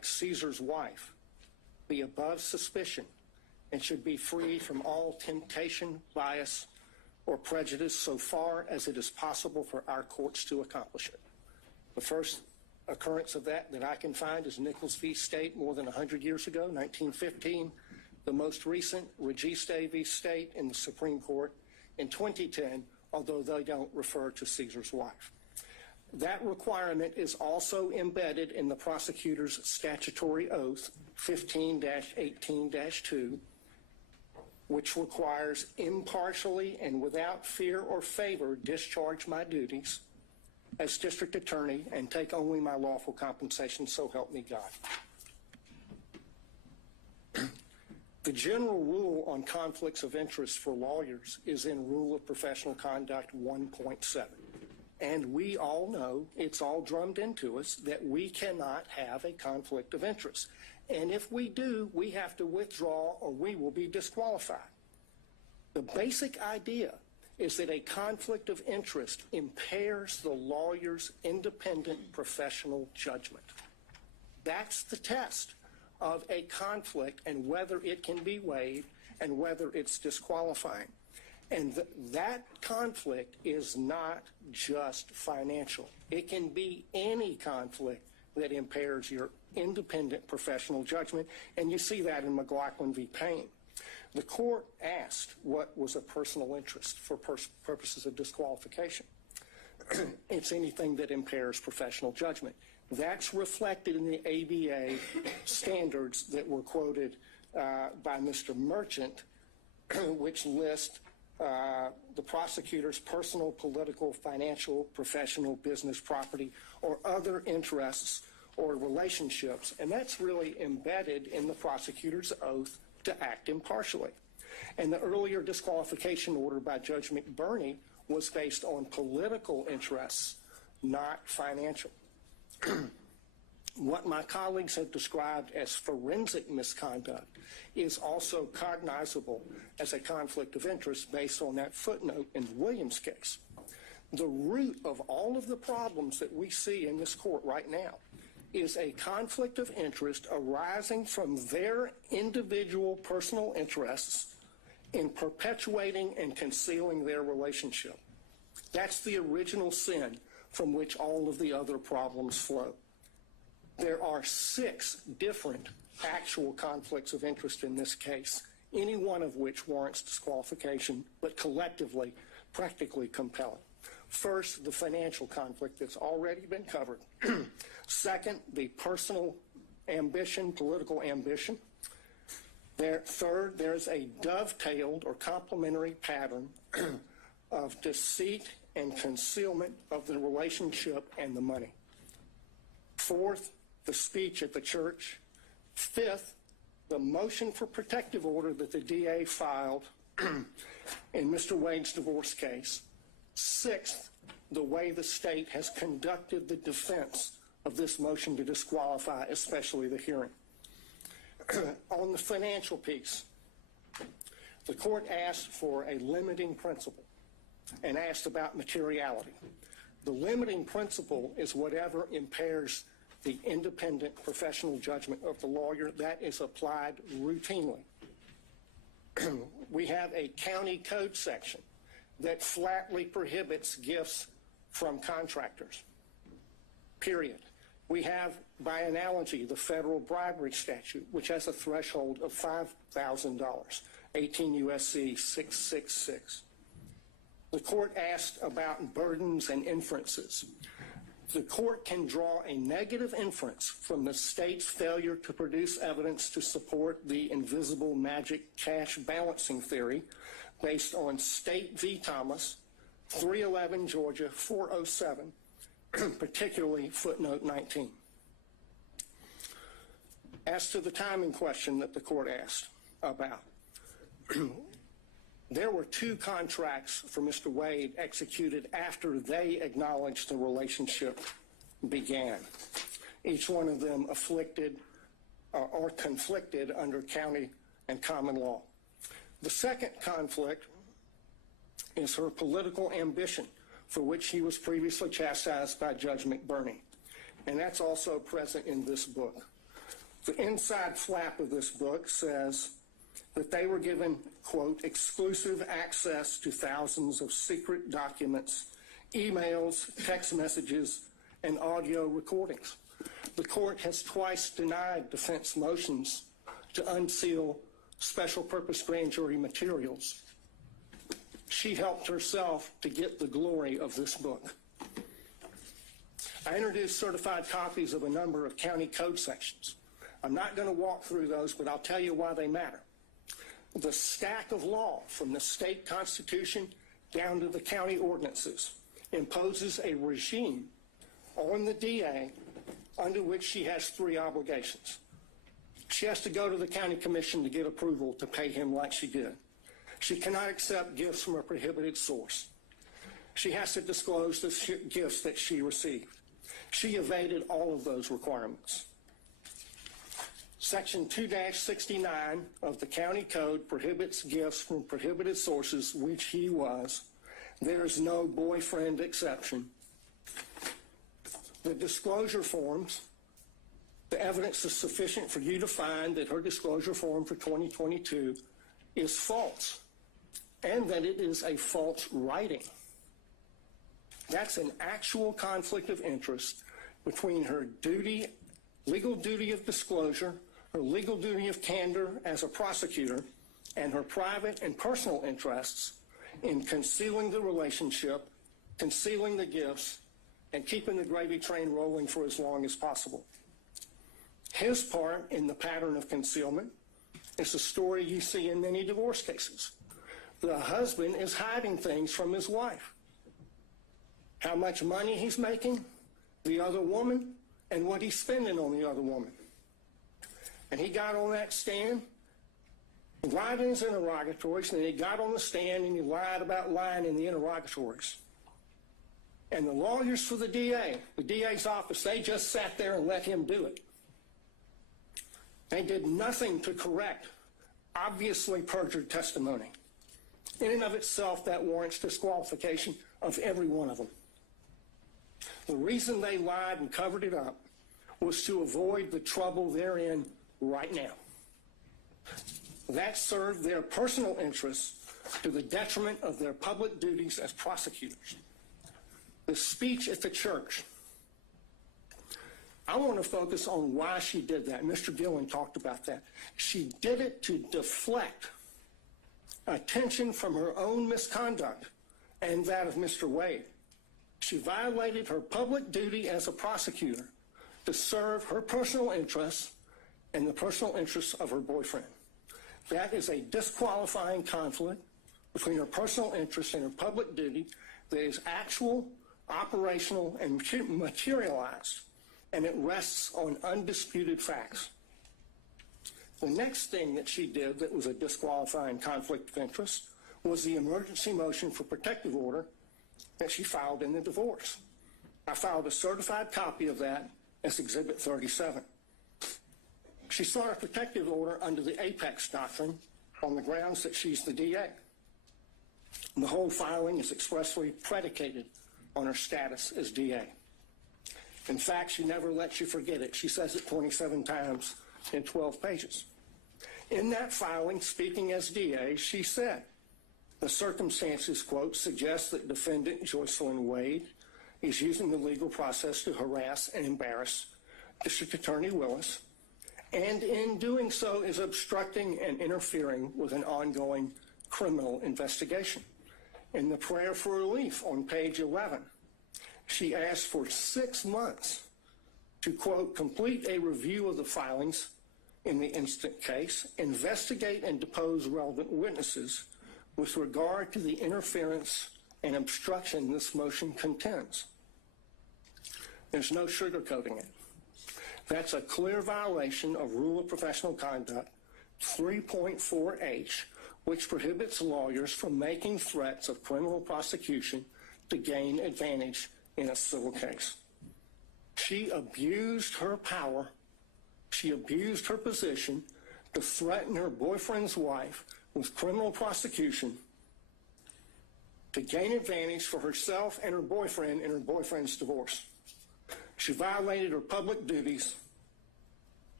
like Caesar's wife, be above suspicion and should be free from all temptation, bias, or prejudice so far as it is possible for our courts to accomplish it. The first occurrence of that I can find is Nichols v. State more than 100 years ago, 1915. The most recent, Registe v. State in the Supreme Court in 2010, although they don't refer to Caesar's wife. That requirement is also embedded in the prosecutor's statutory oath, 15-18-2, which requires impartially and without fear or favor discharge my duties as district attorney and take only my lawful compensation, so help me God. The general rule on conflicts of interest for lawyers is in Rule of Professional Conduct 1.7. And we all know, it's all drummed into us, that we cannot have a conflict of interest. And if we do, we have to withdraw or we will be disqualified. The basic idea is that a conflict of interest impairs the lawyer's independent professional judgment. That's the test of a conflict and whether it can be waived and whether it's disqualifying. And that conflict is not just financial. It can be any conflict that impairs your independent professional judgment, and you see that in McLaughlin v. Payne. The court asked what was a personal interest for purposes of disqualification. It's anything that impairs professional judgment. That's reflected in the ABA standards that were quoted by Mr. Merchant, which list the prosecutor's personal, political, financial, professional, business, property, or other interests or relationships. And that's really embedded in the prosecutor's oath to act impartially. And the earlier disqualification order by Judge McBurney was based on political interests, not financial. What my colleagues have described as forensic misconduct is also cognizable as a conflict of interest based on that footnote in the Williams case. The root of all of the problems that we see in this court right now is a conflict of interest arising from their individual personal interests in perpetuating and concealing their relationship. That's the original sin from which all of the other problems flow. There are 6 different actual conflicts of interest in this case, any one of which warrants disqualification, but collectively, practically compelling. First, the financial conflict that's already been covered. Second, the personal ambition, political ambition. Third, there's a dovetailed or complementary pattern of deceit and concealment of the relationship and the money. Fourth, the speech at the church. Fifth, the motion for protective order that the DA filed in Mr. Wade's divorce case. Sixth, the way the state has conducted the defense of this motion to disqualify, especially the hearing. On the financial piece, the court asked for a limiting principle and asked about materiality. The limiting principle is whatever impairs the independent professional judgment of the lawyer. That is applied routinely. We have a county code section that flatly prohibits gifts from contractors, period. We have, by analogy, the federal bribery statute, which has a threshold of $5,000, 18 U.S.C. 666. The court asked about burdens and inferences. The court can draw a negative inference from the state's failure to produce evidence to support the invisible magic cash balancing theory based on State v. Thomas, 311 Georgia 407, particularly footnote 19. As to the timing question that the court asked about, there were 2 contracts for Mr. Wade executed after they acknowledged the relationship began. Each one of them afflicted or conflicted under county and common law. The second conflict is her political ambition, for which he was previously chastised by Judge McBurney. And that's also present in this book. The inside flap of this book says that they were given, quote, exclusive access to thousands of secret documents, emails, text messages, and audio recordings. The court has twice denied defense motions to unseal special purpose grand jury materials. She helped herself to get the glory of this book. I introduced certified copies of a number of county code sections. I'm not going to walk through those, but I'll tell you why they matter. The stack of law from the state constitution down to the county ordinances imposes a regime on the DA under which she has three obligations. She has to go to the county commission to get approval to pay him like she did. She cannot accept gifts from a prohibited source. She has to disclose the gifts that she received. She evaded all of those requirements. Section 2-69 of the county code prohibits gifts from prohibited sources, which he was. There is no boyfriend exception. The disclosure forms, the evidence is sufficient for you to find that her disclosure form for 2022 is false and that it is a false writing. That's an actual conflict of interest between her duty, legal duty of disclosure, her legal duty of candor as a prosecutor, and her private and personal interests in concealing the relationship, concealing the gifts, and keeping the gravy train rolling for as long as possible. His part in the pattern of concealment is a story you see in many divorce cases. The husband is hiding things from his wife. How much money he's making, the other woman, and what he's spending on the other woman. And he got on that stand, lied in his interrogatories, and then he got on the stand and he lied about lying in the interrogatories. And the lawyers for the DA's office, they just sat there and let him do it. They did nothing to correct obviously perjured testimony. In and of itself, that warrants disqualification of every one of them. The reason they lied and covered it up was to avoid the trouble they're in right now. That served their personal interests to the detriment of their public duties as prosecutors. The speech at the church, I want to focus on why she did that. Mr. Gillen talked about that. She did it to deflect attention from her own misconduct and that of Mr. Wade. She violated her public duty as a prosecutor to serve her personal interests and the personal interests of her boyfriend. That is a disqualifying conflict between her personal interests and her public duty that is actual, operational, and materialized, and it rests on undisputed facts. The next thing that she did that was a disqualifying conflict of interest was the emergency motion for protective order that she filed in the divorce. I filed a certified copy of that as Exhibit 37. She sought a protective order under the Apex Doctrine on the grounds that she's the DA. The whole filing is expressly predicated on her status as DA. In fact, she never lets you forget it. She says it 27 times in 12 pages. In that filing, speaking as DA, she said, the circumstances, quote, suggest that defendant Joycelyn Wade is using the legal process to harass and embarrass District Attorney Willis, and in doing so is obstructing and interfering with an ongoing criminal investigation. In the prayer for relief on page 11, she asked for 6 months to, quote, complete a review of the filings in the instant case, investigate and depose relevant witnesses with regard to the interference and obstruction this motion contends. There's no sugarcoating it. That's a clear violation of Rule of Professional Conduct 3.4H, which prohibits lawyers from making threats of criminal prosecution to gain advantage in a civil case. She abused her power. She abused her position to threaten her boyfriend's wife with criminal prosecution to gain advantage for herself and her boyfriend in her boyfriend's divorce. She violated her public duties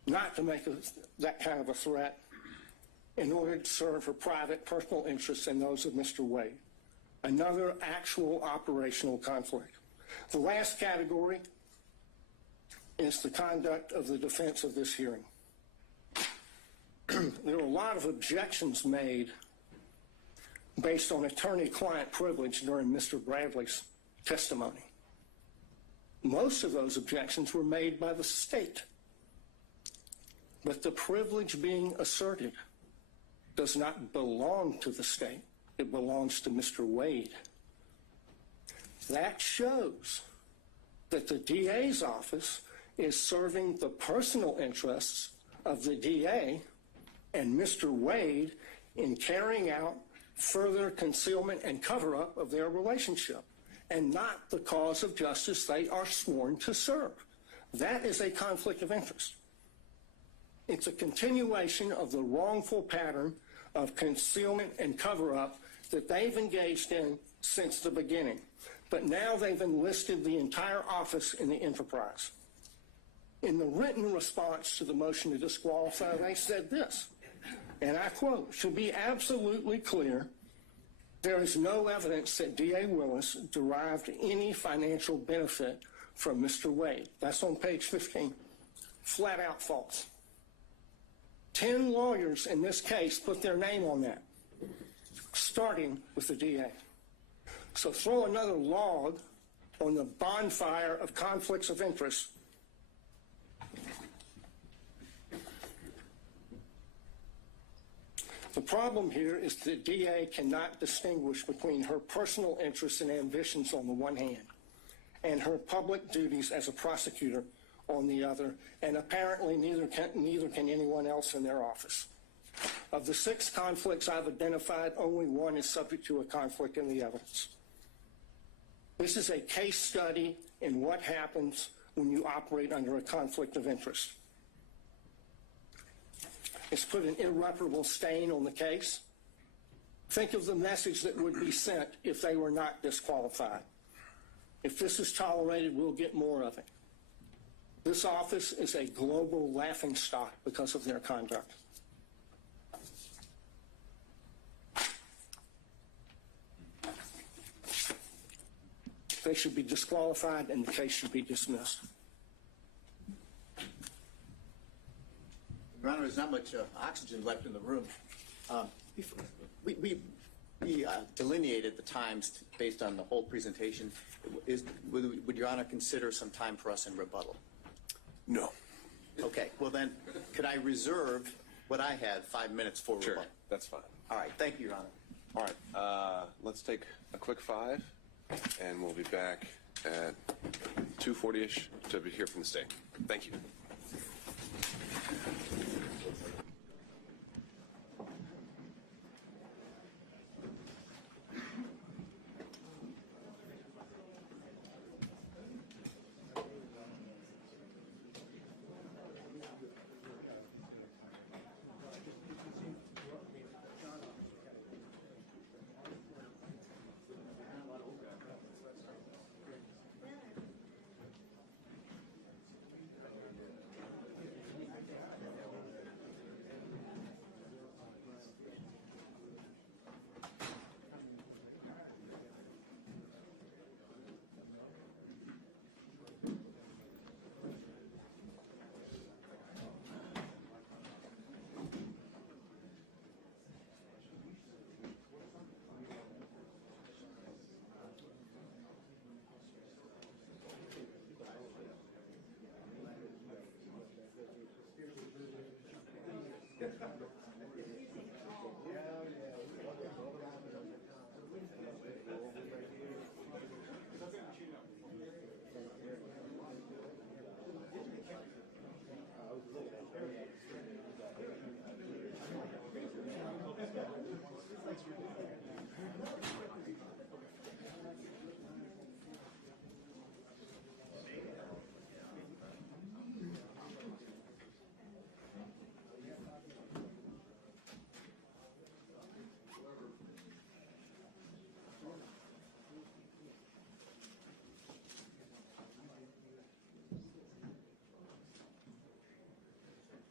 not to make that kind of a threat in order to serve her private personal interests and those of Mr. Wade. Another actual operational conflict. The last category is the conduct of the defense of this hearing. There were a lot of objections made based on attorney-client privilege during Mr. Bradley's testimony. Most of those objections were made by the state. But the privilege being asserted does not belong to the state. It belongs to Mr. Wade. That shows that the DA's office is serving the personal interests of the DA and Mr. Wade in carrying out further concealment and cover-up of their relationship, and not the cause of justice they are sworn to serve. That is a conflict of interest. It's a continuation of the wrongful pattern of concealment and cover-up that they've engaged in since the beginning. But now they've enlisted the entire office in the enterprise. In the written response to the motion to disqualify, they said this, and I quote, "To be absolutely clear, there is no evidence that D.A. Willis derived any financial benefit from Mr. Wade." That's on page 15. Flat out false. 10 lawyers in this case put their name on that, starting with the DA. So throw another log on the bonfire of conflicts of interest. The problem here is the DA cannot distinguish between her personal interests and ambitions on the one hand and her public duties as a prosecutor on the other, and apparently neither can anyone else in their office. Of the 6 conflicts I've identified, only one is subject to a conflict in the evidence. This is a case study in what happens when you operate under a conflict of interest. It's put an irreparable stain on the case. Think of the message that would be sent if they were not disqualified. If this is tolerated, we'll get more of it. This office is a global laughingstock because of their conduct. They should be disqualified and the case should be dismissed. Your Honor, there's not much oxygen left in the room. We delineated the times based on the whole presentation. Would Your Honor consider some time for us in rebuttal? No. Okay, well then, could I reserve what I had, 5 minutes for Sure, rebuttal? that's fine. All right, thank you, Your Honor. All right, let's take a quick 5, and we'll be back at 2:40-ish to hear from the state. Thank you.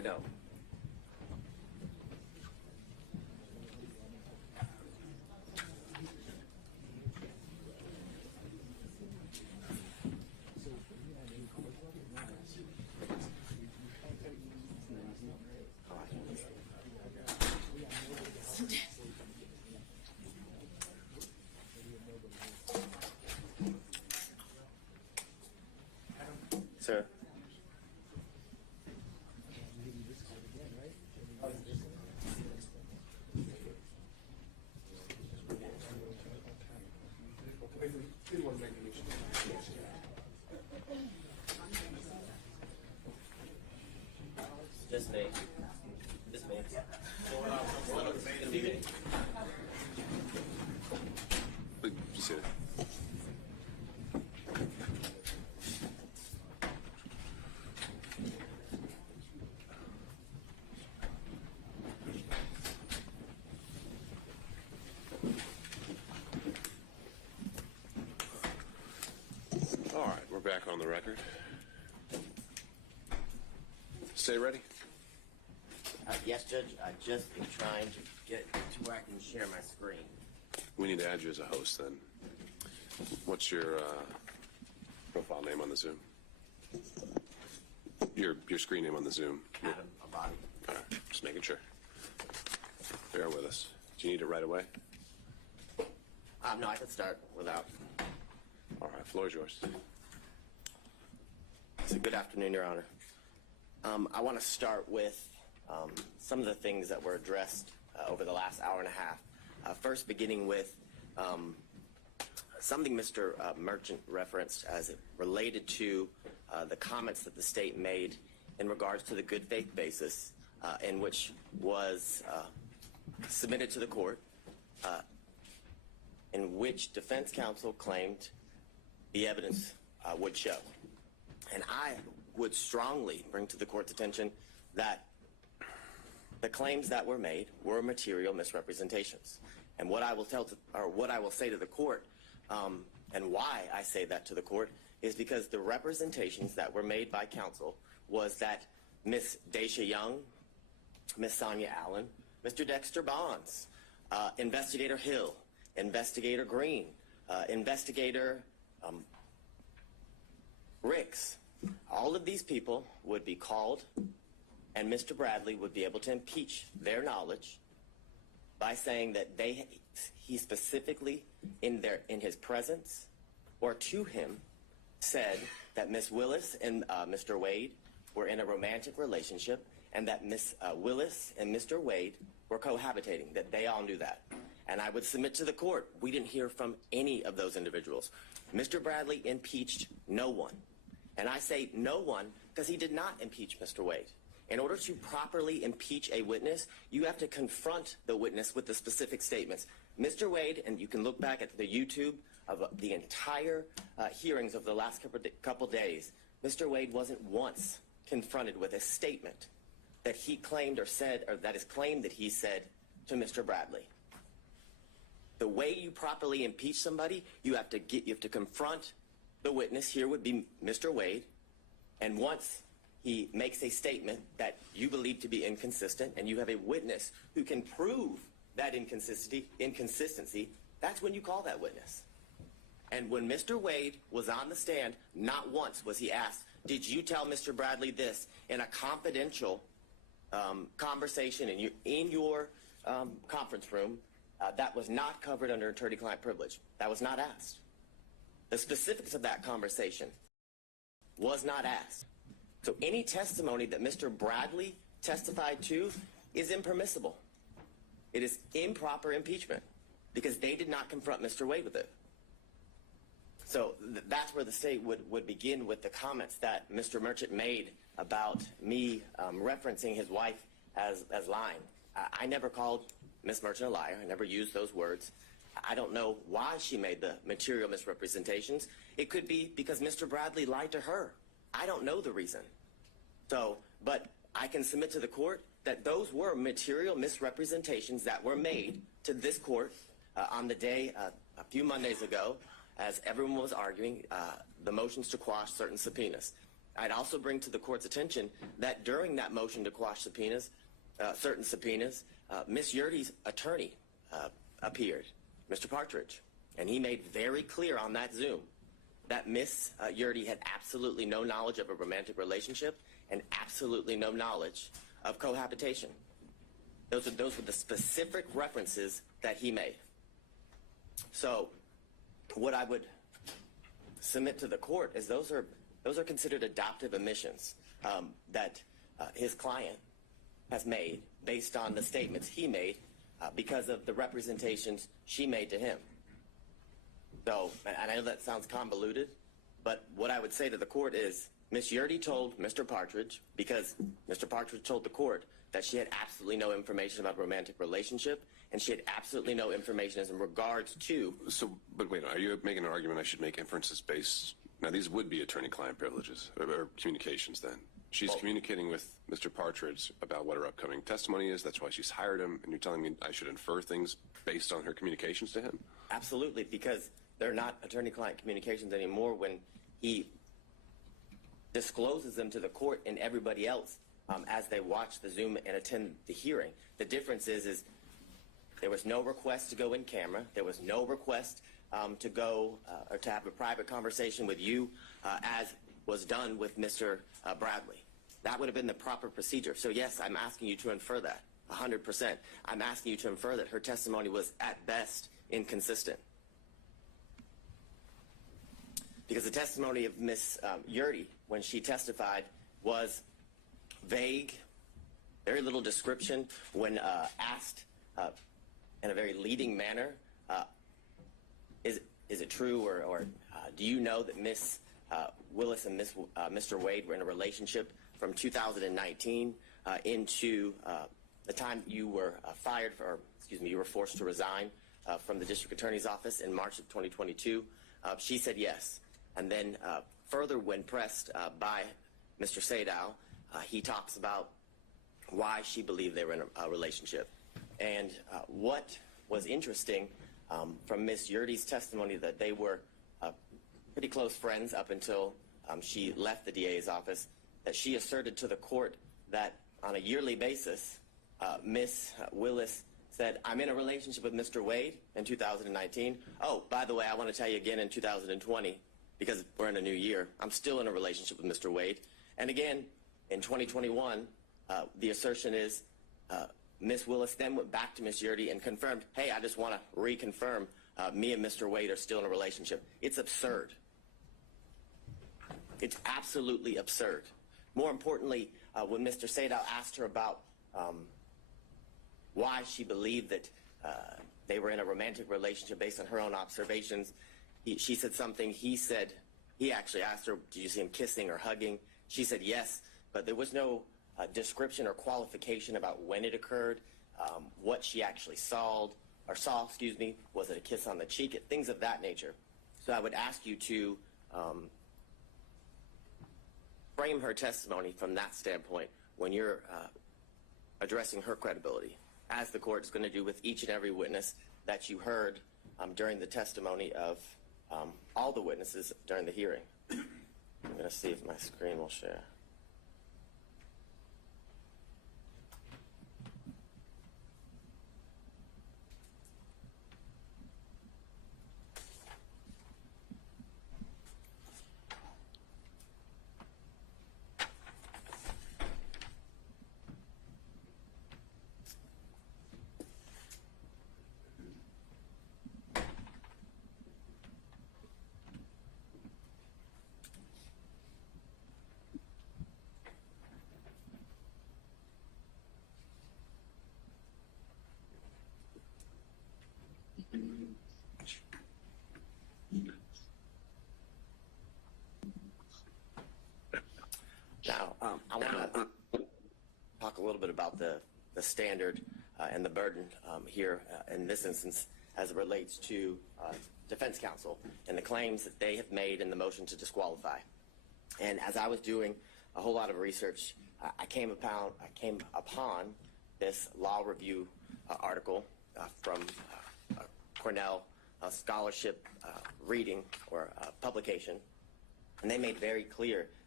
I don't. Sir. Just me. Just me. Please be seated. All right, we're back on the record. Stay ready. Yes, Judge. I just am trying to get to where I can share my screen. We need to add you as a host then. What's your profile name on the Zoom? Your screen name on the Zoom. Adam Abadi. All right, just making sure. Bear with us. Do you need it right away? No, I can start without. All right, floor is yours. So good afternoon, Your Honor. I want to start with some of the things that were addressed over the last hour and a half. First, beginning with something Mr. Merchant referenced as it related to the comments that the state made in regards to the good faith basis in which was submitted to the court, in which defense counsel claimed the evidence would show. And I would strongly bring to the court's attention that the claims that were made were material misrepresentations. And what I will say to the court, and why I say that to the court, is because the representations that were made by counsel was that Ms. Daisha Young, Ms. Sonia Allen, Mr. Dexter Bonds, Investigator Hill, Investigator Green, Investigator Ricks, all of these people would be called, and Mr. Bradley would be able to impeach their knowledge by saying that he specifically in his presence or to him said that Ms. Willis and Mr. Wade were in a romantic relationship, and that Ms. Willis and Mr. Wade were cohabitating, that they all knew that. And I would submit to the court, we didn't hear from any of those individuals. Mr. Bradley impeached no one. And I say no one because he did not impeach Mr. Wade. In order to properly impeach a witness, you have to confront the witness with the specific statements. Mr. Wade, and you can look back at the YouTube of the entire hearings of the last couple days, Mr. Wade wasn't once confronted with a statement that he claimed or said, or that is claimed that he said to Mr. Bradley. The way you properly impeach somebody, you have to confront the witness. Here would be Mr. Wade, and once he makes a statement that you believe to be inconsistent, and you have a witness who can prove that inconsistency, that's when you call that witness. And when Mr. Wade was on the stand, not once was he asked, did you tell Mr. Bradley this in a confidential conversation in your conference room that was not covered under attorney-client privilege? That was not asked. The specifics of that conversation was not asked. So any testimony that Mr. Bradley testified to is impermissible. It is improper impeachment because they did not confront Mr. Wade with it. So that's where the state would begin with the comments that Mr. Merchant made about me referencing his wife as lying. I never called Ms. Merchant a liar. I never used those words. I don't know why she made the material misrepresentations. It could be because Mr. Bradley lied to her. I don't know the reason. So, but I can submit to the court that those were material misrepresentations that were made to this court on the day a few Mondays ago as everyone was arguing the motions to quash certain subpoenas. I'd also bring to the court's attention that during that motion to quash subpoenas, certain subpoenas, Ms. Yurdy's attorney appeared, Mr. Partridge, and he made very clear on that Zoom that Ms. Yurdy had absolutely no knowledge of a romantic relationship and absolutely no knowledge of cohabitation. Those were the specific references that he made. So what I would submit to the court is those are considered adoptive omissions that his client has made based on the statements he made because of the representations she made to him. So, and I know that sounds convoluted, but what I would say to the court is Ms. Yurdy told Mr. Partridge, because Mr. Partridge told the court that she had absolutely no information about a romantic relationship, and she had absolutely no information as in regards to... So, but wait, are you making an argument I should make inferences based... Now, these would be attorney-client privileges, or communications then. She's communicating with Mr. Partridge about what her upcoming testimony is. That's why she's hired him, and you're telling me I should infer things based on her communications to him? Absolutely, because they're not attorney-client communications anymore when he discloses them to the court and everybody else as they watch the Zoom and attend the hearing. The difference is there was no request to go in camera. There was no request to go or to have a private conversation with you as was done with Mr. Bradley. That would have been the proper procedure. So yes, I'm asking you to infer that, 100%. I'm asking you to infer that her testimony was at best inconsistent. Because the testimony of Ms. Yurdy, when she testified, was vague, very little description. When asked in a very leading manner, is it true or do you know that Ms. Willis and Mr. Wade were in a relationship from 2019 into the time you were fired for, you were forced to resign from the district attorney's office in March of 2022? She said yes. And then further, when pressed by Mr. Sadow, he talks about why she believed they were in a relationship. And what was interesting from Ms. Yurdy's testimony, that they were pretty close friends up until she left the DA's office, that she asserted to the court that on a yearly basis, Ms. Willis said, I'm in a relationship with Mr. Wade in 2019. Oh, by the way, I want to tell you again in 2020, because we're in a new year, I'm still in a relationship with Mr. Wade. And again, in 2021, the assertion is Ms. Willis then went back to Ms. Yurdy and confirmed, hey, I just want to reconfirm me and Mr. Wade are still in a relationship. It's absurd. It's absolutely absurd. More importantly, when Mr. Sadow asked her about why she believed that they were in a romantic relationship based on her own observations, she said something. He actually asked her, did you see him kissing or hugging? She said yes, but there was no description or qualification about when it occurred, what she actually saw, was it a kiss on the cheek, things of that nature. So I would ask you to frame her testimony from that standpoint when you're addressing her credibility, as the court is going to do with each and every witness that you heard during the testimony of all the witnesses during the hearing. I'm going to see if my screen will share. Now, I want to talk a little bit about the standard and the burden here in this instance as it relates to defense counsel and the claims that they have made in the motion to disqualify. And as I was doing a whole lot of research, I came upon this law review article from Cornell scholarship reading or publication, and they made very clear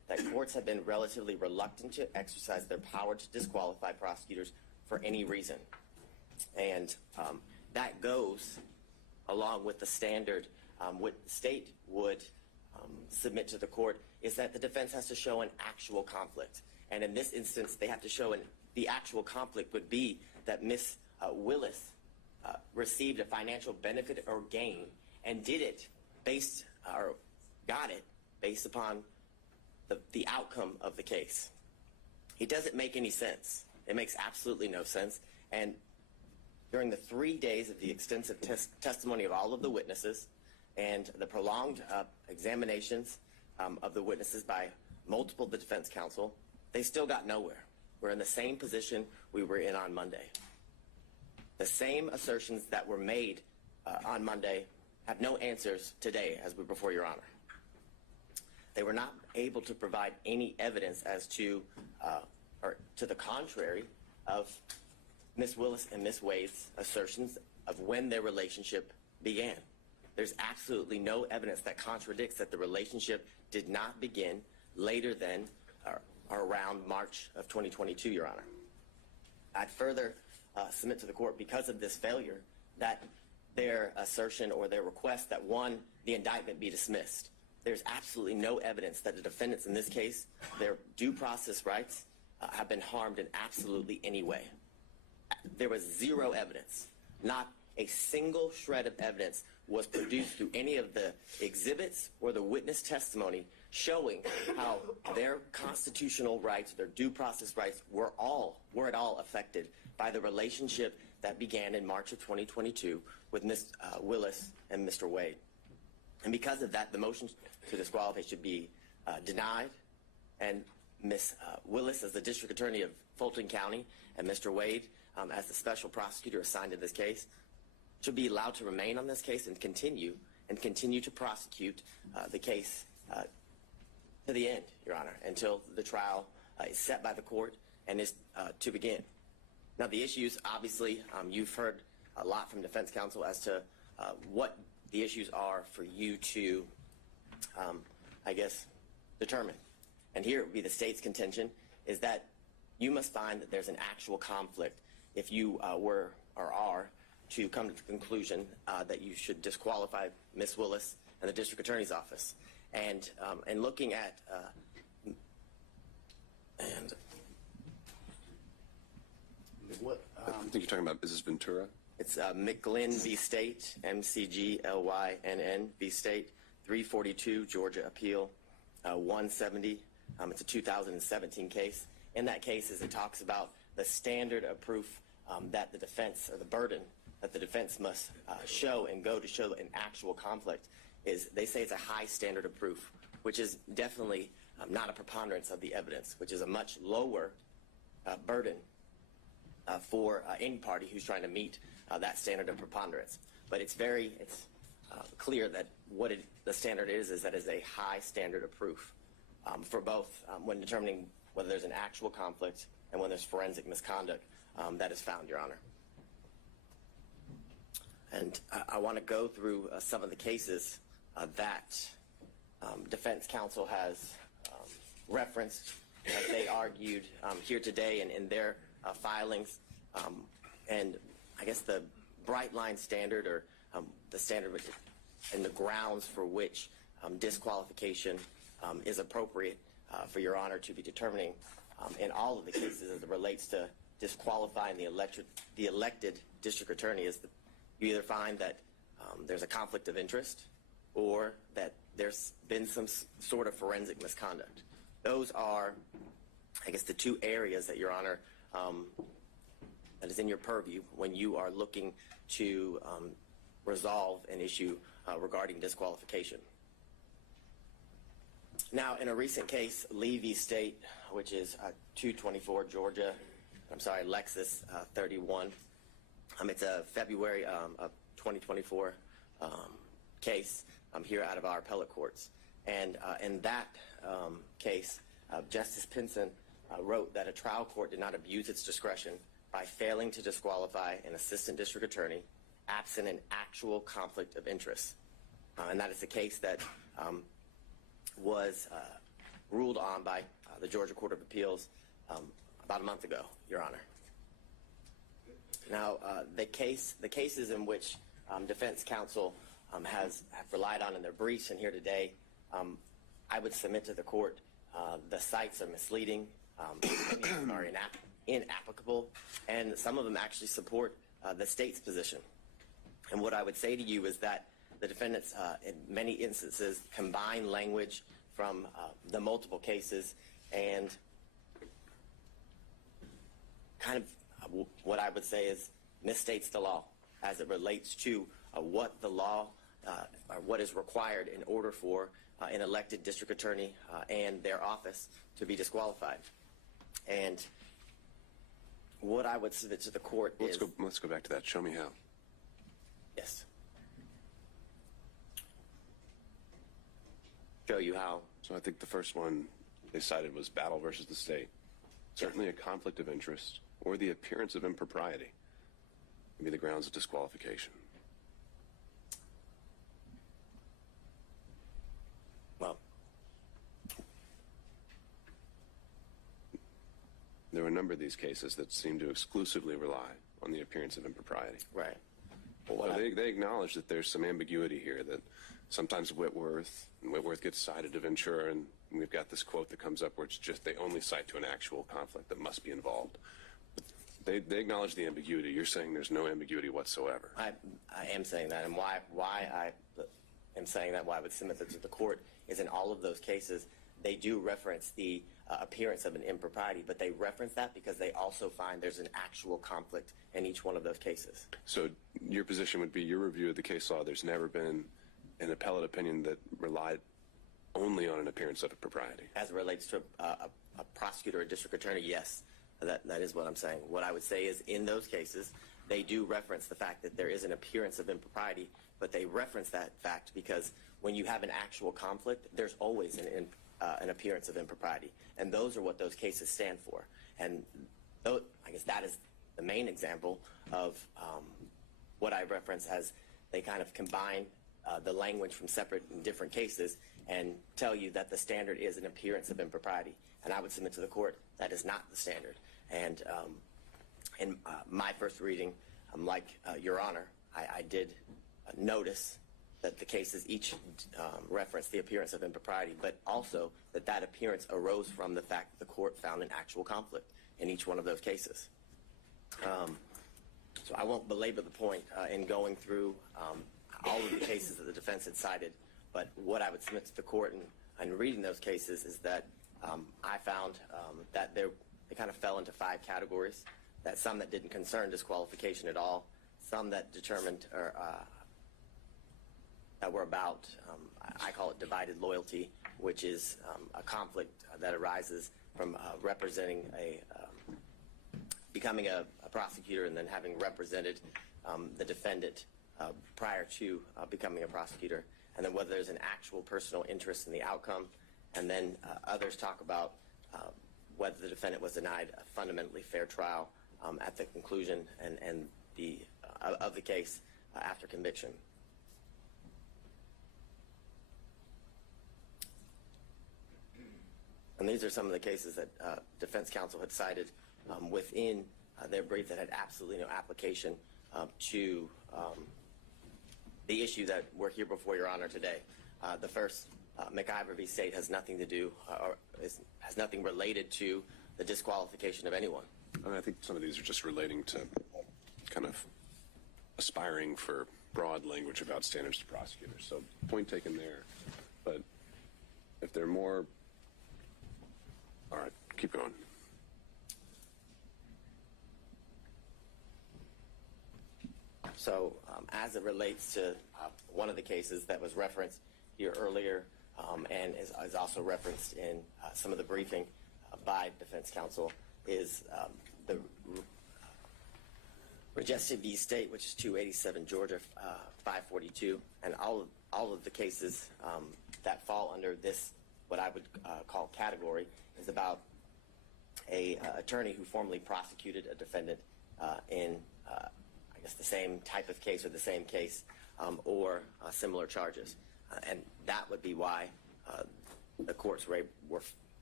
that courts have been relatively reluctant to exercise their power to disqualify prosecutors for any reason. And that goes along with the standard what the state would submit to the court is that the defense has to show an actual conflict. And in this instance, they have to show the actual conflict would be that Ms. Willis received a financial benefit or gain and did it based or got it based upon the outcome of the case. It doesn't make any sense. It makes absolutely no sense. And during the 3 days of the extensive testimony of all of the witnesses and the prolonged examinations of the witnesses by multiple the defense counsel, they still got nowhere. We're in the same position we were in on Monday. The same assertions that were made on Monday have no answers today as we're before Your Honor. They were not able to provide any evidence as to, or to the contrary of Ms. Willis and Ms. Wade's assertions of when their relationship began. There's absolutely no evidence that contradicts that the relationship did not begin later than or around March of 2022, Your Honor. I'd further submit to the court, because of this failure, that their assertion or their request that, one, the indictment be dismissed. There's absolutely no evidence that the defendants in this case, their due process rights, have been harmed in absolutely any way. There was zero evidence. Not a single shred of evidence was produced through any of the exhibits or the witness testimony showing how their constitutional rights, their due process rights, were at all affected by the relationship that began in March of 2022 with Ms. Willis and Mr. Wade. And because of that, the motion to disqualify should be denied, and Ms. Willis, as the District Attorney of Fulton County, and Mr. Wade, as the Special Prosecutor assigned to this case, should be allowed to remain on this case and continue to prosecute the case to the end, Your Honor, until the trial is set by the court and is to begin. Now, the issues, obviously, you've heard a lot from defense counsel as to what the issues are for you to, I guess, determine. And here it would be the state's contention is that you must find that there's an actual conflict if you were or are to come to the conclusion that you should disqualify Ms. Willis and the District Attorney's Office. And looking at What? I think you're talking about, is this Ventura? It's McGlynn v. State, McGlynn v. State, 342 Georgia Appeal 170. It's a 2017 case. In that case, as it talks about the standard of proof that the defense, or the burden that the defense must show and go to show an actual conflict, is they say it's a high standard of proof, which is definitely not a preponderance of the evidence, which is a much lower burden for any party who's trying to meet that standard of preponderance. But it's clear that what the standard is that it's a high standard of proof for both when determining whether there's an actual conflict and when there's forensic misconduct that is found, Your Honor. And I want to go through some of the cases that defense counsel has referenced as they argued here today and in their filings. And I guess the bright line standard, or the standard and the grounds for which disqualification is appropriate for Your Honor to be determining in all of the cases as it relates to disqualifying the elected district attorney is that you either find that there's a conflict of interest or that there's been some sort of forensic misconduct. Those are, I guess, the two areas that Your Honor that is in your purview when you are looking to resolve an issue regarding disqualification. Now, in a recent case, Lee v. State, which is 224 Georgia, Lexus 31. It's a February of 2024 case here out of our appellate courts. And in that case, Justice Pinson wrote that a trial court did not abuse its discretion by failing to disqualify an assistant district attorney absent an actual conflict of interest. And that is the case that was ruled on by the Georgia Court of Appeals about a month ago, Your Honor. Now, the cases in which defense counsel have relied on in their briefs and here today, I would submit to the court the cites are misleading, many of them are inapplicable, and some of them actually support the state's position. And what I would say to you is that the defendants, in many instances, combine language from the multiple cases and kind of what I would say is misstates the law as it relates to what the law or what is required in order for an elected district attorney and their office to be disqualified. And what I would submit to the court is... Let's go back to that. Show me how. Yes. Show you how. So I think the first one they cited was battle versus the state. Certainly a conflict of interest or the appearance of impropriety would be the grounds of disqualification. Well, there were a number of these cases that seem to exclusively rely on the appearance of impropriety. right. Well, they acknowledge that there's some ambiguity here, that sometimes Whitworth gets cited of Ventura, and we've got this quote that comes up where it's just they only cite to an actual conflict that must be involved. They acknowledge the ambiguity. You're saying there's no ambiguity whatsoever. I am saying that, and why I am saying that, why I would submit that to the court, is in all of those cases, they do reference the appearance of an impropriety, but they reference that because they also find there's an actual conflict in each one of those cases. So your position would be, your review of the case law, there's never been an appellate opinion that relied only on an appearance of impropriety. As it relates to a prosecutor or district attorney, yes, that is what I'm saying. What I would say is in those cases, they do reference the fact that there is an appearance of impropriety, but they reference that fact because when you have an actual conflict, there's always an appearance of impropriety. And those are what those cases stand for. And I guess that is the main example of what I reference as they kind of combine the language from separate and different cases and tell you that the standard is an appearance of impropriety. And I would submit to the court that is not the standard. And in my first reading, like Your Honor, I did notice that the cases each reference the appearance of impropriety, but also that appearance arose from the fact that the court found an actual conflict in each one of those cases. So I won't belabor the point in going through all of the cases that the defense had cited, but what I would submit to the court in reading those cases is that I found that they kind of fell into 5 categories, that some that didn't concern disqualification at all, some that determined or that were about, I call it divided loyalty, which is a conflict that arises from representing becoming a prosecutor and then having represented the defendant prior to becoming a prosecutor, and then whether there's an actual personal interest in the outcome, and then others talk about whether the defendant was denied a fundamentally fair trial at the conclusion and of the case after conviction. And these are some of the cases that defense counsel had cited within their brief that had absolutely no application to the issue that we're here before Your Honor today. The first, McIver v. State, has nothing to do or has nothing related to the disqualification of anyone. I think some of these are just relating to kind of aspiring for broad language about standards to prosecutors. So point taken there. But if there are more... All right, keep going. So as it relates to one of the cases that was referenced here earlier and is also referenced in some of the briefing by defense counsel is the Regested v. State, which is 287 Georgia 542, and all of the cases that fall under this, what I would call category, is about a attorney who formerly prosecuted a defendant in I guess the same type of case or the same case or similar charges, and that would be why the courts were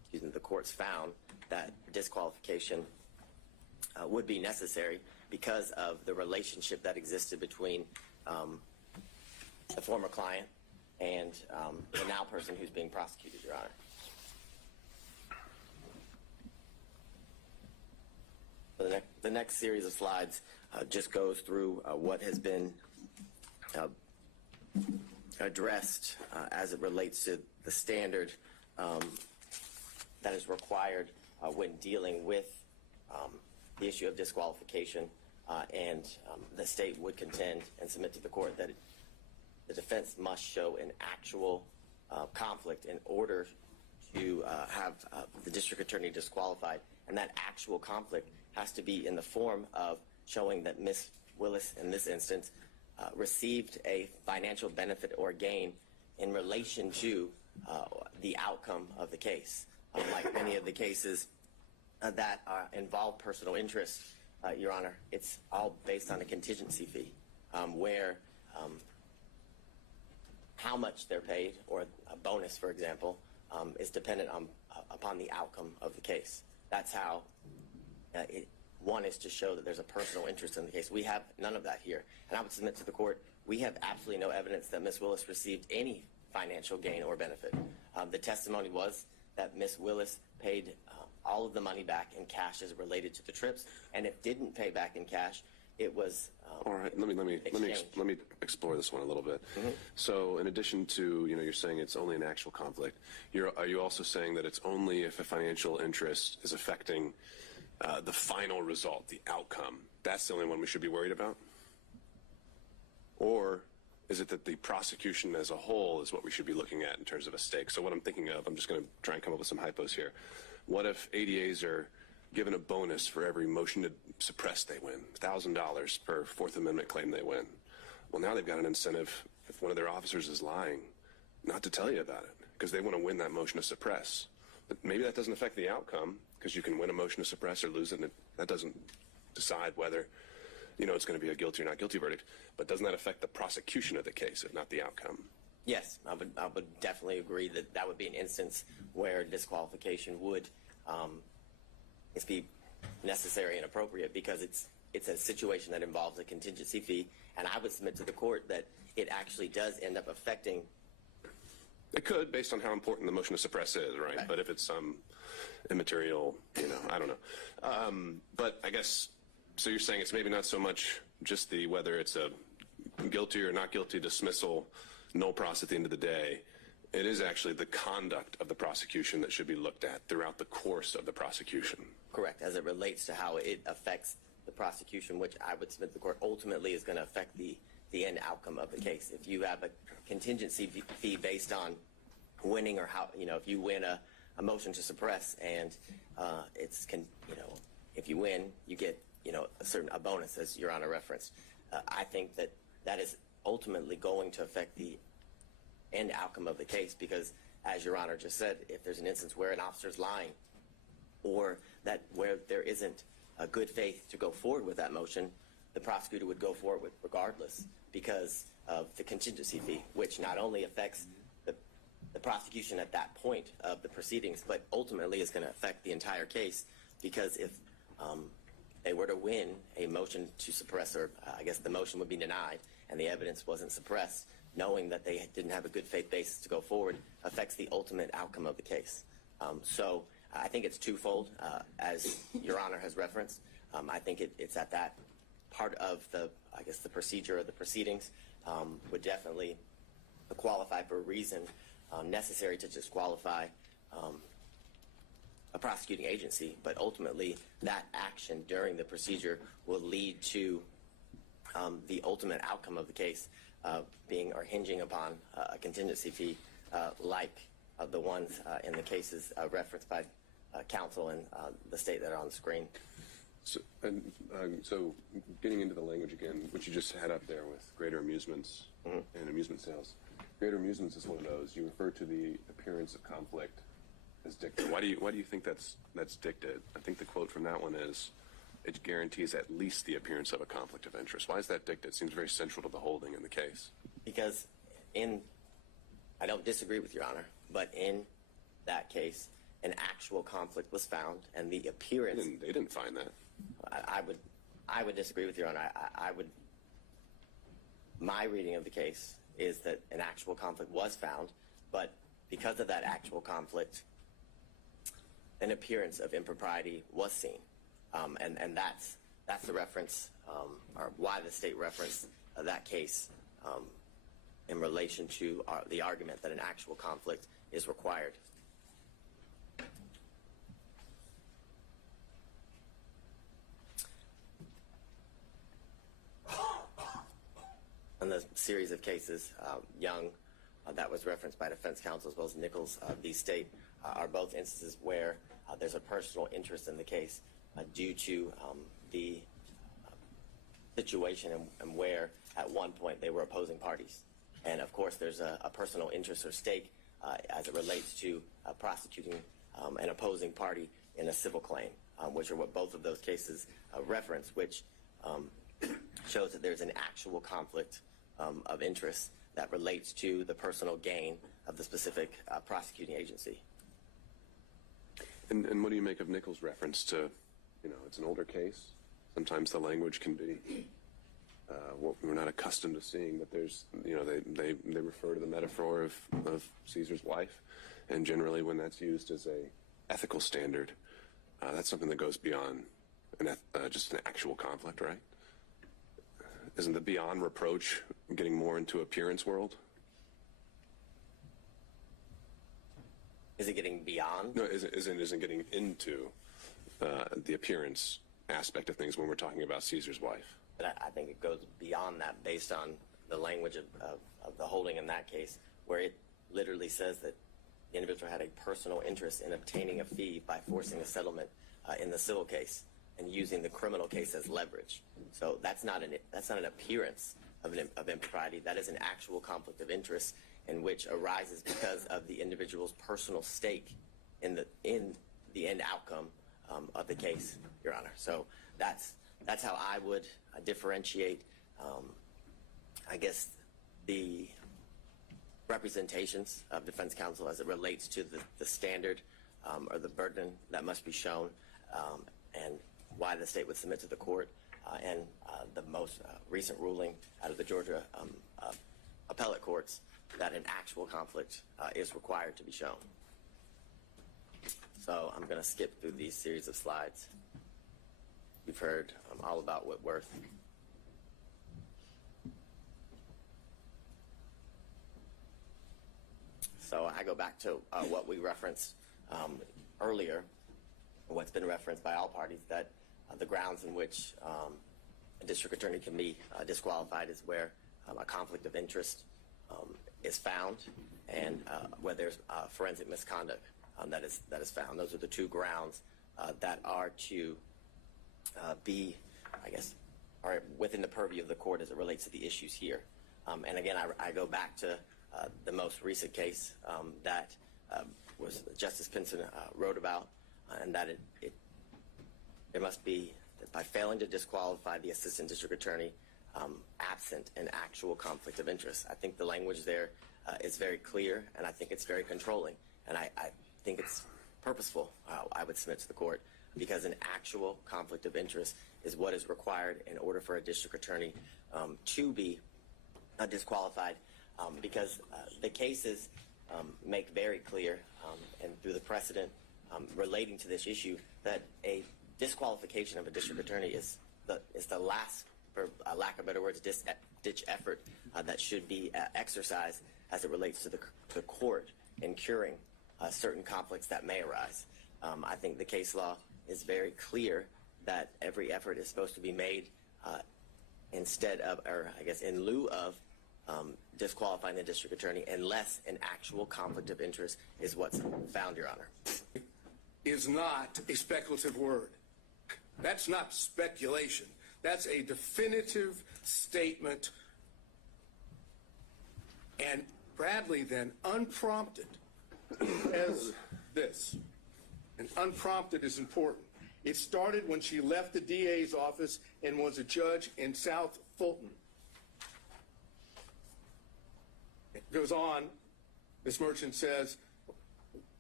the courts found that disqualification would be necessary because of the relationship that existed between the former client and the now person who's being prosecuted, Your Honor. The next series of slides just goes through what has been addressed as it relates to the standard that is required when dealing with the issue of disqualification, and the state would contend and submit to the court that the defense must show an actual conflict in order to have the district attorney disqualified, and that actual conflict has to be in the form of showing that Ms. Willis, in this instance, received a financial benefit or gain in relation to the outcome of the case. Like many of the cases that involve personal interest, Your Honor, it's all based on a contingency fee, where how much they're paid, or a bonus, for example, is dependent upon the outcome of the case. That's how one is to show that there's a personal interest in the case. We have none of that here. And I would submit to the court, we have absolutely no evidence that Ms. Willis received any financial gain or benefit. The testimony was that Ms. Willis paid all of the money back in cash as related to the trips, and if didn't pay back in cash, it was all right. Let me explore this one a little bit. Mm-hmm. So, in addition to you're saying it's only an actual conflict, are you also saying that it's only if a financial interest is affecting the final result, the outcome? That's the only one we should be worried about? Or is it that the prosecution as a whole is what we should be looking at in terms of a stake? So what I'm thinking of, I'm just going to try and come up with some hypos here. What if ADAs are given a bonus for every motion to suppress they win, $1,000 per Fourth Amendment claim they win? Well, now they've got an incentive, if one of their officers is lying, not to tell you about it, because they want to win that motion to suppress. But maybe that doesn't affect the outcome, because you can win a motion to suppress or lose it, and that doesn't decide whether it's going to be a guilty or not guilty verdict. But doesn't that affect the prosecution of the case, if not the outcome? Yes, I would definitely agree that that would be an instance where disqualification would be necessary and appropriate, because it's a situation that involves a contingency fee, and I would submit to the court that it actually does end up affecting. It could, based on how important the motion to suppress is, right? But if it's some immaterial, I don't know. But I guess, so you're saying it's maybe not so much just whether it's a guilty or not guilty dismissal, no pros at the end of the day. It is actually the conduct of the prosecution that should be looked at throughout the course of the prosecution. Correct, as it relates to how it affects the prosecution, which I would submit to the court ultimately is going to affect the end outcome of the case. If you have a contingency fee based on winning, or how, if you win a motion to suppress, and if you win, you get, a bonus, as Your Honor referenced. I think that is ultimately going to affect the end outcome of the case, because, as Your Honor just said, if there's an instance where an officer's lying, or where there isn't a good faith to go forward with that motion, the prosecutor would go forward with regardless, because of the contingency fee, which not only affects the prosecution at that point of the proceedings, but ultimately is going to affect the entire case, because if they were to win a motion to suppress, or I guess the motion would be denied, and the evidence wasn't suppressed, knowing that they didn't have a good faith basis to go forward affects the ultimate outcome of the case. So I think it's twofold, as Your Honor has referenced. I think it's at that part of the procedure of the proceedings would definitely qualify for a reason necessary to disqualify a prosecuting agency, but ultimately that action during the procedure will lead to the ultimate outcome of the case being or hinging upon a contingency fee like the ones in the cases referenced by counsel and the state that are on the screen. So getting into the language again, which you just had up there with greater amusements and amusement sales. Greater amusements is one of those. You refer to the appearance of conflict as dicta. Why do you think that's dicta? I think the quote from that one is, it guarantees at least the appearance of a conflict of interest. Why is that dicta? It seems very central to the holding in the case. Because I don't disagree with Your Honor, but in that case, an actual conflict was found and the appearance. They didn't find that. I would disagree with Your Honor. My reading of the case is that an actual conflict was found, but because of that actual conflict, an appearance of impropriety was seen. And that's the reference, or why the state referenced that case in relation to the argument that an actual conflict is required. In the series of cases, Young, that was referenced by defense counsel, as well as Nichols v. State, are both instances where there's a personal interest in the case due to the situation and where at one point they were opposing parties. And of course there's a personal interest or stake as it relates to prosecuting an opposing party in a civil claim, which are what both of those cases reference, which shows that there's an actual conflict of interest that relates to the personal gain of the specific prosecuting agency. And what do you make of Nichols' reference to, it's an older case. Sometimes the language can be what we're not accustomed to seeing, but there's, they refer to the metaphor of Caesar's wife, and generally when that's used as a ethical standard, that's something that goes beyond just an actual conflict, right? Isn't the beyond reproach getting more into appearance world? Is it getting beyond? No, isn't getting into the appearance aspect of things when we're talking about Caesar's wife. But I think it goes beyond that based on the language of the holding in that case, where it literally says that the individual had a personal interest in obtaining a fee by forcing a settlement in the civil case and using the criminal case as leverage. So that's not an appearance of impropriety. That is an actual conflict of interest in which arises because of the individual's personal stake in the end outcome of the case, Your Honor. So that's how I would differentiate, I guess, the representations of defense counsel as it relates to the standard or the burden that must be shown, and why the state would submit to the court, and the most recent ruling out of the Georgia appellate courts that an actual conflict is required to be shown. So I'm going to skip through these series of slides. You've heard all about Whitworth. So I go back to what we referenced earlier, what's been referenced by all parties, that the grounds in which a district attorney can be disqualified is where a conflict of interest is found, and where there's forensic misconduct that is found. Those are the two grounds that are to be, I guess, are within the purview of the court as it relates to the issues here. And again, I go back to the most recent case that was Justice Pinson wrote about, and that there must be, that by failing to disqualify the assistant district attorney absent an actual conflict of interest. I think the language there is very clear, and I think it's very controlling, and I think it's purposeful, I would submit to the court, because an actual conflict of interest is what is required in order for a district attorney to be disqualified, because the cases make very clear, and through the precedent relating to this issue, that a disqualification of a district attorney is the last, for lack of better words, ditch effort that should be exercised as it relates to the court in curing certain conflicts that may arise. I think the case law is very clear that every effort is supposed to be made instead of, or I guess in lieu of, disqualifying the district attorney unless an actual conflict of interest is what's found, Your Honor. Is not a speculative word. That's not speculation. That's a definitive statement. And Bradley then, unprompted, says this. And unprompted is important. It started when she left the DA's office and was a judge in South Fulton. It goes on, Ms. Merchant says,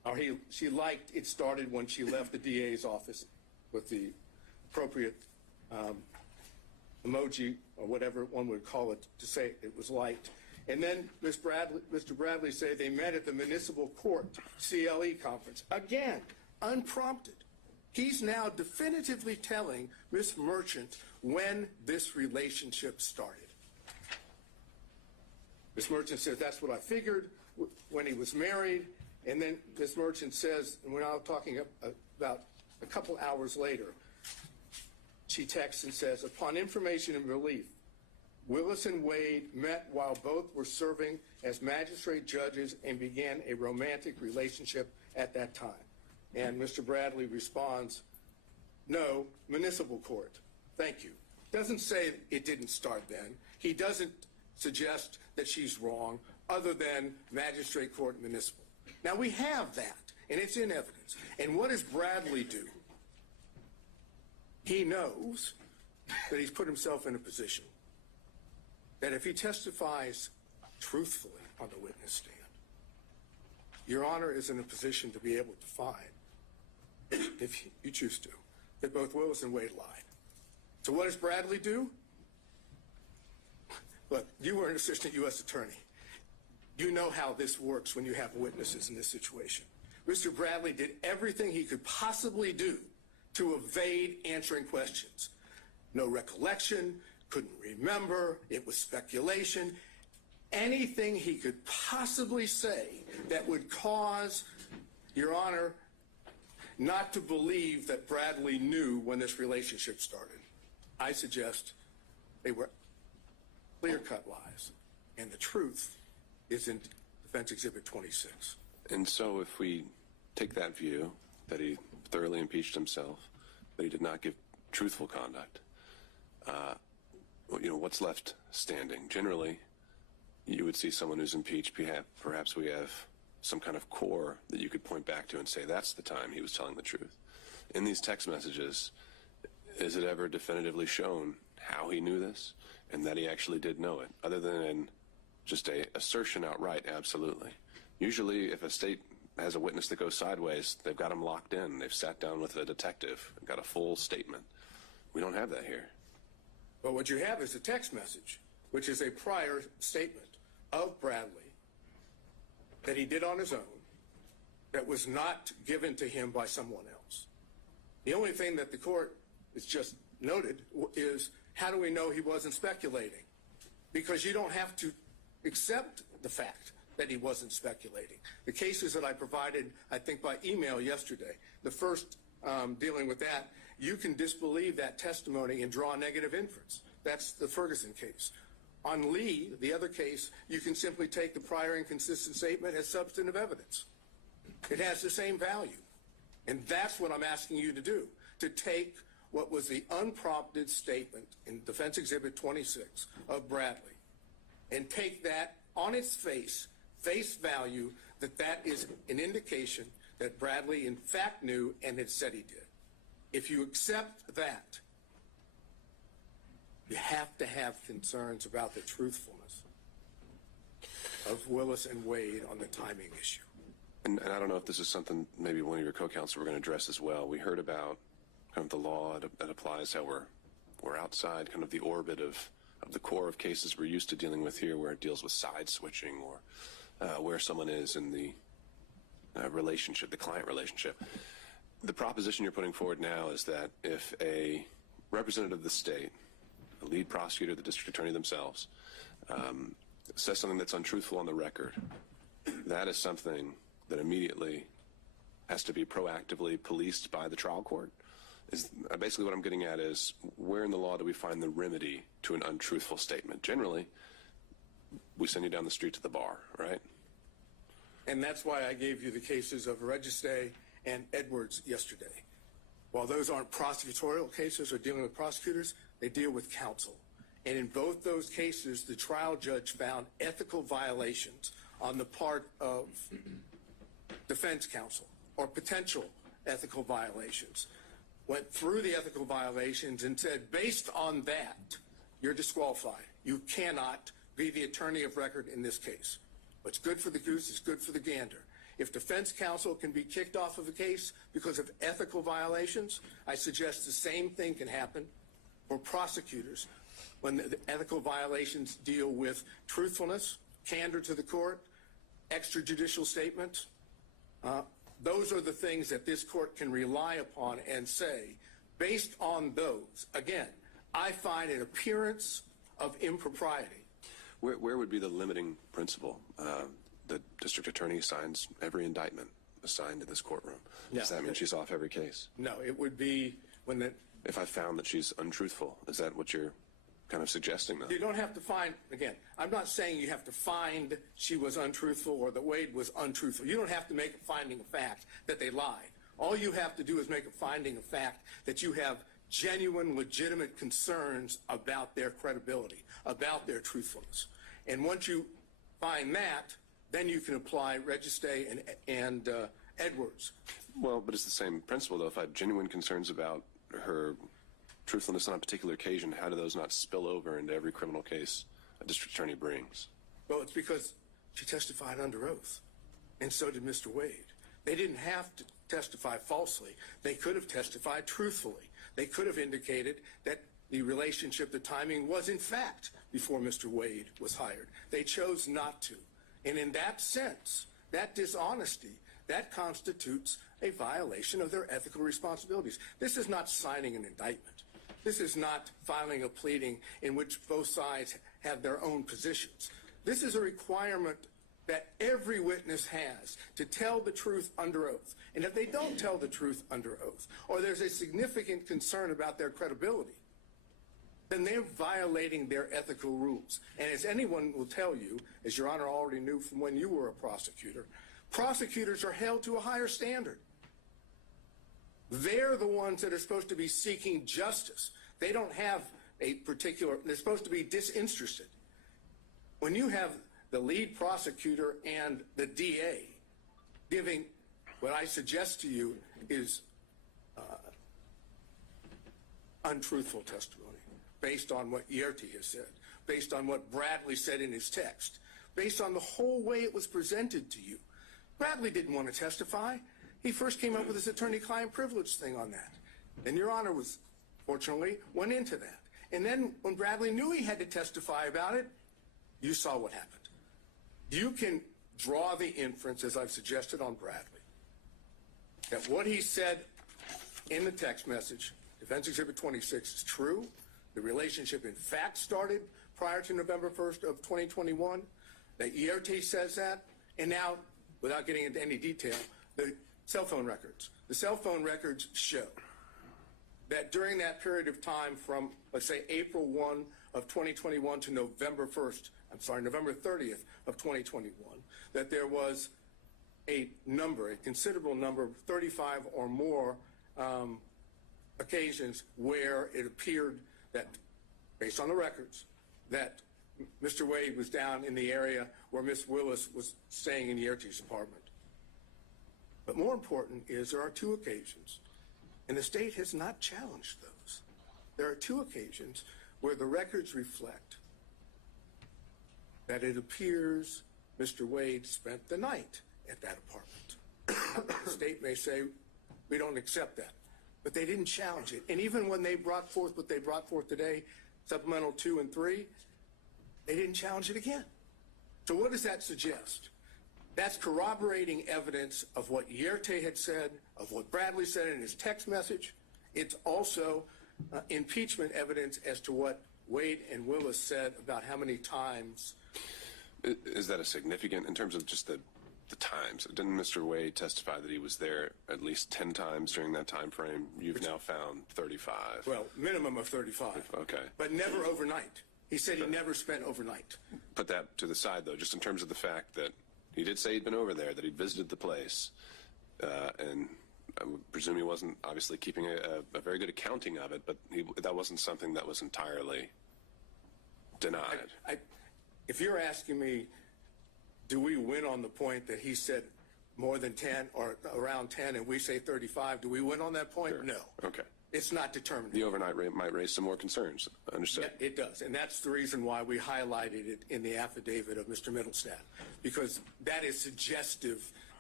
or she liked it started when she left the DA's office with the appropriate emoji or whatever one would call it to say it was liked. And then Mr. Bradley said they met at the municipal court CLE conference. Again, unprompted. He's now definitively telling Ms. Merchant when this relationship started. Ms. Merchant says, that's what I figured when he was married. And then Ms. Merchant says, and we're now talking about a couple hours later, she texts and says, upon information and belief, Willis and Wade met while both were serving as magistrate judges and began a romantic relationship at that time. And Mr. Bradley responds, no, municipal court. Thank you. Doesn't say it didn't start then. He doesn't suggest that she's wrong other than magistrate court municipal. Now we have that, and it's in evidence. And what does Bradley do? He knows that he's put himself in a position that if he testifies truthfully on the witness stand, Your Honor is in a position to be able to find, if you choose to, that both Willis and Wade lied. So what does Bradley do? Look, you were an assistant U.S. attorney. You know how this works when you have witnesses in this situation. Mr. Bradley did everything he could possibly do to evade answering questions. No recollection, couldn't remember, it was speculation. Anything he could possibly say that would cause, Your Honor, not to believe that Bradley knew when this relationship started. I suggest they were clear-cut lies, and the truth is in Defense Exhibit 26. And so if we take that view, that he thoroughly impeached himself, that he did not give truthful conduct, what's left standing? Generally, you would see someone who's impeached, perhaps we have some kind of core that you could point back to and say that's the time he was telling the truth. In these text messages, is it ever definitively shown how he knew this and that he actually did know it, other than in just a assertion outright? Absolutely. Usually, if a state has a witness that goes sideways, they've got him locked in. They've sat down with a detective and got a full statement. We don't have that here. But what you have is a text message, which is a prior statement of Bradley that he did on his own, that was not given to him by someone else. The only thing that the court has just noted is, how do we know he wasn't speculating? Because you don't have to accept the fact that he wasn't speculating. The cases that I provided, I think by email yesterday, the first dealing with that, you can disbelieve that testimony and draw a negative inference. That's the Ferguson case. On Lee, the other case, you can simply take the prior inconsistent statement as substantive evidence. It has the same value. And that's what I'm asking you to do, to take what was the unprompted statement in Defense Exhibit 26 of Bradley and take that on its face value, that is an indication that Bradley in fact knew and had said he did. If you accept that, you have to have concerns about the truthfulness of Willis and Wade on the timing issue. And I don't know if this is something maybe one of your co-counsel were going to address as well. We heard about kind of the law that applies, how we're outside kind of the orbit of the core of cases we're used to dealing with here, where it deals with side switching or where someone is in the relationship, the client relationship. The proposition you're putting forward now is that if a representative of the state, the lead prosecutor, the district attorney themselves, says something that's untruthful on the record, that is something that immediately has to be proactively policed by the trial court. Is basically what I'm getting at is, where in the law do we find the remedy to an untruthful statement? Generally, we send you down the street to the bar, right? And that's why I gave you the cases of Registe and Edwards yesterday. While those aren't prosecutorial cases or dealing with prosecutors, they deal with counsel. And in both those cases, the trial judge found ethical violations on the part of defense counsel, or potential ethical violations. Went through the ethical violations and said, based on that, you're disqualified. You cannot be the attorney of record in this case. What's good for the goose is good for the gander. If defense counsel can be kicked off of a case because of ethical violations, I suggest the same thing can happen for prosecutors when the ethical violations deal with truthfulness, candor to the court, extrajudicial statements. Those are the things that this court can rely upon and say, based on those, again, I find an appearance of impropriety. Where would be the limiting principle? The district attorney signs every indictment assigned to this courtroom. Does that mean she's off every case? No, it would be when the... If I found that she's untruthful, is that what you're kind of suggesting, though? You don't have to find, again, I'm not saying you have to find she was untruthful or that Wade was untruthful. You don't have to make a finding of fact that they lied. All you have to do is make a finding of fact that you have genuine, legitimate concerns about their credibility, about their truthfulness. And once you find that, then you can apply Registay and Edwards. Well, but it's the same principle, though. If I have genuine concerns about her truthfulness on a particular occasion, how do those not spill over into every criminal case a district attorney brings? Well, it's because she testified under oath, and so did Mr. Wade. They didn't have to testify falsely. They could have testified truthfully. They could have indicated that the relationship, the timing was in fact before Mr. Wade was hired. They chose not to. And in that sense, that dishonesty, that constitutes a violation of their ethical responsibilities. This is not signing an indictment. This is not filing a pleading in which both sides have their own positions. This is a requirement that every witness has to tell the truth under oath. And if they don't tell the truth under oath, or there's a significant concern about their credibility, then they're violating their ethical rules. And as anyone will tell you, as Your Honor already knew from when you were a prosecutor, prosecutors are held to a higher standard. They're the ones that are supposed to be seeking justice. They don't have a particular, they're supposed to be disinterested. When you have the lead prosecutor and the DA giving what I suggest to you is untruthful testimony based on what Yerty has said, based on what Bradley said in his text, based on the whole way it was presented to you. Bradley didn't want to testify. He first came up with his attorney-client privilege thing on that. And Your Honor was, fortunately, went into that. And then when Bradley knew he had to testify about it, you saw what happened. You can draw the inference, as I've suggested on Bradley, that what he said in the text message, Defense Exhibit 26, is true. The relationship, in fact, started prior to November 1st of 2021. That Yerty says that. And now, without getting into any detail, the cell phone records. The cell phone records show that during that period of time from, let's say, April 1 of 2021 to November 30th of 2021, that there was a considerable number, 35 or more occasions where it appeared that, based on the records, that Mr. Wade was down in the area where Miss Willis was staying in Yerty's apartment. But more important is there are two occasions, and the state has not challenged those. There are two occasions where the records reflect that it appears Mr. Wade spent the night at that apartment. The state may say, we don't accept that, but they didn't challenge it. And even when they brought forth what they brought forth today, Supplemental 2 and 3, they didn't challenge it again. So what does that suggest? That's corroborating evidence of what Yerty had said, of what Bradley said in his text message. It's also impeachment evidence as to what Wade and Willis said about how many times. Is that a significant, in terms of just the times? Didn't Mr. Wade testify that he was there at least 10 times during that time frame? You've now found 35. Well, minimum of 35. Okay. But never overnight. He said he never spent overnight. Put that to the side, though, just in terms of the fact that he did say he'd been over there, that he'd visited the place, and I would presume he wasn't obviously keeping a very good accounting of it, but that wasn't something that was entirely denied. If you're asking me, do we win on the point that he said more than 10 or around 10 and we say 35, do we win on that point? Sure. No. Okay. It's not determined. The overnight rate might raise some more concerns. Understood. Yeah, it does. And that's the reason why we highlighted it in the affidavit of Mr. Middlestat, because that is suggestive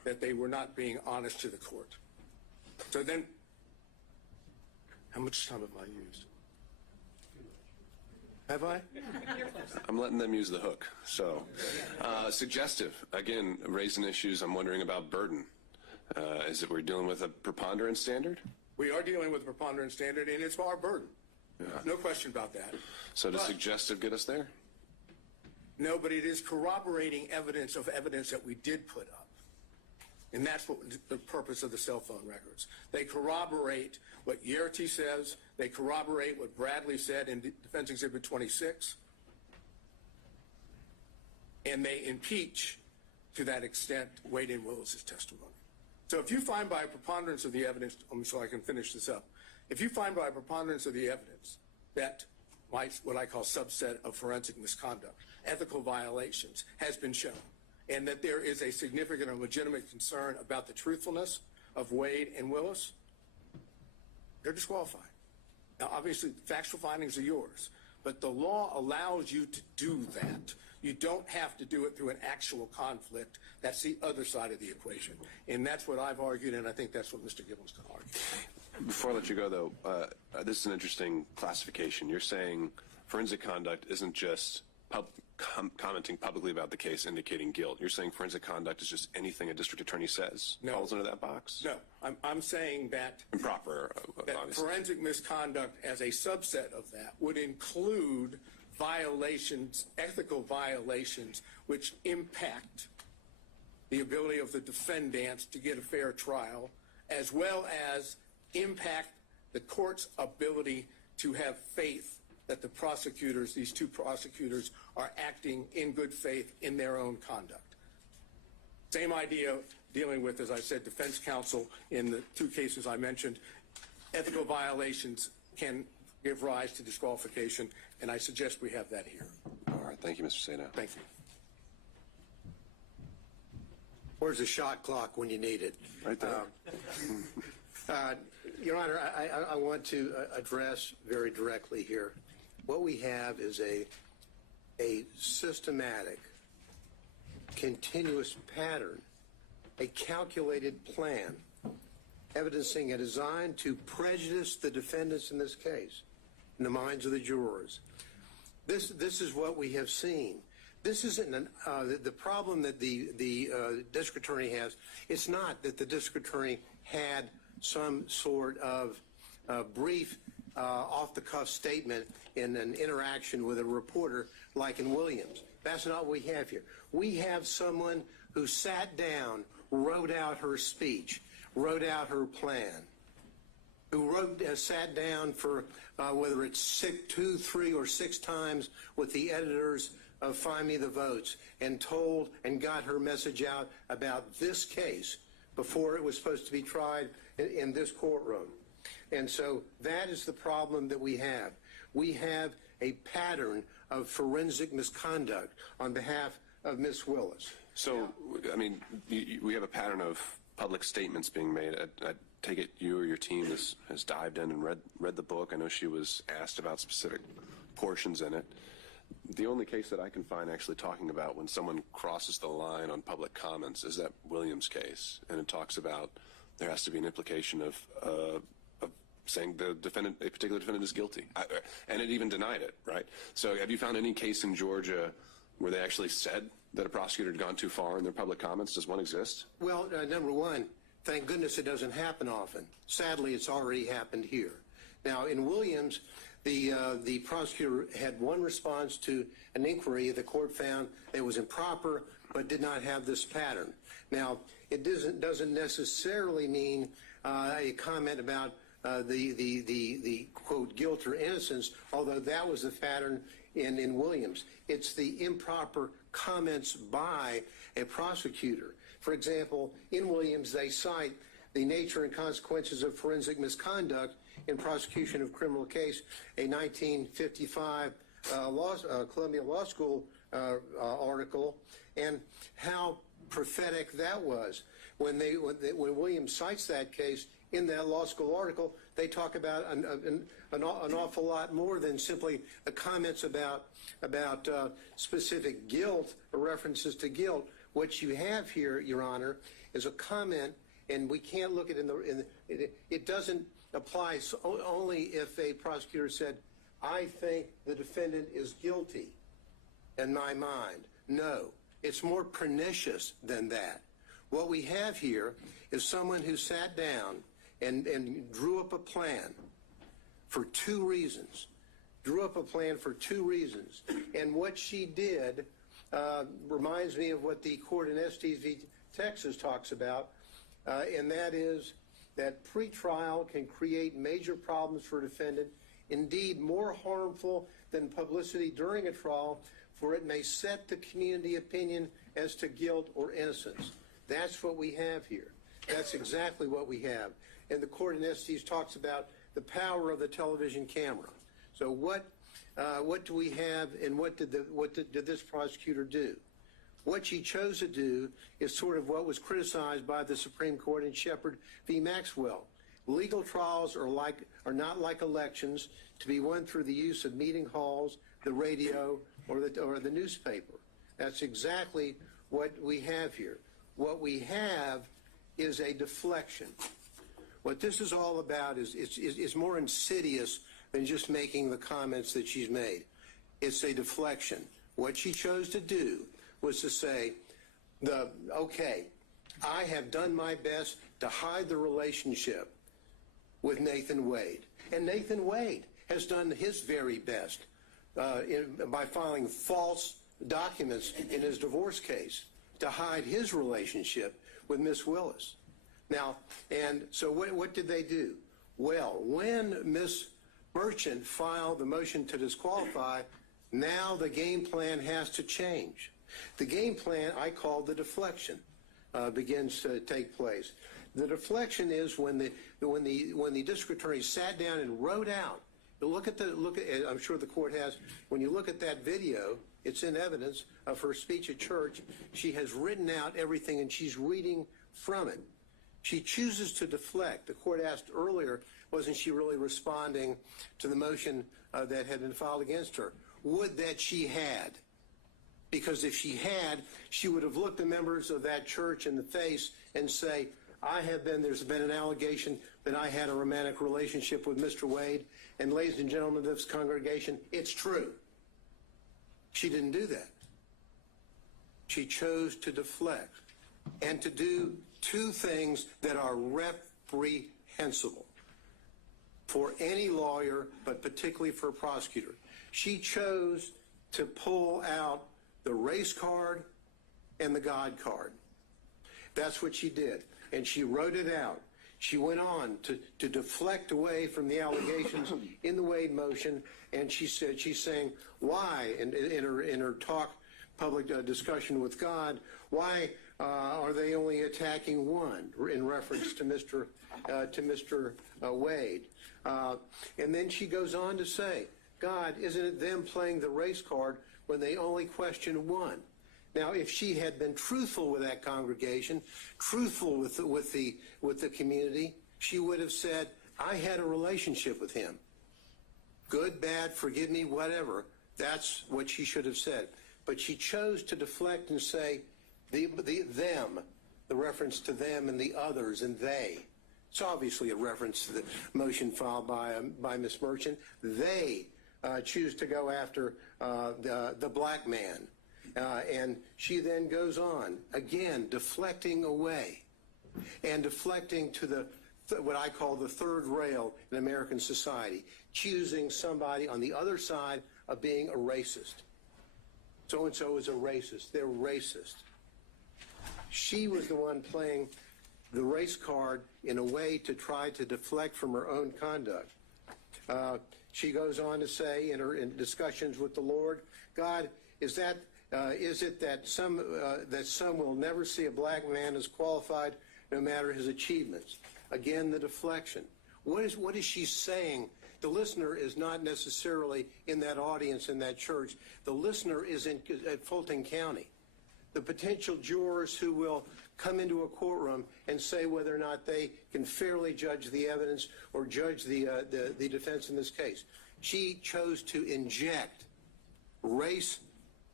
that they were not being honest to the court. So then, how much time have I used? Have I? I'm letting them use the hook. So, suggestive. Again, raising issues. I'm wondering about burden. Is it we're dealing with a preponderance standard? We are dealing with a preponderance standard, and it's our burden. Yeah. No question about that. So does suggestive get us there? No, but it is corroborating evidence of evidence that we did put up. And that's what the purpose of the cell phone records. They corroborate what Yerty says. They corroborate what Bradley said in Defense Exhibit 26. And they impeach, to that extent, Wade and Willis's testimony. So if you find by a preponderance of the evidence, so I can finish this up, if you find by a preponderance of the evidence that what I call subset of forensic misconduct, ethical violations, has been shown, and that there is a significant and legitimate concern about the truthfulness of Wade and Willis, they're disqualified. Now, obviously, factual findings are yours, but the law allows you to do that. You don't have to do it through an actual conflict. That's the other side of the equation. And that's what I've argued, and I think that's what Mr. Gibbons can argue. Before I let you go, though, this is an interesting classification. You're saying forensic conduct isn't just commenting publicly about the case indicating guilt. You're saying forensic conduct is just anything a district attorney says falls into that box? No. I'm saying that improper, that forensic misconduct as a subset of that would include violations, ethical violations, which impact the ability of the defendants to get a fair trial, as well as impact the court's ability to have faith that the prosecutors, these two prosecutors, are acting in good faith in their own conduct. Same idea dealing with, as I said, defense counsel in the two cases I mentioned. Ethical violations can give rise to disqualification, and I suggest we have that here. All right. Thank you, Mr. Sano. Thank you. Where's the shot clock when you need it? Right there. Your Honor, I want to address very directly here. What we have is a systematic, continuous pattern, a calculated plan, evidencing a design to prejudice the defendants in this case, in the minds of the jurors. This is what we have seen. This isn't the problem that the district attorney has. It's not that the district attorney had some sort of brief off-the-cuff statement in an interaction with a reporter like in Williams. That's not what we have here. We have someone who sat down, wrote out her speech, wrote out her plan, who sat down for whether it's 2, 3, or 6 times with the editors of Find Me the Votes and told and got her message out about this case before it was supposed to be tried in this courtroom. And so that is the problem that we have. We have a pattern of forensic misconduct on behalf of Ms. Willis. So, I mean, we have a pattern of public statements being made. I take it you or your team has dived in and read the book. I know she was asked about specific portions in it. The only case that I can find actually talking about when someone crosses the line on public comments is that Williams case, and it talks about there has to be an implication of saying the defendant, a particular defendant, is guilty, and it even denied it, right? So, have you found any case in Georgia where they actually said that a prosecutor had gone too far in their public comments? Does one exist? Well, number one, thank goodness it doesn't happen often. Sadly, it's already happened here. Now, in Williams, the prosecutor had one response to an inquiry the court found it was improper but did not have this pattern. Now, it doesn't necessarily mean a comment about the quote guilt or innocence, although that was the pattern in Williams. It's the improper comments by a prosecutor. For example, in Williams, they cite the nature and consequences of forensic misconduct in prosecution of criminal case, a 1955 Columbia Law School article, and how prophetic that was. When Williams cites that case in that law school article, they talk about an awful lot more than simply the comments about specific guilt or references to guilt. What you have here, Your Honor, is a comment, and we can't look at it doesn't apply only if a prosecutor said, I think the defendant is guilty in my mind. No, it's more pernicious than that. What we have here is someone who sat down and drew up a plan for two reasons. And what she did reminds me of what the court in Estes v. Texas talks about, and that is that pretrial can create major problems for a defendant, indeed more harmful than publicity during a trial, for it may set the community opinion as to guilt or innocence. That's what we have here. That's exactly what we have. And the court in Estes talks about the power of the television camera. So what do we have, and what did this prosecutor do? What she chose to do is sort of what was criticized by the Supreme Court in Shepard v. Maxwell. Legal trials are not like elections to be won through the use of meeting halls, the radio, or the newspaper. That's exactly what we have here. What we have is a deflection. What this is all about is more insidious than just making the comments that she's made. It's a deflection. What she chose to do was to say, okay, I have done my best to hide the relationship with Nathan Wade. And Nathan Wade has done his very best by filing false documents in his divorce case to hide his relationship with Miss Willis. Now, and so what did they do? Well, when Miss Merchant filed the motion to disqualify, now the game plan has to change. The game plan I call the deflection begins to take place. The deflection is when the district attorney sat down and wrote out. I'm sure the court has. When you look at that video, it's in evidence of her speech at church. She has written out everything, and she's reading from it. She chooses to deflect. The court asked earlier, wasn't she really responding to the motion that had been filed against her? Would that she had. Because if she had, she would have looked the members of that church in the face and say, there's been an allegation that I had a romantic relationship with Mr. Wade, and ladies and gentlemen of this congregation, it's true. She didn't do that. She chose to deflect and to do two things that are reprehensible for any lawyer, but particularly for a prosecutor. She chose to pull out the race card and the God card. That's what she did. And she wrote it out. She went on to deflect away from the allegations in the Wade motion, and she said, she's saying, why, in her talk, public discussion with God, why are they only attacking one, in reference to Mr. Wade? And then she goes on to say, God, isn't it them playing the race card when they only question one? Now, if she had been truthful with that congregation, truthful with the community, she would have said, I had a relationship with him. Good, bad, forgive me, whatever. That's what she should have said. But she chose to deflect and say, them, the reference to them and the others and they. It's obviously a reference to the motion filed by Ms. Merchant. They choose to go after the black man. And she then goes on, again, deflecting away and deflecting to what I call the third rail in American society, choosing somebody on the other side of being a racist. So-and-so is a racist. They're racist. She was the one playing the race card in a way to try to deflect from her own conduct. She goes on to say in discussions with the Lord, God, is it that some will never see a black man as qualified no matter his achievements? Again, the deflection. What is she saying? The listener is not necessarily in that audience in that church. The listener is at Fulton County. The potential jurors who will come into a courtroom and say whether or not they can fairly judge the evidence or judge the defense in this case. She chose to inject race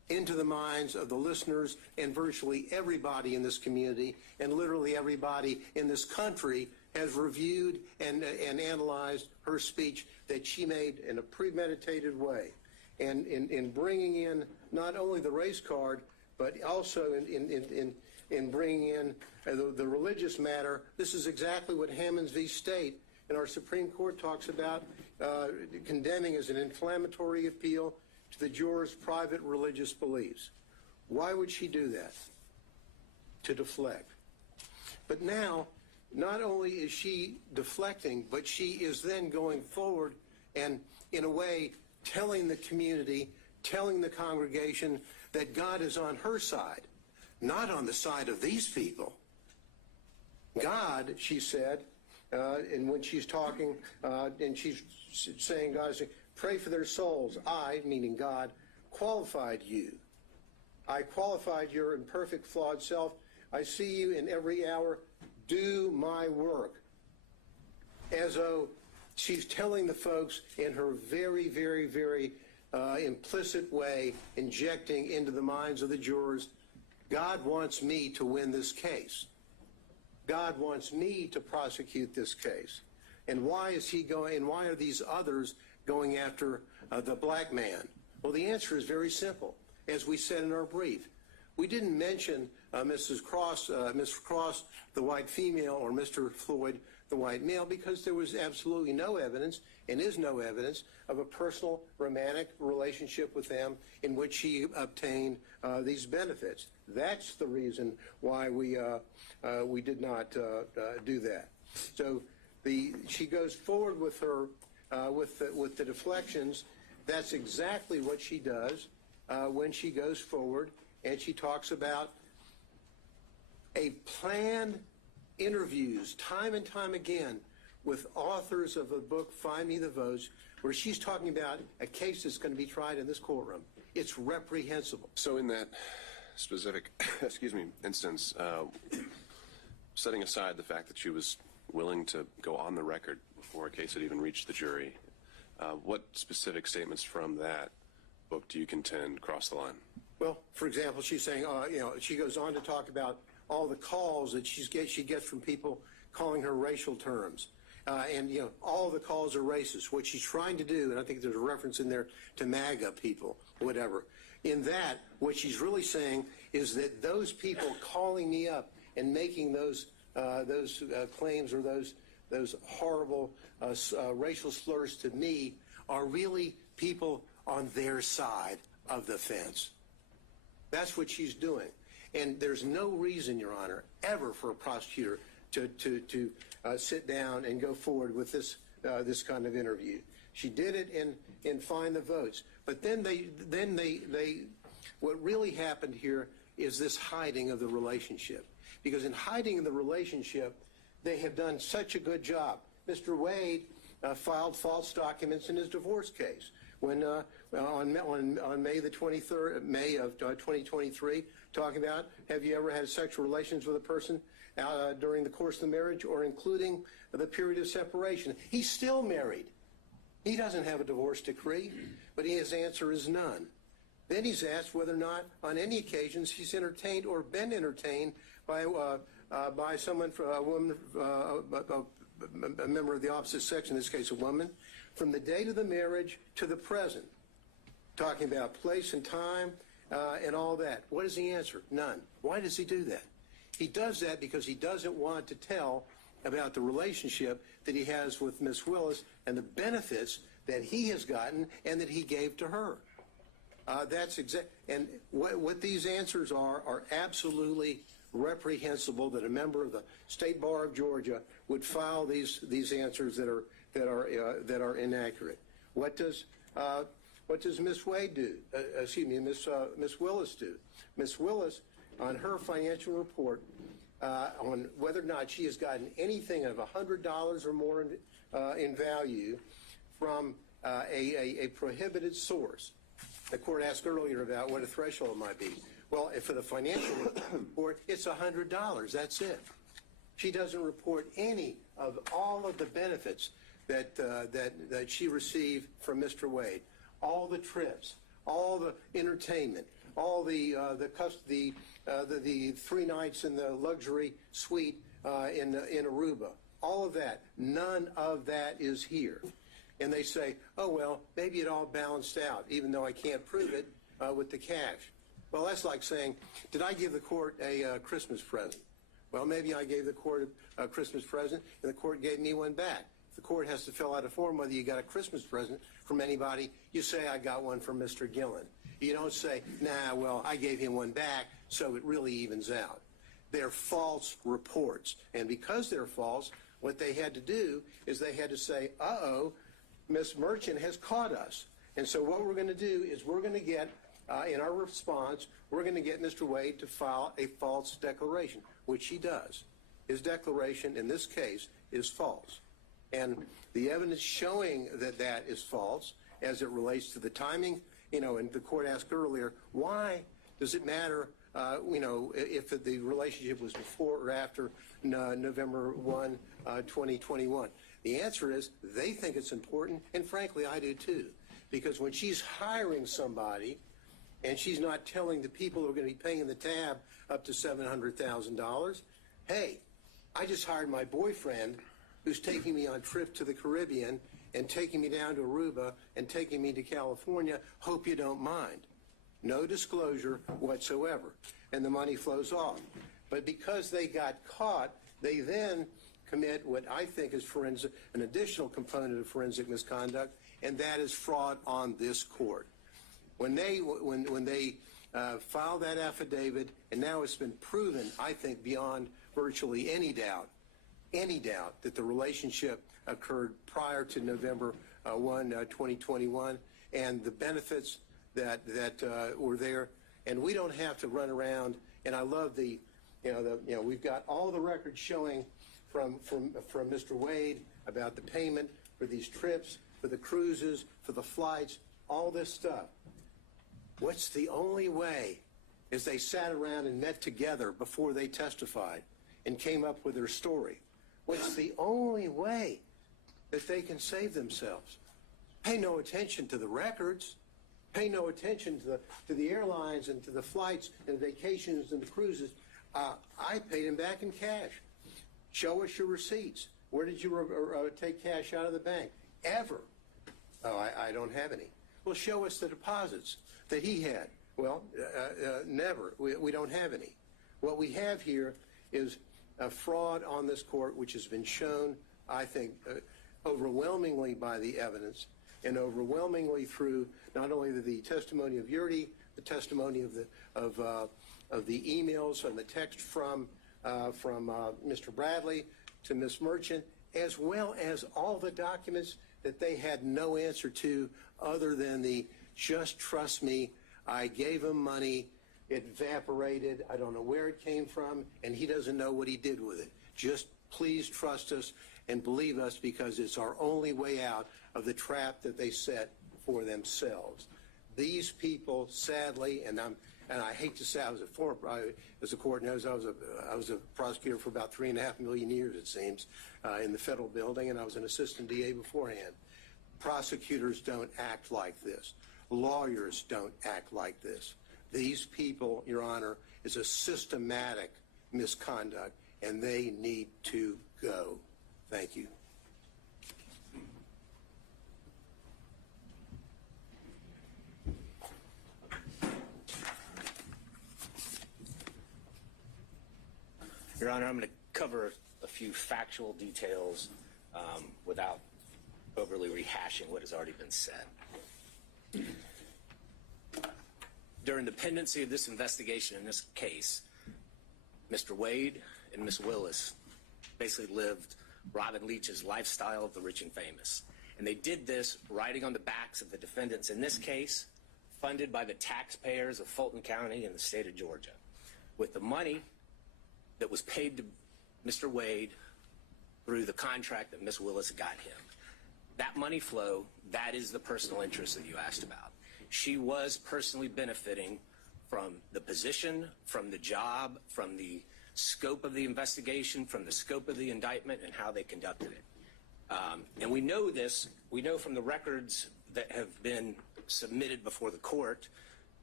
into the minds of the listeners and virtually everybody in this community and literally everybody in this country has reviewed and analyzed her speech that she made in a premeditated way. And in bringing in not only the race card, but also in bringing in the religious matter, this is exactly what Hammonds v. State and our Supreme Court talks about condemning as an inflammatory appeal to the jurors' private religious beliefs. Why would she do that? To deflect. But now, not only is she deflecting, but she is then going forward and, in a way, telling the community, telling the congregation that God is on her side, not on the side of these people. God, she said, and when she's talking, and she's saying, God, pray for their souls. I, meaning God, qualified you. I qualified your imperfect, flawed self. I see you in every hour. Do my work. As though she's telling the folks in her very, very, very implicit way, injecting into the minds of the jurors, God wants me to win this case. God wants me to prosecute this case. And why is he going, and why are these others going after the black man? Well, the answer is very simple. As we said in our brief, we didn't mention Mrs. Cross, the white female, or Mr. Floyd, the white male, because there was absolutely no evidence, and is no evidence, of a personal romantic relationship with them in which she obtained these benefits. That's the reason why we did not do that. So she goes forward with her with the deflections. That's exactly what she does when she goes forward, and she talks about a planned interviews time and time again with authors of a book, Find Me the Votes, where she's talking about a case that's going to be tried in this courtroom. It's reprehensible. So in that specific, instance, setting aside the fact that she was willing to go on the record before a case had even reached the jury, what specific statements from that book do you contend cross the line? Well, for example, she's saying, she goes on to talk about all the calls that she gets from people calling her racial terms. And all the calls are racist. What she's trying to do, and I think there's a reference in there to MAGA people, whatever. In that, what she's really saying is that those people calling me up and making those claims or those horrible racial slurs to me are really people on their side of the fence. That's what she's doing. And there's no reason, Your Honor, ever for a prosecutor to sit down and go forward with this kind of interview. She did it in Find the Votes. But then what really happened here is this hiding of the relationship. Because in hiding the relationship, they have done such a good job. Mr. Wade filed false documents in his divorce case when on May the 23rd, May of 2023, talking about, have you ever had sexual relations with a person during the course of the marriage or including the period of separation? He's still married. He doesn't have a divorce decree, but his answer is none. Then he's asked whether or not on any occasions he's entertained or been entertained by someone, a woman, a member of the opposite sex, in this case a woman, from the date of the marriage to the present, talking about place and time and all that. What is the answer? None. Why does he do that? He does that because he doesn't want to tell about the relationship that he has with Miss Willis and the benefits that he has gotten and that he gave to her. And what these answers are absolutely reprehensible. That a member of the State Bar of Georgia would file these answers that are inaccurate. What does Miss Wade do? Miss Willis do? Miss Willis, on her financial report, on whether or not she has gotten anything of $100 or more in value from a prohibited source. The court asked earlier about what a threshold might be. Well, for the financial report, it's $100. That's it. She doesn't report any of all of the benefits that she received from Mr. Wade. All the trips, all the entertainment, all the 3 nights in the luxury suite in Aruba. All of that. None of that is here. And they say, oh, well, maybe it all balanced out, even though I can't prove it with the cash. Well, that's like saying, did I give the court a Christmas present? Well, maybe I gave the court a Christmas present, and the court gave me one back. If the court has to fill out a form whether you got a Christmas present from anybody, you say, I got one from Mr. Gillen. You don't say, nah, well, I gave him one back, so it really evens out. They're false reports. And because they're false, what they had to do is they had to say, uh-oh, Ms. Merchant has caught us. And so what we're going to do is we're going to get, in our response, we're going to get Mr. Wade to file a false declaration, which he does. His declaration in this case is false. And the evidence showing that that is false as it relates to the timing, and the court asked earlier, why does it matter, if the relationship was before or after November 1, 2021? The answer is they think it's important, and frankly, I do too. Because when she's hiring somebody and she's not telling the people who are going to be paying the tab up to $700,000, hey, I just hired my boyfriend who's taking me on trip to the Caribbean and taking me down to Aruba and taking me to California. Hope you don't mind. No disclosure whatsoever. And the money flows off. But because they got caught, they then commit what I think is an additional component of forensic misconduct, and that is fraud on this court. When they filed that affidavit, and now it's been proven, I think, beyond virtually any doubt that the relationship occurred prior to November 1, 2021, and the benefits that were there. And we don't have to run around. And I love we've got all the records showing from Mr. Wade about the payment for these trips, for the cruises, for the flights, all this stuff. What's the only way is they sat around and met together before they testified and came up with their story. What's the only way that they can save themselves? Pay no attention to the records. Pay no attention to the airlines and to the flights and vacations and the cruises. I paid him back in cash. Show us your receipts. Where did you take cash out of the bank? Ever? Oh, I don't have any. Well, show us the deposits that he had. Well, never. We don't have any. What we have here is a fraud on this court, which has been shown, I think, overwhelmingly by the evidence and overwhelmingly through not only the testimony of Yurdi, the testimony of the emails and the text from Mr. Bradley to Ms. Merchant, as well as all the documents that they had no answer to other than the just trust me, I gave him money, it evaporated, I don't know where it came from, and he doesn't know what he did with it. Just please trust us and believe us because it's our only way out of the trap that they set for themselves. These people, sadly, and I hate to say I was as the court knows, I was a prosecutor for about 3.5 million years, it seems, in the federal building, and I was an assistant DA beforehand. Prosecutors don't act like this. Lawyers don't act like this. These people, Your Honor, is a systematic misconduct, and they need to go. Thank you. Your Honor, I'm going to cover a few factual details without overly rehashing what has already been said. During the pendency of this investigation in this case, Mr. Wade and Ms. Willis basically lived Robin Leach's lifestyle of the rich and famous. And they did this riding on the backs of the defendants in this case, funded by the taxpayers of Fulton County and the state of Georgia, with the money that was paid to Mr. Wade through the contract that Ms. Willis got him. That money flow, that is the personal interest that you asked about. She was personally benefiting from the position, from the job, from the scope of the investigation, from the scope of the indictment, and how they conducted it. And we know this, we know from the records that have been submitted before the court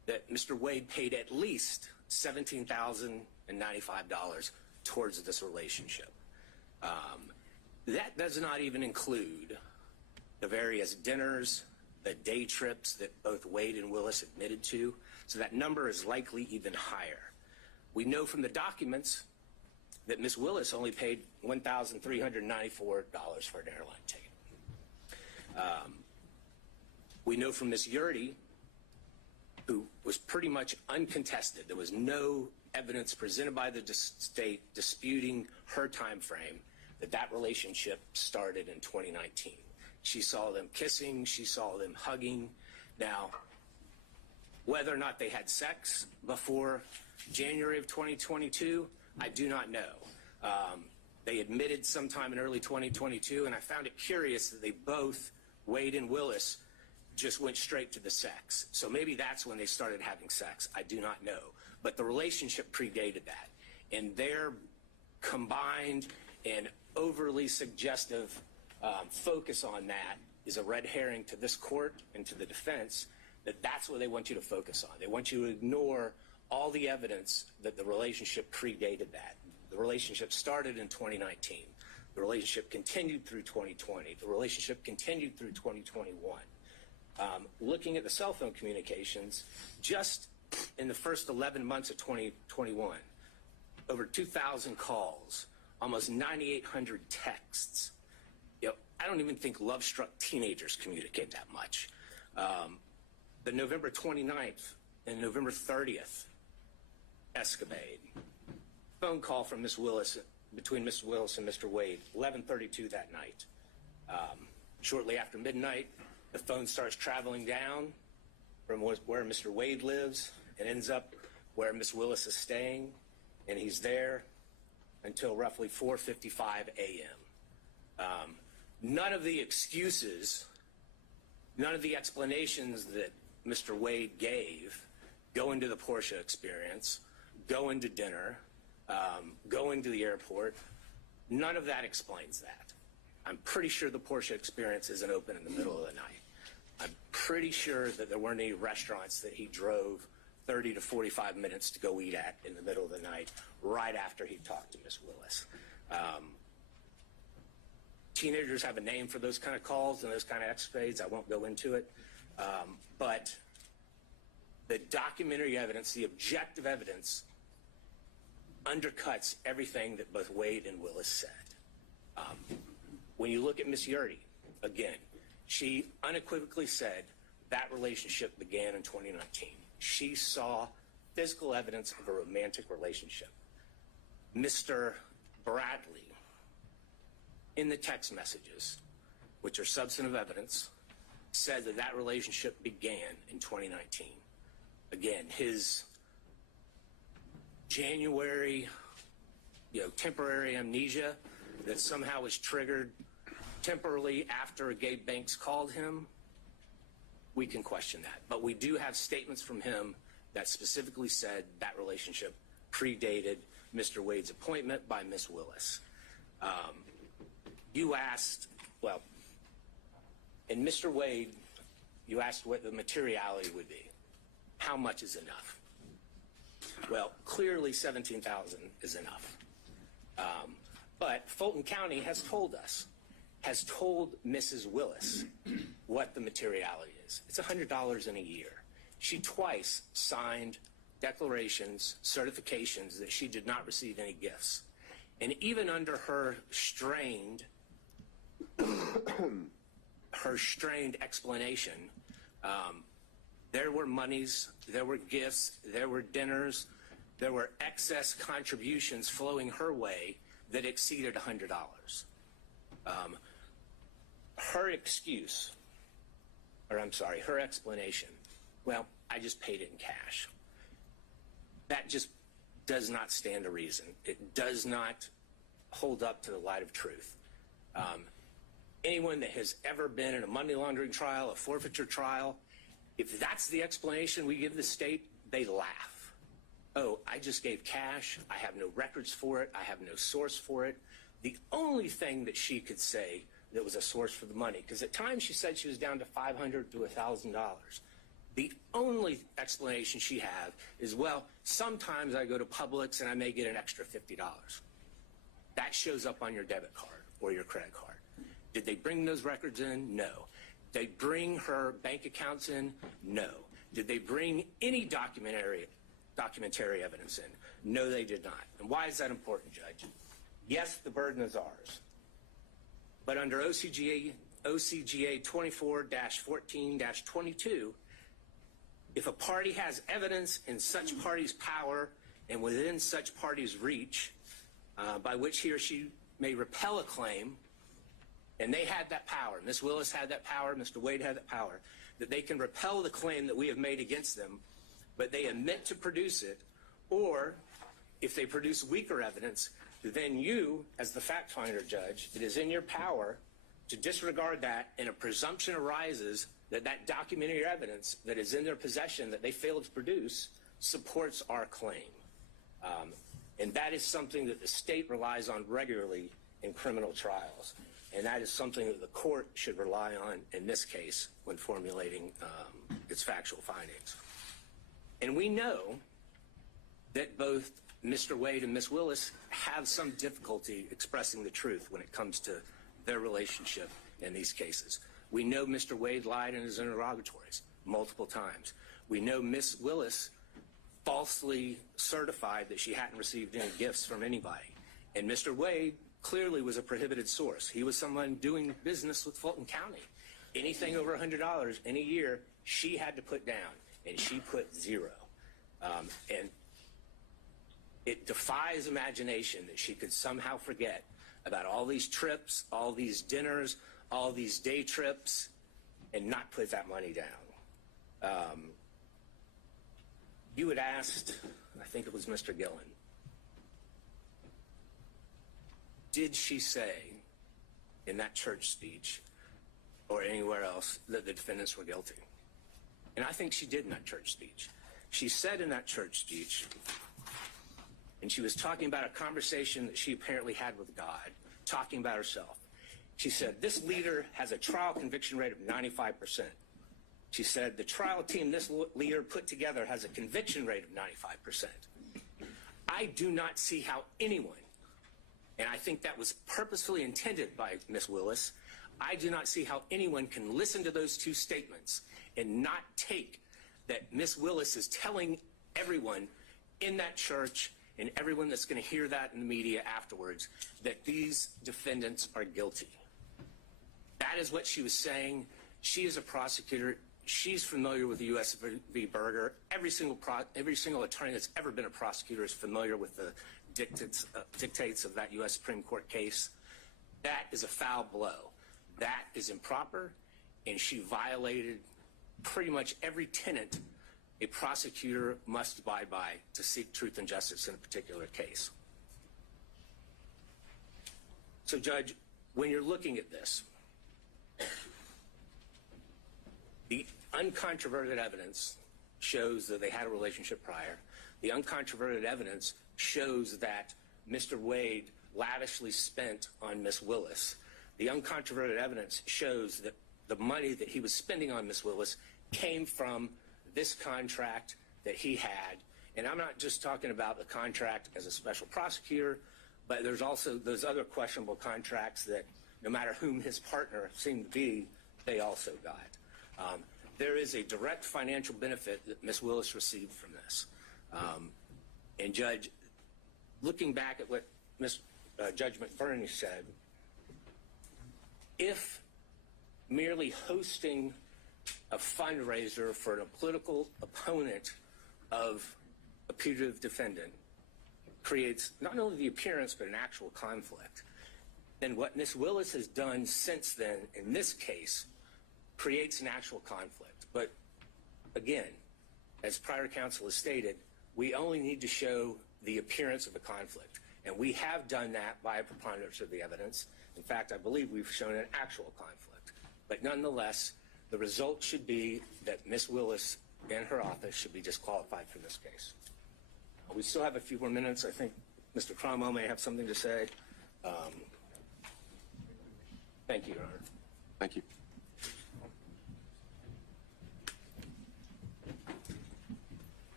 that Mr. Wade paid at least $17,095 towards this relationship. That does not even include the various dinners, the day trips that both Wade and Willis admitted to, so that number is likely even higher. We know from the documents that Ms. Willis only paid $1,394 for an airline ticket. We know from Ms. Yurdy, who was pretty much uncontested, there was no evidence presented by the state disputing her time frame, that relationship started in 2019. She saw them kissing, she saw them hugging. Now, whether or not they had sex before January of 2022, I do not know. They admitted sometime in early 2022, and I found it curious that they both, Wade and Willis, just went straight to the sex. So maybe that's when they started having sex. I do not know. But the relationship predated that. And their combined and overly suggestive focus on that is a red herring to this court and to the defense, that that's what they want you to focus on. They want you to ignore all the evidence that the relationship predated that. The relationship started in 2019. The relationship continued through 2020. The relationship continued through 2021. Looking at the cell phone communications, just in the first 11 months of 2021, over 2,000 calls, almost 9,800 texts. You know, I don't even think love-struck teenagers communicate that much. The November 29th and November 30th escapade, phone call from Ms. Willis, between Ms. Willis and Mr. Wade, 11:32 that night. Shortly after midnight, the phone starts traveling down from where Mr. Wade lives and ends up where Ms. Willis is staying, and he's there until roughly 4:55 a.m. None of the excuses, none of the explanations that Mr. Wade gave going to the Porsche experience, going to dinner, going to the airport, none of that explains that. I'm pretty sure the Porsche experience isn't open in the middle of the night. I'm pretty sure that there weren't any restaurants that he drove 30 to 45 minutes to go eat at in the middle of the night right after he talked to Ms. Willis. Teenagers have a name for those kind of calls and those kind of escapades. I won't go into it. But the documentary evidence, the objective evidence, undercuts everything that both Wade and Willis said. When you look at Ms. Yurdy, again, she unequivocally said that relationship began in 2019. She saw physical evidence of a romantic relationship. Mr. Bradley, in the text messages, which are substantive evidence, said that relationship began in 2019. Again, his January, temporary amnesia that somehow was triggered temporarily after Gabe Banks called him, we can question that. But we do have statements from him that specifically said that relationship predated Mr. Wade's appointment by Ms. Willis. You asked, well, in Mr. Wade, you asked what the materiality would be. How much is enough? Well, clearly 17,000 is enough. But Fulton County has told us, has told Mrs. Willis what the materiality is. It's $100 in a year. She twice signed declarations, certifications that she did not receive any gifts. And even under her strained explanation, there were monies, there were gifts, there were dinners, there were excess contributions flowing her way that exceeded $100. Her explanation, well, I just paid it in cash. That just does not stand to reason. It does not hold up to the light of truth. Anyone that has ever been in a money laundering trial, a forfeiture trial, if that's the explanation we give the state, they laugh. Oh, I just gave cash. I have no records for it. I have no source for it. The only thing that she could say that was a source for the money, because at times she said she was down to $500 to $1,000. The only explanation she had is, well, sometimes I go to Publix and I may get an extra $50. That shows up on your debit card or your credit card. Did they bring those records in? No. Did they bring her bank accounts in? No. Did they bring any documentary evidence in? No, they did not. And why is that important, Judge? Yes, the burden is ours. But under OCGA 24-14-22, if a party has evidence in such party's power and within such party's reach, by which he or she may repel a claim, and they had that power, Ms. Willis had that power, Mr. Wade had that power, that they can repel the claim that we have made against them, but they admit to produce it, or if they produce weaker evidence, then you, as the fact finder, Judge, it is in your power to disregard that, and a presumption arises that that documentary evidence that is in their possession that they failed to produce supports our claim. And that is something that the state relies on regularly in criminal trials. And that is something that the court should rely on in this case when formulating its factual findings. And we know that both Mr. Wade and Ms. Willis have some difficulty expressing the truth when it comes to their relationship in these cases. We know Mr. Wade lied in his interrogatories multiple times. We know Ms. Willis falsely certified that she hadn't received any gifts from anybody. And Mr. Wade clearly was a prohibited source. He was someone doing business with Fulton County. Anything over $100 in a year, she had to put down, and she put zero. And it defies imagination that she could somehow forget about all these trips, all these dinners, all these day trips, and not put that money down. You had asked, I think it was Mr. Gillen, did she say in that church speech or anywhere else that the defendants were guilty? And I think she did in that church speech. She said in that church speech, and she was talking about a conversation that she apparently had with God, talking about herself. She said, this leader has a trial conviction rate of 95%. She said, the trial team this leader put together has a conviction rate of 95%. I do not see how anyone, and I think that was purposefully intended by Ms. Willis, I do not see how anyone can listen to those two statements and not take that Ms. Willis is telling everyone in that church and everyone that's going to hear that in the media afterwards that these defendants are guilty. That is what she was saying. She is a prosecutor. She's familiar with the U.S. v. Berger. Every single attorney that's ever been a prosecutor is familiar with the dictates of that U.S. Supreme Court case. That is a foul blow. That is improper, and she violated pretty much every tenet a prosecutor must abide by to seek truth and justice in a particular case. So, Judge, when you're looking at this, the uncontroverted evidence shows that they had a relationship prior. The uncontroverted evidence shows that Mr. Wade lavishly spent on Ms. Willis. The uncontroverted evidence shows that the money that he was spending on Ms. Willis came from this contract that he had. And I'm not just talking about the contract as a special prosecutor, but there's also those other questionable contracts that no matter whom his partner seemed to be, they also got. There is a direct financial benefit that Ms. Willis received from this. And Judge, looking back at what Judge McBurney said, if merely hosting a fundraiser for a political opponent of a putative defendant creates not only the appearance but an actual conflict, then what Ms. Willis has done since then in this case creates an actual conflict. But again, as prior counsel has stated, we only need to show the appearance of a conflict. And we have done that by a preponderance of the evidence. In fact, I believe we've shown an actual conflict. But nonetheless, the result should be that Ms. Willis and her office should be disqualified from this case. We still have a few more minutes. I think Mr. Cromwell may have something to say. Thank you, Your Honor. Thank you.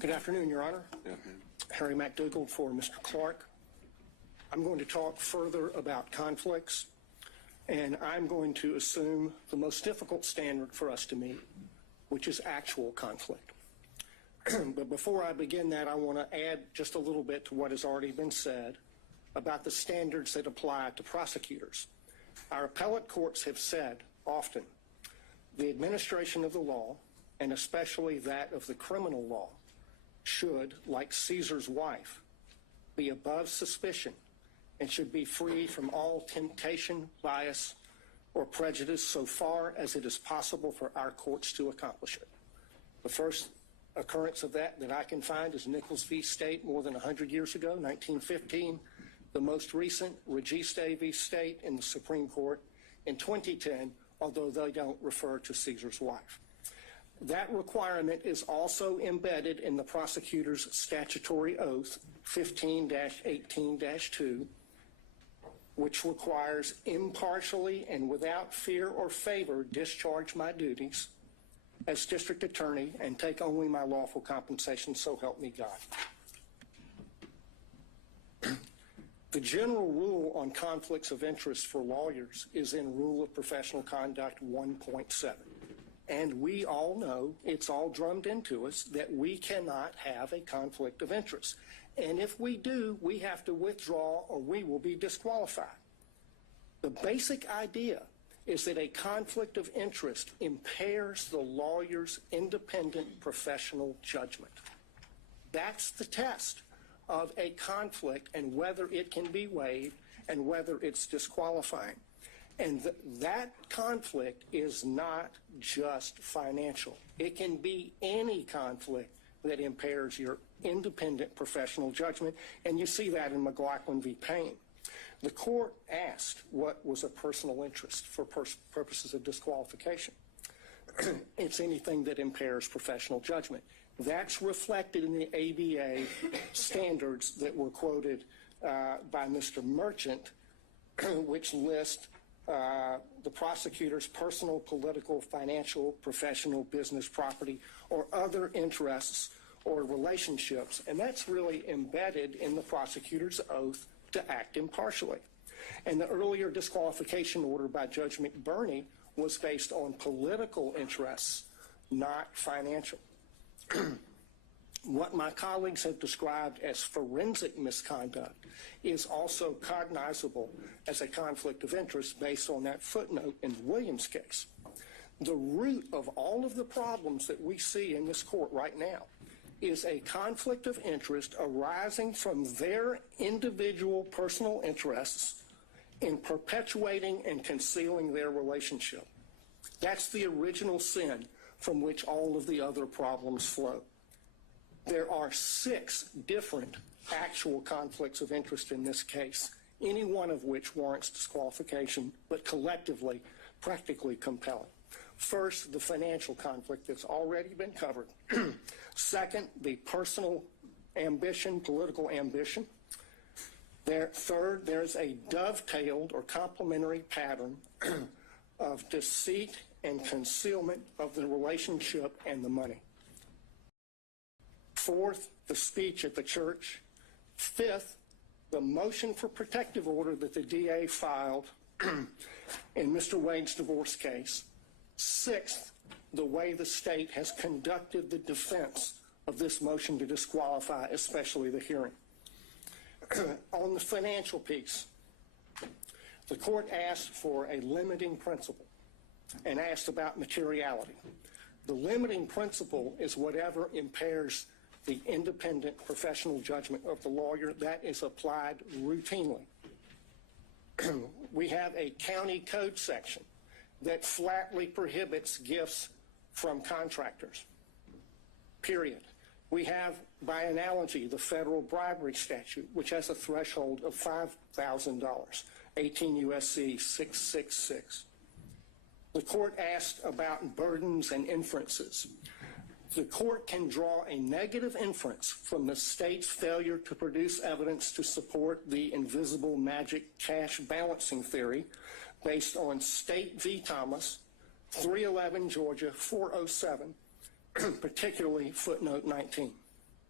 Good afternoon, Your Honor. Yeah. Harry McDougald for Mr. Clark. I'm going to talk further about conflicts, and I'm going to assume the most difficult standard for us to meet, which is actual conflict. But before I begin that, I want to add just a little bit to what has already been said about the standards that apply to prosecutors. Our appellate courts have said often the administration of the law, and especially that of the criminal law, should, like Caesar's wife, be above suspicion and should be free from all temptation, bias, or prejudice so far as it is possible for our courts to accomplish it. The first occurrence of that I can find is Nichols v. State more than 100 years ago, 1915. The most recent, Registe v. State in the Supreme Court in 2010, although they don't refer to Caesar's wife. That requirement is also embedded in the prosecutor's statutory oath, 15-18-2, which requires impartially and without fear or favor discharge my duties as district attorney and take only my lawful compensation, so help me God. The general rule on conflicts of interest for lawyers is in Rule of Professional Conduct 1.7. And we all know, it's all drummed into us, that we cannot have a conflict of interest. And if we do, we have to withdraw or we will be disqualified. The basic idea is that a conflict of interest impairs the lawyer's independent professional judgment. That's the test of a conflict and whether it can be waived and whether it's disqualifying. And that conflict is not just financial. It can be any conflict that impairs your independent professional judgment, and you see that in McLaughlin v. Payne. The court asked what was a personal interest for purposes of disqualification. It's anything that impairs professional judgment. That's reflected in the ABA standards that were quoted by Mr. Merchant, which list the prosecutor's personal, political, financial, professional, business, property, or other interests or relationships. And that's really embedded in the prosecutor's oath to act impartially. And the earlier disqualification order by Judge McBurney was based on political interests, not financial. What my colleagues have described as forensic misconduct is also cognizable as a conflict of interest based on that footnote in the Williams case. The root of all of the problems that we see in this court right now is a conflict of interest arising from their individual personal interests in perpetuating and concealing their relationship. That's the original sin from which all of the other problems flow. There are 6 different actual conflicts of interest in this case, any one of which warrants disqualification, but collectively, practically compelling. First, the financial conflict that's already been covered. Second, the personal ambition, political ambition. Third, there's a dovetailed or complementary pattern of deceit and concealment of the relationship and the money. Fourth, the speech at the church. Fifth, the motion for protective order that the DA filed in Mr. Wade's divorce case. Sixth, the way the state has conducted the defense of this motion to disqualify, especially the hearing. On the financial piece, the court asked for a limiting principle and asked about materiality. The limiting principle is whatever impairs the independent professional judgment of the lawyer. That is applied routinely. We have a county code section that flatly prohibits gifts from contractors, period. We have, by analogy, the federal bribery statute, which has a threshold of $5,000, 18 U.S.C. 666. The court asked about burdens and inferences. The court can draw a negative inference from the state's failure to produce evidence to support the invisible magic cash balancing theory based on State v. Thomas, 311 Georgia 407, particularly footnote 19.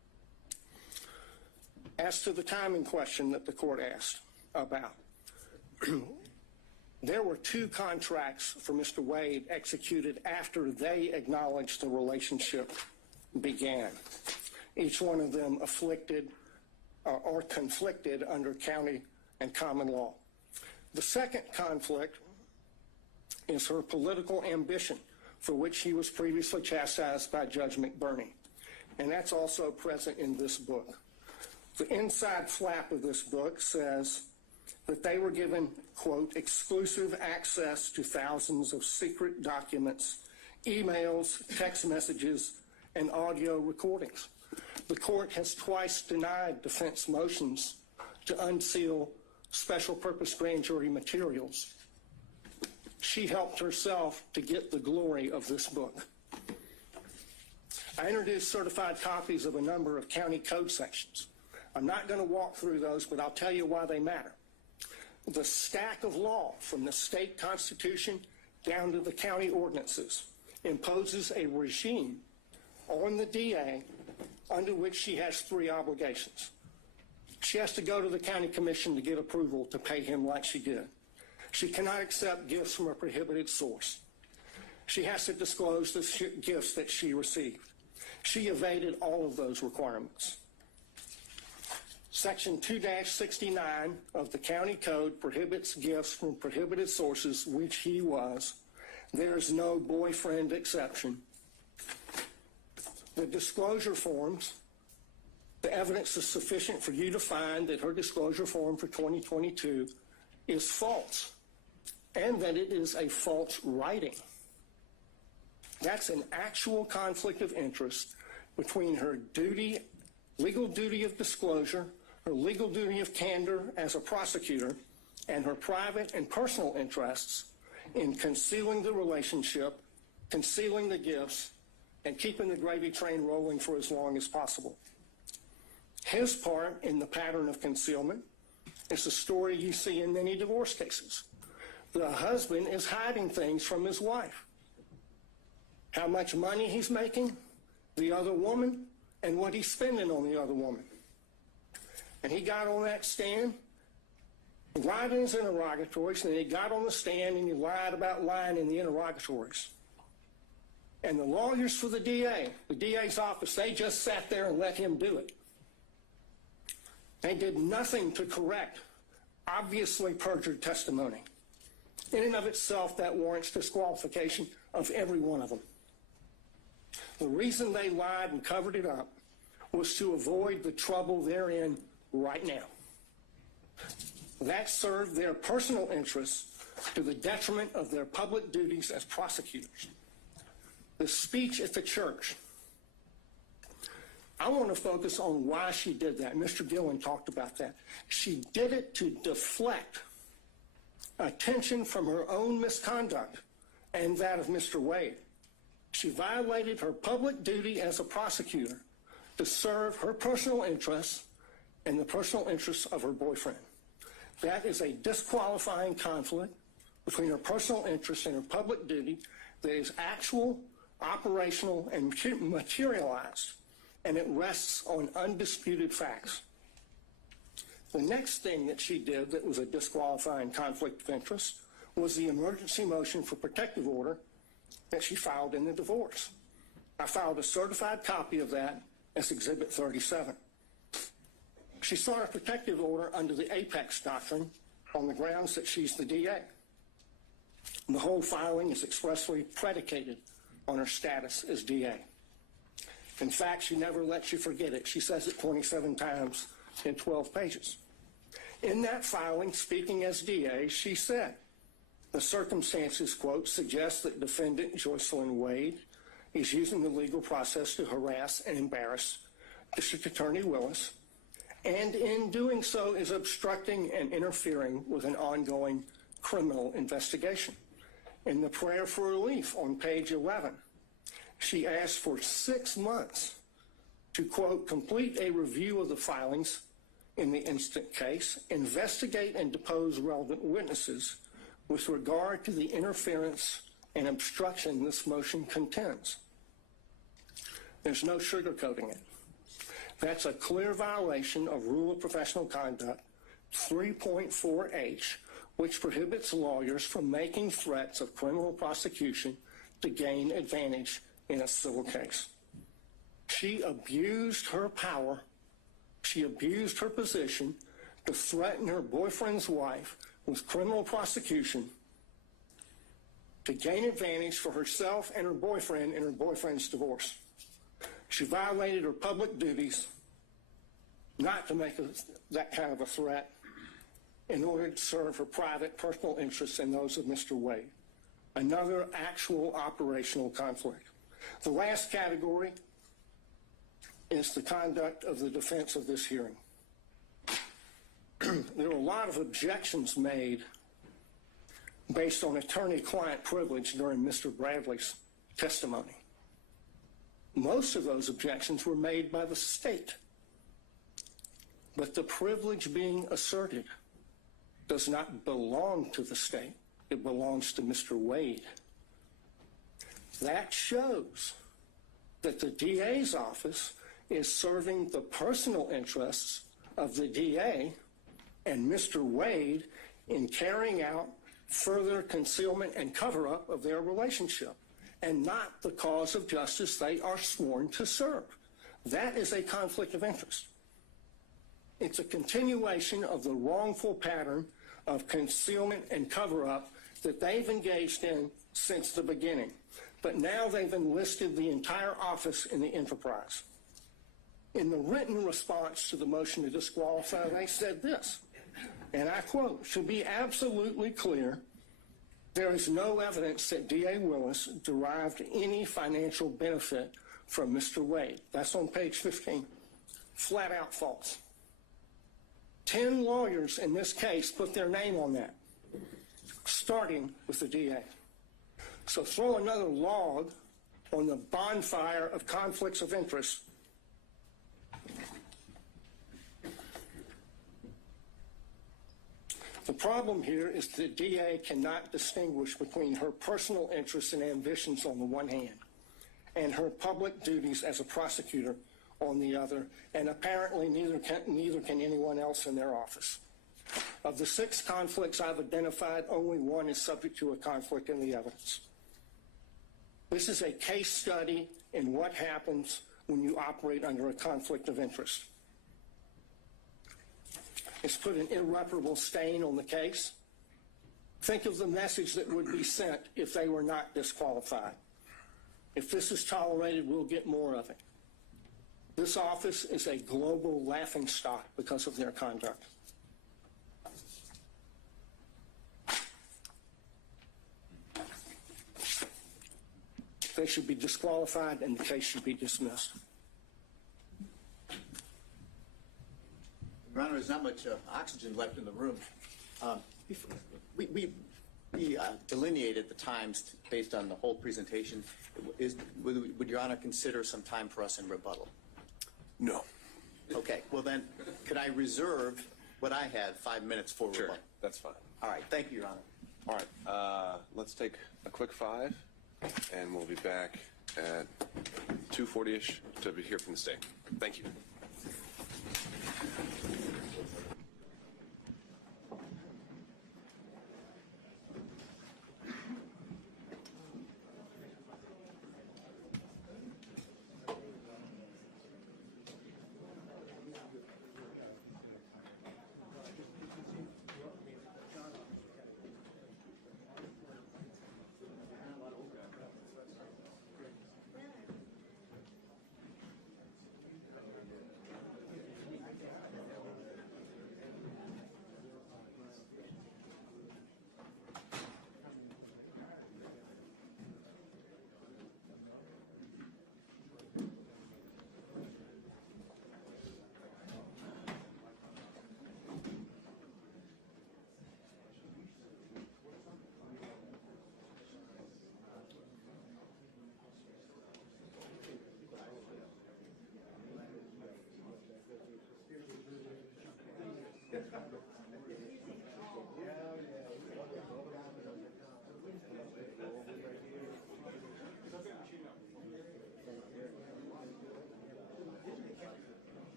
As to the timing question that the court asked about, there were 2 contracts for Mr. Wade executed after they acknowledged the relationship began. Each one of them afflicted or conflicted under county and common law. The second conflict is her political ambition, for which he was previously chastised by Judge McBurney. And that's also present in this book. The inside flap of this book says that they were given, quote, exclusive access to thousands of secret documents, emails, text messages, and audio recordings. The court has twice denied defense motions to unseal special purpose grand jury materials. She helped herself to get the glory of this book. I introduced certified copies of a number of county code sections. I'm not going to walk through those, but I'll tell you why they matter. The stack of law from the state constitution down to the county ordinances imposes a regime on the DA under which she has 3 obligations. She has to go to the county commission to get approval to pay him like she did. She cannot accept gifts from a prohibited source. She has to disclose the gifts that she received. She evaded all of those requirements. Section 2-69 of the county code prohibits gifts from prohibited sources, which he was. There is no boyfriend exception. The disclosure forms, the evidence is sufficient for you to find that her disclosure form for 2022 is false and that it is a false writing. That's an actual conflict of interest between her duty, legal duty of disclosure, her legal duty of candor as a prosecutor, and her private and personal interests in concealing the relationship, concealing the gifts, and keeping the gravy train rolling for as long as possible. His part in the pattern of concealment is the story you see in many divorce cases. The husband is hiding things from his wife. How much money he's making, the other woman, and what he's spending on the other woman. And he got on that stand, lied in his interrogatories, and he got on the stand and he lied about lying in the interrogatories. And the lawyers for the DA's office, they just sat there and let him do it. They did nothing to correct obviously perjured testimony. In and of itself, that warrants disqualification of every one of them. The reason they lied and covered it up was to avoid the trouble they're in right now. That served their personal interests to the detriment of their public duties as prosecutors. The speech at the church, I want to focus on why she did that. Mr. Gillen talked about that. She did it to deflect attention from her own misconduct and that of Mr. Wade. She violated her public duty as a prosecutor to serve her personal interests and the personal interests of her boyfriend. That is a disqualifying conflict between her personal interests and her public duty that is actual, operational, and materialized, and it rests on undisputed facts. The next thing that she did that was a disqualifying conflict of interest was the emergency motion for protective order that she filed in the divorce. I filed a certified copy of that as Exhibit 37. She sought a protective order under the Apex Doctrine on the grounds that she's the DA. And the whole filing is expressly predicated on her status as DA. In fact, she never lets you forget it. She says it 27 times in 12 pages. In that filing, speaking as DA, she said, the circumstances, quote, suggest that defendant Joycelyn Wade is using the legal process to harass and embarrass District Attorney Willis, and in doing so is obstructing and interfering with an ongoing criminal investigation. In the prayer for relief on page 11, she asked for 6 months to, quote, complete a review of the filings in the instant case, investigate and depose relevant witnesses with regard to the interference and obstruction this motion contends. There's no sugarcoating it. That's a clear violation of Rule of Professional Conduct 3.4H, which prohibits lawyers from making threats of criminal prosecution to gain advantage in a civil case. She abused her power. She abused her position to threaten her boyfriend's wife with criminal prosecution to gain advantage for herself and her boyfriend in her boyfriend's divorce. She violated her public duties not to make that kind of a threat in order to serve her private personal interests and those of Mr. Wade. Another actual operational conflict. The last category is the conduct of the defense of this hearing. There were a lot of objections made based on attorney-client privilege during Mr. Bradley's testimony. Most of those objections were made by the state. But the privilege being asserted does not belong to the state. It belongs to Mr. Wade. That shows that the DA's office is serving the personal interests of the DA and Mr. Wade in carrying out further concealment and cover-up of their relationship, and not the cause of justice they are sworn to serve. That is a conflict of interest. It's a continuation of the wrongful pattern of concealment and cover-up that they've engaged in since the beginning. But now they've enlisted the entire office in the enterprise. In the written response to the motion to disqualify, they said this, and I quote, "Should be absolutely clear, there is no evidence that D.A. Willis derived any financial benefit from Mr. Wade." That's on page 15. Flat out false. 10 lawyers in this case put their name on that, starting with the DA. So throw another log on the bonfire of conflicts of interest. The problem here is the DA cannot distinguish between her personal interests and ambitions on the one hand and her public duties as a prosecutor on the other, and apparently neither can anyone else in their office. Of the 6 conflicts I've identified, only one is subject to a conflict in the evidence. This is a case study in what happens when you operate under a conflict of interest. It's put an irreparable stain on the case. Think of the message that would be sent if they were not disqualified. If this is tolerated, we'll get more of it. This office is a global laughingstock because of their conduct. They should be disqualified and the case should be dismissed. Your Honor, there's not much oxygen left in the room. We delineated the times based on the whole presentation. Would Your Honor consider some time for us in rebuttal? No. Okay, well then, could I reserve what I had 5 minutes for Sure, rebuttal? that's fine. All right, thank you, Your Honor. All right, let's take a quick 5, and we'll be back at 2:40-ish to hear from the state. Thank you.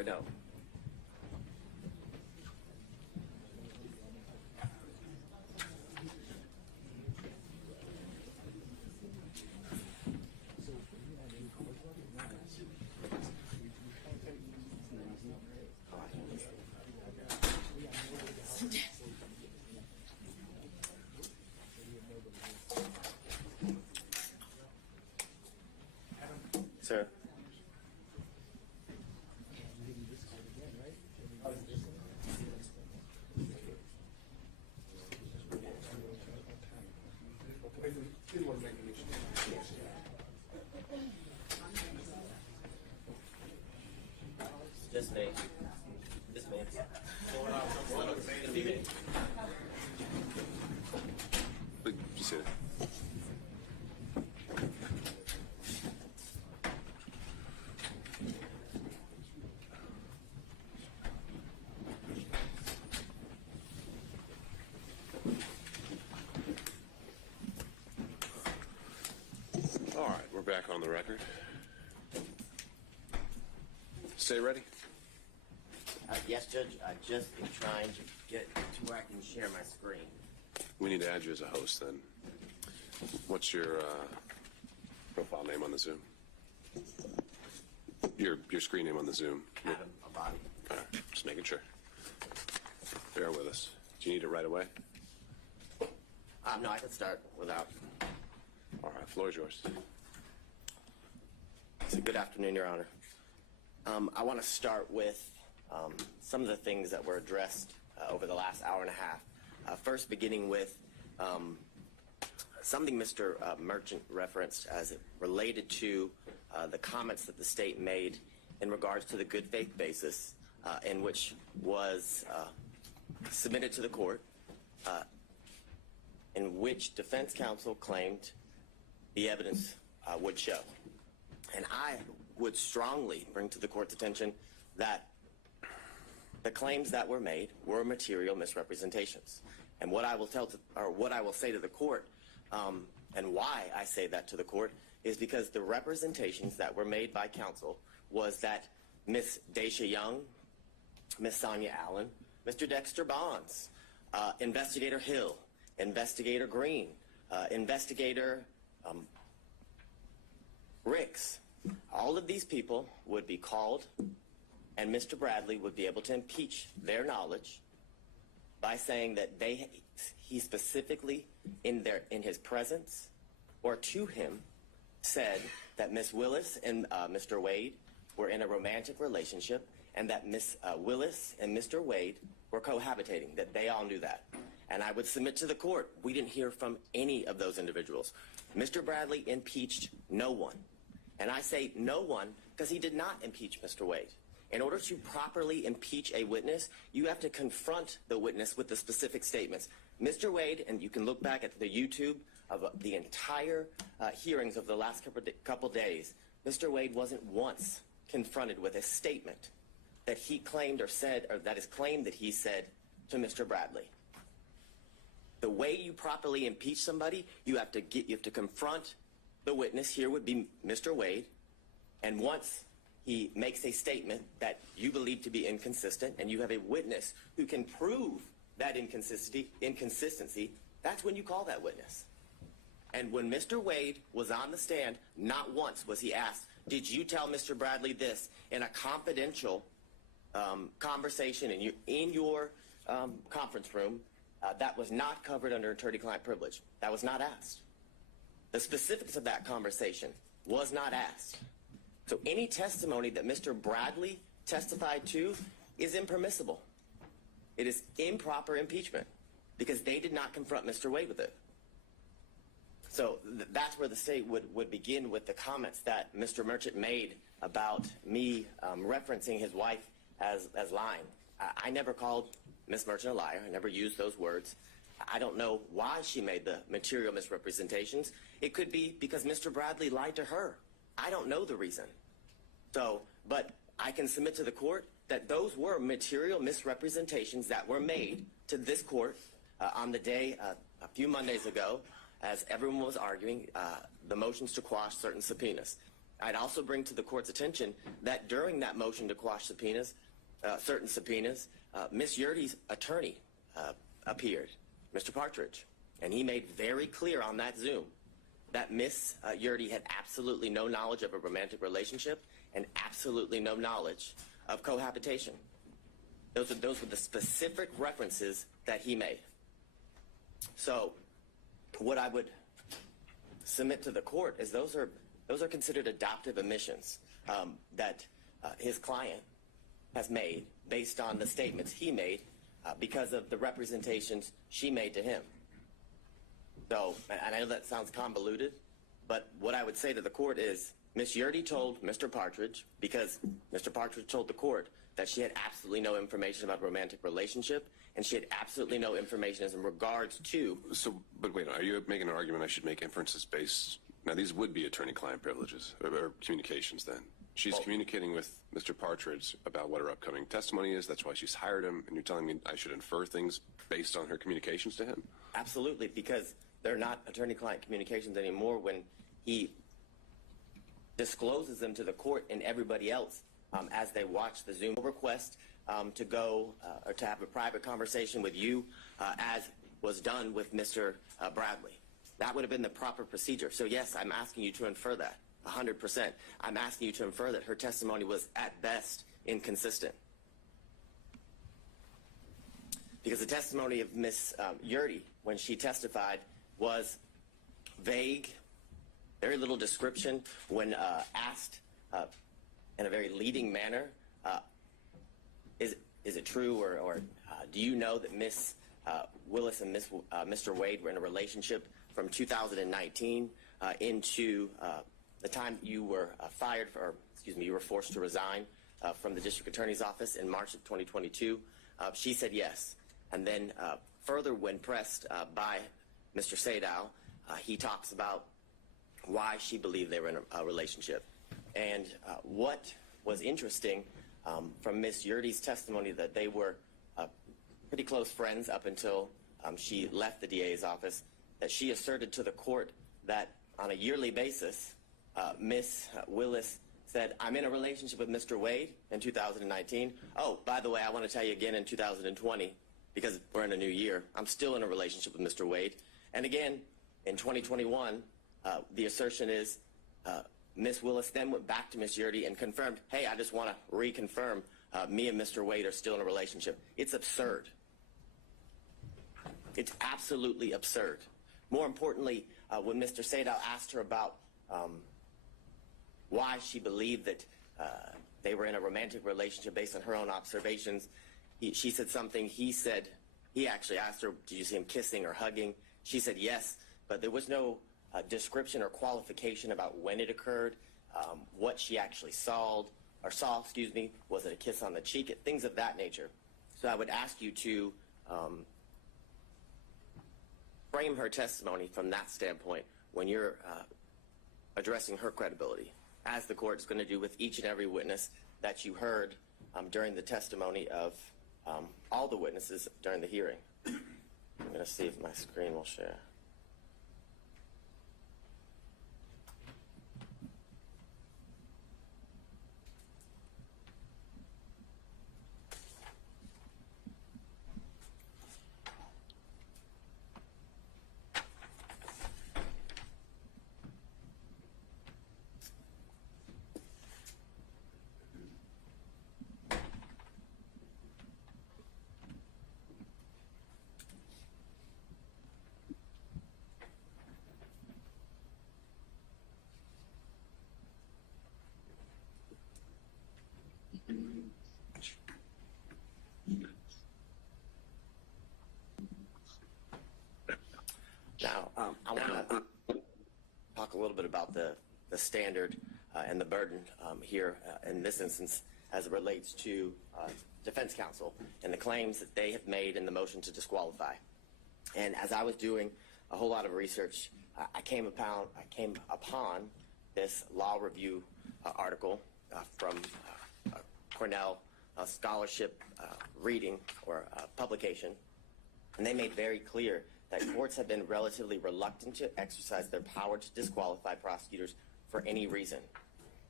or no? Sir? Just me. Just me. You see it? All right, we're back on the record. Stay ready. Yes, Judge. I just am trying to get to where I can share my screen. We need to add you as a host then. What's your profile name on the Zoom? Your screen name on the Zoom. Adam Abadi. All right, just making sure. Bear with us. Do you need it right away? No, I can start without. All right, floor is yours. So good afternoon, Your Honor. I want to start with some of the things that were addressed over the last hour and a half. First, beginning with something Mr. Merchant referenced as it related to the comments that the state made in regards to the good faith basis in which was submitted to the court, in which defense counsel claimed the evidence would show. And I would strongly bring to the court's attention that the claims that were made were material misrepresentations. And what I will say to the court, and why I say that to the court, is because the representations that were made by counsel was that Ms. Daisha Young, Ms. Sonia Allen, Mr. Dexter Bonds, Investigator Hill, Investigator Green, Investigator Ricks, all of these people would be called, and Mr. Bradley would be able to impeach their knowledge by saying that he specifically, in his presence or to him, said that Ms. Willis and Mr. Wade were in a romantic relationship, and that Ms. Willis and Mr. Wade were cohabitating, that they all knew that. And I would submit to the court, we didn't hear from any of those individuals. Mr. Bradley impeached no one. And I say no one because he did not impeach Mr. Wade. In order to properly impeach a witness, you have to confront the witness with the specific statements. Mr. Wade, and you can look back at the YouTube of the entire hearings of the last couple days, Mr. Wade wasn't once confronted with a statement that he claimed or said, or that is claimed that he said to Mr. Bradley. The way you properly impeach somebody, you have to confront the witness. Here would be Mr. Wade, and once he makes a statement that you believe to be inconsistent, and you have a witness who can prove that inconsistency, that's when you call that witness. And when Mr. Wade was on the stand, not once was he asked, did you tell Mr. Bradley this in a confidential conversation in your conference room that was not covered under attorney-client privilege? That was not asked. The specifics of that conversation was not asked. So any testimony that Mr. Bradley testified to is impermissible. It is improper impeachment because they did not confront Mr. Wade with it. So that's where the state would begin with the comments that Mr. Merchant made about me referencing his wife as lying. I never called Ms. Merchant a liar. I never used those words. I don't know why she made the material misrepresentations. It could be because Mr. Bradley lied to her. I don't know the reason. So, but I can submit to the court that those were material misrepresentations that were made to this court on the day a few Mondays ago as everyone was arguing the motions to quash certain subpoenas. I'd also bring to the court's attention that during that motion to quash subpoenas, certain subpoenas, Ms. Yurdy's attorney appeared, Mr. Partridge, and he made very clear on that Zoom that Ms. Yurdy had absolutely no knowledge of a romantic relationship and absolutely no knowledge of cohabitation. Those were the specific references that he made. So what I would submit to the court is those are considered adoptive admissions that his client has made based on the statements he made because of the representations she made to him. So, and I know that sounds convoluted, but what I would say to the court is Ms. Yurdy told Mr. Partridge, because Mr. Partridge told the court that she had absolutely no information about a romantic relationship, and she had absolutely no information as in regards to... So, but wait, are you making an argument I should make inferences based... Now, these would be attorney-client privileges, or communications then. She's communicating with Mr. Partridge about what her upcoming testimony is. That's why she's hired him, and you're telling me I should infer things based on her communications to him? Absolutely, because they're not attorney-client communications anymore when he discloses them to the court and everybody else as they watch the Zoom request to go or to have a private conversation with you as was done with Mr. Bradley. That would have been the proper procedure. So yes, I'm asking you to infer that, 100%. I'm asking you to infer that her testimony was at best inconsistent. Because the testimony of Ms. Yurdy, when she testified, was vague, very little description. When asked in a very leading manner, is it true or do you know that Ms. Willis and Mr. Wade were in a relationship from 2019 into the time you were fired, or excuse me, you were forced to resign from the district attorney's office in March of 2022? She said yes. And then further, when pressed by Mr. Sadow, he talks about why she believed they were in a relationship. And what was interesting from Ms. Yurdy's testimony, that they were pretty close friends up until she left the DA's office, that she asserted to the court that on a yearly basis, Ms. Willis said, I'm in a relationship with Mr. Wade in 2019. Oh, by the way, I want to tell you again in 2020, because we're in a new year, I'm still in a relationship with Mr. Wade. And again, in 2021, the assertion is Ms. Willis then went back to Ms. Yurdy and confirmed, hey, I just want to reconfirm me and Mr. Wade are still in a relationship. It's absurd. It's absolutely absurd. More importantly, when Mr. Sadow asked her about why she believed that they were in a romantic relationship based on her own observations, she said something. He actually asked her, did you see him kissing or hugging? She said yes, but there was no description or qualification about when it occurred, what she actually saw, was it a kiss on the cheek, things of that nature. So I would ask you to frame her testimony from that standpoint when you're addressing her credibility, as the court is going to do with each and every witness that you heard during the testimony of all the witnesses during the hearing. I'm going to see if my screen will share. Now, I want to talk a little bit about the standard and the burden here in this instance as it relates to defense counsel and the claims that they have made in the motion to disqualify. And as I was doing a whole lot of research, I came upon this law review article from Cornell scholarship reading or publication, and they made very clear that courts have been relatively reluctant to exercise their power to disqualify prosecutors for any reason.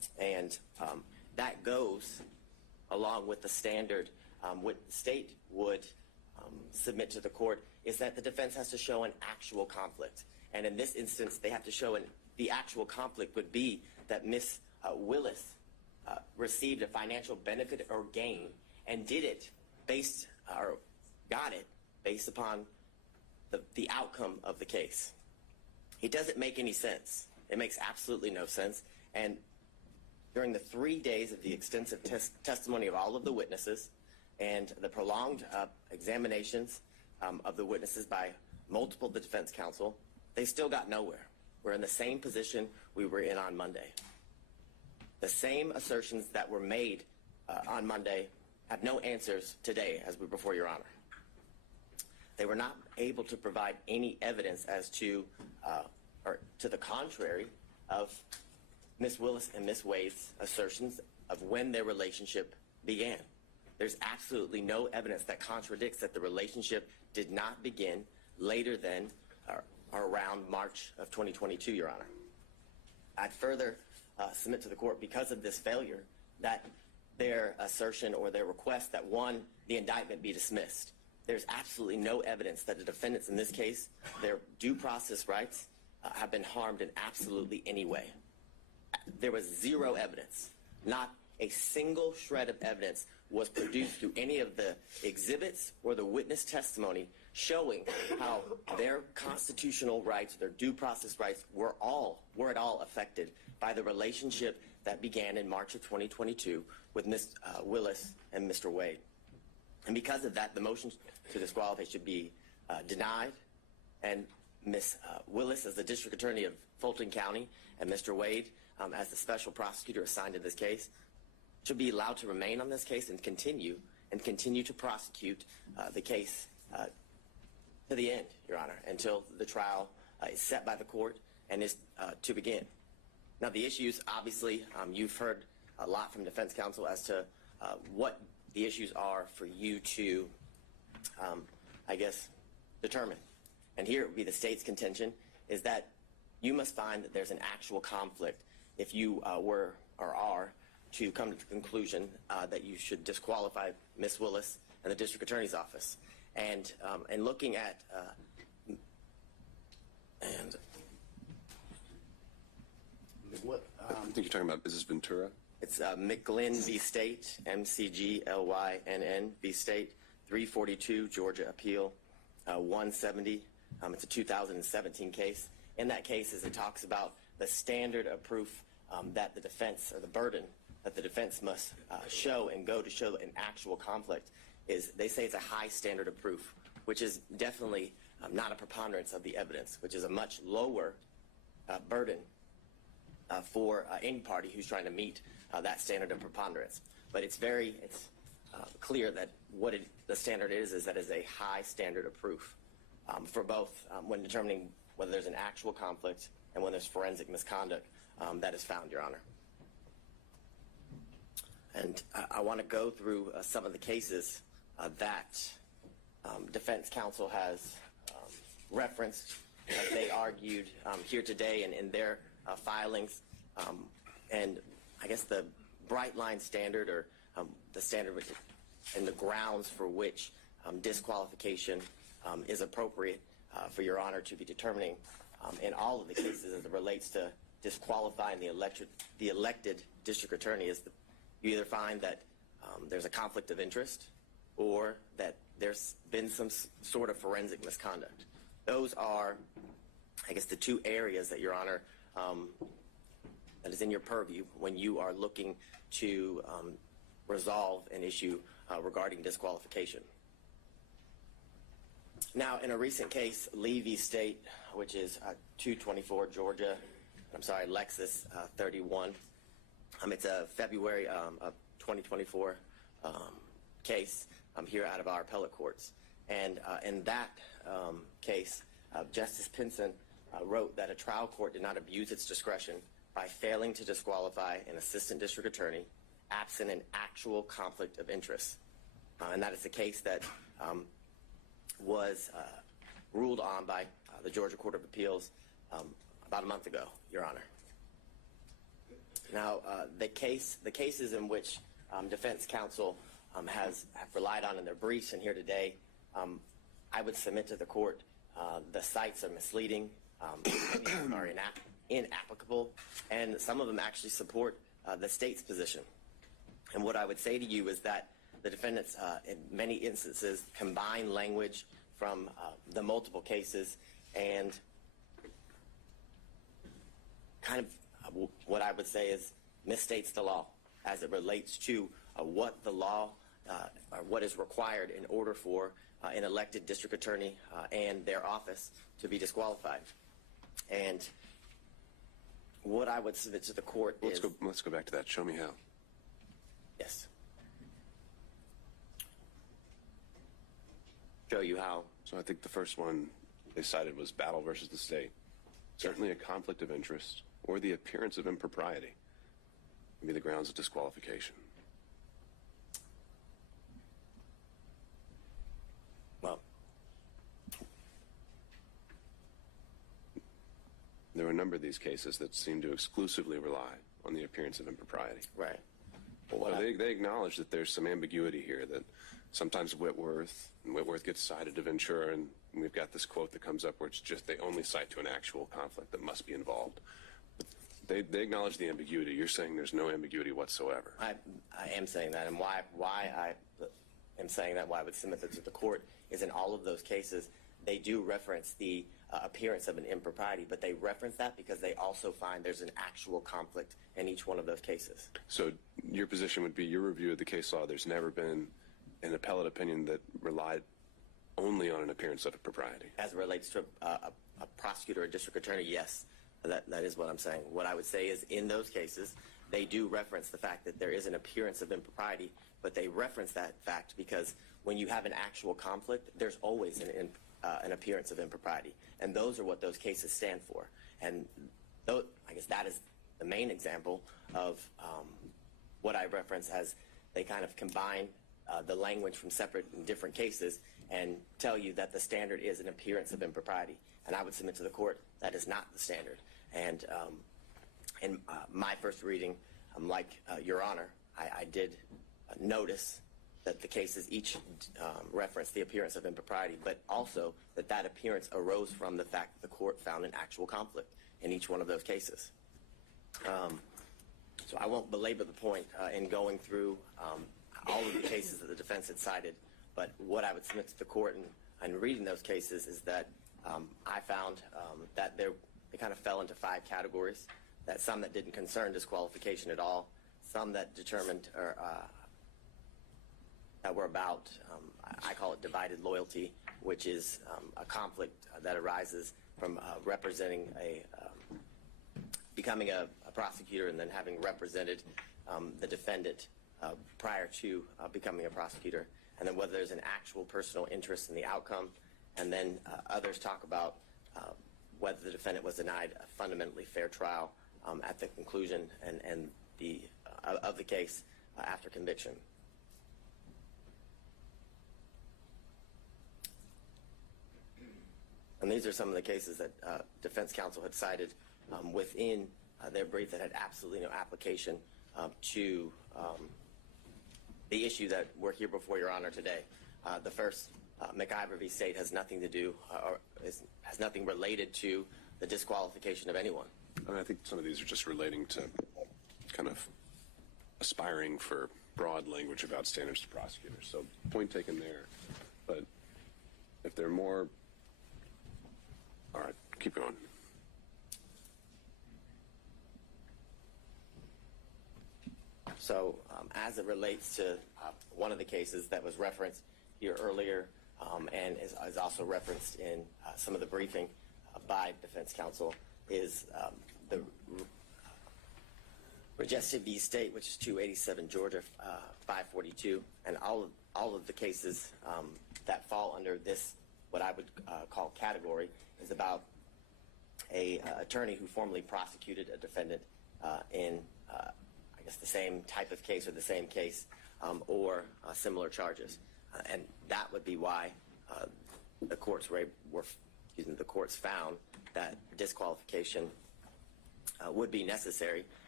And that goes along with the standard. What the state would submit to the court is that the defense has to show an actual conflict. And in this instance, they have to show the actual conflict would be that Ms. Willis received a financial benefit or gain and did it based, or got it based upon the outcome of the case. It doesn't make any sense. It makes absolutely no sense. And during the 3 days of the extensive testimony of all of the witnesses and the prolonged examinations of the witnesses by multiple defense counsel, they still got nowhere. We're in the same position we were in on Monday. The same assertions that were made on Monday have no answers today as we're before Your Honor. They were not able to provide any evidence as to, or to the contrary, of Ms. Willis and Ms. Wade's assertions of when their relationship began. There's absolutely no evidence that contradicts that the relationship did not begin later than or around March of 2022, Your Honor. I'd further submit to the court, because of this failure, that their assertion or their request that, one, the indictment be dismissed. There's absolutely no evidence that the defendants in this case, their due process rights, have been harmed in absolutely any way. There was zero evidence. Not a single shred of evidence was produced through any of the exhibits or the witness testimony showing how their constitutional rights, their due process rights, were at all affected by the relationship that began in March of 2022 with Ms. Willis and Mr. Wade. And because of that, the motion to disqualify should be denied, and Ms. Willis, as the District Attorney of Fulton County, and Mr. Wade, as the Special Prosecutor assigned to this case, should be allowed to remain on this case and continue to prosecute the case to the end, Your Honor, until the trial is set by the court and is to begin. Now, the issues, obviously, you've heard a lot from defense counsel as to what the issues are for you to, I guess, determine. And here it would be the state's contention is that you must find that there's an actual conflict if you were or are to come to the conclusion that you should disqualify Ms. Willis and the District Attorney's Office. And looking at what I think you're talking about, is this Ventura? it's McGlynn v. State, McGlynn v. State, 342 Georgia Appeal 170. It's a 2017 case. In that case, as it talks about the standard of proof that the defense, or the burden that the defense must show and go to show an actual conflict, is they say it's a high standard of proof, which is definitely not a preponderance of the evidence, which is a much lower burden for any party who's trying to meet that standard of preponderance. But it's clear that what the standard is that it's a high standard of proof for both when determining whether there's an actual conflict and when there's forensic misconduct that is found, Your Honor. And I want to go through some of the cases that defense counsel has referenced as they argued here today and in their filings. And I guess the bright line standard, or the standard and the grounds for which disqualification is appropriate for Your Honor to be determining in all of the cases as it relates to disqualifying the elected district attorney is you either find that there's a conflict of interest or that there's been some sort of forensic misconduct. Those are, I guess, the two areas that, Your Honor, that is in your purview when you are looking to resolve an issue regarding disqualification. Now, in a recent case, Lee v. State, which is 224 Georgia, Lexus 31, it's a February of 2024 case here out of our appellate courts. And in that case, Justice Pinson wrote that a trial court did not abuse its discretion by failing to disqualify an assistant district attorney absent an actual conflict of interest. And that is the case that was ruled on by the Georgia Court of Appeals about a month ago, Your Honor. Now, the cases in which defense counsel have relied on in their briefs and here today, I would submit to the court the cites are misleading, are inapplicable, and some of them actually support the state's position. And what I would say to you is that the defendants, in many instances, combine language from the multiple cases and kind of what I would say is misstates the law as it relates to what the law or what is required in order for an elected district attorney and their office to be disqualified. And what I would submit to the court is... Let's go back to that. Show me how. Yes. Show you how. So I think the first one they cited was battle versus the state. Certainly a conflict of interest or the appearance of impropriety would be the grounds of disqualification. Well, there are a number of these cases that seem to exclusively rely on the appearance of impropriety. right. Well, they acknowledge that there's some ambiguity here, that sometimes Whitworth gets cited to Ventura, and we've got this quote that comes up where it's just they only cite to an actual conflict that must be involved. But they acknowledge the ambiguity. You're saying there's no ambiguity whatsoever. I am saying that, and why I am saying that, why I would submit that to the court, is in all of those cases, they do reference the appearance of an impropriety, but they reference that because they also find there's an actual conflict in each one of those cases. So your position would be, your review of the case law, there's never been an appellate opinion that relied only on an appearance of impropriety. As it relates to a prosecutor or district attorney, yes, that is what I'm saying. What I would say is in those cases, they do reference the fact that there is an appearance of impropriety, but they reference that fact because when you have an actual conflict, there's always an appearance of impropriety. And those are what those cases stand for. And I guess that is the main example of what I reference as they kind of combine the language from separate and different cases and tell you that the standard is an appearance of impropriety. And I would submit to the court that is not the standard. And in my first reading, like Your Honor, I did notice that the cases each reference the appearance of impropriety, but also that appearance arose from the fact that the court found an actual conflict in each one of those cases. So I won't belabor the point in going through all of the cases that the defense had cited, but what I would submit to the court in reading those cases is that I found that they kind of fell into 5 categories, that some that didn't concern disqualification at all, some that determined or that were about, I call it divided loyalty, which is a conflict that arises from representing becoming a prosecutor and then having represented the defendant prior to becoming a prosecutor, and then whether there's an actual personal interest in the outcome, and then others talk about whether the defendant was denied a fundamentally fair trial at the conclusion and of the case after conviction. And these are some of the cases that defense counsel had cited within their brief that had absolutely no application to the issue that we're here before Your Honor today. The first, McIver v. State, has nothing to do or has nothing related to the disqualification of anyone. And I think some of these are just relating to kind of aspiring for broad language about standards to prosecutors. So point taken there. But if there are more... All right, keep going. So as it relates to one of the cases that was referenced here earlier and is also referenced in some of the briefing by defense counsel is the Regestive v. State, which is 287 Georgia 542, and all of the cases that fall under this, what I would call category, is about a attorney who formerly prosecuted a defendant in I guess the same type of case or the same case or similar charges, and that would be why the courts found that disqualification would be necessary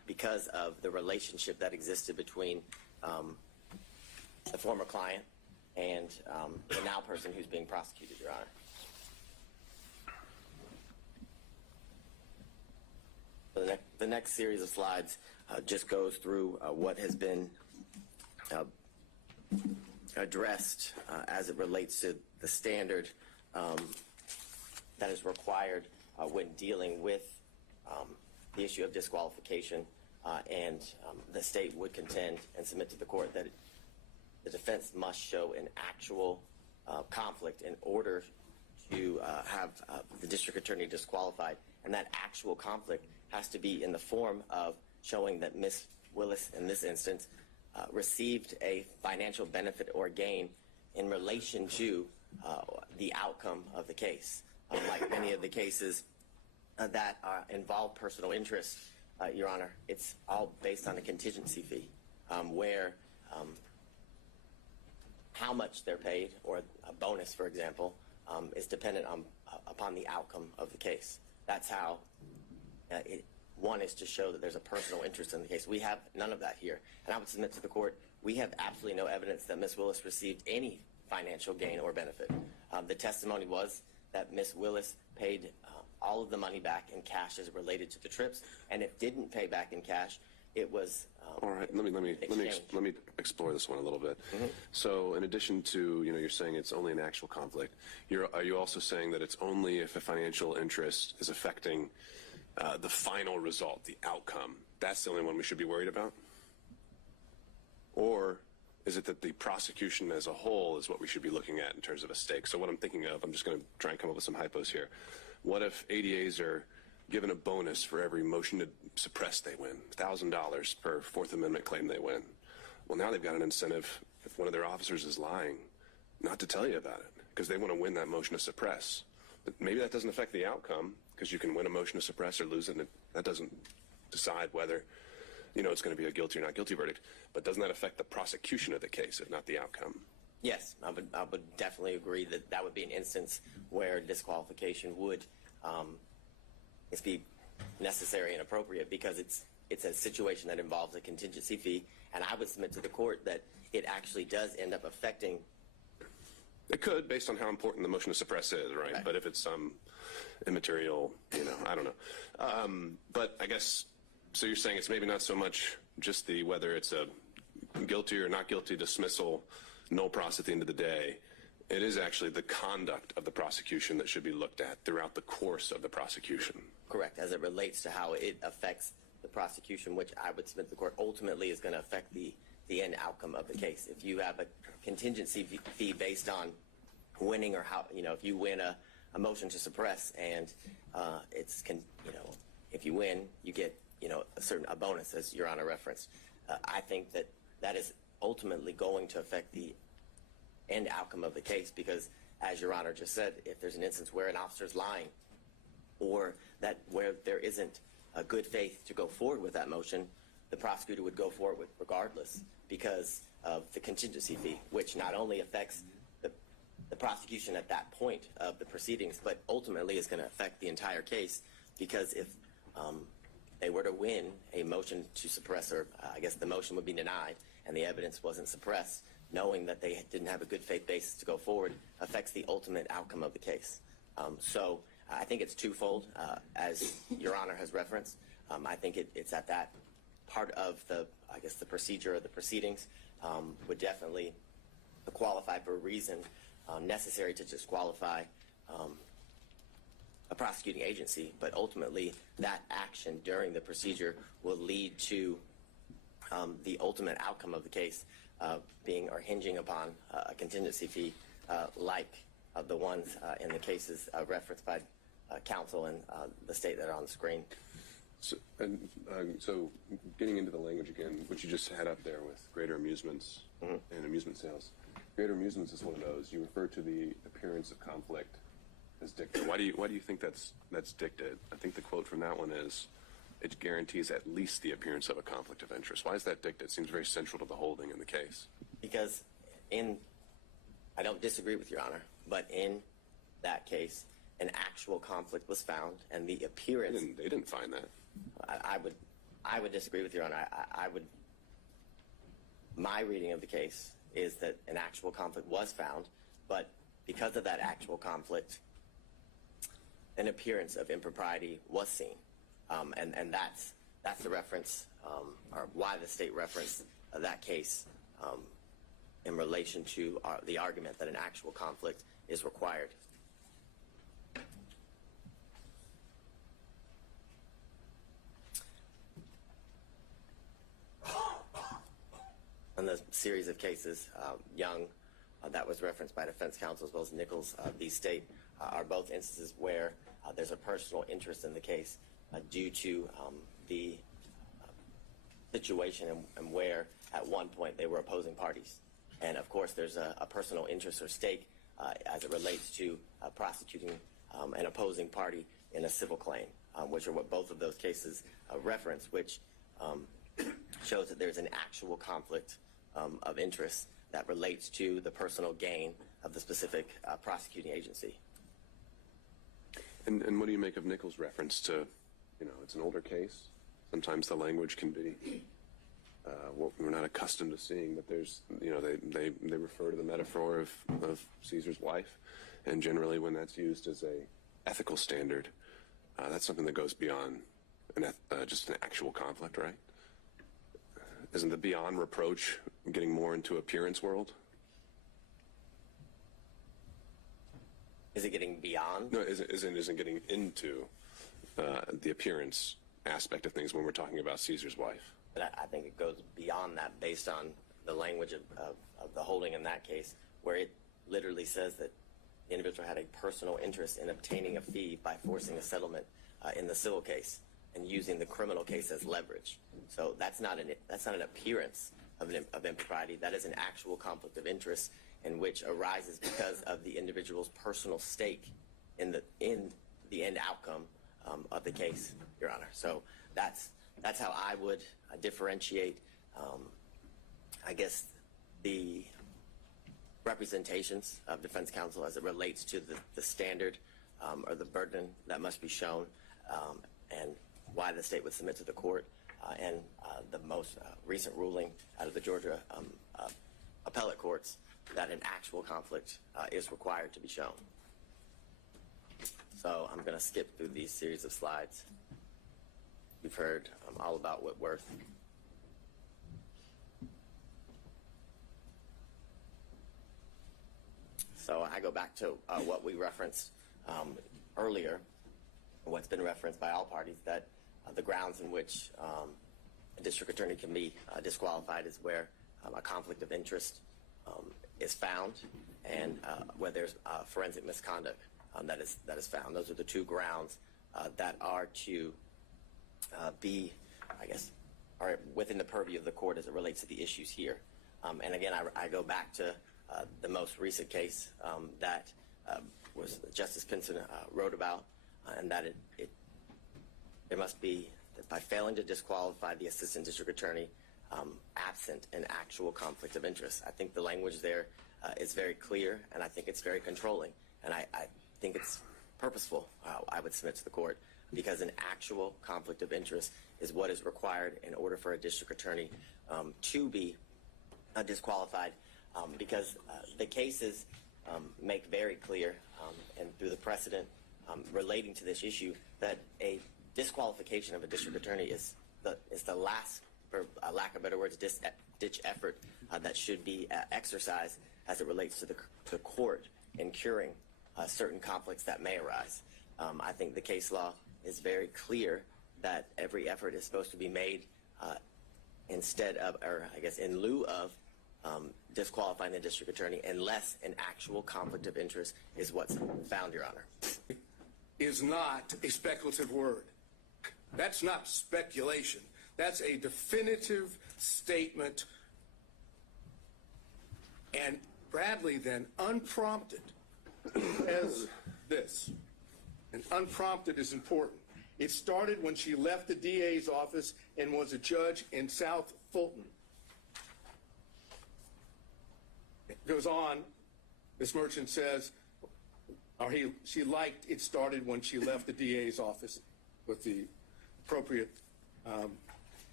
because of the relationship that existed between the former client and the now person who's being prosecuted, Your Honor. The next series of slides just goes through what has been addressed as it relates to the standard that is required when dealing with the issue of disqualification, and the state would contend and submit to the court that the defense must show an actual conflict in order to have the district attorney disqualified, and that actual conflict has to be in the form of showing that Ms. Willis, in this instance, received a financial benefit or gain in relation to the outcome of the case. Like many of the cases that involve personal interest, Your Honor, it's all based on a contingency fee, where how much they're paid, or a bonus, for example, is dependent upon the outcome of the case. That's how one is to show that there's a personal interest in the case. We have none of that here. And I would submit to the court, we have absolutely no evidence that Ms. Willis received any financial gain or benefit. The testimony was that Ms. Willis paid all of the money back in cash as related to the trips, and if didn't pay back in cash, it was all right. Let me explore this one a little bit. Mm-hmm. So, in addition to you're saying it's only an actual conflict, are you also saying that it's only if a financial interest is affecting the final result, the outcome? That's the only one we should be worried about? Or is it that the prosecution as a whole is what we should be looking at in terms of a stake? So what I'm thinking of, I'm just going to try and come up with some hypos here. What if ADAs are given a bonus for every motion to suppress they win, $1,000 per Fourth Amendment claim they win? Well, now they've got an incentive, if one of their officers is lying, not to tell you about it, because they want to win that motion to suppress. But maybe that doesn't affect the outcome, because you can win a motion to suppress or lose it, and that doesn't decide whether it's going to be a guilty or not guilty verdict. But doesn't that affect the prosecution of the case, if not the outcome? Yes, I would definitely agree that that would be an instance where disqualification would be necessary and appropriate, because it's a situation that involves a contingency fee, and I would submit to the court that it actually does end up affecting. It could, based on how important the motion to suppress is, right? But if it's some immaterial, I don't know. But I guess, so you're saying it's maybe not so much just whether it's a guilty or not guilty dismissal, no pros at the end of the day. It is actually the conduct of the prosecution that should be looked at throughout the course of the prosecution. Correct, as it relates to how it affects the prosecution, which I would submit to the court ultimately is going to affect the end outcome of the case. If you have a contingency fee based on winning, or how, if you win a motion to suppress, and if you win, you get, a bonus, as Your Honor referenced. I think that is ultimately going to affect the end outcome of the case, because, as Your Honor just said, if there's an instance where an officer's lying, or where there isn't a good faith to go forward with that motion, the prosecutor would go forward with regardless, because of the contingency fee, which not only affects the prosecution at that point of the proceedings, but ultimately is going to affect the entire case, because if they were to win a motion to suppress, or I guess the motion would be denied, and the evidence wasn't suppressed, knowing that they didn't have a good faith basis to go forward affects the ultimate outcome of the case. So I think it's twofold, as Your Honor has referenced. I think it's at that part of the procedure of the proceedings would definitely qualify for a reason necessary to disqualify a prosecuting agency, but ultimately that action during the procedure will lead to the ultimate outcome of the case being or hinging upon a contingency fee like the ones in the cases referenced by counsel and the state that are on the screen. So getting into the language again, which you just had up there with greater amusements and amusement sales. Greater amusements is one of those. You refer to the appearance of conflict as dicta. Why do you think that's dicta? I think the quote from that one is, it guarantees at least the appearance of a conflict of interest. Why is that dicta? It seems very central to the holding in the case. Because I don't disagree with Your Honor, but in that case, an actual conflict was found, and the appearance. They didn't find that. I would I would disagree with Your Honor. My reading of the case is that an actual conflict was found, but because of that actual conflict, an appearance of impropriety was seen. And that's the reference, or why the state referenced that case in relation to the argument that an actual conflict is required. In the series of cases, Young, that was referenced by defense counsel, as well as Nichols, these state are both instances where there's a personal interest in the case due to the situation and where at one point they were opposing parties. And of course there's a personal interest or stake as it relates to prosecuting an opposing party in a civil claim, which are what both of those cases reference, which shows that there's an actual conflict of interest that relates to the personal gain of the specific prosecuting agency. And what do you make of Nichols' reference to, it's an older case. Sometimes the language can be what we're not accustomed to seeing, but there's, they refer to the metaphor of Caesar's wife, and generally when that's used as a ethical standard, that's something that goes beyond just an actual conflict, right? Isn't the beyond reproach getting more into appearance world? Is it getting beyond? No, isn't getting into the appearance aspect of things when we're talking about Caesar's wife. But I think it goes beyond that based on the language of the holding in that case, where it literally says that the individual had a personal interest in obtaining a fee by forcing a settlement in the civil case and using the criminal case as leverage. So that's not an appearance of impropriety. That is an actual conflict of interest in which arises because of the individual's personal stake in the end outcome of the case, Your Honor. So that's how I would differentiate, I guess, the representations of defense counsel as it relates to the standard or the burden that must be shown, and why the state would submit to the court, and the most recent ruling out of the Georgia appellate courts that an actual conflict is required to be shown. So I'm going to skip through these series of slides. You've heard all about Whitworth. So I go back to what we referenced earlier, what's been referenced by all parties, that the grounds in which a district attorney can be disqualified is where a conflict of interest is found, and where there's forensic misconduct that is found. Those are the two grounds that are to be, I guess, are within the purview of the court as it relates to the issues here. And again, I go back to the most recent case that was Justice Pinson wrote about, and that it must be that by failing to disqualify the assistant district attorney absent an actual conflict of interest. I think the language there is very clear, and I think it's very controlling, and I think it's purposeful, I would submit to the court, because an actual conflict of interest is what is required in order for a district attorney to be disqualified, because the cases make very clear, and through the precedent relating to this issue, that a disqualification of a district attorney is the last, for lack of better words, ditch effort that should be exercised as it relates to the court in curing certain conflicts that may arise. I think the case law is very clear that every effort is supposed to be made instead of, or I guess in lieu of, disqualifying the district attorney unless an actual conflict of interest is what's found, Your Honor. Is not a speculative word. That's not speculation. That's a definitive statement. And Bradley then, unprompted, as this. And unprompted is important. It started when she left the DA's office and was a judge in South Fulton. It goes on, Ms. Merchant says, she liked it started when she left the DA's office with the appropriate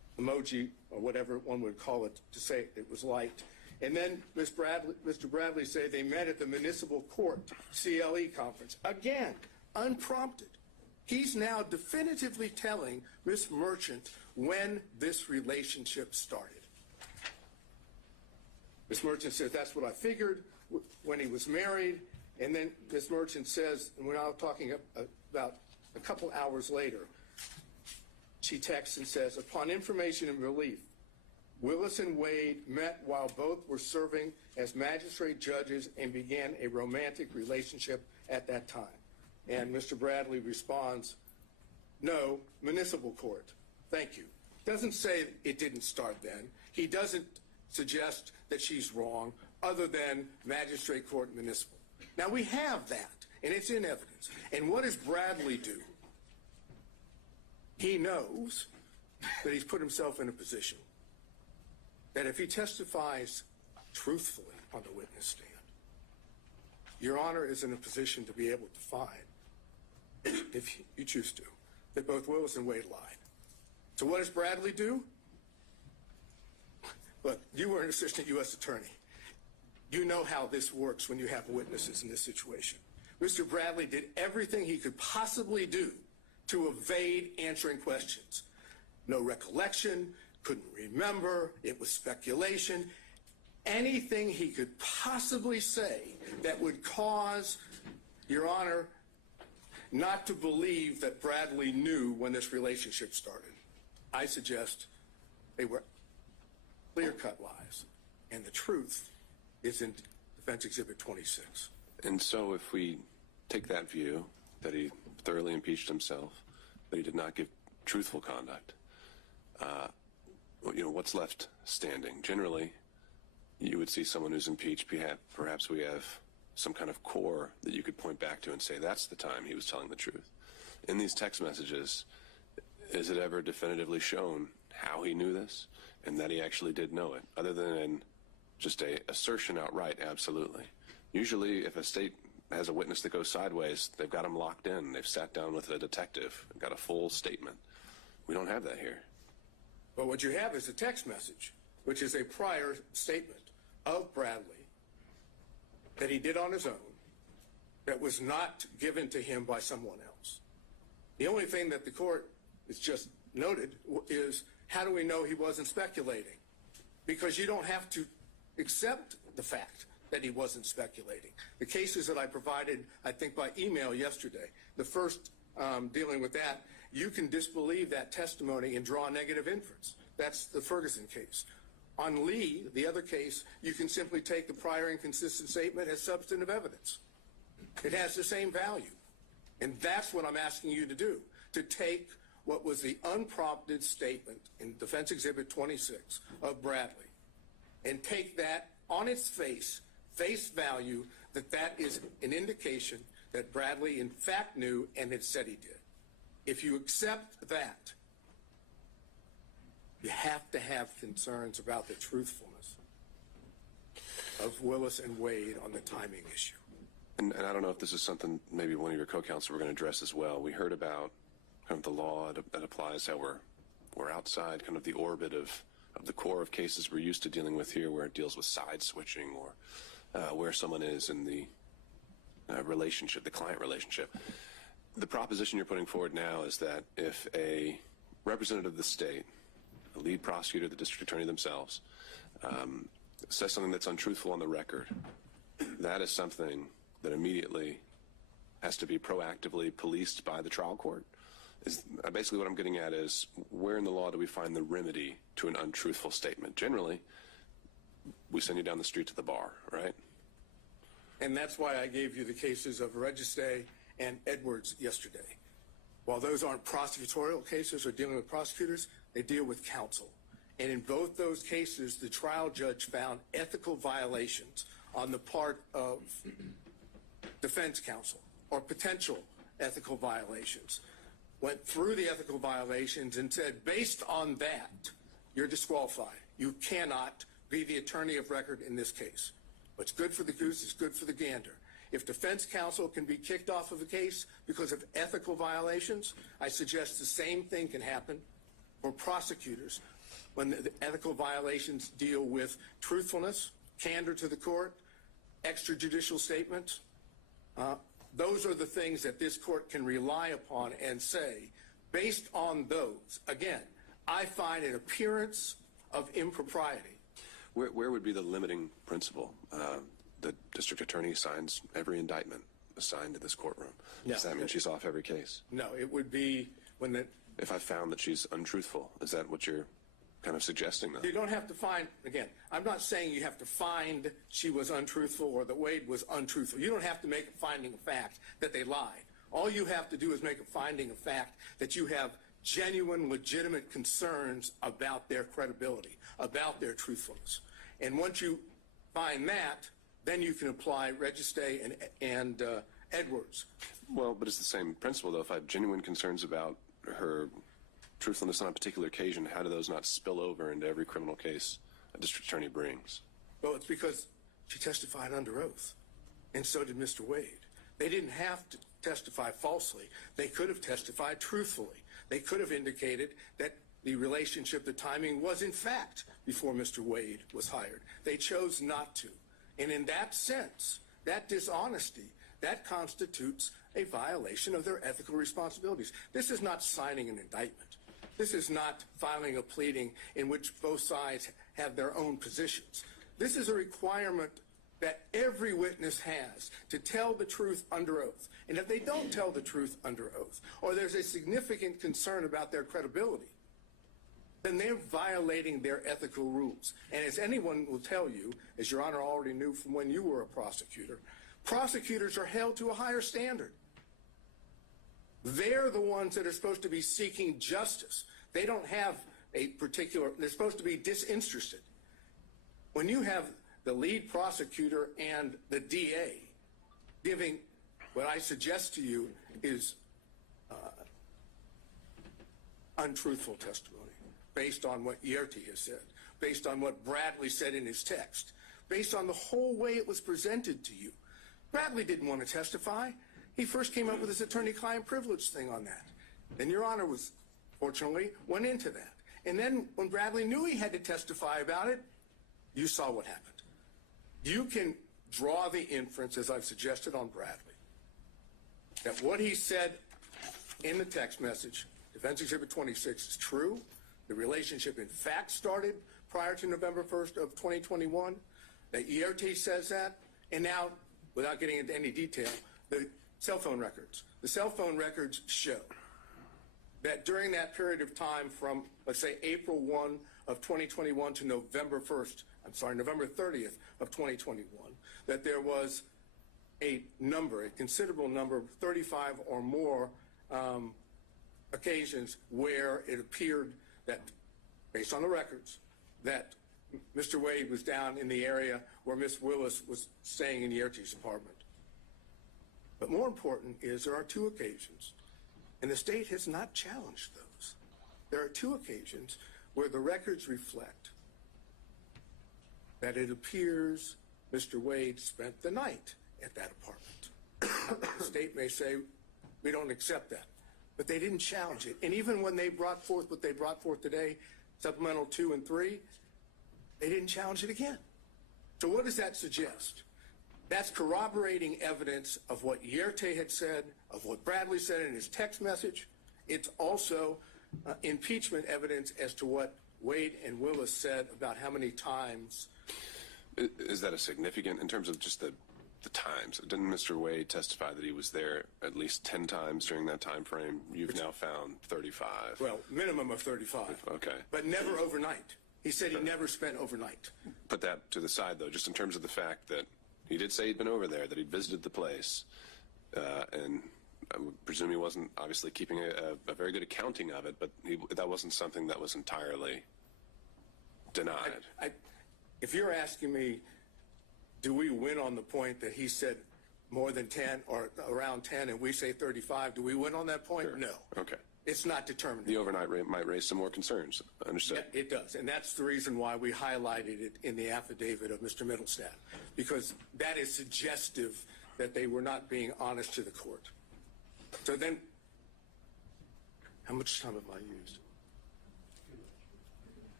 emoji or whatever one would call it to say it was liked. And then Mr. Bradley said they met at the municipal court CLE conference. Again, unprompted. He's now definitively telling Ms. Merchant when this relationship started. Ms. Merchant says, that's what I figured when he was married. And then Ms. Merchant says, and we're now talking about a couple hours later, she texts and says, upon information and relief, Willis and Wade met while both were serving as magistrate judges and began a romantic relationship at that time. And Mr. Bradley responds, no, municipal court. Thank you. Doesn't say it didn't start then. He doesn't suggest that she's wrong other than magistrate court municipal. Now we have that, and it's in evidence. And what does Bradley do? He knows that he's put himself in a position that if he testifies truthfully on the witness stand, Your Honor is in a position to be able to find, if you choose to, that both Willis and Wade lied. So what does Bradley do? Look, you were an assistant U.S. attorney. You know how this works when you have witnesses in this situation. Mr. Bradley did everything he could possibly do to evade answering questions. No recollection, couldn't remember, it was speculation. Anything he could possibly say that would cause Your Honor not to believe that Bradley knew when this relationship started. I suggest they were clear-cut lies, and the truth is in Defense Exhibit 26. And so if we take that view, that he thoroughly impeached himself, that he did not give truthful conduct, what's left standing? Generally, you would see someone who's impeached, perhaps we have some kind of core that you could point back to and say that's the time he was telling the truth. In these text messages, is it ever definitively shown how he knew this and that he actually did know it, other than just a assertion outright? Absolutely. Usually, if a state has a witness that goes sideways, they've got him locked in. They've sat down with a detective, got a full statement. We don't have that here. But what you have is a text message, which is a prior statement of Bradley that he did on his own, that was not given to him by someone else. The only thing that the court has just noted is, how do we know he wasn't speculating? Because you don't have to accept the fact that he wasn't speculating. The cases that I provided, I think by email yesterday, the first dealing with that, you can disbelieve that testimony and draw a negative inference. That's the Ferguson case. On Lee, the other case, you can simply take the prior inconsistent statement as substantive evidence. It has the same value. And that's what I'm asking you to do, to take what was the unprompted statement in Defense Exhibit 26 of Bradley and take that on its face value, that is an indication that Bradley in fact knew and had said he did. If you accept that, you have to have concerns about the truthfulness of Willis and Wade on the timing issue. And I don't know if this is something maybe one of your co-counsel were going to address as well. We heard about kind of the law that applies, how we're outside kind of the orbit of the core of cases we're used to dealing with here, where it deals with side switching or where someone is in the relationship, the client relationship. The proposition you're putting forward now is that if a representative of the state, a lead prosecutor, the district attorney themselves, says something that's untruthful on the record, that is something that immediately has to be proactively policed by the trial court. Basically what I'm getting at is, where in the law do we find the remedy to an untruthful statement? Generally, we send you down the street to the bar, right? And that's why I gave you the cases of Registe and Edwards yesterday. While those aren't prosecutorial cases or dealing with prosecutors, they deal with counsel. And in both those cases, the trial judge found ethical violations on the part of defense counsel, or potential ethical violations. Went through the ethical violations and said, based on that, you're disqualified. You cannot be the attorney of record in this case. What's good for the goose is good for the gander. If defense counsel can be kicked off of a case because of ethical violations, I suggest the same thing can happen for prosecutors when the ethical violations deal with truthfulness, candor to the court, extrajudicial statements. Those are the things that this court can rely upon and say, based on those, again, I find an appearance of impropriety. Where would be the limiting principle? The district attorney signs every indictment assigned to this courtroom. No. Does that mean she's off every case? No, it would be when the... If I found that she's untruthful, is that what you're kind of suggesting, though? You don't have to find, again, I'm not saying you have to find she was untruthful or that Wade was untruthful. You don't have to make a finding of fact that they lied. All you have to do is make a finding of fact that you have genuine, legitimate concerns about their credibility, about their truthfulness. And once you find that, then you can apply Registay and Edwards. Well, but it's the same principle, though. If I have genuine concerns about her truthfulness on a particular occasion, how do those not spill over into every criminal case a district attorney brings? Well, it's because she testified under oath, and so did Mr. Wade. They didn't have to testify falsely. They could have testified truthfully. They could have indicated that the relationship, the timing was in fact before Mr. Wade was hired. They chose not to. And in that sense, that dishonesty, that constitutes a violation of their ethical responsibilities. This is not signing an indictment. This is not filing a pleading in which both sides have their own positions. This is a requirement that every witness has to tell the truth under oath. And if they don't tell the truth under oath, or there's a significant concern about their credibility, then they're violating their ethical rules. And as anyone will tell you, as Your Honor already knew from when you were a prosecutor, prosecutors are held to a higher standard. They're the ones that are supposed to be seeking justice. They don't have a particular, they're supposed to be disinterested. When you have the lead prosecutor and the DA giving what I suggest to you is untruthful testimony based on what Yerty has said, based on what Bradley said in his text, based on the whole way it was presented to you. Bradley didn't want to testify. He first came up with his attorney-client privilege thing on that. And Your Honor was, fortunately, went into that. And then when Bradley knew he had to testify about it, you saw what happened. You can draw the inference, as I've suggested on Bradley, that what he said in the text message, Defense Exhibit 26, is true. The relationship, in fact, started prior to November 1st of 2021. That Yerty says that. And now, without getting into any detail, the cell phone records. The cell phone records show that during that period of time from, let's say, April 1 of 2021 to November 30th of 2021, that there was a considerable number, 35 or more occasions where it appeared that, based on the records, that Mr. Wade was down in the area where Ms. Willis was staying in Yerty's apartment. But more important is there are two occasions, and the state has not challenged those. There are two occasions where the records reflect that it appears Mr. Wade spent the night at that apartment. The state may say, we don't accept that. But they didn't challenge it. And even when they brought forth what they brought forth today, Supplemental 2 and 3, they didn't challenge it again. So what does that suggest? That's corroborating evidence of what Yerty had said, of what Bradley said in his text message. It's also impeachment evidence as to what Wade and Willis said about how many times. Is that a significant, in terms of just the times? Didn't Mr. Wade testify that he was there at least 10 times during that time frame? You've now found 35. Well, minimum of 35. Okay. But never overnight. He said he never spent overnight. Put that to the side, though, just in terms of the fact that he did say he'd been over there, that he'd visited the place, and I would presume he wasn't obviously keeping a very good accounting of it, but that wasn't something that was entirely denied. If you're asking me, do we win on the point that he said more than 10 or around 10 and we say 35, do we win on that point? Sure. No. Okay. It's not determined. The overnight rate might raise some more concerns. Understood. Yeah, it does. And that's the reason why we highlighted it in the affidavit of Mr. Middlestadt, because that is suggestive that they were not being honest to the court. So then, how much time have I used?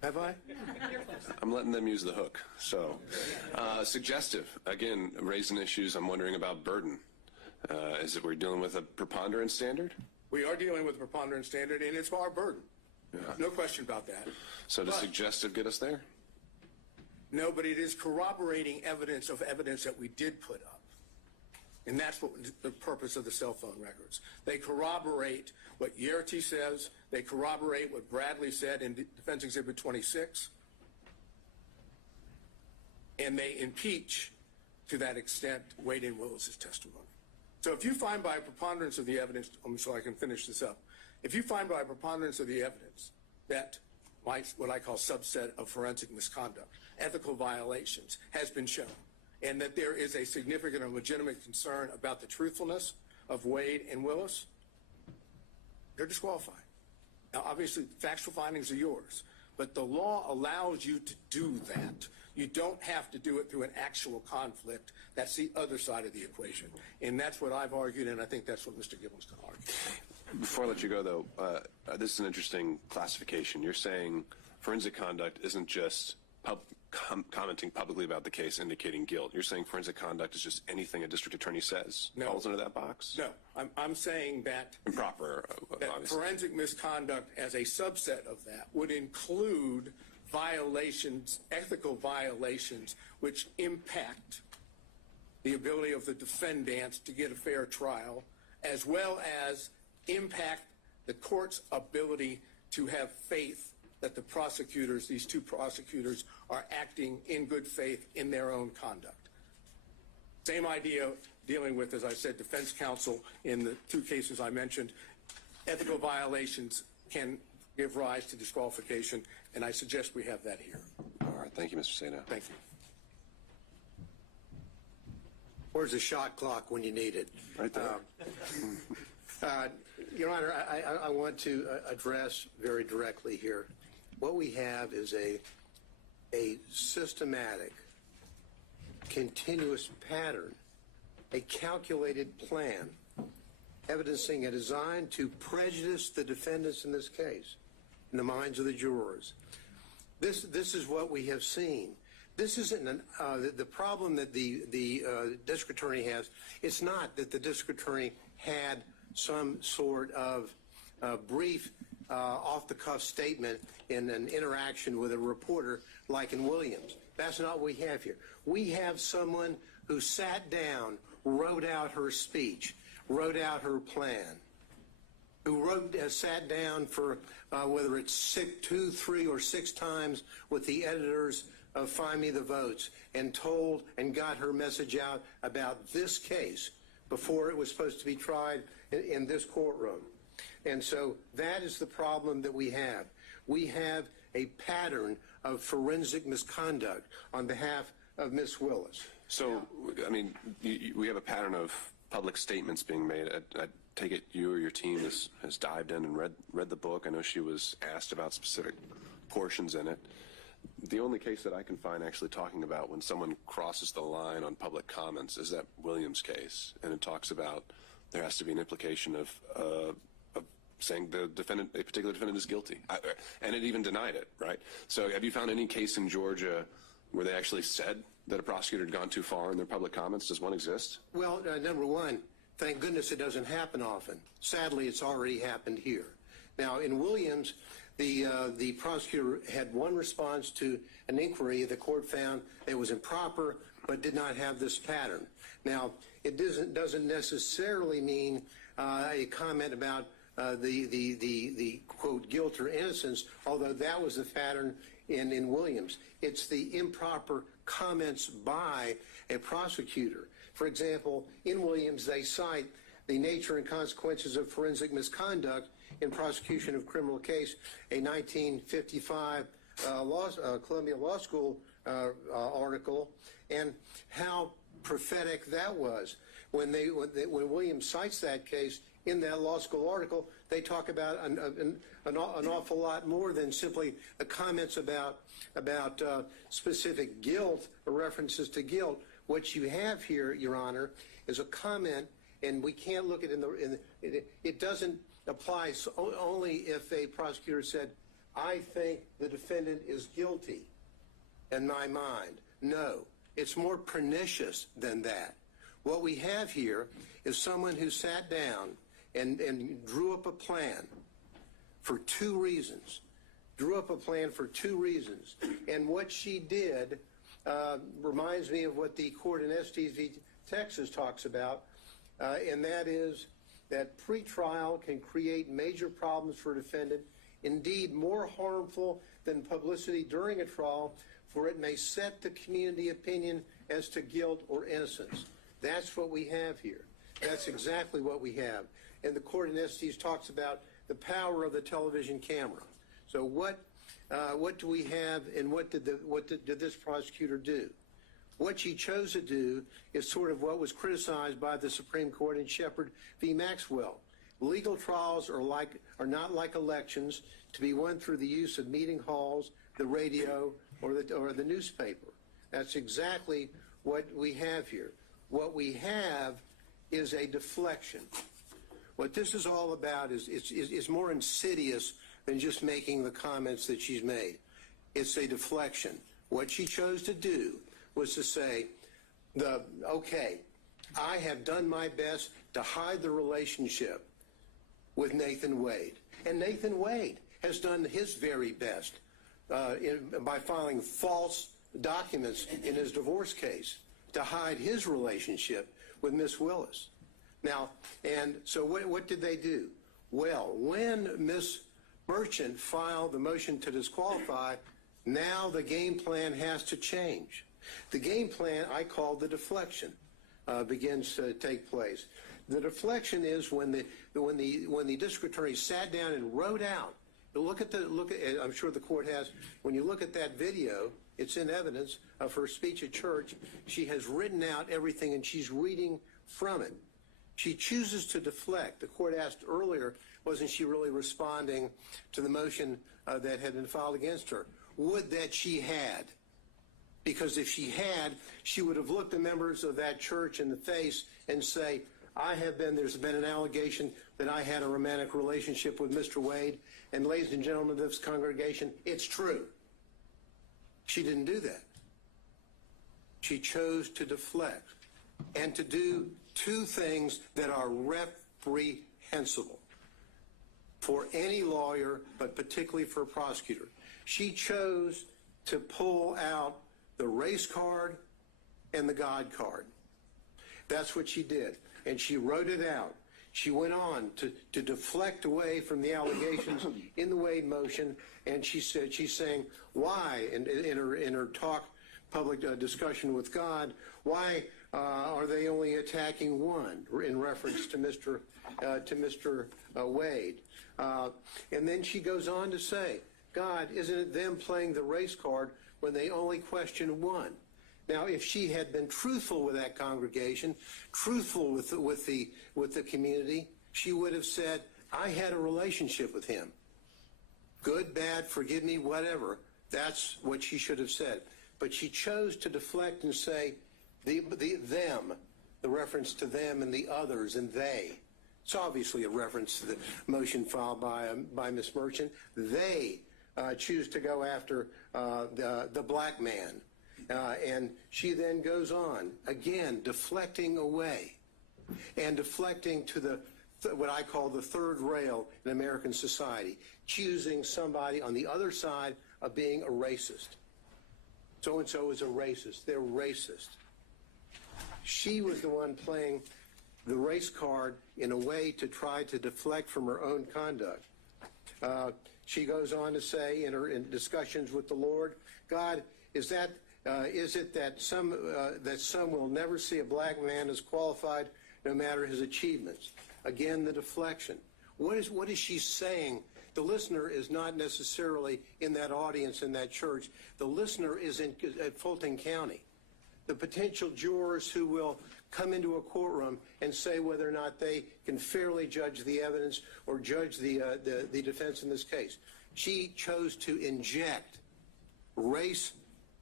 Have I? I'm letting them use the hook. So, suggestive. Again, raising issues. I'm wondering about burden. Is it we're dealing with a preponderance standard? We are dealing with a preponderance standard, and it's our burden. No question about that. So does suggestive get us there? No, but it is corroborating evidence of evidence that we did put up. And that's what the purpose of the cell phone records. They corroborate what Yerty says. They corroborate what Bradley said in Defense Exhibit 26. And they impeach, to that extent, Wade and Willis's testimony. So if you find by a preponderance of the evidence, so I can finish this up, if you find by a preponderance of the evidence that what I call subset of forensic misconduct, ethical violations, has been shown, and that there is a significant and legitimate concern about the truthfulness of Wade and Willis, they're disqualified. Now, obviously, factual findings are yours, but the law allows you to do that. You don't have to do it through an actual conflict. That's the other side of the equation. And that's what I've argued, and I think that's what Mr. Gibbons can argue. Before I let you go, though, this is an interesting classification. You're saying forensic conduct isn't just commenting publicly about the case indicating guilt. You're saying forensic conduct is just anything a district attorney says falls into that box? No, I'm saying that improper, obviously. Forensic misconduct as a subset of that would include violations, ethical violations, which impact the ability of the defendants to get a fair trial, as well as impact the court's ability to have faith that the prosecutors, these two prosecutors, are acting in good faith in their own conduct. Same idea dealing with, as I said, defense counsel in the two cases I mentioned. Ethical violations can give rise to disqualification, and I suggest we have that here. All right. Thank you, Mr. Sano. Thank you. Where's the shot clock when you need it? Right there. Your Honor, I want to address very directly here. What we have is a systematic, continuous pattern, a calculated plan, evidencing a design to prejudice the defendants in this case, in the minds of the jurors. This is what we have seen. This isn't the problem that the district attorney has. It's not that the district attorney had some sort of brief off-the-cuff statement in an interaction with a reporter like in Williams. That's not what we have here. We have someone who sat down, wrote out her speech, wrote out her plan, who sat down for whether it's 2, 3, or 6 times with the editors of Find Me the Votes and told and got her message out about this case before it was supposed to be tried in this courtroom. And so that is the problem that we have. We have a pattern of forensic misconduct on behalf of Ms. Willis. So, I mean, we have a pattern of public statements being made. I take it you or your team has dived in and read the book. I know she was asked about specific portions in it. The only case that I can find actually talking about when someone crosses the line on public comments is that Williams case, and it talks about there has to be an implication of saying the defendant, a particular defendant, is guilty, and it even denied it, right? So, have you found any case in Georgia where they actually said that a prosecutor had gone too far in their public comments? Does one exist? Well, number one, thank goodness it doesn't happen often. Sadly, it's already happened here. Now, in Williams, the prosecutor had one response to an inquiry the court found it was improper but did not have this pattern. Now, it doesn't necessarily mean a comment about the quote guilt or innocence, although that was the pattern in Williams. It's the improper comments by a prosecutor. For example, in Williams, they cite the nature and consequences of forensic misconduct in prosecution of criminal case, a 1955 Columbia Law School article, and how prophetic that was. When Williams cites that case in that law school article, they talk about an awful lot more than simply the comments about specific guilt or references to guilt. What you have here, Your Honor, is a comment, and we can't look at it it doesn't apply only if a prosecutor said I think the defendant is guilty in my mind. No, it's more pernicious than that. What we have here is someone who sat down and drew up a plan for two reasons. And what she did reminds me of what the court in Estes v. Texas talks about, and that is that pretrial can create major problems for a defendant, indeed more harmful than publicity during a trial, for it may set the community opinion as to guilt or innocence. That's what we have here. That's exactly what we have. And the court in Estes talks about the power of the television camera. So what do we have, and what did this prosecutor do? What she chose to do is sort of what was criticized by the Supreme Court in Shepard v. Maxwell. Legal trials are not like elections to be won through the use of meeting halls, the radio, or the newspaper. That's exactly what we have here. What we have is a deflection. What this is all about is more insidious than just making the comments that she's made. It's a deflection. What she chose to do was to say, okay, I have done my best to hide the relationship with Nathan Wade. And Nathan Wade has done his very best by filing false documents in his divorce case to hide his relationship with Miss Willis. Now, and so what did they do? Well, when Miss Merchant filed the motion to disqualify, now the game plan has to change. The game plan I call the deflection begins to take place. The deflection is when the district attorney sat down and wrote out. I'm sure the court has. When you look at that video, it's in evidence of her speech at church. She has written out everything and she's reading from it. She chooses to deflect. The court asked earlier, wasn't she really responding to the motion that had been filed against her? Would that she had. Because if she had, she would have looked the members of that church in the face and say, there's been an allegation that I had a romantic relationship with Mr. Wade, and ladies and gentlemen of this congregation, it's true. She didn't do that. She chose to deflect and to do two things that are reprehensible for any lawyer, but particularly for a prosecutor. She chose to pull out the race card and the God card. That's what she did. And she wrote it out. She went on to deflect away from the allegations in the Wade motion, and she said, she's saying, why, in her talk, public discussion with God, why are they only attacking one, in reference to Mr. Wade? And then she goes on to say, God, isn't it them playing the race card when they only question one? Now, if she had been truthful with that congregation, truthful with the community, she would have said, I had a relationship with him. Good, bad, forgive me, whatever. That's what she should have said. But she chose to deflect and say, them, the reference to them and the others and they. It's obviously a reference to the motion filed by Ms. Merchant. They choose to go after the black man. And she then goes on, again, deflecting away and deflecting to what I call the third rail in American society, choosing somebody on the other side of being a racist. So-and-so is a racist. They're racist. She was the one playing the race card in a way to try to deflect from her own conduct. She goes on to say in discussions with the Lord, God, is it that some will never see a black man as qualified no matter his achievements? Again, the deflection. What is she saying? The listener is not necessarily in that audience in that church. The listener is at Fulton County. The potential jurors who will come into a courtroom and say whether or not they can fairly judge the evidence or judge the defense in this case. She chose to inject race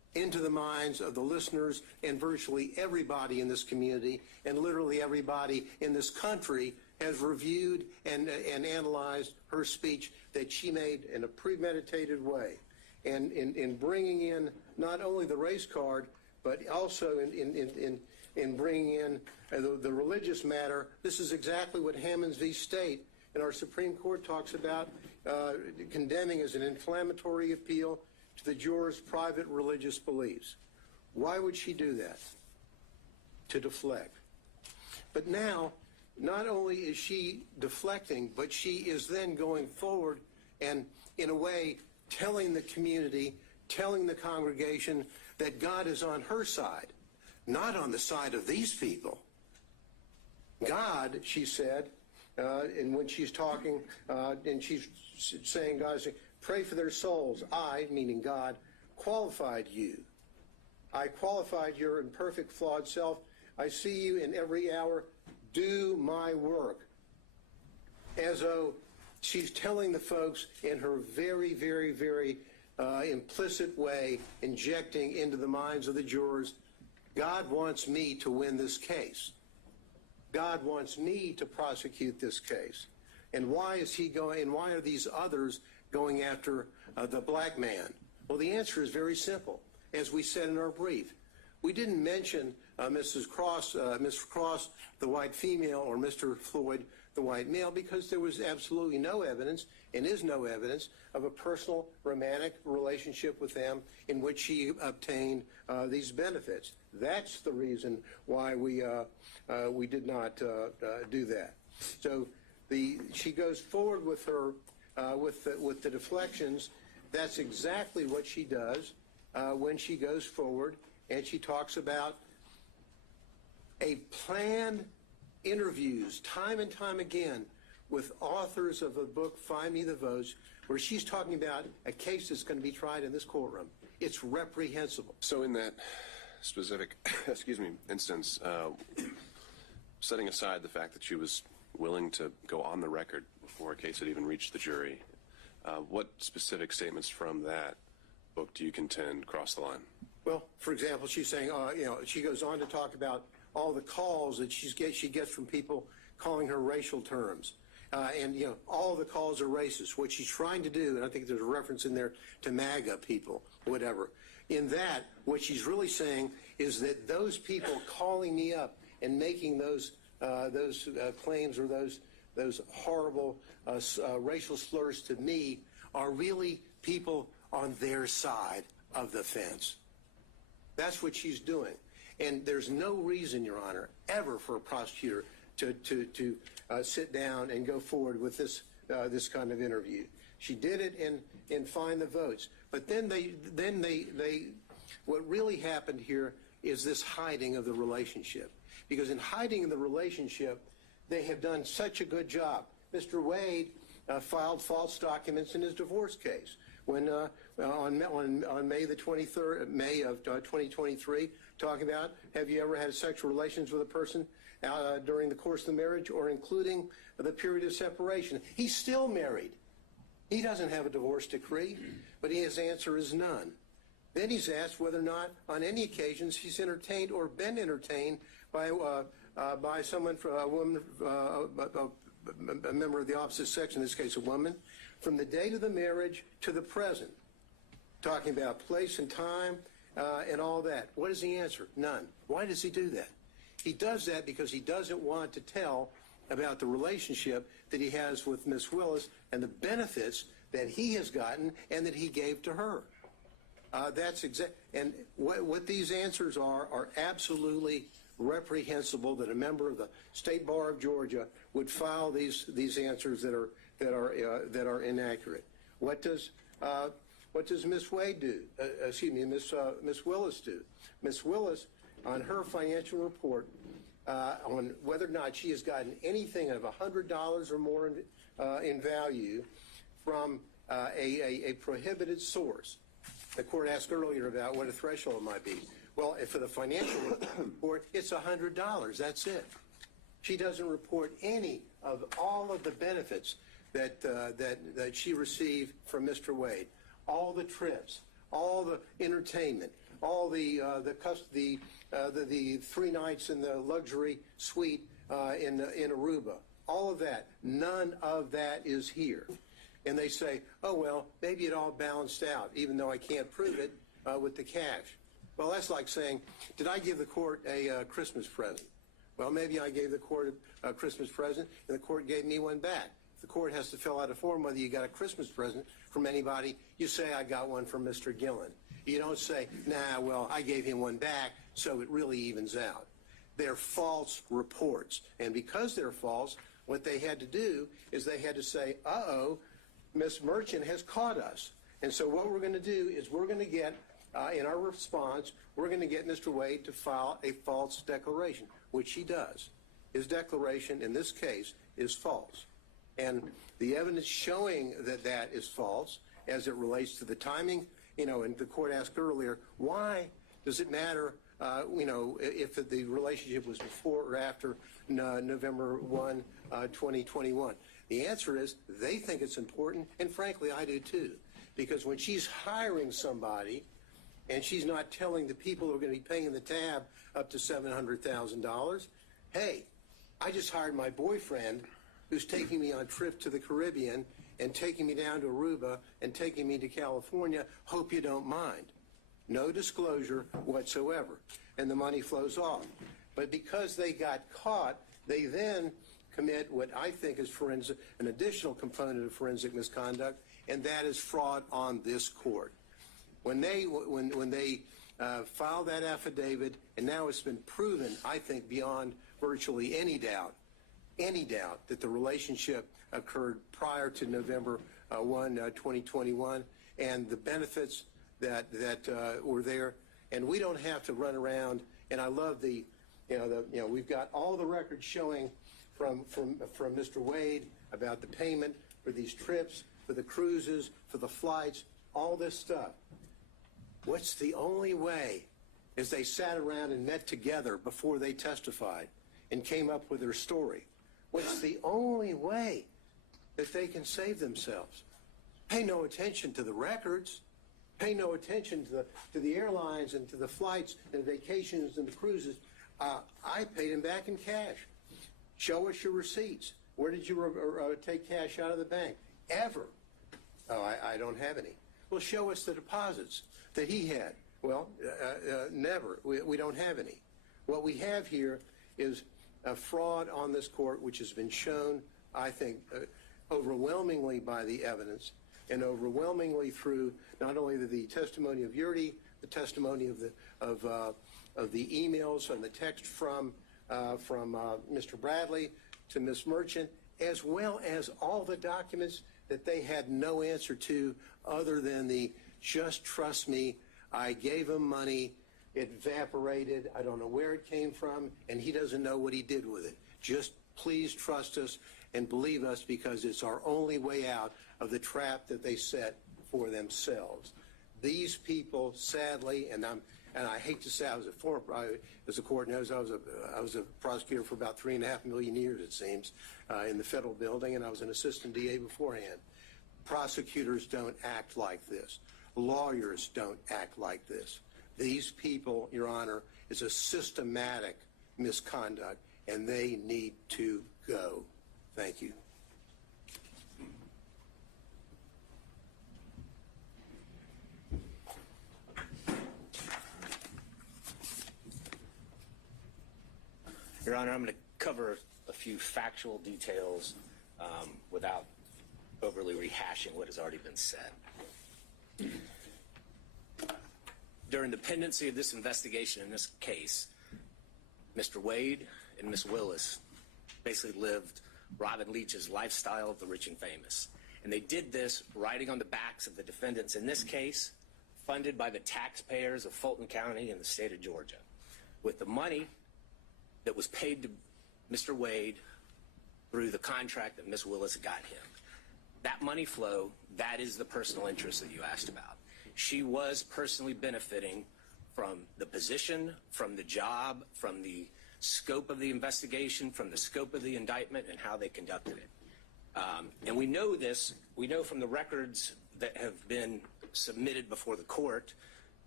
into the minds of the listeners and virtually everybody in this community and literally everybody in this country has reviewed and analyzed her speech that she made in a premeditated way. And in bringing in not only the race card, but also in bringing in the religious matter, this is exactly what Hammonds v. State in our Supreme Court talks about condemning as an inflammatory appeal to the jurors' private religious beliefs. Why would she do that? To deflect. But now, not only is she deflecting, but she is then going forward and, in a way, telling the community, telling the congregation that God is on her side, not on the side of these people. God, she said, and when she's talking, and she's saying, God, pray for their souls. I, meaning God, qualified you. I qualified your imperfect, flawed self. I see you in every hour. Do my work. As though she's telling the folks in her very, very, very implicit way, injecting into the minds of the jurors, God wants me to win this case. God wants me to prosecute this case. And why is he going, and why are these others going after the black man? Well, the answer is very simple. As we said in our brief, we didn't mention Mrs. Cross, the white female, or Mr. Floyd, the white male, because there was absolutely no evidence, and is no evidence, of a personal romantic relationship with them in which she obtained these benefits. That's the reason why we did not do that. So she goes forward with her with the deflections. That's exactly what she does when she goes forward, and she talks about a planned interviews time and time again with authors of the book Find Me the Votes, where she's talking about a case that's going to be tried in this courtroom. It's reprehensible. So in that specific, instance, setting aside the fact that she was willing to go on the record before a case had even reached the jury, what specific statements from that book do you contend cross the line? Well, for example, she's saying, she goes on to talk about all the calls that she gets from people calling her racial terms. And all the calls are racist. What she's trying to do, and I think there's a reference in there to MAGA people, whatever. In that, what she's really saying is that those people calling me up and making those claims or those horrible racial slurs to me are really people on their side of the fence. That's what she's doing. And there's no reason, Your Honor, ever for a prosecutor to sit down and go forward with this kind of interview. She did it in Find the Votes. But then what really happened here is this hiding of the relationship. Because in hiding the relationship, they have done such a good job. Mr. Wade filed false documents in his divorce case when on May the 23rd, May of 2023, talking about, have you ever had sexual relations with a person during the course of the marriage or including the period of separation? He's still married. He doesn't have a divorce decree, but his answer is none. Then he's asked whether or not on any occasions he's entertained or been entertained by someone, a woman, a member of the opposite sex, in this case a woman, from the date of the marriage to the present, talking about place and time and all that. What is the answer? None. Why does he do that? He does that because he doesn't want to tell about the relationship that he has with Miss Willis and the benefits that he has gotten and that he gave to her. That's exact. And what these answers are absolutely reprehensible. That a member of the State Bar of Georgia would file these answers that are inaccurate. What does Miss Wade do? Miss Willis do? Miss Willis, on her financial report, on whether or not she has gotten anything of $100 or more in value from a prohibited source. The court asked earlier about what a threshold might be. Well, for the financial report, it's $100. That's it. She doesn't report any of all of the benefits that she received from Mr. Wade. All the trips, all the entertainment, all the 3 nights in the luxury suite in Aruba. All of that. None of that is here. And they say, oh, well, maybe it all balanced out, even though I can't prove it with the cash. Well, that's like saying, did I give the court a Christmas present? Well, maybe I gave the court a Christmas present, and the court gave me one back. If the court has to fill out a form whether you got a Christmas present from anybody, you say, I got one from Mr. Gillen. You don't say, nah, well, I gave him one back, so it really evens out. They're false reports. And because they're false, what they had to do is they had to say, uh-oh, Ms. Merchant has caught us. And so what we're going to do is we're going to get, in our response, we're going to get Mr. Wade to file a false declaration, which he does. His declaration in this case is false. And the evidence showing that that is false as it relates to the timing, and the court asked earlier, why does it matter, if the relationship was before or after November 1, 2021? The answer is they think it's important, and frankly, I do too. Because when she's hiring somebody and she's not telling the people who are going to be paying the tab up to $700,000, hey, I just hired my boyfriend who's taking me on a trip to the Caribbean and taking me down to Aruba and taking me to California. Hope you don't mind. No disclosure whatsoever. And the money flows off. But because they got caught, they then commit what I think is an additional component of forensic misconduct, and that is fraud on this court. When they filed that affidavit, and now it's been proven, I think, beyond virtually any doubt that the relationship occurred prior to November 1, 2021, and the benefits that were there. And we don't have to run around. And I love we've got all the records showing from Mr. Wade about the payment for these trips, for the cruises, for the flights, all this stuff. What's the only way is they sat around and met together before they testified and came up with their story. What's the only way that they can save themselves? Pay no attention to the records. Pay no attention to the airlines and to the flights and vacations and the cruises. I paid him back in cash. Show us your receipts. Where did you take cash out of the bank? Ever. Oh, I don't have any. Well, show us the deposits that he had. Well, never. We don't have any. What we have here is a fraud on this court, which has been shown, I think, overwhelmingly by the evidence and overwhelmingly through not only the testimony of Yurdi, the testimony of the emails and the text from Mr. Bradley to Ms. Merchant, as well as all the documents that they had no answer to other than the just trust me, I gave him money, it evaporated, I don't know where it came from, and he doesn't know what he did with it. Just please trust us and believe us because it's our only way out of the trap that they set for themselves. These people, sadly, and I hate to say I was a former, as the court knows, I was a prosecutor for about 3.5 million years, it seems, in the federal building, and I was an assistant DA beforehand. Prosecutors don't act like this. Lawyers don't act like this. These people, Your Honor, is a systematic misconduct, and they need to go. Thank you. Your Honor, I'm going to cover a few factual details without overly rehashing what has already been said. During the pendency of this investigation in this case, Mr. Wade and Ms. Willis basically lived Robin Leach's lifestyle of the rich and famous. And they did this riding on the backs of the defendants in this case, funded by the taxpayers of Fulton County and the state of Georgia, with the money that was paid to Mr. Wade through the contract that Ms. Willis got him. That money flow, that is the personal interest that you asked about. She was personally benefiting from the position, from the job, from the scope of the investigation, from the scope of the indictment, and how they conducted it. And we know this, we know from the records that have been submitted before the court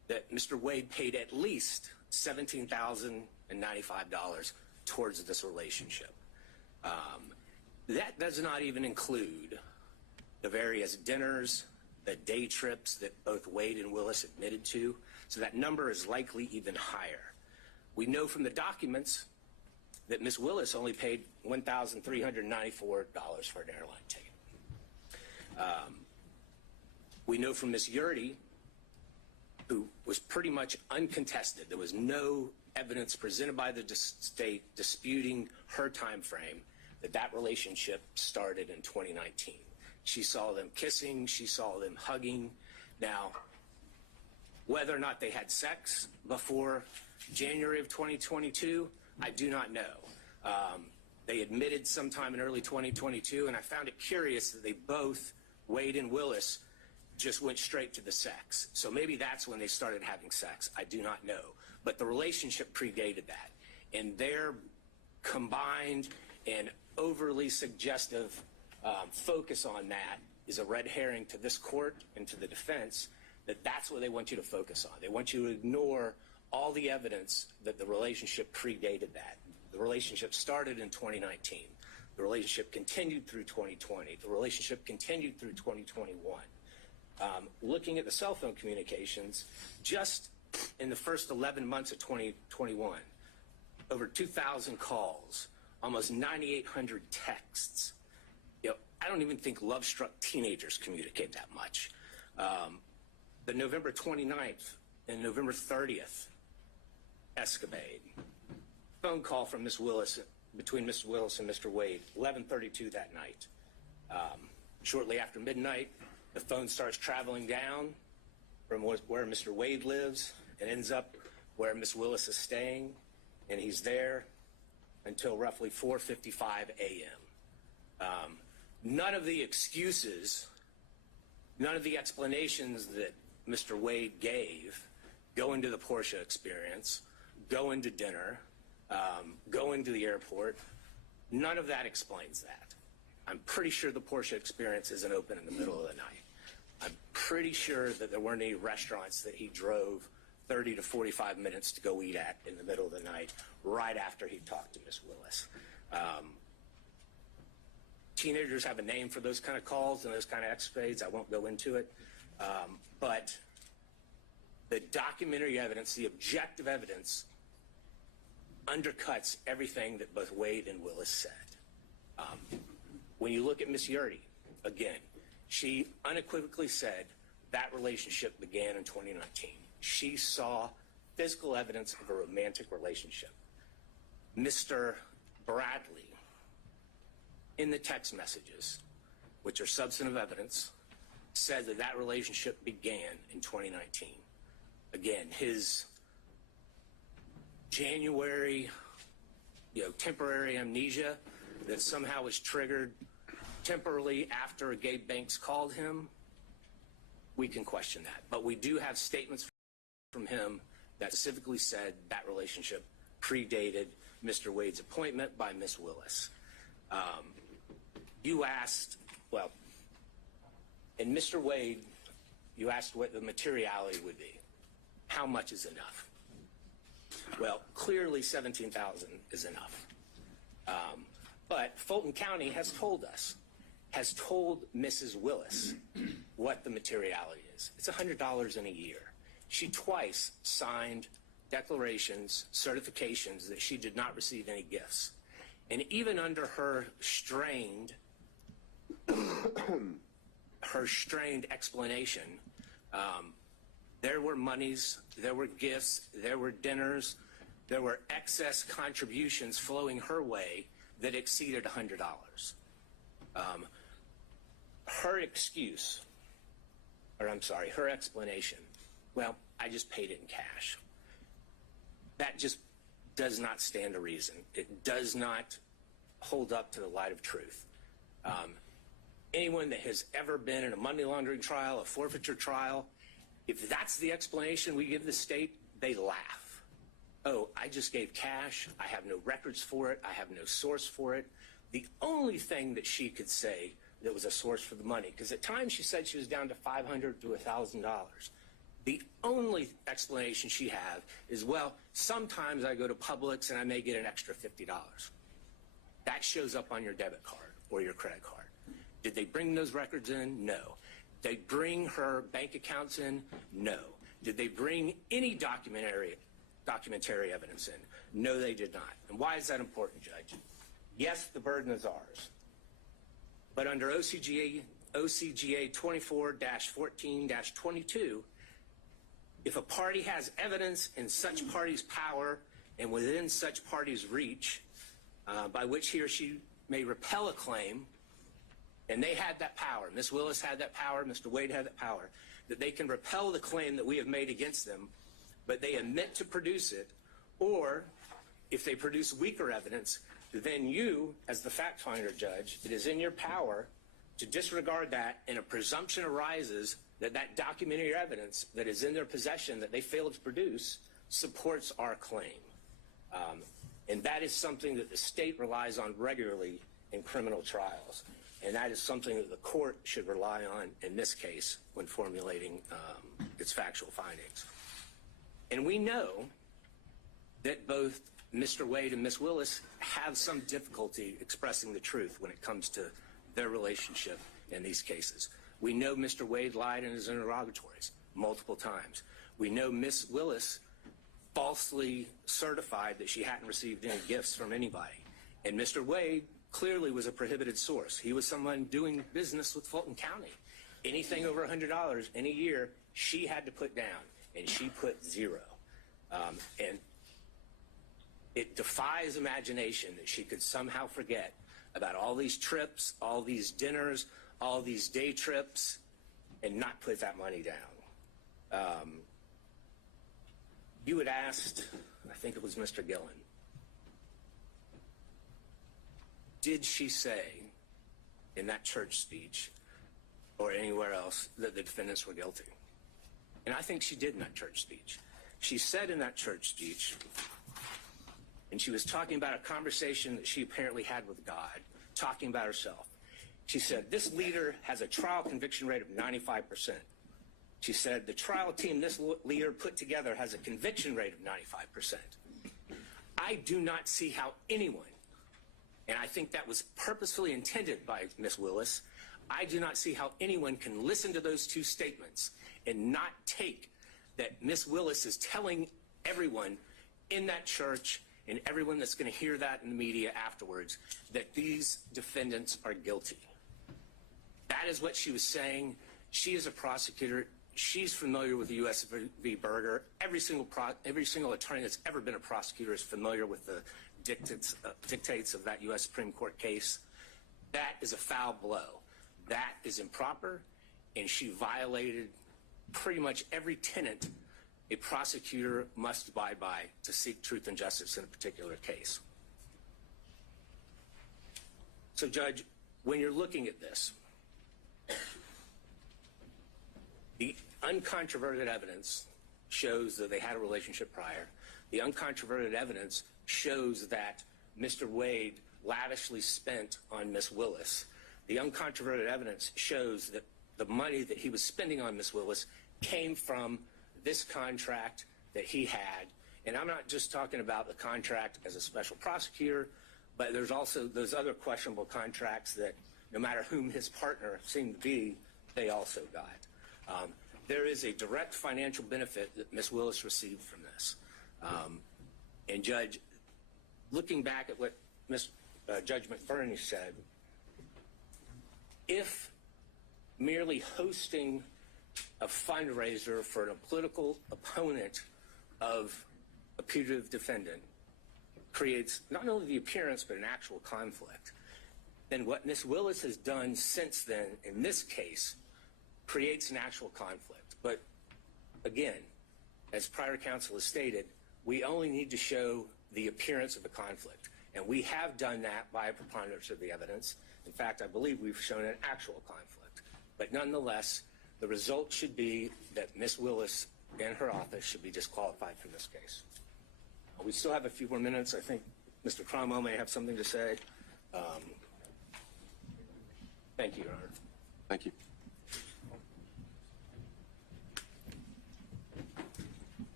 that Mr. Wade paid at least $17,095 towards this relationship. That does not even include the various dinners, the day trips that both Wade and Willis admitted to, so that number is likely even higher. We know from the documents that Ms. Willis only paid $1,394 for an airline ticket. We know from Ms. Yurdy, who was pretty much uncontested, there was no evidence presented by the state disputing her time frame, that relationship started in 2019. She saw them kissing, she saw them hugging. Now, whether or not they had sex before January of 2022, I do not know. They admitted sometime in early 2022, and I found it curious that they both, Wade and Willis, just went straight to the sex. So maybe that's when they started having sex. I do not know. But the relationship predated that. And their combined and overly suggestive focus on that is a red herring to this court and to the defense, that that's what they want you to focus on. They want you to ignore all the evidence that the relationship predated that. The relationship started in 2019. The relationship continued through 2020. The relationship continued through 2021. Looking at the cell phone communications, just in the first 11 months of 2021, over 2,000 calls, almost 9,800 texts. You know, I don't even think love-struck teenagers communicate that much. The November 29th and November 30th escapade, phone call from Ms. Willis, between Ms. Willis and Mr. Wade, 11:32 that night. Shortly after midnight, the phone starts traveling down from where Mr. Wade lives and ends up where Ms. Willis is staying, and he's there until roughly 4:55 a.m. None of the excuses, none of the explanations that Mr. Wade gave, going to the Porsche experience, going to dinner, going to the airport, none of that explains that. I'm pretty sure the Porsche experience isn't open in the middle of the night. I'm pretty sure that there weren't any restaurants that he drove 30 to 45 minutes to go eat at in the middle of the night, right after he talked to Ms. Willis. Teenagers have a name for those kind of calls and those kind of escapades. I won't go into it. But the documentary evidence, the objective evidence, undercuts everything that both Wade and Willis said. When you look at Ms. Yurdy, again, she unequivocally said that relationship began in 2019. She saw physical evidence of a romantic relationship. Mr. Bradley, in the text messages, which are substantive evidence, said that that relationship began in 2019. Again, his January, temporary amnesia that somehow was triggered temporarily after Gabe Banks called him, we can question that. But we do have statements from him that specifically said that relationship predated Mr. Wade's appointment by Ms. Willis. You asked, well, in Mr. Wade, you asked what the materiality would be. How much is enough? Well, clearly 17,000 is enough. But Fulton County has told us, has told Mrs. Willis what the materiality is. It's $100 in a year. She twice signed declarations, certifications that she did not receive any gifts. And even under her strained explanation, there were monies, there were gifts, there were dinners, there were excess contributions flowing her way that exceeded $100. Her explanation, well, I just paid it in cash. That just does not stand to reason. It does not hold up to the light of truth. Anyone that has ever been in a money laundering trial, a forfeiture trial, if that's the explanation we give the state, they laugh. Oh, I just gave cash. I have no records for it. I have no source for it. The only thing that she could say that was a source for the money, because at times she said she was down to $500 to $1,000. The only explanation she had is, well, sometimes I go to Publix and I may get an extra $50. That shows up on your debit card or your credit card. Did they bring those records in? No. Did they bring her bank accounts in? No. Did they bring any documentary evidence in? No, they did not. And why is that important, Judge? Yes, the burden is ours. But under OCGA 24-14-22, if a party has evidence in such party's power and within such party's reach, by which he or she may repel a claim, and they had that power, Ms. Willis had that power, Mr. Wade had that power, that they can repel the claim that we have made against them, but they omit to produce it, or if they produce weaker evidence, then you, as the fact finder, Judge, it is in your power to disregard that, and a presumption arises that that documentary evidence that is in their possession that they failed to produce supports our claim. And that is something that the state relies on regularly in criminal trials. And that is something that the court should rely on in this case when formulating its factual findings. And we know that both Mr. Wade and Ms. Willis have some difficulty expressing the truth when it comes to their relationship in these cases. We know Mr. Wade lied in his interrogatories multiple times. We know Ms. Willis falsely certified that she hadn't received any gifts from anybody. And Mr. Wade clearly was a prohibited source. He was someone doing business with Fulton County. Anything over $100 in a year, she had to put down, and she put zero. And it defies imagination that she could somehow forget about all these trips, all these dinners, all these day trips, and not put that money down. You had asked, I think it was Mr. Gillen, did she say in that church speech or anywhere else that the defendants were guilty? And I think she did in that church speech. She said in that church speech, and she was talking about a conversation that she apparently had with God, talking about herself. She said, this leader has a trial conviction rate of 95%. She said, the trial team this leader put together has a conviction rate of 95%. I do not see how anyone, and I think that was purposefully intended by Ms. Willis, I do not see how anyone can listen to those two statements and not take that Ms. Willis is telling everyone in that church and everyone that's going to hear that in the media afterwards that these defendants are guilty. That is what she was saying. She is a prosecutor. She's familiar with the U.S. v. Berger. Every single attorney that's ever been a prosecutor is familiar with the dictates of that U.S. Supreme Court case. That is a foul blow. That is improper, and she violated pretty much every tenet a prosecutor must abide by to seek truth and justice in a particular case. So, Judge, when you're looking at this, the uncontroverted evidence shows that they had a relationship prior. The uncontroverted evidence shows that Mr. Wade lavishly spent on Ms. Willis. The uncontroverted evidence shows that the money that he was spending on Ms. Willis came from this contract that he had. And I'm not just talking about the contract as a special prosecutor, but there's also those other questionable contracts that no matter whom his partner seemed to be, they also got. There is a direct financial benefit that Ms. Willis received from this. And Judge, looking back at what Judge McBurney said, if merely hosting a fundraiser for a political opponent of a putative defendant creates not only the appearance but an actual conflict, then what Ms. Willis has done since then in this case creates an actual conflict. But again, as prior counsel has stated, we only need to show the appearance of a conflict. And we have done that by a preponderance of the evidence. In fact, I believe we've shown an actual conflict. But nonetheless, the result should be that Ms. Willis and her office should be disqualified from this case. We still have a few more minutes. I think Mr. Cromwell may have something to say. Thank you, Your Honor. Thank you.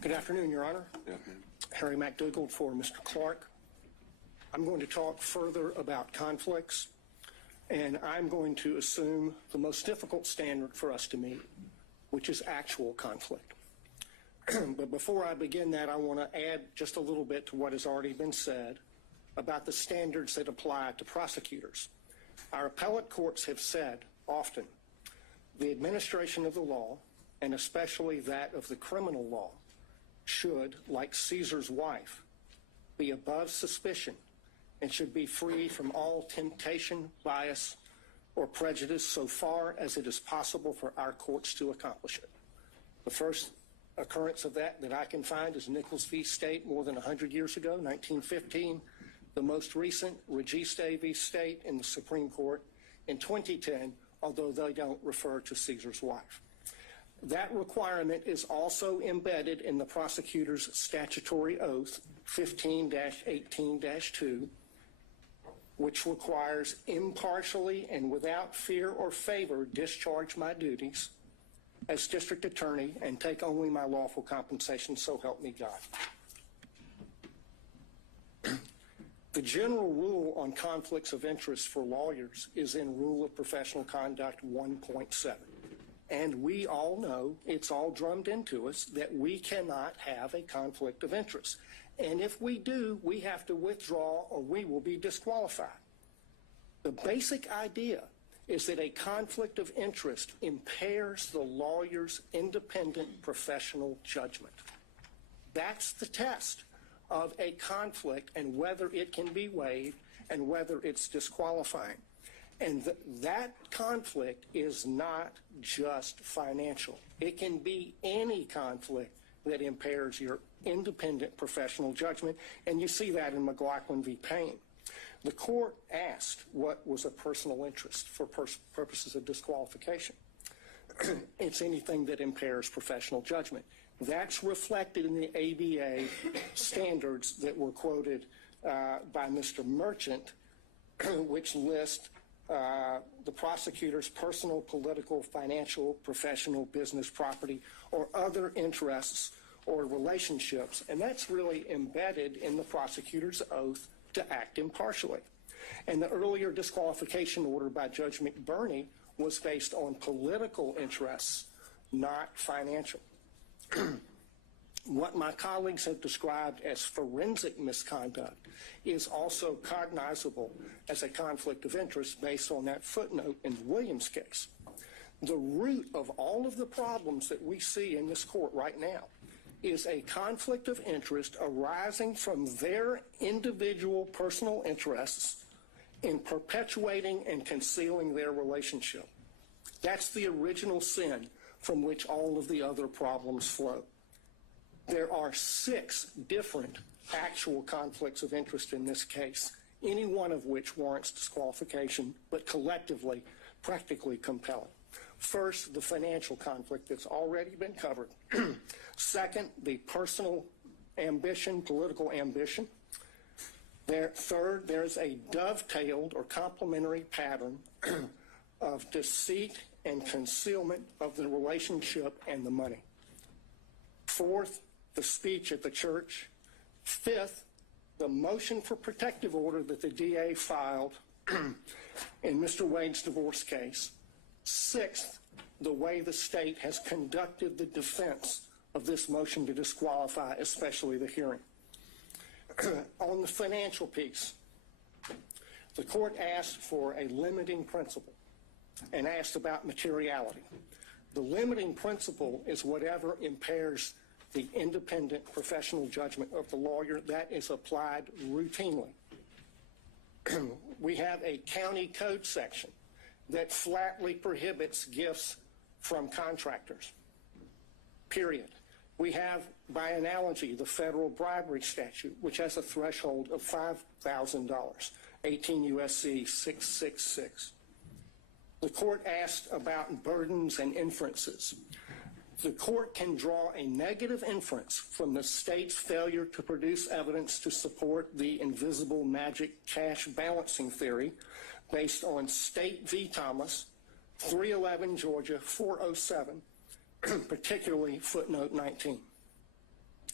Good afternoon, Your Honor. Yeah. Harry McDougald for Mr. Clark. I'm going to talk further about conflicts, and I'm going to assume the most difficult standard for us to meet, which is actual conflict. But before I begin that, I want to add just a little bit to what has already been said about the standards that apply to prosecutors. Our appellate courts have said often the administration of the law, and especially that of the criminal law, should, like Caesar's wife, be above suspicion and should be free from all temptation, bias, or prejudice so far as it is possible for our courts to accomplish it. The first occurrence of that I can find is Nichols v. State more than 100 years ago, 1915. The most recent, Registe v. State in the Supreme Court in 2010, although they don't refer to Caesar's wife. That requirement is also embedded in the prosecutor's statutory oath, 15-18-2, which requires impartially and without fear or favor discharge my duties as district attorney and take only my lawful compensation, so help me God. The general rule on conflicts of interest for lawyers is in Rule of Professional Conduct 1.7. And we all know, it's all drummed into us, that we cannot have a conflict of interest. And if we do, we have to withdraw or we will be disqualified. The basic idea is that a conflict of interest impairs the lawyer's independent professional judgment. That's the test of a conflict and whether it can be waived and whether it's disqualifying. And that conflict is not just financial. It can be any conflict that impairs your independent professional judgment, and you see that in McLaughlin v. Payne. The court asked what was a personal interest for purposes of disqualification. It's anything that impairs professional judgment. That's reflected in the ABA standards that were quoted by Mr. Merchant, which list the prosecutor's personal, political, financial, professional, business, property, or other interests or relationships. And that's really embedded in the prosecutor's oath to act impartially. And the earlier disqualification order by Judge McBurney was based on political interests, not financial. What my colleagues have described as forensic misconduct is also cognizable as a conflict of interest based on that footnote in the Williams case. The root of all of the problems that we see in this court right now is a conflict of interest arising from their individual personal interests in perpetuating and concealing their relationship. That's the original sin from which all of the other problems flow. There are 6 different actual conflicts of interest in this case, any one of which warrants disqualification, but collectively, practically compelling. First, the financial conflict that's already been covered. Second, the personal ambition, political ambition. Third, there's a dovetailed or complementary pattern of deceit and concealment of the relationship and the money. Fourth, the speech at the church. Fifth, the motion for protective order that the DA filed in Mr. Wade's divorce case. Sixth, the way the state has conducted the defense of this motion to disqualify, especially the hearing. On the financial piece, the court asked for a limiting principle and asked about materiality. The limiting principle is whatever impairs the independent professional judgment of the lawyer. That is applied routinely. We have a county code section that flatly prohibits gifts from contractors, period. We have, by analogy, the federal bribery statute, which has a threshold of $5,000, 18 U.S.C. 666. The court asked about burdens and inferences. The court can draw a negative inference from the state's failure to produce evidence to support the invisible magic cash balancing theory based on State v. Thomas, 311 Georgia 407, particularly footnote 19.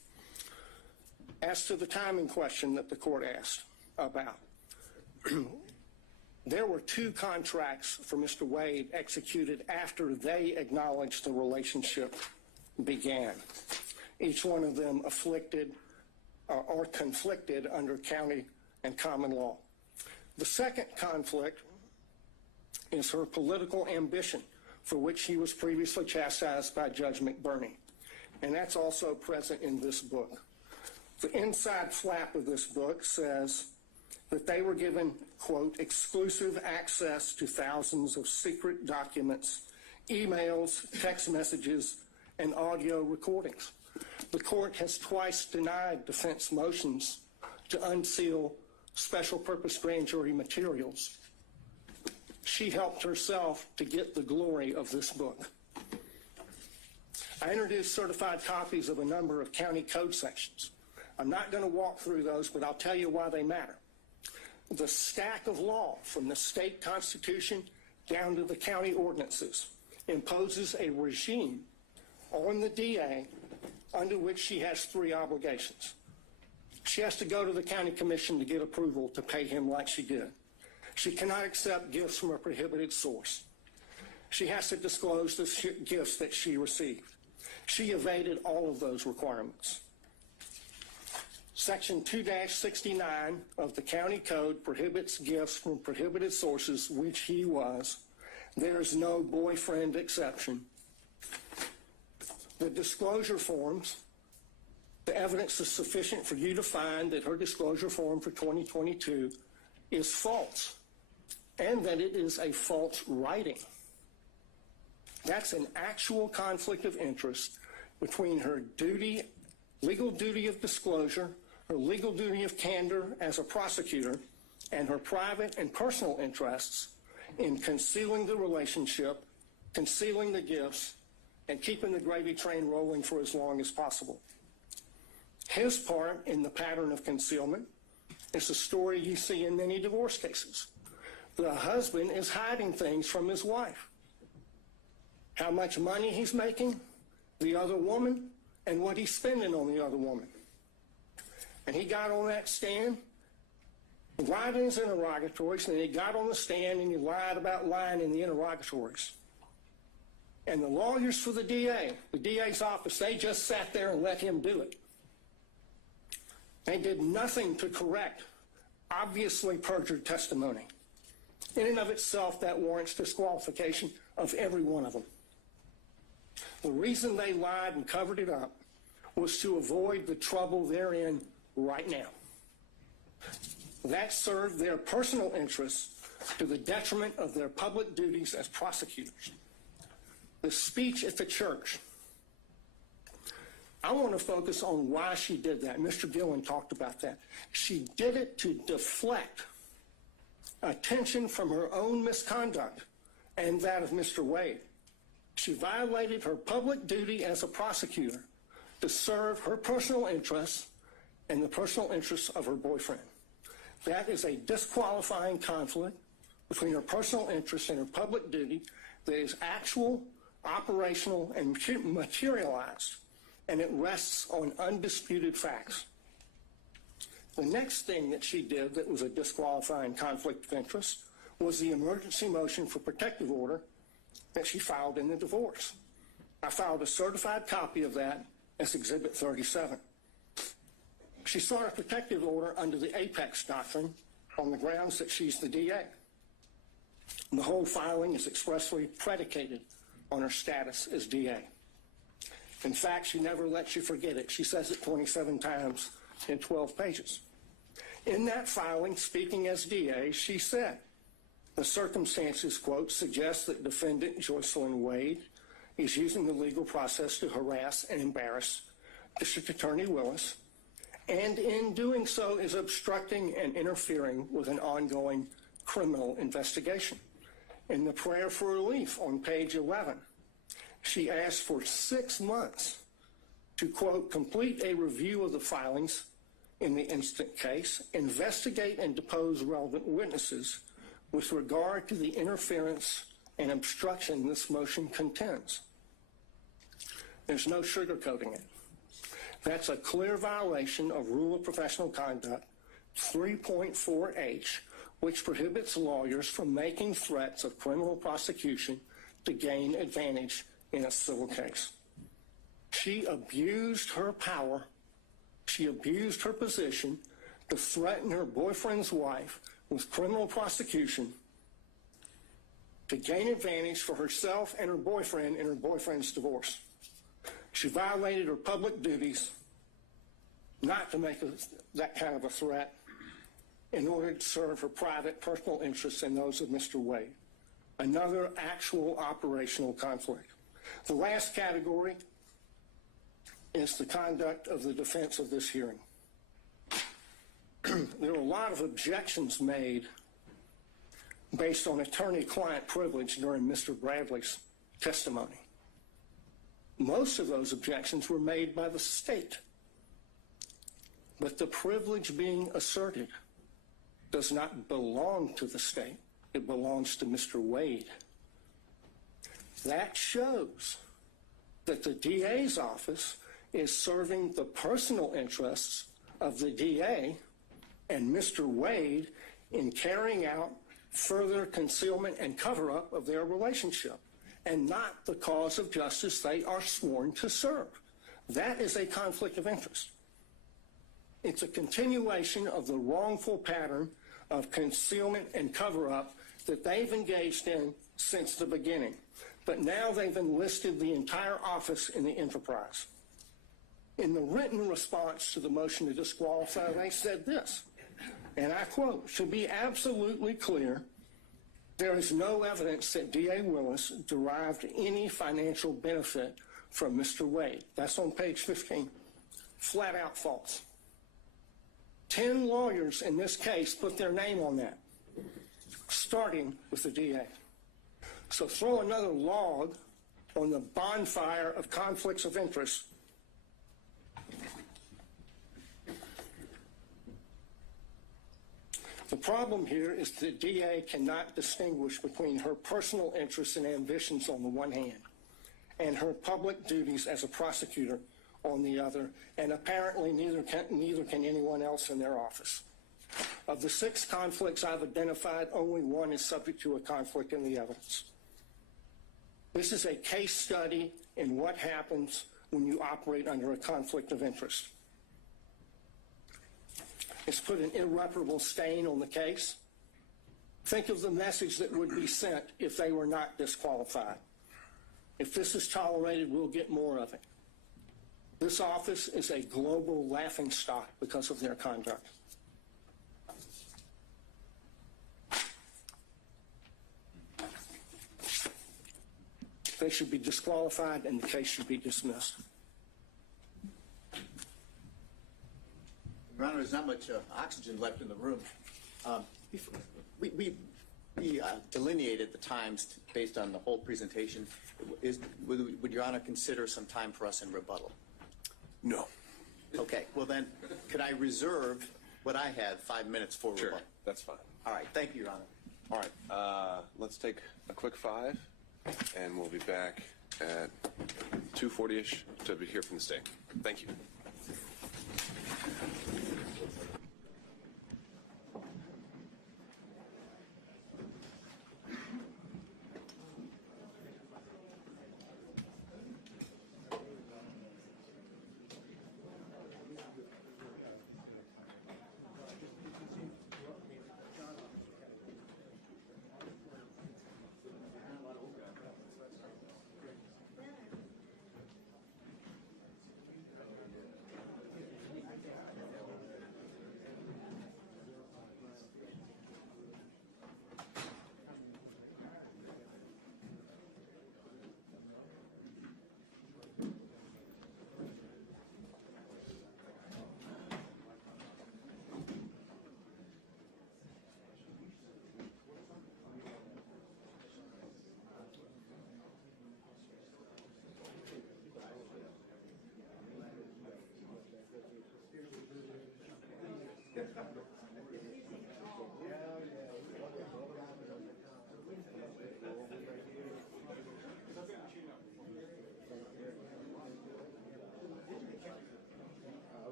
As to the timing question that the court asked about, there were 2 contracts for Mr. Wade executed after they acknowledged the relationship began. Each one of them afflicted or conflicted under county and common law. The second conflict is her political ambition, for which he was previously chastised by Judge McBurney. And that's also present in this book. The inside flap of this book says that they were given, quote, exclusive access to thousands of secret documents, emails, text messages, and audio recordings. The court has twice denied defense motions to unseal special purpose grand jury materials. She helped herself to get the glory of this book. I introduced certified copies of a number of county code sections. I'm not going to walk through those, but I'll tell you why they matter. The stack of law from the state constitution down to the county ordinances imposes a regime on the DA under which she has 3 obligations. She has to go to the county commission to get approval to pay him like she did. She cannot accept gifts from a prohibited source. She has to disclose the gifts that she received. She evaded all of those requirements. Section 2-69 of the county code prohibits gifts from prohibited sources, which he was. There's no boyfriend exception. The disclosure forms, the evidence is sufficient for you to find that her disclosure form for 2022 is false and that it is a false writing. That's an actual conflict of interest between her duty, legal duty of disclosure, her legal duty of candor as a prosecutor, and her private and personal interests in concealing the relationship, concealing the gifts, and keeping the gravy train rolling for as long as possible. His part in the pattern of concealment is the story you see in many divorce cases. The husband is hiding things from his wife. How much money he's making, the other woman, and what he's spending on the other woman. And he got on that stand, lied in his interrogatories, and then he got on the stand and he lied about lying in the interrogatories. And the lawyers for the DA's office, they just sat there and let him do it. They did nothing to correct obviously perjured testimony. In and of itself, that warrants disqualification of every one of them. The reason they lied and covered it up was to avoid the trouble they're in right now. That served their personal interests to the detriment of their public duties as prosecutors. The speech at the church, I want to focus on why she did that. Mr. Gillen talked about that. She did it to deflect attention from her own misconduct and that of Mr. Wade. She violated her public duty as a prosecutor to serve her personal interests and the personal interests of her boyfriend. That is a disqualifying conflict between her personal interests and her public duty that is actual, operational, and materialized, and it rests on undisputed facts. The next thing that she did that was a disqualifying conflict of interest was the emergency motion for protective order that she filed in the divorce. I filed a certified copy of that as Exhibit 37. She sought a protective order under the Apex Doctrine on the grounds that she's the DA. The whole filing is expressly predicated on her status as DA. In fact, she never lets you forget it. She says it 27 times in 12 pages. In that filing, speaking as DA, she said, the circumstances, quote, suggest that defendant Joycelyn Wade is using the legal process to harass and embarrass District Attorney Willis, and in doing so is obstructing and interfering with an ongoing criminal investigation. In the prayer for relief on page 11, she asked for 6 months to, quote, complete a review of the filings in the instant case, investigate and depose relevant witnesses with regard to the interference and obstruction this motion contends. There's no sugarcoating it. That's a clear violation of Rule of Professional Conduct 3.4H, which prohibits lawyers from making threats of criminal prosecution to gain advantage in a civil case. She abused her power. She abused her position to threaten her boyfriend's wife with criminal prosecution to gain advantage for herself and her boyfriend in her boyfriend's divorce. She violated her public duties not to make that kind of a threat in order to serve her private personal interests and those of Mr. Wade. Another actual operational conflict. The last category is the conduct of the defense of this hearing. There were a lot of objections made based on attorney-client privilege during Mr. Bradley's testimony. Most of those objections were made by the state. But the privilege being asserted does not belong to the state. It belongs to Mr. Wade. That shows that the DA's office is serving the personal interests of the DA and Mr. Wade in carrying out further concealment and cover-up of their relationship, and not the cause of justice they are sworn to serve. That is a conflict of interest. It's a continuation of the wrongful pattern of concealment and cover-up that they've engaged in since the beginning. But now they've enlisted the entire office in the enterprise. In the written response to the motion to disqualify, they said this, and I quote, "To be absolutely clear, there is no evidence that D.A. Willis derived any financial benefit from Mr. Wade." That's on page 15. Flat out false. 10 lawyers in this case put their name on that, starting with the DA. So throw another log on the bonfire of conflicts of interest. The problem here is the DA cannot distinguish between her personal interests and ambitions on the one hand and her public duties as a prosecutor on the other, and apparently neither can anyone else in their office. Of the 6 conflicts I've identified, only one is subject to a conflict in the evidence. This is a case study in what happens when you operate under a conflict of interest. It's put an irreparable stain on the case. Think of the message that would be sent if they were not disqualified. If this is tolerated, we'll get more of it. This office is a global laughingstock because of their conduct. They should be disqualified and the case should be dismissed. Your Honor, there's not much oxygen left in the room. We delineated the times based on the whole presentation. Would Your Honor consider some time for us in rebuttal? No. Okay, well then, could I reserve what I had 5 minutes for Sure, rebuttal? that's fine. All right, thank you, Your Honor. All right, let's take a quick 5, and we'll be back at 2:40-ish to hear from the state. Thank you.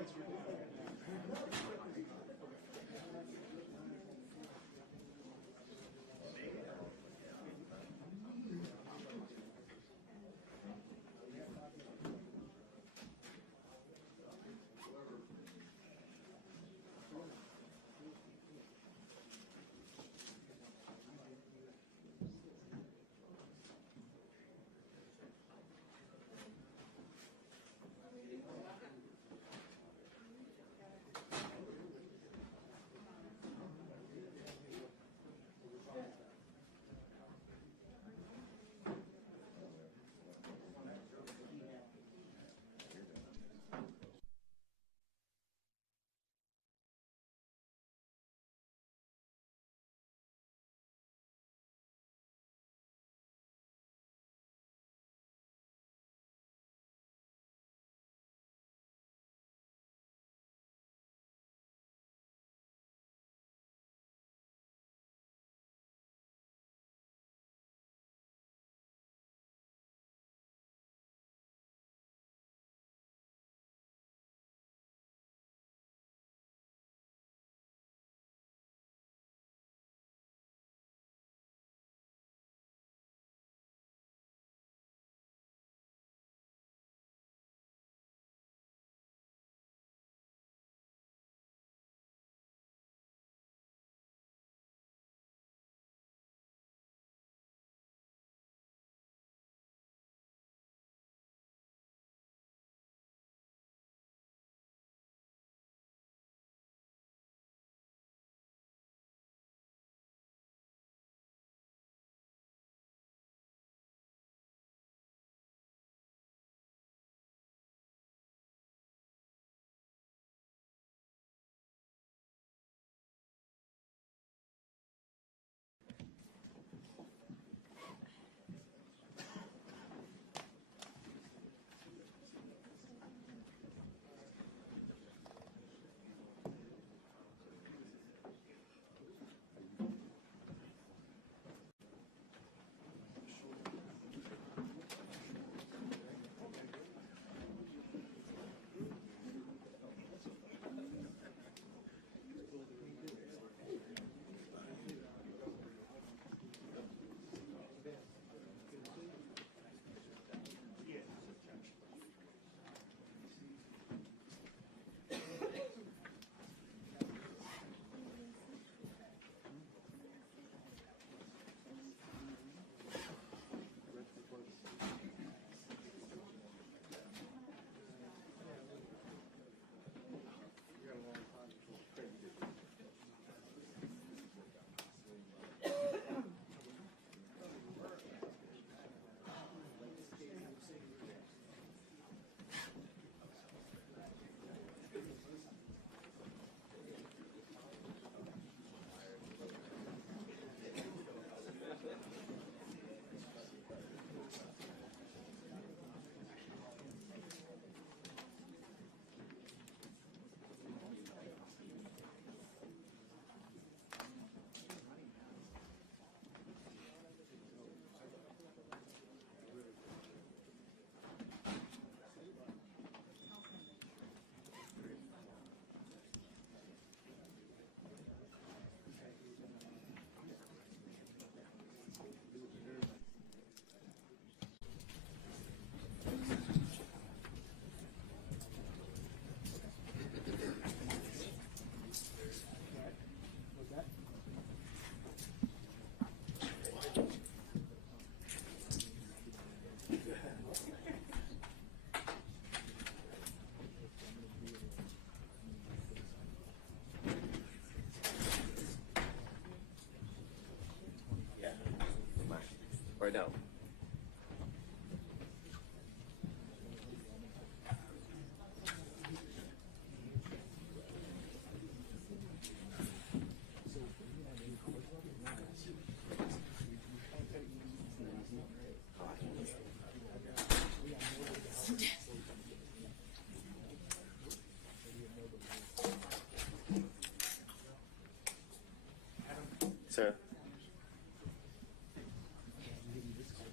Or no? Sir?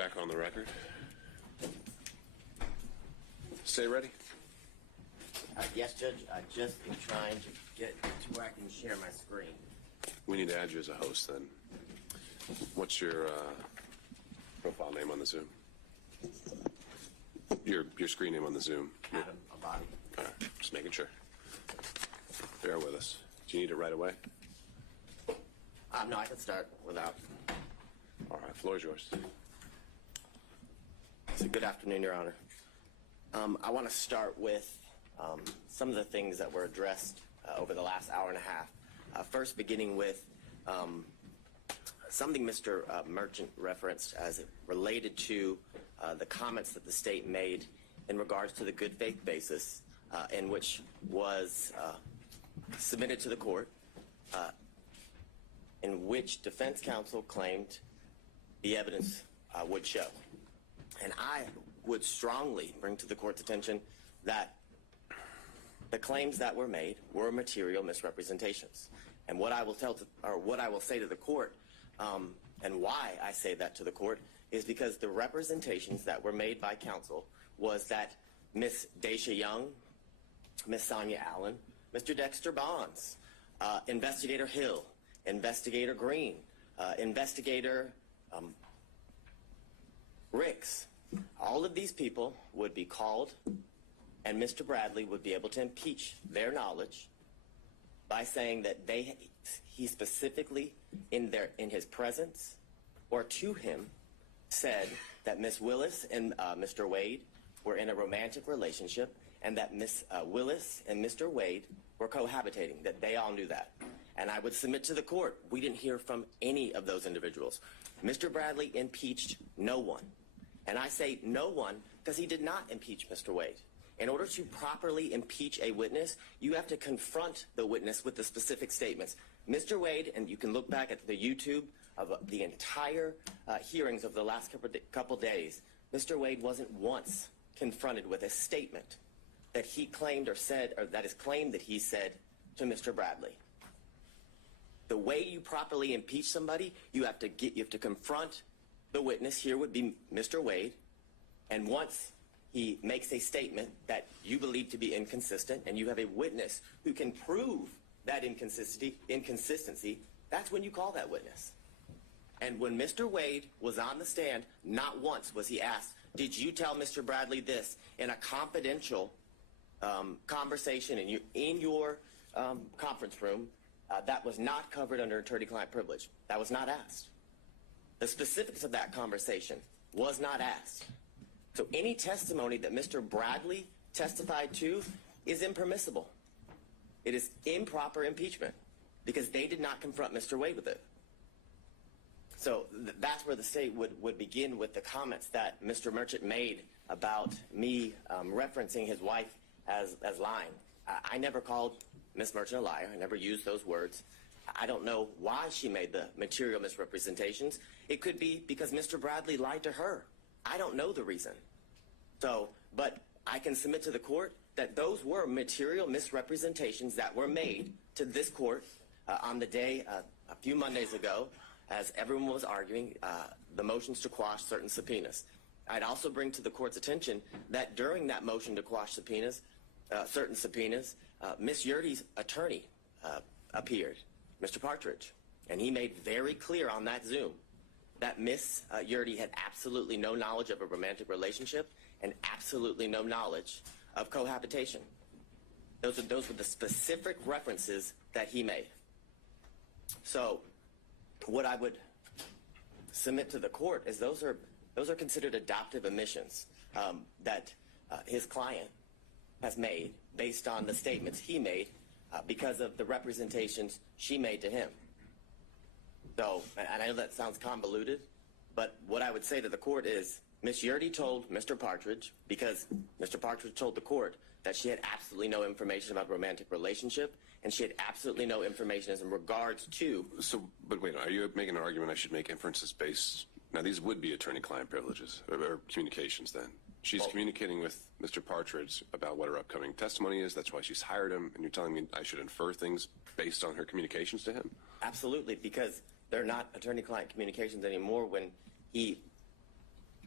back on the record. Stay ready. Yes, Judge. I just am trying to get to where I can share my screen. We need to add you as a host then. What's your profile name on the Zoom? Your screen name on the Zoom. Adam Abadi. All right, just making sure. Bear with us. Do you need it right away? No, I can start without. All right, floor is yours. So good afternoon, Your Honor. I want to start with some of the things that were addressed over the last hour and a half. First, beginning with something Mr. Merchant referenced as it related to the comments that the state made in regards to the good faith basis in which was submitted to the court, in which defense counsel claimed the evidence would show. And I would strongly bring to the court's attention that the claims that were made were material misrepresentations. And what I will say to the court, and why I say that to the court, is because the representations that were made by counsel was that Miss Daisha Young, Miss Sonia Allen, Mr. Dexter Bonds, Investigator Hill, Investigator Green, Investigator Ricks, all of these people would be called, and Mr. Bradley would be able to impeach their knowledge by saying that he specifically in his presence or to him said that Miss Willis and Mr. Wade were in a romantic relationship, and that Miss Willis and Mr. Wade were cohabitating, that they all knew that. And I would submit to the court, we didn't hear from any of those individuals. Mr. Bradley impeached no one. And I say no one because he did not impeach Mr. Wade. In order to properly impeach a witness, you have to confront the witness with the specific statements. Mr. Wade, and you can look back at the YouTube of the entire hearings of the last couple days, Mr. Wade wasn't once confronted with a statement that he claimed or said, or that is claimed that he said to Mr. Bradley. The way you properly impeach somebody, you have to confront the witness. Here would be Mr. Wade, and once he makes a statement that you believe to be inconsistent, and you have a witness who can prove that inconsistency, that's when you call that witness. And when Mr. Wade was on the stand, not once was he asked, did you tell Mr. Bradley this in a confidential conversation in your conference room that was not covered under attorney-client privilege? That was not asked. The specifics of that conversation was not asked. So any testimony that Mr. Bradley testified to is impermissible. It is improper impeachment because they did not confront Mr. Wade with it. So that's where the state would begin with the comments that Mr. Merchant made about me referencing his wife as lying. I never called Ms. Merchant a liar. I never used those words. I don't know why she made the material misrepresentations. It could be because Mr. Bradley lied to her. I don't know the reason. So, but I can submit to the court that those were material misrepresentations that were made to this court on the day a few Mondays ago as everyone was arguing the motions to quash certain subpoenas. I'd also bring to the court's attention that during that motion to quash subpoenas, certain subpoenas, Ms. Yurdy's attorney appeared, Mr. Partridge, and he made very clear on that Zoom that Ms. Yurdy had absolutely no knowledge of a romantic relationship and absolutely no knowledge of cohabitation. Those were the specific references that he made. So what I would submit to the court is those are considered adoptive omissions that his client has made based on the statements he made because of the representations she made to him. So, and I know that sounds convoluted, but what I would say to the court is Ms. Yurdy told Mr. Partridge, because Mr. Partridge told the court that she had absolutely no information about a romantic relationship, and she had absolutely no information as in regards to... So, but wait, are you making an argument I should make inferences based... Now, these would be attorney-client privileges, or communications then. She's communicating with Mr. Partridge about what her upcoming testimony is. That's why she's hired him, and you're telling me I should infer things based on her communications to him? Absolutely, because they're not attorney-client communications anymore when he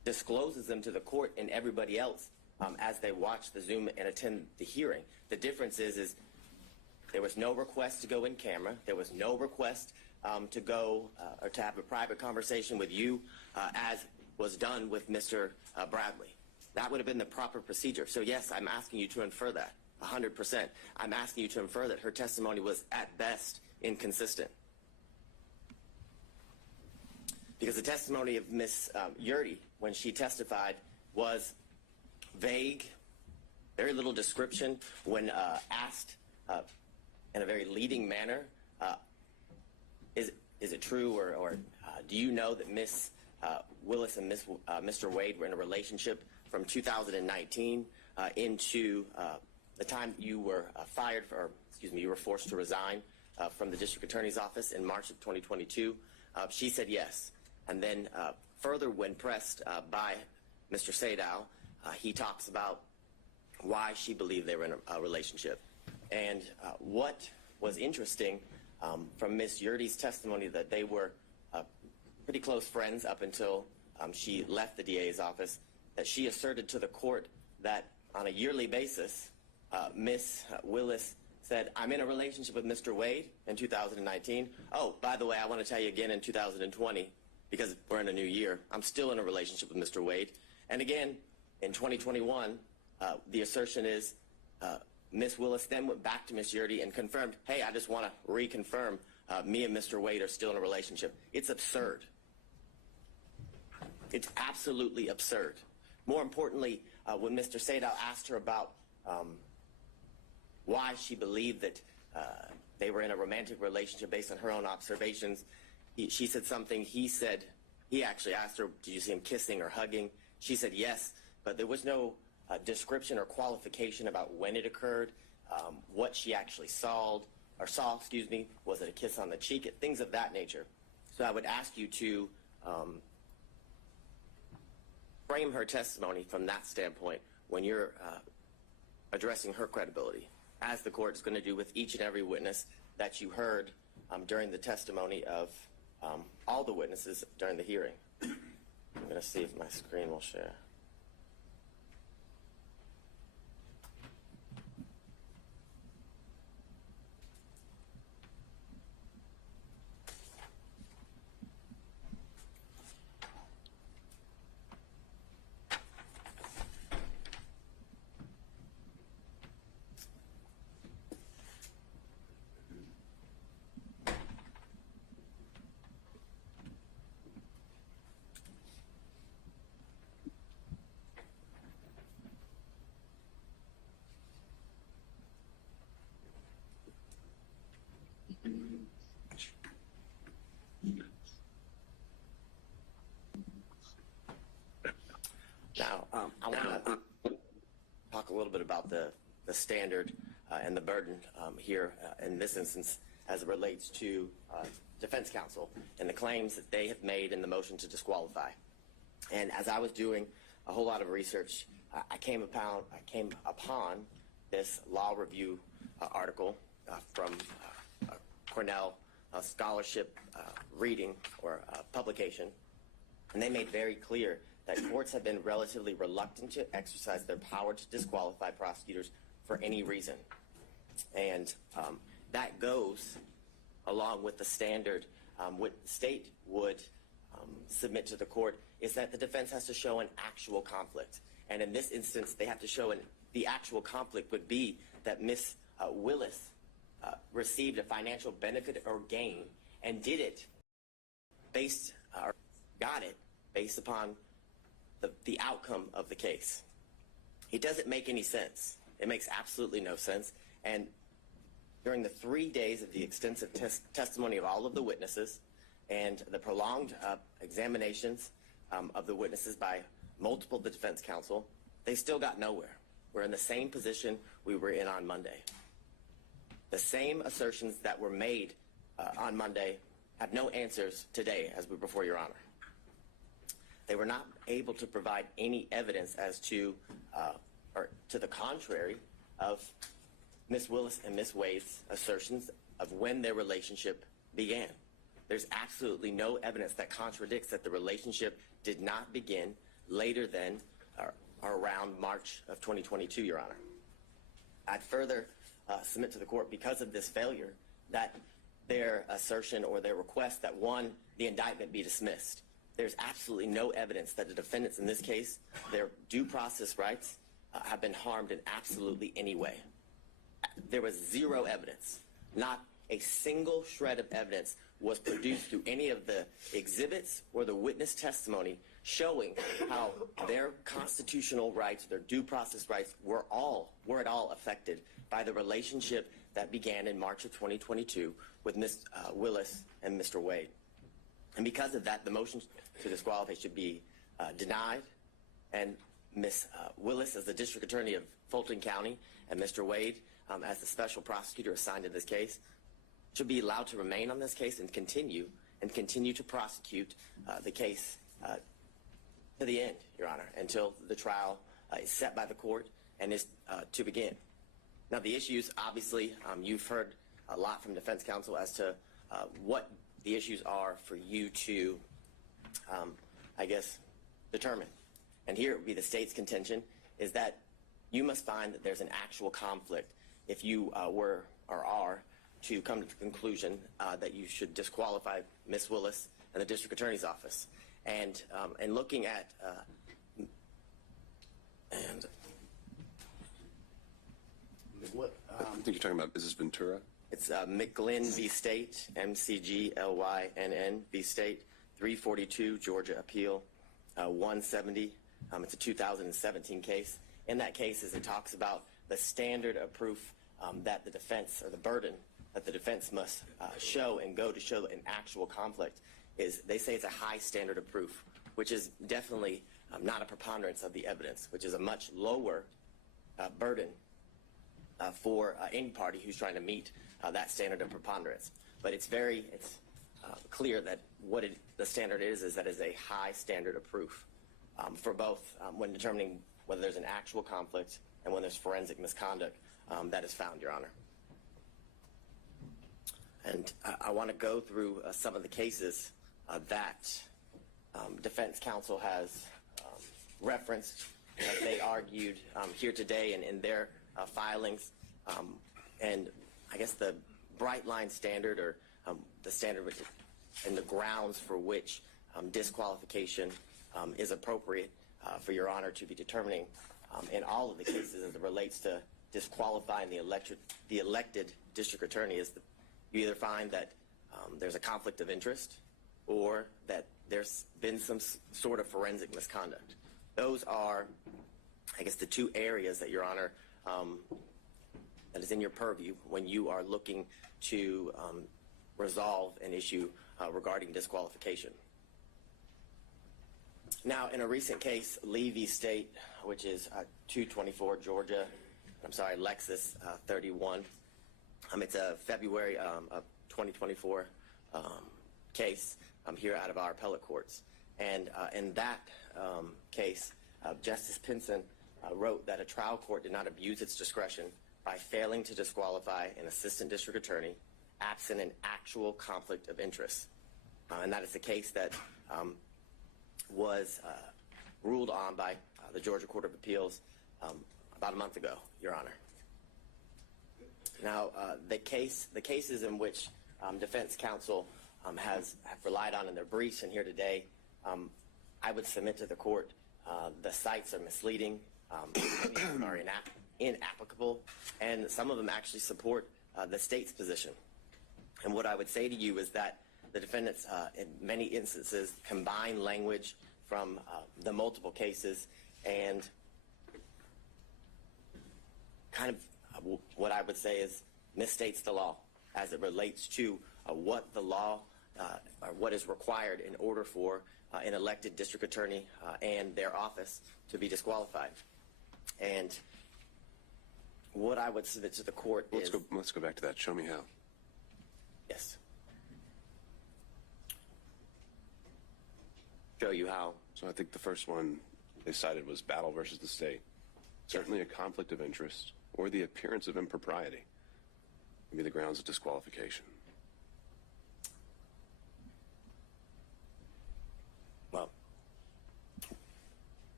discloses them to the court and everybody else as they watch the Zoom and attend the hearing. The difference is there was no request to go in camera. There was no request to go or to have a private conversation with you as was done with Mr. Bradley. That would have been the proper procedure. So yes, I'm asking you to infer that 100%. I'm asking you to infer that her testimony was at best inconsistent. Because the testimony of Ms. Yurdy, when she testified, was vague, very little description. When asked in a very leading manner, is it true, or do you know that Ms. Willis and Mr. Wade were in a relationship from 2019 into the time you were you were forced to resign from the district attorney's office in March of 2022? She said yes. And then further, when pressed by Mr. Sadow, he talks about why she believed they were in a relationship. And what was interesting from Ms. Yurdy's testimony, that they were pretty close friends up until she left the DA's office, that she asserted to the court that on a yearly basis, Ms. Willis said, I'm in a relationship with Mr. Wade in 2019. Oh, by the way, I want to tell you again in 2020, because we're in a new year, I'm still in a relationship with Mr. Wade. And again, in 2021, the assertion is Ms. Willis then went back to Ms. Yurdy and confirmed, hey, I just want to reconfirm me and Mr. Wade are still in a relationship. It's absurd. It's absolutely absurd. More importantly, when Mr. Sadow asked her about why she believed that they were in a romantic relationship based on her own observations, she said something. He actually asked her, did you see him kissing or hugging? She said yes, but there was no description or qualification about when it occurred, what she actually saw, was it a kiss on the cheek, things of that nature. So I would ask you to frame her testimony from that standpoint when you're addressing her credibility, as the court is going to do with each and every witness that you heard during the testimony of all the witnesses during the hearing. I'm going to see if my screen will share. Now, I want to talk a little bit about the standard and the burden here in this instance as it relates to defense counsel and the claims that they have made in the motion to disqualify. And as I was doing a whole lot of research, I came upon this law review article from Cornell scholarship reading or publication, and they made very clear that courts have been relatively reluctant to exercise their power to disqualify prosecutors for any reason. And that goes along with the standard. What the state would submit to the court is that the defense has to show an actual conflict. And in this instance, they have to show the actual conflict would be that Ms. Willis received a financial benefit or gain and did it got it based upon the outcome of the case. It doesn't make any sense. It makes absolutely no sense. And during the 3 days of the extensive testimony of all of the witnesses and the prolonged examinations of the witnesses by multiple defense counsel, they still got nowhere. We're in the same position we were in on Monday. The same assertions that were made on Monday have no answers today as we're before Your Honor. They were not able to provide any evidence as to, or to the contrary, of Ms. Willis and Ms. Wade's assertions of when their relationship began. There's absolutely no evidence that contradicts that the relationship did not begin later than or around March of 2022, Your Honor. I'd further submit to the court, because of this failure, that their assertion or their request that, one, the indictment be dismissed. There's absolutely no evidence that the defendants in this case, their due process rights, have been harmed in absolutely any way. There was zero evidence. Not a single shred of evidence was produced through any of the exhibits or the witness testimony showing how their constitutional rights, their due process rights, were at all affected by the relationship that began in March of 2022 with Ms. Willis and Mr. Wade. And because of that, the motion to disqualify should be denied, and Ms. Willis, as the District Attorney of Fulton County, and Mr. Wade, as the Special Prosecutor assigned to this case, should be allowed to remain on this case and continue to prosecute the case to the end, Your Honor, until the trial is set by the court and is to begin. Now, the issues, obviously, you've heard a lot from defense counsel as to what the issues are for you to, I guess, determine. And here it would be the state's contention is that you must find that there's an actual conflict if you were or are to come to the conclusion that you should disqualify Ms. Willis and the District Attorney's Office. And looking at what I think you're talking about, is this Ventura? it's McGlynn v. State, McGlynn v. State, 342 Georgia Appeal 170. It's a 2017 case. In that case, as it talks about the standard of proof that the defense, or the burden that the defense must show and go to show an actual conflict, is they say it's a high standard of proof, which is definitely not a preponderance of the evidence, which is a much lower burden for any party who's trying to meet that standard of preponderance. But it's clear that what the standard is that it's a high standard of proof for both when determining whether there's an actual conflict and when there's forensic misconduct that is found, Your Honor. And I want to go through some of the cases that defense counsel has referenced, as they argued here today and in their filings. And I guess the bright line standard, or the standard and the grounds for which disqualification is appropriate for Your Honor to be determining in all of the cases as it relates to disqualifying the elected district attorney, is you either find that there's a conflict of interest or that there's been some sort of forensic misconduct. Those are, I guess, the two areas that, Your Honor, that is in your purview when you are looking to resolve an issue regarding disqualification. Now, in a recent case, Lee v. State, which is 224 Georgia, Lexus 31, it's a February of 2024 case here out of our appellate courts. And in that case, Justice Pinson wrote that a trial court did not abuse its discretion by failing to disqualify an assistant district attorney absent an actual conflict of interest. And that is the case that was ruled on by the Georgia Court of Appeals about a month ago, Your Honor. Now, the cases in which defense counsel have relied on in their briefs and here today, I would submit to the court the cites are misleading, are inapplicable, and some of them actually support the state's position. And what I would say to you is that the defendants, in many instances, combine language from the multiple cases and kind of what I would say is misstates the law as it relates to what the law or what is required in order for an elected district attorney and their office to be disqualified. And what I would submit to the court is... Let's go back to that. Show me how. Yes. Show you how. So I think the first one they cited was Battle versus the state. Certainly a conflict of interest or the appearance of impropriety would be the grounds of disqualification. Well,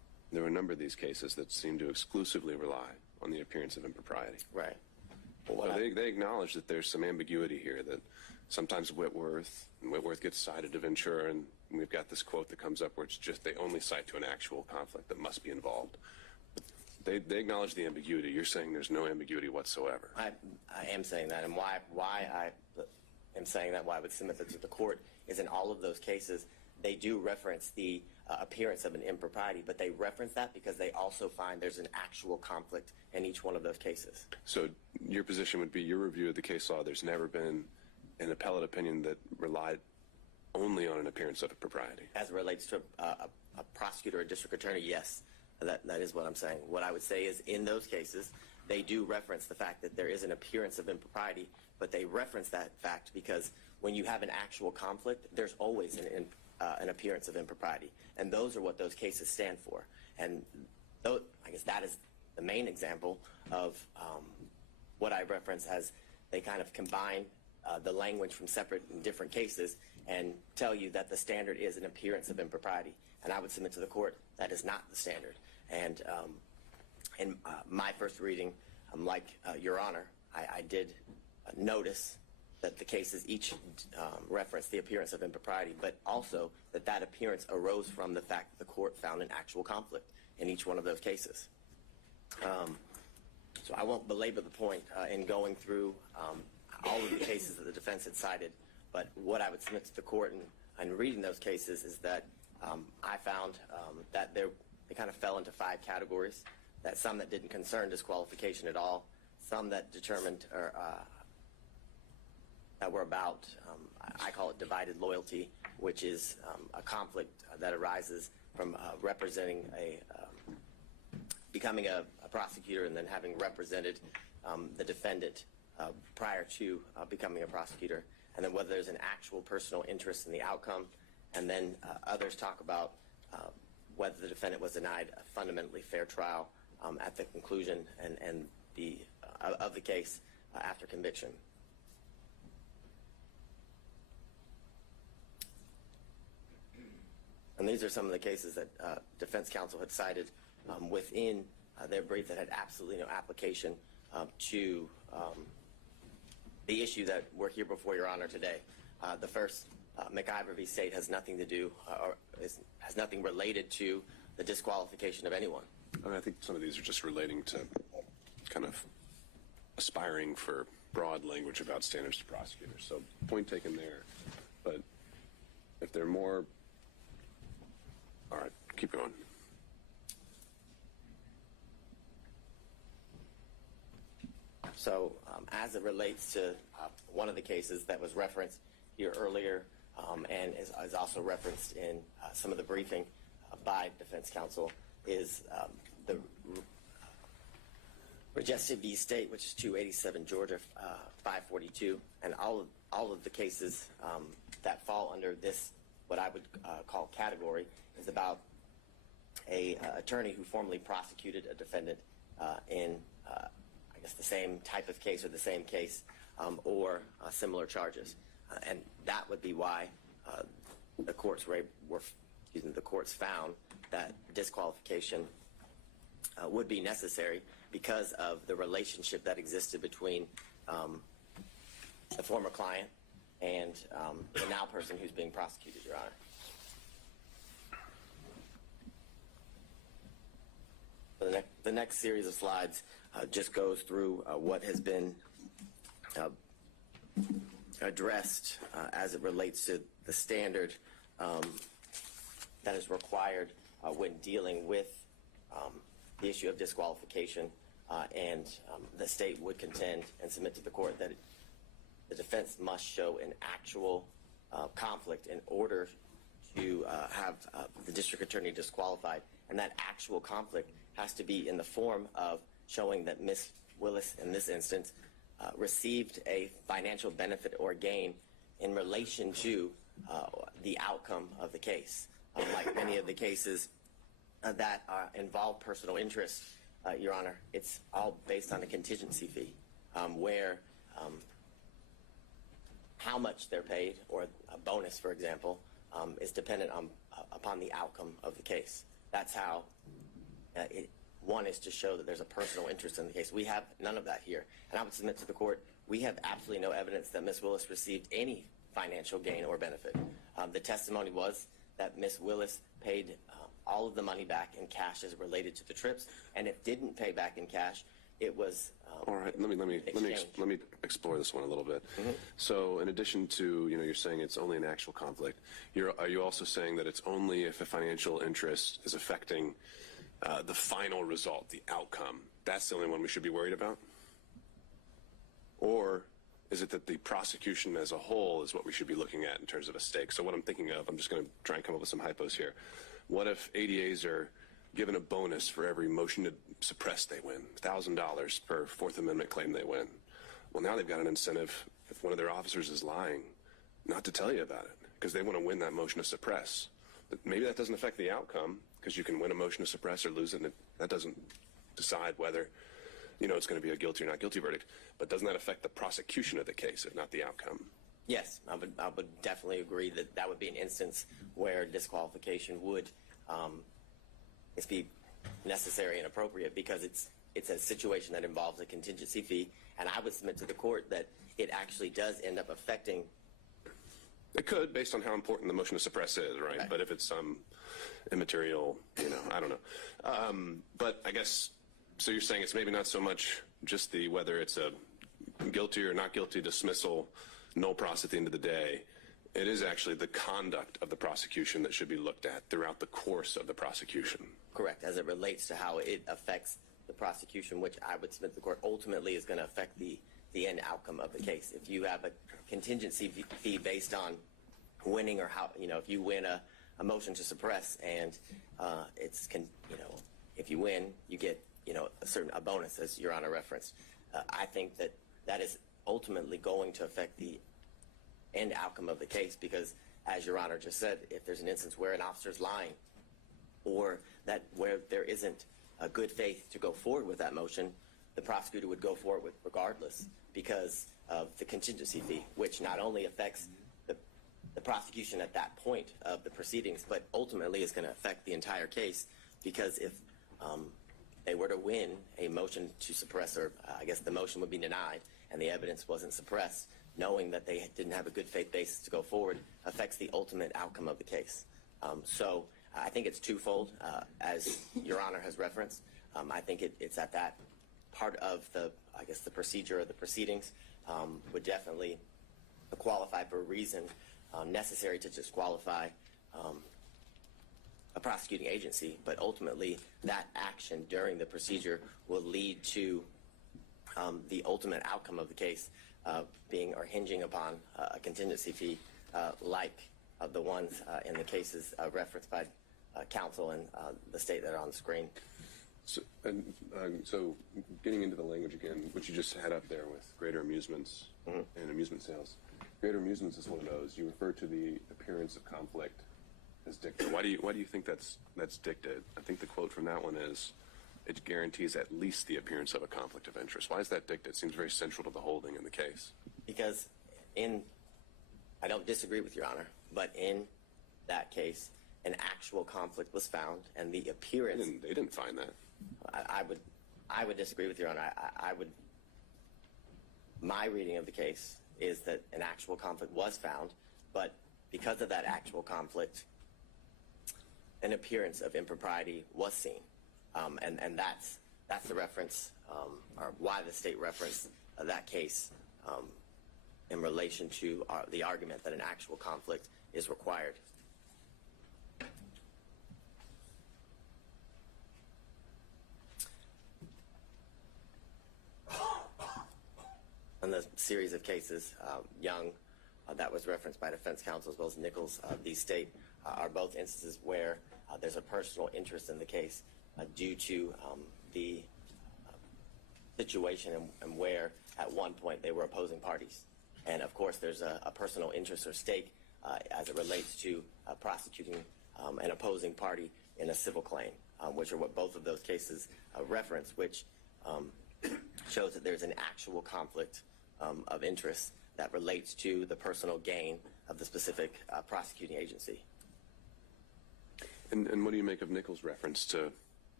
number of these cases that seem to exclusively rely on the appearance of impropriety. Right. Well, they acknowledge that there's some ambiguity here, that sometimes Whitworth gets cited to Ventura, and we've got this quote that comes up where it's just they only cite to an actual conflict that must be involved. They acknowledge the ambiguity. You're saying there's no ambiguity whatsoever. I am saying that, and why I am saying that, why I would submit that to the court, is in all of those cases, they do reference the appearance of an impropriety, but they reference that because they also find there's an actual conflict in each one of those cases. So your position would be, your review of the case law, there's never been an appellate opinion that relied only on an appearance of impropriety. As it relates to a prosecutor or district attorney, yes, that is what I'm saying. What I would say is, in those cases, they do reference the fact that there is an appearance of impropriety, but they reference that fact because when you have an actual conflict, there's always an appearance of impropriety, and those are what those cases stand for. And I guess that is the main example of what I reference as they kind of combine the language from separate and different cases and tell you that the standard is an appearance of impropriety. And I would submit to the court that is not the standard. And in my first reading, like Your Honor, I did notice that the cases each reference the appearance of impropriety, but also that appearance arose from the fact that the court found an actual conflict in each one of those cases. So I won't belabor the point in going through all of the cases that the defense had cited, but what I would submit to the court in reading those cases is that I found that they kind of fell into 5 categories, that some that didn't concern disqualification at all, some that determined or that were about, I call it divided loyalty, which is a conflict that arises from representing becoming a prosecutor and then having represented the defendant prior to becoming a prosecutor, and then whether there's an actual personal interest in the outcome, and then others talk about whether the defendant was denied a fundamentally fair trial at the conclusion and of the case after conviction. And these are some of the cases that defense counsel had cited within their brief that had absolutely no application to the issue that we're here before Your Honor today. The first, McIver v. State, has nothing to do or has nothing related to the disqualification of anyone. I think some of these are just relating to kind of aspiring for broad language about standards to prosecutors. So point taken there. But if there are more, all right, keep going. So as it relates to one of the cases that was referenced here earlier and is also referenced in some of the briefing by defense counsel is the Regesta v. State, which is 287 Georgia 542, and all of the cases that fall under this, what I would call category, is about a attorney who formerly prosecuted a defendant in I guess the same type of case or the same case or similar charges, and that would be why the courts found that disqualification would be necessary because of the relationship that existed between the former client and the now person who's being prosecuted, Your Honor. The next series of slides just goes through what has been addressed as it relates to the standard that is required when dealing with the issue of disqualification, and the state would contend and submit to the court that the defense must show an actual conflict in order to have the district attorney disqualified, and that actual conflict has to be in the form of showing that Ms. Willis, in this instance, received a financial benefit or gain in relation to the outcome of the case. Like many of the cases that involve personal interest, Your Honor, it's all based on a contingency fee, where how much they're paid, or a bonus, for example, is dependent upon the outcome of the case. That's how One is to show that there's a personal interest in the case. We have none of that here. And I would submit to the court, we have absolutely no evidence that Ms. Willis received any financial gain or benefit. The testimony was that Ms. Willis paid all of the money back in cash as related to the trips, and if didn't pay back in cash, it was all right. Let me explore this one a little bit. Mm-hmm. So, in addition to you're saying it's only an actual conflict, are you also saying that it's only if a financial interest is affecting the final result, the outcome? That's the only one we should be worried about, or is it that the prosecution as a whole is what we should be looking at in terms of a stake? So what I'm thinking of, I'm just going to try and come up with some hypos here. What if ADAs are given a bonus for every motion to suppress they win, $1,000 per Fourth Amendment claim they win? Well, now they've got an incentive, if one of their officers is lying, not to tell you about it, because they want to win that motion to suppress. But maybe that doesn't affect the outcome, because you can win a motion to suppress or lose it, and that doesn't decide whether it's going to be a guilty or not guilty verdict. But doesn't that affect the prosecution of the case, if not the outcome? Yes, I would definitely agree that that would be an instance where disqualification would be necessary and appropriate, because it's a situation that involves a contingency fee, and I would submit to the court that it actually does end up affecting. It could, based on how important the motion to suppress is, right? But if it's some immaterial, I don't know. But I guess, so you're saying it's maybe not so much just whether it's a guilty or not guilty dismissal, no pros at the end of the day. It is actually the conduct of the prosecution that should be looked at throughout the course of the prosecution. Correct, as it relates to how it affects the prosecution, which I would submit to the court ultimately is going to affect the end outcome of the case. If you have a contingency fee based on winning, or how, if you win a motion to suppress and if you win, you get, a bonus, as Your Honor referenced. I think that is ultimately going to affect the end outcome of the case, because, as Your Honor just said, if there's an instance where an officer's lying, or where there isn't a good faith to go forward with that motion, the prosecutor would go forward with regardless, because of the contingency fee, which not only affects the prosecution at that point of the proceedings, but ultimately is going to affect the entire case, because if they were to win a motion to suppress, or I guess the motion would be denied and the evidence wasn't suppressed, knowing that they didn't have a good faith basis to go forward affects the ultimate outcome of the case. So I think it's twofold, as Your Honor has referenced. I think it's at that part of the procedure or the proceedings would definitely qualify for a reason necessary to disqualify a prosecuting agency, but ultimately that action during the procedure will lead to the ultimate outcome of the case being or hinging upon a contingency fee like the ones in the cases referenced by counsel and the state that are on the screen. So getting into the language again, which you just had up there with greater amusements and amusement sales. Greater amusements is one of those. You refer to the appearance of conflict as dicta. Why do you think that's dicta? I think the quote from that one is, it guarantees at least the appearance of a conflict of interest. Why is that dicta? It seems very central to the holding in the case. Because I don't disagree with Your Honor, but in that case, an actual conflict was found, and the appearance. They didn't find that. I would disagree with Your Honor. My reading of the case is that an actual conflict was found, but because of that actual conflict, an appearance of impropriety was seen. And that's the reference, or why the state referenced that case in relation to the argument that an actual conflict is required. In the series of cases, Young, that was referenced by defense counsel, as well as Nichols, these state are both instances where there's a personal interest in the case due to the situation and where at one point they were opposing parties. And of course there's a personal interest or stake as it relates to prosecuting an opposing party in a civil claim, which are what both of those cases reference, which shows that there's an actual conflict of interest that relates to the personal gain of the specific prosecuting agency. And what do you make of Nichols' reference to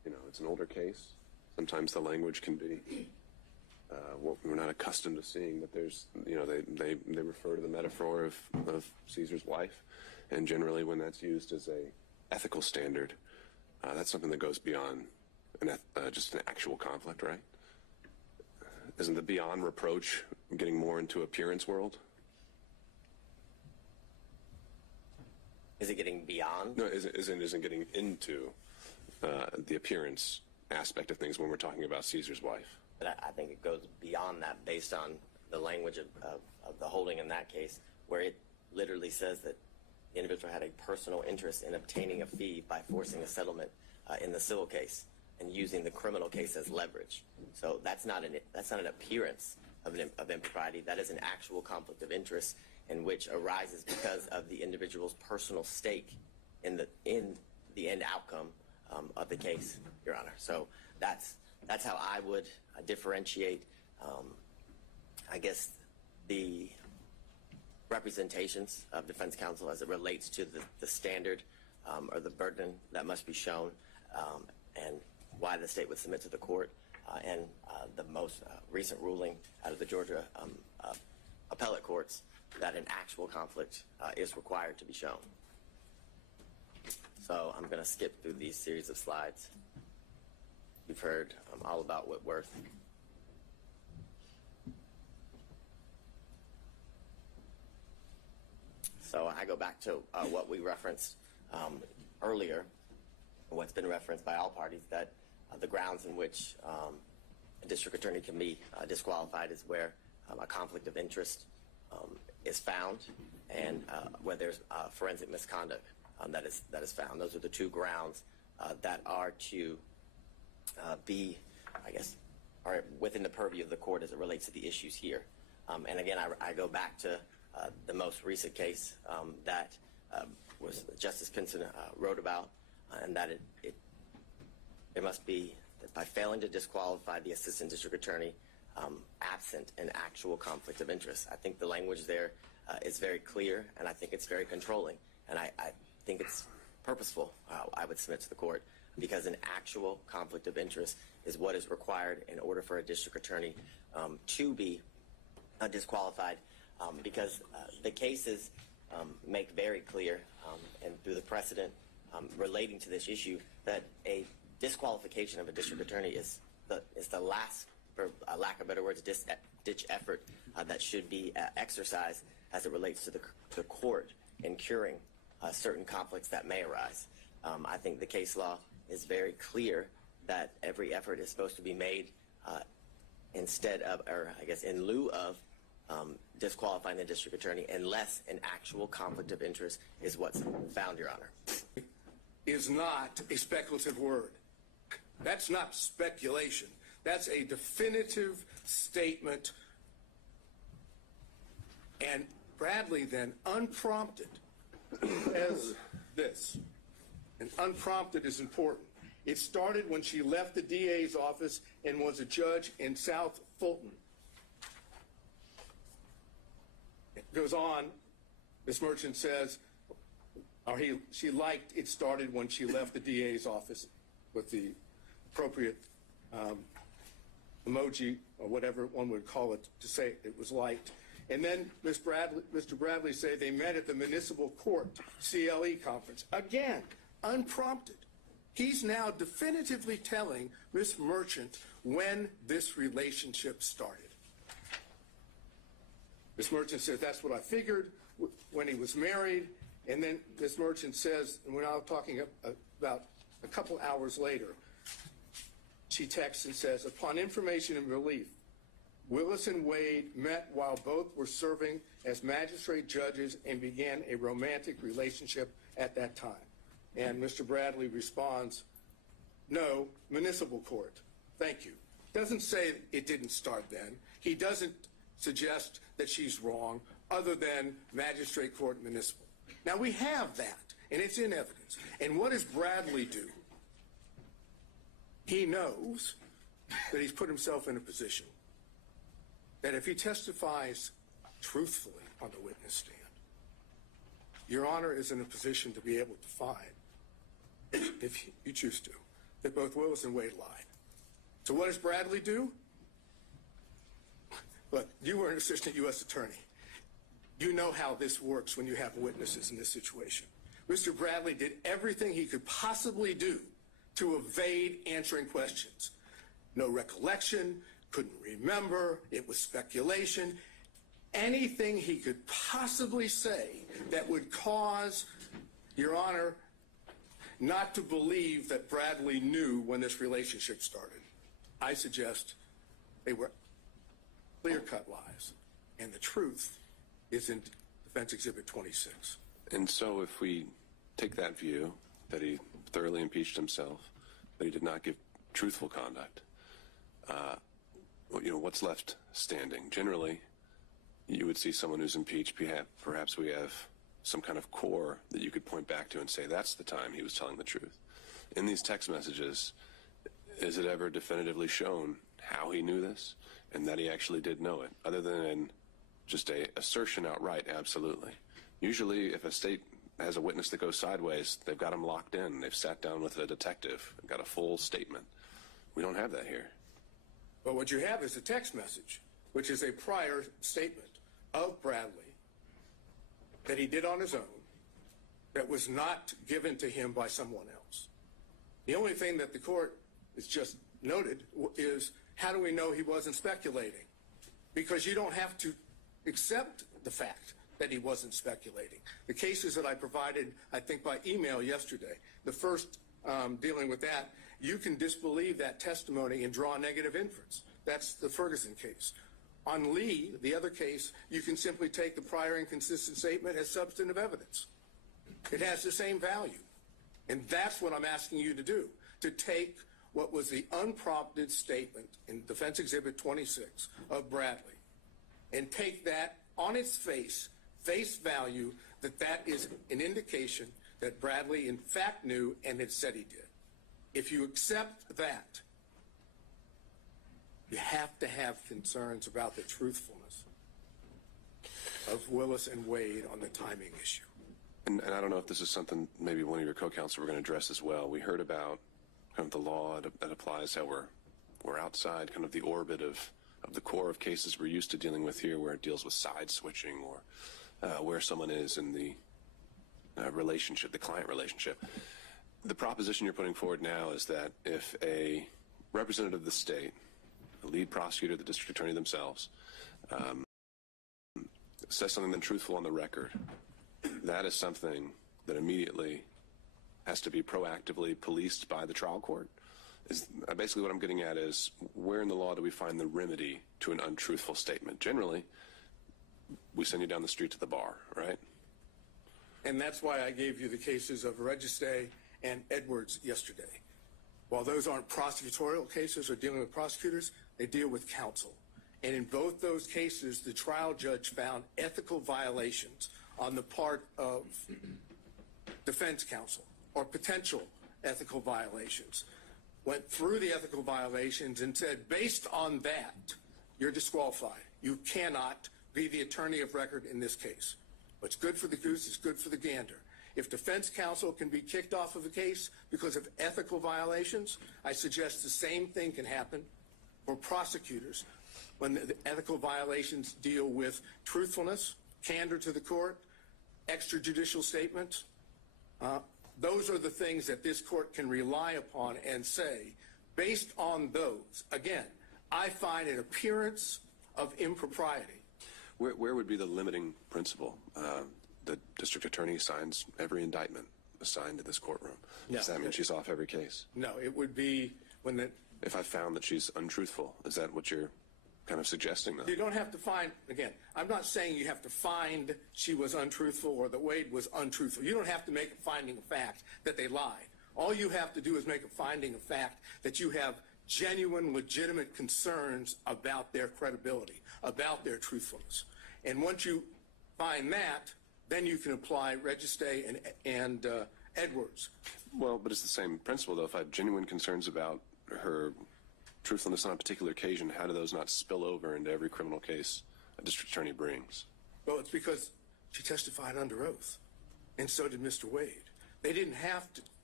it's an older case. Sometimes the language can be what we're not accustomed to seeing, but there's, they refer to the metaphor of Caesar's wife, and generally when that's used as a ethical standard, that's something that goes beyond just an actual conflict, right? Isn't the beyond reproach getting more into appearance world? Is it getting beyond? No, isn't getting into the appearance aspect of things when we're talking about Caesar's wife. But I think it goes beyond that based on the language of the holding in that case, where it literally says that the individual had a personal interest in obtaining a fee by forcing a settlement in the civil case and using the criminal case as leverage. So that's not an appearance of impropriety. That is an actual conflict of interest in which arises because of the individual's personal stake in the end outcome of the case, Your Honor. So that's how I would differentiate, I guess, the representations of defense counsel as it relates to the standard or the burden that must be shown, and why the state would submit to the court, and the most recent ruling out of the Georgia appellate courts that an actual conflict is required to be shown. So I'm going to skip through these series of slides. You've heard all about Whitworth. So I go back to what we referenced earlier, what's been referenced by all parties, that the grounds in which a district attorney can be disqualified is where a conflict of interest is found, and where there's forensic misconduct that is found. Those are the two grounds that are to be, I guess, are within the purview of the court as it relates to the issues here. And again, I go back to the most recent case that was Justice Pinson wrote about, and that it must be that by failing to disqualify the assistant district attorney absent an actual conflict of interest. I think the language there is very clear, and I think it's very controlling, and I think it's purposeful, I would submit to the court, because an actual conflict of interest is what is required in order for a district attorney to be disqualified, because the cases make very clear, and through the precedent relating to this issue, that a disqualification of a district attorney is the last, for lack of better words, ditch effort that should be exercised as it relates to the court in curing certain conflicts that may arise. I think the case law is very clear that every effort is supposed to be made instead of, or I guess in lieu of, disqualifying the district attorney unless an actual conflict of interest is what's found, Your Honor. Is not a speculative word. That's not speculation. That's a definitive statement. And Bradley then, unprompted, as this, and unprompted is important. It started when she left the DA's office and was a judge in South Fulton. It goes on, Ms. Merchant says, she liked it started when she left the DA's office, with the appropriate emoji or whatever one would call it to say it was liked. And then Mr. Bradley said they met at the municipal court CLE conference. Again, unprompted. He's now definitively telling Ms. Merchant when this relationship started. Ms. Merchant says, that's what I figured when he was married. And then Ms. Merchant says, and we're now talking about a couple hours later, she texts and says, upon information and relief, Willis and Wade met while both were serving as magistrate judges and began a romantic relationship at that time. And Mr. Bradley responds, no, municipal court. Thank you. Doesn't say it didn't start then. He doesn't suggest that she's wrong, other than magistrate court municipal. Now we have that, and it's in evidence. And what does Bradley do? He knows that he's put himself in a position that if he testifies truthfully on the witness stand, Your Honor is in a position to be able to find, if you choose to, that both Willis and Wade lied. So what does Bradley do? Look, you were an assistant U.S. attorney. You know how this works when you have witnesses in this situation. Mr. Bradley did everything he could possibly do to evade answering questions. No recollection, couldn't remember, it was speculation. Anything he could possibly say that would cause, Your Honor, not to believe that Bradley knew when this relationship started. I suggest they were clear-cut lies, and the truth is in Defense Exhibit 26. And so if we take that view, that he thoroughly impeached himself, that he did not give truthful conduct, what's left standing? Generally, you would see someone who's impeached, perhaps we have some kind of core that you could point back to and say that's the time he was telling the truth. In these text messages, is it ever definitively shown how he knew this and that he actually did know it, other than just a assertion outright? Absolutely. Usually, if a state has a witness that goes sideways, they've got him locked in. They've sat down with a detective and got a full statement. We don't have that here. But what you have is a text message, which is a prior statement of Bradley that he did on his own, that was not given to him by someone else. The only thing that the court has just noted is, how do we know he wasn't speculating? Because you don't have to accept the fact that he wasn't speculating. The cases that I provided, I think by email yesterday, the first dealing with that, you can disbelieve that testimony and draw a negative inference. That's the Ferguson case. On Lee, the other case, you can simply take the prior inconsistent statement as substantive evidence. It has the same value. And that's what I'm asking you to do, to take what was the unprompted statement in Defense Exhibit 26 of Bradley and take that on its face value, that is an indication that Bradley in fact knew and had said he did. If you accept that, you have to have concerns about the truthfulness of Willis and Wade on the timing issue. And I don't know if this is something maybe one of your co-counsel were going to address as well. We heard about kind of the law that applies, how we're outside kind of the orbit of the core of cases we're used to dealing with here, where it deals with side switching or where someone is in the relationship, the client relationship. The proposition you're putting forward now is that if a representative of the state, the lead prosecutor, the district attorney themselves, says something untruthful on the record, that is something that immediately has to be proactively policed by the trial court. Is basically what I'm getting at is, where in the law do we find the remedy to an untruthful statement? Generally, we send you down the street to the bar, right? And that's why I gave you the cases of Registe and Edwards yesterday. While those aren't prosecutorial cases or dealing with prosecutors, they deal with counsel. And in both those cases, the trial judge found ethical violations on the part of defense counsel, or potential ethical violations. Went through the ethical violations and said, based on that, you're disqualified. You cannot be the attorney of record in this case. What's good for the goose is good for the gander. If defense counsel can be kicked off of a case because of ethical violations, I suggest the same thing can happen for prosecutors when the ethical violations deal with truthfulness, candor to the court, extrajudicial statements. Those are the things that this court can rely upon and say, based on those, again, I find an appearance of impropriety. Where would be the limiting principle? The district attorney signs every indictment assigned to this courtroom. No. Does that mean she's off every case? No, it would be when the... If I found that she's untruthful, is that what you're kind of suggesting, though? You don't have to find, again, I'm not saying you have to find she was untruthful or that Wade was untruthful. You don't have to make a finding of fact that they lied. All you have to do is make a finding of fact that you have genuine, legitimate concerns about their credibility, about their truthfulness. And once you find that, then you can apply Registe and Edwards. Well, but it's the same principle, though. If I have genuine concerns about her truthfulness on a particular occasion, how do those not spill over into every criminal case a district attorney brings? Well, it's because she testified under oath, and so did Mr. Wade. They didn't have to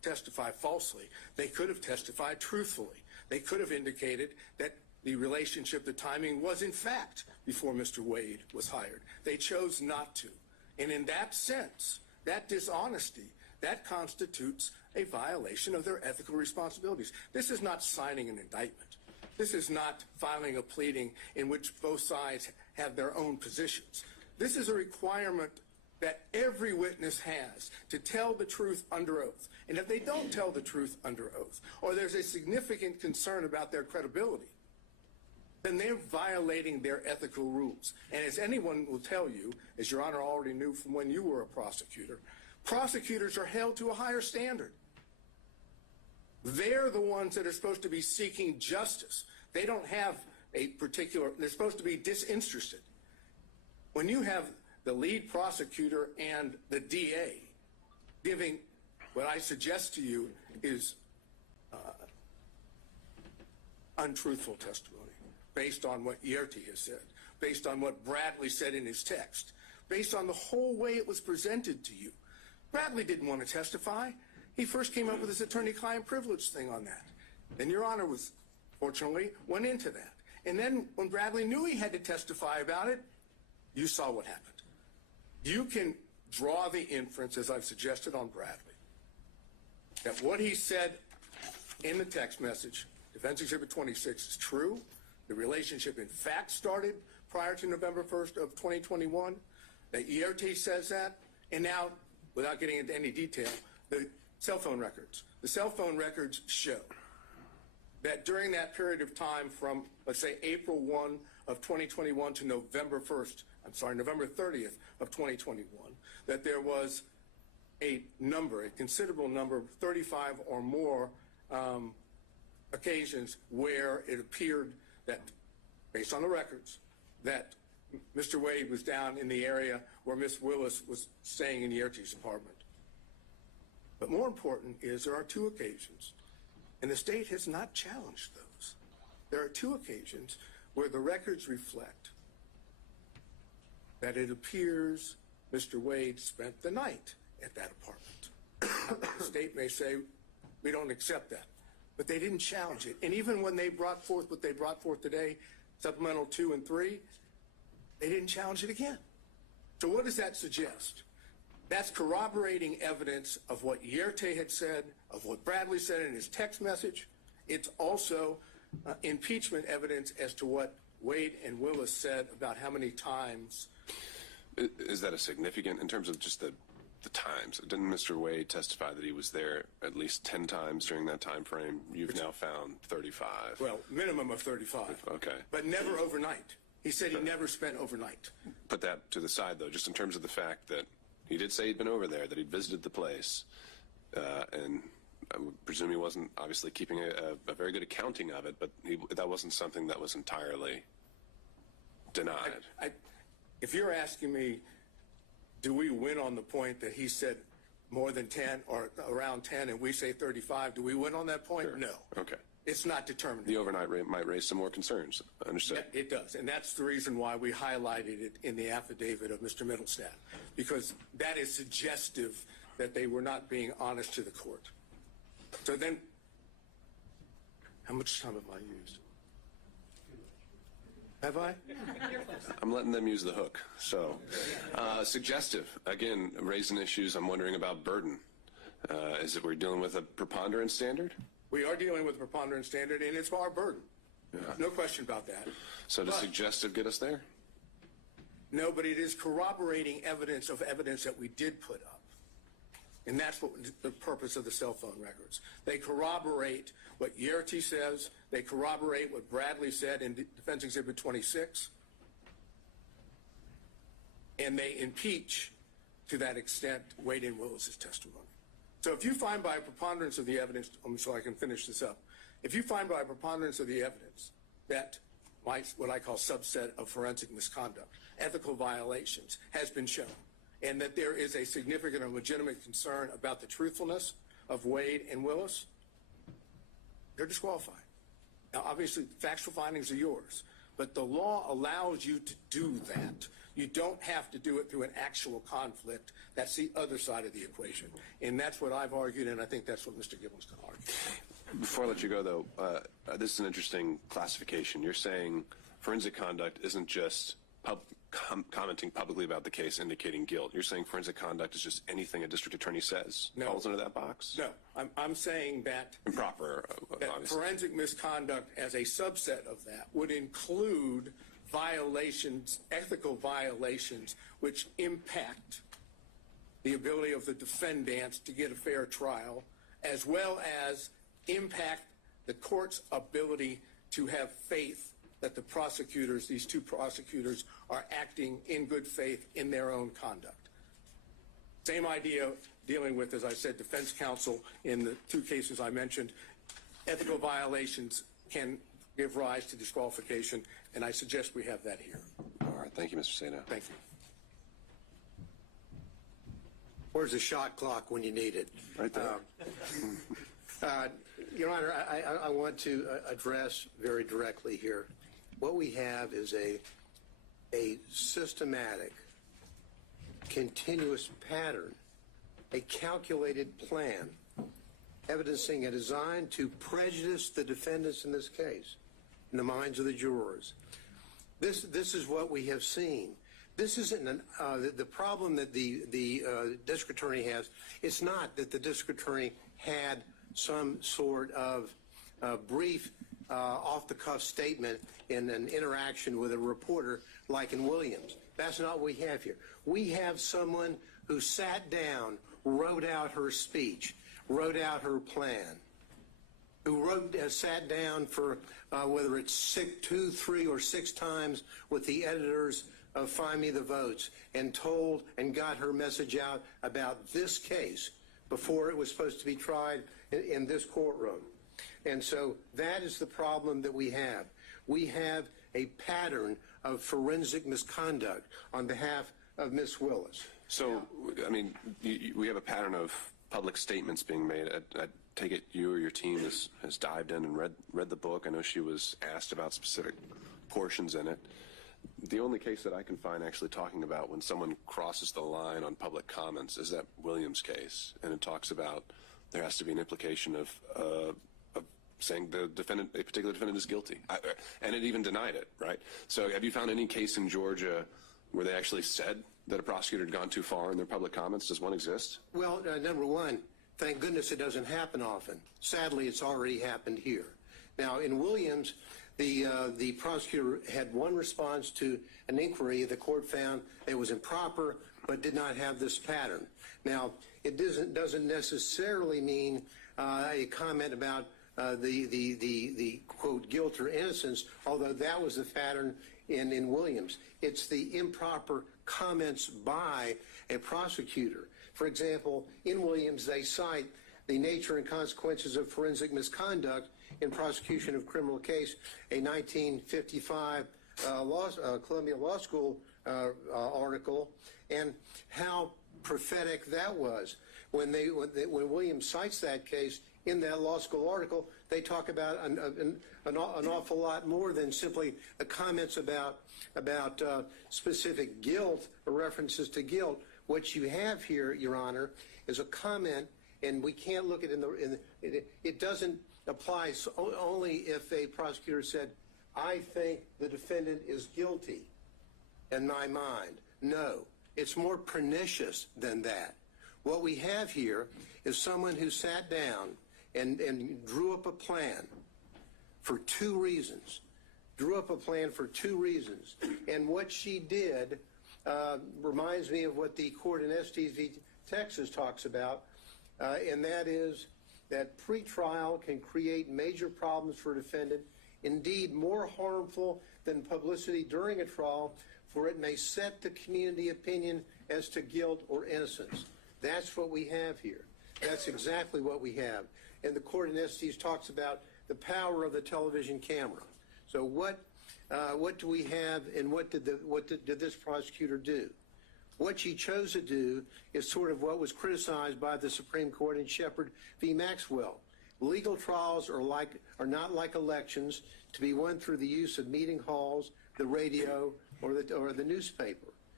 testify falsely. They could have testified truthfully. They could have indicated that the relationship, the timing was in fact before Mr. Wade was hired. They chose not to. And in that sense, that dishonesty, that constitutes a violation of their ethical responsibilities. This is not signing an indictment. This is not filing a pleading in which both sides have their own positions. This is a requirement that every witness has to tell the truth under oath. And if they don't tell the truth under oath, or there's a significant concern about their credibility, then they're violating their ethical rules. And as anyone will tell you, as Your Honor already knew from when you were a prosecutor, prosecutors are held to a higher standard. They're the ones that are supposed to be seeking justice. They don't have a particular, they're supposed to be disinterested. When you have the lead prosecutor and the DA giving what I suggest to you is untruthful testimony based on what Yerty has said, based on what Bradley said in his text, based on the whole way it was presented to you. Bradley didn't want to testify. He first came up with his attorney-client privilege thing on that. And Your Honor was, fortunately, went into that. And then when Bradley knew he had to testify about it, you saw what happened. You can draw the inference, as I've suggested on Bradley, that what he said in the text message, Defense Exhibit 26, is true. The relationship, in fact, started prior to November 1st of 2021. That Yerty says that. And now, without getting into any detail, the cell phone records. The cell phone records show that during that period of time from, let's say, April 1 of 2021 to November 30th of 2021, that there was a considerable number, 35 or more occasions where it appeared that, based on the records, that Mr. Wade was down in the area where Miss Willis was staying in Yerty's apartment. But more important is there are two occasions, and the state has not challenged those. There are two occasions where the records reflect that it appears Mr. Wade spent the night at that apartment. The state may say, we don't accept that, but they didn't challenge it. And even when they brought forth what they brought forth today, Supplemental 2 and 3, they didn't challenge it again. So what does that suggest? That's corroborating evidence of what Yerty had said, of what Bradley said in his text message. It's also impeachment evidence as to what Wade and Willis said about how many times. Is that a significant, in terms of just the times? Didn't Mr. Wade testify that he was there at least 10 times during that time frame? You've now found 35. Well, minimum of 35. Okay. But never overnight. He said he never spent overnight. Put that to the side, though, just in terms of the fact that he did say he'd been over there, that he'd visited the place, and I would presume he wasn't obviously keeping a very good accounting of it, but that wasn't something that was entirely denied. If you're asking me, do we win on the point that he said more than 10 or around 10 and we say 35, do we win on that point? Sure. No. Okay. It's not determined. The overnight rate might raise some more concerns. Understood. It does, and that's the reason why we highlighted it in the affidavit of Mr. Middlestadt, because that is suggestive that they were not being honest to the court. So then, how much time have I used? Have I? I'm letting them use the hook. So, suggestive. Again, raising issues. I'm wondering about burden. Is it we're dealing with a preponderance standard? We are dealing with a preponderance standard, and it's our burden. Yeah. No question about that. So does suggestive get us there? No, but it is corroborating evidence of evidence that we did put up. And that's what the purpose of the cell phone records. They corroborate what Yerty says. They corroborate what Bradley said in Defense Exhibit 26. And they impeach, to that extent, Wade and Willis's testimony. So if you find by a preponderance of the evidence, so I can finish this up, if you find by a preponderance of the evidence that what I call subset of forensic misconduct, ethical violations, has been shown, and that there is a significant and legitimate concern about the truthfulness of Wade and Willis, they're disqualified. Now, obviously, factual findings are yours, but the law allows you to do that You don't have to do it through an actual conflict. That's the other side of the equation. And that's what I've argued, and I think that's what Mr. Gibbons can argue. Before I let you go, though, this is an interesting classification. You're saying forensic conduct isn't just commenting publicly about the case indicating guilt. You're saying forensic conduct is just anything a district attorney says falls into that box? No, I'm saying that Improper, that obviously. forensic misconduct as a subset of that would include violations, ethical violations, which impact the ability of the defendants to get a fair trial, as well as impact the court's ability to have faith that the prosecutors, these two prosecutors, are acting in good faith in their own conduct. Same idea dealing with, as I said, defense counsel in the two cases I mentioned. Ethical violations can give rise to disqualification, and I suggest we have that here. All right. Thank you, Mr. Sena. Thank you. Where's the shot clock when you need it? Right there. Your Honor, I want to address very directly here. What we have is a systematic, continuous pattern, a calculated plan, evidencing a design to prejudice the defendants in this case, in the minds of the jurors. This is what we have seen. This isn't the problem that the district attorney has. It's not that the district attorney had some sort of brief off-the-cuff statement in an interaction with a reporter like in Williams. That's not what we have here. We have someone who sat down, wrote out her speech, wrote out her plan, who sat down for whether it's 2, 3, or 6 times with the editors of Find Me the Votes and told and got her message out about this case before it was supposed to be tried in this courtroom. And so that is the problem that we have. We have a pattern of forensic misconduct on behalf of Ms. Willis. So, I mean, we have a pattern of public statements being made. I take it you or your team has dived in and read the book. I know she was asked about specific portions in it. The only case that I can find actually talking about when someone crosses the line on public comments is that Williams case, and it talks about there has to be an implication of saying the defendant, a particular defendant, is guilty, and it even denied it, right? So, have you found any case in Georgia where they actually said that a prosecutor had gone too far in their public comments? Does one exist? Well, number one, thank goodness it doesn't happen often. Sadly, it's already happened here. Now, in Williams, the prosecutor had one response to an inquiry the court found it was improper but did not have this pattern. Now, it doesn't necessarily mean a comment about the quote guilt or innocence, although that was the pattern in Williams. It's the improper comments by a prosecutor. For example, in Williams, they cite the nature and consequences of forensic misconduct in prosecution of criminal case, a 1955 Columbia Law School article, and how prophetic that was. When Williams cites that case in that law school article, they talk about an awful lot more than simply the comments about specific guilt or references to guilt. What you have here, Your Honor, is a comment, and we can't look at it doesn't apply only if a prosecutor said, I think the defendant is guilty in my mind. No, it's more pernicious than that. What we have here is someone who sat down and drew up a plan for 2 reasons. And what she did reminds me of what the court in Estes v. Texas talks about, and that is that pretrial can create major problems for a defendant, indeed more harmful than publicity during a trial, for it may set the community opinion as to guilt or innocence. That's what we have here. That's exactly what we have. And the court in Estes talks about the power of the television camera. So what do we have, and what did this prosecutor do? What she chose to do is sort of what was criticized by the Supreme Court in Shepard v. Maxwell. Legal trials are not like elections to be won through the use of meeting halls, the radio, or the newspaper.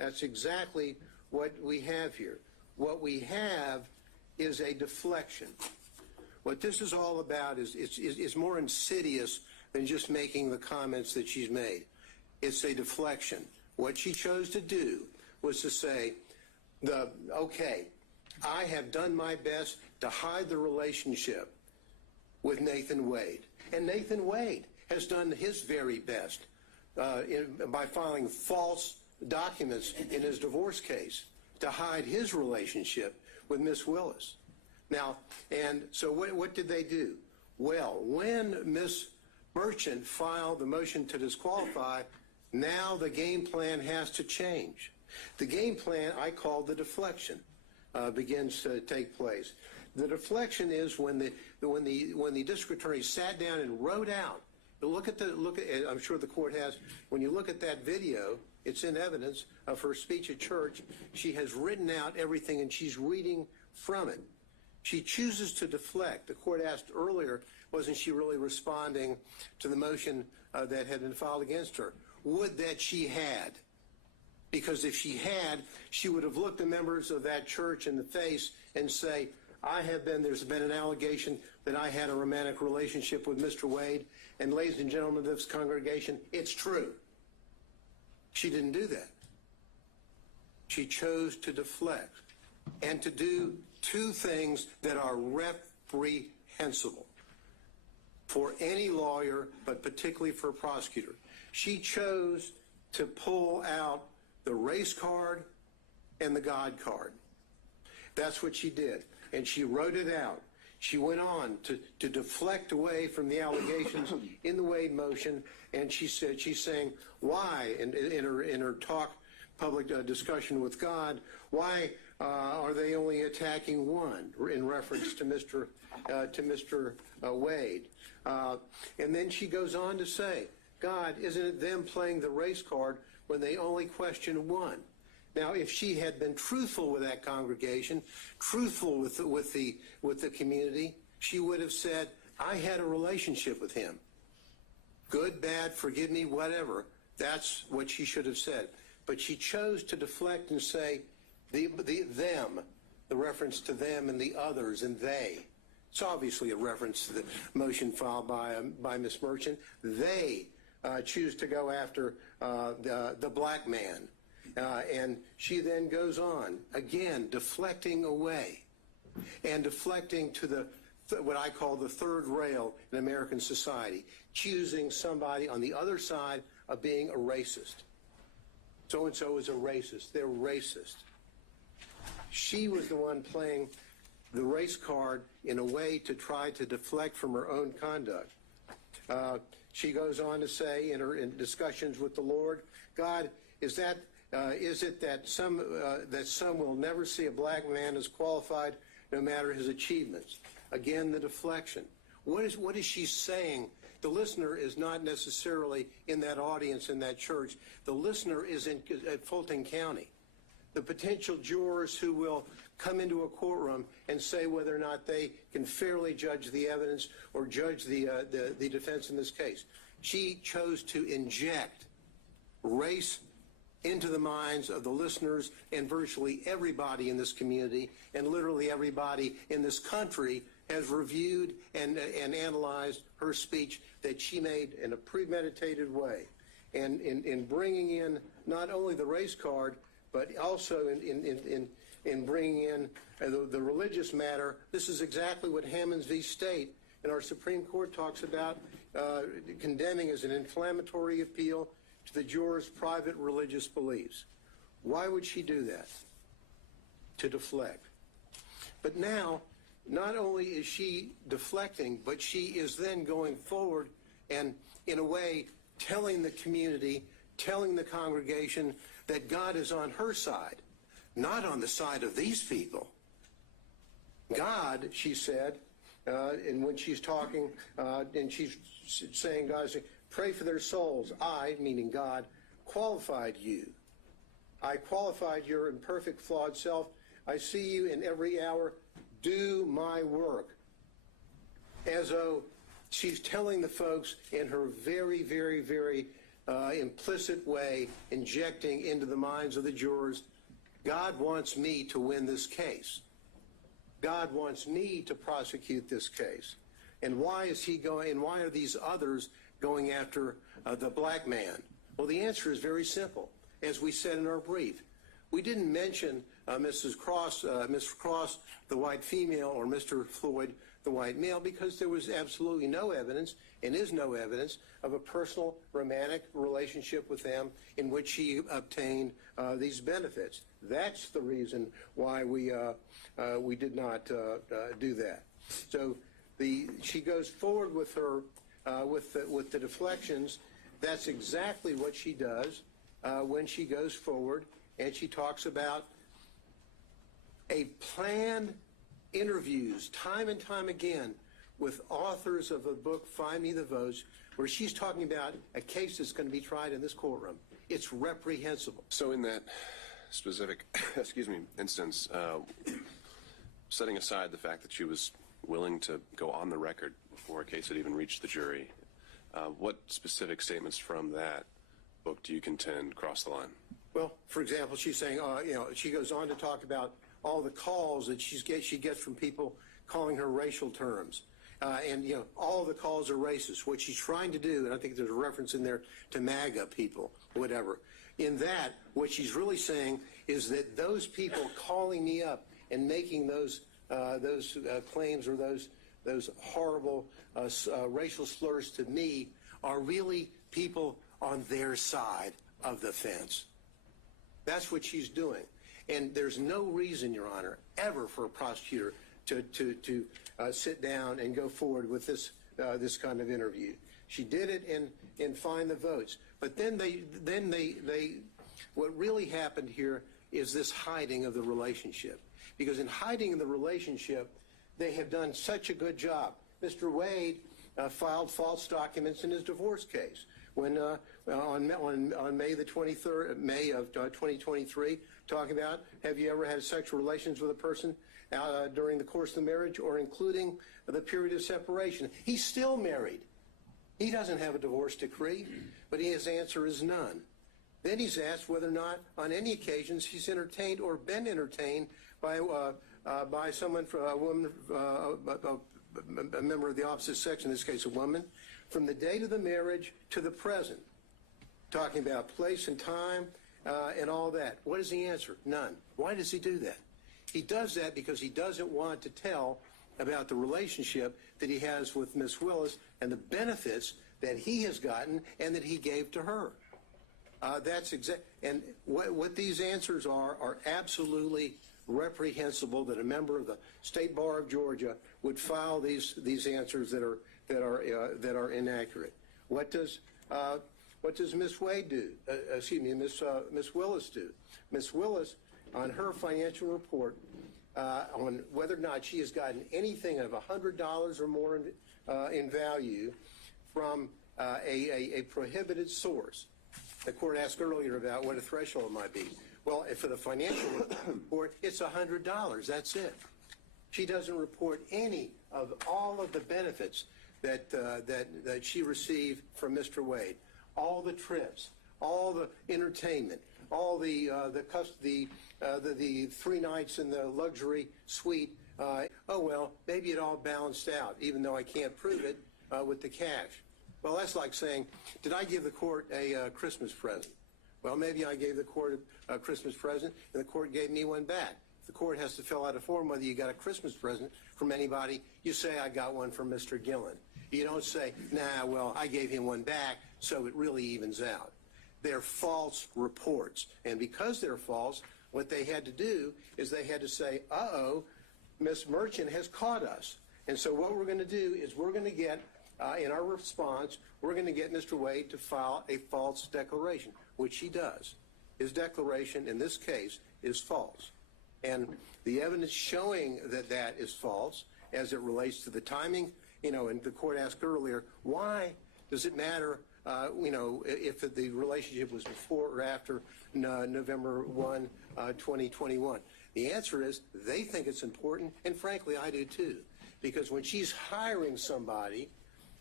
That's exactly what we have here. What we have is a deflection. What this is all about is more insidious than just making the comments that she's made. It's a deflection. What she chose to do was to say, okay, I have done my best to hide the relationship with Nathan Wade. And Nathan Wade has done his very best by filing false documents in his divorce case to hide his relationship with Miss Willis. Now, and so what did they do? Well, when Miss Merchant filed the motion to disqualify, now the game plan has to change. The game plan I call the deflection begins to take place. The deflection is when the district attorney sat down and wrote out. I'm sure the court has. When you look at that video, it's in evidence of her speech at church. She has written out everything and she's reading from it. She chooses to deflect. The court asked earlier, wasn't she really responding to the motion that had been filed against her? Would that she had. Because if she had, she would have looked the members of that church in the face and say, there's been an allegation that I had a romantic relationship with Mr. Wade, and ladies and gentlemen of this congregation, it's true. She didn't do that. She chose to deflect and to do two things that are reprehensible for any lawyer, but particularly for a prosecutor. She chose to pull out the race card and the God card. That's what she did. And she wrote it out. She went on to deflect away from the allegations in the Wade motion, and she's saying, why, in her talk, public discussion with God, why are they only attacking one, in reference to Mr. Wade? And then she goes on to say, God, isn't it them playing the race card when they only question one? Now, if she had been truthful with that congregation, truthful with the community, she would have said, I had a relationship with him. Good, bad, forgive me, whatever. That's what she should have said. But she chose to deflect and say, them, the reference to them and the others and they. It's obviously a reference to the motion filed by Ms. Merchant. They choose to go after the black man. And she then goes on, again, deflecting away and deflecting to what I call the third rail in American society, choosing somebody on the other side of being a racist. So-and-so is a racist. They're racist. She was the one playing the race card in a way to try to deflect from her own conduct. She goes on to say in discussions with the Lord, God, is it that some will never see a black man as qualified no matter his achievements? Again, the deflection. What is she saying? The listener is not necessarily in that audience in that church. The listener is at Fulton County. The potential jurors who will come into a courtroom and say whether or not they can fairly judge the evidence or judge the defense in this case. She chose to inject race into the minds of the listeners and virtually everybody in this community, and literally everybody in this country has reviewed and analyzed her speech that she made in a premeditated way. And in bringing in not only the race card, but also in bringing in the religious matter, this is exactly what Hammonds v. State in our Supreme Court talks about condemning as an inflammatory appeal to the jurors' private religious beliefs. Why would she do that? To deflect. But now, not only is she deflecting, but she is then going forward and, in a way, telling the community, telling the congregation that God is on her side, not on the side of these people. God, she said, and when she's talking, and she's saying, God, pray for their souls. I, meaning God, qualified you. I qualified your imperfect, flawed self. I see you in every hour. Do my work. As though she's telling the folks in her very, very, very implicit way injecting into the minds of the jurors, God wants me to win this case. God wants me to prosecute this case. And why is he going, and why are these others going after the black man? Well, the answer is very simple. As we said in our brief, we didn't mention Mrs. Cross, the white female, or Mr. Floyd, the white male, because there was absolutely no evidence, and is no evidence, of a personal romantic relationship with them in which he obtained these benefits. That's the reason why we did not do that. So she goes forward with her with the deflections. That's exactly what she does when she goes forward, and she talks about a planned interviews time and time again with authors of a book, Find Me the Votes, where she's talking about a case that's going to be tried in this courtroom. It's reprehensible. So in that specific, instance, setting aside the fact that she was willing to go on the record before a case had even reached the jury, what specific statements from that book do you contend cross the line? Well, for example, she's saying, she goes on to talk about all the calls that she gets from people calling her racial terms. And all the calls are racist. What she's trying to do, and I think there's a reference in there to MAGA people, whatever. In that, what she's really saying is that those people calling me up and making those claims or those horrible racial slurs to me are really people on their side of the fence. That's what she's doing. And there's no reason, Your Honor, ever for a prosecutor to sit down and go forward with this kind of interview. She did it in Find the Votes. But then what really happened here is this hiding of the relationship. Because in hiding the relationship, they have done such a good job. Mr. Wade filed false documents in his divorce case when on May the 23rd, May of 2023, talking about, have you ever had sexual relations with a person during the course of the marriage or including the period of separation? He's still married. He doesn't have a divorce decree, but his answer is none. Then he's asked whether or not on any occasions he's entertained or been entertained by someone, a woman, a member of the opposite sex, in this case a woman, from the date of the marriage to the present, talking about place and time and all that. What is the answer? None. Why does he do that? He does that because he doesn't want to tell about the relationship that he has with Miss Willis and the benefits that he has gotten and that he gave to her. That's exact. And what these answers are absolutely reprehensible. That a member of the State Bar of Georgia would file these answers that are inaccurate. What does Miss Wade do? Miss Willis do? Miss Willis, on her financial report, on whether or not she has gotten anything of $100 or more in value from a prohibited source. The court asked earlier about what a threshold might be. Well, for the financial report, it's $100. That's it. She doesn't report any of all of the benefits that she received from Mr. Wade. All the trips, all the entertainment, all the 3 nights in the luxury suite. Maybe it all balanced out, even though I can't prove it with the cash. Well, that's like saying, did I give the court a Christmas present? Well, maybe I gave the court a Christmas present, and the court gave me one back. If the court has to fill out a form whether you got a Christmas present from anybody, you say, I got one from Mr. Gillen. You don't say, I gave him one back, so it really evens out. They're false reports. And because they're false, what they had to do is they had to say, Miss Merchant has caught us. And so what we're going to do is we're going to get, in our response, we're going to get Mr. Wade to file a false declaration, which he does. His declaration in this case is false. And the evidence showing that that is false as it relates to the timing, and the court asked earlier, why does it matter, if the relationship was before or after November 1, 2021? The answer is they think it's important, and frankly, I do too. Because when she's hiring somebody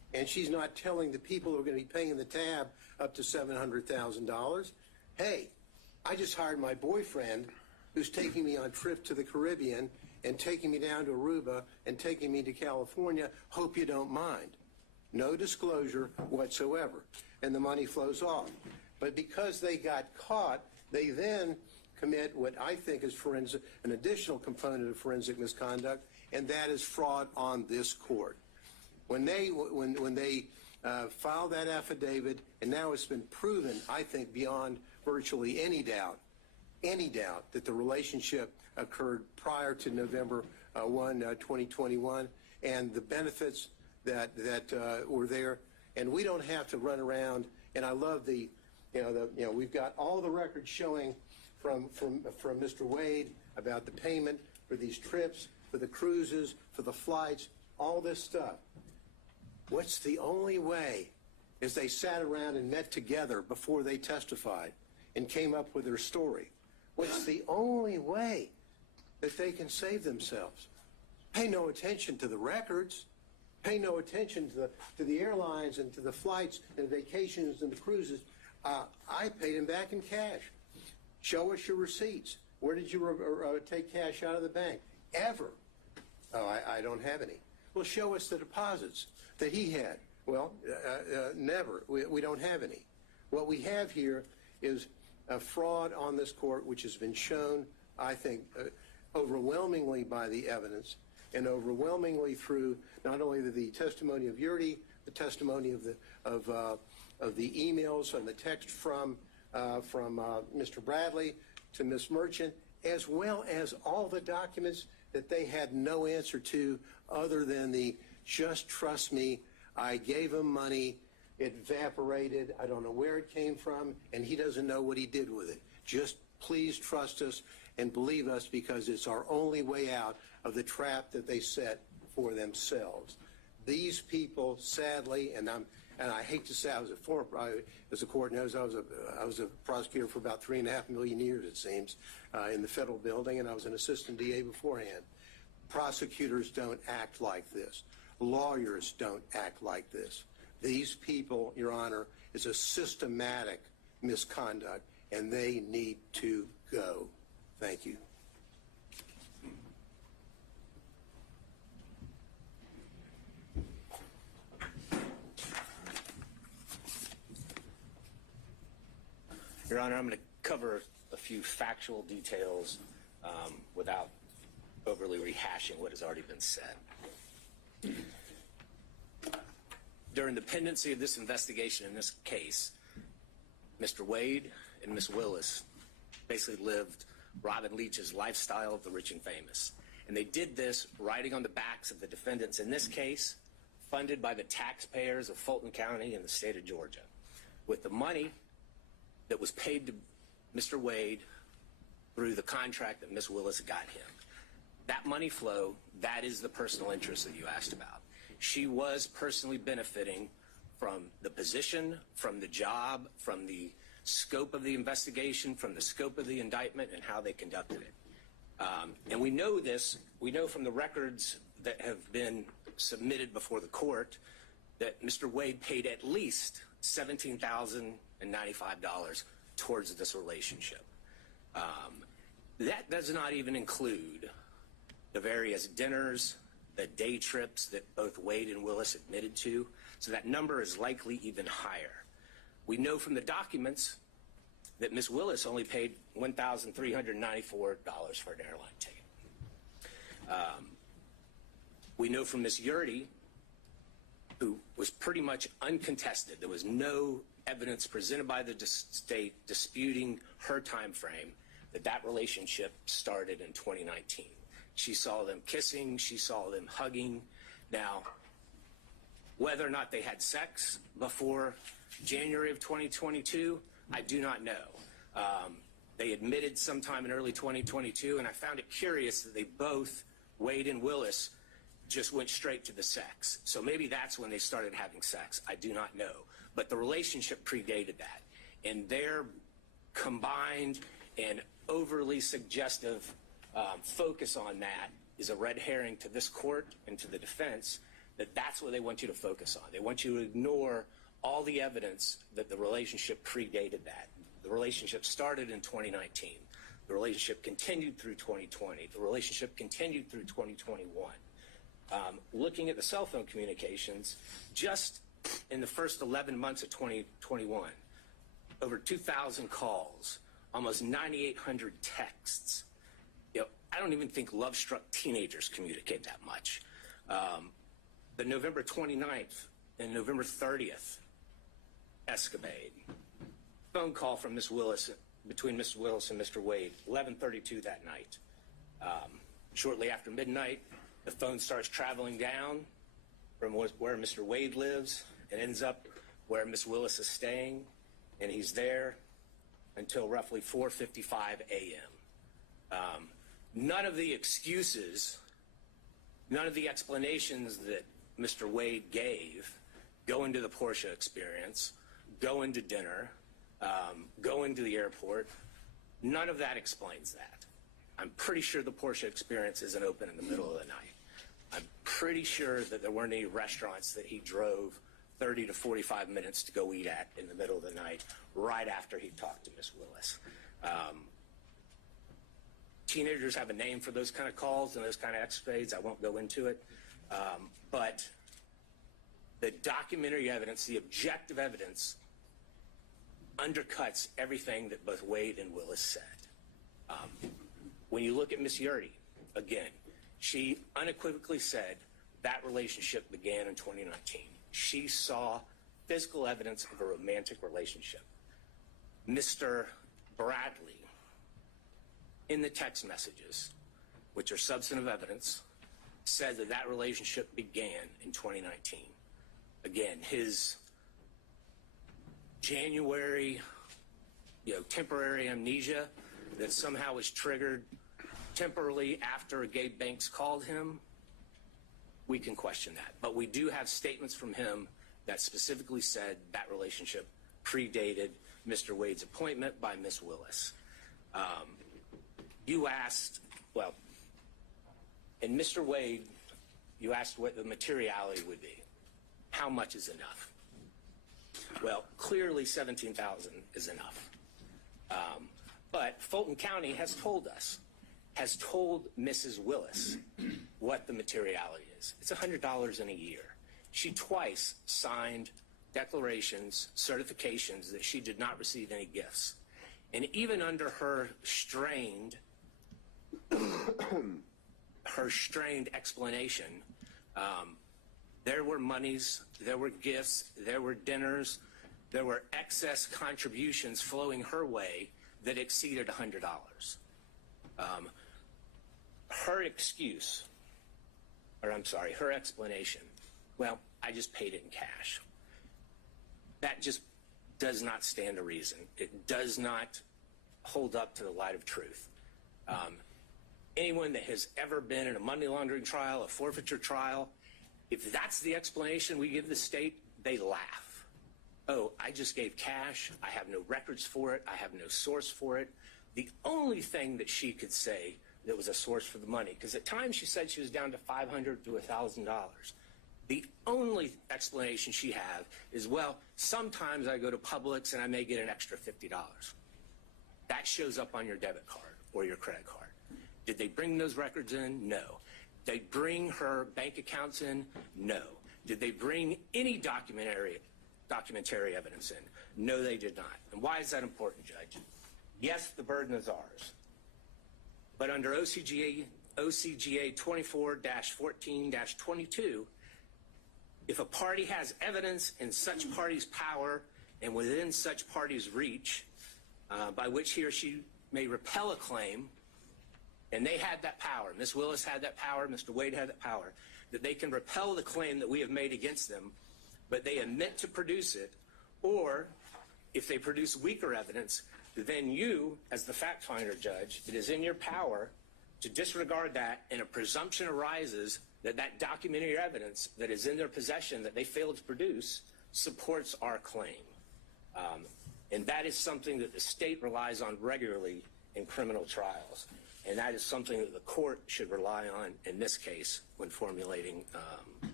and she's not telling the people who are going to be paying the tab up to $700,000, hey, I just hired my boyfriend who's taking me on trips to the Caribbean and taking me down to Aruba and taking me to California. Hope you don't mind. No disclosure whatsoever. And the money flows off. But because they got caught, they then commit what I think is an additional component of forensic misconduct, and that is fraud on this court. When they filed that affidavit, and now it's been proven, I think, beyond virtually any doubt that the relationship occurred prior to November 1, 2021, and the benefits that were there, and we don't have to run around. And I love we've got all the records showing from Mr. Wade about the payment for these trips, for the cruises, for the flights, all this stuff. What's the only way is they sat around and met together before they testified and came up with their story. What's the only way that they can save themselves? Pay no attention to the records. Pay no attention to the airlines and to the flights and vacations and the cruises. I paid them back in cash. Show us your receipts. Where did you take cash out of the bank? Ever? Oh, I don't have any. Well, show us the deposits that he had. Well, never. We don't have any. What we have here is a fraud on this court, which has been shown, I think, overwhelmingly by the evidence and overwhelmingly through not only the testimony of Yurdi, the testimony of the emails and the text from Mr. Bradley to Ms. Merchant, as well as all the documents that they had no answer to other than the just trust me, I gave him money, it evaporated, I don't know where it came from, and he doesn't know what he did with it. Just please trust us and believe us, because it's our only way out of the trap that they set for themselves. These people, sadly, and I hate to say, I was a former, as the court knows, I was a prosecutor for about 3.5 million years, it seems, in the federal building, and I was an assistant DA beforehand. Prosecutors don't act like this. Lawyers don't act like this. These people, Your Honor, is a systematic misconduct, and they need to go. Thank you. Your Honor, I'm going to cover a few factual details without overly rehashing what has already been said. During the pendency of this investigation in this case, Mr. Wade and Ms. Willis basically lived Robin Leach's lifestyle of the rich and famous. And they did this riding on the backs of the defendants in this case, funded by the taxpayers of Fulton County and the state of Georgia, with the money that was paid to Mr. Wade through the contract that Ms. Willis got him. That money flow, that is the personal interest that you asked about. She was personally benefiting from the position, from the job, from the scope of the investigation, from the scope of the indictment, and how they conducted it. And we know this, we know from the records that have been submitted before the court that Mr. Wade paid at least $17,095 towards this relationship. That does not even include the various dinners, the day trips that both Wade and Willis admitted to, so that number is likely even higher. We know from the documents that Ms. Willis only paid $1,394 for an airline ticket. We know from Ms. Yurdi, who was pretty much uncontested, there was no evidence presented by the state disputing her time frame, that relationship started in 2019. She saw them kissing, she saw them hugging. Now, whether or not they had sex before January of 2022, I do not know. They admitted sometime in early 2022, and I found it curious that they both, Wade and Willis, just went straight to the sex. So maybe that's when they started having sex. I do not know. But the relationship predated that. And their combined and overly suggestive focus on that is a red herring to this court and to the defense that that's what they want you to focus on. They want you to ignore all the evidence that the relationship predated that. The relationship started in 2019. The relationship continued through 2020. The relationship continued through 2021. Looking at the cell phone communications, just in the first 11 months of 2021, over 2,000 calls, almost 9,800 texts. I don't even think love-struck teenagers communicate that much. The November 29th and November 30th escapade, phone call from Ms. Willis, between Mr. Willis and Mr. Wade, 11:32 that night. Shortly after midnight, the phone starts traveling down from where Mr. Wade lives and ends up where Ms. Willis is staying, and he's there until roughly 4:55 a.m. None of the excuses, none of the explanations that Mr. Wade gave, going to the Porsche experience, going to dinner, going to the airport, none of that explains that. I'm pretty sure the Porsche experience isn't open in the middle of the night. I'm pretty sure that there weren't any restaurants that he drove 30 to 45 minutes to go eat at in the middle of the night right after he talked to Ms. Willis. Teenagers have a name for those kind of calls and those kind of escapades. I won't go into it. But the documentary evidence, the objective evidence, undercuts everything that both Wade and Willis said. When you look at Ms. Yurdy, again, she unequivocally said that relationship began in 2019. She saw physical evidence of a romantic relationship. Mr. Bradley, in the text messages, which are substantive evidence, said that that relationship began in 2019. Again, his January, temporary amnesia that somehow was triggered temporarily after Gabe Banks called him, we can question that. But we do have statements from him that specifically said that relationship predated Mr. Wade's appointment by Ms. Willis. You asked, well, in Mr. Wade, you asked what the materiality would be. How much is enough? Well, clearly 17,000 is enough. But Fulton County has told us, has told Mrs. Willis what the materiality is. It's $100 in a year. She twice signed declarations, certifications that she did not receive any gifts. And even under her strained explanation, there were monies, there were gifts, there were dinners, there were excess contributions flowing her way that exceeded $100. Her excuse, or I'm sorry, her explanation, well, I just paid it in cash. That just does not stand to reason. It does not hold up to the light of truth. Anyone that has ever been in a money laundering trial, a forfeiture trial, if that's the explanation we give the state, they laugh. Oh, I just gave cash. I have no records for it. I have no source for it. The only thing that she could say that was a source for the money, because at times she said she was down to $500 to $1,000. The only explanation she had is, well, sometimes I go to Publix and I may get an extra $50. That shows up on your debit card or your credit card. Did they bring those records in? No. Did they bring her bank accounts in? No. Did they bring any documentary evidence in? No, they did not. And why is that important, Judge? Yes, the burden is ours. But under OCGA 24-14-22, if a party has evidence in such party's power and within such party's reach, by which he or she may repel a claim, and they had that power, Ms. Willis had that power, Mr. Wade had that power, that they can repel the claim that we have made against them, but they admit to produce it, or if they produce weaker evidence, then you, as the fact finder, Judge, it is in your power to disregard that, and a presumption arises that that documentary evidence that is in their possession that they failed to produce supports our claim. And that is something that the state relies on regularly in criminal trials. And that is something that the court should rely on in this case when formulating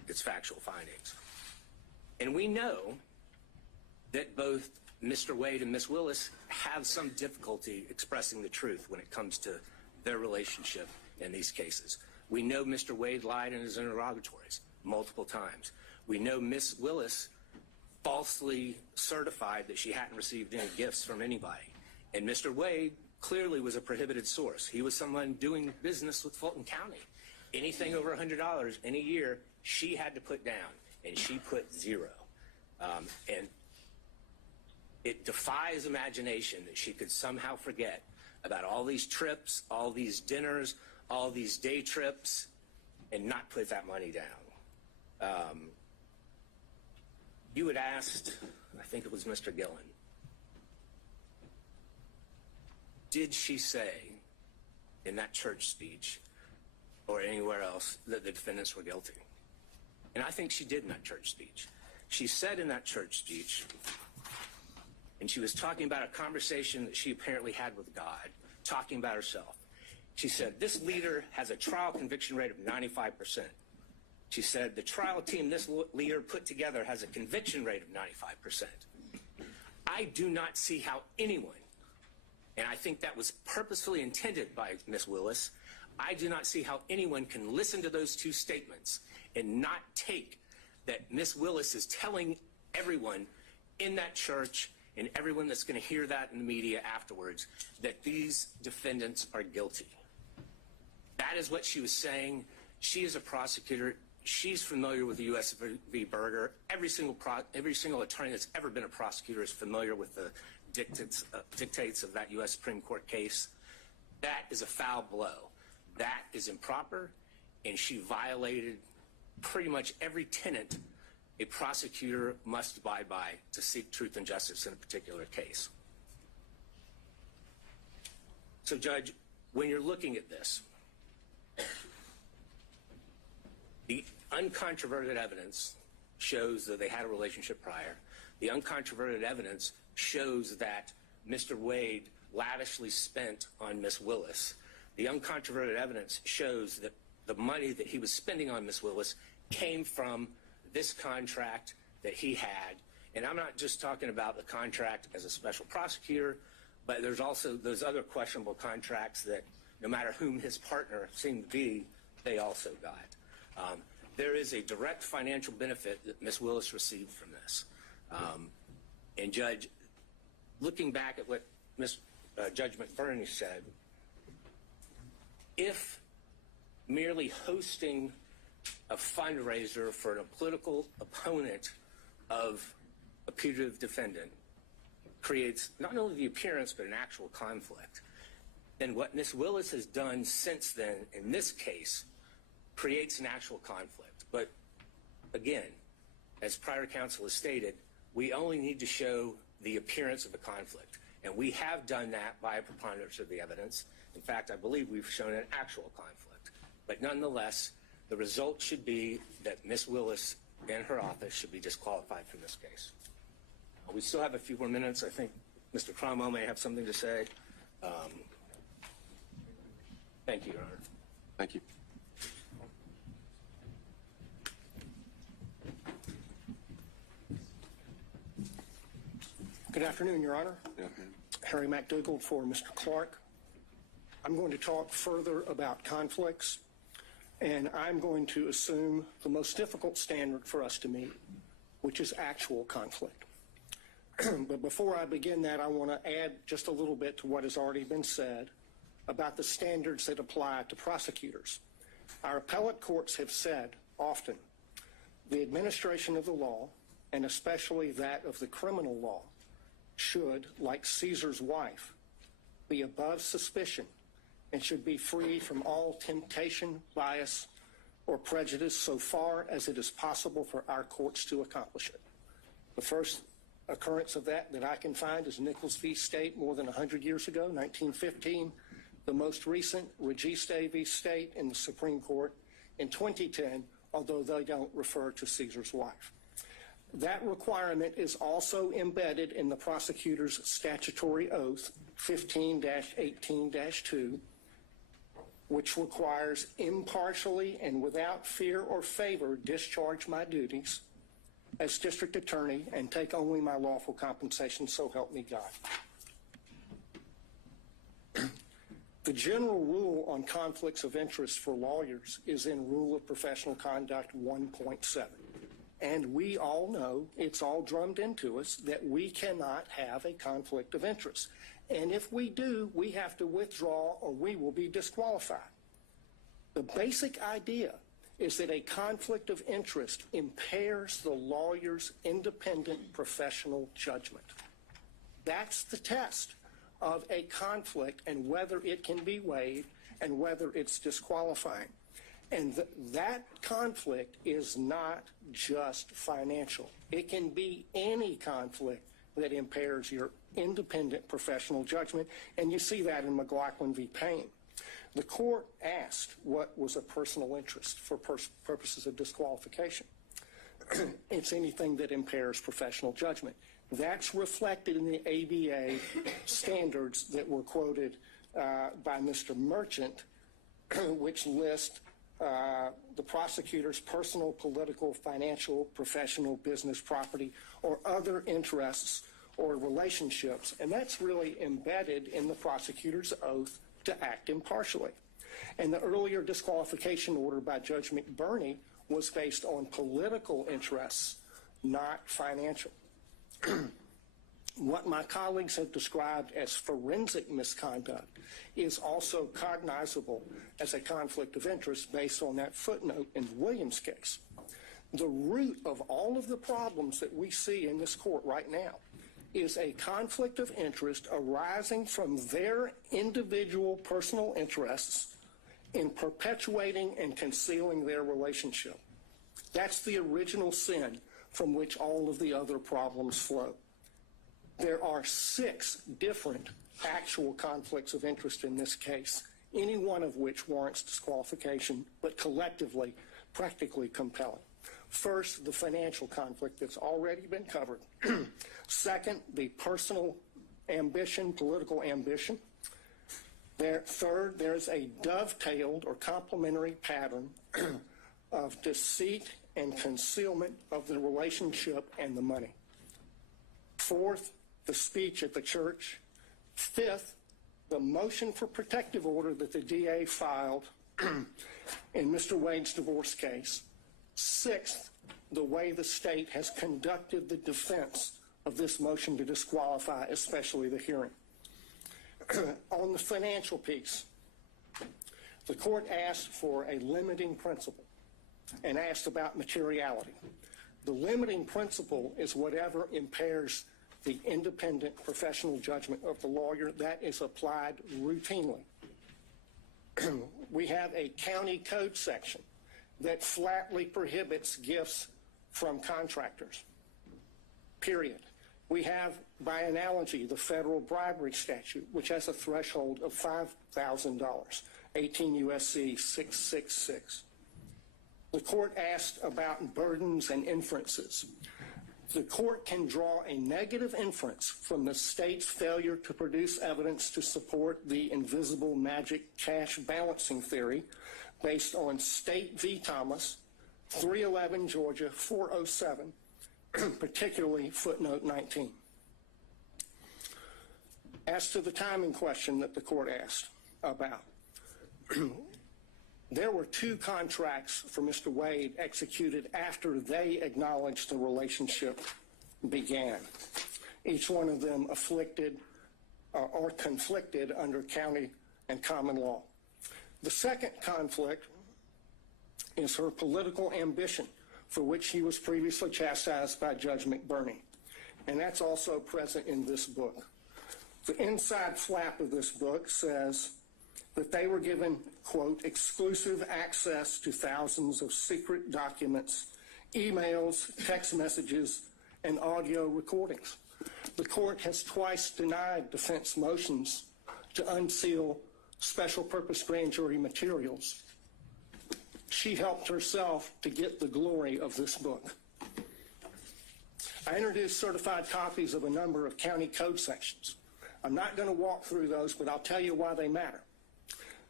its factual findings. And we know that both Mr. Wade and Ms. Willis have some difficulty expressing the truth when it comes to their relationship in these cases. We know Mr. Wade lied in his interrogatories multiple times. We know Ms. Willis falsely certified that she hadn't received any gifts from anybody. And Mr. Wade clearly was a prohibited source. He was someone doing business with Fulton County. Anything over $100 in a year, she had to put down, and she put zero. And it defies imagination that she could somehow forget about all these trips, all these dinners, all these day trips, and not put that money down. You had asked, I think it was Mr. Gillen, did she say in that church speech or anywhere else that the defendants were guilty? And I think she did in that church speech. She said in that church speech, and she was talking about a conversation that she apparently had with God, talking about herself. She said, this leader has a trial conviction rate of 95%. She said, the trial team this leader put together has a conviction rate of 95%. I do not see how anyone, and I think that was purposefully intended by Ms. Willis, I do not see how anyone can listen to those two statements and not take that Ms. Willis is telling everyone in that church and everyone that's going to hear that in the media afterwards that these defendants are guilty. That is what she was saying. She is a prosecutor. She's familiar with the U.S. v. Berger. Every single attorney that's ever been a prosecutor is familiar with the dictates of that U.S. Supreme Court case. That is a foul blow. That is improper, and she violated pretty much every tenet a prosecutor must abide by to seek truth and justice in a particular case. So, Judge, when you're looking at this, the uncontroverted evidence shows that they had a relationship prior. The uncontroverted evidence shows that Mr. Wade lavishly spent on Ms. Willis. The uncontroverted evidence shows that the money that he was spending on Ms. Willis came from this contract that he had. And I'm not just talking about the contract as a special prosecutor, but there's also those other questionable contracts that no matter whom his partner seemed to be, they also got. There is a direct financial benefit that Ms. Willis received from this. And Judge, looking back at what Judge McBurney said, if merely hosting a fundraiser for a political opponent of a putative defendant creates not only the appearance but an actual conflict, then what Ms. Willis has done since then in this case creates an actual conflict. But again, as prior counsel has stated, we only need to show the appearance of a conflict. And we have done that by a preponderance of the evidence. In fact, I believe we've shown an actual conflict. But nonetheless, the result should be that Ms. Willis and her office should be disqualified from this case. We still have a few more minutes. I think Mr. Cromwell may have something to say. Thank you, Your Honor. Thank you. Good afternoon, Your Honor. Yeah. Harry McDougall for Mr. Clark. I'm going to talk further about conflicts, and I'm going to assume the most difficult standard for us to meet, which is actual conflict. But before I begin that, I want to add just a little bit to what has already been said about the standards that apply to prosecutors. Our appellate courts have said often the administration of the law, and especially that of the criminal law, should, like Caesar's wife, be above suspicion and should be free from all temptation, bias, or prejudice so far as it is possible for our courts to accomplish it. The first occurrence of that I can find is Nichols v. State more than 100 years ago, 1915. The most recent, Registe v. State in the Supreme Court in 2010, although they don't refer to Caesar's wife. That requirement is also embedded in the prosecutor's statutory oath, 15-18-2, which requires impartially and without fear or favor discharge my duties as district attorney and take only my lawful compensation, so help me God. The general rule on conflicts of interest for lawyers is in Rule of Professional Conduct 1.7. And we all know, it's all drummed into us, that we cannot have a conflict of interest. And if we do, we have to withdraw or we will be disqualified. The basic idea is that a conflict of interest impairs the lawyer's independent professional judgment. That's the test of a conflict and whether it can be weighed and whether it's disqualifying. And that conflict is not just financial. It can be any conflict that impairs your independent professional judgment, and you see that in McLaughlin v. Payne. The court asked what was a personal interest for purposes of disqualification. It's anything that impairs professional judgment. That's reflected in the ABA standards that were quoted by Mr. Merchant, which list the prosecutor's personal, political, financial, professional, business, property, or other interests or relationships. And that's really embedded in the prosecutor's oath to act impartially. And the earlier disqualification order by Judge McBurney was based on political interests, not financial. What my colleagues have described as forensic misconduct is also cognizable as a conflict of interest based on that footnote in the Williams case. The root of all of the problems that we see in this court right now is a conflict of interest arising from their individual personal interests in perpetuating and concealing their relationship. That's the original sin from which all of the other problems flow. There are 6 different actual conflicts of interest in this case, any one of which warrants disqualification, but collectively, practically compelling. First, the financial conflict that's already been covered. Second, the personal ambition, political ambition. Third, there's a dovetailed or complementary pattern of deceit and concealment of the relationship and the money. Fourth, the speech at the church. Fifth, the motion for protective order that the DA filed in Mr. Wade's divorce case. Sixth, the way the state has conducted the defense of this motion to disqualify, especially the hearing. On the financial piece, the court asked for a limiting principle and asked about materiality. The limiting principle is whatever impairs the independent professional judgment of the lawyer. That is applied routinely. We have a county code section that flatly prohibits gifts from contractors, period. We have, by analogy, the federal bribery statute, which has a threshold of $5,000, 18 U.S.C. 666. The court asked about burdens and inferences. The court can draw a negative inference from the state's failure to produce evidence to support the invisible magic cash balancing theory based on State v. Thomas, 311 Georgia 407, particularly footnote 19. As to the timing question that the court asked about, there were 2 contracts for Mr. Wade executed after they acknowledged the relationship began. Each one of them afflicted or conflicted under county and common law. The second conflict is her political ambition, for which he was previously chastised by Judge McBurney. And that's also present in this book. The inside flap of this book says that they were given, quote, exclusive access to thousands of secret documents, emails, text messages, and audio recordings. The court has twice denied defense motions to unseal special purpose grand jury materials. She helped herself to get the glory of this book. I introduced certified copies of a number of county code sections. I'm not going to walk through those, but I'll tell you why they matter.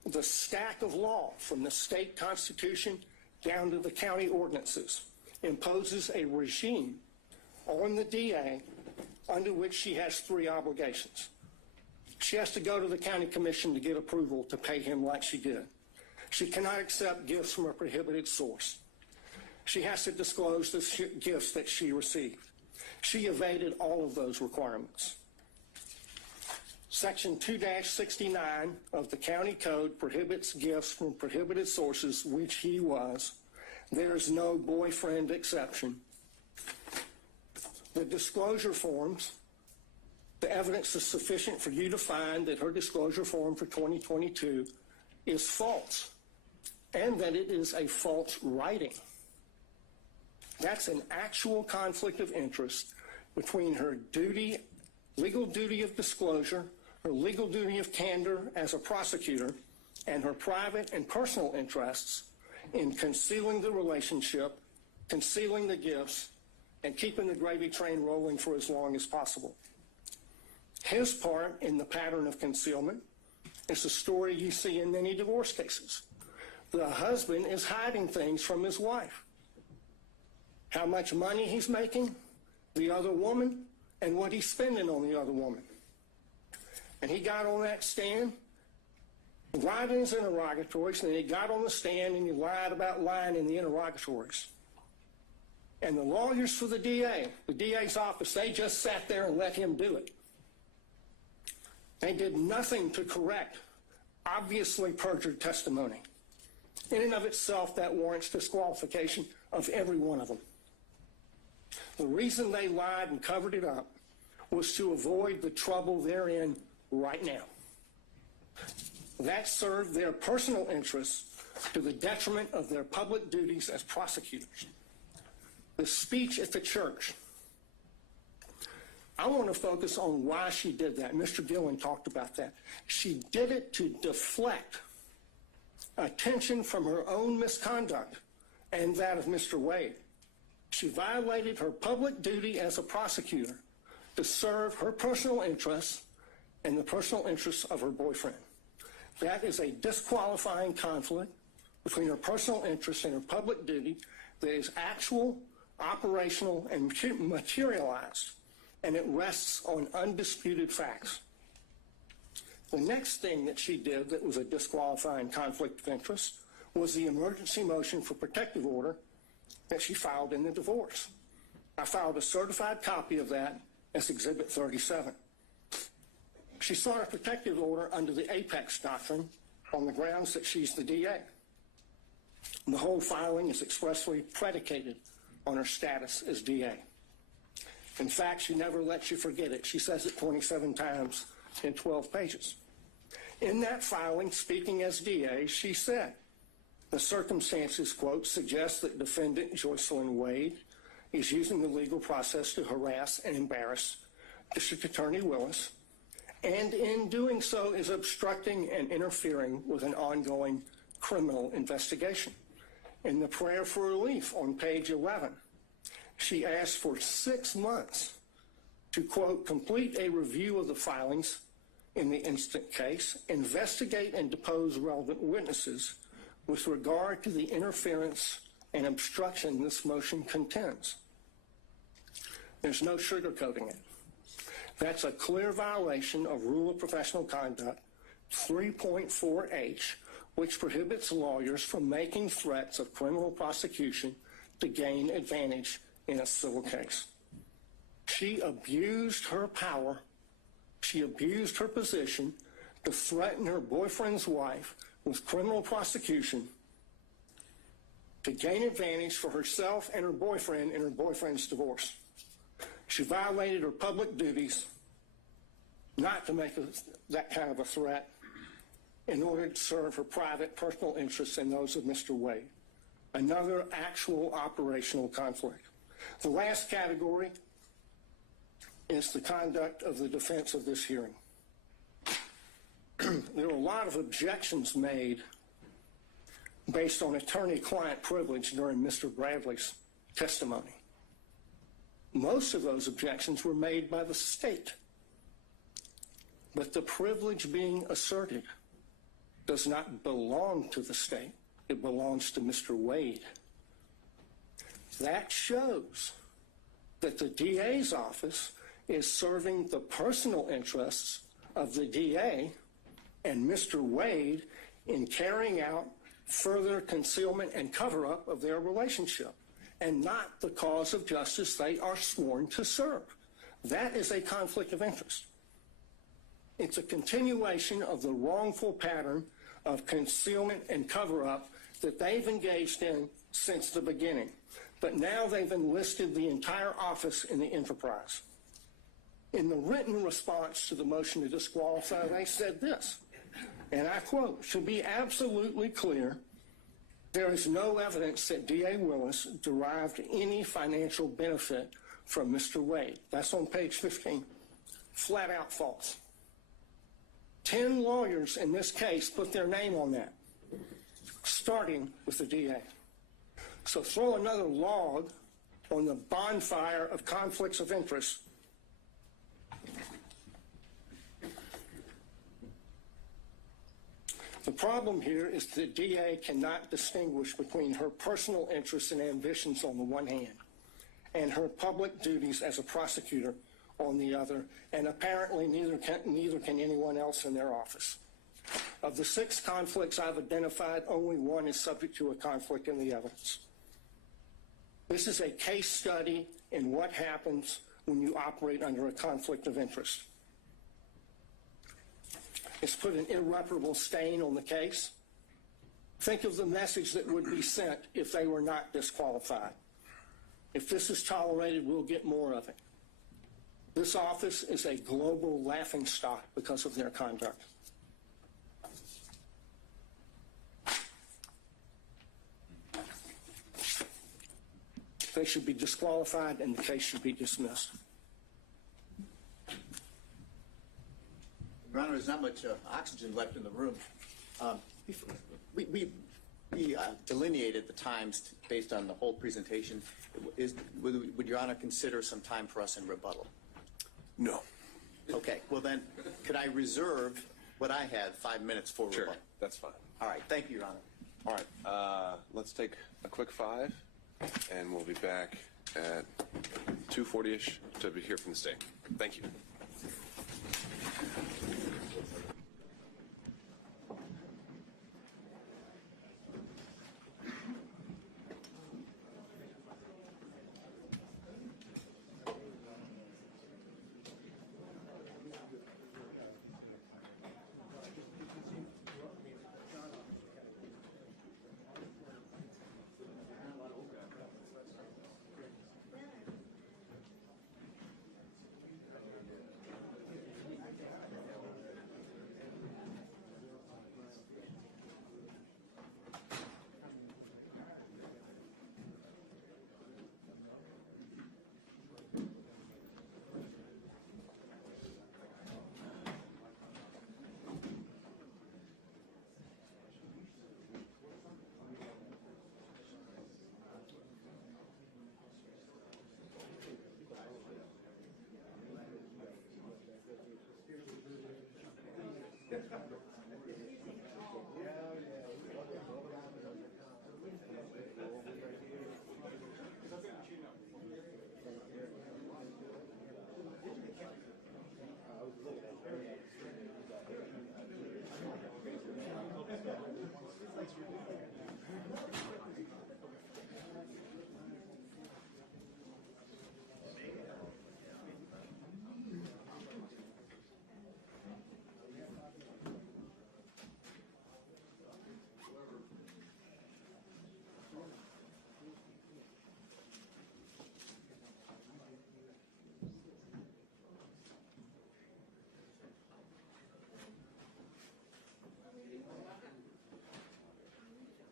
the stack of law from the state constitution down to the county ordinances imposes a regime on the DA under which she has three obligations. She has to go to the county commission to get approval to pay him like she did. She cannot accept gifts from a prohibited source. She has to disclose the gifts that she received. She evaded all of those requirements. Section 2-69 of the county code prohibits gifts from prohibited sources, which he was. There is no boyfriend exception. The disclosure forms, the evidence is sufficient for you to find that her disclosure form for 2022 is false and that it is a false writing. That's an actual conflict of interest between her duty, legal duty of disclosure, her legal duty of candor as a prosecutor, and her private and personal interests in concealing the relationship, concealing the gifts, and keeping the gravy train rolling for as long as possible. His part in the pattern of concealment is the story you see in many divorce cases. The husband is hiding things from his wife. How much money he's making, the other woman, and what he's spending on the other woman. And he got on that stand, lied in his interrogatories, and then he got on the stand and he lied about lying in the interrogatories. And the lawyers for the DA's office, they just sat there and let him do it. They did nothing to correct obviously perjured testimony. In and of itself, that warrants disqualification of every one of them. The reason they lied and covered it up was to avoid the trouble they're in right now. That served their personal interests to the detriment of their public duties as prosecutors. The speech at the church. I want to focus on why she did that. Mr. Gillen talked about that. She did it to deflect attention from her own misconduct and that of Mr. Wade. She violated her public duty as a prosecutor to serve her personal interests and the personal interests of her boyfriend. That is a disqualifying conflict between her personal interests and her public duty that is actual, operational, and materialized, and it rests on undisputed facts. The next thing that she did that was a disqualifying conflict of interest was the emergency motion for protective order that she filed in the divorce. I filed a certified copy of that as Exhibit 37. She sought a protective order under the Apex Doctrine on the grounds that she's the DA. The whole filing is expressly predicated on her status as DA. In fact, she never lets you forget it. She says it 27 times in 12 pages. In that filing, speaking as DA, she said, the circumstances, quote, suggest that defendant Joycelyn Wade is using the legal process to harass and embarrass District Attorney Willis, and in doing so is obstructing and interfering with an ongoing criminal investigation. In the prayer for relief on page 11, she asked for 6 months to, quote, complete a review of the filings in the instant case, investigate and depose relevant witnesses with regard to the interference and obstruction this motion contends. There's no sugarcoating it. That's a clear violation of Rule of Professional Conduct 3.4H, which prohibits lawyers from making threats of criminal prosecution to gain advantage in a civil case. She abused her power, she abused her position to threaten her boyfriend's wife with criminal prosecution to gain advantage for herself and her boyfriend in her boyfriend's divorce. She violated her public duties not to make that kind of a threat in order to serve her private personal interests and those of Mr. Wade. Another actual operational conflict. The last category is the conduct of the defense of this hearing. There were a lot of objections made based on attorney-client privilege during Mr. Bradley's testimony. Most of those objections were made by the state, but the privilege being asserted does not belong to the state. It belongs to Mr. Wade. That shows that the DA's office is serving the personal interests of the DA and Mr. Wade in carrying out further concealment and cover-up of their relationship, and not the cause of justice they are sworn to serve. That is a conflict of interest. It's a continuation of the wrongful pattern of concealment and cover-up that they've engaged in since the beginning. But now they've enlisted the entire office in the enterprise. In the written response to the motion to disqualify, they said this, and I quote, "To be absolutely clear, there is no evidence that D.A. Willis derived any financial benefit from Mr. Wade." That's on page 15. Flat out false. 10 lawyers in this case put their name on that, starting with the DA. So throw another log on the bonfire of conflicts of interest. The problem here is the DA cannot distinguish between her personal interests and ambitions on the one hand and her public duties as a prosecutor on the other, and apparently neither can anyone else in their office. Of the 6 conflicts I've identified, only one is subject to a conflict in the evidence. This is a case study in what happens when you operate under a conflict of interest. It's put an irreparable stain on the case. Think of the message that would be sent if they were not disqualified. If this is tolerated, we'll get more of it. This office is a global laughingstock because of their conduct. They should be disqualified and the case should be dismissed. Your Honor, there's not much oxygen left in the room. We delineated the times based on the whole presentation. Would Your Honor consider some time for us in rebuttal? No. Okay, well then, could I reserve what I had, 5 minutes for Sure, rebuttal? that's fine. All right, thank you, Your Honor. All right, let's take a quick 5, and we'll be back at 2:40-ish to hear from the state. Thank you.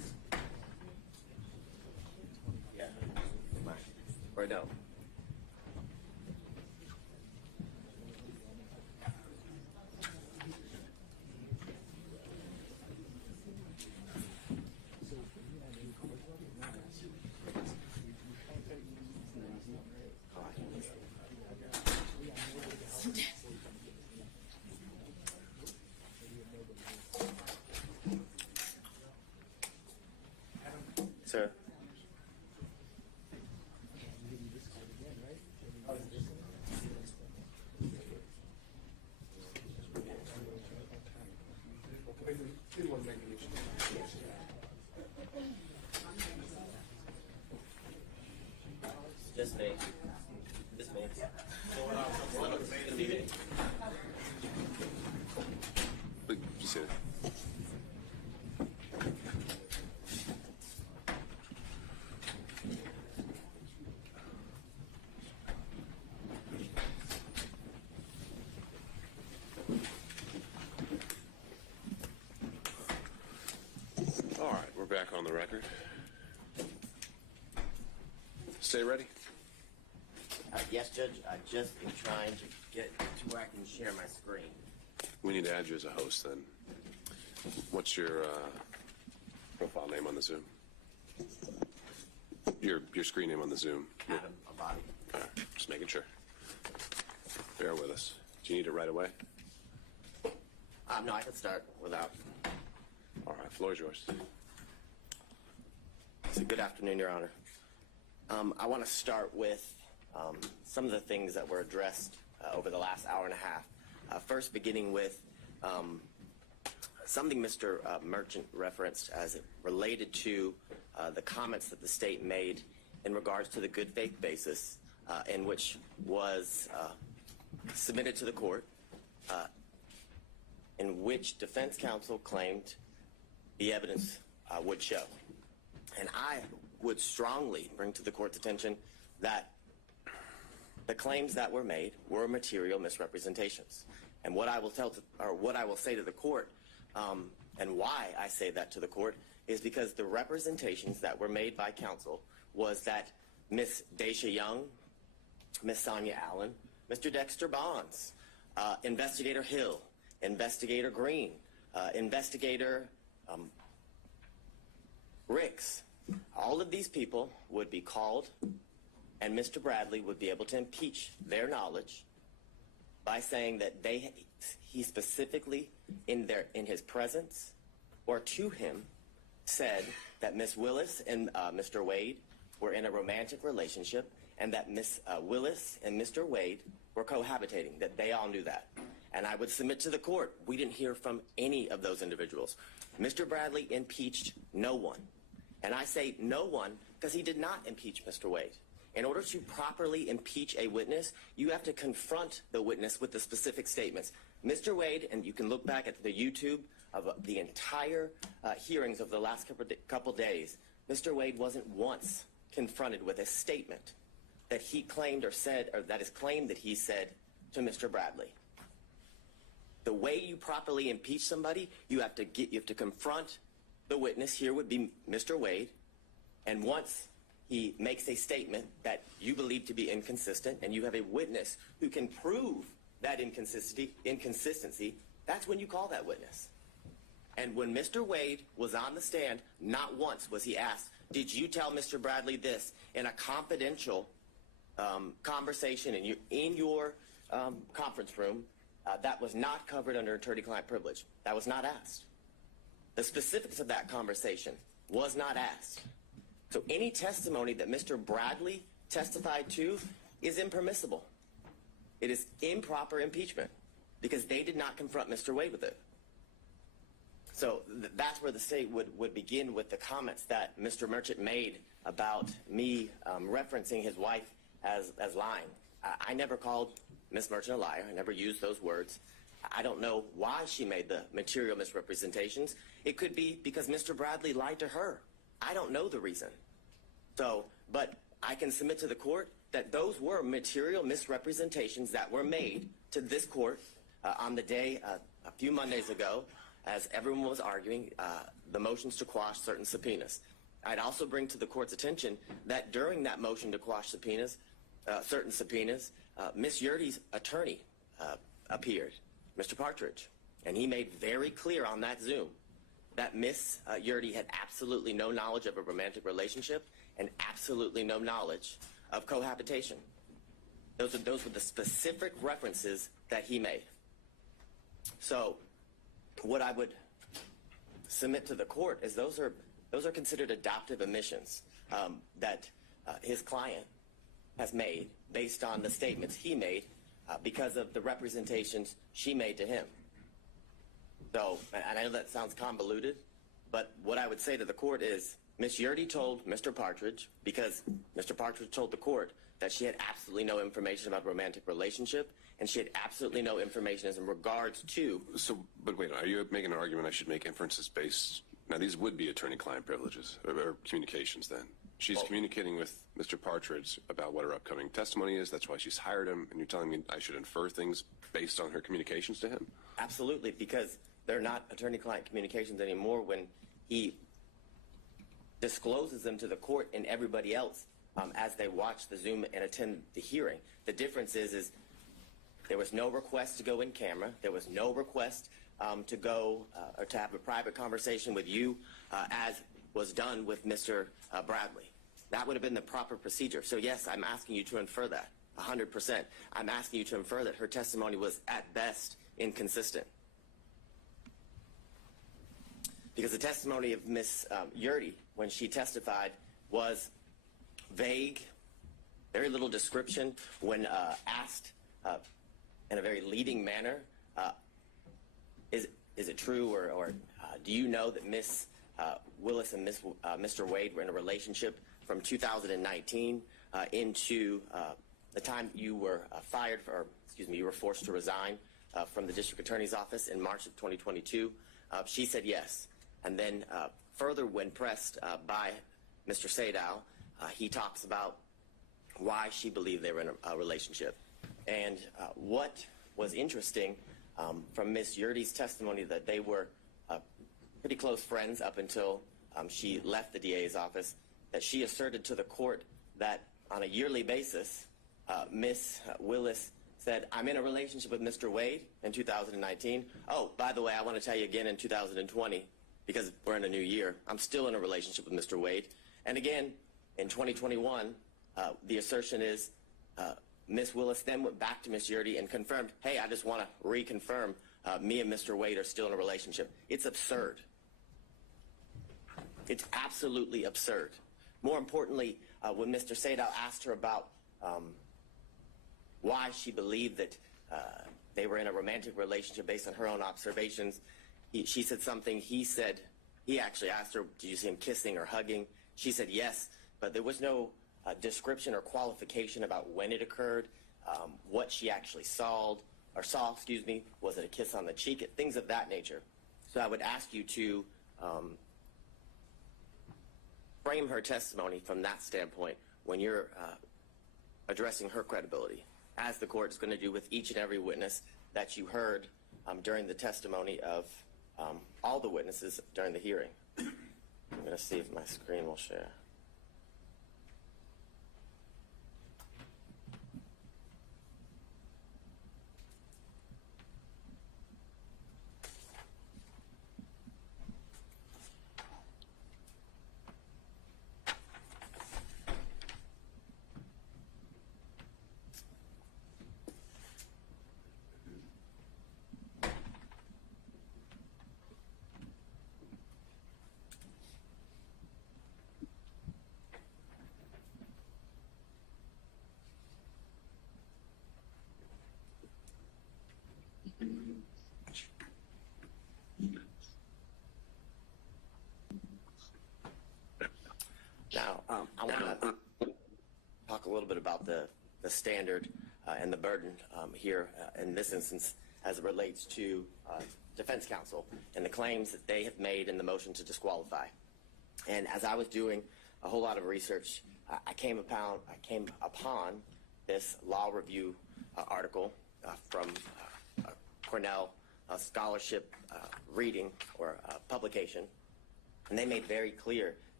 don't. Sir. Just me. Just me. Just here. All right, we're back on the record. Stay ready. Yes, Judge. I just am trying to get to where I can share my screen. We need to add you as a host then. What's your profile name on the Zoom? Your screen name on the Zoom. Adam Abadi. All right, just making sure. Bear with us. Do you need it right away? No, I can start without. All right, floor is yours. So good afternoon, Your Honor. I want to start with some of the things that were addressed over the last hour and a half. First, beginning with something Mr. Merchant referenced as it related to the comments that the state made in regards to the good faith basis in which was submitted to the court, in which defense counsel claimed the evidence would show. And I would strongly bring to the court's attention that the claims that were made were material misrepresentations. And what I will say to the court, and why I say that to the court, is because the representations that were made by counsel was that Miss Daisha Young, Miss Sonia Allen, Mr. Dexter Bonds, Investigator Hill, Investigator Green, Investigator Ricks, all of these people would be called, and Mr. Bradley would be able to impeach their knowledge by saying that he specifically, in his presence or to him, said that Miss Willis and Mr. Wade were in a romantic relationship, and that Miss Willis and Mr. Wade were cohabitating, that they all knew that. And I would submit to the court, we didn't hear from any of those individuals. Mr. Bradley impeached no one. And I say no one because he did not impeach Mr. Wade. In order to properly impeach a witness, you have to confront the witness with the specific statements. Mr. Wade, and you can look back at the YouTube of the entire hearings of the last couple days, Mr. Wade wasn't once confronted with a statement that he claimed or said, or that is claimed that he said to Mr. Bradley. The way you properly impeach somebody, you have to confront the witness. Here would be Mr. Wade, and once he makes a statement that you believe to be inconsistent, and you have a witness who can prove that inconsistency, that's when you call that witness. And when Mr. Wade was on the stand, not once was he asked, did you tell Mr. Bradley this in a confidential conversation in your conference room that was not covered under attorney-client privilege? That was not asked. The specifics of that conversation was not asked. So any testimony that Mr. Bradley testified to is impermissible. It is improper impeachment because they did not confront Mr. Wade with it. So that's where the state would begin with the comments that Mr. Merchant made about me referencing his wife as lying. I never called Ms. Merchant a liar. I never used those words. I don't know why she made the material misrepresentations. It could be because Mr. Bradley lied to her. I don't know the reason. So, but I can submit to the court that those were material misrepresentations that were made to this court on the day a few Mondays ago as everyone was arguing the motions to quash certain subpoenas. I'd also bring to the court's attention that during that motion to quash subpoenas, certain subpoenas, Ms. Yurdy's attorney appeared, Mr. Partridge, and he made very clear on that Zoom that Ms. Yurdy had absolutely no knowledge of a romantic relationship and absolutely no knowledge of cohabitation. Those were the specific references that he made. So what I would submit to the court is those are considered adoptive omissions that his client has made based on the statements he made because of the representations she made to him. So, and I know that sounds convoluted, but what I would say to the court is Ms. Yurdy told Mr. Partridge, because Mr. Partridge told the court that she had absolutely no information about a romantic relationship, and she had absolutely no information as in regards to... So, but wait, are you making an argument I should make inferences based... Now, these would be attorney-client privileges, or communications then. She's communicating with Mr. Partridge about what her upcoming testimony is. That's why she's hired him, and you're telling me I should infer things based on her communications to him? Absolutely, because they're not attorney-client communications anymore when he discloses them to the court and everybody else as they watch the Zoom and attend the hearing. The difference is there was no request to go in camera. There was no request to go or to have a private conversation with you as was done with Mr. Bradley. That would have been the proper procedure. So yes, I'm asking you to infer that, 100%. I'm asking you to infer that her testimony was at best inconsistent. Because the testimony of Ms. Yurdy, when she testified, was vague, very little description. When asked in a very leading manner, is it true or do you know that Ms. Willis and Mr. Wade were in a relationship from 2019 into the time you were you were forced to resign from the district attorney's office in March of 2022? She said yes. And then further, when pressed by Mr. Sadow, he talks about why she believed they were in a relationship. And what was interesting from Ms. Yurdy's testimony, that they were pretty close friends up until she left the DA's office, that she asserted to the court that on a yearly basis, Ms. Willis said, I'm in a relationship with Mr. Wade in 2019. Oh, by the way, I want to tell you again in 2020, because we're in a new year, I'm still in a relationship with Mr. Wade. And again, in 2021, the assertion is Ms. Willis then went back to Ms. Yurdy and confirmed, hey, I just want to reconfirm me and Mr. Wade are still in a relationship. It's absurd. It's absolutely absurd. More importantly, when Mr. Sadow asked her about why she believed that they were in a romantic relationship based on her own observations, she said something. He actually asked her, did you see him kissing or hugging? She said yes, but there was no description or qualification about when it occurred, what she actually saw, was it a kiss on the cheek, things of that nature. So I would ask you to frame her testimony from that standpoint when you're addressing her credibility, as the court is going to do with each and every witness that you heard during the testimony of all the witnesses during the hearing. I'm going to see if my screen will share. Now, I want to talk a little bit about the standard and the burden here in this instance as it relates to defense counsel and the claims that they have made in the motion to disqualify. And as I was doing a whole lot of research, I came upon this law review article from Cornell scholarship reading or publication, and they made very clear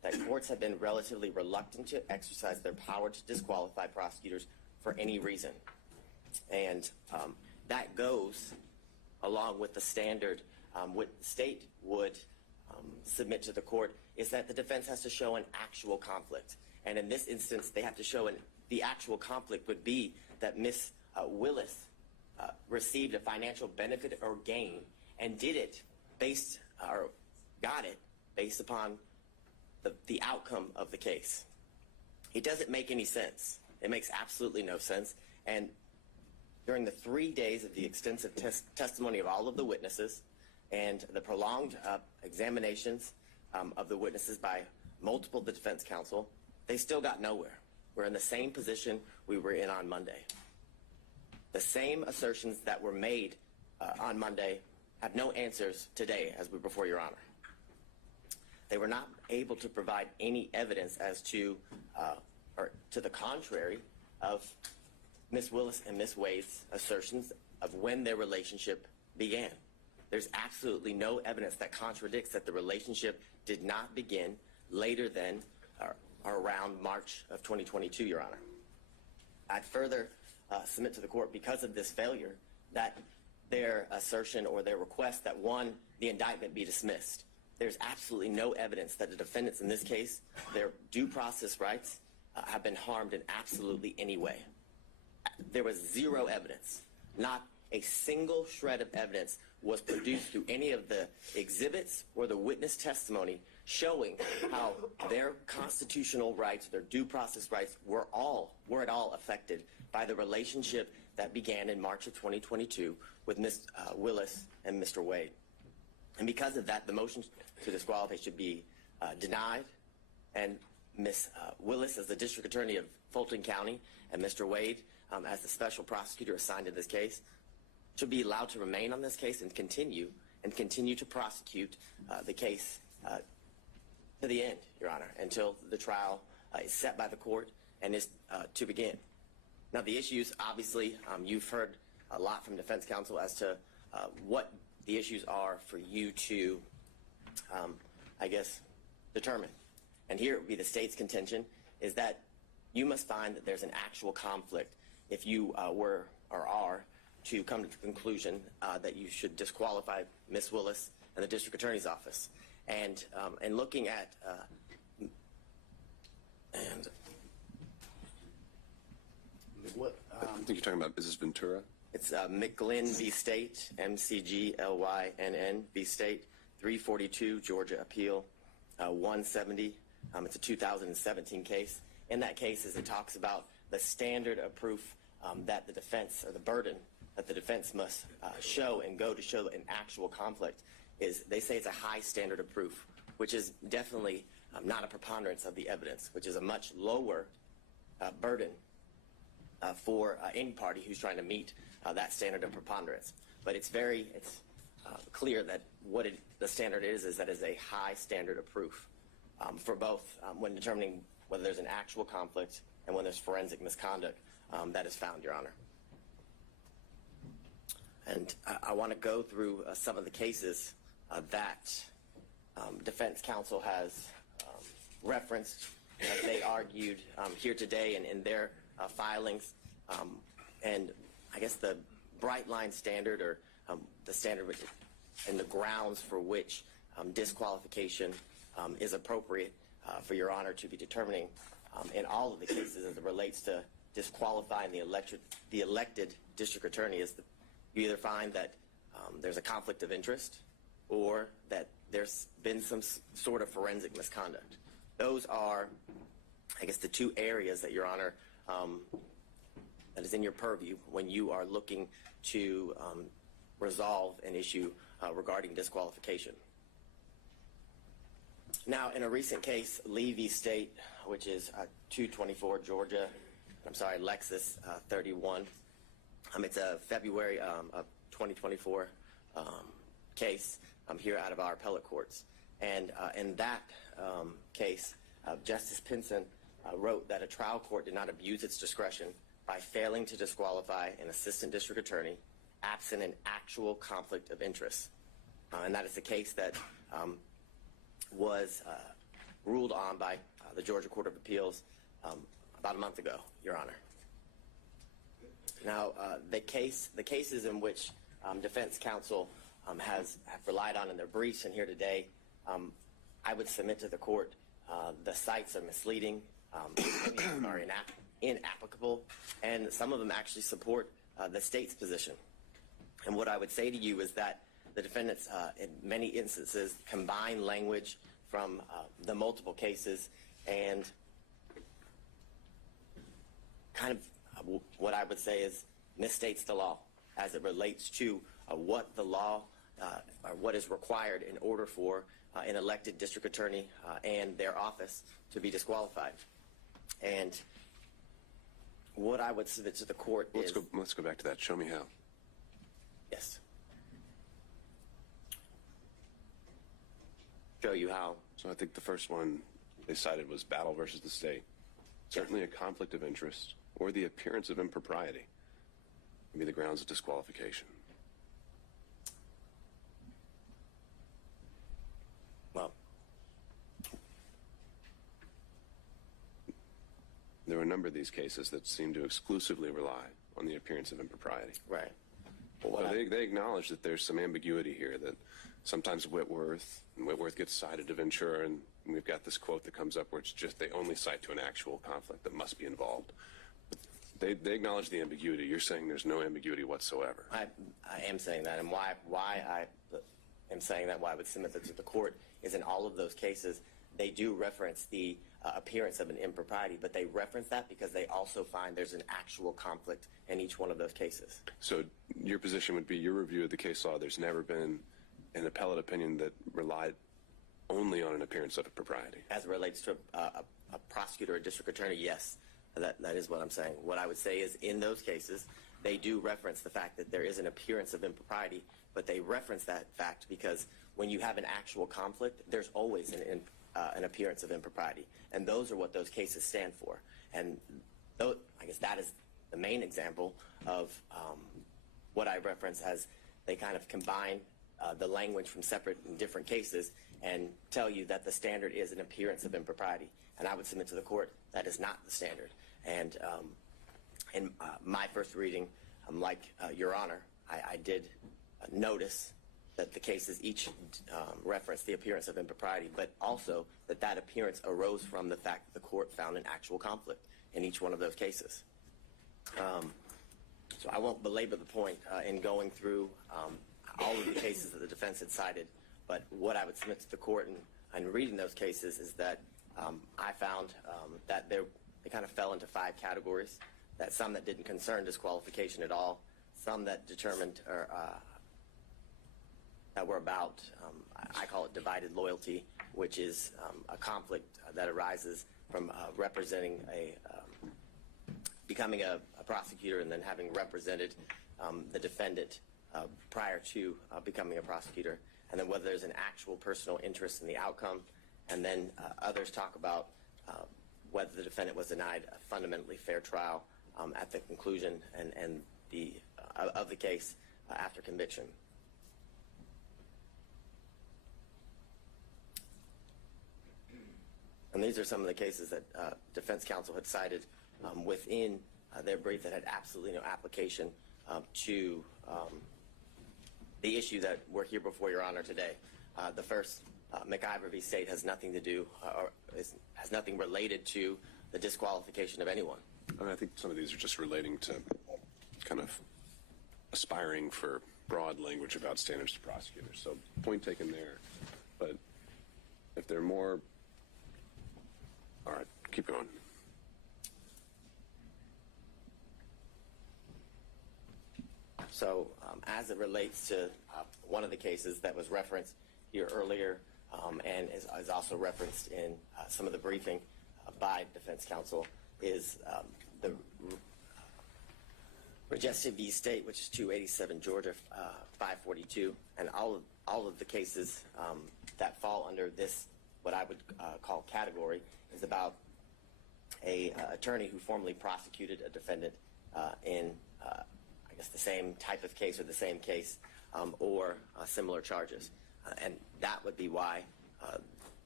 that courts have been relatively reluctant to exercise their power to disqualify prosecutors for any reason. And that goes along with the standard what the state would submit to the court is that the defense has to show an actual conflict. And in this instance, they have to show the actual conflict would be that Ms. Willis received a financial benefit or gain and did it based, or got it based upon the outcome of the case. It doesn't make any sense. It makes absolutely no sense. And during the 3 days of the extensive testimony of all of the witnesses and the prolonged examinations of the witnesses by multiple of the defense counsel, they still got nowhere. We're in the same position we were in on Monday. The same assertions that were made on Monday have no answers today as we're before Your Honor. They were not able to provide any evidence as to, or to the contrary, of Ms. Willis and Ms. Wade's assertions of when their relationship began. There's absolutely no evidence that contradicts that the relationship did not begin later than or around March of 2022, Your Honor. I'd further submit to the court, because of this failure, that their assertion or their request that, one, the indictment be dismissed. There's absolutely no evidence that the defendants in this case, their due process rights, have been harmed in absolutely any way. There was zero evidence. Not a single shred of evidence was produced through any of the exhibits or the witness testimony showing how their constitutional rights, their due process rights, were at all affected by the relationship that began in March of 2022 with Ms. Willis and Mr. Wade. And because of that, the motion to disqualify should be denied, and Ms. Willis, as the District Attorney of Fulton County, and Mr. Wade, as the Special Prosecutor assigned to this case, should be allowed to remain on this case and continue to prosecute the case to the end, Your Honor, until the trial is set by the court and is to begin. Now, the issues, obviously, you've heard a lot from defense counsel as to what the issues are for you to, I guess, determine. And here it would be the state's contention is that you must find that there's an actual conflict if you were or are to come to the conclusion that you should disqualify Ms. Willis and the District Attorney's Office. And looking at I think you're talking about, is this Ventura? It's McGlynn v. State, McGlynn v. State, 342 Georgia Appeal 170. It's a 2017 case. In that case, as it talks about the standard of proof that the defense, or the burden that the defense must show and go to show an actual conflict, is they say it's a high standard of proof, which is definitely not a preponderance of the evidence, which is a much lower burden for any party who's trying to meet that standard of preponderance. But it's clear that what the standard is that it's a high standard of proof for both when determining whether there's an actual conflict and when there's forensic misconduct that is found, Your Honor. And I want to go through some of the cases that defense counsel has referenced as they argued here today and in their filings. And I guess the bright line standard, or the standard and the grounds for which disqualification is appropriate for Your Honor to be determining in all of the cases as it relates to disqualifying the elected district attorney is you either find that there's a conflict of interest or that there's been some sort of forensic misconduct. Those are, I guess, the two areas that Your Honor that is in your purview when you are looking to resolve an issue regarding disqualification. Now, in a recent case, Lee v. State, which is 224 Georgia, Lexus 31. It's a February of 2024 case here out of our appellate courts. And in that case, Justice Pinson wrote that a trial court did not abuse its discretion by failing to disqualify an assistant district attorney absent an actual conflict of interest. And that is the case that was ruled on by the Georgia Court of Appeals about a month ago, Your Honor. Now, the cases in which defense counsel have relied on in their briefs and here today, I would submit to the court the cites are misleading, many of them are inapplicable, and some of them actually support the state's position. And what I would say to you is that the defendants, in many instances, combine language from the multiple cases and kind of what I would say is misstates the law as it relates to what the law or what is required in order for an elected district attorney and their office to be disqualified. And what I would submit to the court is... Let's go back to that. Show me how. Yes. Show you how. So I think the first one they cited was battle versus the state. Certainly a conflict of interest or the appearance of impropriety would be the grounds of disqualification. Well, there are a number of these cases that seem to exclusively rely on the appearance of impropriety. right. Well, they acknowledge that there's some ambiguity here, that sometimes Whitworth gets cited to Ventura, and we've got this quote that comes up where it's just they only cite to an actual conflict that must be involved. But they acknowledge the ambiguity. You're saying there's no ambiguity whatsoever. I am saying that, and why I am saying that, why I would submit that to the court, is in all of those cases, they do reference the appearance of an impropriety, but they reference that because they also find there's an actual conflict in each one of those cases. So your position would be, your review of the case law, there's never been an appellate opinion that relied only on an appearance of impropriety. As it relates to a prosecutor or district attorney, yes, that is what I'm saying. What I would say is in those cases, they do reference the fact that there is an appearance of impropriety, but they reference that fact because when you have an actual conflict, there's always an appearance of impropriety. And those are what those cases stand for. And I guess that is the main example of what I reference as they kind of combine the language from separate and different cases and tell you that the standard is an appearance of impropriety. And I would submit to the court that is not the standard. And in my first reading, like Your Honor, I did notice that the cases each reference the appearance of impropriety, but also that appearance arose from the fact that the court found an actual conflict in each one of those cases. So I won't belabor the point in going through all of the cases that the defense had cited, but what I would submit to the court in reading those cases is that I found that they kind of fell into 5 categories, that some that didn't concern disqualification at all, some that determined or that were about, I call it divided loyalty, which is a conflict that arises from representing becoming a prosecutor and then having represented the defendant prior to becoming a prosecutor, and then whether there's an actual personal interest in the outcome, and then others talk about whether the defendant was denied a fundamentally fair trial at the conclusion of the case after conviction. And these are some of the cases that defense counsel had cited within their brief that had absolutely no application to the issue that we're here before Your Honor today. The first, McIver v. State, has nothing to do or has nothing related to the disqualification of anyone. I think some of these are just relating to kind of aspiring for broad language about standards to prosecutors. So point taken there. But if there are more... All right, keep going. So as it relates to one of the cases that was referenced here earlier and is also referenced in some of the briefing by defense counsel is the Regested v. State, which is 287 Georgia 542, and all of the cases that fall under this, what I would call category, is about a attorney who formerly prosecuted a defendant in I guess the same type of case or the same case or similar charges, and that would be why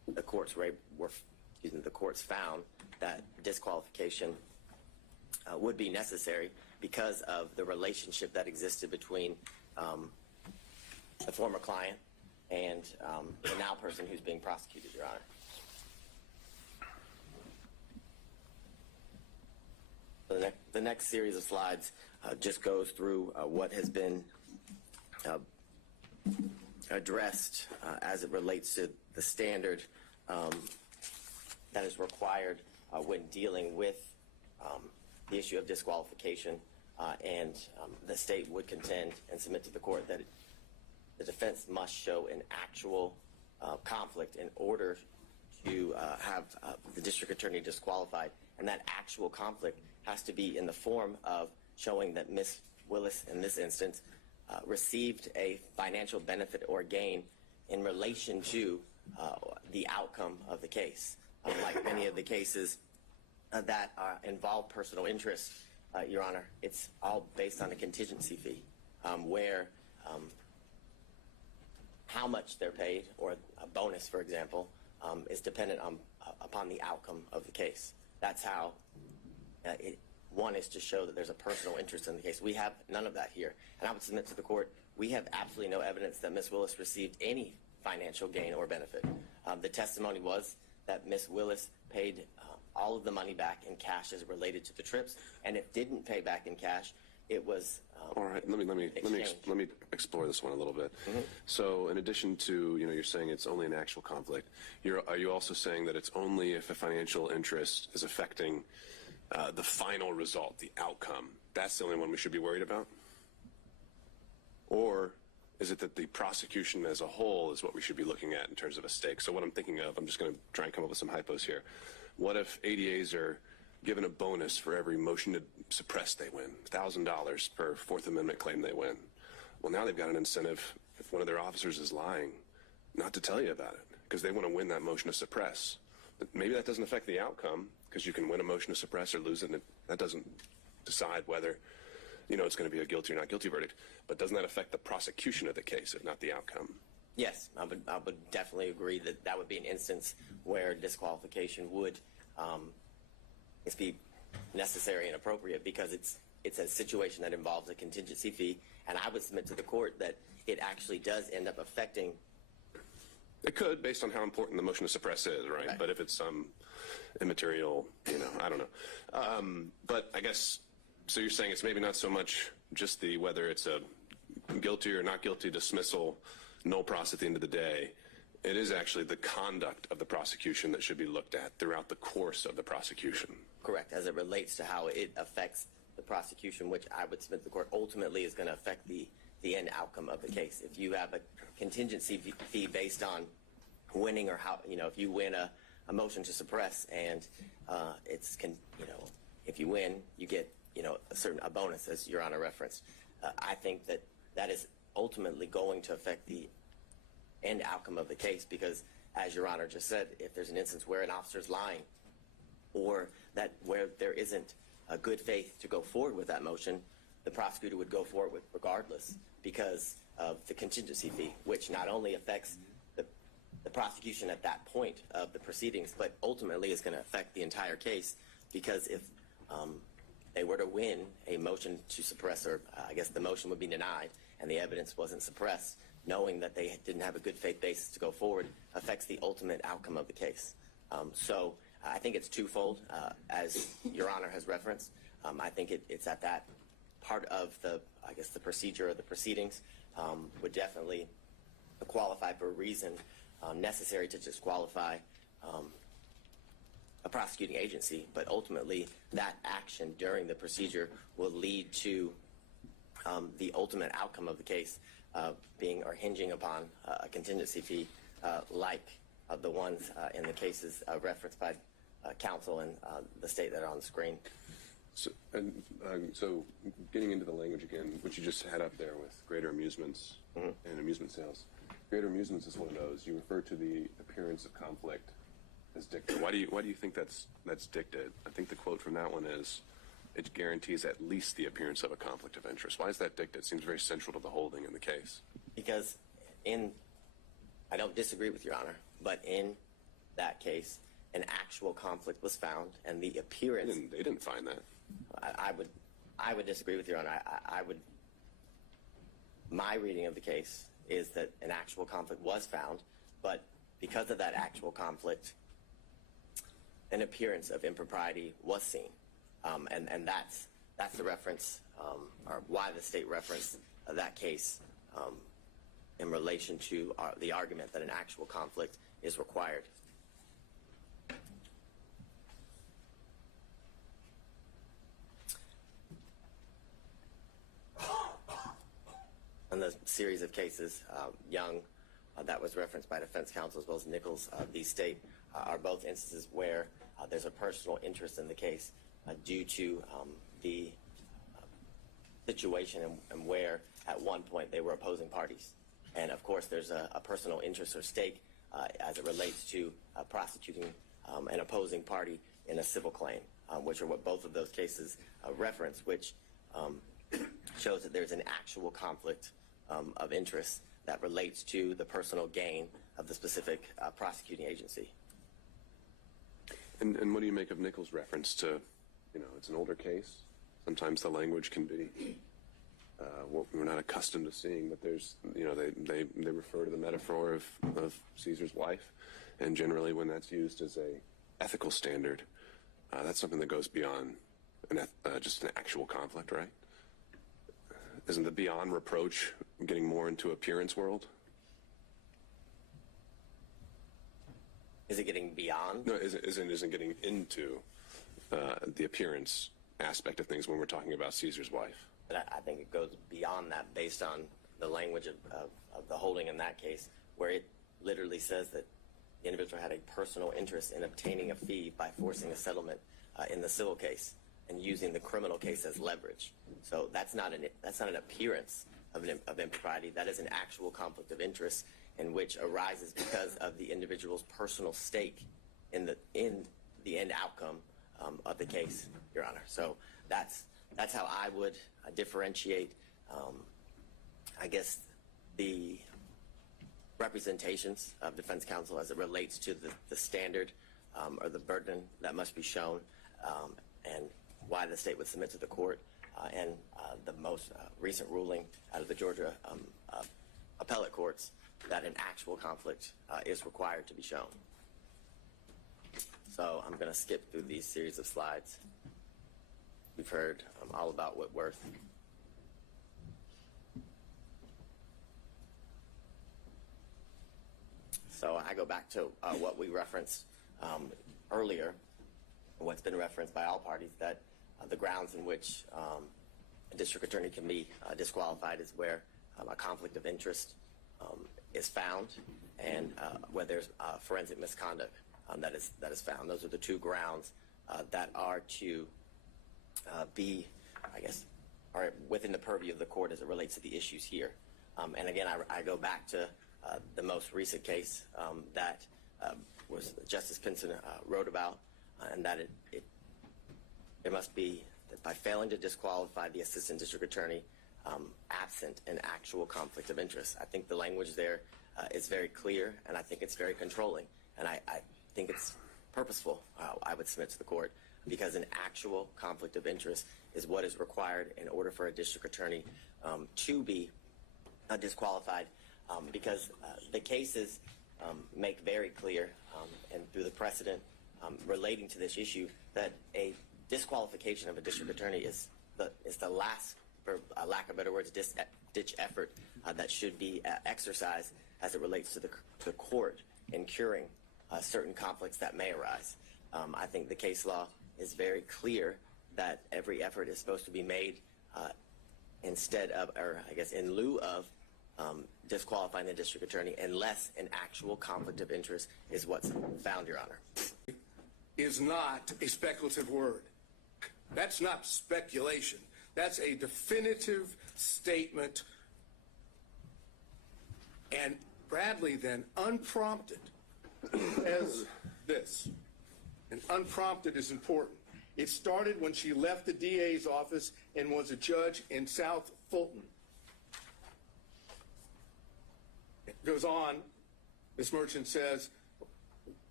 the courts the courts found that disqualification would be necessary because of the relationship that existed between the former client and the now person who's being prosecuted, Your Honor. The next series of slides just goes through what has been addressed as it relates to the standard that is required when dealing with the issue of disqualification, and the state would contend and submit to the court that the defense must show an actual conflict in order to have the district attorney disqualified, and that actual conflict has to be in the form of showing that Ms. Willis, in this instance, received a financial benefit or gain in relation to the outcome of the case. Like many of the cases that involve personal interest, Your Honor, it's all based on a contingency fee, where how much they're paid, or a bonus, for example, is dependent upon the outcome of the case. That's how one is to show that there's a personal interest in the case. We have none of that here. And I would submit to the court, we have absolutely no evidence that Ms. Willis received any financial gain or benefit. The testimony was that Ms. Willis paid all of the money back in cash as related to the trips, and if didn't pay back in cash, it was all right. Let me explore this one a little bit. Mm-hmm. So, in addition to you're saying it's only an actual conflict, are you also saying that it's only if a financial interest is affecting the final result, the outcome? That's the only one we should be worried about? Or is it that the prosecution as a whole is what we should be looking at in terms of a stake? So what I'm thinking of, I'm just going to try and come up with some hypos here. What if ADAs are given a bonus for every motion to suppress they win, $1,000 per Fourth Amendment claim they win? Well, now they've got an incentive, if one of their officers is lying, not to tell you about it, because they want to win that motion to suppress. But maybe that doesn't affect the outcome, because you can win a motion to suppress or lose it, and that doesn't decide whether it's going to be a guilty or not guilty verdict. But doesn't that affect the prosecution of the case, if not the outcome? Yes, I would definitely agree that that would be an instance where disqualification would be necessary and appropriate, because it's a situation that involves a contingency fee, and I would submit to the court that it actually does end up affecting. It could, based on how important the motion to suppress is, right? But if it's some immaterial, I don't know. But I guess, so you're saying it's maybe not so much just whether it's a guilty or not guilty dismissal, no pros at the end of the day. It is actually the conduct of the prosecution that should be looked at throughout the course of the prosecution. Correct, as it relates to how it affects the prosecution, which I would submit to the court ultimately is going to affect the end outcome of the case. If you have a contingency fee based on winning, or how, if you win a motion to suppress and if you win, you get, a bonus, as Your Honor referenced. I think that is ultimately going to affect the end outcome of the case, because, as Your Honor just said, if there's an instance where an officer's lying, or that where there isn't a good faith to go forward with that motion, the prosecutor would go forward with regardless, because of the contingency fee, which not only affects the prosecution at that point of the proceedings, but ultimately is going to affect the entire case, because if they were to win a motion to suppress, or I guess the motion would be denied and the evidence wasn't suppressed, knowing that they didn't have a good faith basis to go forward affects the ultimate outcome of the case. So I think it's twofold, as Your Honor has referenced. I think it's at that part of the procedure or the proceedings would definitely qualify for a reason necessary to disqualify a prosecuting agency, but ultimately that action during the procedure will lead to the ultimate outcome of the case being or hinging upon a contingency fee like the ones in the cases referenced by counsel and the state that are on the screen. So getting into the language again, which you just had up there with greater amusements and amusement sales. Greater amusements is one of those. You refer to the appearance of conflict as dicta. Why do you think that's dicta? I think the quote from that one is, it guarantees at least the appearance of a conflict of interest. Why is that dicta? It seems very central to the holding in the case. Because I don't disagree with Your Honor, but in that case, an actual conflict was found, and the appearance. They didn't find that. I would disagree with Your Honor. My reading of the case is that an actual conflict was found, but because of that actual conflict, an appearance of impropriety was seen, and that's the reference, or why the state referenced that case in relation to the argument that an actual conflict is required. In the series of cases, Young, that was referenced by defense counsel, as well as Nichols, these state are both instances where there's a personal interest in the case due to the situation and where at one point they were opposing parties. And of course there's a personal interest or stake as it relates to prosecuting an opposing party in a civil claim, which are what both of those cases reference, which shows that there's an actual conflict of interest that relates to the personal gain of the specific prosecuting agency. And what do you make of Nichols' reference to, it's an older case. Sometimes the language can be what we're not accustomed to seeing, but there's, they refer to the metaphor of Caesar's wife, and generally when that's used as a ethical standard, that's something that goes beyond just an actual conflict, right? Isn't the beyond reproach getting more into appearance world? Is it getting beyond? No, isn't getting into the appearance aspect of things when we're talking about Caesar's wife. But I think it goes beyond that based on the language of the holding in that case, where it literally says that the individual had a personal interest in obtaining a fee by forcing a settlement in the civil case and using the criminal case as leverage. So that's not an appearance of impropriety. That is an actual conflict of interest in which arises because of the individual's personal stake in the end outcome of the case, Your Honor. So that's how I would differentiate, I guess, the representations of defense counsel as it relates to the standard or the burden that must be shown, and why the state would submit to the court, and the most recent ruling out of the Georgia appellate courts that an actual conflict is required to be shown. So I'm going to skip through these series of slides. We've heard all about Whitworth. So I go back to what we referenced earlier, what's been referenced by all parties, that the grounds in which a district attorney can be disqualified is where a conflict of interest is found, and where there's forensic misconduct that is found. Those are the two grounds that are to be, I guess, are within the purview of the court as it relates to the issues here. And again, I go back to the most recent case that was Justice Pinson wrote about, and that it must be that by failing to disqualify the assistant district attorney absent an actual conflict of interest. I think the language there is very clear, and I think it's very controlling, and I think it's purposeful, I would submit to the court, because an actual conflict of interest is what is required in order for a district attorney to be disqualified, because the cases make very clear, and through the precedent relating to this issue, that a disqualification of a district attorney is the last, for lack of better words, ditch effort that should be exercised as it relates to the court in curing certain conflicts that may arise. I think the case law is very clear that every effort is supposed to be made instead of, or I guess in lieu of, disqualifying the district attorney unless an actual conflict of interest is what's found, Your Honor. Is not a speculative word. That's not speculation. That's a definitive statement. And Bradley then, unprompted, as this. And unprompted is important. It started when she left the DA's office and was a judge in South Fulton. It goes on, Ms. Merchant says,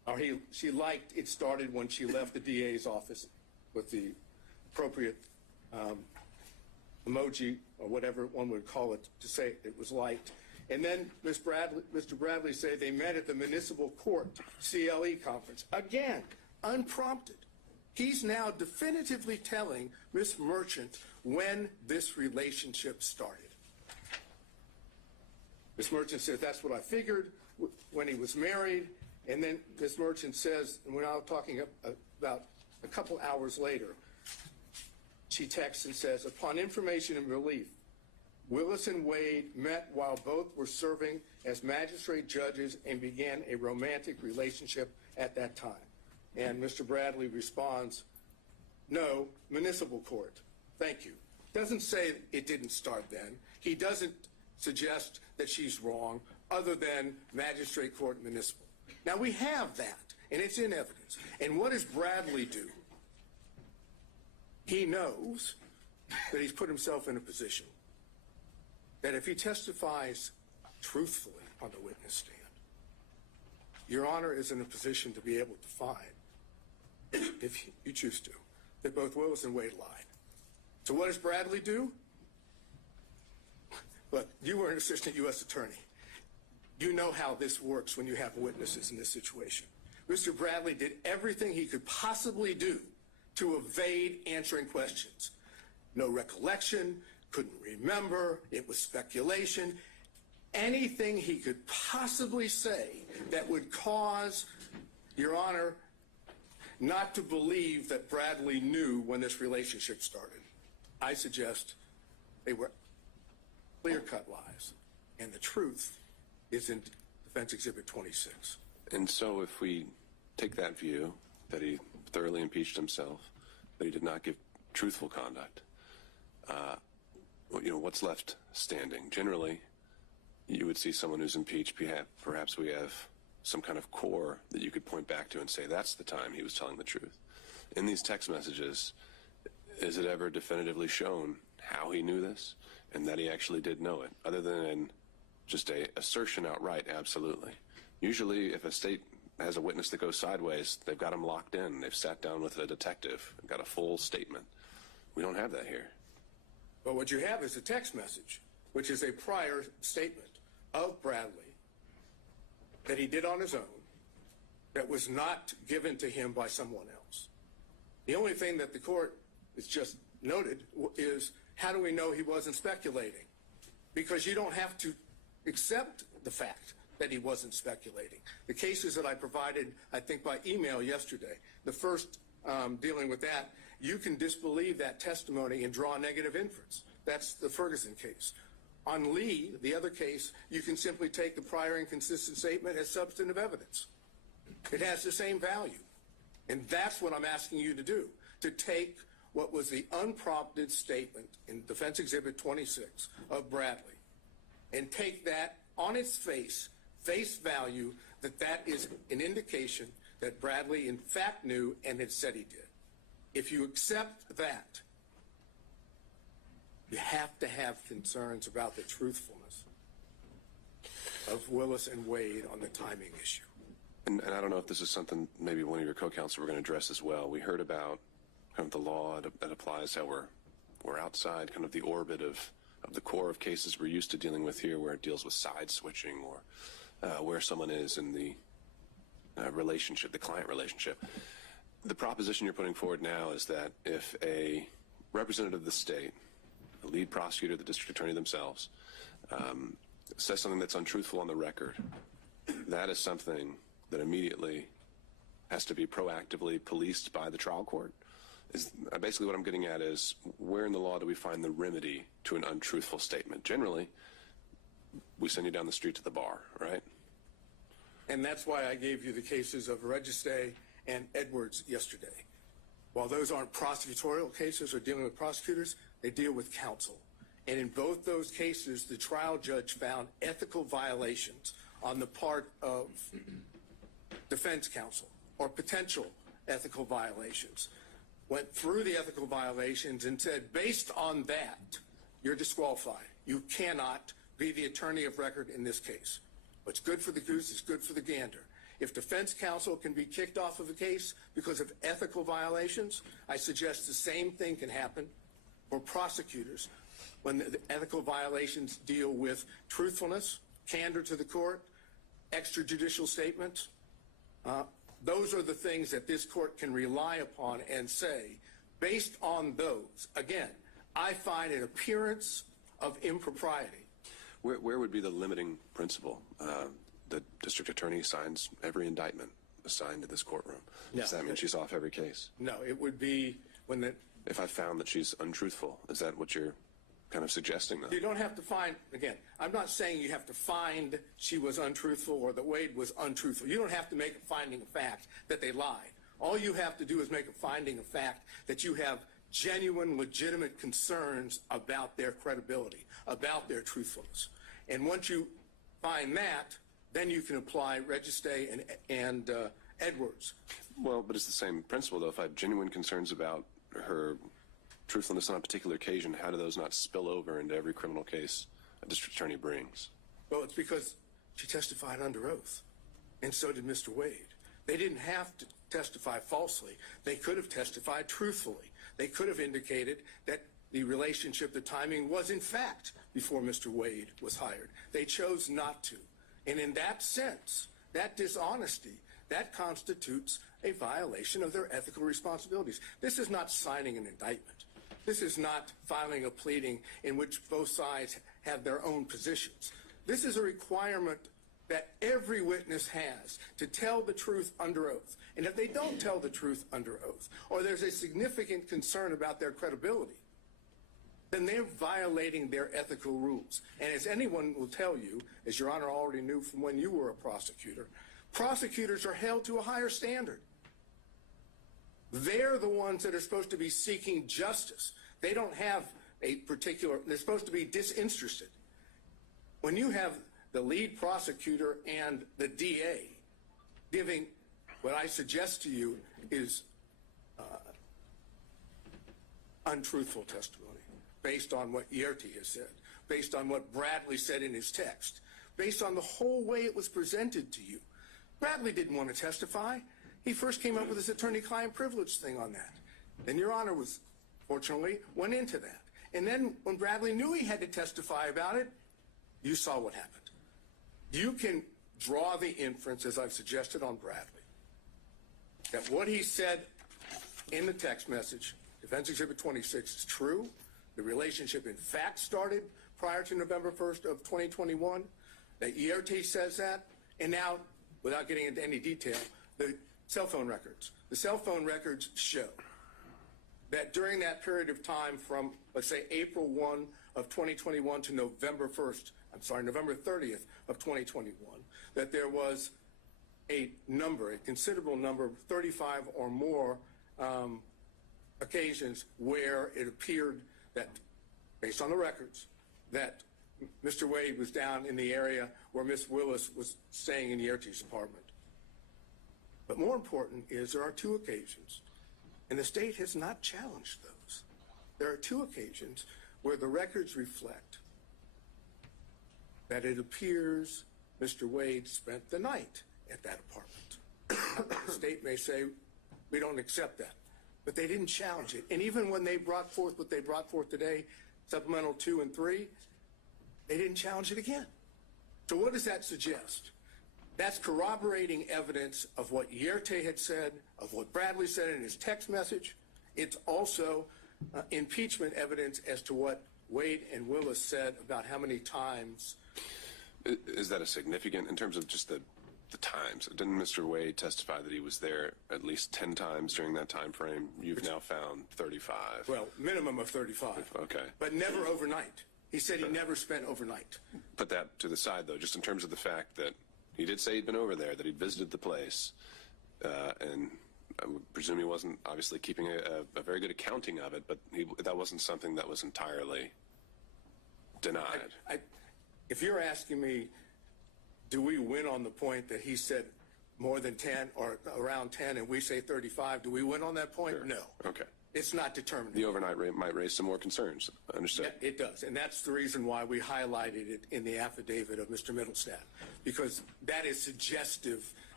or she liked it started when she left the DA's office with the appropriate emoji or whatever one would call it to say it was liked. And then Mr. Bradley said they met at the municipal court CLE conference. Again, unprompted. He's now definitively telling Ms. Merchant when this relationship started. Ms. Merchant says, that's what I figured when he was married. And then Ms. Merchant says, and we're now talking about a couple hours later, she texts and says, upon information and relief, Willis and Wade met while both were serving as magistrate judges and began a romantic relationship at that time. And Mr. Bradley responds, no, municipal court. Thank you. Doesn't say it didn't start then. He doesn't suggest that she's wrong other than magistrate court municipal. Now we have that, and it's in evidence. And what does Bradley do? He knows that he's put himself in a position that if he testifies truthfully on the witness stand, Your Honor is in a position to be able to find, if you choose to, that both Willis and Wade lied. So what does Bradley do? Look, you were an assistant U.S. attorney. You know how this works when you have witnesses in this situation. Mr. Bradley did everything he could possibly do to evade answering questions. No recollection, couldn't remember, it was speculation. Anything he could possibly say that would cause, Your Honor, not to believe that Bradley knew when this relationship started. I suggest they were clear-cut lies, and the truth is in Defense Exhibit 26. And so if we take that view, that he thoroughly impeached himself, that he did not give truthful conduct, what's left standing? Generally, you would see someone who's impeached, perhaps we have some kind of core that you could point back to and say that's the time he was telling the truth. In these text messages, is it ever definitively shown how he knew this and that he actually did know it, other than just a assertion outright, absolutely? Usually, if a state has a witness that goes sideways, they've got him locked in. They've sat down with a detective and got a full statement. We don't have that here. But what you have is a text message, which is a prior statement of Bradley that he did on his own, that was not given to him by someone else. The only thing that the court has just noted is, how do we know he wasn't speculating? Because you don't have to accept the fact that he wasn't speculating. The cases that I provided, I think by email yesterday, the first dealing with that, you can disbelieve that testimony and draw a negative inference. That's the Ferguson case. On Lee, the other case, you can simply take the prior inconsistent statement as substantive evidence. It has the same value. And that's what I'm asking you to do, to take what was the unprompted statement in Defense Exhibit 26 of Bradley and take that on its face value, that is an indication that Bradley in fact knew and had said he did. If you accept that, you have to have concerns about the truthfulness of Willis and Wade on the timing issue. And I don't know if this is something maybe one of your co-counsel were going to address as well. We heard about kind of the law that applies, how we're outside kind of the orbit of the core of cases we're used to dealing with here, where it deals with side switching or where someone is in the relationship, the client relationship. The proposition you're putting forward now is that if a representative of the state, the lead prosecutor, the district attorney themselves, says something that's untruthful on the record, that is something that immediately has to be proactively policed by the trial court. Is basically what I'm getting at is, where in the law do we find the remedy to an untruthful statement? Generally, we send you down the street to the bar, right? And that's why I gave you the cases of Registe and Edwards yesterday. While those aren't prosecutorial cases or dealing with prosecutors, they deal with counsel. And in both those cases, the trial judge found ethical violations on the part of defense counsel, or potential ethical violations. Went through the ethical violations and said, based on that, you're disqualified. You cannot be the attorney of record in this case. What's good for the goose is good for the gander. If defense counsel can be kicked off of a case because of ethical violations, I suggest the same thing can happen for prosecutors when the ethical violations deal with truthfulness, candor to the court, extrajudicial statements. Those are the things that this court can rely upon and say, based on those, again, I find an appearance of impropriety. Where would be the limiting principle? The district attorney signs every indictment assigned to this courtroom. No. Does that mean she's off every case? No, it would be when the... If I found that she's untruthful, is that what you're kind of suggesting, though? You don't have to find, again, I'm not saying you have to find she was untruthful or that Wade was untruthful. You don't have to make a finding of fact that they lied. All you have to do is make a finding of fact that you have genuine, legitimate concerns about their credibility, about their truthfulness. And once you find that, then you can apply Registay and Edwards. Well, but it's the same principle, though. If I have genuine concerns about her truthfulness on a particular occasion, how do those not spill over into every criminal case a district attorney brings? Well, it's because she testified under oath, and so did Mr. Wade. They didn't have to testify falsely. They could have testified truthfully. They could have indicated that the relationship, the timing was in fact before Mr. Wade was hired. They chose not to. And in that sense, that dishonesty, that constitutes a violation of their ethical responsibilities. This is not signing an indictment. This is not filing a pleading in which both sides have their own positions. This is a requirement that every witness has to tell the truth under oath. And if they don't tell the truth under oath, or there's a significant concern about their credibility, then they're violating their ethical rules. And as anyone will tell you, as Your Honor already knew from when you were a prosecutor, prosecutors are held to a higher standard. They're the ones that are supposed to be seeking justice. They don't have a particular, they're supposed to be disinterested. When you have the lead prosecutor and the DA giving what I suggest to you is untruthful testimony based on what Yerty has said, based on what Bradley said in his text, based on the whole way it was presented to you. Bradley didn't want to testify. He first came up with his attorney-client privilege thing on that. Then Your Honor was, fortunately, went into that. And then when Bradley knew he had to testify about it, you saw what happened. You can draw the inference, as I've suggested on Bradley, that what he said in the text message, Defense Exhibit 26, is true. The relationship, in fact, started prior to November 1st of 2021. That Yerty says that. And now, without getting into any detail, the cell phone records. The cell phone records show that during that period of time from, let's say, April 1 of 2021 to November 30th of 2021, that there was a considerable number, 35 or more occasions where it appeared that, based on the records, that Mr. Wade was down in the area where Ms. Willis was staying in Yerty's apartment. But more important is there are two occasions, and the state has not challenged those. There are two occasions where the records reflect that it appears Mr. Wade spent the night at that apartment. The state may say, we don't accept that. But they didn't challenge it. And even when they brought forth what they brought forth today, Supplemental 2 and 3, they didn't challenge it again. So what does that suggest? That's corroborating evidence of what Yerty had said, of what Bradley said in his text message. It's also impeachment evidence as to what Wade and Willis said about how many times. Is that a significant, in terms of just the times? Didn't Mr. Wade testify that he was there at least 10 times during that time frame? You've now found 35. Well, minimum of 35. Okay. But never overnight. He said he never spent overnight. Put that to the side, though, just in terms of the fact that he did say he'd been over there, that he'd visited the place, and I would presume he wasn't obviously keeping a very good accounting of it, but that wasn't something that was entirely denied. If you're asking me, do we win on the point that he said more than 10 or around 10 and we say 35, do we win on that point? Sure. No. Okay. It's not determined. The overnight rate might raise some more concerns. Understood. Yeah, it does. And that's the reason why we highlighted it in the affidavit of Mr. Middlestat, because that is suggestive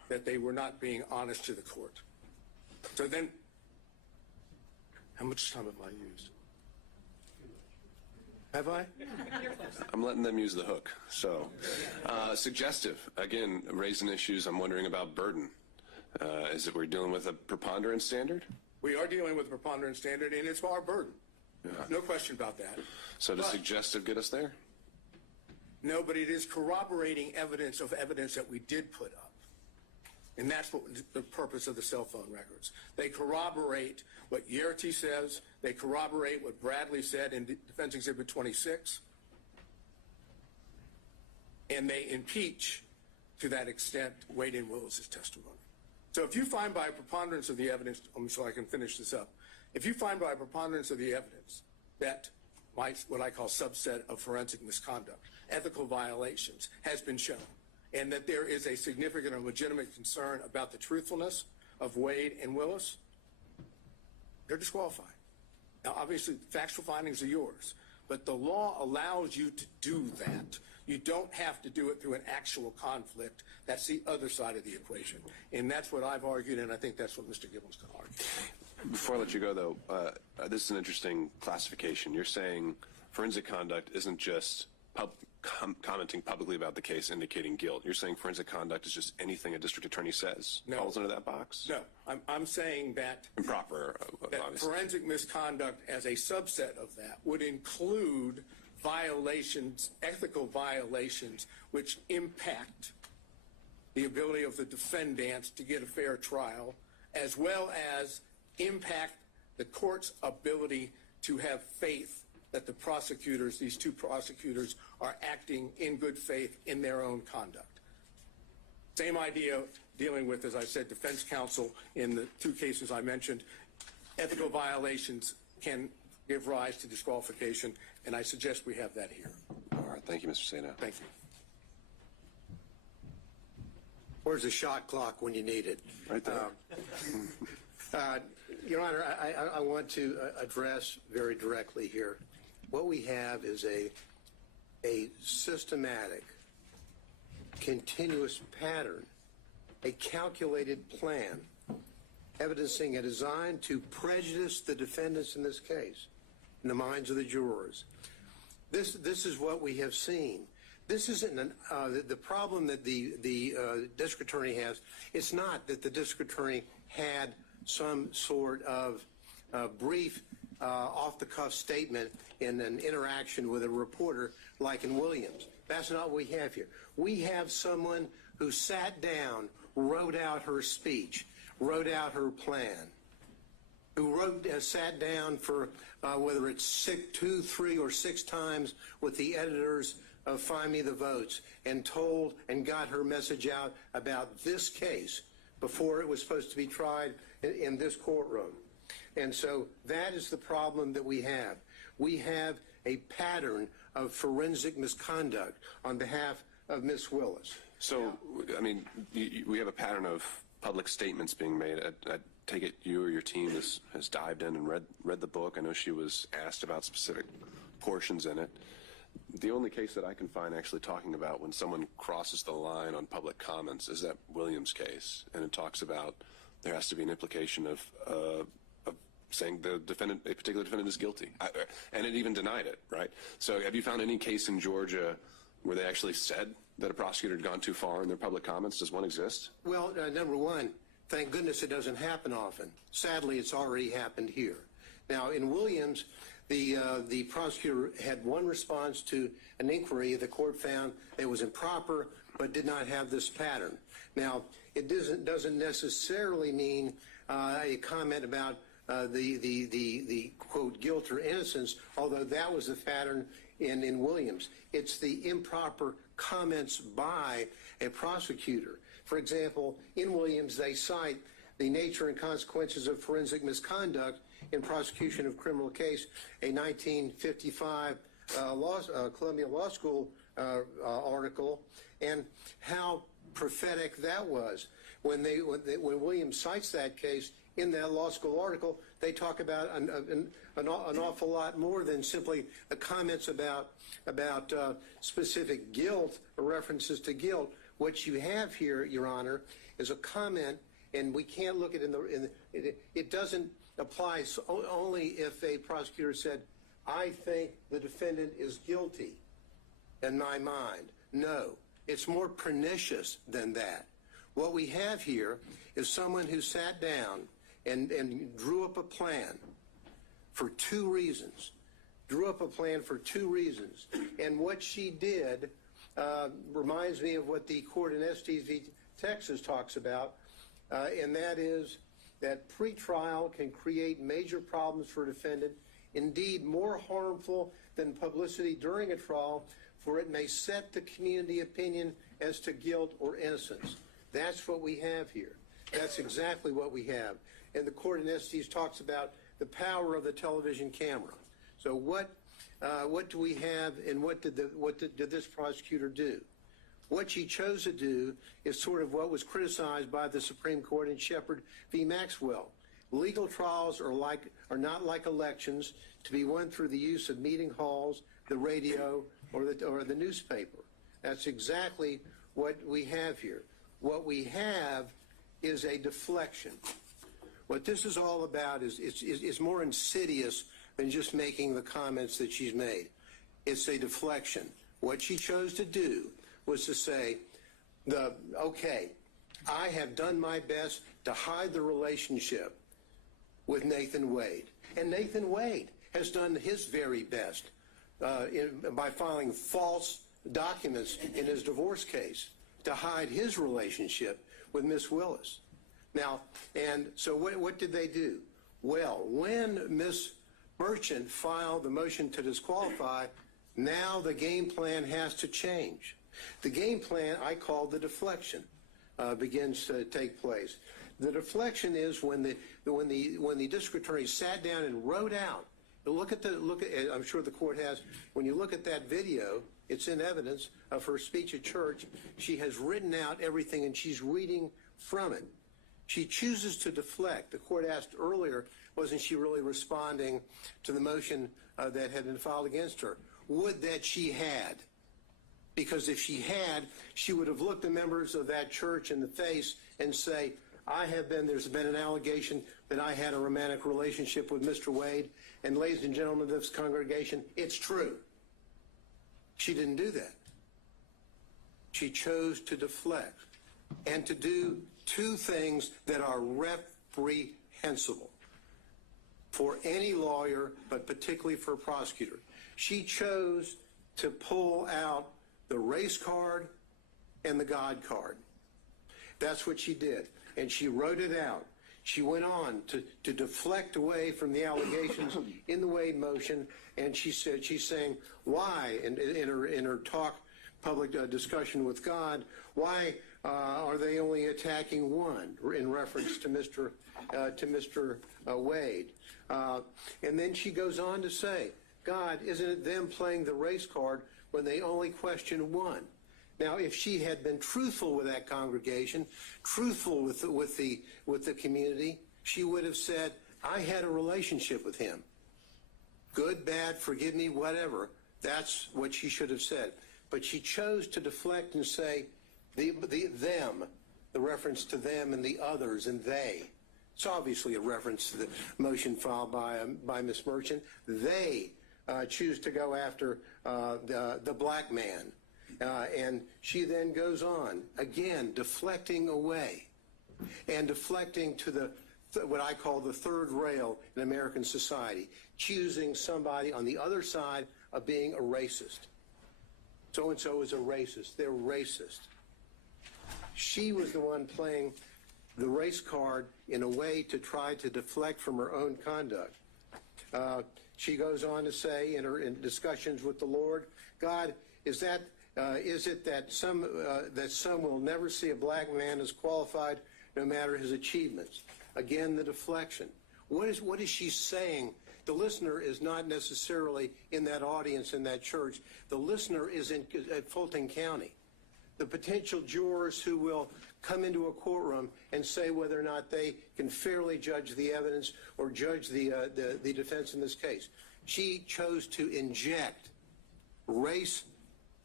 that they were not being honest to the court. So then, how much time have I used? Have I? I'm letting them use the hook. So, suggestive, again, raising issues. I'm wondering about burden. Is it we're dealing with a preponderance standard? We are dealing with a preponderance standard, and it's our burden. No question about that. So does suggestive get us there? No, but it is corroborating evidence of evidence that we did put up. And that's what the purpose of the cell phone records. They corroborate what Yerty says. They corroborate what Bradley said in Defense Exhibit 26. And they impeach, to that extent, Wade and Willis's testimony. So if you find by a preponderance of the evidence, so I can finish this up, if you find by a preponderance of the evidence that what I call subset of forensic misconduct, ethical violations, has been shown, and that there is a significant and legitimate concern about the truthfulness of Wade and Willis, they're disqualified. Now, obviously, factual findings are yours, but the law allows you to do that. You don't have to do it through an actual conflict. That's the other side of the equation. And that's what I've argued, and I think that's what Mr. Gibbons can argue. Before I let you go, though, this is an interesting classification. You're saying forensic conduct isn't just commenting publicly about the case indicating guilt. You're saying forensic conduct is just anything a district attorney says falls into that box? No, I'm saying that improper, obviously. Forensic misconduct as a subset of that would include violations, ethical violations, which impact the ability of the defendants to get a fair trial, as well as impact the court's ability to have faith that the prosecutors, these two prosecutors, are acting in good faith in their own conduct. Same idea dealing with, as I said, defense counsel in the two cases I mentioned. Ethical violations can give rise to disqualification, and I suggest we have that here. All right. Thank you, Mr. Sena. Thank you. Where's the shot clock when you need it? Right there. Your Honor, I want to address very directly here. What we have is a systematic, continuous pattern, a calculated plan, evidencing a design to prejudice the defendants in this case, in the minds of the jurors. This is what we have seen. This isn't the problem that the district attorney has. It's not that the district attorney had some sort of brief off-the-cuff statement in an interaction with a reporter like in Williams. That's not what we have here. We have someone who sat down, wrote out her speech, wrote out her plan, who sat down for whether it's 2, 3, or 6 times with the editors of Find Me the Votes and told and got her message out about this case before it was supposed to be tried in this courtroom. And so that is the problem that we have. We have a pattern of forensic misconduct on behalf of Ms. Willis. So, I mean, we have a pattern of public statements being made. I take it you or your team has dived in and read the book. I know she was asked about specific portions in it. The only case that I can find actually talking about when someone crosses the line on public comments is that Williams case, and it talks about there has to be an implication of saying the defendant, a particular defendant, is guilty, and it even denied it, right? So, have you found any case in Georgia where they actually said that a prosecutor had gone too far in their public comments? Does one exist? Well, number one, thank goodness it doesn't happen often. Sadly, it's already happened here. Now, in Williams, the prosecutor had one response to an inquiry the court found it was improper but did not have this pattern. Now, it doesn't necessarily mean a comment about the quote guilt or innocence, although that was the pattern in Williams. It's the improper comments by a prosecutor. For example, in Williams, they cite the nature and consequences of forensic misconduct in prosecution of criminal case, a 1955 Columbia Law School article, and how prophetic that was. When Williams cites that case in that law school article, they talk about an awful lot more than simply the comments about specific guilt or references to guilt. What you have here, Your Honor, is a comment, and we can't look at it doesn't apply only if a prosecutor said, I think the defendant is guilty in my mind. No, it's more pernicious than that. What we have here is someone who sat down and drew up a plan for two reasons. And what she did reminds me of what the court in Estes v. Texas talks about, and that is that pretrial can create major problems for a defendant, indeed more harmful than publicity during a trial, for it may set the community opinion as to guilt or innocence. That's what we have here. That's exactly what we have. And the court in Estes talks about the power of the television camera. So what do we have, and what did this prosecutor do? What she chose to do is sort of what was criticized by the Supreme Court in Shepard v. Maxwell. Legal trials are not like elections to be won through the use of meeting halls, the radio, or the newspaper. That's exactly what we have here. What we have is a deflection. What this is all about is more insidious than just making the comments that she's made. It's a deflection. What she chose to do was to say, okay, I have done my best to hide the relationship with Nathan Wade. And Nathan Wade has done his very best by filing false documents in his divorce case to hide his relationship with Miss Willis. Now, and so what did they do? Well, when Miss Merchant filed the motion to disqualify, now the game plan has to change. The game plan I call the deflection begins to take place. The deflection is when the district attorney sat down and wrote out. I'm sure the court has. When you look at that video, it's in evidence of her speech at church. She has written out everything, and she's reading from it. She chooses to deflect. The court asked earlier, wasn't she really responding to the motion that had been filed against her? Would that she had. Because if she had, she would have looked the members of that church in the face and say, there's been an allegation that I had a romantic relationship with Mr. Wade, and ladies and gentlemen of this congregation, it's true. She didn't do that. She chose to deflect and to do two things that are reprehensible for any lawyer, but particularly for a prosecutor. She chose to pull out the race card and the God card. That's what she did. And she wrote it out. She went on to deflect away from the allegations in the Wade motion, and she's saying, why, in her talk, public discussion with God, why are they only attacking one, in reference to Mr. Wade? And then she goes on to say, God, isn't it them playing the race card when they only question one? Now, if she had been truthful with that congregation, truthful with the community, she would have said, I had a relationship with him. Good, bad, forgive me, whatever. That's what she should have said. But she chose to deflect and say, them, the reference to them and the others and they. It's obviously a reference to the motion filed by Ms. Merchant. They choose to go after the black man. And she then goes on, again, deflecting away and deflecting to what I call the third rail in American society, choosing somebody on the other side of being a racist. So-and-so is a racist. They're racist. She was the one playing the race card in a way to try to deflect from her own conduct. She goes on to say in discussions with the Lord, God, is it that some will never see a black man as qualified no matter his achievements? Again, the deflection. What is she saying? The listener is not necessarily in that audience in that church. The listener is at Fulton County. The potential jurors who will come into a courtroom and say whether or not they can fairly judge the evidence or judge the defense in this case. She chose to inject race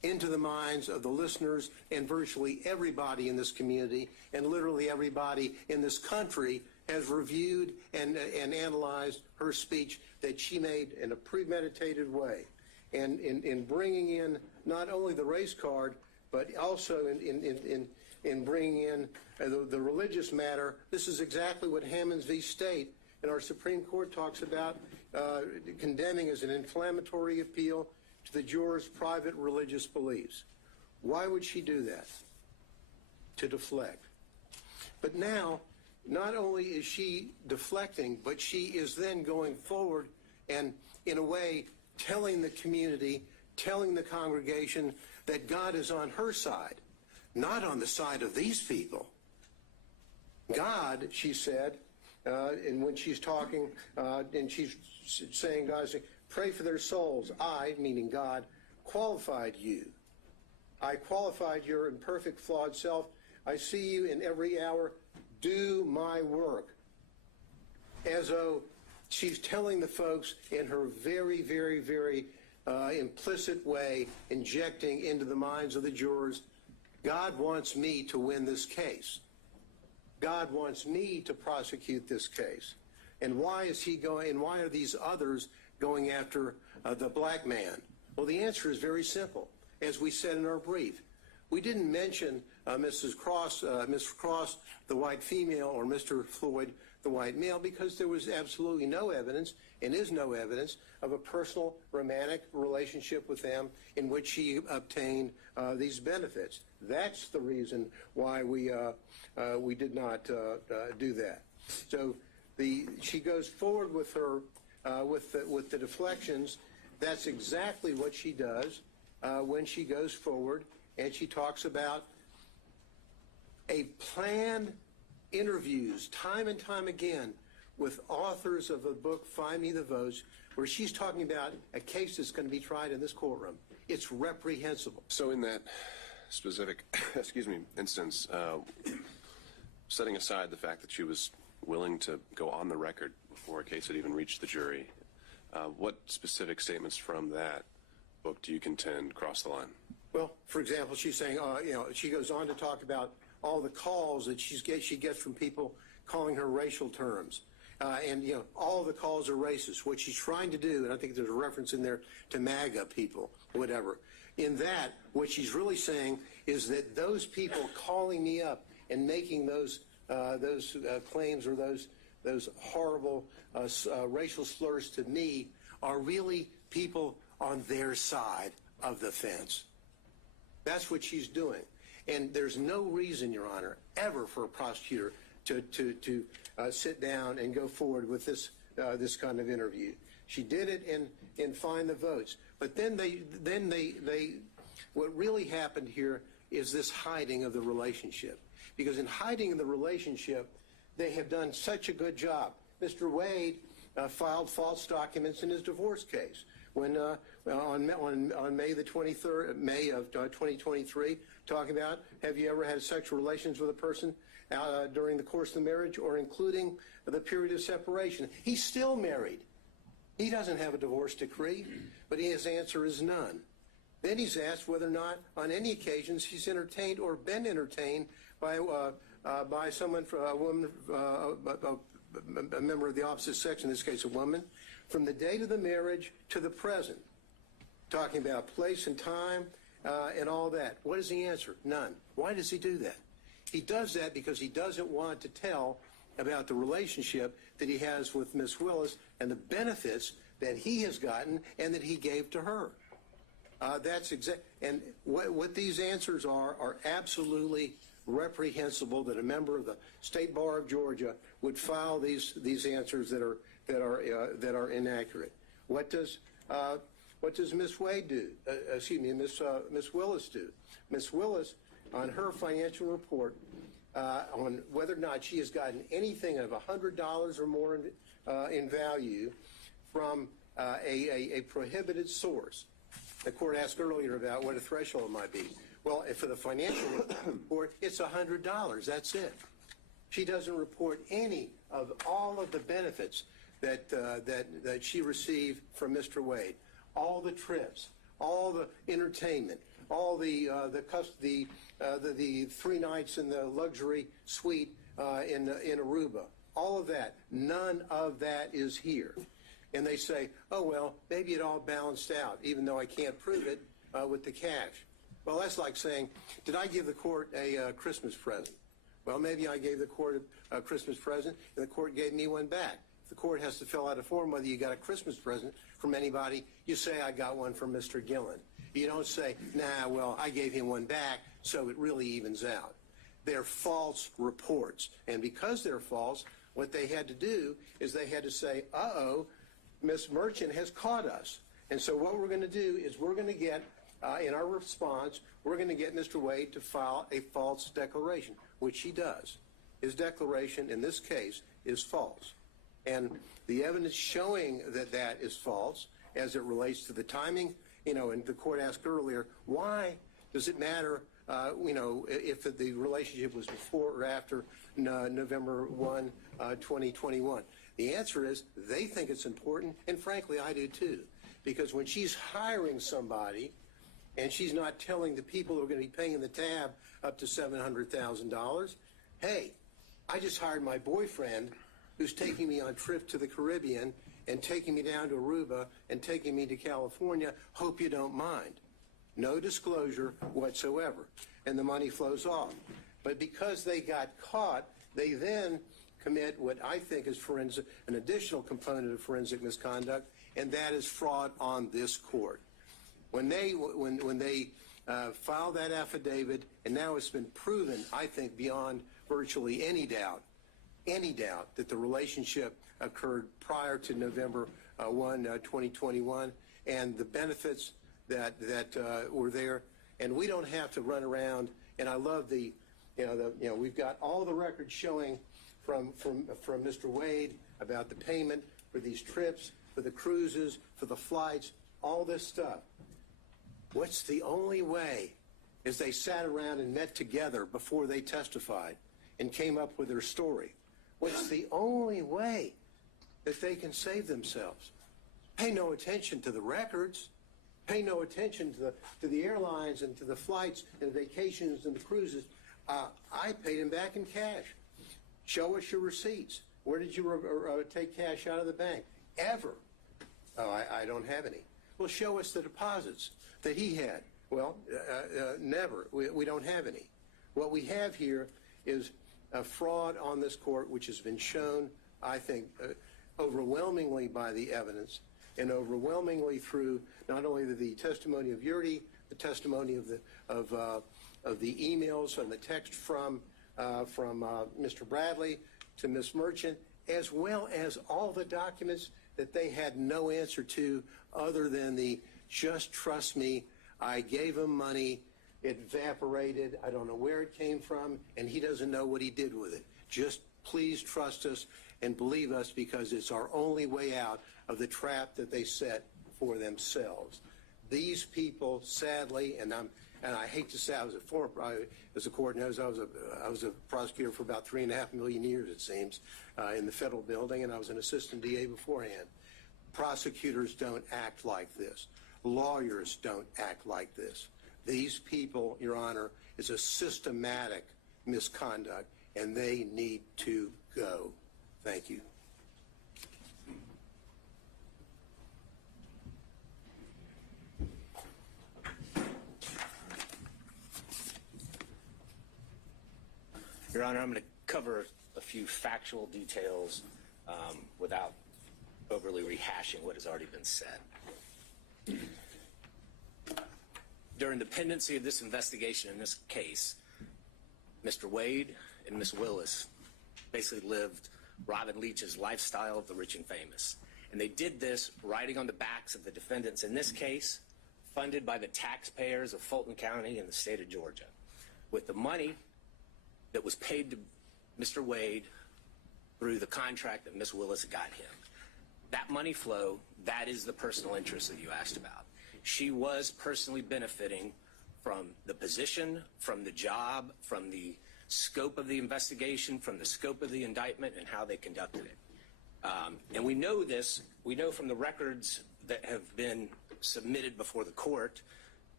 into the minds of the listeners and virtually everybody in this community and literally everybody in this country has reviewed and analyzed her speech that she made in a premeditated way. And in bringing in not only the race card, but also in bringing in the religious matter, this is exactly what Hammonds v. State and our Supreme Court talks about condemning as an inflammatory appeal to the jurors' private religious beliefs. Why would she do that? To deflect. But now, not only is she deflecting, but she is then going forward and, in a way, telling the community, telling the congregation that God is on her side, not on the side of these people. God, she said, and when she's talking, and she's saying, guys, pray for their souls. I, meaning God, qualified you. I qualified your imperfect, flawed self. I see you in every hour. Do my work. As though she's telling the folks in her very, very, very implicit way, injecting into the minds of the jurors, God wants me to win this case. God wants me to prosecute this case. And why is he going, and why are these others going after the black man? Well, the answer is very simple. As we said in our brief, we didn't mention Mrs. Cross, the white female, or Mr. Floyd, the white male, because there was absolutely no evidence, and is no evidence, of a personal romantic relationship with them in which she obtained these benefits. That's the reason why we did not do that. So she goes forward with her with the deflections. That's exactly what she does when she goes forward, and she talks about a planned interviews time and time again with authors of the book Find Me the Votes, where she's talking about a case that's going to be tried in this courtroom. It's reprehensible. So in that specific, instance, setting aside the fact that she was willing to go on the record before a case had even reached the jury, what specific statements from that book do you contend cross the line? Well, for example, she's saying, she goes on to talk about all the calls that she gets from people calling her racial terms. And all the calls are racist. What she's trying to do, and I think there's a reference in there to MAGA people, whatever. In that, what she's really saying is that those people calling me up and making those claims or those horrible racial slurs to me are really people on their side of the fence. That's what she's doing. And there's no reason, Your Honor, ever for a prosecutor to sit down and go forward with this kind of interview. She did it in Find the Votes. But then what really happened here is this hiding of the relationship. Because in hiding the relationship, they have done such a good job. Mr. Wade filed false documents in his divorce case. When on May the 23rd, May of 2023, talking about, have you ever had sexual relations with a person during the course of the marriage or including the period of separation? He's still married. He doesn't have a divorce decree, but his answer is none. Then he's asked whether or not on any occasions he's entertained or been entertained by someone, a woman, a member of the opposite sex, in this case a woman, from the date of the marriage to the present, talking about place and time and all that. What is the answer? None. Why does he do that? He does that because he doesn't want to tell about the relationship that he has with Miss Willis and the benefits that he has gotten and that he gave to her. And what these answers are absolutely reprehensible, that a member of the State Bar of Georgia would file these answers that are inaccurate. What does Miss Wade do? Miss Willis do? Miss Willis, on her financial report, on whether or not she has gotten anything of $100 or more in value from a prohibited source. The court asked earlier about what a threshold might be. Well, for the financial report, it's $100. That's it. She doesn't report any of all of the benefits that she received from Mr. Wade. All the trips, all the entertainment, all the 3 nights in the luxury suite in Aruba. All of that. None of that is here. And they say, oh, well, maybe it all balanced out, even though I can't prove it with the cash. Well, that's like saying, did I give the court a Christmas present? Well, maybe I gave the court a Christmas present, and the court gave me one back. If the court has to fill out a form whether you got a Christmas present from anybody, you say, I got one from Mr. Gillen. You don't say, nah, well, I gave him one back, so it really evens out. They're false reports. And because they're false, what they had to do is they had to say, uh-oh, Ms. Merchant has caught us. And so what we're going to do is we're going to get, in our response, we're going to get Mr. Wade to file a false declaration, which he does. His declaration in this case is false. And the evidence showing that that is false as it relates to the timing, and the court asked earlier, why does it matter, if the relationship was before or after November 1, 2021? The answer is they think it's important, and frankly, I do too. Because when she's hiring somebody and she's not telling the people who are going to be paying the tab up to $700,000, hey, I just hired my boyfriend who's taking me on trip to the Caribbean and taking me down to Aruba and taking me to California. Hope you don't mind. No disclosure whatsoever. And the money flows off. But because they got caught, they then commit what I think is an additional component of forensic misconduct, and that is fraud on this court. When they filed that affidavit, and now it's been proven, I think, beyond virtually any doubt that the relationship occurred prior to November 1, 2021, and the benefits that were there. And we don't have to run around. And I love we've got all the records showing from Mr. Wade about the payment for these trips, for the cruises, for the flights, all this stuff. What's the only way is they sat around and met together before they testified and came up with their story. What's the only way that they can save themselves? Pay no attention to the records. Pay no attention to the airlines and to the flights and the vacations and the cruises. I paid him back in cash. Show us your receipts. Where did you take cash out of the bank? Ever? Oh, I don't have any. Well, show us the deposits that he had. Well, never. We don't have any. What we have here is a fraud on this court, which has been shown, I think, overwhelmingly by the evidence and overwhelmingly through not only the testimony of Yurdi, the testimony of the emails and the text from Mr. Bradley to Ms. Merchant, as well as all the documents that they had no answer to other than the just trust me, I gave him money, it evaporated, I don't know where it came from, and he doesn't know what he did with it. Just please trust us and believe us because it's our only way out of the trap that they set for themselves. These people, sadly, and I hate to say, I was as the court knows, I was a prosecutor for about 3.5 million years, it seems, in the federal building, and I was an assistant DA beforehand. Prosecutors don't act like this. Lawyers don't act like this. These people, Your Honor, is a systematic misconduct, and they need to go. Thank you. Your Honor, I'm going to cover a few factual details without overly rehashing what has already been said. During the pendency of this investigation in this case, Mr. Wade and Ms. Willis basically lived Robin Leach's lifestyle of the rich and famous. And they did this riding on the backs of the defendants in this case, funded by the taxpayers of Fulton County and the state of Georgia, with the money that was paid to Mr. Wade through the contract that Ms. Willis got him. That money flow, that is the personal interest that you asked about. She was personally benefiting from the position, from the job, from the scope of the investigation, from the scope of the indictment, and how they conducted it. And we know this, we know from the records that have been submitted before the court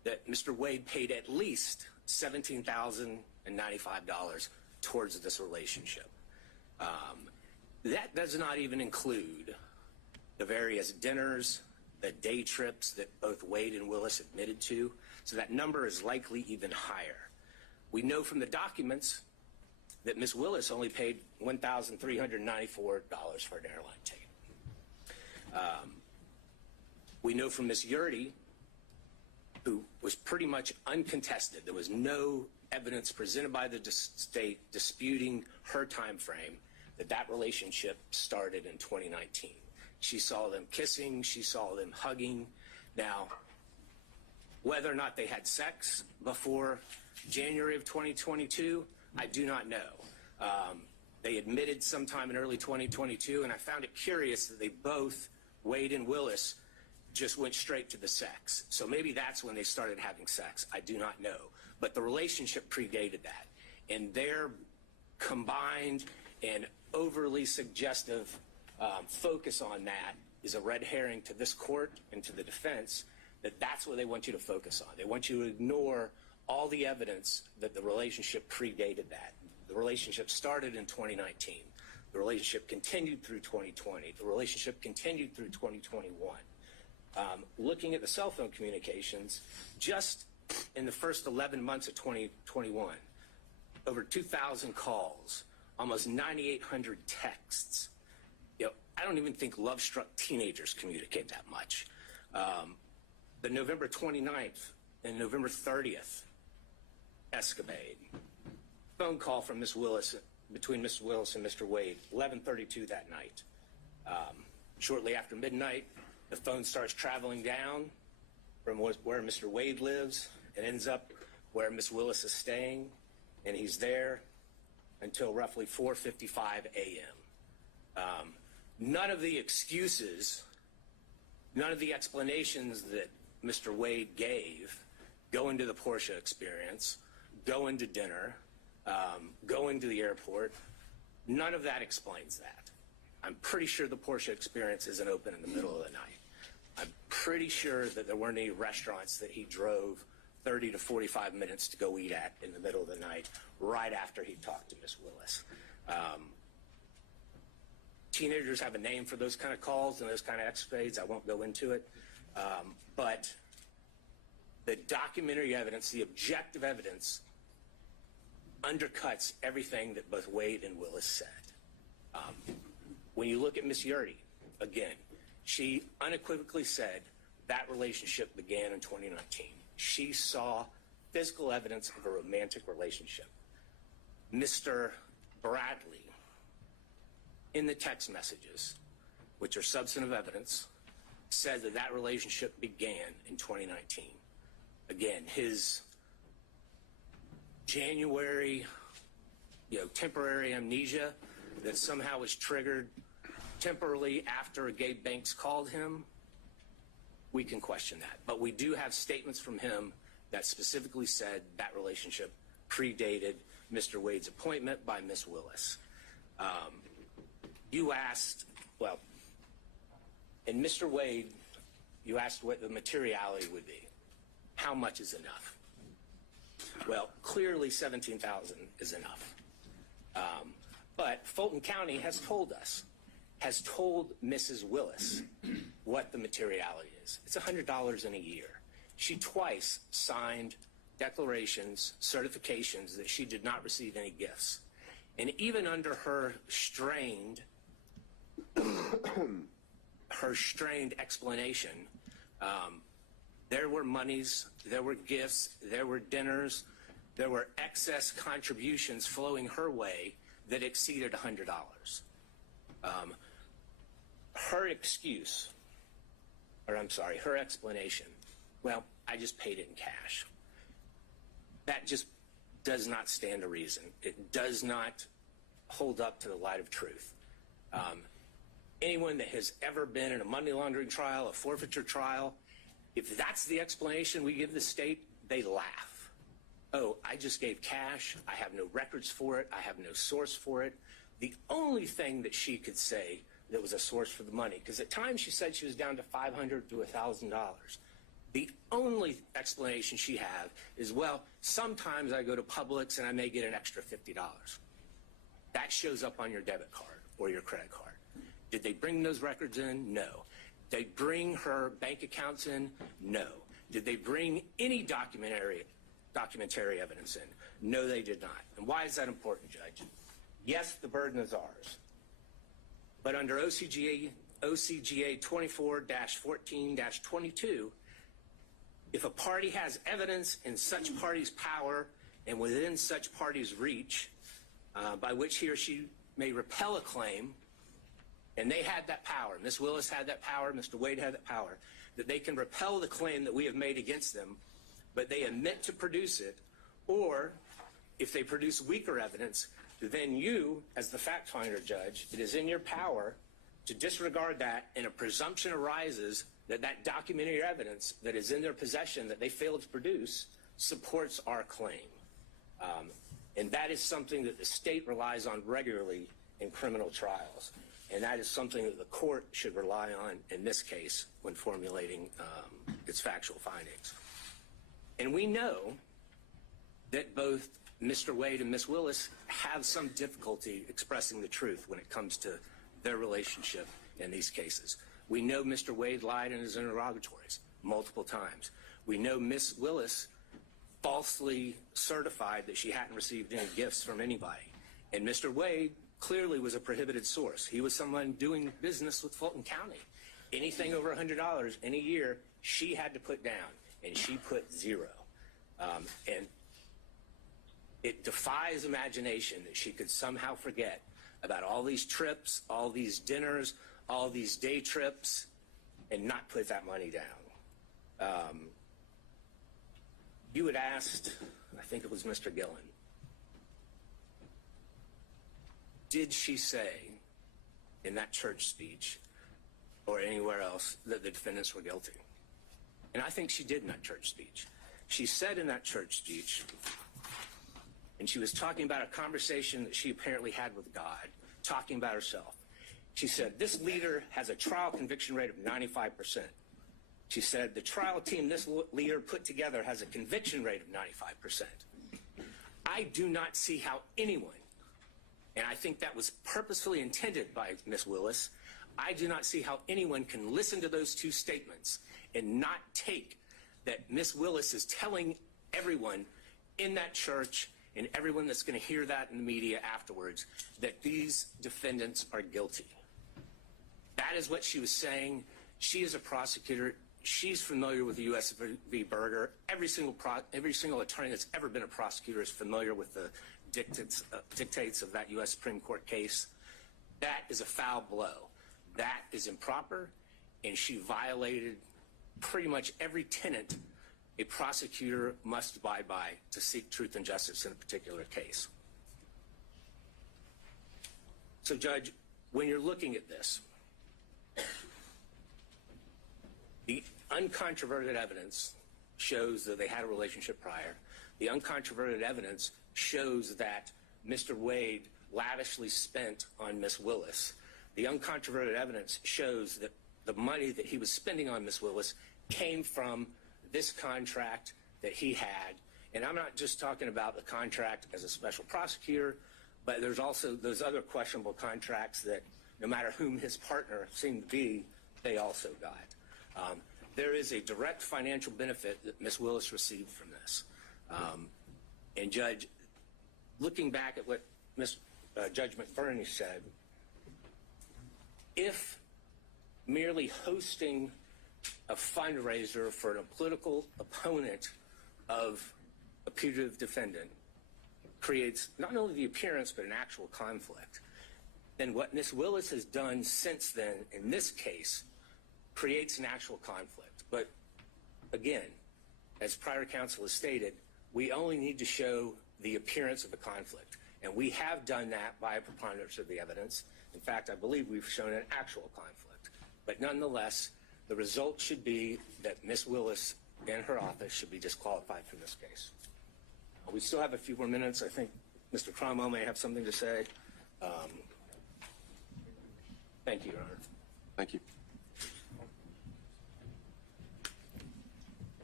that Mr. Wade paid at least $17,095 towards this relationship. That does not even include the various dinners, the day trips that both Wade and Willis admitted to, so that number is likely even higher. We know from the documents that Ms. Willis only paid $1,394 for an airline ticket. We know from Ms. Yurdy, who was pretty much uncontested, there was no evidence presented by the state disputing her time frame, that relationship started in 2019. She saw them kissing, she saw them hugging. Now, whether or not they had sex before January of 2022, I do not know. They admitted sometime in early 2022, and I found it curious that they both, Wade and Willis, just went straight to the sex. So maybe that's when they started having sex. I do not know. But the relationship predated that. And their combined and overly suggestive focus on that is a red herring to this court and to the defense, that that's what they want you to focus on. They want you to ignore all the evidence that the relationship predated that. The relationship started in 2019. The relationship continued through 2020. The relationship continued through 2021. Looking at the cell phone communications, just in the first 11 months of 2021, over 2,000 calls, almost 9,800 texts. You know, I don't even think love-struck teenagers communicate that much. The November 29th and November 30th escapade, phone call from Ms. Willis, between Ms. Willis and Mr. Wade, 11:32 that night. Shortly after midnight, the phone starts traveling down from where Mr. Wade lives and ends up where Ms. Willis is staying, and he's there until roughly 4:55 a.m. None of the excuses, none of the explanations that Mr. Wade gave, going to the Porsche experience, going to dinner, going to the airport, none of that explains that. I'm pretty sure the Porsche experience isn't open in the middle of the night. I'm pretty sure that there weren't any restaurants that he drove 30 to 45 minutes to go eat at in the middle of the night, right after he talked to Ms. Willis. Teenagers have a name for those kind of calls and those kind of escapades. I won't go into it. But the documentary evidence, the objective evidence, undercuts everything that both Wade and Willis said. When you look at Ms. Yurdy, again, she unequivocally said that relationship began in 2019. She saw physical evidence of a romantic relationship. Mr. Bradley, in the text messages, which are substantive evidence, said that relationship began in 2019. Again, his January, temporary amnesia that somehow was triggered temporarily after Gabe Banks called him, we can question that. But we do have statements from him that specifically said that relationship predated Mr. Wade's appointment by Ms. Willis. You asked, in Mr. Wade, you asked what the materiality would be. How much is enough? Well, clearly 17,000 is enough. But Fulton County has told Mrs. Willis what the materiality is. It's $100 in a year. She twice signed declarations, certifications that she did not receive any gifts. And even under her strained explanation, there were monies, there were gifts, there were dinners, there were excess contributions flowing her way that exceeded $100. Her explanation, I just paid it in cash. That just does not stand to reason. It does not hold up to the light of truth. Anyone that has ever been in a money laundering trial, a forfeiture trial, if that's the explanation we give the state, they laugh. Oh, I just gave cash. I have no records for it. I have no source for it. The only thing that she could say that was a source for the money, because at times she said she was down to $500 to $1,000. The only explanation she have is, well, sometimes I go to Publix and I may get an extra $50. That shows up on your debit card or your credit card. Did they bring those records in? No. Did they bring her bank accounts in? No. Did they bring any documentary evidence in? No, they did not. And why is that important, Judge? Yes, the burden is ours. But under OCGA 24-14-22, if a party has evidence in such party's power and within such party's reach, by which he or she may repel a claim, and they had that power, Ms. Willis had that power, Mr. Wade had that power, that they can repel the claim that we have made against them, but they admit to produce it, or if they produce weaker evidence, then you, as the fact finder, Judge, it is in your power to disregard that, and a presumption arises that that documentary evidence that is in their possession that they failed to produce supports our claim. And that is something that the state relies on regularly in criminal trials. And that is something that the court should rely on in this case when formulating its factual findings. And we know that both Mr. Wade and Ms. Willis have some difficulty expressing the truth when it comes to their relationship in these cases. We know Mr. Wade lied in his interrogatories multiple times. We know Ms. Willis falsely certified that she hadn't received any gifts from anybody. And Mr. Wade clearly was a prohibited source. He was someone doing business with Fulton County. Anything over $100 in a year, she had to put down, and she put zero. And it defies imagination that she could somehow forget about all these trips, all these dinners, all these day trips, and not put that money down. You had asked, I think it was Mr. Gillen, did she say in that church speech or anywhere else that the defendants were guilty? And I think she did in that church speech. She said in that church speech, and she was talking about a conversation that she apparently had with God, talking about herself. She said, this leader has a trial conviction rate of 95%. She said, the trial team this leader put together has a conviction rate of 95%. I do not see how anyone, and I think that was purposefully intended by Ms. Willis, I do not see how anyone can listen to those two statements and not take that Ms. Willis is telling everyone in that church and everyone that's going to hear that in the media afterwards that these defendants are guilty. That is what she was saying. She is a prosecutor. She's familiar with the U.S. v. Berger. Every single attorney that's ever been a prosecutor is familiar with the dictates of that U.S. Supreme Court case. That is a foul blow. That is improper, and she violated pretty much every tenet a prosecutor must abide by to seek truth and justice in a particular case. So, Judge, when you're looking at this, the uncontroverted evidence shows that they had a relationship prior. The uncontroverted evidence shows that Mr. Wade lavishly spent on Ms. Willis. The uncontroverted evidence shows that the money that he was spending on Ms. Willis came from this contract that he had. And I'm not just talking about the contract as a special prosecutor, but there's also those other questionable contracts that no matter whom his partner seemed to be, they also got. There is a direct financial benefit that Ms. Willis received from this. And Judge, looking back at what Judge McBurney said, if merely hosting a fundraiser for a political opponent of a putative defendant creates not only the appearance but an actual conflict, then what Ms. Willis has done since then in this case creates an actual conflict. But again, as prior counsel has stated, we only need to show the appearance of a conflict. And we have done that by a preponderance of the evidence. In fact, I believe we've shown an actual conflict. But nonetheless, the result should be that Ms. Willis and her office should be disqualified from this case. We still have a few more minutes. I think Mr. Cromwell may have something to say. Thank you, Your Honor. Thank you.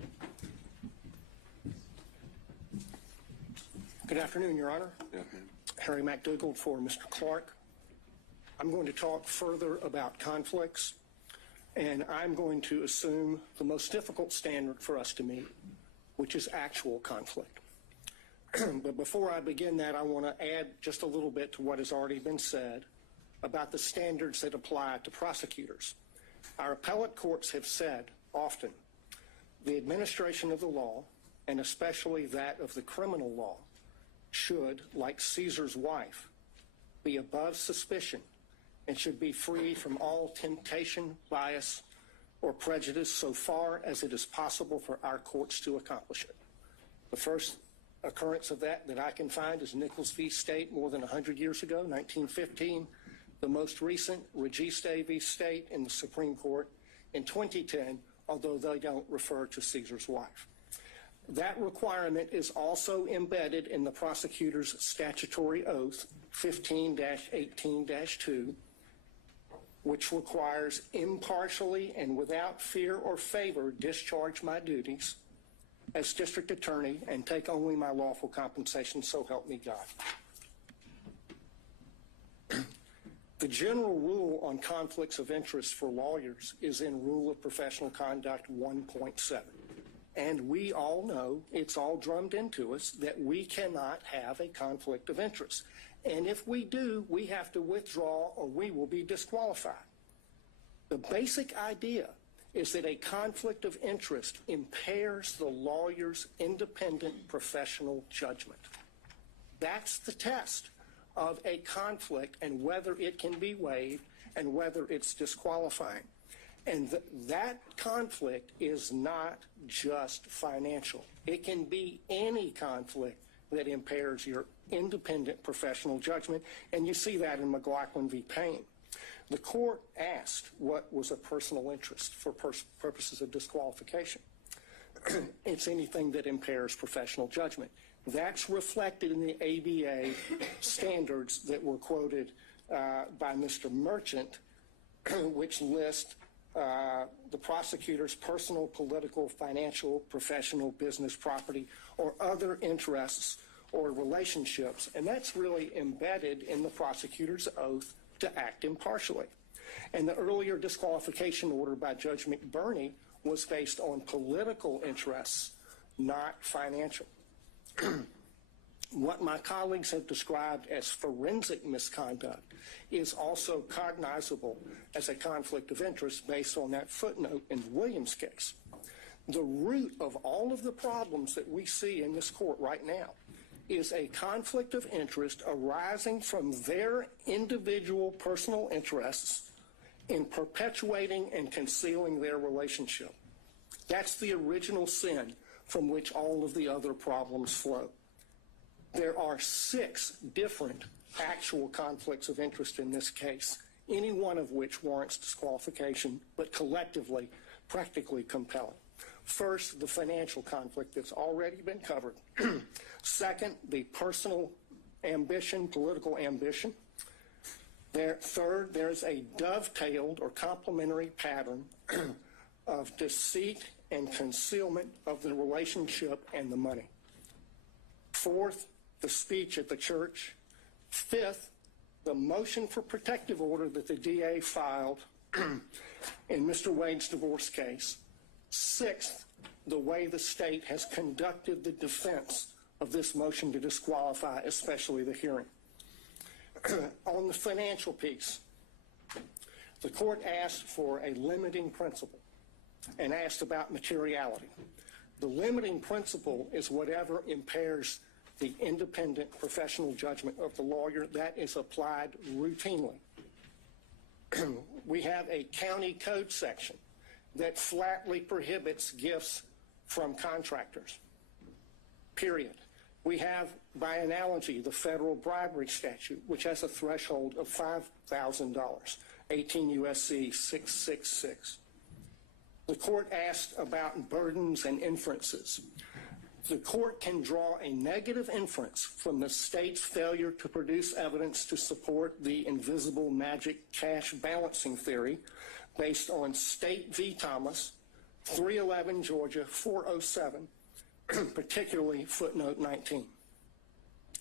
Good afternoon, Your Honor. Yeah. Harry McDougald for Mr. Clark. I'm going to talk further about conflicts, and I'm going to assume the most difficult standard for us to meet, which is actual conflict. But before I begin that, I want to add just a little bit to what has already been said about the standards that apply to prosecutors. Our appellate courts have said often the administration of the law, and especially that of the criminal law, should, like Caesar's wife, be above suspicion and should be free from all temptation, bias, or prejudice so far as it is possible for our courts to accomplish it. The first occurrence of that I can find is Nichols v. State more than 100 years ago, 1915. The most recent, Registe v. State in the Supreme Court in 2010, although they don't refer to Caesar's wife. That requirement is also embedded in the prosecutor's statutory oath, 15-18-2, which requires impartially and without fear or favor discharge my duties as district attorney and take only my lawful compensation, so help me God. The general rule on conflicts of interest for lawyers is in Rule of Professional Conduct 1.7. And we all know, it's all drummed into us, that we cannot have a conflict of interest. And if we do, we have to withdraw or we will be disqualified. The basic idea is that a conflict of interest impairs the lawyer's independent professional judgment. That's the test of a conflict and whether it can be waived and whether it's disqualifying. And that conflict is not just financial. It can be any conflict that impairs your independent professional judgment, and you see that in McLaughlin v. Payne. The court asked what was a personal interest for purposes of disqualification. It's anything that impairs professional judgment. That's reflected in the ABA standards that were quoted by Mr. Merchant, which list the prosecutor's personal, political, financial, professional, business, property, or other interests or relationships. And that's really embedded in the prosecutor's oath to act impartially. And the earlier disqualification order by Judge McBurney was based on political interests, not financial. What my colleagues have described as forensic misconduct is also cognizable as a conflict of interest based on that footnote in the Williams case. The root of all of the problems that we see in this court right now is a conflict of interest arising from their individual personal interests in perpetuating and concealing their relationship. That's the original sin from which all of the other problems flow. There are 6 different actual conflicts of interest in this case, any one of which warrants disqualification, but collectively, practically compelling. First, the financial conflict that's already been covered. Second, the personal ambition, political ambition. Third, there's a dovetailed or complementary pattern of deceit and concealment of the relationship and the money. Fourth, the speech at the church. Fifth, the motion for protective order that the DA filed in Mr. Wade's divorce case. Sixth, the way the state has conducted the defense of this motion to disqualify, especially the hearing. On the financial piece, the court asked for a limiting principle and asked about materiality. The limiting principle is whatever impairs the independent professional judgment of the lawyer. That is applied routinely. We have a county code section that flatly prohibits gifts from contractors, period. We have, by analogy, the federal bribery statute, which has a threshold of $5,000, 18 U.S.C. 666. The court asked about burdens and inferences. The court can draw a negative inference from the state's failure to produce evidence to support the invisible magic cash balancing theory based on State v. Thomas, 311 Georgia 407, particularly footnote 19.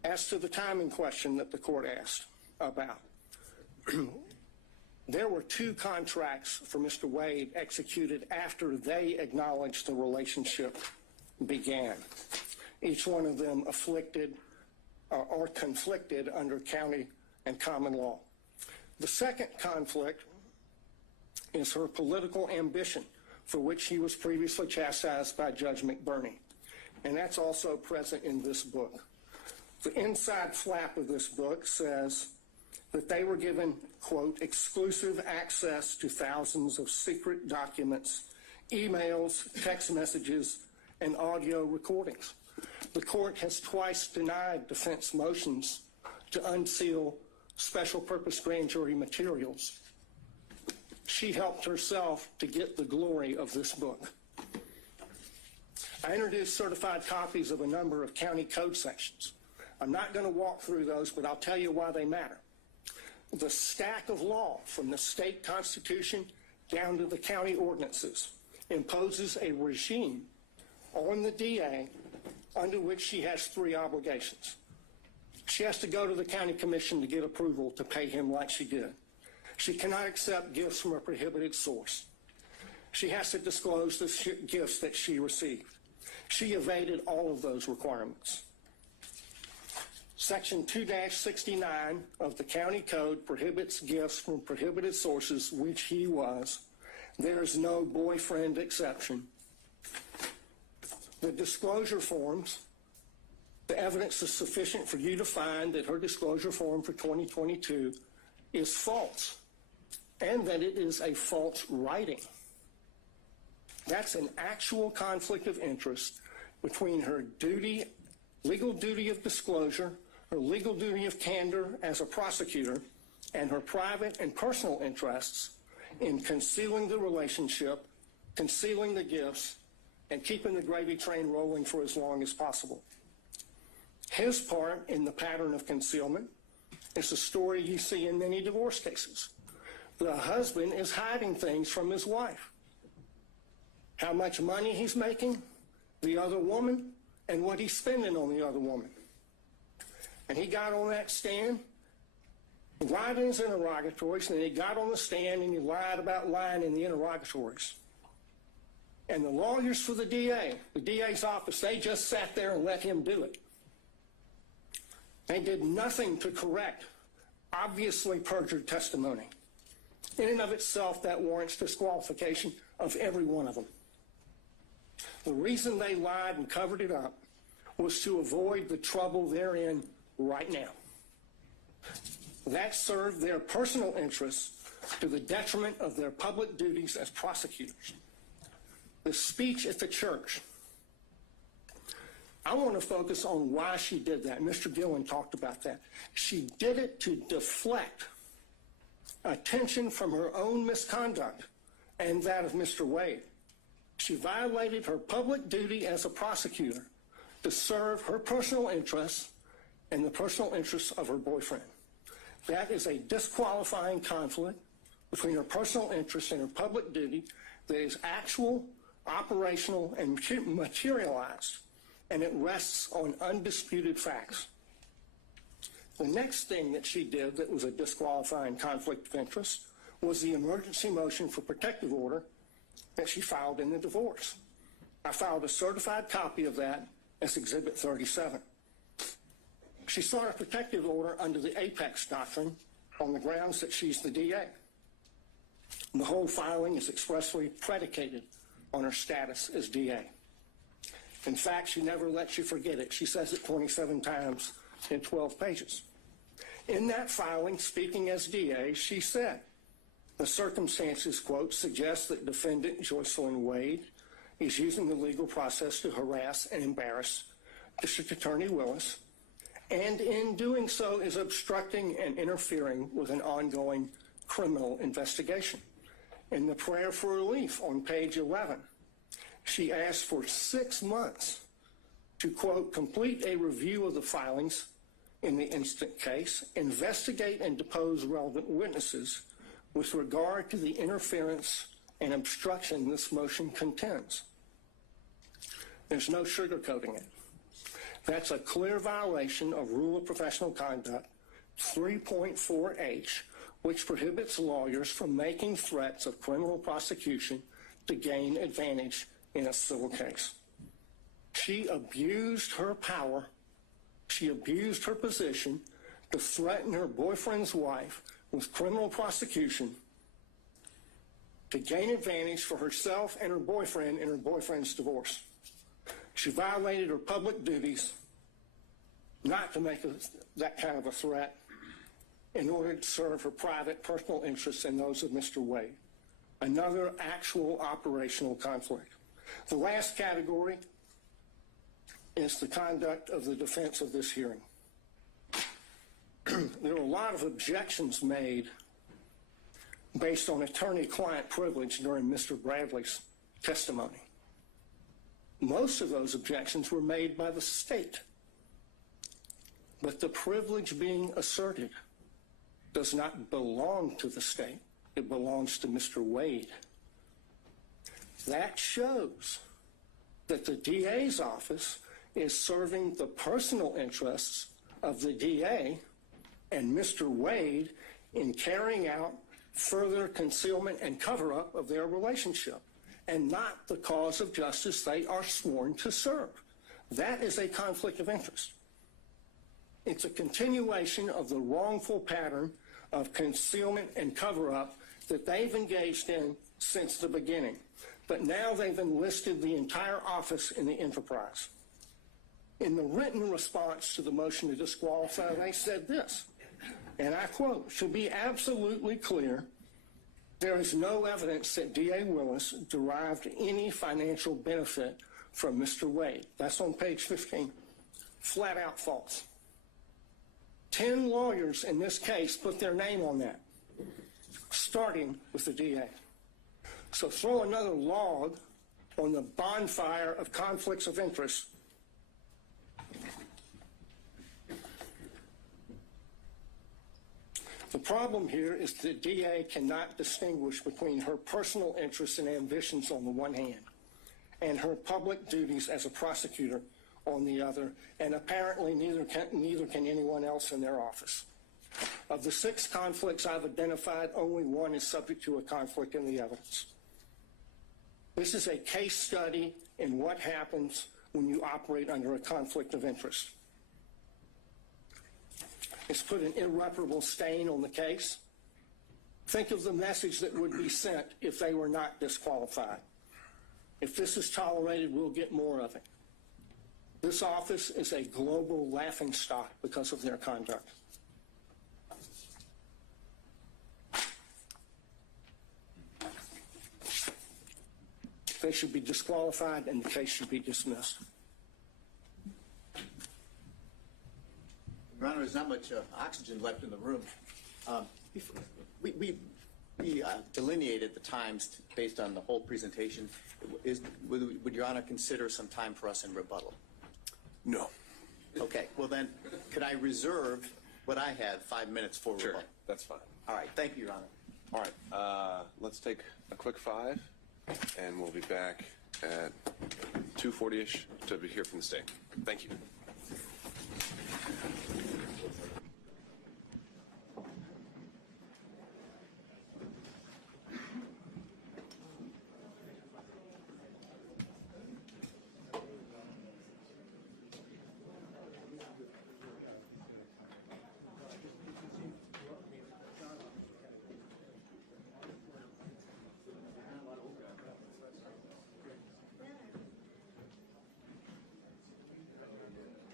As to the timing question that the court asked about, there were 2 contracts for Mr. Wade executed after they acknowledged the relationship began, each one of them afflicted or conflicted under county and common law. The second conflict is her political ambition, for which he was previously chastised by Judge McBurney, and that's also present in this book. The inside flap of this book says that they were given, quote, exclusive access to thousands of secret documents, emails, text messages, and audio recordings. The court has twice denied defense motions to unseal special purpose grand jury materials. She helped herself to get the glory of this book. I introduced certified copies of a number of county code sections. I'm not going to walk through those, but I'll tell you why they matter. The stack of law from the state constitution down to the county ordinances imposes a regime on the DA under which she has 3 obligations. She has to go to the county commission to get approval to pay him like she did. She cannot accept gifts from a prohibited source. She has to disclose the gifts that she received. She evaded all of those requirements. Section 2-69 of the county code prohibits gifts from prohibited sources, which he was. There is no boyfriend exception. The disclosure forms, the evidence is sufficient for you to find that her disclosure form for 2022 is false, and that it is a false writing. That's an actual conflict of interest between her duty, legal duty of disclosure, her legal duty of candor as a prosecutor, and her private and personal interests in concealing the relationship, concealing the gifts, and keeping the gravy train rolling for as long as possible. His part in the pattern of concealment is a story you see in many divorce cases. The husband is hiding things from his wife. How much money he's making, the other woman, and what he's spending on the other woman. And he got on that stand, lied in his interrogatories, and then he got on the stand and he lied about lying in the interrogatories. And the lawyers for the DA's office, they just sat there and let him do it. They did nothing to correct obviously perjured testimony. In and of itself, that warrants disqualification of every one of them. The reason they lied and covered it up was to avoid the trouble they're in right now. That served their personal interests to the detriment of their public duties as prosecutors. The speech at the church. I want to focus on why she did that. Mr. Gillen talked about that. She did it to deflect attention from her own misconduct and that of Mr. Wade. She violated her public duty as a prosecutor to serve her personal interests and the personal interests of her boyfriend. That is a disqualifying conflict between her personal interests and her public duty that is actual, operational, and materialized, and it rests on undisputed facts. The next thing that she did that was a disqualifying conflict of interest was the emergency motion for protective order that she filed in the divorce. I filed a certified copy of that as Exhibit 37. She sought a protective order under the Apex Doctrine on the grounds that she's the DA. The whole filing is expressly predicated on her status as DA. In fact, she never lets you forget it. She says it 27 times in 12 pages. In that filing, speaking as DA, she said, the circumstances, quote, suggest that defendant Joycelyn Wade is using the legal process to harass and embarrass District Attorney Willis, and in doing so is obstructing and interfering with an ongoing criminal investigation. In the prayer for relief on page 11, she asked for 6 months to, quote, complete a review of the filings in the instant case, investigate and depose relevant witnesses with regard to the interference and obstruction this motion contends. There's no sugarcoating it. That's a clear violation of Rule of Professional Conduct 3.4H, which prohibits lawyers from making threats of criminal prosecution to gain advantage in a civil case. She abused her power, she abused her position to threaten her boyfriend's wife with criminal prosecution to gain advantage for herself and her boyfriend in her boyfriend's divorce. She violated her public duties not to make that kind of a threat in order to serve her private personal interests and those of Mr. Wade. Another actual operational conflict. The last category is the conduct of the defense of this hearing. There were a lot of objections made based on attorney-client privilege during Mr. Bradley's testimony. Most of those objections were made by the state, but the privilege being asserted does not belong to the state. It belongs to Mr. Wade. That shows that the DA's office is serving the personal interests of the DA and Mr. Wade in carrying out further concealment and cover-up of their relationship, and not the cause of justice they are sworn to serve. That is a conflict of interest. It's a continuation of the wrongful pattern of concealment and cover-up that they've engaged in since the beginning. But now they've enlisted the entire office in the enterprise. In the written response to the motion to disqualify, they said this, and I quote, "To be absolutely clear, there is no evidence that D.A. Willis derived any financial benefit from Mr. Wade." That's on page 15. Flat out false. 10 lawyers in this case put their name on that, starting with the DA. So throw another log on the bonfire of conflicts of interest. The problem here is the DA cannot distinguish between her personal interests and ambitions on the one hand and her public duties as a prosecutor on the other, and apparently neither can anyone else in their office. Of the 6 conflicts I've identified, only one is subject to a conflict in the evidence. This is a case study in what happens when you operate under a conflict of interest. It's put an irreparable stain on the case. Think of the message that would be sent if they were not disqualified. If this is tolerated, we'll get more of it. This office is a global laughingstock because of their conduct. They should be disqualified and the case should be dismissed. Your Honor, there's not much oxygen left in the room. We delineated the times based on the whole presentation. Would Your Honor consider some time for us in rebuttal? No. Okay, well then, could I reserve what I had 5 minutes for Sure, rebuttal? that's fine. All right, thank you, Your Honor. All right, let's take a quick 5, and we'll be back at 2:40-ish to hear from the state. Thank you.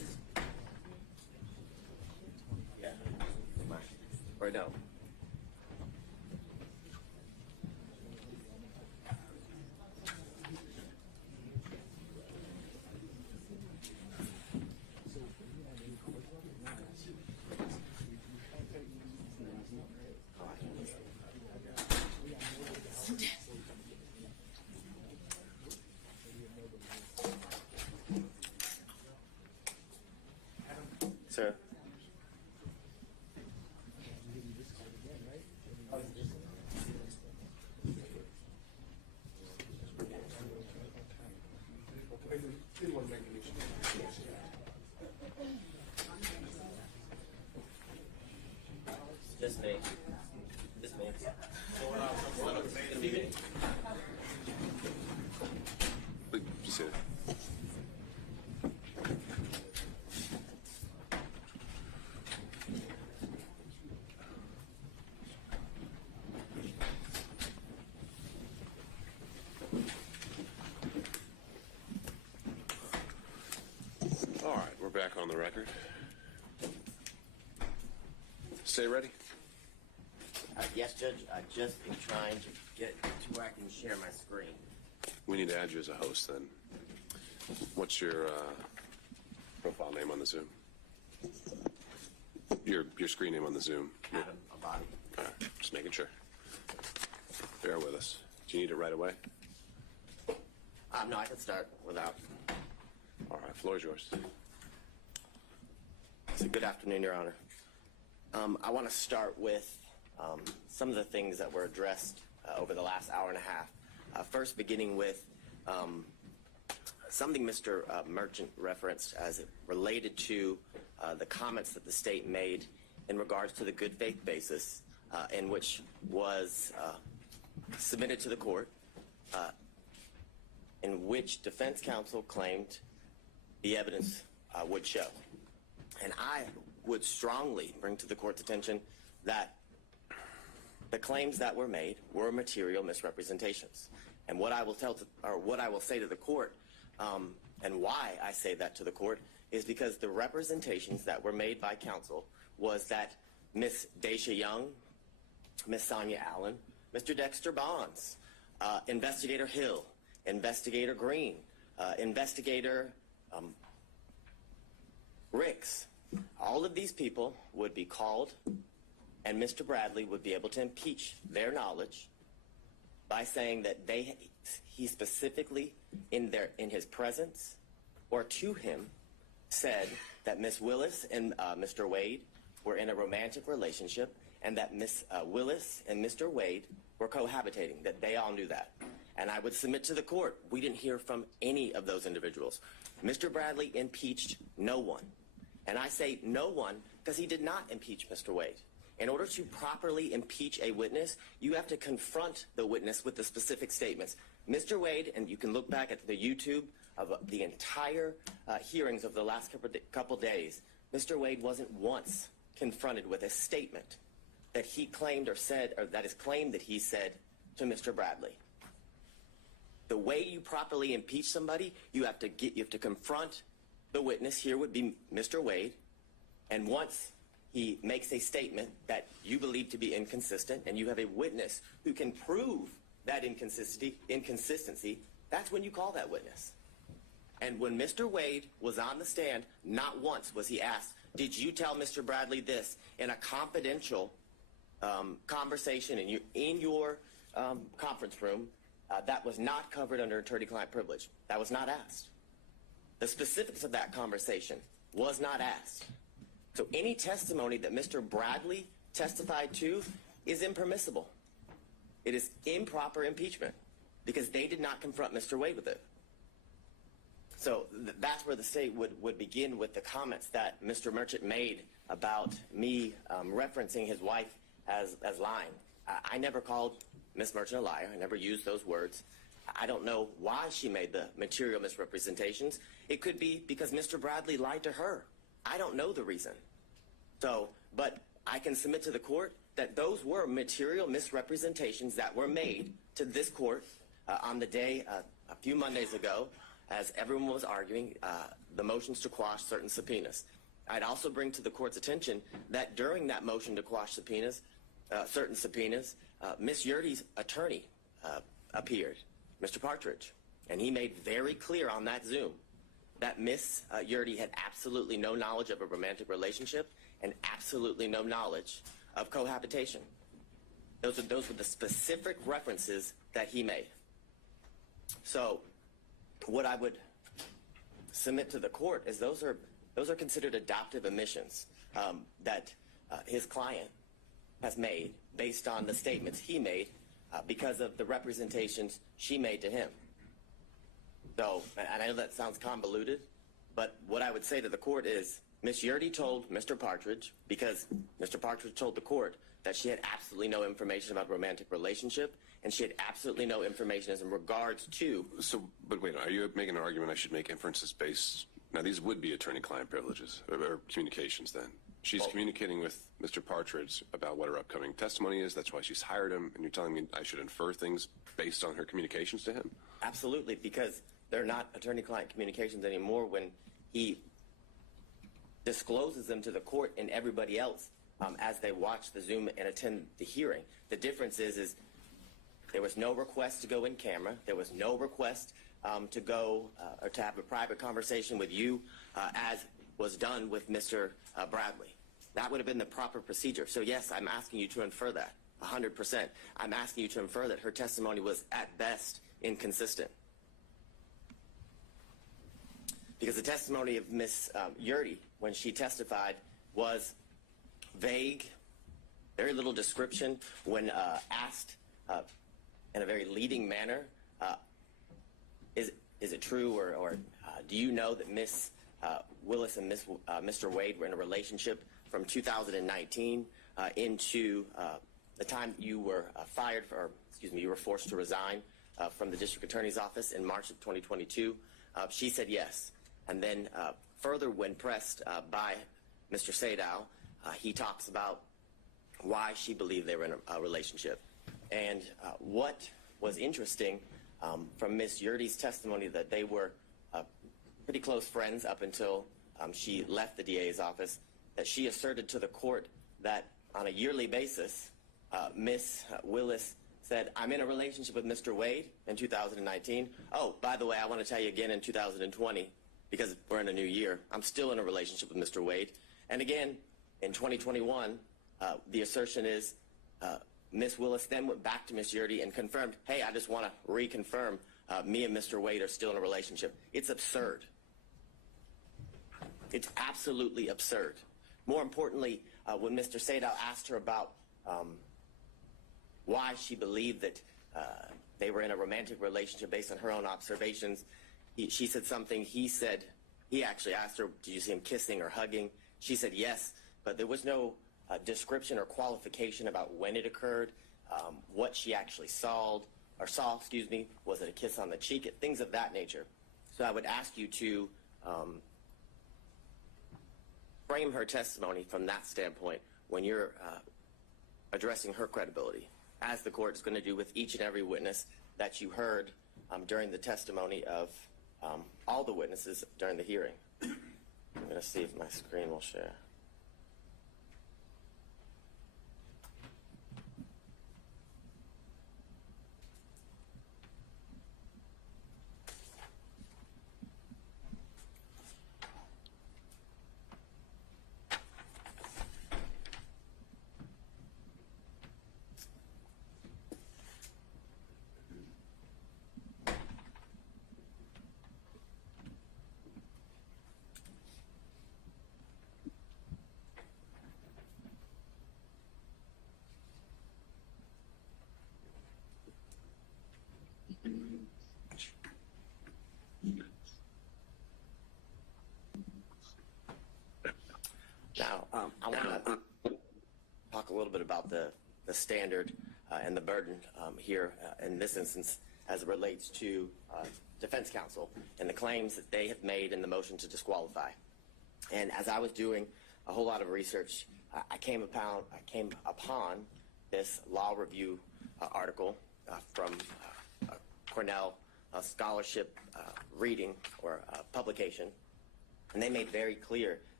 no? Sir? Just me. Just me. Just sit. All right, we're back on the record. Stay ready. Yes, Judge. I just been trying to get to where I can share my screen. We need to add you as a host then. What's your profile name on the Zoom? Your screen name on the Zoom. Adam, a body. All right, just making sure. Bear with us. Do you need it right away? No, I can start without. All right, floor is yours. So good afternoon, Your Honor. I want to start with some of the things that were addressed over the last hour and a half. First, beginning with something Mr. Merchant referenced as it related to the comments that the state made in regards to the good faith basis in which was submitted to the court, in which defense counsel claimed the evidence would show. And I would strongly bring to the court's attention that the claims that were made were material misrepresentations. And what I will say to the court, and why I say that to the court, is because the representations that were made by counsel was that Ms. Daisha Young, Ms. Sonia Allen, Mr. Dexter Bonds, Investigator Hill, Investigator Green, Investigator Ricks, all of these people would be called, and Mr. Bradley would be able to impeach their knowledge by saying that he specifically, in his presence or to him, said that Ms. Willis and Mr. Wade were in a romantic relationship, and that Ms. Willis and Mr. Wade were cohabitating, that they all knew that. And I would submit to the court, we didn't hear from any of those individuals. Mr. Bradley impeached no one. And I say no one because he did not impeach Mr. Wade. In order to properly impeach a witness, you have to confront the witness with the specific statements. Mr. Wade, and you can look back at the YouTube of the entire hearings of the last couple days, Mr. Wade wasn't once confronted with a statement that he claimed or said, or that is claimed that he said to Mr. Bradley. The way you properly impeach somebody, you have to confront the witness. Here would be Mr. Wade, and once he makes a statement that you believe to be inconsistent, and you have a witness who can prove that inconsistency, that's when you call that witness. And when Mr. Wade was on the stand, not once was he asked, did you tell Mr. Bradley this in a confidential conversation in your conference room that was not covered under attorney-client privilege? That was not asked. The specifics of that conversation was not asked. So any testimony that Mr. Bradley testified to is impermissible. It is improper impeachment because they did not confront Mr. Wade with it. So that's where the state would begin with the comments that Mr. Merchant made about me referencing his wife as lying. I never called Ms. Merchant a liar. I never used those words. I don't know why she made the material misrepresentations. It could be because Mr. Bradley lied to her. I don't know the reason. So, but I can submit to the court that those were material misrepresentations that were made to this court on the day a few Mondays ago as everyone was arguing the motions to quash certain subpoenas. I'd also bring to the court's attention that during that motion to quash subpoenas, certain subpoenas, Ms. Yurdy's attorney appeared, Mr. Partridge, and he made very clear on that Zoom that Ms. Yurdy had absolutely no knowledge of a romantic relationship and absolutely no knowledge of cohabitation. Those were the specific references that he made. So what I would submit to the court is those are considered adoptive omissions that his client has made based on the statements he made because of the representations she made to him. So, and I know that sounds convoluted, but what I would say to the court is Ms. Yurdy told Mr. Partridge, because Mr. Partridge told the court that she had absolutely no information about a romantic relationship, and she had absolutely no information as in regards to... So, but wait, are you making an argument I should make inferences based... Now, these would be attorney-client privileges, or communications then. She's communicating with Mr. Partridge about what her upcoming testimony is. That's why she's hired him, and you're telling me I should infer things based on her communications to him? Absolutely, because they're not attorney-client communications anymore when he discloses them to the court and everybody else as they watch the Zoom and attend the hearing. The difference is there was no request to go in camera. There was no request to go or to have a private conversation with you as was done with Mr. Bradley. That would have been the proper procedure. So yes, I'm asking you to infer that, 100%. I'm asking you to infer that her testimony was at best inconsistent. Because the testimony of Ms. Yurdy, when she testified, was vague, very little description. When asked in a very leading manner, is it true or do you know that Ms. Willis and Mr. Wade were in a relationship from 2019 into the time you were fired, or excuse me, you were forced to resign from the district attorney's office in March of 2022? She said yes. And then further, when pressed by Mr. Sadow, he talks about why she believed they were in a relationship. And what was interesting from Ms. Yurdy's testimony, that they were pretty close friends up until she left the DA's office, that she asserted to the court that on a yearly basis, Ms. Willis said, I'm in a relationship with Mr. Wade in 2019. Oh, by the way, I want to tell you again in 2020, because we're in a new year, I'm still in a relationship with Mr. Wade. And again, in 2021, the assertion is Ms. Willis then went back to Ms. Yurdy and confirmed, hey, I just want to reconfirm me and Mr. Wade are still in a relationship. It's absurd. It's absolutely absurd. More importantly, when Mr. Sadow asked her about why she believed that they were in a romantic relationship based on her own observations, she said something. He actually asked her, did you see him kissing or hugging? She said yes, but there was no description or qualification about when it occurred, what she actually saw, was it a kiss on the cheek, things of that nature. So I would ask you to frame her testimony from that standpoint when you're addressing her credibility, as the court is going to do with each and every witness that you heard during the testimony of all the witnesses during the hearing. I'm going to see if my screen will share. Now, I want to talk a little bit about the standard and the burden here in this instance as it relates to defense counsel and the claims that they have made in the motion to disqualify. And as I was doing a whole lot of research, I came upon this law review article from Cornell scholarship reading or publication, and they made very clear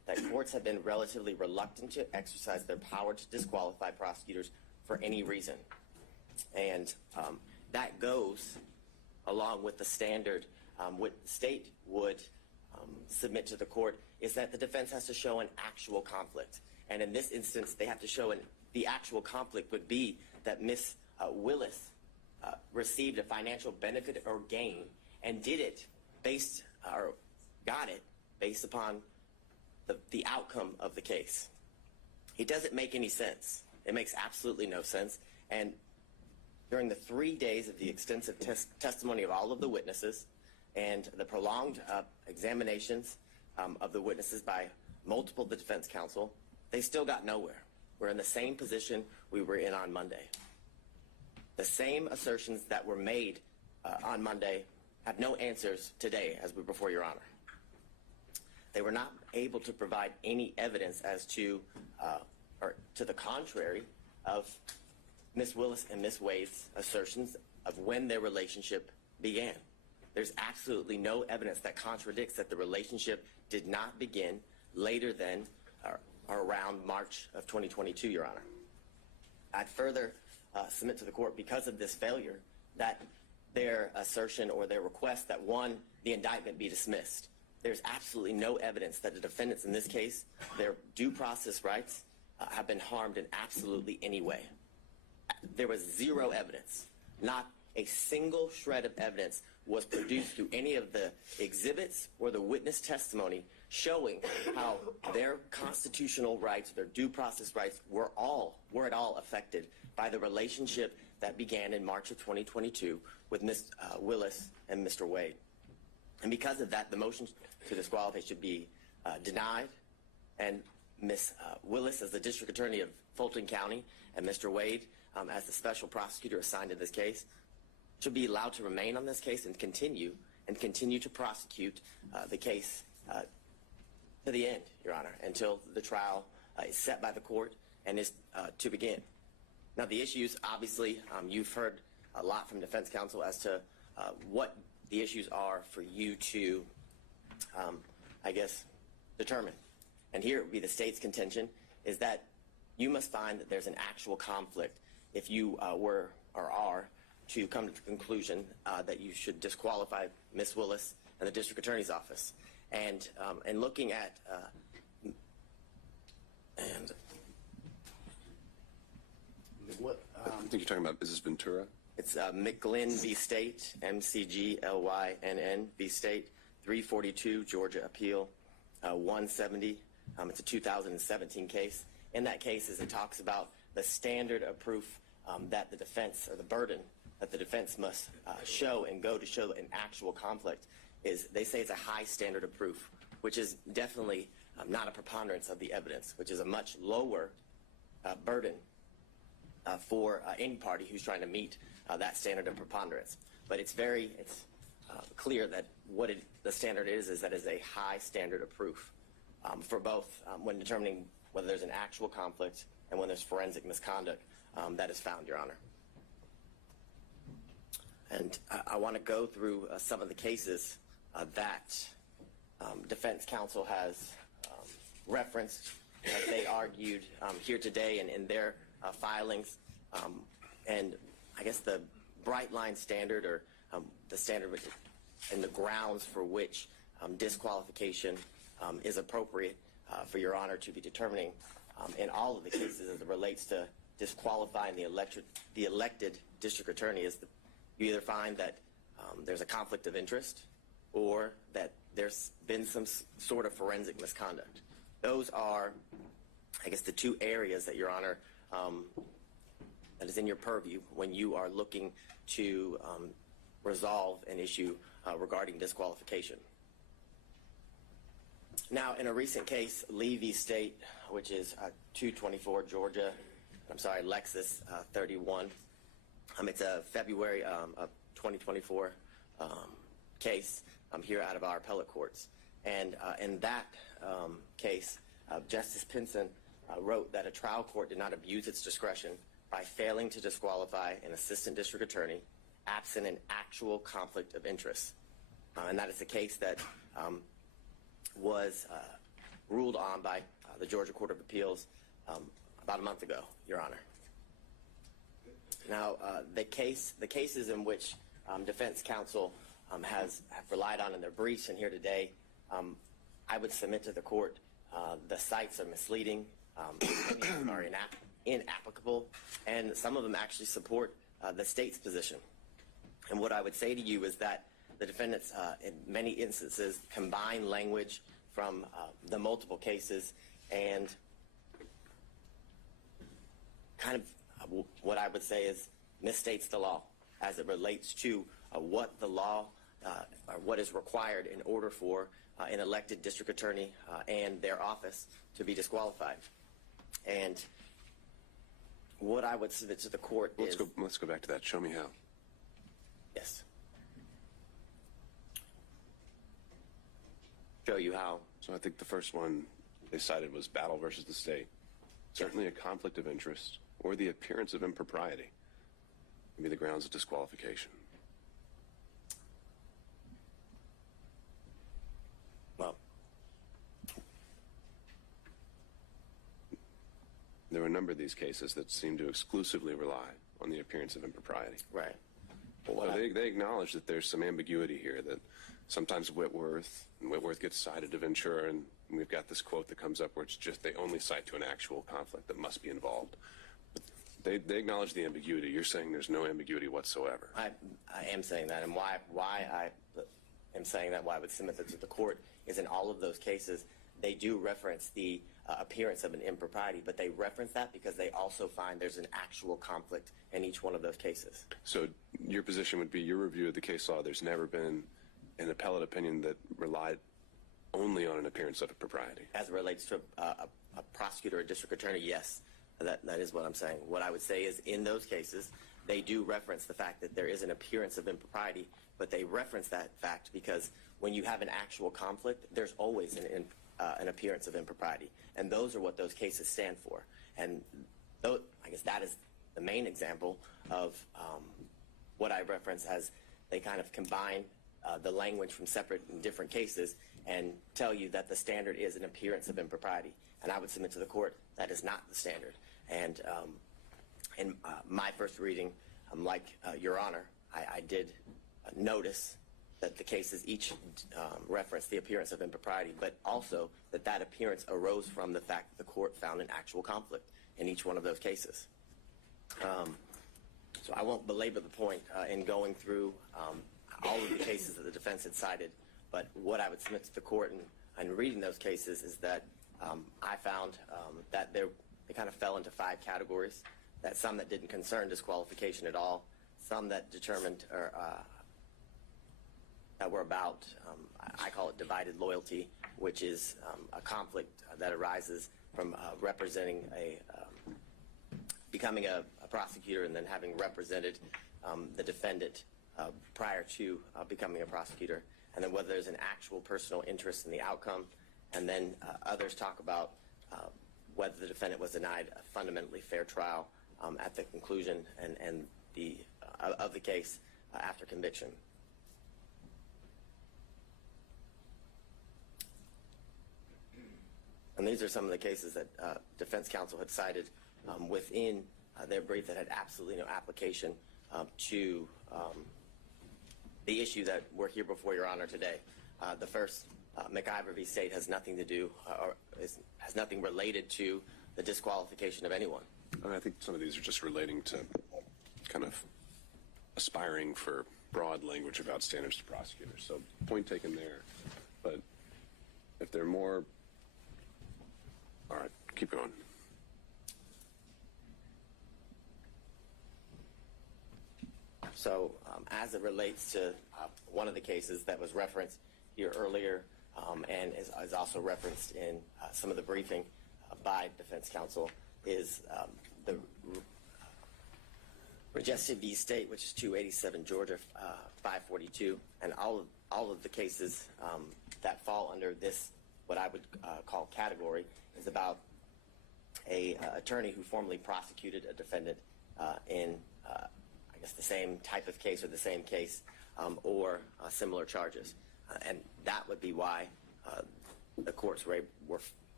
that courts have been relatively reluctant to exercise their power to disqualify prosecutors for any reason. And that goes along with the standard what the state would submit to the court is that the defense has to show an actual conflict. And in this instance, they have to show the actual conflict would be that Ms. Willis received a financial benefit or gain and did it based or got it based upon the outcome of the case. It doesn't make any sense. It makes absolutely no sense. And during the 3 days of the extensive testimony of all of the witnesses and the prolonged examinations of the witnesses by multiple defense counsel, they still got nowhere. We're in the same position we were in on Monday. The same assertions that were made on Monday have no answers today as we're before Your Honor. They were not able to provide any evidence as to, or to the contrary of Ms. Willis and Ms. Wade's assertions of when their relationship began. There's absolutely no evidence that contradicts that the relationship did not begin later than or around March of 2022, Your Honor. I'd further submit to the court, because of this failure, that their assertion or their request that, one, the indictment be dismissed. There's absolutely no evidence that the defendants in this case, their due process rights, have been harmed in absolutely any way. There was zero evidence. Not a single shred of evidence was produced through any of the exhibits or the witness testimony showing how their constitutional rights, their due process rights, were at all affected by the relationship that began in March of 2022 with Ms. Willis and Mr. Wade. And because of that, the motion to disqualify should be denied, and Ms. Willis, as the District Attorney of Fulton County, and Mr. Wade, as the Special Prosecutor assigned to this case, should be allowed to remain on this case and continue to prosecute the case to the end, Your Honor, until the trial is set by the court and is to begin. Now, the issues, obviously, you've heard a lot from defense counsel as to what the issues are for you to, I guess, determine. And here it would be the state's contention is that you must find that there's an actual conflict if you were or are to come to the conclusion that you should disqualify Ms. Willis and the District Attorney's Office. And looking at I think you're talking about, is this Ventura? It's McGlynn v. State, McGlynn v. State, 342 Georgia Appeal 170. It's a 2017 case. In that case, as it talks about the standard of proof that the defense, or the burden that the defense must show and go to show an actual conflict, is they say it's a high standard of proof, which is definitely not a preponderance of the evidence, which is a much lower burden for any party who's trying to meet that standard of preponderance. But it's clear that what the standard is that it's a high standard of proof for both when determining whether there's an actual conflict and when there's forensic misconduct that is found, Your Honor. And I want to go through some of the cases that defense counsel has referenced as they argued here today and in their filings. And I guess the bright line standard, or the standard and the grounds for which disqualification is appropriate for Your Honor to be determining in all of the cases as it relates to disqualifying the elected district attorney is you either find that there's a conflict of interest or that there's been some sort of forensic misconduct. Those are, I guess, the two areas that Your Honor that is in your purview when you are looking to resolve an issue regarding disqualification. Now, in a recent case, Lee v. State, which is 224 Georgia, Lexus 31. It's a February of 2024 case here out of our appellate courts. And in that case, Justice Pinson wrote that a trial court did not abuse its discretion by failing to disqualify an assistant district attorney absent an actual conflict of interest. And that is a case that was ruled on by the Georgia Court of Appeals about a month ago, Your Honor. Now, the cases in which defense counsel have relied on in their briefs and here today, I would submit to the court the cites are misleading, many of them are inapplicable, and some of them actually support the state's position. And what I would say to you is that the defendants, in many instances, combine language from the multiple cases and kind of what I would say is misstates the law as it relates to what the law or what is required in order for an elected district attorney and their office to be disqualified. And what I would submit to the court is... Let's go back to that. Show me how. Yes. Show you how. So I think the first one they cited was battle versus the state. Certainly a conflict of interest or the appearance of impropriety can be the grounds of disqualification. Well, there are a number of these cases that seem to exclusively rely on the appearance of impropriety. right. Well, they acknowledge that there's some ambiguity here, that sometimes Whitworth gets cited of Ventura, and we've got this quote that comes up where it's just they only cite to an actual conflict that must be involved. But they acknowledge the ambiguity. You're saying there's no ambiguity whatsoever. I am saying that, and why I am saying that, why I would submit that to the court, is in all of those cases, they do reference the appearance of an impropriety, but they reference that because they also find there's an actual conflict in each one of those cases. So your position would be, your review of the case law, there's never been an appellate opinion that relied only on an appearance of impropriety. As it relates to a prosecutor or district attorney, yes, that is what I'm saying. What I would say is in those cases, they do reference the fact that there is an appearance of impropriety, but they reference that fact because when you have an actual conflict, there's always an appearance of impropriety. And those are what those cases stand for. And I guess that is the main example of what I reference as they kind of combine the language from separate and different cases and tell you that the standard is an appearance of impropriety. And I would submit to the court that is not the standard. And in my first reading, like Your Honor, I did notice that the cases each reference the appearance of impropriety, but also that appearance arose from the fact that the court found an actual conflict in each one of those cases. So I won't belabor the point in going through all of the cases that the defense had cited, but what I would submit to the court in reading those cases is that I found that they kind of fell into 5 categories, that some that didn't concern disqualification at all, some that determined or that were about, I call it divided loyalty, which is a conflict that arises from representing becoming a prosecutor and then having represented the defendant prior to becoming a prosecutor, and then whether there's an actual personal interest in the outcome, and then others talk about whether the defendant was denied a fundamentally fair trial at the conclusion and of the case after conviction. And these are some of the cases that defense counsel had cited within their brief that had absolutely no application to the issue that we're here before Your Honor today. The first, McIver v. State, has nothing to do or has nothing related to the disqualification of anyone. I think some of these are just relating to kind of aspiring for broad language about standards to prosecutors. So point taken there. But if there are more... All right, keep going. So as it relates to one of the cases that was referenced here earlier and is also referenced in some of the briefing by defense counsel is the Regested v. State, which is 287 Georgia 542, and all of the cases that fall under this, what I would call category, is about a attorney who formerly prosecuted a defendant in I guess the same type of case or the same case or similar charges, and that would be why the courts were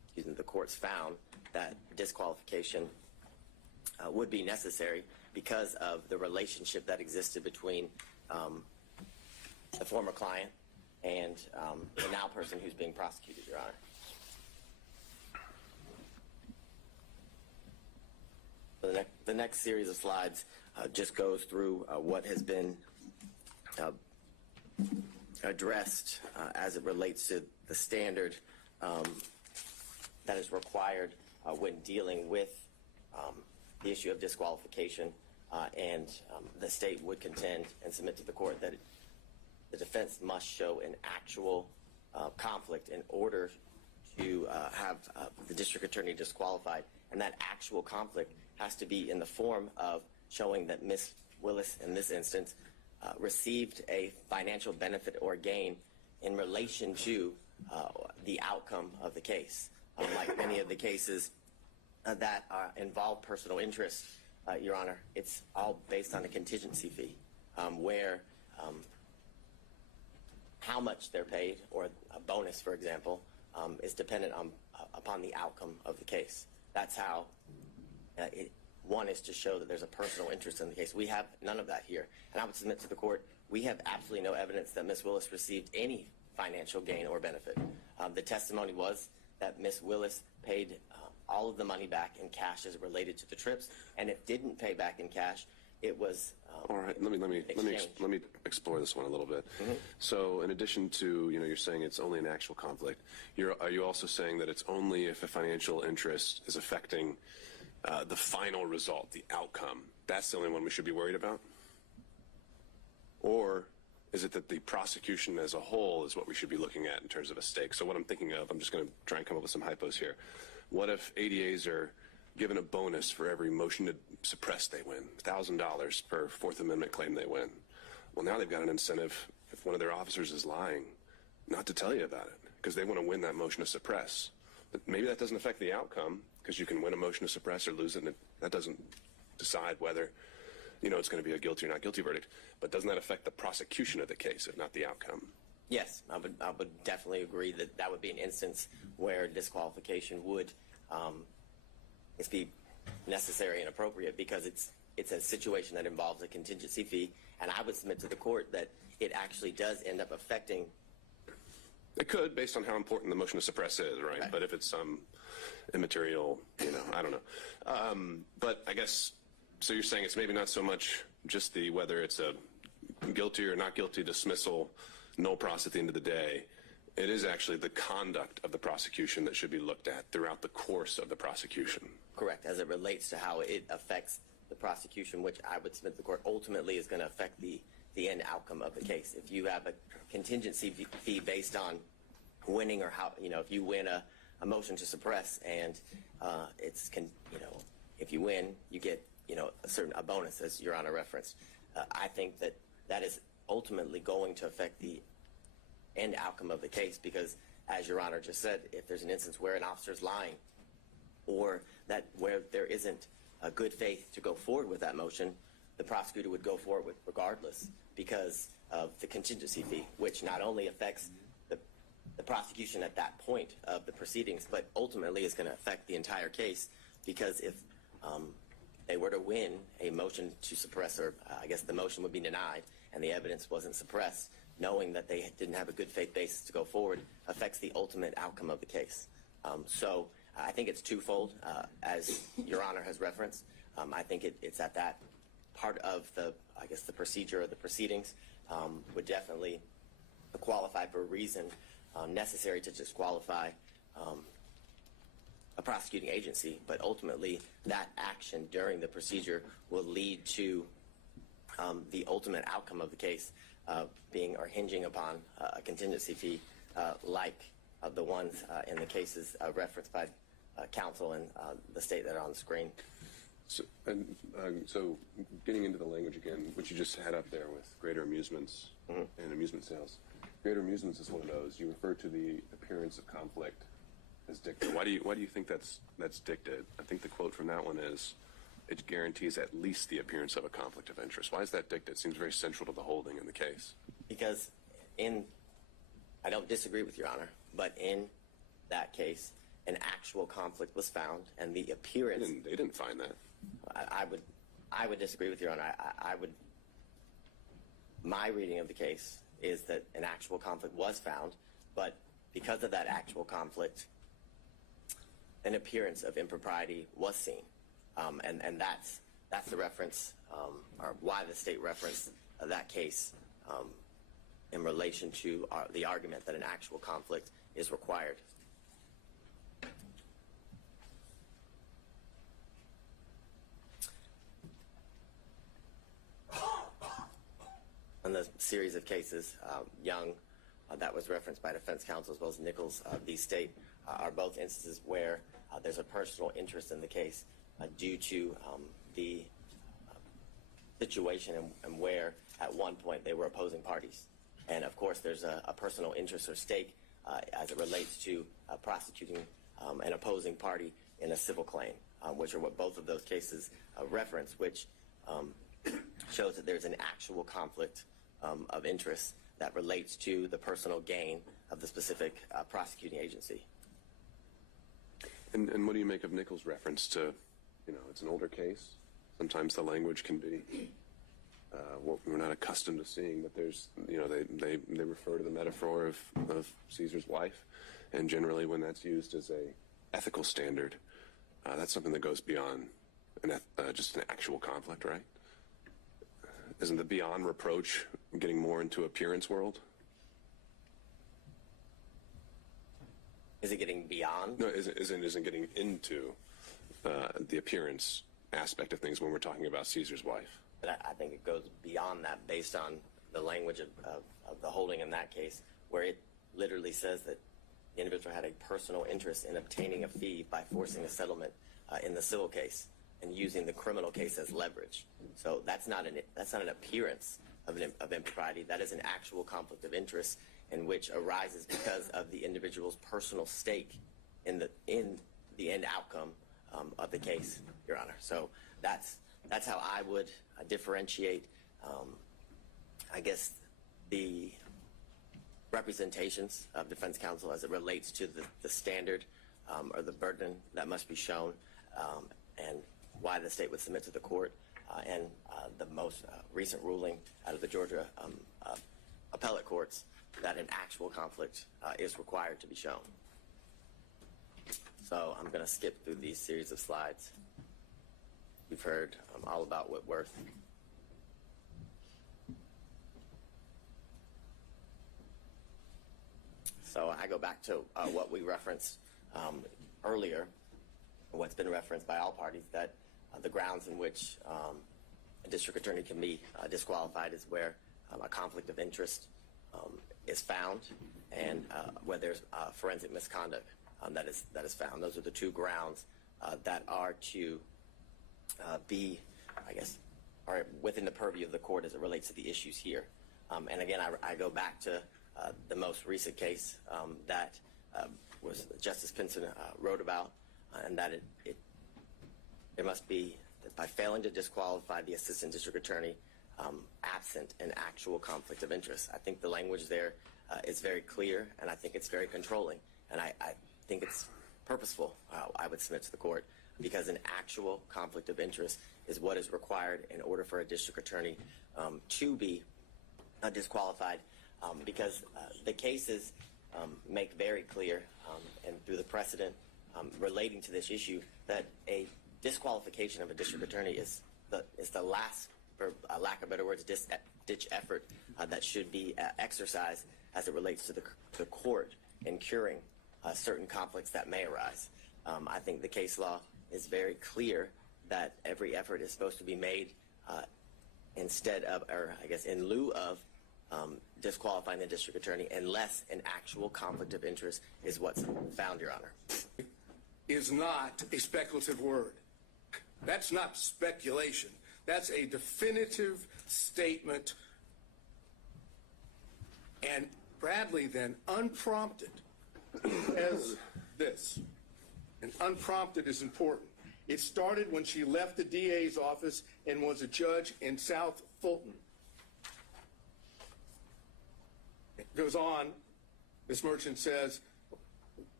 the courts found that disqualification would be necessary because of the relationship that existed between the former client and the now person who's being prosecuted, Your Honor. The next series of slides just goes through what has been addressed as it relates to the standard that is required when dealing with the issue of disqualification, and the state would contend and submit to the court that the defense must show an actual conflict in order to have the district attorney disqualified, and that actual conflict has to be in the form of showing that Ms. Willis, in this instance, received a financial benefit or gain in relation to the outcome of the case. Like many of the cases that involve personal interest, Your Honor, it's all based on a contingency fee, where how much they're paid, or a bonus, for example, is dependent upon the outcome of the case. That's how one is to show that there's a personal interest in the case. We have none of that here. And I would submit to the court, we have absolutely no evidence that Ms. Willis received any financial gain or benefit. The testimony was that Ms. Willis paid all of the money back in cash as related to the trips, and if didn't pay back in cash, it was all right. Let me explore this one a little bit. Mm-hmm. So, in addition to you're saying it's only an actual conflict, are you also saying that it's only if a financial interest is affecting the final result, the outcome? That's the only one we should be worried about? Or is it that the prosecution as a whole is what we should be looking at in terms of a stake? So what I'm thinking of, I'm just going to try and come up with some hypos here. What if ADAs are given a bonus for every motion to suppress they win, $1,000 per Fourth Amendment claim they win? Well, now they've got an incentive, if one of their officers is lying, not to tell you about it, because they want to win that motion to suppress. But maybe that doesn't affect the outcome, because you can win a motion to suppress or lose it, and that doesn't decide whether it's going to be a guilty or not guilty verdict. But doesn't that affect the prosecution of the case, if not the outcome? Yes, I would definitely agree that that would be an instance where disqualification would be necessary and appropriate, because it's a situation that involves a contingency fee, and I would submit to the court that it actually does end up affecting. It could, based on how important the motion to suppress is, right? But if it's some immaterial, I don't know. But I guess, so you're saying it's maybe not so much just whether it's a guilty or not guilty dismissal, no pros at the end of the day. It is actually the conduct of the prosecution that should be looked at throughout the course of the prosecution. Correct, as it relates to how it affects the prosecution, which I would submit to the court ultimately is going to affect the end outcome of the case. If you have a contingency fee based on winning, or how, if you win a motion to suppress, and if you win, you get, a bonus, as Your Honor referenced. I think that is ultimately going to affect the end outcome of the case, because, as Your Honor just said, if there's an instance where an officer's lying, or where there isn't a good faith to go forward with that motion, the prosecutor would go forward with regardless, because of the contingency fee, which not only affects the prosecution at that point of the proceedings, but ultimately is going to affect the entire case, because if they were to win a motion to suppress, or I guess the motion would be denied and the evidence wasn't suppressed, knowing that they didn't have a good faith basis to go forward affects the ultimate outcome of the case. So I think it's twofold, as Your Honor has referenced. I think it's at that part of the procedure or the proceedings would definitely qualify for a reason necessary to disqualify a prosecuting agency, but ultimately that action during the procedure will lead to the ultimate outcome of the case being or hinging upon a contingency fee like the ones in the cases referenced by counsel and the state that are on the screen. So getting into the language again, which you just had up there with greater amusements and amusement sales. Greater amusements is one of those. You refer to the appearance of conflict as dicta. Why do you think that's dicta? I think the quote from that one is, it guarantees at least the appearance of a conflict of interest. Why is that dicta? It seems very central to the holding in the case. Because I don't disagree with Your Honor, but in that case, an actual conflict was found and the appearance. They didn't find that. I would disagree with Your Honor. My reading of the case is that an actual conflict was found, but because of that actual conflict, an appearance of impropriety was seen, and that's the reference, or why the state referenced that case in relation to the argument that an actual conflict is required. In the series of cases, Young, that was referenced by defense counsel, as well as Nichols v. State, are both instances where there's a personal interest in the case due to the situation and where at one point they were opposing parties. And of course there's a personal interest or stake as it relates to prosecuting an opposing party in a civil claim, which are what both of those cases reference, which shows that there's an actual conflict of interest that relates to the personal gain of the specific prosecuting agency. And what do you make of Nichols' reference to, it's an older case. Sometimes the language can be what we're not accustomed to seeing, but there's, they refer to the metaphor of Caesar's wife, and generally when that's used as a ethical standard, that's something that goes beyond just an actual conflict, right? Isn't the beyond reproach getting more into appearance world? Is it getting beyond? No, isn't getting into the appearance aspect of things when we're talking about Caesar's wife. But I think it goes beyond that based on the language of the holding in that case, where it literally says that the individual had a personal interest in obtaining a fee by forcing a settlement in the civil case and using the criminal case as leverage. So that's not an appearance of impropriety. That is an actual conflict of interest in which arises because of the individual's personal stake in the end outcome of the case, Your Honor. So that's how I would differentiate, I guess, the representations of defense counsel as it relates to the standard or the burden that must be shown, and why the state would submit to the court, and the most recent ruling out of the Georgia appellate courts that an actual conflict is required to be shown. So I'm going to skip through these series of slides. You've heard all about Whitworth. So I go back to what we referenced earlier, what's been referenced by all parties, that the grounds in which a district attorney can be disqualified is where a conflict of interest is found, and where there's forensic misconduct that is found. Those are the two grounds that are to be, I guess, are within the purview of the court as it relates to the issues here. And again, I go back to the most recent case that was Justice Pinson wrote about, and that there must be, that by failing to disqualify the assistant district attorney absent an actual conflict of interest. I think the language there is very clear, and I think it's very controlling, and I think it's purposeful, I would submit to the court, because an actual conflict of interest is what is required in order for a district attorney to be disqualified, because the cases make very clear, and through the precedent relating to this issue, that a disqualification of a district attorney is the last, for lack of better words, ditch effort that should be exercised as it relates to the court in curing certain conflicts that may arise. I think the case law is very clear that every effort is supposed to be made instead of, or I guess in lieu of, disqualifying the district attorney unless an actual conflict of interest is what's found, Your Honor. Is not a speculative word. That's not speculation. That's a definitive statement. And Bradley then, unprompted, as this, and unprompted is important. It started when she left the DA's office and was a judge in South Fulton. It goes on, Ms. Merchant says,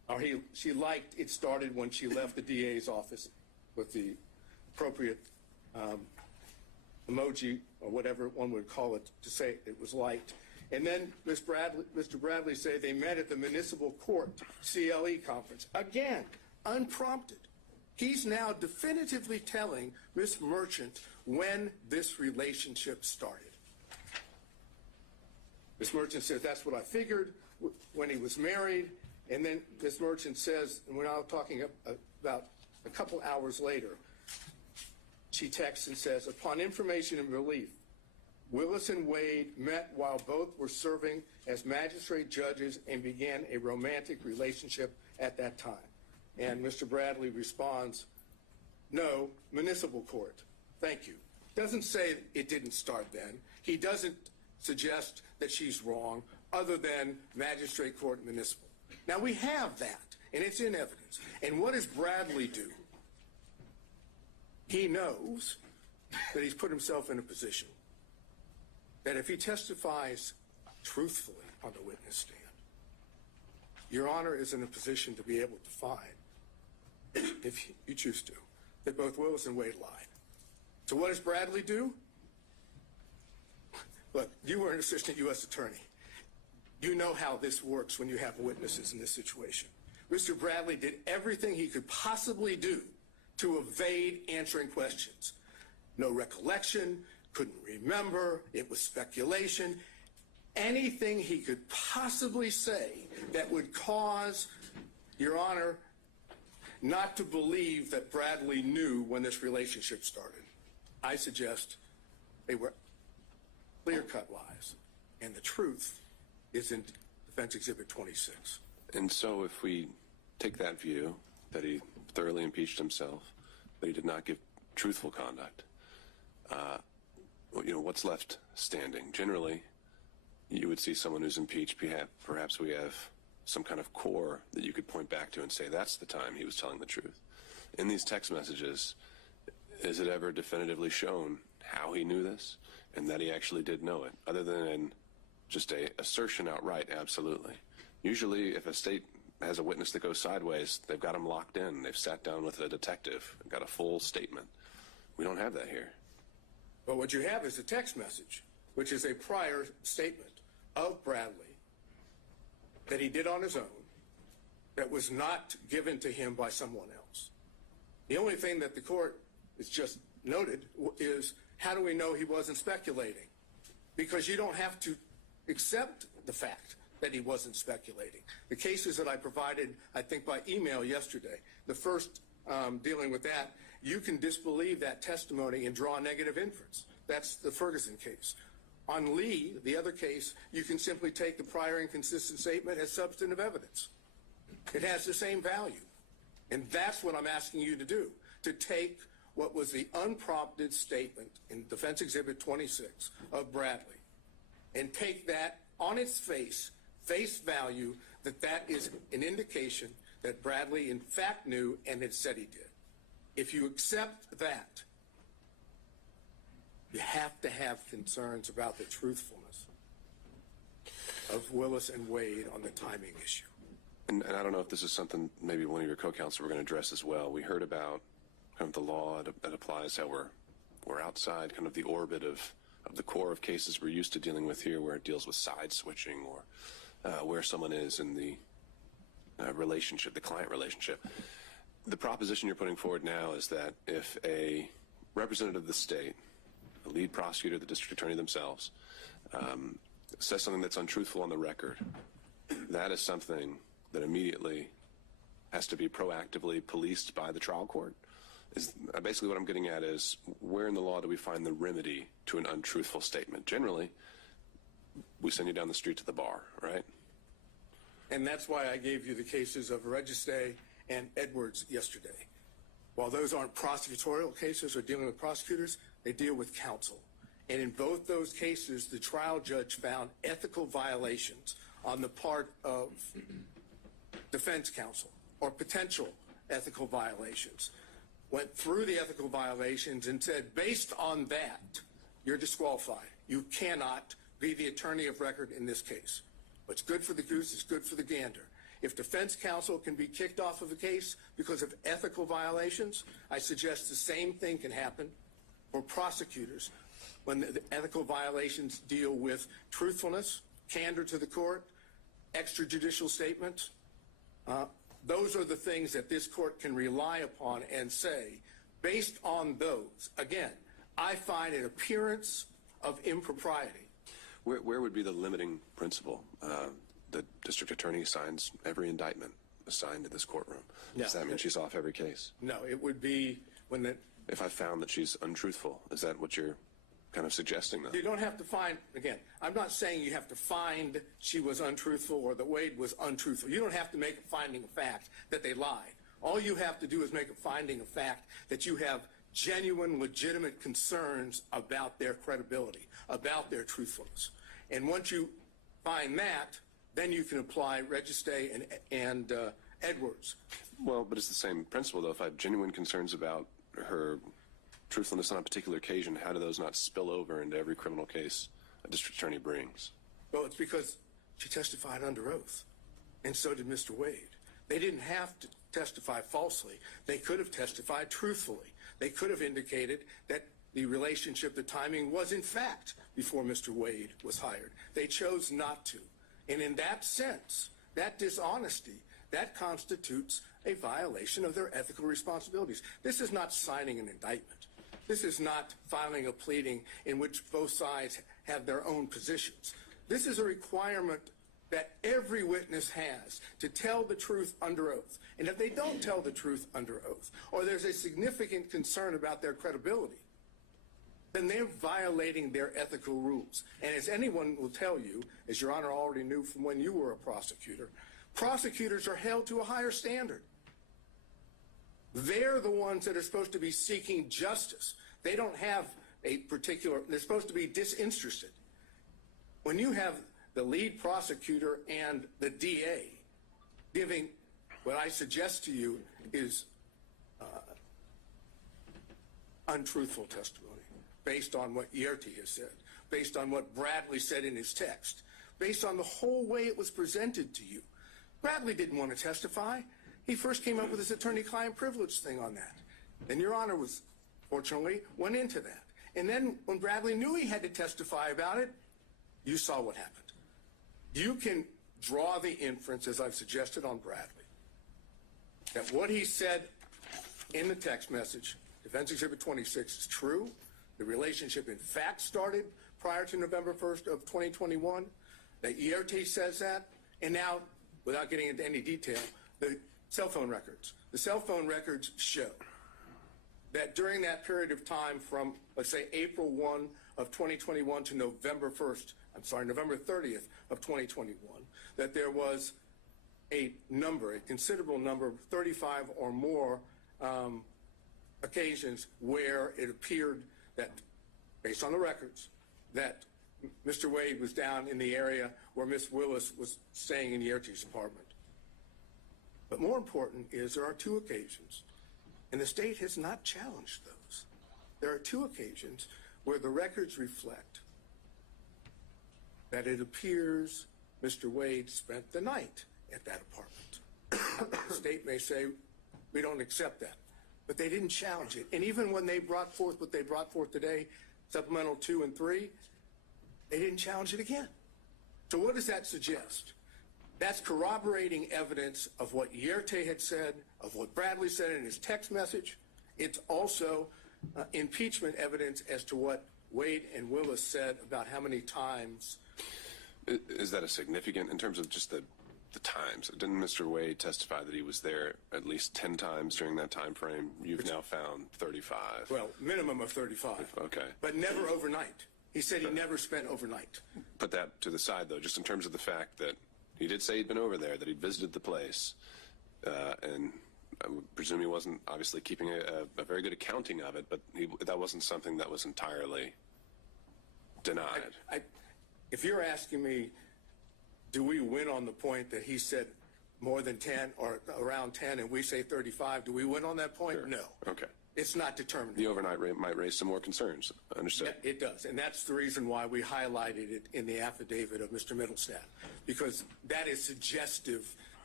or she liked it started when she left the DA's office with the appropriate emoji or whatever one would call it to say it was liked. And then Mr. Bradley said they met at the municipal court CLE conference. Again, unprompted. He's now definitively telling Ms. Merchant when this relationship started. Ms. Merchant says, that's what I figured when he was married. And then Ms. Merchant says, and we're now talking about a couple hours later, she texts and says, upon information and belief, Willis and Wade met while both were serving as magistrate judges and began a romantic relationship at that time. And Mr. Bradley responds, no, municipal court. Thank you. Doesn't say it didn't start then. He doesn't suggest that she's wrong other than magistrate court municipal. Now we have that, and it's in evidence. And what does Bradley do? He knows that he's put himself in a position that if he testifies truthfully on the witness stand, Your Honor is in a position to be able to find, if you choose to, that both Willis and Wade lied. So what does Bradley do? Look, you were an assistant U.S. attorney. You know how this works when you have witnesses in this situation. Mr. Bradley did everything he could possibly do to evade answering questions. No recollection, couldn't remember, it was speculation. Anything he could possibly say that would cause, Your Honor, not to believe that Bradley knew when this relationship started. I suggest they were clear-cut lies, and the truth is in Defense Exhibit 26. And so if we take that view, that he thoroughly impeached himself, that he did not give truthful conduct, what's left standing? Generally, you would see someone who's impeached, perhaps we have some kind of core that you could point back to and say that's the time he was telling the truth. In these text messages, is it ever definitively shown how he knew this and that he actually did know it, other than just a assertion outright? Absolutely. Usually, if a state has a witness that goes sideways, they've got him locked in. They've sat down with a detective and got a full statement. We don't have that here. But what you have is a text message, which is a prior statement of Bradley that he did on his own, that was not given to him by someone else. The only thing that the court has just noted is, how do we know he wasn't speculating? Because you don't have to accept the fact that he wasn't speculating. The cases that I provided, I think by email yesterday, the first dealing with that, you can disbelieve that testimony and draw a negative inference. That's the Ferguson case. On Lee, the other case, you can simply take the prior inconsistent statement as substantive evidence. It has the same value. And that's what I'm asking you to do, to take what was the unprompted statement in Defense Exhibit 26 of Bradley and take that on its face value, that is an indication that Bradley in fact knew and had said he did. If you accept that, you have to have concerns about the truthfulness of Willis and Wade on the timing issue. And I don't know if this is something maybe one of your co-counsel were going to address as well. We heard about kind of the law that applies, how we're outside kind of the orbit of the core of cases we're used to dealing with here, where it deals with side switching or where someone is in the relationship, the client relationship. The proposition you're putting forward now is that if a representative of the state, the lead prosecutor, the district attorney themselves, says something that's untruthful on the record, that is something that immediately has to be proactively policed by the trial court. Is basically what I'm getting at is, where in the law do we find the remedy to an untruthful statement? Generally, we send you down the street to the bar, right? And that's why I gave you the cases of Registe and Edwards yesterday. While those aren't prosecutorial cases or dealing with prosecutors, they deal with counsel. And in both those cases, the trial judge found ethical violations on the part of defense counsel, or potential ethical violations. Went through the ethical violations and said, based on that, you're disqualified. You cannot be the attorney of record in this case. What's good for the goose is good for the gander. If defense counsel can be kicked off of a case because of ethical violations, I suggest the same thing can happen for prosecutors when the ethical violations deal with truthfulness, candor to the court, extrajudicial statements. Those are the things that this court can rely upon and say, based on those, again, I find an appearance of impropriety. Where would be the limiting principle? The district attorney signs every indictment assigned to this courtroom. No. Does that mean she's off every case? No, it would be when the... If I found that she's untruthful, is that what you're kind of suggesting, though? You don't have to find, again, I'm not saying you have to find she was untruthful or that Wade was untruthful. You don't have to make a finding of fact that they lied. All you have to do is make a finding of fact that you have genuine, legitimate concerns about their credibility, about their truthfulness. And once you find that, then you can apply Registay and Edwards. Well, but it's the same principle, though. If I have genuine concerns about her truthfulness on a particular occasion, how do those not spill over into every criminal case a district attorney brings? Well, it's because she testified under oath, and so did Mr. Wade. They didn't have to testify falsely. They could have testified truthfully. They could have indicated that the relationship, the timing was in fact before Mr. Wade was hired. They chose not to. And in that sense, that dishonesty, that constitutes a violation of their ethical responsibilities. This is not signing an indictment. This is not filing a pleading in which both sides have their own positions. This is a requirement that every witness has to tell the truth under oath. And if they don't tell the truth under oath, or there's a significant concern about their credibility, then they're violating their ethical rules. And as anyone will tell you, as Your Honor already knew from when you were a prosecutor, prosecutors are held to a higher standard. They're the ones that are supposed to be seeking justice. They don't have a particular, they're supposed to be disinterested. When you have the lead prosecutor and the DA giving what I suggest to you is untruthful testimony based on what Yerty has said, based on what Bradley said in his text, based on the whole way it was presented to you. Bradley didn't want to testify. He first came up with his attorney-client privilege thing on that. Then Your Honor was, fortunately, went into that. And then when Bradley knew he had to testify about it, you saw what happened. You can draw the inference, as I've suggested on Bradley, that what he said in the text message, Defense Exhibit 26, is true. The relationship, in fact, started prior to November 1st of 2021. That Yerty says that. And now, without getting into any detail, the cell phone records. The cell phone records show that during that period of time from, let's say, April 1 of 2021 to November 30th of 2021, that there was a considerable number, 35 or more occasions where it appeared that, based on the records, that Mr. Wade was down in the area where Ms. Willis was staying in Yerty's apartment. But more important is there are two occasions, and the state has not challenged those. There are two occasions where the records reflect that it appears Mr. Wade spent the night at that apartment. The state may say, we don't accept that. But they didn't challenge it. And even when they brought forth what they brought forth today, Supplemental 2 and 3, they didn't challenge it again. So what does that suggest? That's corroborating evidence of what Yerty had said, of what Bradley said in his text message. It's also impeachment evidence as to what Wade and Willis said about how many times. Is that a significant, in terms of just the times? Didn't Mr. Wade testify that he was there at least 10 times during that time frame? You've now found 35. Well, minimum of 35. Okay. But never overnight. He said he never spent overnight. Put that to the side, though, just in terms of the fact that he did say he'd been over there, that he'd visited the place, and I would presume he wasn't obviously keeping a very good accounting of it, but that wasn't something that was entirely denied. If you're asking me, do we win on the point that he said more than 10 or around 10 and we say 35, do we win on that point? Sure. No. Okay. It's not determined. The overnight rate might raise some more concerns. Understood. Yeah, it does. And that's the reason why we highlighted it in the affidavit of Mr. Middlestadt, because that is suggestive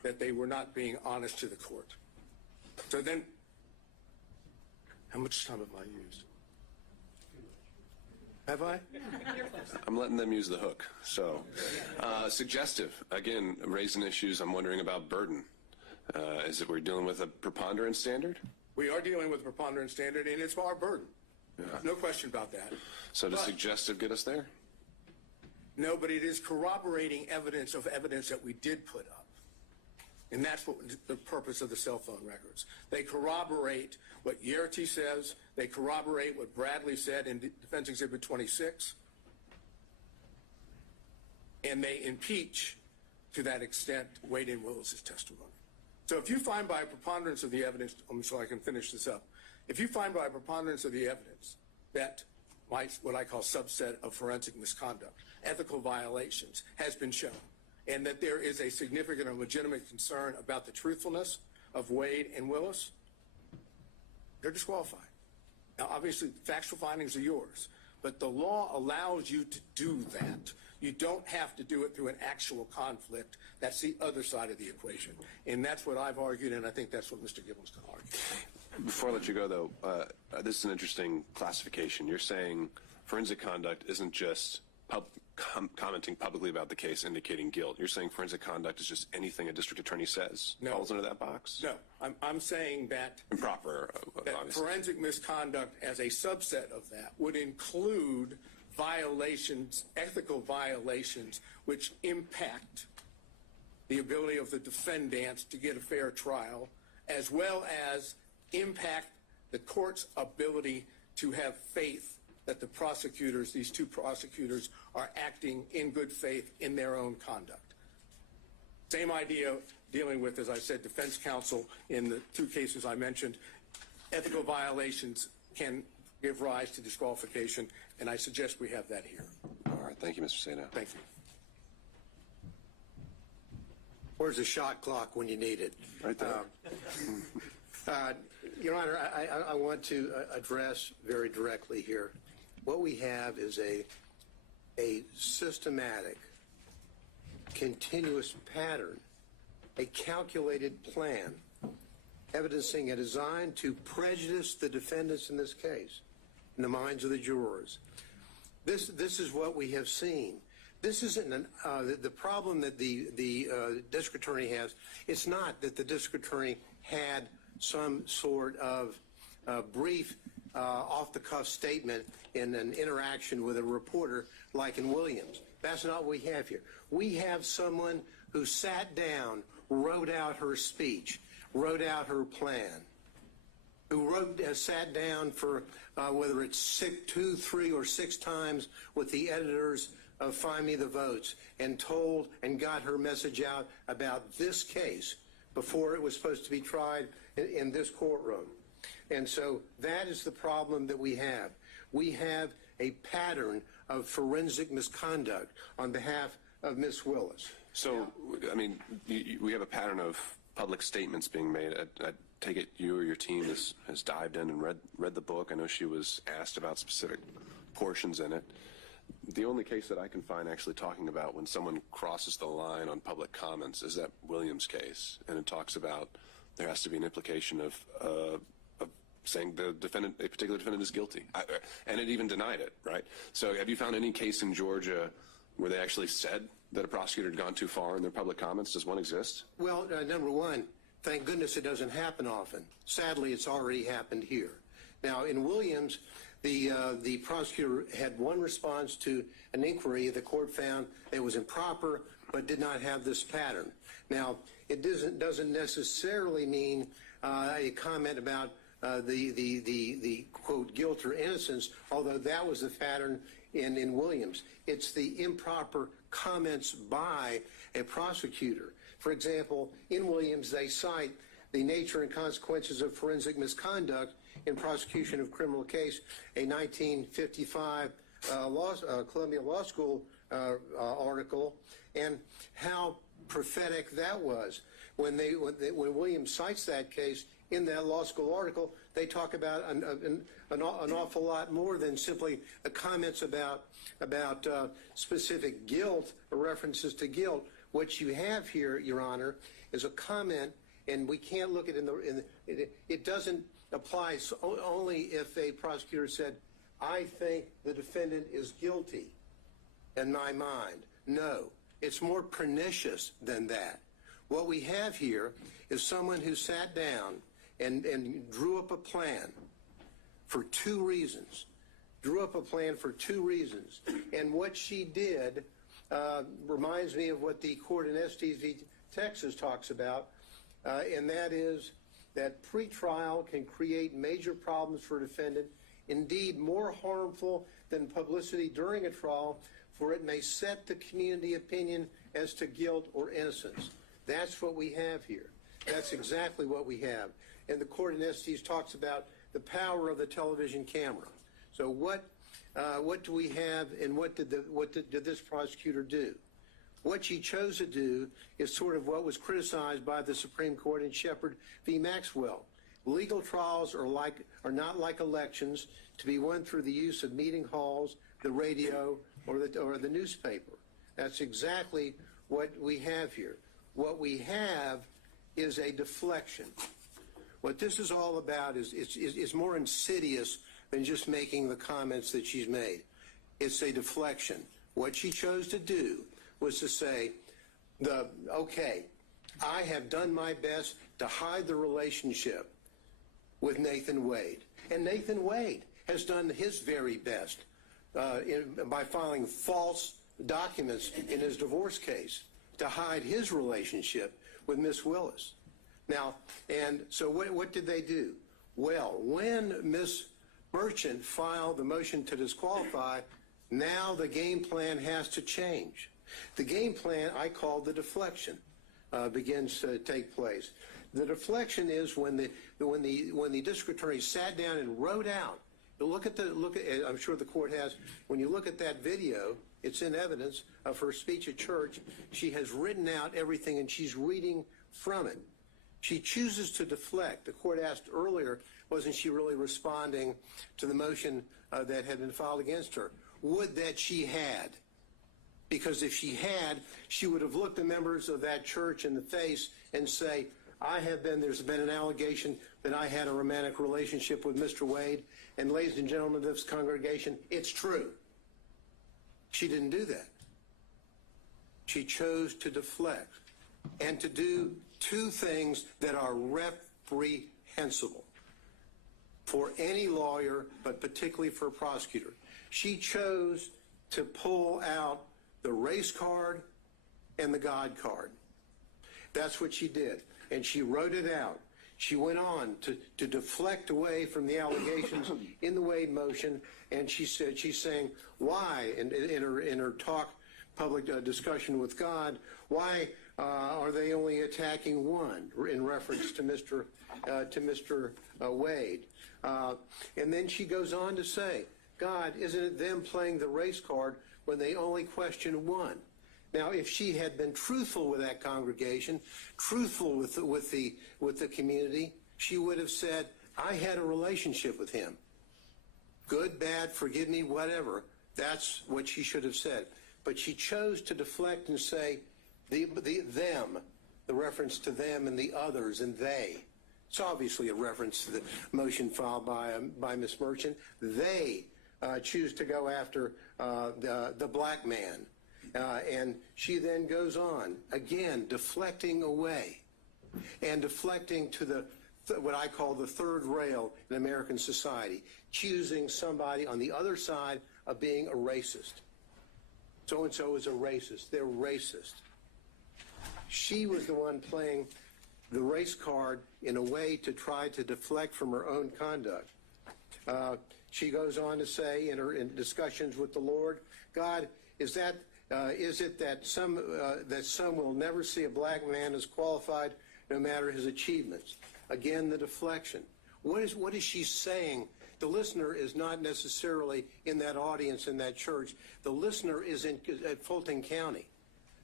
that they were not being honest to the court. So then, how much time have I used? Have I? I'm letting them use the hook. So, suggestive. Again, raising issues. I'm wondering about burden. Is it we're dealing with a preponderance standard? We are dealing with a preponderance standard, and it's our burden. No question about that. So does suggestive get us there? No, but it is corroborating evidence of evidence that we did put up. And that's what the purpose of the cell phone records. They corroborate what Yerty says. They corroborate what Bradley said in Defense Exhibit 26. And they impeach, to that extent, Wade and Willis's testimony. So if you find by a preponderance of the evidence, so I can finish this up, if you find by a preponderance of the evidence that what I call subset of forensic misconduct, ethical violations, has been shown, and that there is a significant and legitimate concern about the truthfulness of Wade and Willis, they're disqualified. Now, obviously, factual findings are yours, but the law allows you to do that. You don't have to do it through an actual conflict. That's the other side of the equation. And that's what I've argued, and I think that's what Mr. Gibbons can argue. Before I let you go, though, this is an interesting classification. You're saying forensic conduct isn't just commenting publicly about the case indicating guilt. You're saying forensic conduct is just anything a district attorney says falls into that box? No, I'm saying that improper, that forensic misconduct as a subset of that would include violations, ethical violations, which impact the ability of the defendants to get a fair trial, as well as impact the court's ability to have faith that the prosecutors, these two prosecutors, are acting in good faith in their own conduct. Same idea dealing with, as I said, defense counsel in the two cases I mentioned. Ethical violations can give rise to disqualification, and I suggest we have that here. All right. Thank you, Mr. Sano. Thank you. Where's the shot clock when you need it? Right there. Your Honor, I want to address very directly here. What we have is a systematic, continuous pattern, a calculated plan, evidencing a design to prejudice the defendants in this case, in the minds of the jurors. This is what we have seen. This isn't the problem that the district attorney has. It's not that the district attorney had some sort of brief off-the-cuff statement in an interaction with a reporter like in Williams. That's not what we have here. We have someone who sat down, wrote out her speech, wrote out her plan, who sat down for whether it's 2, 3, or 6 times with the editors of Find Me the Votes and told and got her message out about this case before it was supposed to be tried in this courtroom. And so that is the problem that we have. We have a pattern of forensic misconduct on behalf of Ms. Willis. So, I mean, we have a pattern of public statements being made. I take it you or your team has dived in and read the book. I know she was asked about specific portions in it. The only case that I can find actually talking about when someone crosses the line on public comments is that Williams case, and it talks about there has to be an implication of saying the defendant, a particular defendant, is guilty, and it even denied it, right? So, have you found any case in Georgia where they actually said that a prosecutor had gone too far in their public comments? Does one exist? Well, number one, thank goodness it doesn't happen often. Sadly, it's already happened here. Now, in Williams, the prosecutor had one response to an inquiry the court found it was improper but did not have this pattern. Now, it doesn't necessarily mean a comment about the quote guilt or innocence, although that was the pattern in Williams. It's the improper comments by a prosecutor. For example, in Williams, they cite the nature and consequences of forensic misconduct in prosecution of criminal case, a 1955 Columbia Law School article, and how prophetic that was. When Williams cites that case in that law school article, they talk about an awful lot more than simply comments about specific guilt or references to guilt. What you have here, Your Honor, is a comment, and we can't look at it doesn't apply only if a prosecutor said, I think the defendant is guilty in my mind. No, it's more pernicious than that. What we have here is someone who sat down and drew up a plan for two reasons. And what she did reminds me of what the court in Estes v. Texas talks about, and that is that pretrial can create major problems for a defendant, indeed more harmful than publicity during a trial, for it may set the community opinion as to guilt or innocence. That's what we have here. That's exactly what we have. And the court in Estes talks about the power of the television camera. So what do we have, and what did this prosecutor do? What she chose to do is sort of what was criticized by the Supreme Court in Shepard v. Maxwell. Legal trials are not like elections to be won through the use of meeting halls, the radio, or the newspaper. That's exactly what we have here. What we have is a deflection. What this is all about is more insidious than just making the comments that she's made. It's a deflection. What she chose to do was to say, okay, I have done my best to hide the relationship with Nathan Wade. And Nathan Wade has done his very best by filing false documents in his divorce case to hide his relationship with Miss Willis. Now, and so what did they do? Well, when Miss Merchant filed the motion to disqualify, now the game plan has to change. The game plan I call the deflection begins to take place. The deflection is when the district attorney sat down and wrote out. I'm sure the court has. When you look at that video, it's in evidence of her speech at church. She has written out everything, and she's reading from it. She chooses to deflect. The court asked earlier, wasn't she really responding to the motion that had been filed against her? Would that she had. Because if she had, she would have looked the members of that church in the face and say, there's been an allegation that I had a romantic relationship with Mr. Wade, and ladies and gentlemen of this congregation, it's true. She didn't do that. She chose to deflect and to do two things that are reprehensible for any lawyer, but particularly for a prosecutor. She chose to pull out the race card and the God card. That's what she did. And she wrote it out. She went on to deflect away from the allegations in the Wade motion, and she's saying, why, in her talk, public discussion with God, why are they only attacking one, in reference to Mr. Wade? And then she goes on to say, God, isn't it them playing the race card when they only question one? Now, if she had been truthful with that congregation, truthful with the community, she would have said, I had a relationship with him. Good, bad, forgive me, whatever. That's what she should have said. But she chose to deflect and say, them, the reference to them and the others and they. It's obviously a reference to the motion filed by Ms. Merchant. They choose to go after the black man. And she then goes on, again, deflecting away and deflecting to what I call the third rail in American society, choosing somebody on the other side of being a racist. So-and-so is a racist. They're racist. She was the one playing the race card in a way to try to deflect from her own conduct. She goes on to say in discussions with the Lord, God, is it that some will never see a black man as qualified no matter his achievements? Again, the deflection. What is she saying? The listener is not necessarily in that audience in that church. The listener is at Fulton County.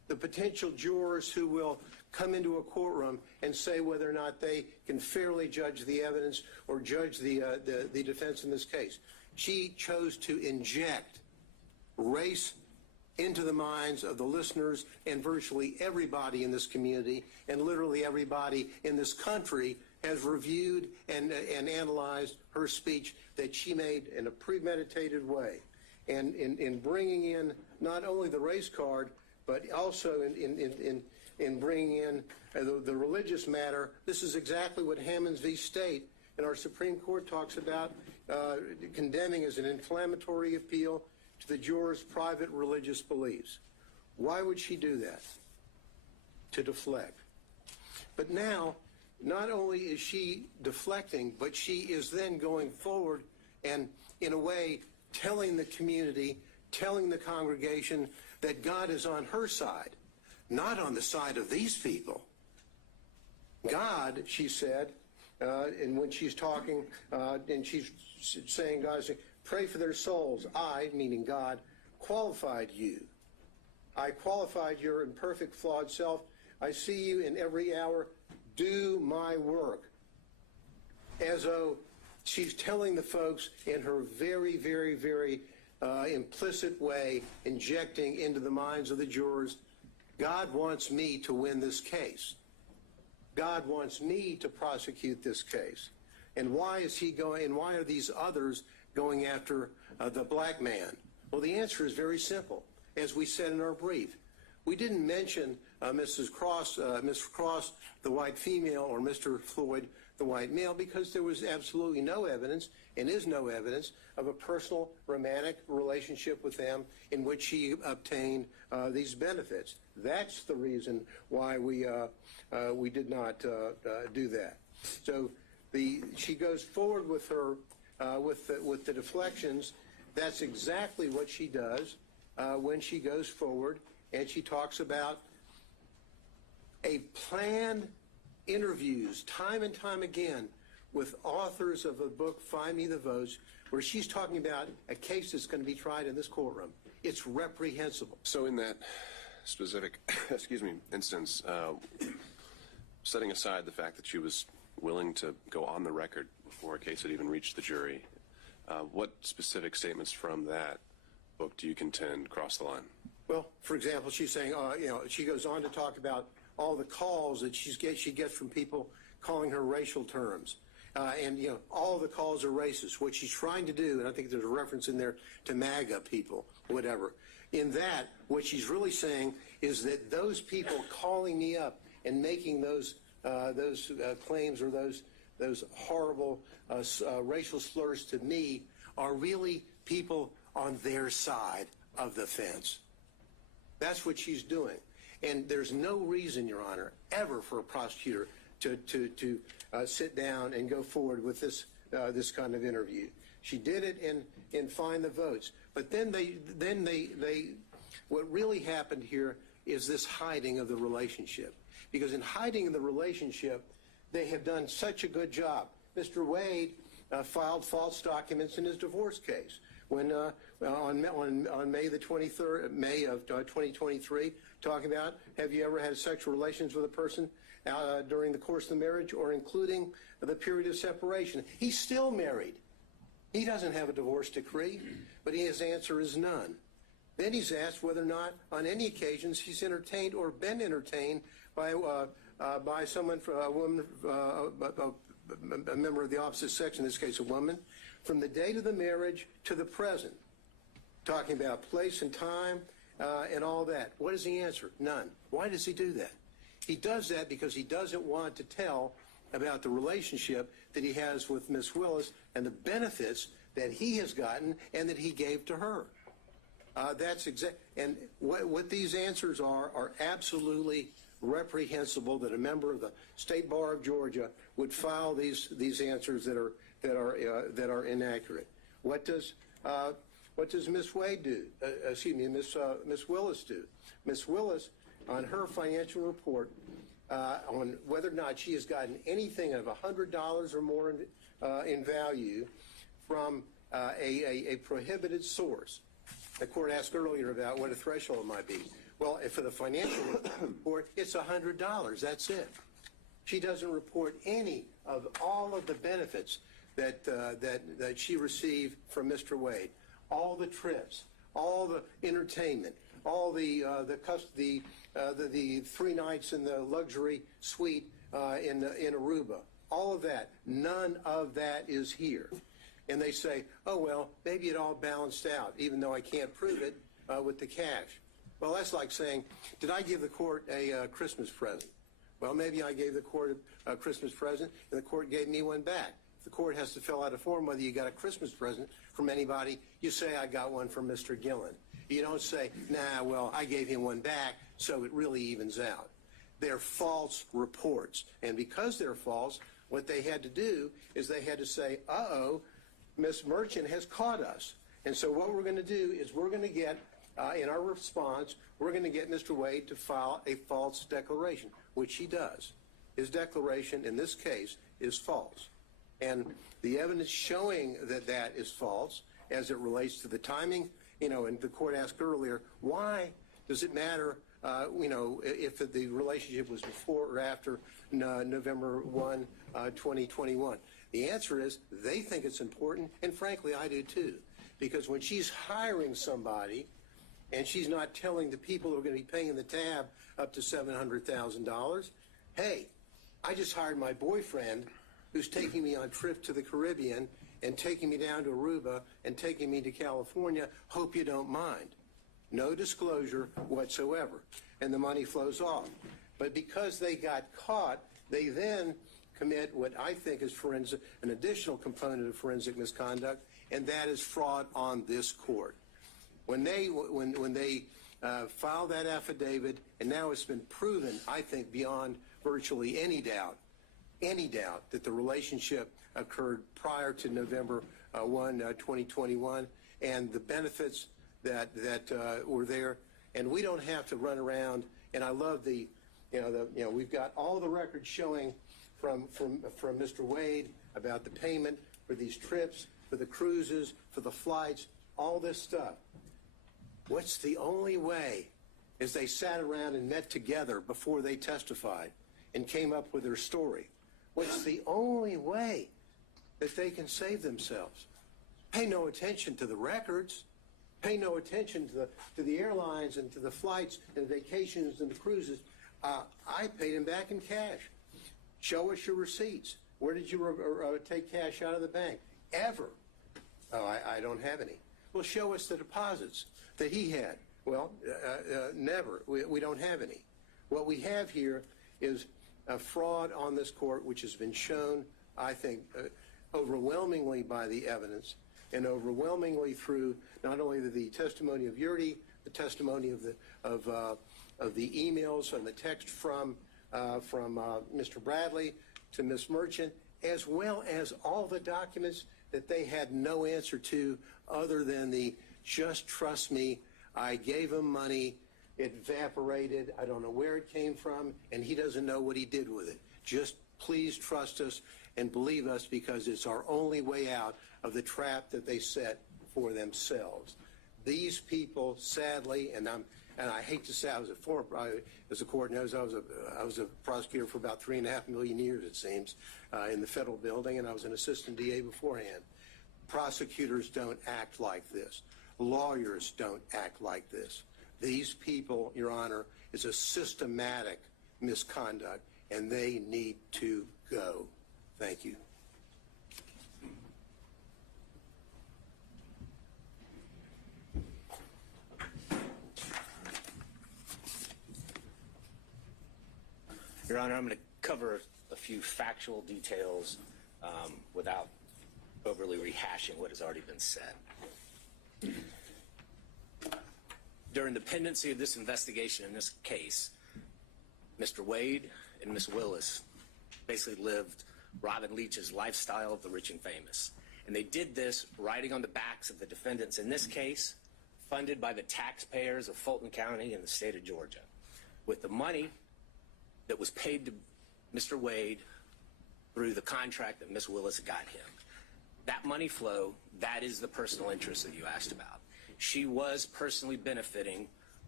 the potential jurors who will come into a courtroom and say whether or not they can fairly judge the evidence or judge the defense in this case. She chose to inject race into the minds of the listeners and virtually everybody in this community, and literally everybody in this country has reviewed and analyzed her speech that she made in a premeditated way. And in bringing in not only the race card, but also in bringing in the religious matter, this is exactly what Hammonds v. State and our Supreme Court talks about, condemning as an inflammatory appeal to the jurors' private religious beliefs. Why would she do that? To deflect. But now, not only is she deflecting, but she is then going forward and, in a way, telling the community, telling the congregation that God is on her side, not on the side of these people. God, she said, and when she's talking, and she's saying, God, pray for their souls. I, meaning God, qualified you. I qualified your imperfect, flawed self. I see you in every hour. Do my work. As though she's telling the folks in her very, very, very implicit way, injecting into the minds of the jurors, God wants me to win this case. God wants me to prosecute this case. And why is he going, and why are these others going after the black man? Well, the answer is very simple. As we said in our brief, we didn't mention Mrs. Cross, the white female, or Mr. Floyd, the white male, because there was absolutely no evidence, and is no evidence, of a personal romantic relationship with them in which she obtained these benefits. That's the reason why we did not do that. So she goes forward with her with the deflections. That's exactly what she does when she goes forward, and she talks about a planned interviews time and time again with authors of a book, Find Me the Votes, where she's talking about a case that's going to be tried in this courtroom. It's reprehensible. So in that specific, instance, setting aside the fact that she was willing to go on the record before a case had even reached the jury, what specific statements from that book do you contend cross the line? Well, for example, she's saying, she goes on to talk about all the calls that she gets from people calling her racial terms. And all the calls are racist. What she's trying to do, and I think there's a reference in there to MAGA people, whatever. In that, what she's really saying is that those people calling me up and making those claims or those horrible racial slurs to me are really people on their side of the fence. That's what she's doing. And there's no reason, Your Honor, ever for a prosecutor to sit down and go forward with this kind of interview. She did it in Find the Votes. But then what really happened here is this hiding of the relationship. Because in hiding the relationship, they have done such a good job. Mr. Wade filed false documents in his divorce case. When on May the 23rd, May of 2023, talking about, have you ever had sexual relations with a person during the course of the marriage or including the period of separation? He's still married. He doesn't have a divorce decree, but his answer is none. Then he's asked whether or not on any occasions he's entertained or been entertained by someone, a woman, a member of the opposite sex, in this case a woman, from the date of the marriage to the present, talking about place and time and all that. What does he answer? None. Why does he do that? He does that because he doesn't want to tell about the relationship that he has with Miss Willis and the benefits that he has gotten and that he gave to her. And what these answers are absolutely reprehensible, that a member of the State Bar of Georgia would file these answers that are inaccurate. What does Miss Wade do? Miss Willis do? Miss Willis, on her financial report, on whether or not she has gotten anything of $100 or more in value from a prohibited source. The court asked earlier about what a threshold might be. Well, if for the financial report, it's $100. That's it. She doesn't report any of all of the benefits that she received from Mr. Wade, all the trips, all the entertainment, all the 3 nights in the luxury suite in Aruba, all of that. None of that is here. And they say, oh, well, maybe it all balanced out, even though I can't prove it with the cash. Well, that's like saying, did I give the court a Christmas present? Well, maybe I gave the court a Christmas present, and the court gave me one back. If the court has to fill out a form whether you got a Christmas present from anybody, you say, I got one from Mr. Gillen. You don't say, nah, well, I gave him one back, so it really evens out. They're false reports. And because they're false, what they had to do is they had to say, uh-oh, Ms. Merchant has caught us. And so what we're going to do is we're going to get, in our response, we're going to get Mr. Wade to file a false declaration, which he does. His declaration in this case is false. And the evidence showing that that is false as it relates to the timing, and the court asked earlier, why does it matter, if the relationship was before or after November 1, 2021? The answer is they think it's important, and frankly, I do too. Because when she's hiring somebody and she's not telling the people who are going to be paying the tab up to $700,000, hey, I just hired my boyfriend who's taking me on trips to the Caribbean and taking me down to Aruba and taking me to California. Hope you don't mind. No disclosure whatsoever. And the money flows off. But because they got caught, they then commit what I think is an additional component of forensic misconduct, and that is fraud on this court. When they filed that affidavit, and now it's been proven, I think, beyond virtually any doubt that the relationship occurred prior to November 1, 2021, and the benefits that were there, and we don't have to run around. And I love we've got all the records showing from Mr. Wade about the payment for these trips, for the cruises, for the flights, all this stuff. What's the only way is they sat around and met together before they testified and came up with their story. What's the only way that they can save themselves? Pay no attention to the records. Pay no attention to the airlines and to the flights and the vacations and the cruises. I paid him back in cash. Show us your receipts. Where did you take cash out of the bank? Ever? Oh, I don't have any. Well, show us the deposits that he had. Well, never. We don't have any. What we have here is a fraud on this court, which has been shown, I think, overwhelmingly by the evidence and overwhelmingly through not only the testimony of Yurdi, the testimony of the emails and the text from Mr. Bradley to Ms. Merchant, as well as all the documents that they had no answer to other than the just trust me, I gave him money, it evaporated, I don't know where it came from, and he doesn't know what he did with it. Just please trust us and believe us because it's our only way out of the trap that they set for themselves. These people, sadly, and I hate to say I was as the court knows, I was a prosecutor for about 3.5 million years, it seems, in the federal building, and I was an assistant DA beforehand. Prosecutors don't act like this. Lawyers don't act like this. These people, Your Honor, is a systematic misconduct, and they need to go. Thank you. Your Honor, I'm going to cover a few factual details without overly rehashing what has already been said. During the pendency of this investigation in this case, Mr. Wade and Ms. Willis basically lived Robin Leach's lifestyle of the rich and famous. And they did this riding on the backs of the defendants in this case, funded by the taxpayers of Fulton County and the state of Georgia, with the money that was paid to Mr. Wade through the contract that Ms. Willis got him. That money flow, that is the personal interest that you asked about. She was personally benefiting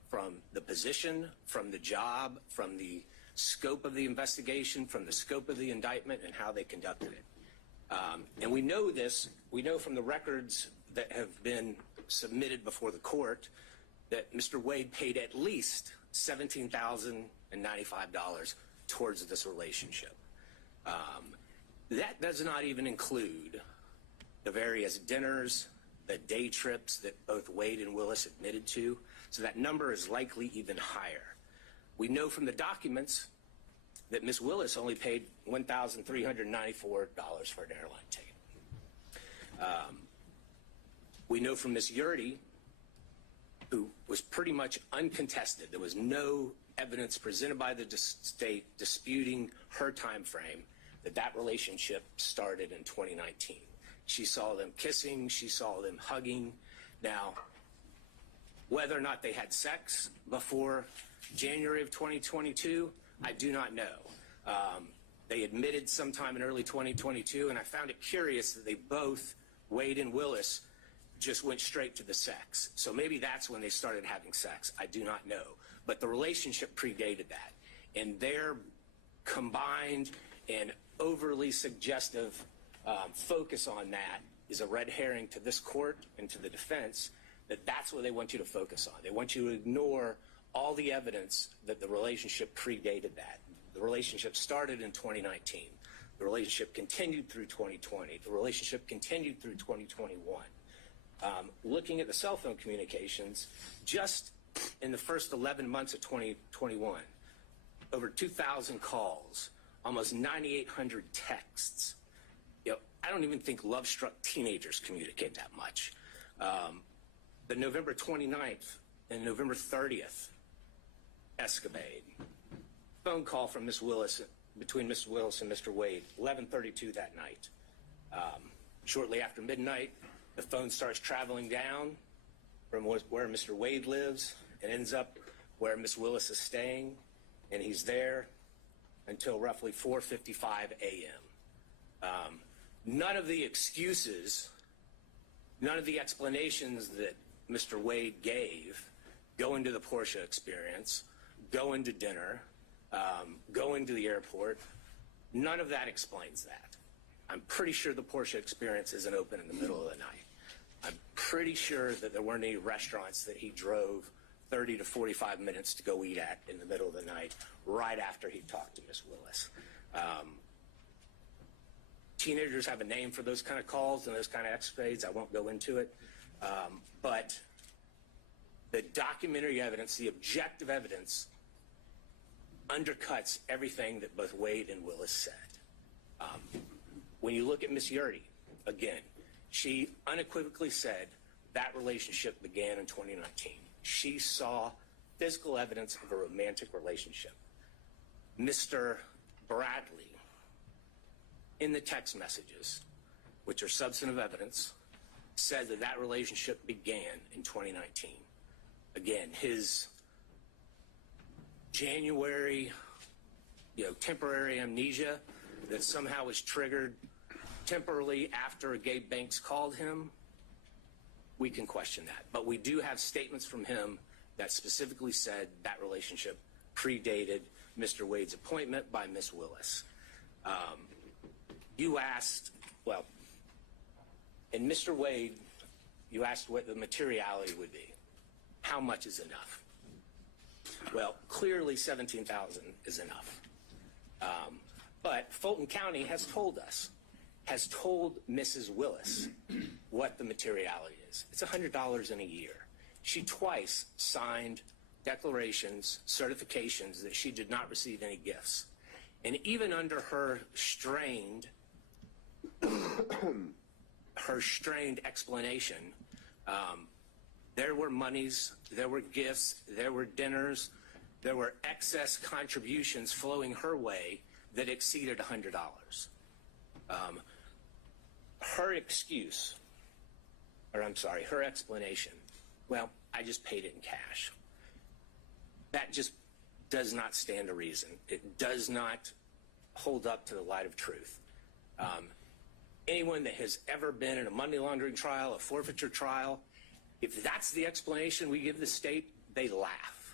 from the position, from the job, from the scope of the investigation, from the scope of the indictment, and how they conducted it. And we know this, we know from the records that have been submitted before the court that Mr. Wade paid at least $17,095 towards this relationship. That does not even include the various dinners, the day trips that both Wade and Willis admitted to, so that number is likely even higher. We know from the documents that Ms. Willis only paid $1,394 for an airline ticket. We know from Ms. Yurdy, who was pretty much uncontested, there was no evidence presented by the state disputing her time frame, that relationship started in 2019. She saw them kissing, she saw them hugging. Now, whether or not they had sex before January of 2022, I do not know. They admitted sometime in early 2022, and I found it curious that they both, Wade and Willis, just went straight to the sex. So maybe that's when they started having sex. I do not know. But the relationship predated that. And their combined and overly suggestive focus on that is a red herring to this court and to the defense, that that's what they want you to focus on. They want you to ignore all the evidence that the relationship predated that. The relationship started in 2019. The relationship continued through 2020. The relationship continued through 2021. Looking at the cell phone communications, just in the first 11 months of 2021, over 2,000 calls, almost 9,800 texts. You know, I don't even think love-struck teenagers communicate that much. The November 29th and November 30th escapade, phone call from Ms. Willis, between Ms. Willis and Mr. Wade, 11:32 that night. Shortly after midnight, the phone starts traveling down from where Mr. Wade lives and ends up where Ms. Willis is staying, and he's there until roughly 4:55 a.m. None of the excuses, none of the explanations that Mr. Wade gave, going to the Porsche experience, going to dinner, going to the airport, none of that explains that. I'm pretty sure the Porsche experience isn't open in the middle of the night. I'm pretty sure that there weren't any restaurants that he drove 30 to 45 minutes to go eat at in the middle of the night, right after he talked to Ms. Willis. Teenagers have a name for those kind of calls and those kind of escapades. I won't go into it. But the documentary evidence, the objective evidence, undercuts everything that both Wade and Willis said. When you look at Ms. Yurdy, again, she unequivocally said that relationship began in 2019. She saw physical evidence of a romantic relationship. Mr. Bradley, in the text messages, which are substantive evidence, said that relationship began in 2019. Again, his January, temporary amnesia that somehow was triggered temporarily after Gabe Banks called him, we can question that. But we do have statements from him that specifically said that relationship predated Mr. Wade's appointment by Ms. Willis. You asked, well, in Mr. Wade, you asked what the materiality would be. How much is enough? Well, clearly 17,000 is enough. But Fulton County has told Mrs. Willis what the materiality is. It's $100 in a year. She twice signed declarations, certifications that she did not receive any gifts. And even under her strained explanation, there were monies, there were gifts, there were dinners, there were excess contributions flowing her way that exceeded $100. Her explanation, well, I just paid it in cash. That just does not stand to reason. It does not hold up to the light of truth. Anyone that has ever been in a money laundering trial, a forfeiture trial, if that's the explanation we give the state, they laugh.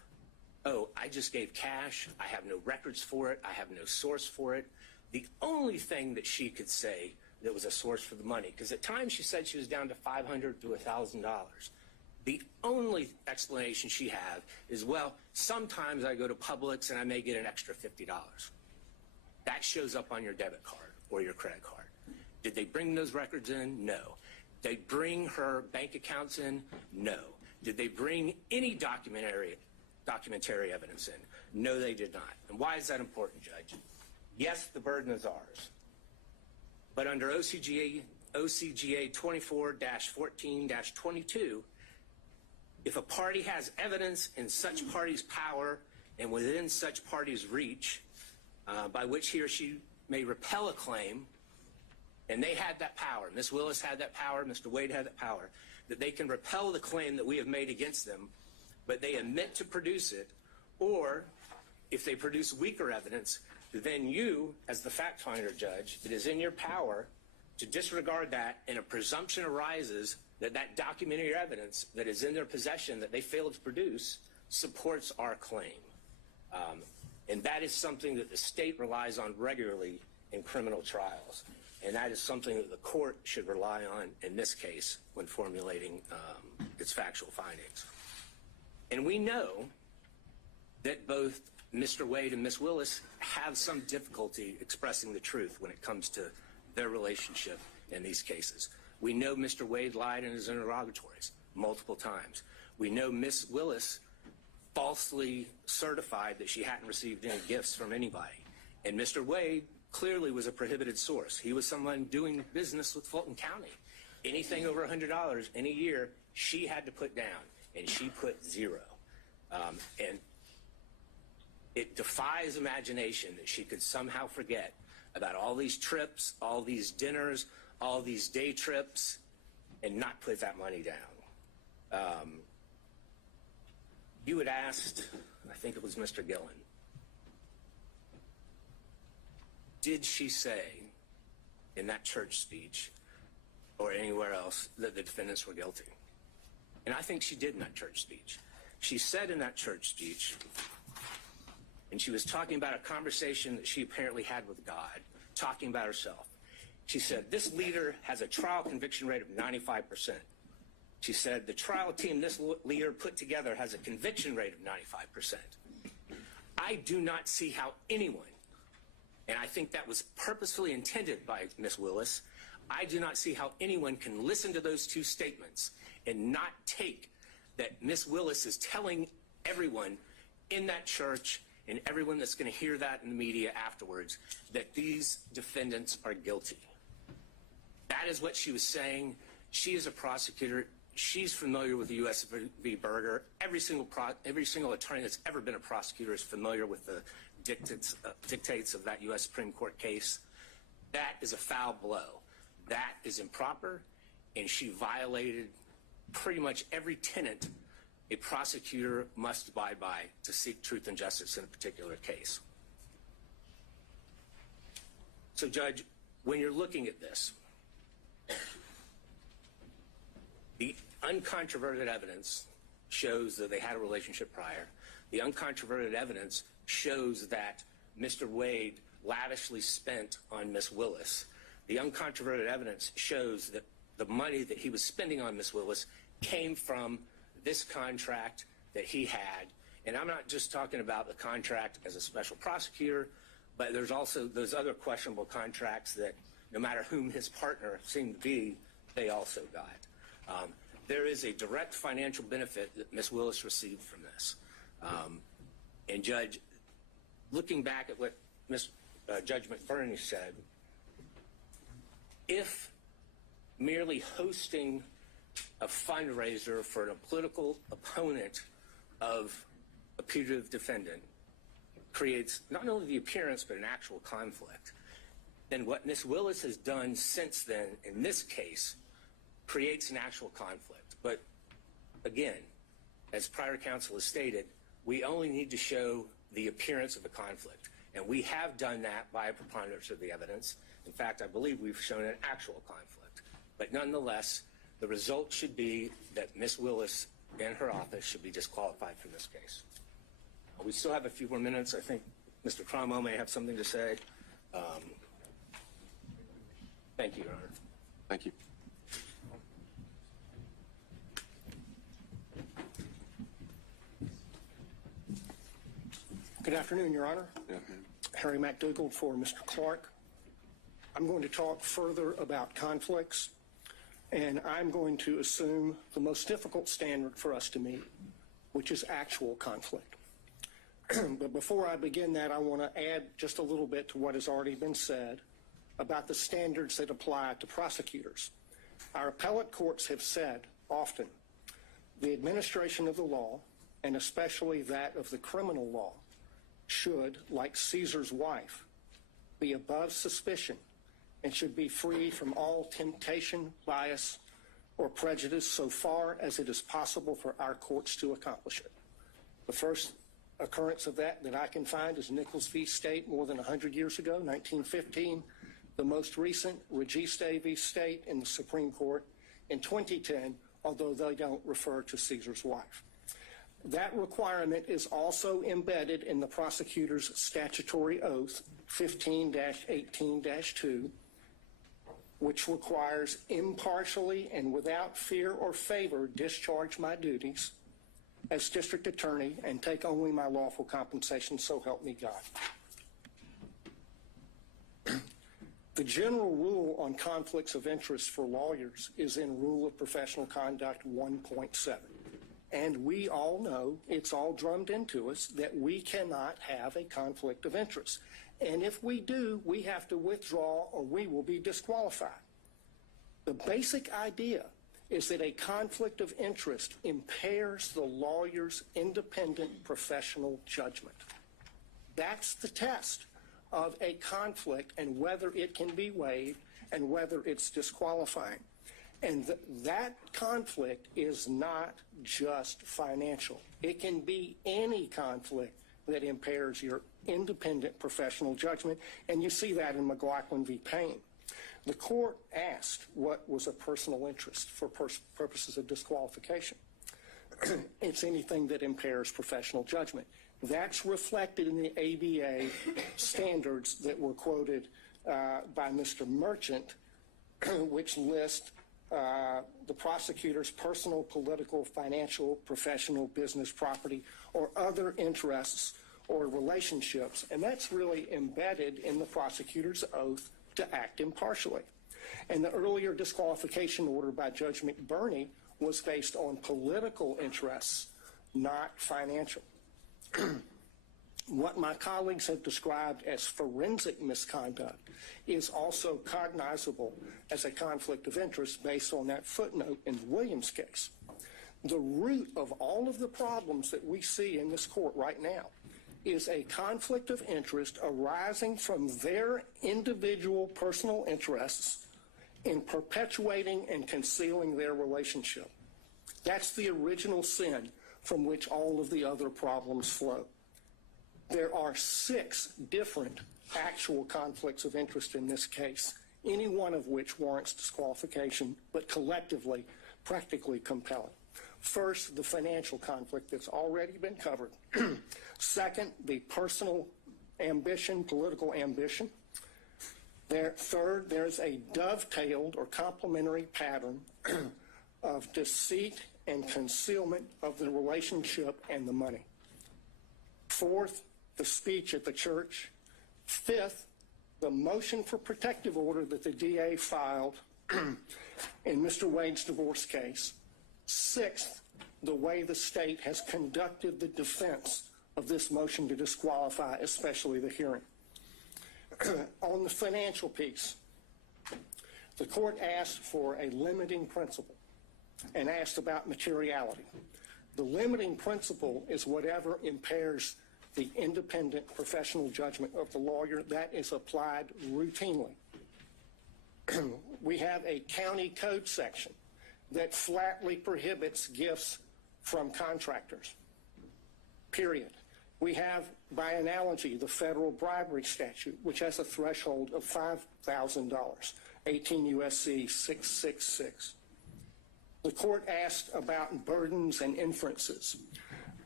oh, I just gave cash, I have no records for it, I have no source for it. The only thing that she could say that was a source for the money, because at times she said she was down to $500 to $1,000. The only explanation she had is, well, sometimes I go to Publix and I may get an extra $50. That shows up on your debit card or your credit card. Did they bring those records in? No. Did they bring her bank accounts in? No. Did they bring any documentary evidence in? No, they did not. And why is that important, Judge? Yes, the burden is ours. But under OCGA 24-14-22, if a party has evidence in such party's power and within such party's reach, by which he or she may repel a claim, and they had that power, Ms. Willis had that power, Mr. Wade had that power, that they can repel the claim that we have made against them, but they admit to produce it, or if they produce weaker evidence, then you, as the fact finder, Judge, it is in your power to disregard that, and a presumption arises that that documentary evidence that is in their possession that they failed to produce supports our claim. And that is something that the state relies on regularly in criminal trials. And that is something that the court should rely on in this case when formulating its factual findings. And we know that both Mr. Wade and Ms. Willis have some difficulty expressing the truth when it comes to their relationship in these cases. We know Mr. Wade lied in his interrogatories multiple times. We know Ms. Willis falsely certified that she hadn't received any gifts from anybody. And Mr. Wade clearly was a prohibited source. He was someone doing business with Fulton County. Anything over $100 in a year, she had to put down, and she put zero. And it defies imagination that she could somehow forget about all these trips, all these dinners, all these day trips, and not put that money down. You had asked, I think it was Mr. Gillen, did she say in that church speech or anywhere else that the defendants were guilty? And I think she did in that church speech. She said in that church speech, and she was talking about a conversation that she apparently had with God, talking about herself. She said, this leader has a trial conviction rate of 95%. She said, the trial team this leader put together has a conviction rate of 95%. I do not see how anyone, and I think that was purposefully intended by Ms. Willis, I do not see how anyone can listen to those two statements and not take that Ms. Willis is telling everyone in that church and everyone that's going to hear that in the media afterwards that these defendants are guilty. That is what she was saying. She is a prosecutor. She's familiar with the U.S. v. Berger. Every single attorney that's ever been a prosecutor is familiar with the dictates of that U.S. Supreme Court case. That is a foul blow. That is improper, and she violated pretty much every tenet a prosecutor must abide by to seek truth and justice in a particular case. So, Judge, when you're looking at this, the uncontroverted evidence shows that they had a relationship prior. The uncontroverted evidence shows that Mr. Wade lavishly spent on Ms. Willis. The uncontroverted evidence shows that the money that he was spending on Ms. Willis came from this contract that he had. And I'm not just talking about the contract as a special prosecutor, but there's also those other questionable contracts that no matter whom his partner seemed to be, they also got. There is a direct financial benefit that Ms. Willis received from this. And Judge, looking back at what Judge McBurney said, if merely hosting a fundraiser for a political opponent of a putative defendant creates not only the appearance but an actual conflict, then what Ms. Willis has done since then in this case creates an actual conflict. But again, as prior counsel has stated, we only need to show the appearance of a conflict. And we have done that by a preponderance of the evidence. In fact, I believe we've shown an actual conflict. But nonetheless, the result should be that Ms. Willis and her office should be disqualified from this case. We still have a few more minutes. I think Mr. Cromwell may have something to say. Thank you, Your Honor. Thank you. Good afternoon, Your Honor. Yeah. Harry McDougald for Mr. Clark. I'm going to talk further about conflicts, and I'm going to assume the most difficult standard for us to meet, which is actual conflict. But before I begin that, I want to add just a little bit to what has already been said about the standards that apply to prosecutors. Our appellate courts have said often the administration of the law, and especially that of the criminal law, should, like Caesar's wife, be above suspicion and should be free from all temptation, bias, or prejudice so far as it is possible for our courts to accomplish it. The first occurrence of that I can find is Nichols v. State more than 100 years ago, 1915. The most recent, Registe v. State in the Supreme Court in 2010, although they don't refer to Caesar's wife. That requirement is also embedded in the prosecutor's statutory oath, 15-18-2, which requires impartially and without fear or favor discharge my duties as district attorney and take only my lawful compensation, so help me God. The general rule on conflicts of interest for lawyers is in Rule of Professional Conduct 1.7. And we all know, it's all drummed into us, that we cannot have a conflict of interest. And if we do, we have to withdraw or we will be disqualified. The basic idea is that a conflict of interest impairs the lawyer's independent professional judgment. That's the test of a conflict and whether it can be waived and whether it's disqualifying. And that conflict is not just financial. It can be any conflict that impairs your independent professional judgment, and you see that in McLaughlin v. Payne. The court asked what was a personal interest for purposes of disqualification. It's anything that impairs professional judgment. That's reflected in the ABA standards that were quoted by Mr. Merchant, which list the prosecutor's personal, political, financial, professional, business, property, or other interests or relationships. And that's really embedded in the prosecutor's oath to act impartially. And the earlier disqualification order by Judge McBurney was based on political interests, not financial. What my colleagues have described as forensic misconduct is also cognizable as a conflict of interest based on that footnote in the Williams case. The root of all of the problems that we see in this court right now is a conflict of interest arising from their individual personal interests in perpetuating and concealing their relationship. That's the original sin from which all of the other problems flow. There are 6 different actual conflicts of interest in this case, any one of which warrants disqualification, but collectively, practically compelling. First, the financial conflict that's already been covered. Second, the personal ambition, political ambition. Third, there's a dovetailed or complementary pattern of deceit and concealment of the relationship and the money. Fourth, the speech at the church. Fifth, the motion for protective order that the DA filed in Mr. Wade's divorce case. Sixth, the way the state has conducted the defense of this motion to disqualify, especially the hearing. On the financial piece, the court asked for a limiting principle and asked about materiality. The limiting principle is whatever impairs the independent professional judgment of the lawyer. That is applied routinely. We have a county code section that flatly prohibits gifts from contractors, period. We have, by analogy, the federal bribery statute, which has a threshold of $5,000, 18 U.S.C. 666. The court asked about burdens and inferences.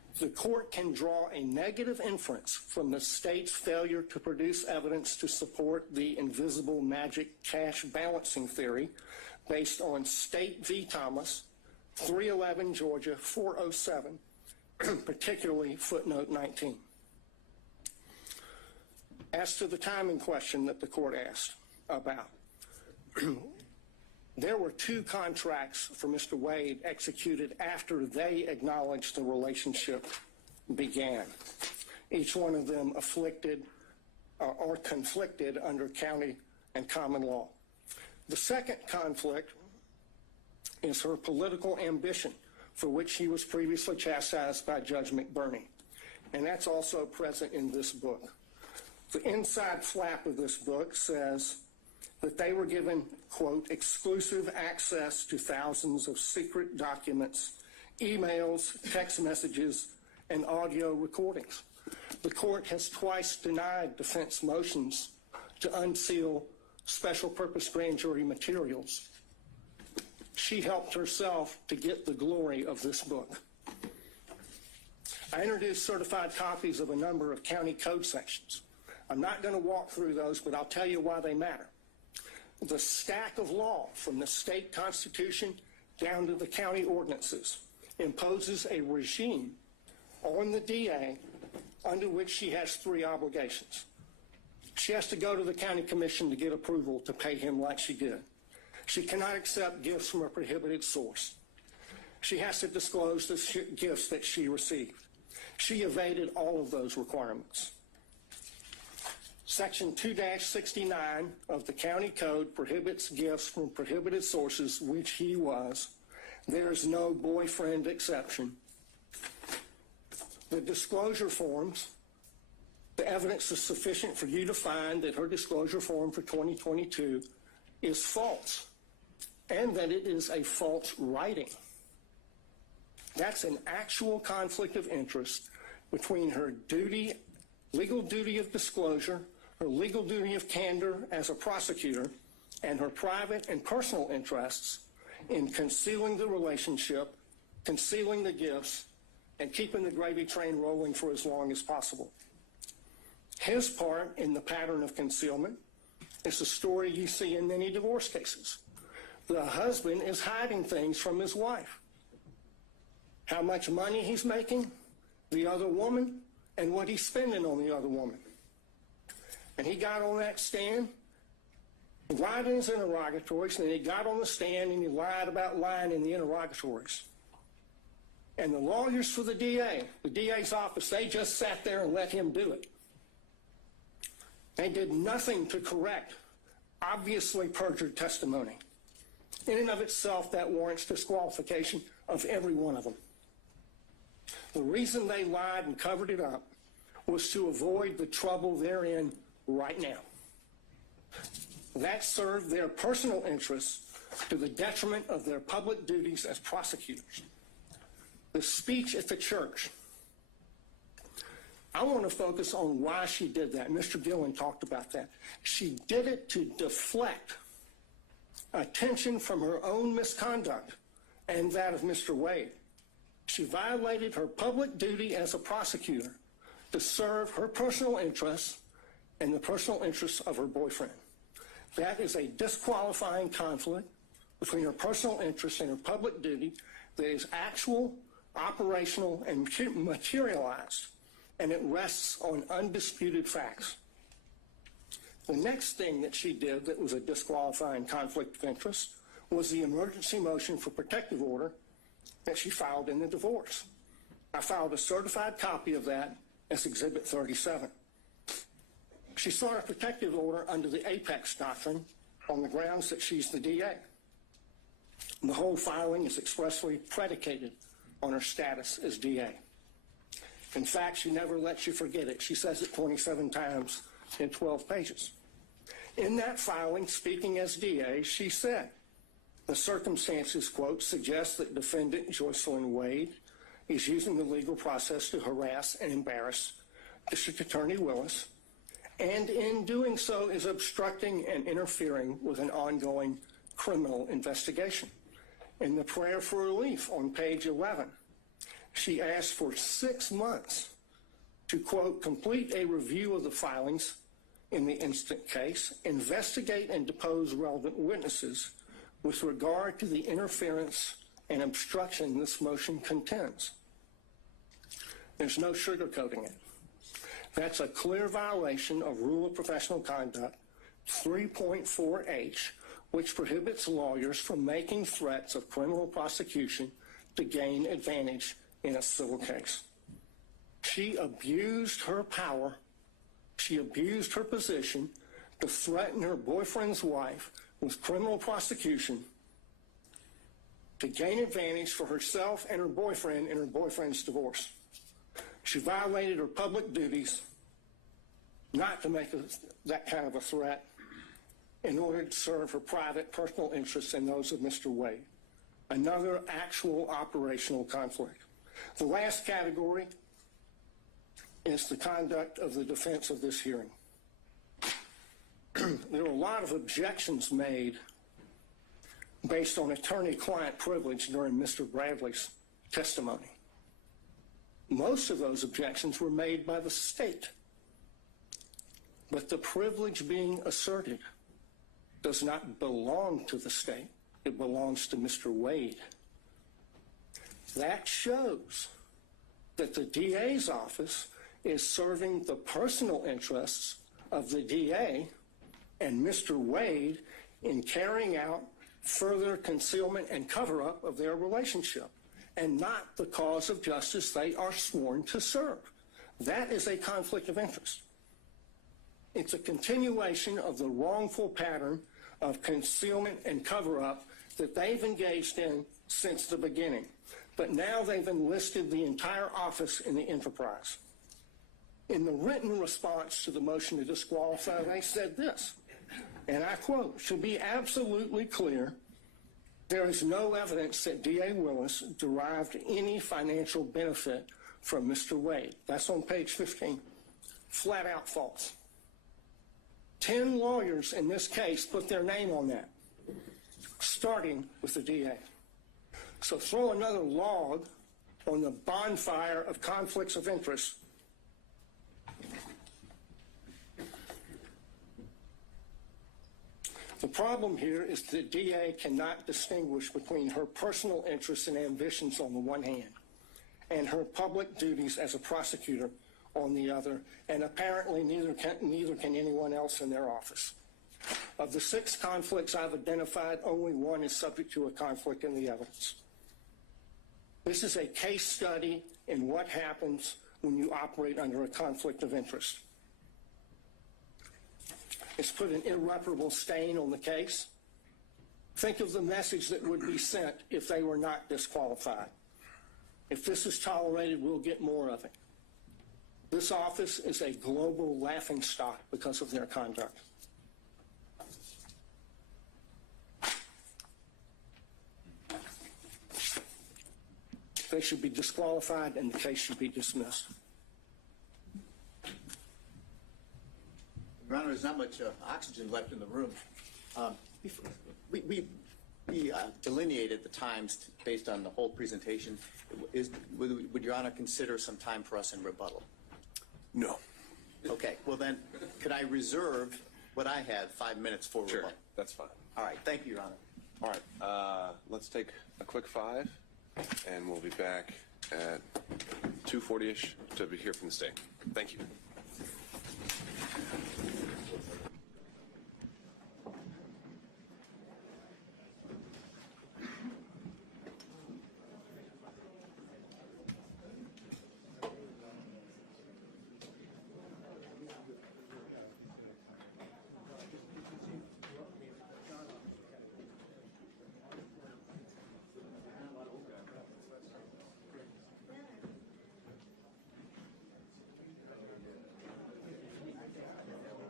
the court can draw a negative inference from the state's failure to produce evidence to support the invisible magic cash balancing theory based on State v. Thomas, 311 Georgia 407, particularly footnote 19. As to the timing question that the court asked about, there were 2 contracts for Mr. Wade executed after they acknowledged the relationship began, each one of them afflicted or conflicted under county and common law. The second conflict is her political ambition, for which she was previously chastised by Judge McBurney, and that's also present in this book. The inside flap of this book says that they were given, quote, exclusive access to thousands of secret documents, emails, text messages, and audio recordings. The court has twice denied defense motions to unseal special purpose grand jury materials. She helped herself to get the glory of this book. I introduced certified copies of a number of county code sections. I'm not going to walk through those, but I'll tell you why they matter. The stack of law from the state constitution down to the county ordinances imposes a regime on the DA under which she has 3 obligations. She has to go to the county commission to get approval to pay him like she did. She cannot accept gifts from a prohibited source. She has to disclose the gifts that she received. She evaded all of those requirements. Section 2-69 of the county code prohibits gifts from prohibited sources, which he was. There is no boyfriend exception. The disclosure forms, the evidence is sufficient for you to find that her disclosure form for 2022 is false, and that it is a false writing. That's an actual conflict of interest between her duty, legal duty of disclosure, her legal duty of candor as a prosecutor, and her private and personal interests in concealing the relationship, concealing the gifts, and keeping the gravy train rolling for as long as possible. His part in the pattern of concealment is a story you see in many divorce cases. The husband is hiding things from his wife. How much money he's making, the other woman, and what he's spending on the other woman. And he got on that stand, lied in his interrogatories, and then he got on the stand and he lied about lying in the interrogatories. And the lawyers for the DA's office, they just sat there and let him do it. They did nothing to correct obviously perjured testimony. In and of itself, that warrants disqualification of every one of them. The reason they lied and covered it up was to avoid the trouble they're in right now. That served their personal interests to the detriment of their public duties as prosecutors. The speech at the church. I want to focus on why she did that. Mr. Gillen talked about that. She did it to deflect attention from her own misconduct and that of Mr. Wade. She violated her public duty as a prosecutor to serve her personal interests and the personal interests of her boyfriend. That is a disqualifying conflict between her personal interests and her public duty that is actual, operational, and materialized, and it rests on undisputed facts. The next thing that she did that was a disqualifying conflict of interest was the emergency motion for protective order that she filed in the divorce. I filed a certified copy of that as Exhibit 37. She sought a protective order under the Apex Doctrine on the grounds that she's the DA. The whole filing is expressly predicated on her status as DA. In fact, she never lets you forget it. She says it 27 times in 12 pages. In that filing, speaking as DA, she said, the circumstances, quote, suggest that defendant Joycelyn Wade is using the legal process to harass and embarrass District Attorney Willis, and in doing so is obstructing and interfering with an ongoing criminal investigation. In the prayer for relief on page 11, She asked for 6 months to, quote, complete a review of the filings in the instant case, investigate and depose relevant witnesses with regard to the interference and obstruction this motion contends. There's no sugarcoating it. That's a clear violation of Rule of Professional Conduct 3.4H, which prohibits lawyers from making threats of criminal prosecution to gain advantage in a civil case. She abused her power. She abused her position to threaten her boyfriend's wife with criminal prosecution to gain advantage for herself and her boyfriend in her boyfriend's divorce. She violated her public duties not to make that kind of a threat in order to serve her private personal interests and those of Mr. Wade. Another actual operational conflict. The last category is the conduct of the defense of this hearing. There were a lot of objections made based on attorney-client privilege during Mr. Bradley's testimony. Most of those objections were made by the state. But the privilege being asserted does not belong to the state. It belongs to Mr. Wade. That shows that the DA's office is serving the personal interests of the DA and Mr. Wade in carrying out further concealment and cover-up of their relationship, and not the cause of justice they are sworn to serve. That is a conflict of interest. It's a continuation of the wrongful pattern of concealment and cover-up that they've engaged in since the beginning. But now they've enlisted the entire office in the enterprise. In the written response to the motion to disqualify, they said this, and I quote, "To be absolutely clear, there is no evidence that D.A. Willis derived any financial benefit from Mr. Wade." That's on page 15. Flat out false. 10 lawyers in this case put their name on that, starting with the DA. So throw another log on the bonfire of conflicts of interest. The problem here is the DA cannot distinguish between her personal interests and ambitions on the one hand and her public duties as a prosecutor on the other, and apparently neither can anyone else in their office. Of the 6 conflicts I've identified, only one is subject to a conflict in the evidence. This is a case study in what happens when you operate under a conflict of interest. It's put an irreparable stain on the case. Think of the message that would be sent if they were not disqualified. If this is tolerated, we'll get more of it. This office is a global laughingstock because of their conduct. They should be disqualified and the case should be dismissed. Your Honor, there's not much oxygen left in the room. We delineated the times based on the whole presentation. Would Your Honor consider some time for us in rebuttal? No. Okay, well then, could I reserve what I had 5 minutes for Sure, rebuttal? that's fine. All right, thank you, Your Honor. All right, let's take a quick 5, and we'll be back at 2:40-ish to hear from the state. Thank you.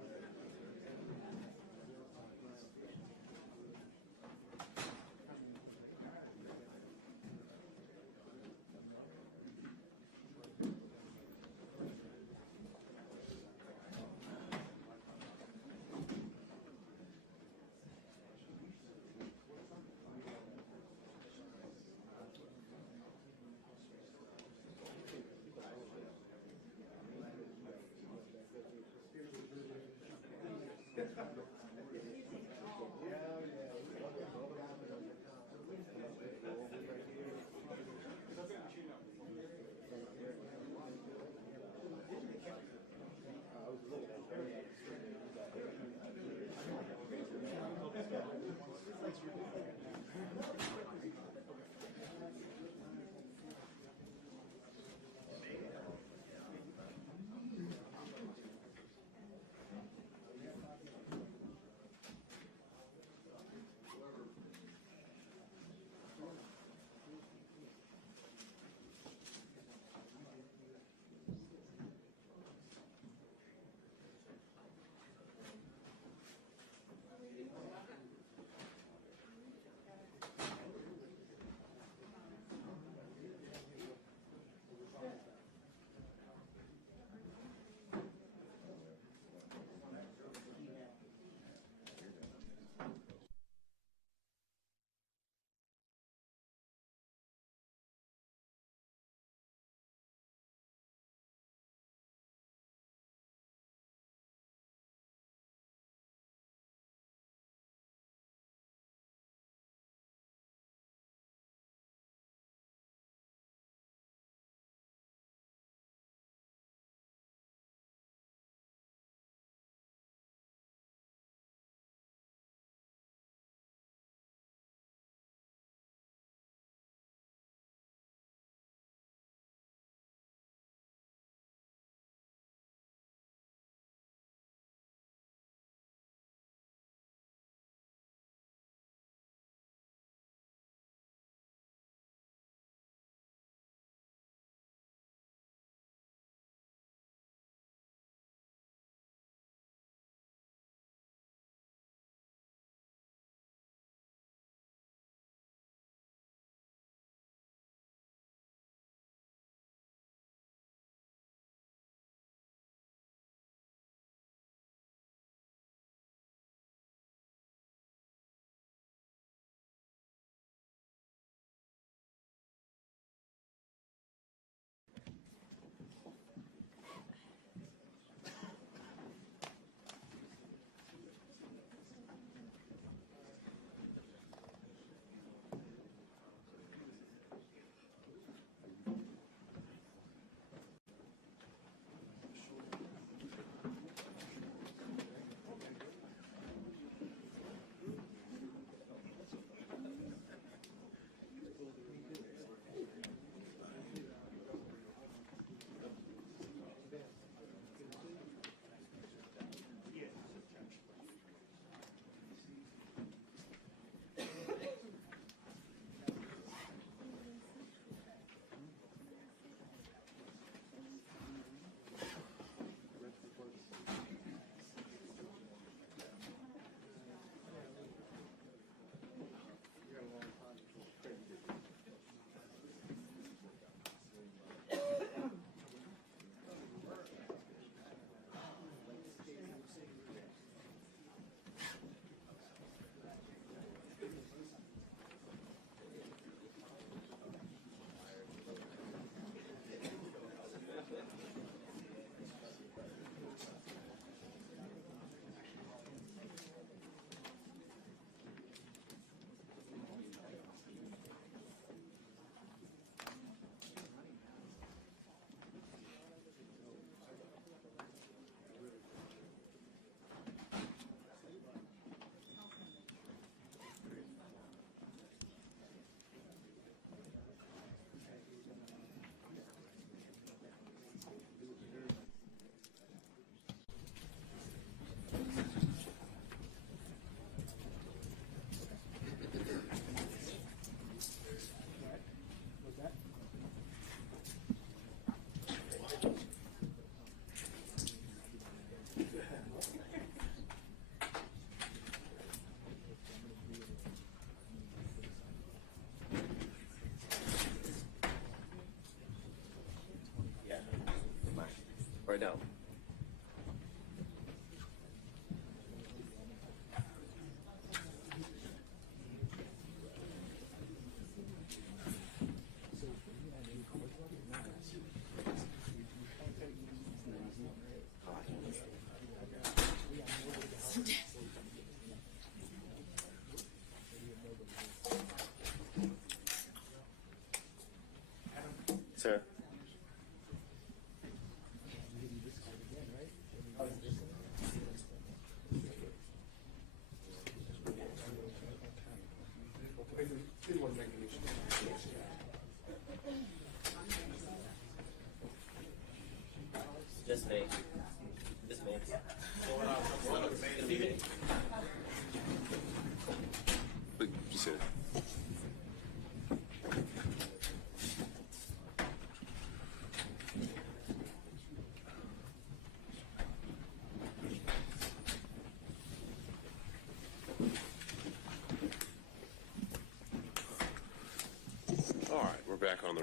Or no?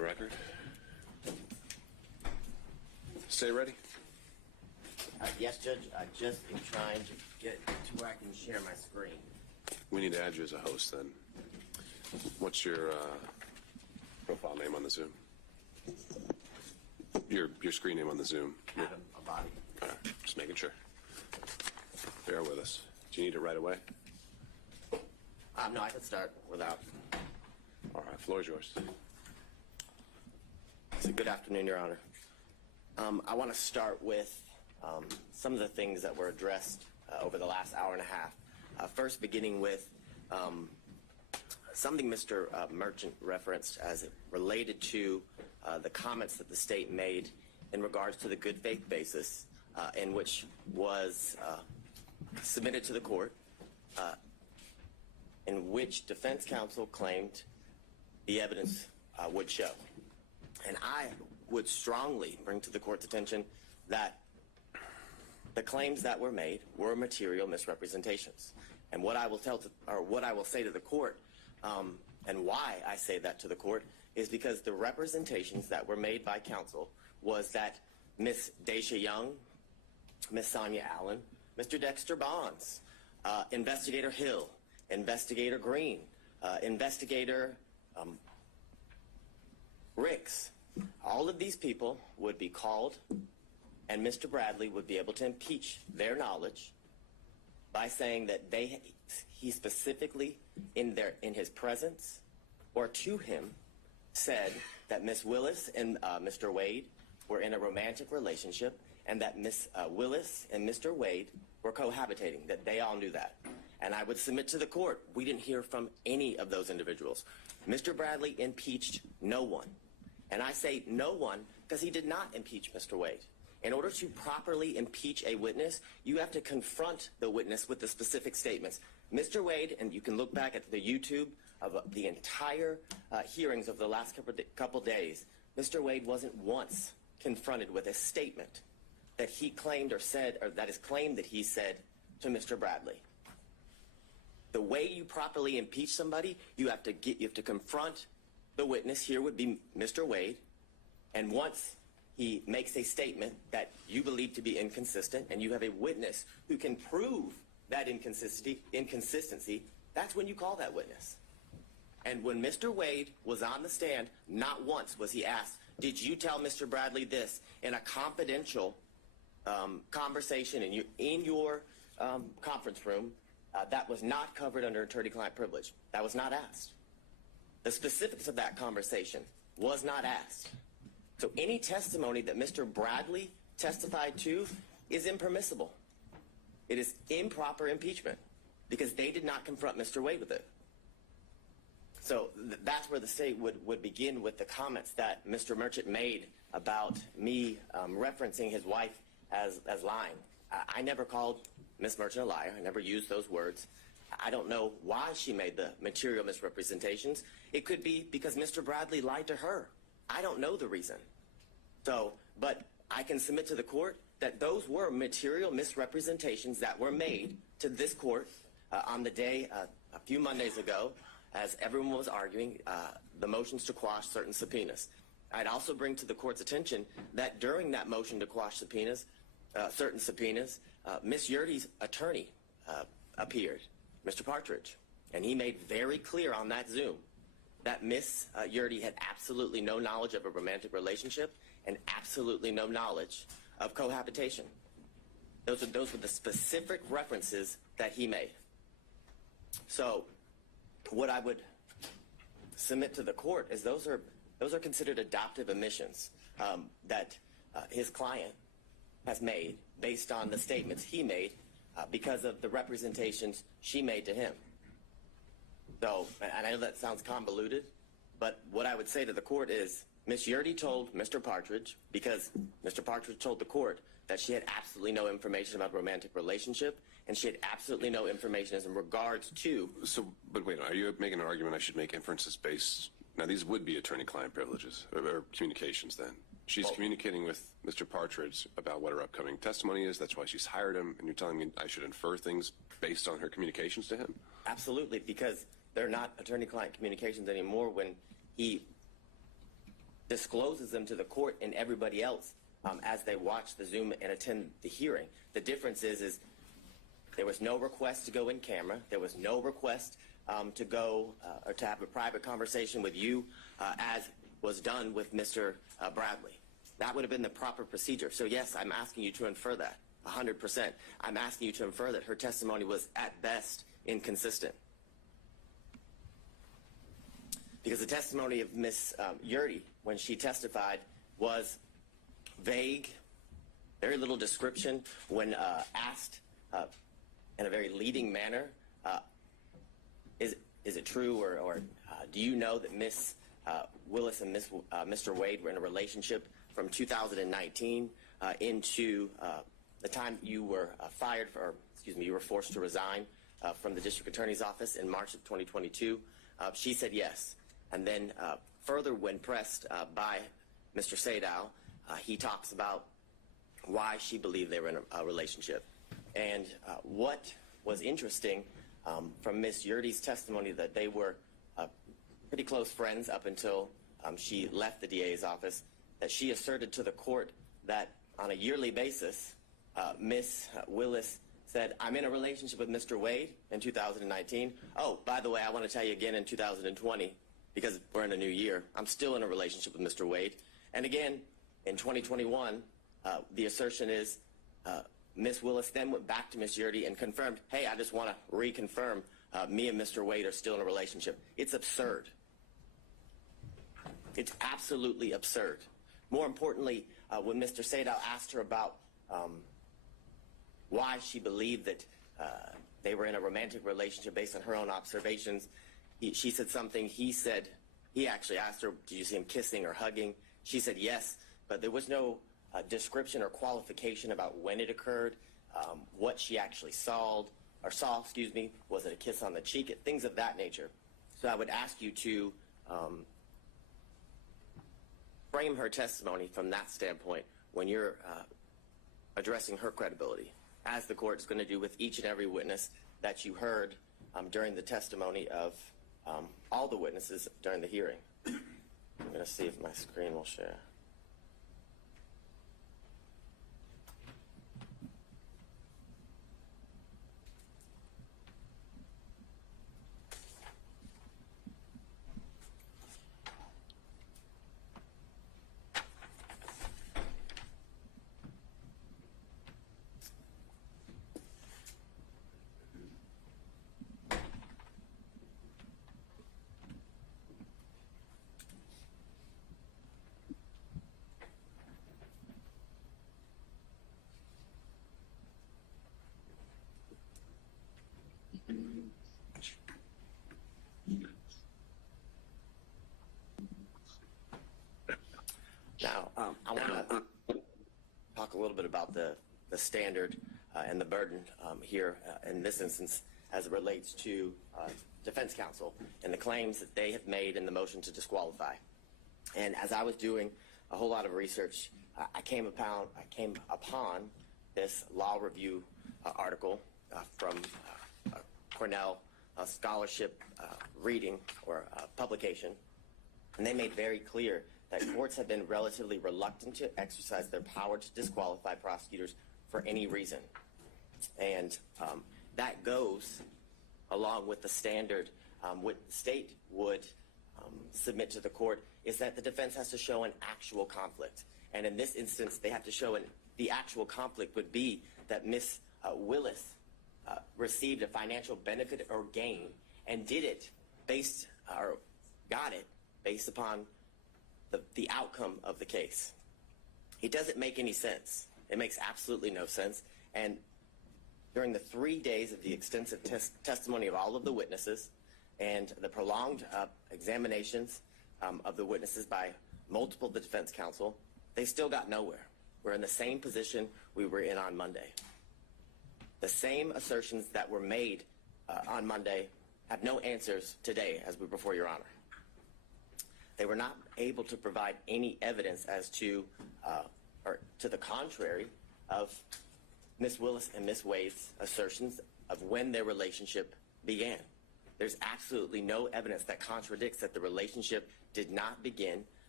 record. Stay ready. Yes, Judge. I just am trying to get to where I can share my screen. We need to add you as a host then. What's your profile name on the Zoom? Your screen name on the Zoom. Adam Abadi. All right, just making sure. Bear with us. Do you need it right away? No, I can start without. All right, floor is yours. So good afternoon, Your Honor. I want to start with some of the things that were addressed over the last hour and a half. First, beginning with something Mr. Merchant referenced as it related to the comments that the state made in regards to the good faith basis in which was submitted to the court, in which defense counsel claimed the evidence would show. And I would strongly bring to the court's attention that the claims that were made were material misrepresentations. And what I will say to the court, and why I say that to the court, is because the representations that were made by counsel was that Ms. Daisha Young, Ms. Sonia Allen, Mr. Dexter Bonds, Investigator Hill, Investigator Green, Investigator Ricks, all of these people would be called, and Mr. Bradley would be able to impeach their knowledge by saying that he specifically, in his presence or to him, said that Ms. Willis and Mr. Wade were in a romantic relationship, and that Ms. Willis and Mr. Wade were cohabitating, that they all knew that. And I would submit to the court, we didn't hear from any of those individuals. Mr. Bradley impeached no one. And I say no one because he did not impeach Mr. Wade. In order to properly impeach a witness, you have to confront the witness with the specific statements. Mr. Wade, and you can look back at the YouTube of the entire hearings of the last couple days, Mr. Wade wasn't once confronted with a statement that he claimed or said, or that is claimed that he said to Mr. Bradley. The way you properly impeach somebody, you have to confront the witness. Here would be Mr. Wade, and once he makes a statement that you believe to be inconsistent, and you have a witness who can prove that inconsistency, that's when you call that witness. And when Mr. Wade was on the stand, not once was he asked, did you tell Mr. Bradley this in a confidential conversation in your conference room that was not covered under attorney-client privilege? That was not asked. The specifics of that conversation was not asked. So any testimony that Mr. Bradley testified to is impermissible. It is improper impeachment because they did not confront Mr. Wade with it. So that's where the state would begin with the comments that Mr. Merchant made about me referencing his wife as lying. I never called Ms. Merchant a liar. I never used those words. I don't know why she made the material misrepresentations. It could be because Mr. Bradley lied to her. I don't know the reason. So, but I can submit to the court that those were material misrepresentations that were made to this court on the day a few Mondays ago as everyone was arguing the motions to quash certain subpoenas. I'd also bring to the court's attention that during that motion to quash subpoenas, certain subpoenas, Ms. Yurdy's attorney appeared, Mr. Partridge, and he made very clear on that Zoom that Ms. Yurdy had absolutely no knowledge of a romantic relationship and absolutely no knowledge of cohabitation. Those were the specific references that he made. So what I would submit to the court is those are considered adoptive omissions that his client has made based on the statements he made because of the representations she made to him. So, and I know that sounds convoluted, but what I would say to the court is Ms. Yurdy told Mr. Partridge, because Mr. Partridge told the court that she had absolutely no information about a romantic relationship, and she had absolutely no information as in regards to... So, but wait, are you making an argument I should make inferences based... Now, these would be attorney-client privileges, or communications then. She's communicating with Mr. Partridge about what her upcoming testimony is. That's why she's hired him, and you're telling me I should infer things based on her communications to him? Absolutely, because they're not attorney-client communications anymore when he discloses them to the court and everybody else as they watch the Zoom and attend the hearing. The difference is there was no request to go in camera. There was no request to go or to have a private conversation with you as was done with Mr. Bradley. That would have been the proper procedure. So yes, I'm asking you to infer that 100%. I'm asking you to infer that her testimony was at best inconsistent. Because the testimony of Ms. Yurdy, when she testified, was vague, very little description. When asked in a very leading manner, is it true, or do you know that Ms. Willis and Mr. Wade were in a relationship from 2019 into the time you were you were forced to resign from the district attorney's office in March of 2022? She said yes. And then further, when pressed by Mr. Sadow, he talks about why she believed they were in a relationship. And what was interesting from Ms. Yurdy's testimony, that they were pretty close friends up until she left the DA's office, that she asserted to the court that on a yearly basis, Ms. Willis said, I'm in a relationship with Mr. Wade in 2019. Oh, by the way, I want to tell you again in 2020, because we're in a new year, I'm still in a relationship with Mr. Wade. And again, in 2021, the assertion is Ms. Willis then went back to Ms. Yurdy and confirmed, hey, I just want to reconfirm me and Mr. Wade are still in a relationship. It's absurd. It's absolutely absurd. More importantly, when Mr. Sadow asked her about why she believed that they were in a romantic relationship based on her own observations, she said something. He actually asked her, did you see him kissing or hugging? She said yes, but there was no description or qualification about when it occurred, what she actually saw, was it a kiss on the cheek, things of that nature. So I would ask you to frame her testimony from that standpoint when you're addressing her credibility, as the court's going to do with each and every witness that you heard during the testimony of all the witnesses during the hearing. I'm going to see if my screen will share. Now, I want to talk a little bit about the standard and the burden here in this instance as it relates to defense counsel and the claims that they have made in the motion to disqualify. And as I was doing a whole lot of research, I came upon this law review article from Cornell scholarship reading or publication, and they made very clear that courts have been relatively reluctant to exercise their power to disqualify prosecutors for any reason. And that goes along with the standard what the state would submit to the court, is that the defense has to show an actual conflict. And in this instance, they have to show the actual conflict would be that Ms. Willis received a financial benefit or gain and got it based upon the outcome of the case. It doesn't make any sense. It makes absolutely no sense. And during the 3 days of the extensive testimony of all of the witnesses and the prolonged examinations of the witnesses by multiple defense counsel, they still got nowhere. We're in the same position we were in on Monday. The same assertions that were made on Monday have no answers today as we're before Your Honor. They were not able to provide any evidence as to, or to the contrary, of Ms. Willis and Ms. Wade's assertions of when their relationship began. There's absolutely no evidence that contradicts that the relationship did not begin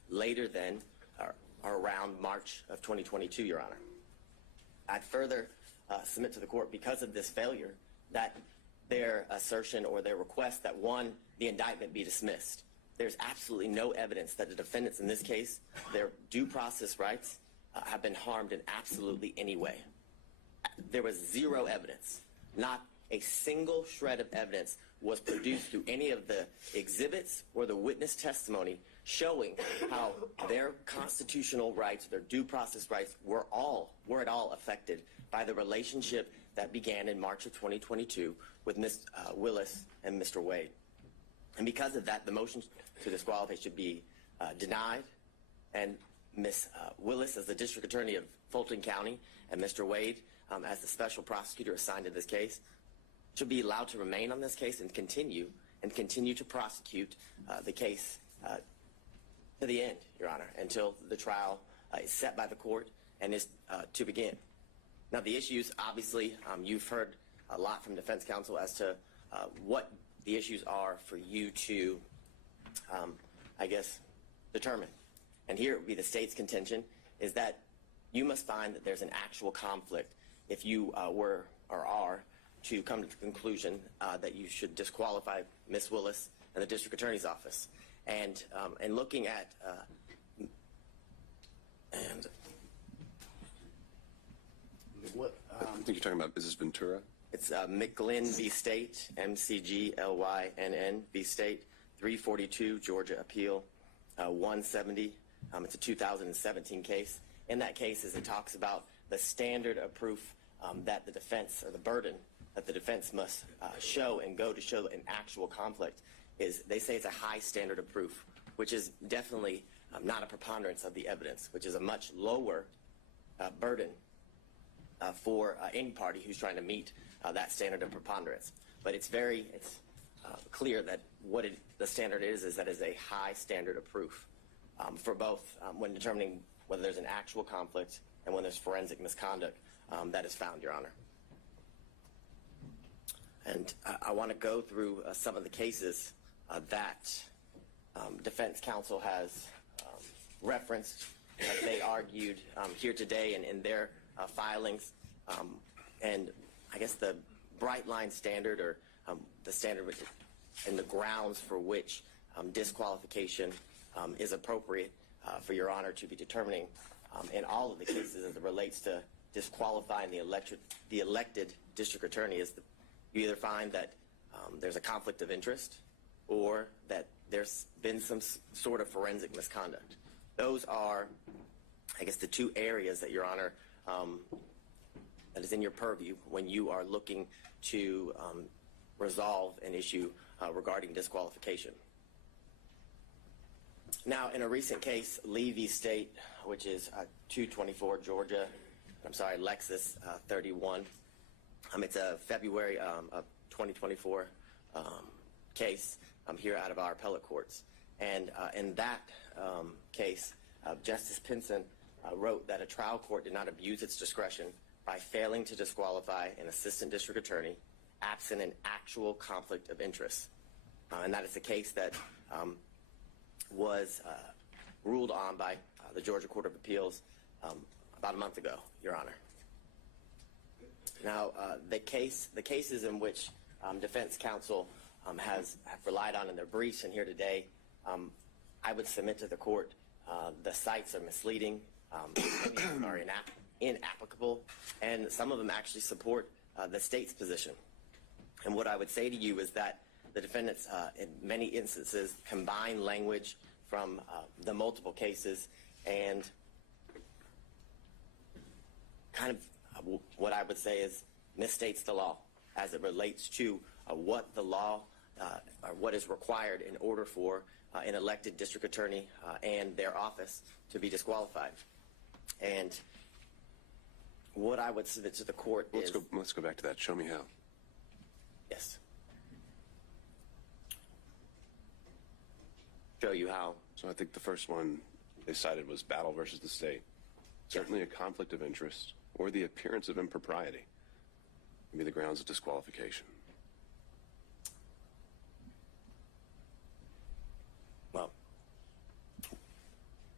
later than or around March of 2022, Your Honor. I'd further submit to the court, because of this failure, that their assertion or their request that, one, the indictment be dismissed. There's absolutely no evidence that the defendants in this case, their due process rights, have been harmed in absolutely any way. There was zero evidence. Not a single shred of evidence was produced through any of the exhibits or the witness testimony showing how their constitutional rights, their due process rights, were at all affected by the relationship that began in March of 2022 with Ms. Willis and Mr. Wade. And because of that, the motion to disqualify should be denied, and Ms. Willis, as the District Attorney of Fulton County, and Mr. Wade, as the Special Prosecutor assigned to this case, should be allowed to remain on this case and continue to prosecute the case to the end, Your Honor, until the trial is set by the court and is to begin. Now, the issues, obviously, you've heard a lot from defense counsel as to what the issues are for you to, I guess, determine. And here it would be the state's contention is that you must find that there's an actual conflict if you were or are to come to the conclusion that you should disqualify Ms. Willis and the District Attorney's Office. And looking at I think you're talking about, is this Ventura? It's McGlynn v. State, McGlynn v. State, 342 Georgia Appeal 170. It's a 2017 case. In that case, as it talks about the standard of proof that the defense, or the burden that the defense must show and go to show an actual conflict, is they say it's a high standard of proof, which is definitely not a preponderance of the evidence, which is a much lower burden for any party who's trying to meet that standard of preponderance. But it's clear that what the standard is that it's a high standard of proof for both when determining whether there's an actual conflict and when there's forensic misconduct that is found, Your Honor. And I want to go through some of the cases that defense counsel has referenced as they argued here today and in their filings. And I guess the bright line standard, or the standard and the grounds for which disqualification is appropriate for Your Honor to be determining in all of the cases as it relates to disqualifying the elected district attorney, is you either find that there's a conflict of interest or that there's been some sort of forensic misconduct. Those are, I guess, the two areas that Your Honor that is in your purview when you are looking to resolve an issue regarding disqualification. Now, in a recent case, Lee v. State, which is 224 Georgia, Lexus 31. It's a February of 2024 case here out of our appellate courts. And in that case, Justice Pinson wrote that a trial court did not abuse its discretion by failing to disqualify an assistant district attorney absent an actual conflict of interest. And that is the case that was ruled on by the Georgia Court of Appeals about a month ago, Your Honor. Now, the cases in which defense counsel have relied on in their briefs and here today, I would submit to the court the cites are misleading, many of them are inapplicable, and some of them actually support the state's position. And what I would say to you is that the defendants, in many instances, combine language from the multiple cases and kind of what I would say is misstates the law as it relates to what the law or what is required in order for an elected district attorney and their office to be disqualified. And what I would submit to the court is... Let's go back to that. Show me how. Yes. Show you how. So I think the first one they cited was Battle versus the state. Certainly a conflict of interest or the appearance of impropriety can be the grounds of disqualification. Well,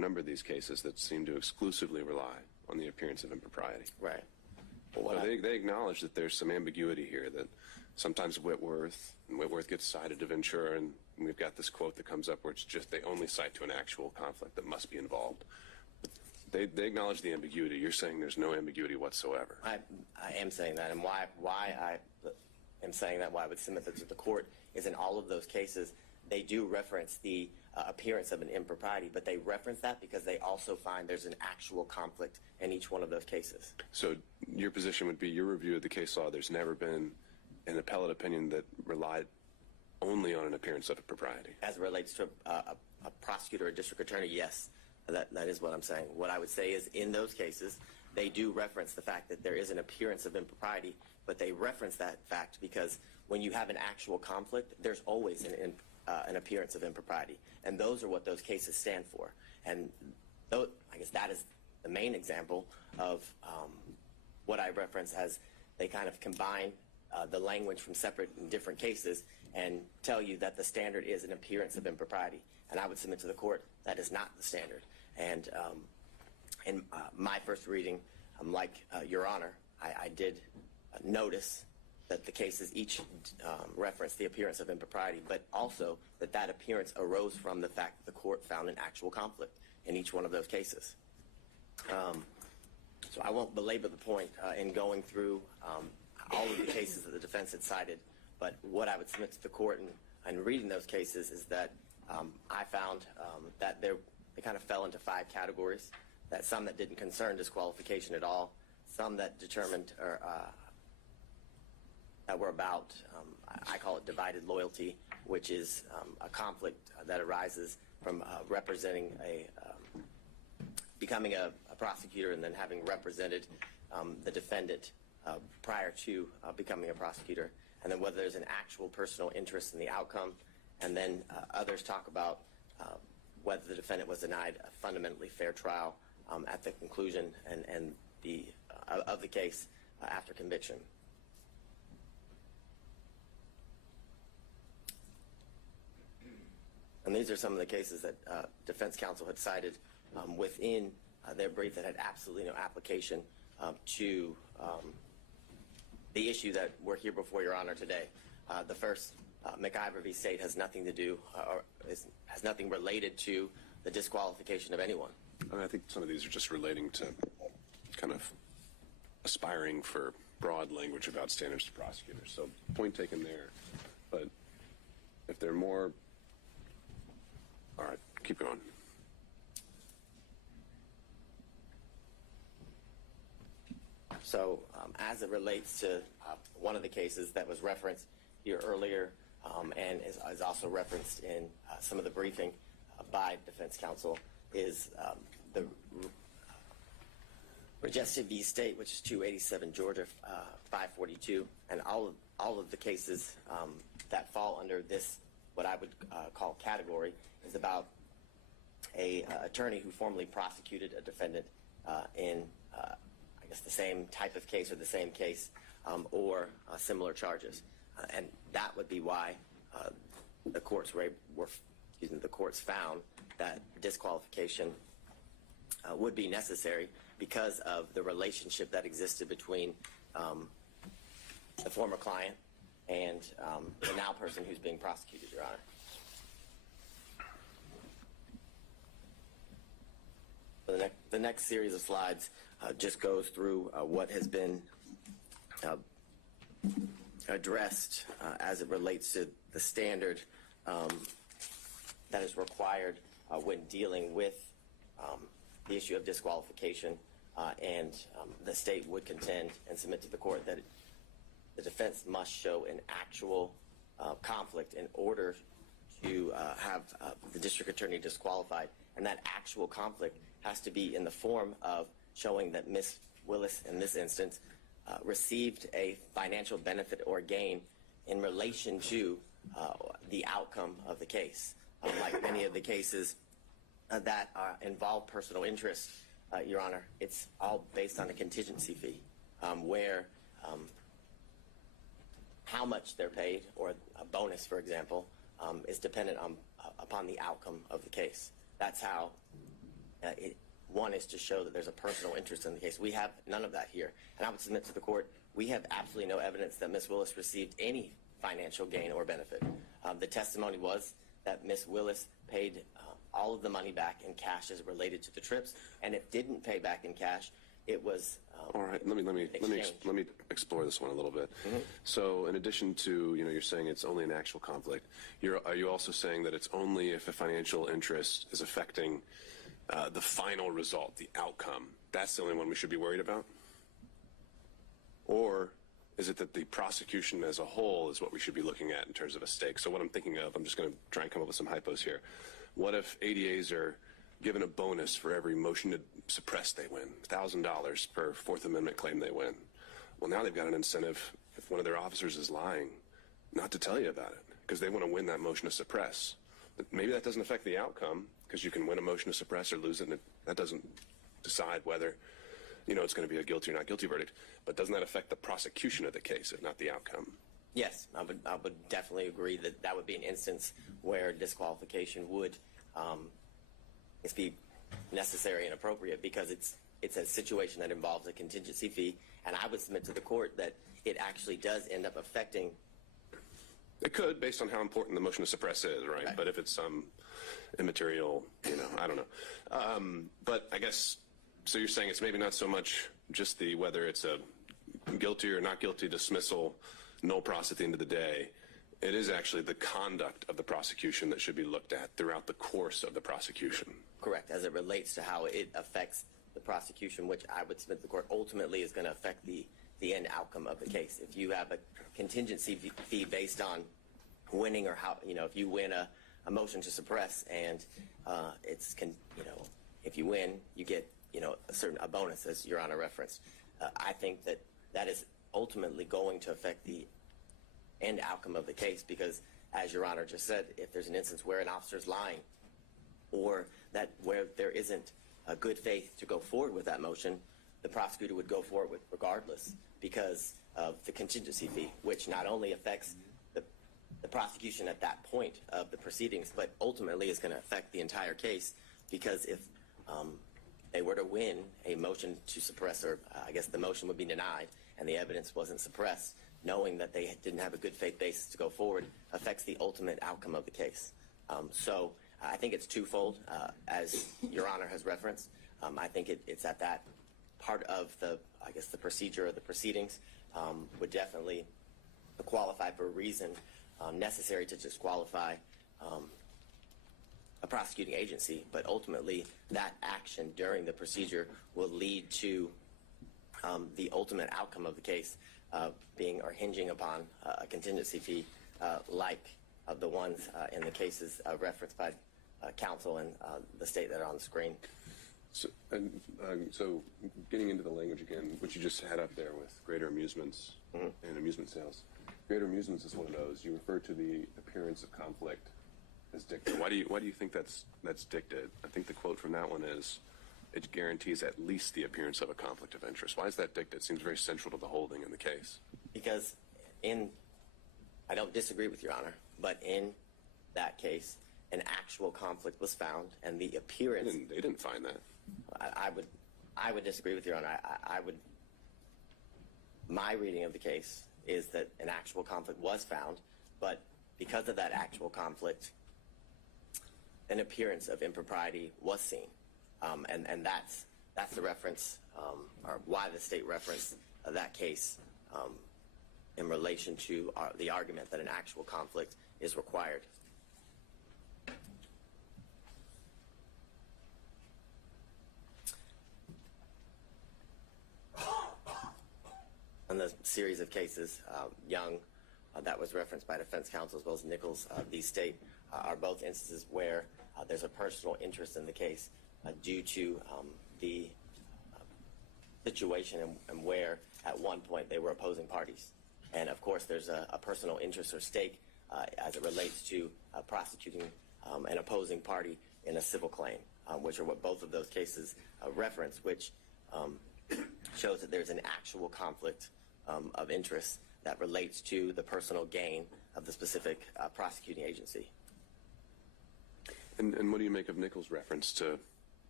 number of these cases that seem to exclusively rely on the appearance of impropriety. Right. So they acknowledge that there's some ambiguity here, that sometimes Whitworth gets cited to Ventura, and we've got this quote that comes up where it's just they only cite to an actual conflict that must be involved. They acknowledge the ambiguity. You're saying there's no ambiguity whatsoever. I am saying that, and why I am saying that, why I would submit that to the court, is in all of those cases, they do reference the appearance of an impropriety, but they reference that because they also find there's an actual conflict in each one of those cases. So your position would be, your review of the case law, there's never been an appellate opinion that relied only on an appearance of impropriety. As it relates to a prosecutor or district attorney, yes, that is what I'm saying. What I would say is in those cases, they do reference the fact that there is an appearance of impropriety, but they reference that fact because when you have an actual conflict, there's always an appearance of impropriety. And those are what those cases stand for. And I guess that is the main example of what I reference as they kind of combine the language from separate and different cases and tell you that the standard is an appearance of impropriety. And I would submit to the court that is not the standard. And in my first reading, like Your Honor, I did notice that the cases each reference the appearance of impropriety, but also that appearance arose from the fact that the court found an actual conflict in each one of those cases. So I won't belabor the point in going through all of the cases that the defense had cited, but what I would submit to the court in reading those cases is that I found that they kind of fell into 5 categories, that some that didn't concern disqualification at all, some that determined or that were about, I call it divided loyalty, which is a conflict that arises from representing becoming a prosecutor and then having represented the defendant prior to becoming a prosecutor, and then whether there's an actual personal interest in the outcome, and then others talk about whether the defendant was denied a fundamentally fair trial at the conclusion and of the case after conviction. And these are some of the cases that defense counsel had cited within their brief that had absolutely no application to the issue that we're here before Your Honor today. The first, McIver v. State, has nothing to do or has nothing related to the disqualification of anyone. I mean, I think some of these are just relating to kind of aspiring for broad language about standards to prosecutors. So point taken there. But if they're more... All right, keep going. So as it relates to one of the cases that was referenced here earlier and is also referenced in some of the briefing by defense counsel is the Regested v. State, which is 287 Georgia 542, and all of the cases that fall under this, what I would call category, is about a attorney who formerly prosecuted a defendant in I guess the same type of case or the same case or similar charges, and that would be why the courts found that disqualification would be necessary because of the relationship that existed between the former client and the now person who's being prosecuted, Your Honor. The next series of slides just goes through what has been addressed as it relates to the standard that is required when dealing with the issue of disqualification, and the state would contend and submit to the court that the defense must show an actual conflict in order to have the district attorney disqualified, and that actual conflict has to be in the form of showing that Ms. Willis, in this instance, received a financial benefit or gain in relation to the outcome of the case. Like many of the cases that involve personal interest, Your Honor, it's all based on a contingency fee, where how much they're paid, or a bonus, for example, is dependent upon the outcome of the case. That's how One is to show that there's a personal interest in the case. We have none of that here. And I would submit to the court, we have absolutely no evidence that Ms. Willis received any financial gain or benefit. The testimony was that Ms. Willis paid all of the money back in cash as related to the trips, and if didn't pay back in cash, it was all right. Let me explore this one a little bit. So, in addition to you're saying it's only an actual conflict. Are you also saying that it's only if a financial interest is affecting the final result, the outcome? That's the only one we should be worried about? Or is it that the prosecution as a whole is what we should be looking at in terms of a stake? So what I'm thinking of, I'm just going to try and come up with some hypos here. What if ADAs are given a bonus for every motion to suppress they win, $1,000 per Fourth Amendment claim they win? Well, now they've got an incentive, if one of their officers is lying, not to tell you about it, because they want to win that motion to suppress. But maybe that doesn't affect the outcome, because you can win a motion to suppress or lose it, and that doesn't decide whether it's going to be a guilty or not guilty verdict. But doesn't that affect the prosecution of the case, if not the outcome? Yes, I would definitely agree that that would be an instance where disqualification would be necessary and appropriate, because it's a situation that involves a contingency fee, and I would submit to the court that it actually does end up affecting. It could, based on how important the motion to suppress is, right? But if it's some immaterial, I don't know. But I guess, so you're saying it's maybe not so much just whether it's a guilty or not guilty dismissal, no pros at the end of the day. It is actually the conduct of the prosecution that should be looked at throughout the course of the prosecution. Correct, as it relates to how it affects the prosecution, which I would submit to the court ultimately is going to affect the end outcome of the case. If you have a contingency fee based on winning, or how, if you win a motion to suppress and if you win, you get, a bonus, as Your Honor referenced. I think that is ultimately going to affect the end outcome of the case, because, as Your Honor just said, if there's an instance where an officer's lying, or where there isn't a good faith to go forward with that motion, the prosecutor would go forward with regardless, because of the contingency fee, which not only affects the prosecution at that point of the proceedings, but ultimately is going to affect the entire case, because if they were to win a motion to suppress, or I guess the motion would be denied and the evidence wasn't suppressed, knowing that they didn't have a good faith basis to go forward affects the ultimate outcome of the case. So I think it's twofold, as Your Honor has referenced. I think it's at that part of the procedure or the proceedings would definitely qualify for a reason necessary to disqualify a prosecuting agency, but ultimately that action during the procedure will lead to the ultimate outcome of the case being or hinging upon a contingency fee like the ones in the cases referenced by counsel and the state that are on the screen. So getting into the language again, which you just had up there with greater amusements and amusement sales. Greater amusements is one of those. You refer to the appearance of conflict as dicta. Why do you think that's dicta? I think the quote from that one is, it guarantees at least the appearance of a conflict of interest. Why is that dicta? It seems very central to the holding in the case. Because I don't disagree with Your Honor, but in that case, an actual conflict was found, and the appearance. They didn't find that. I would disagree with Your Honor. My reading of the case is that an actual conflict was found, but because of that actual conflict, an appearance of impropriety was seen. And that's the reference, or why the state referenced that case in relation to the argument that an actual conflict is required. In the series of cases, Young, that was referenced by defense counsel, as well as Nichols, the state, are both instances where there's a personal interest in the case due to the situation and where at one point they were opposing parties. And of course there's a personal interest or stake as it relates to prosecuting an opposing party in a civil claim, which are what both of those cases reference, which shows that there's an actual conflict of interest that relates to the personal gain of the specific prosecuting agency. And what do you make of Nichols' reference to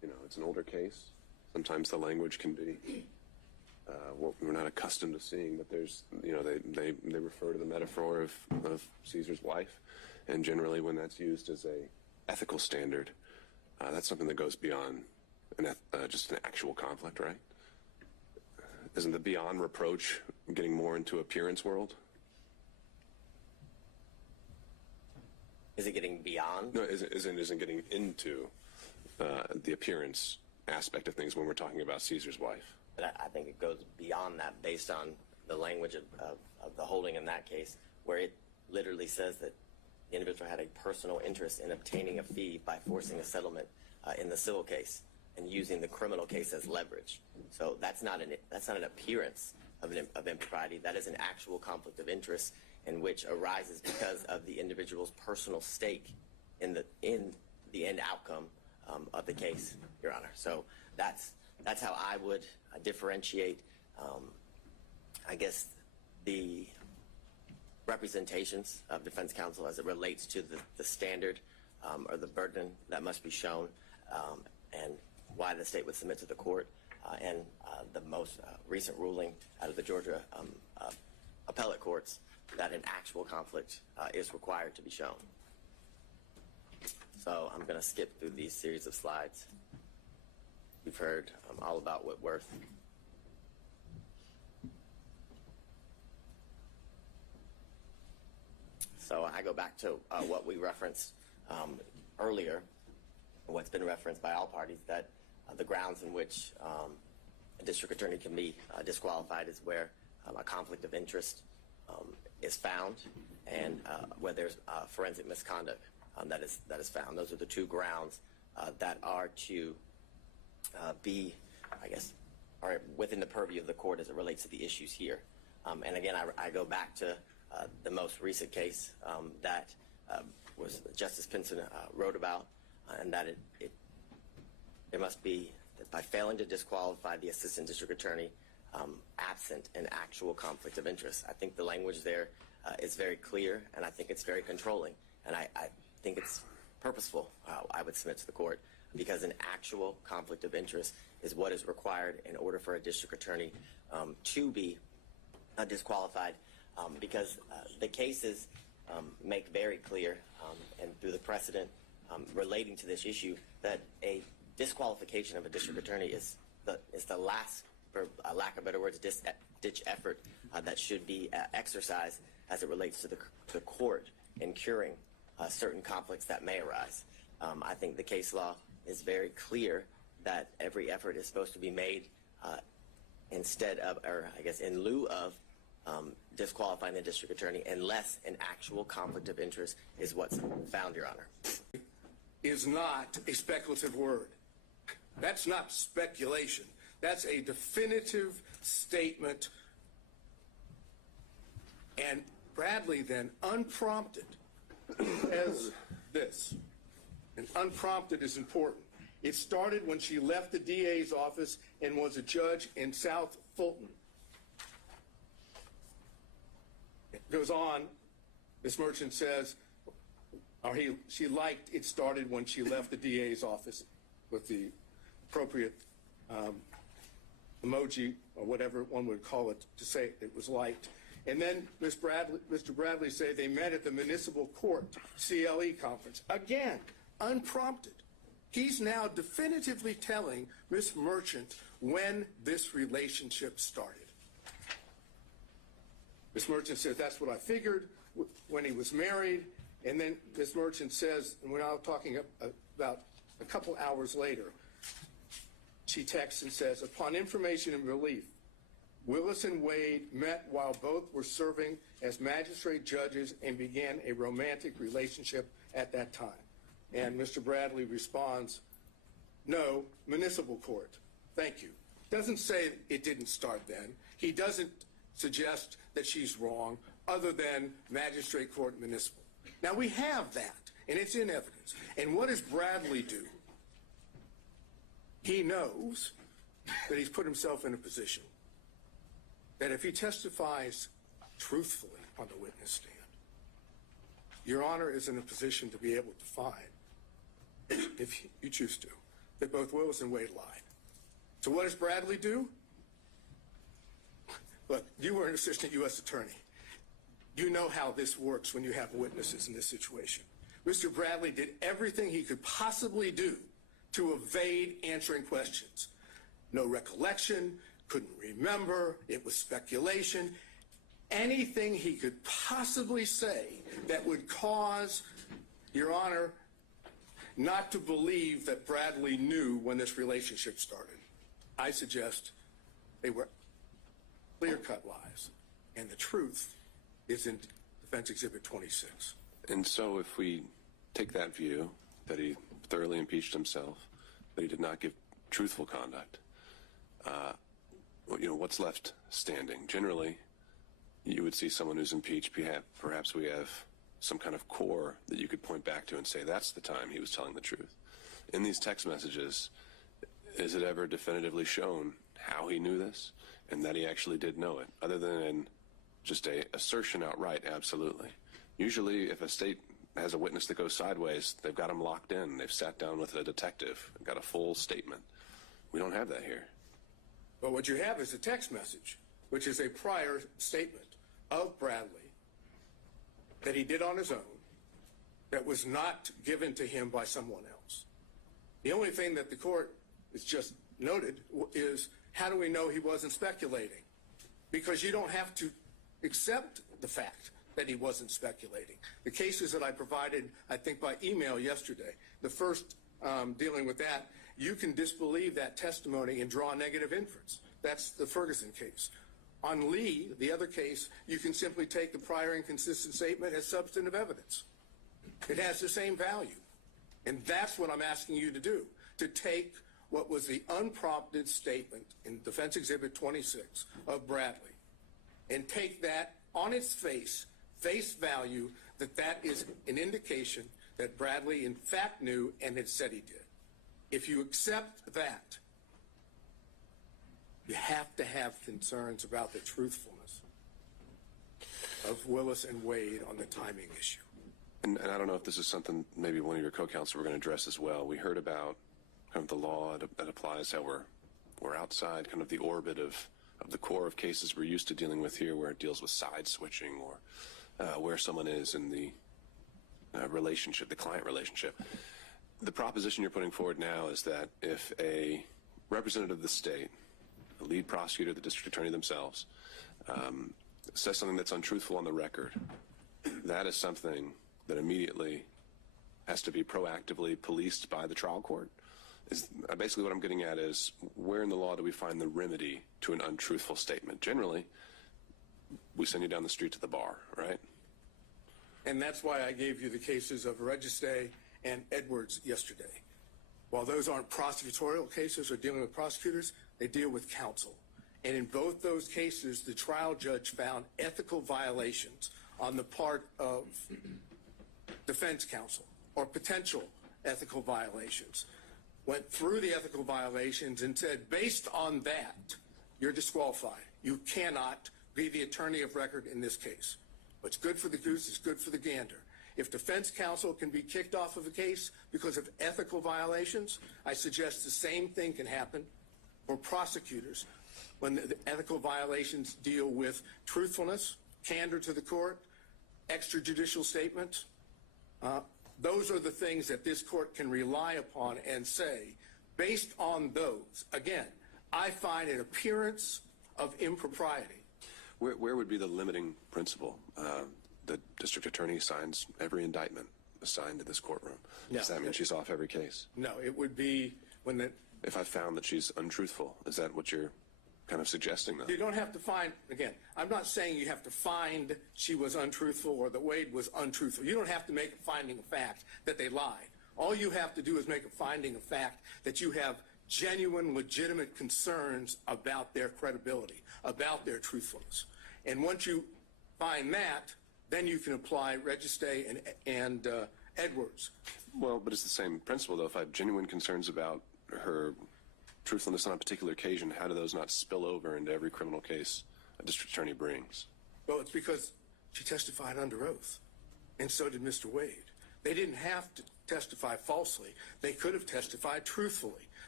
it's an older case. Sometimes the language can be what we're not accustomed to seeing, but there's, they refer to the metaphor of Caesar's wife, and generally when that's used as a ethical standard, that's something that goes beyond just an actual conflict, right? Isn't the beyond reproach getting more into appearance world? Is it getting beyond? No, isn't getting into the appearance aspect of things when we're talking about Caesar's wife. But I think it goes beyond that based on the language of the holding in that case, where it literally says that the individual had a personal interest in obtaining a fee by forcing a settlement in the civil case and using the criminal case as leverage. So that's not an appearance of impropriety. That is an actual conflict of interest in which arises because of the individual's personal stake in the end outcome of the case, Your Honor. So that's how I would differentiate, I guess, the representations of defense counsel as it relates to the standard or the burden that must be shown, and why the state would submit to the court, and the most recent ruling out of the Georgia appellate courts that an actual conflict is required to be shown. So I'm going to skip through these series of slides. We've heard all about Whitworth. So I go back to what we referenced earlier, what's been referenced by all parties, that the grounds in which a district attorney can be disqualified is where a conflict of interest is found, and where there's forensic misconduct that is found. Those are the two grounds that are to be, I guess, are within the purview of the court as it relates to the issues here. And again, I go back to the most recent case that was Justice Pinson wrote about, and that there must be, that by failing to disqualify the assistant district attorney absent an actual conflict of interest. I think the language there is very clear, and I think it's very controlling, and I think it's purposeful, I would submit to the court, because an actual conflict of interest is what is required in order for a district attorney to be disqualified, because the cases make very clear, and through the precedent relating to this issue, that a disqualification of a district attorney is the last, for lack of better words, ditch effort that should be exercised as it relates to the court in curing certain conflicts that may arise. I think the case law is very clear that every effort is supposed to be made instead of, or I guess in lieu of, disqualifying the district attorney unless an actual conflict of interest is what's found, Your Honor. Is not a speculative word. That's not speculation. That's a definitive statement. And Bradley then, unprompted, says this. And unprompted is important. It started when she left the DA's office and was a judge in South Fulton. It goes on, Ms. Merchant says, she liked it started when she left the DA's office, with the appropriate emoji or whatever one would call it to say it was liked. And then Mr. Bradley said they met at the municipal court CLE conference. Again, unprompted. He's now definitively telling Ms. Merchant when this relationship started. Ms. Merchant says, that's what I figured when he was married. And then Ms. Merchant says, and we're now talking about a couple hours later, she texts and says, upon information and relief, Willis and Wade met while both were serving as magistrate judges and began a romantic relationship at that time. And Mr. Bradley responds, no, municipal court. Thank you. Doesn't say it didn't start then. He doesn't suggest that she's wrong, other than magistrate court municipal. Now we have that, and it's in evidence. And what does Bradley do? He knows that he's put himself in a position that if he testifies truthfully on the witness stand, Your Honor is in a position to be able to find, if you choose to, that both Willis and Wade lied. So what does Bradley do? Look, you were an assistant U.S. attorney. You know how this works when you have witnesses in this situation. Mr. Bradley did everything he could possibly do to evade answering questions. No recollection, couldn't remember, it was speculation. Anything he could possibly say that would cause, Your Honor, not to believe that Bradley knew when this relationship started. I suggest they were clear-cut lies, and the truth is in Defense Exhibit 26. And so if we take that view, that he thoroughly impeached himself, that he did not give truthful conduct, what's left standing? Generally, you would see someone who's impeached, perhaps we have some kind of core that you could point back to and say that's the time he was telling the truth. In these text messages, is it ever definitively shown how he knew this and that he actually did know it, other than in just a assertion outright? Absolutely. Usually, if a state has a witness that goes sideways, they've got him locked in. They've sat down with a detective and got a full statement. We don't have that here. But what you have is a text message, which is a prior statement of Bradley that he did on his own, that was not given to him by someone else. The only thing that the court has just noted is, how do we know he wasn't speculating? Because you don't have to accept the fact that he wasn't speculating. The cases that I provided, I think by email yesterday, the first dealing with that, you can disbelieve that testimony and draw a negative inference. That's the Ferguson case. On Lee, the other case, you can simply take the prior inconsistent statement as substantive evidence. It has the same value. And that's what I'm asking you to do, to take what was the unprompted statement in Defense Exhibit 26 of Bradley and take that on its face value, that is an indication that Bradley in fact knew and had said he did. If you accept that, you have to have concerns about the truthfulness of Willis and Wade on the timing issue. And I don't know if this is something maybe one of your co-counsel were going to address as well. We heard about kind of the law that applies, how we're outside kind of the orbit of the core of cases we're used to dealing with here, where it deals with side switching or where someone is in the relationship, the client relationship. The proposition you're putting forward now is that if a representative of the state, the lead prosecutor, the district attorney themselves, says something that's untruthful on the record, that is something that immediately has to be proactively policed by the trial court. Is basically what I'm getting at is, where in the law do we find the remedy to an untruthful statement? Generally, we send you down the street to the bar, right? And that's why I gave you the cases of Registe and Edwards yesterday. While those aren't prosecutorial cases or dealing with prosecutors, they deal with counsel. And in both those cases, the trial judge found ethical violations on the part of defense counsel, or potential ethical violations. Went through the ethical violations and said, based on that, you're disqualified. You cannot be the attorney of record in this case. What's good for the goose is good for the gander. If defense counsel can be kicked off of a case because of ethical violations, I suggest the same thing can happen for prosecutors when the ethical violations deal with truthfulness, candor to the court, extrajudicial statements. Those are the things that this court can rely upon and say, based on those, again, I find an appearance of impropriety. Where would be the limiting principle? The district attorney signs every indictment assigned to this courtroom. No. Does that mean she's off every case? No, it would be when the... If I found that she's untruthful, is that what you're kind of suggesting, though? You don't have to find, again, I'm not saying you have to find she was untruthful or that Wade was untruthful. You don't have to make a finding of fact that they lied. All you have to do is make a finding of fact that you have genuine, legitimate concerns about their credibility, about their truthfulness. And once you find that, then you can apply Registe and Edwards. Well, but it's the same principle, though. If I have genuine concerns about her truthfulness on a particular occasion, how do those not spill over into every criminal case a district attorney brings? Well, it's because she testified under oath, and so did Mr. Wade. They didn't have to testify falsely. They could have testified truthfully.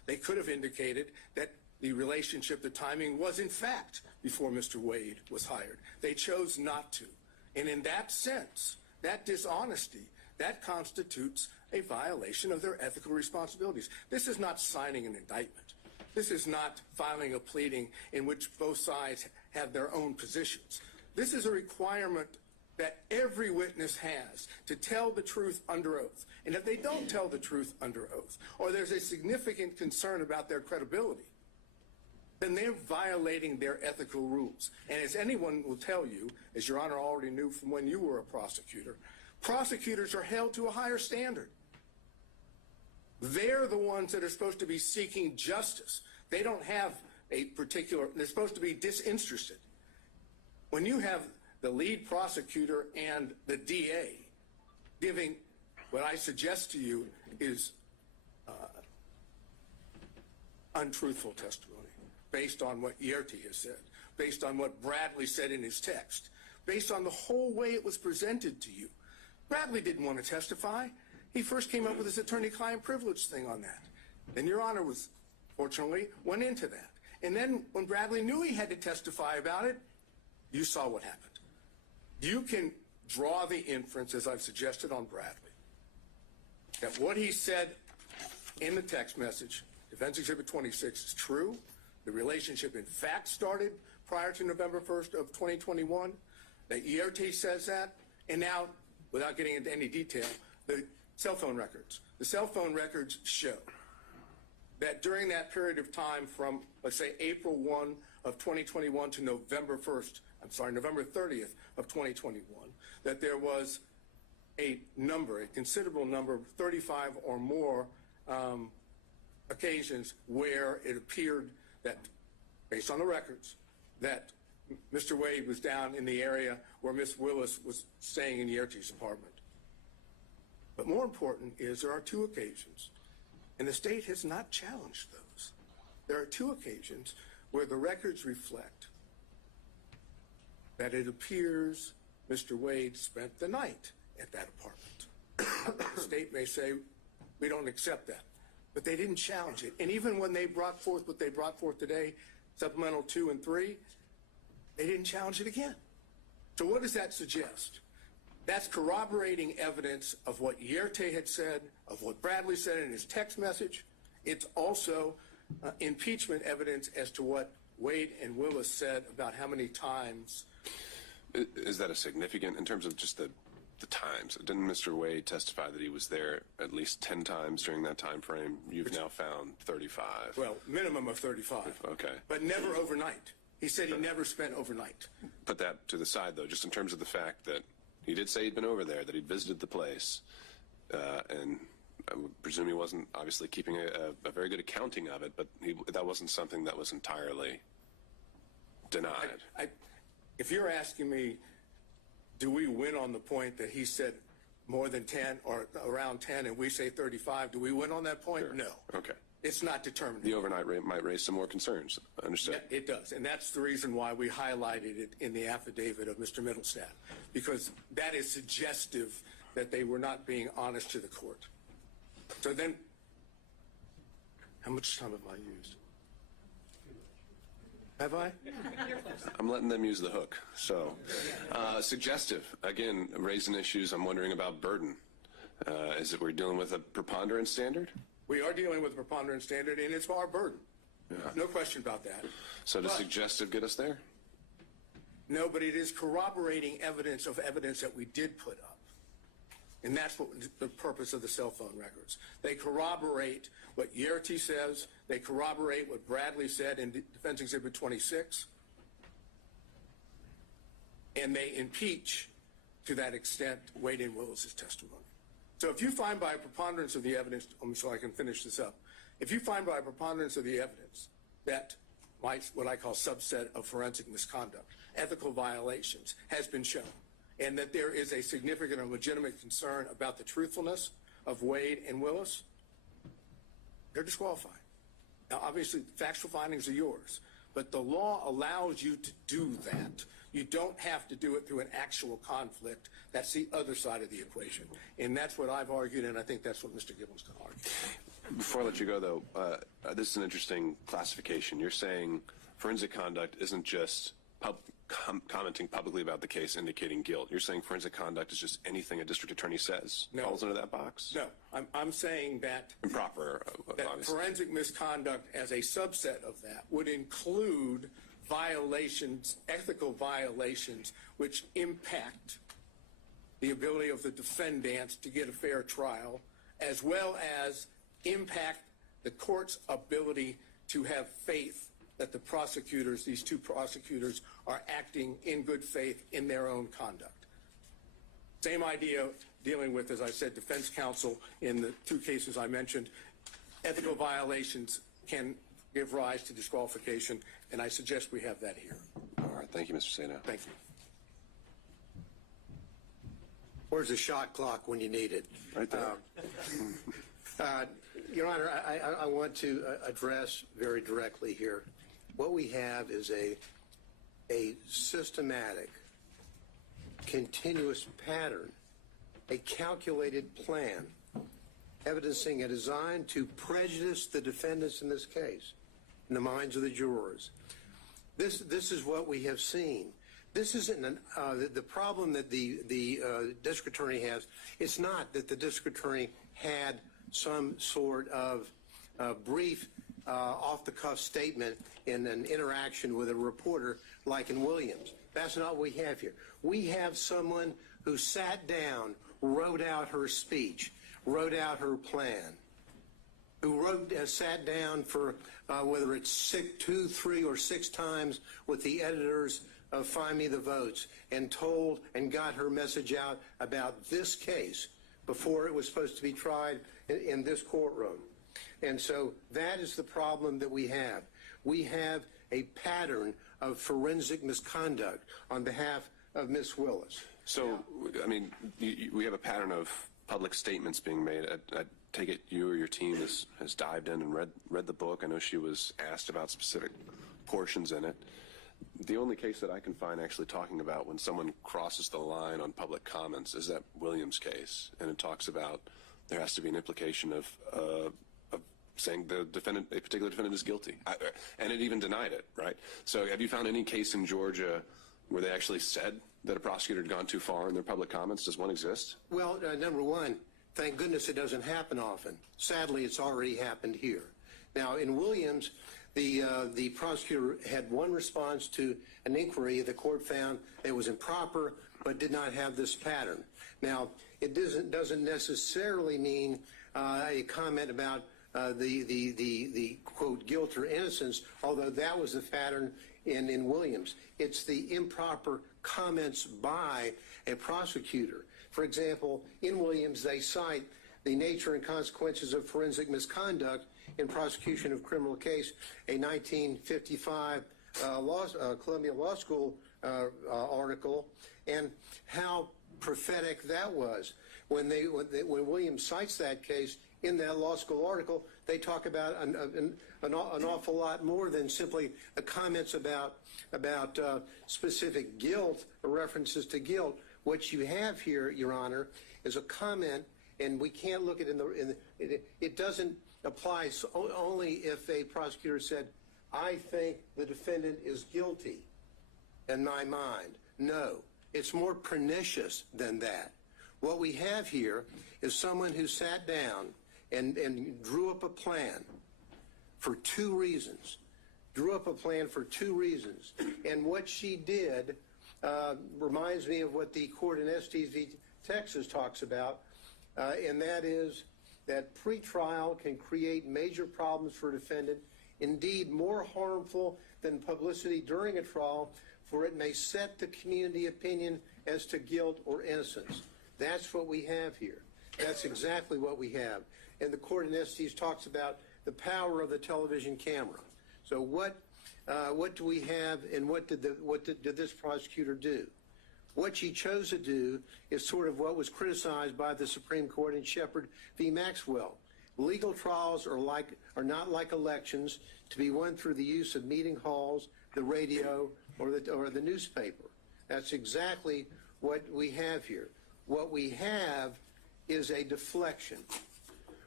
They could have indicated that the relationship, the timing was in fact before Mr. Wade was hired. They chose not to. And in that sense, that dishonesty, that constitutes a violation of their ethical responsibilities. This is not signing an indictment. This is not filing a pleading in which both sides have their own positions. This is a requirement that every witness has to tell the truth under oath. And if they don't tell the truth under oath, or there's a significant concern about their credibility, then they're violating their ethical rules. And as anyone will tell you, as Your Honor already knew from when you were a prosecutor, prosecutors are held to a higher standard. They're the ones that are supposed to be seeking justice. They don't have a particular, they're supposed to be disinterested. When you have the lead prosecutor and the DA giving what I suggest to you is untruthful testimony based on what Yerty has said, based on what Bradley said in his text, based on the whole way it was presented to you. Bradley didn't want to testify. He first came up with his attorney-client privilege thing on that. Then Your Honor was, fortunately, went into that. And then when Bradley knew he had to testify about it, you saw what happened. You can draw the inference, as I've suggested on Bradley, that what he said in the text message, Defense Exhibit 26, is true. The relationship, in fact, started prior to November 1st of 2021. That Yerty says that. And now, without getting into any detail, the cell phone records. The cell phone records show that during that period of time from, let's say, April 1 of 2021 to November 30th of 2021, that there was a considerable number, 35 or more occasions where it appeared that, based on the records, that Mr. Wade was down in the area where Ms. Willis was staying in Yerty's apartment. But more important is there are two occasions, and the state has not challenged those. There are two occasions where the records reflect that it appears Mr. Wade spent the night at that apartment. The state may say, we don't accept that. But they didn't challenge it. And even when they brought forth what they brought forth today, Supplemental 2 and 3, they didn't challenge it again. So what does that suggest? That's corroborating evidence of what Yerty had said, of what Bradley said in his text message. It's also impeachment evidence as to what Wade and Willis said about how many times. Is that a significant, in terms of just the times? Didn't Mr. Wade testify that he was there at least 10 times during that time frame? You've now found 35. Well, minimum of 35. Okay. But never overnight. He said he never spent overnight. Put that to the side, though, just in terms of the fact that he did say he'd been over there, that he'd visited the place, and I would presume he wasn't obviously keeping a very good accounting of it, but that wasn't something that was entirely denied. If you're asking me, do we win on the point that he said more than 10 or around 10 and we say 35, do we win on that point? Sure. No. Okay. It's not determined. The overnight rate might raise some more concerns. Understood. Yeah, it does. And that's the reason why we highlighted it in the affidavit of Mr. Middlestadt, because that is suggestive that they were not being honest to the court. So then, how much time have I used? Have I? I'm letting them use the hook. So, suggestive. Again, raising issues. I'm wondering about burden. Is it we're dealing with a preponderance standard? We are dealing with a preponderance standard, and it's our burden. Yeah. No question about that. So does suggestive get us there? No, but it is corroborating evidence of evidence that we did put up. And that's what the purpose of the cell phone records. They corroborate what Yerty says. They corroborate what Bradley said in Defense Exhibit 26. And they impeach, to that extent, Wade and Willis's testimony. So if you find by a preponderance of the evidence, so I can finish this up, if you find by a preponderance of the evidence that what I call subset of forensic misconduct, ethical violations, has been shown, and that there is a significant and legitimate concern about the truthfulness of Wade and Willis, they're disqualified. Now, obviously, factual findings are yours, but the law allows you to do that. You don't have to do it through an actual conflict. That's the other side of the equation. And that's what I've argued, and I think that's what Mr. Gibbons can argue. Before I let you go, though, this is an interesting classification. You're saying forensic conduct isn't just commenting publicly about the case indicating guilt. You're saying forensic conduct is just anything a district attorney says falls into that box? No, I'm saying that Improper, that obviously. forensic misconduct as a subset of that would include violations, ethical violations, which impact the ability of the defendant to get a fair trial, as well as impact the court's ability to have faith that the prosecutors, these two prosecutors, are acting in good faith in their own conduct. Same idea dealing with, as I said, defense counsel in the two cases I mentioned. Ethical violations can give rise to disqualification, and I suggest we have that here. All right. Thank you, Mr. Sano. Thank you. Where's the shot clock when you need it? Right there. Your Honor, I want to address very directly here. What we have is a systematic, continuous pattern, a calculated plan, evidencing a design to prejudice the defendants in this case, in the minds of the jurors. This is what we have seen. This isn't the problem that the district attorney has. It's not that the district attorney had some sort of brief off-the-cuff statement in an interaction with a reporter like in Williams. That's not what we have here. We have someone who sat down, wrote out her speech, wrote out her plan, who sat down for whether it's 2, 3, or 6 times with the editors of Find Me the Votes and told and got her message out about this case before it was supposed to be tried in this courtroom. And so that is the problem that we have. We have a pattern of forensic misconduct on behalf of Ms. Willis. So, I mean, we have a pattern of public statements being made. I take it you or your team has dived in and read the book. I know she was asked about specific portions in it. The only case that I can find actually talking about when someone crosses the line on public comments is that Williams case, and it talks about there has to be an implication of saying the defendant, a particular defendant, is guilty, and it even denied it, right? So, have you found any case in Georgia where they actually said that a prosecutor had gone too far in their public comments? Does one exist? Well, number one, thank goodness it doesn't happen often. Sadly, it's already happened here. Now, in Williams, the prosecutor had one response to an inquiry the court found it was improper but did not have this pattern. Now, it doesn't necessarily mean a comment about the quote guilt or innocence, although that was the pattern in Williams. It's the improper comments by a prosecutor. For example, in Williams, they cite the nature and consequences of forensic misconduct in prosecution of criminal case, a 1955 Columbia Law School article, and how prophetic that was. When Williams cites that case in that law school article, they talk about an awful lot more than simply the comments about specific guilt or references to guilt. What you have here, Your Honor, is a comment, and we can't look at it doesn't apply only if a prosecutor said, I think the defendant is guilty in my mind. No, it's more pernicious than that. What we have here is someone who sat down and drew up a plan for 2 reasons. And what she did reminds me of what the court in Estes v. Texas talks about, and that is that pretrial can create major problems for a defendant, indeed more harmful than publicity during a trial, for it may set the community opinion as to guilt or innocence. That's what we have here. That's exactly what we have. And the court in Estes talks about the power of the television camera. So what do we have, and what did this prosecutor do? What she chose to do is sort of what was criticized by the Supreme Court in Shepard v. Maxwell. Legal trials are not like elections to be won through the use of meeting halls, the radio, or the newspaper. That's exactly what we have here. What we have is a deflection.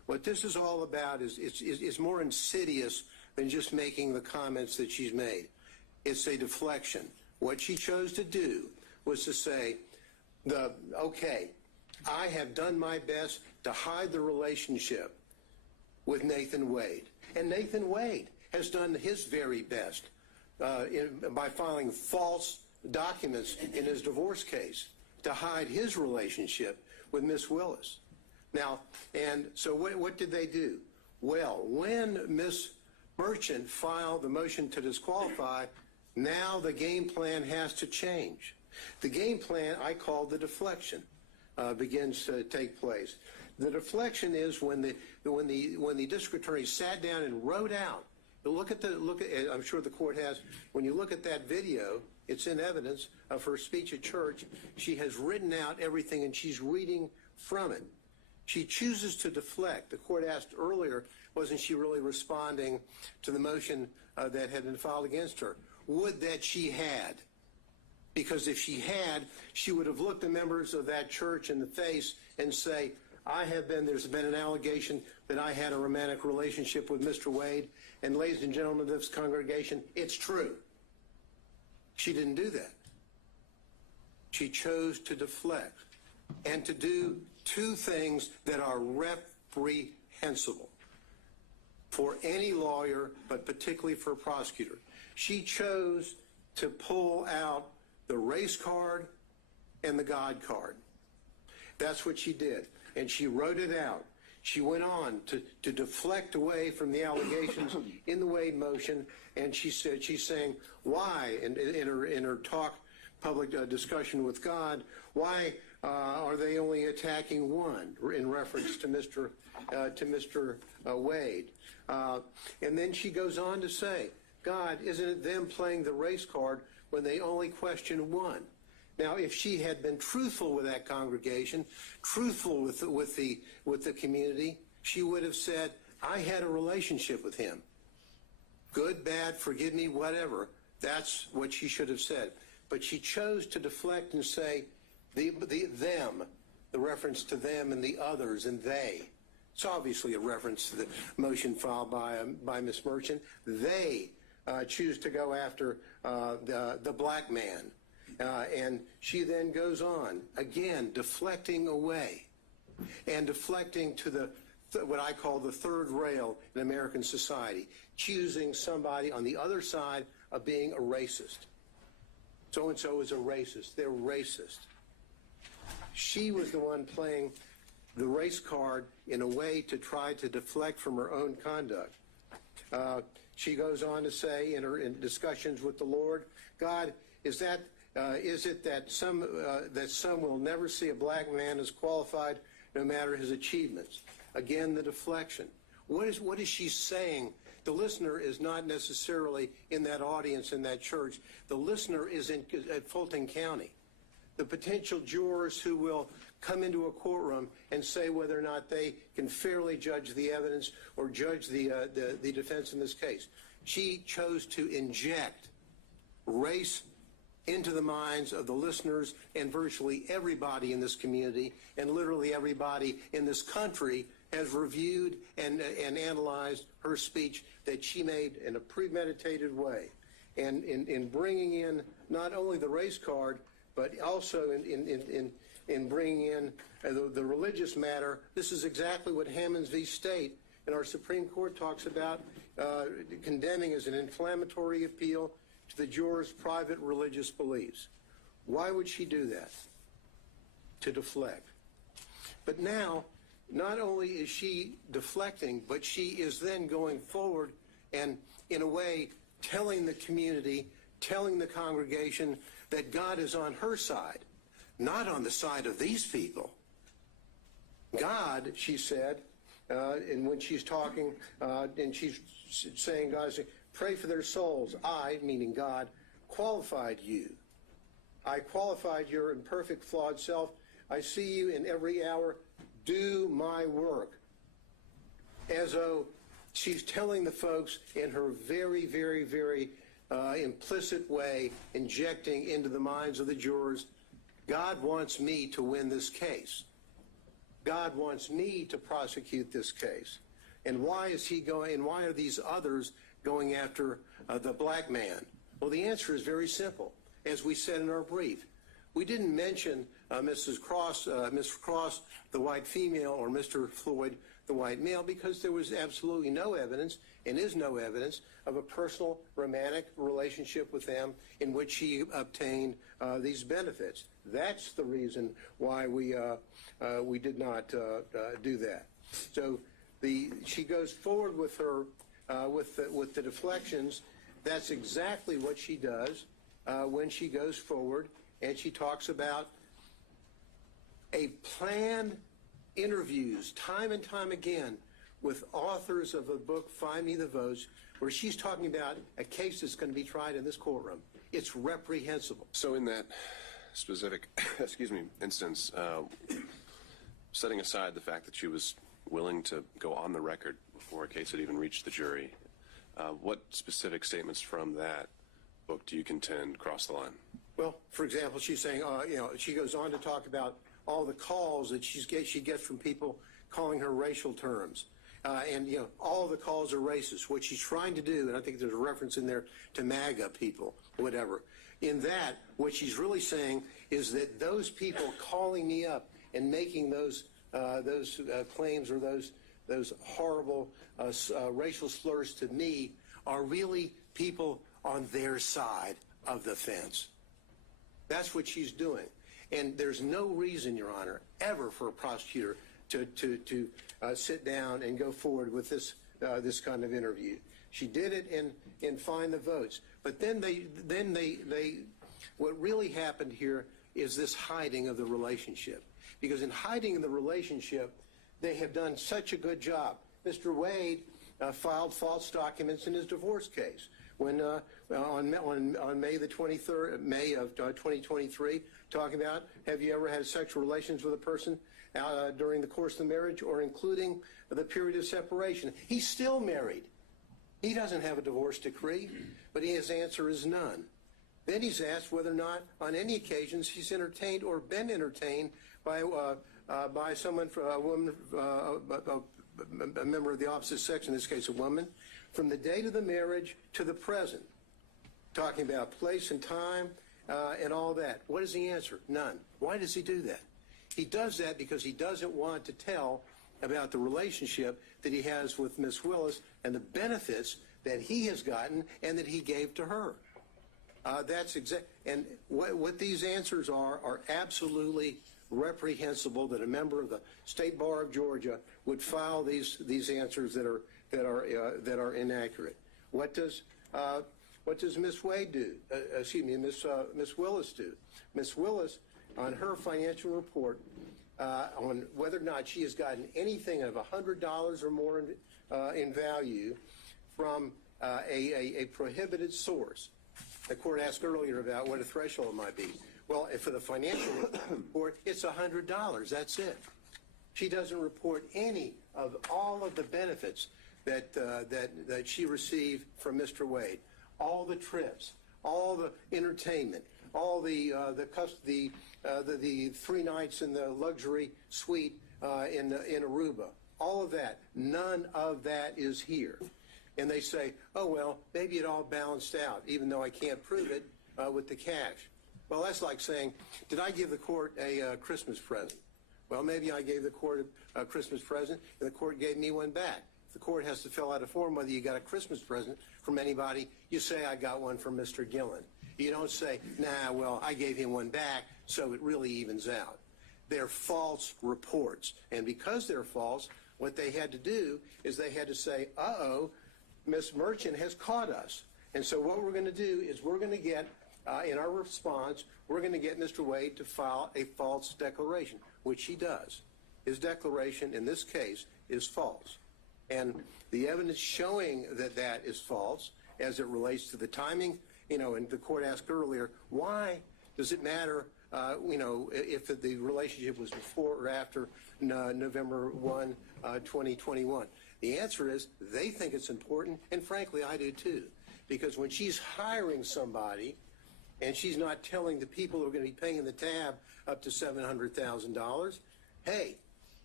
What this is all about is more insidious than just making the comments that she's made. It's a deflection. What she chose to do was to say, okay, I have done my best to hide the relationship with Nathan Wade. And Nathan Wade has done his very best by filing false documents in his divorce case to hide his relationship with Miss Willis. Now, and so what did they do? Well, when Miss Merchant filed the motion to disqualify, now the game plan has to change. The game plan I call the deflection begins to take place. The deflection is when the district attorney sat down and wrote out. I'm sure the court has. When you look at that video, it's in evidence of her speech at church. She has written out everything and she's reading from it. She chooses to deflect. The court asked earlier, wasn't she really responding to the motion that had been filed against her? Would that she had. Because if she had, she would have looked the members of that church in the face and say, there's been an allegation that I had a romantic relationship with Mr. Wade, and ladies and gentlemen of this congregation, it's true. She didn't do that. She chose to deflect and to do two things that are reprehensible for any lawyer, but particularly for a prosecutor. She chose to pull out the race card and the God card. That's what she did. And she wrote it out. She went on to deflect away from the allegations in the Wade motion, and she's saying, why, in her talk, public discussion with God, why are they only attacking one, in reference to Mr. Wade? And then she goes on to say, God, isn't it them playing the race card when they only question one? Now, if she had been truthful with that congregation, truthful with the community, she would have said, I had a relationship with him. Good, bad, forgive me, whatever. That's what she should have said. But she chose to deflect and say, them, the reference to them and the others and they. It's obviously a reference to the motion filed by Ms. Merchant. They choose to go after the black man. And she then goes on, again, deflecting away and deflecting to what I call the third rail in American society, choosing somebody on the other side of being a racist. So-and-so is a racist. They're racist. She was the one playing the race card in a way to try to deflect from her own conduct. She goes on to say in discussions with the Lord, God, is it that some will never see a black man as qualified no matter his achievements? Again, the deflection. What is she saying? The listener is not necessarily in that audience in that church. The listener is at Fulton County. The potential jurors who will come into a courtroom and say whether or not they can fairly judge the evidence or judge the defense in this case. She chose to inject race into the minds of the listeners and virtually everybody in this community, and literally everybody in this country has reviewed and analyzed her speech that she made in a premeditated way. And in bringing in not only the race card, but also in bringing in the religious matter, this is exactly what Hammonds v. State in our Supreme Court talks about condemning as an inflammatory appeal to the jurors' private religious beliefs. Why would she do that? To deflect. But now, not only is she deflecting, but she is then going forward and, in a way, telling the community, telling the congregation that God is on her side, not on the side of these people. God, she said, and when she's talking, and she's saying, God, pray for their souls. I, meaning God, qualified you. I qualified your imperfect, flawed self. I see you in every hour. Do my work. As though she's telling the folks in her very, very, very implicit way, injecting into the minds of the jurors, God wants me to win this case. God wants me to prosecute this case. And why is he going, and why are these others going after the black man? Well, the answer is very simple. As we said in our brief, we didn't mention Mr. Cross, the white female, or Mr. Floyd, the white male, because there was absolutely no evidence, and is no evidence, of a personal romantic relationship with them in which he obtained these benefits. That's the reason why we did not do that. So she goes forward with her with the deflections. That's exactly what she does when she goes forward, and she talks about a planned interviews time and time again with authors of a book, Find Me the Votes, where she's talking about a case that's going to be tried in this courtroom. It's reprehensible. So in that specific, instance, setting aside the fact that she was willing to go on the record before a case had even reached the jury, what specific statements from that book do you contend cross the line? Well, for example, she's saying, she goes on to talk about all the calls that she gets from people calling her racial terms. And all the calls are racist. What she's trying to do, and I think there's a reference in there to MAGA people, whatever. In that, what she's really saying is that those people calling me up and making those claims or those horrible racial slurs to me are really people on their side of the fence. That's what she's doing. And there's no reason, Your Honor, ever for a prosecutor to sit down and go forward with this kind of interview. She did it in Find the Votes. But then what really happened here is this hiding of the relationship. Because in hiding the relationship, they have done such a good job. Mr. Wade filed false documents in his divorce case. When on May the 23rd, May of 2023, talking about, have you ever had sexual relations with a person during the course of the marriage or including the period of separation? He's still married. He doesn't have a divorce decree, but his answer is none. Then he's asked whether or not on any occasions he's entertained or been entertained by someone, a woman, a member of the opposite sex, in this case a woman, from the date of the marriage to the present, talking about place and time and all that. What is the answer? None. Why does he do that? He does that because he doesn't want to tell about the relationship that he has with Miss Willis and the benefits that he has gotten and that he gave to her. And what these answers are absolutely reprehensible, that a member of the State Bar of Georgia would file these answers that are inaccurate. What does Miss Wade do? Miss Willis do? Miss Willis, on her financial report, on whether or not she has gotten anything of $100 or more in value from a prohibited source. The court asked earlier about what a threshold might be. Well, for the financial report, it's $100. That's it. She doesn't report any of all of the benefits that she received from Mr. Wade. All the trips, all the entertainment, all the 3 nights in the luxury suite in Aruba. All of that. None of that is here. And they say, oh, well, maybe it all balanced out, even though I can't prove it with the cash. Well, that's like saying, did I give the court a Christmas present? Well, maybe I gave the court a Christmas present, and the court gave me one back. If the court has to fill out a form whether you got a Christmas present from anybody, you say, I got one from Mr. Gillen. You don't say, nah, well, I gave him one back, so it really evens out. They're false reports. And because they're false, what they had to do is they had to say, uh-oh, Ms. Merchant has caught us. And so what we're going to do is we're going to get, in our response, we're going to get Mr. Wade to file a false declaration, which he does. His declaration in this case is false. And the evidence showing that that is false as it relates to the timing, and the court asked earlier, why does it matter, if the relationship was before or after November 1, 2021? The answer is they think it's important, and frankly, I do too. Because when she's hiring somebody and she's not telling the people who are going to be paying the tab up to $700,000, hey,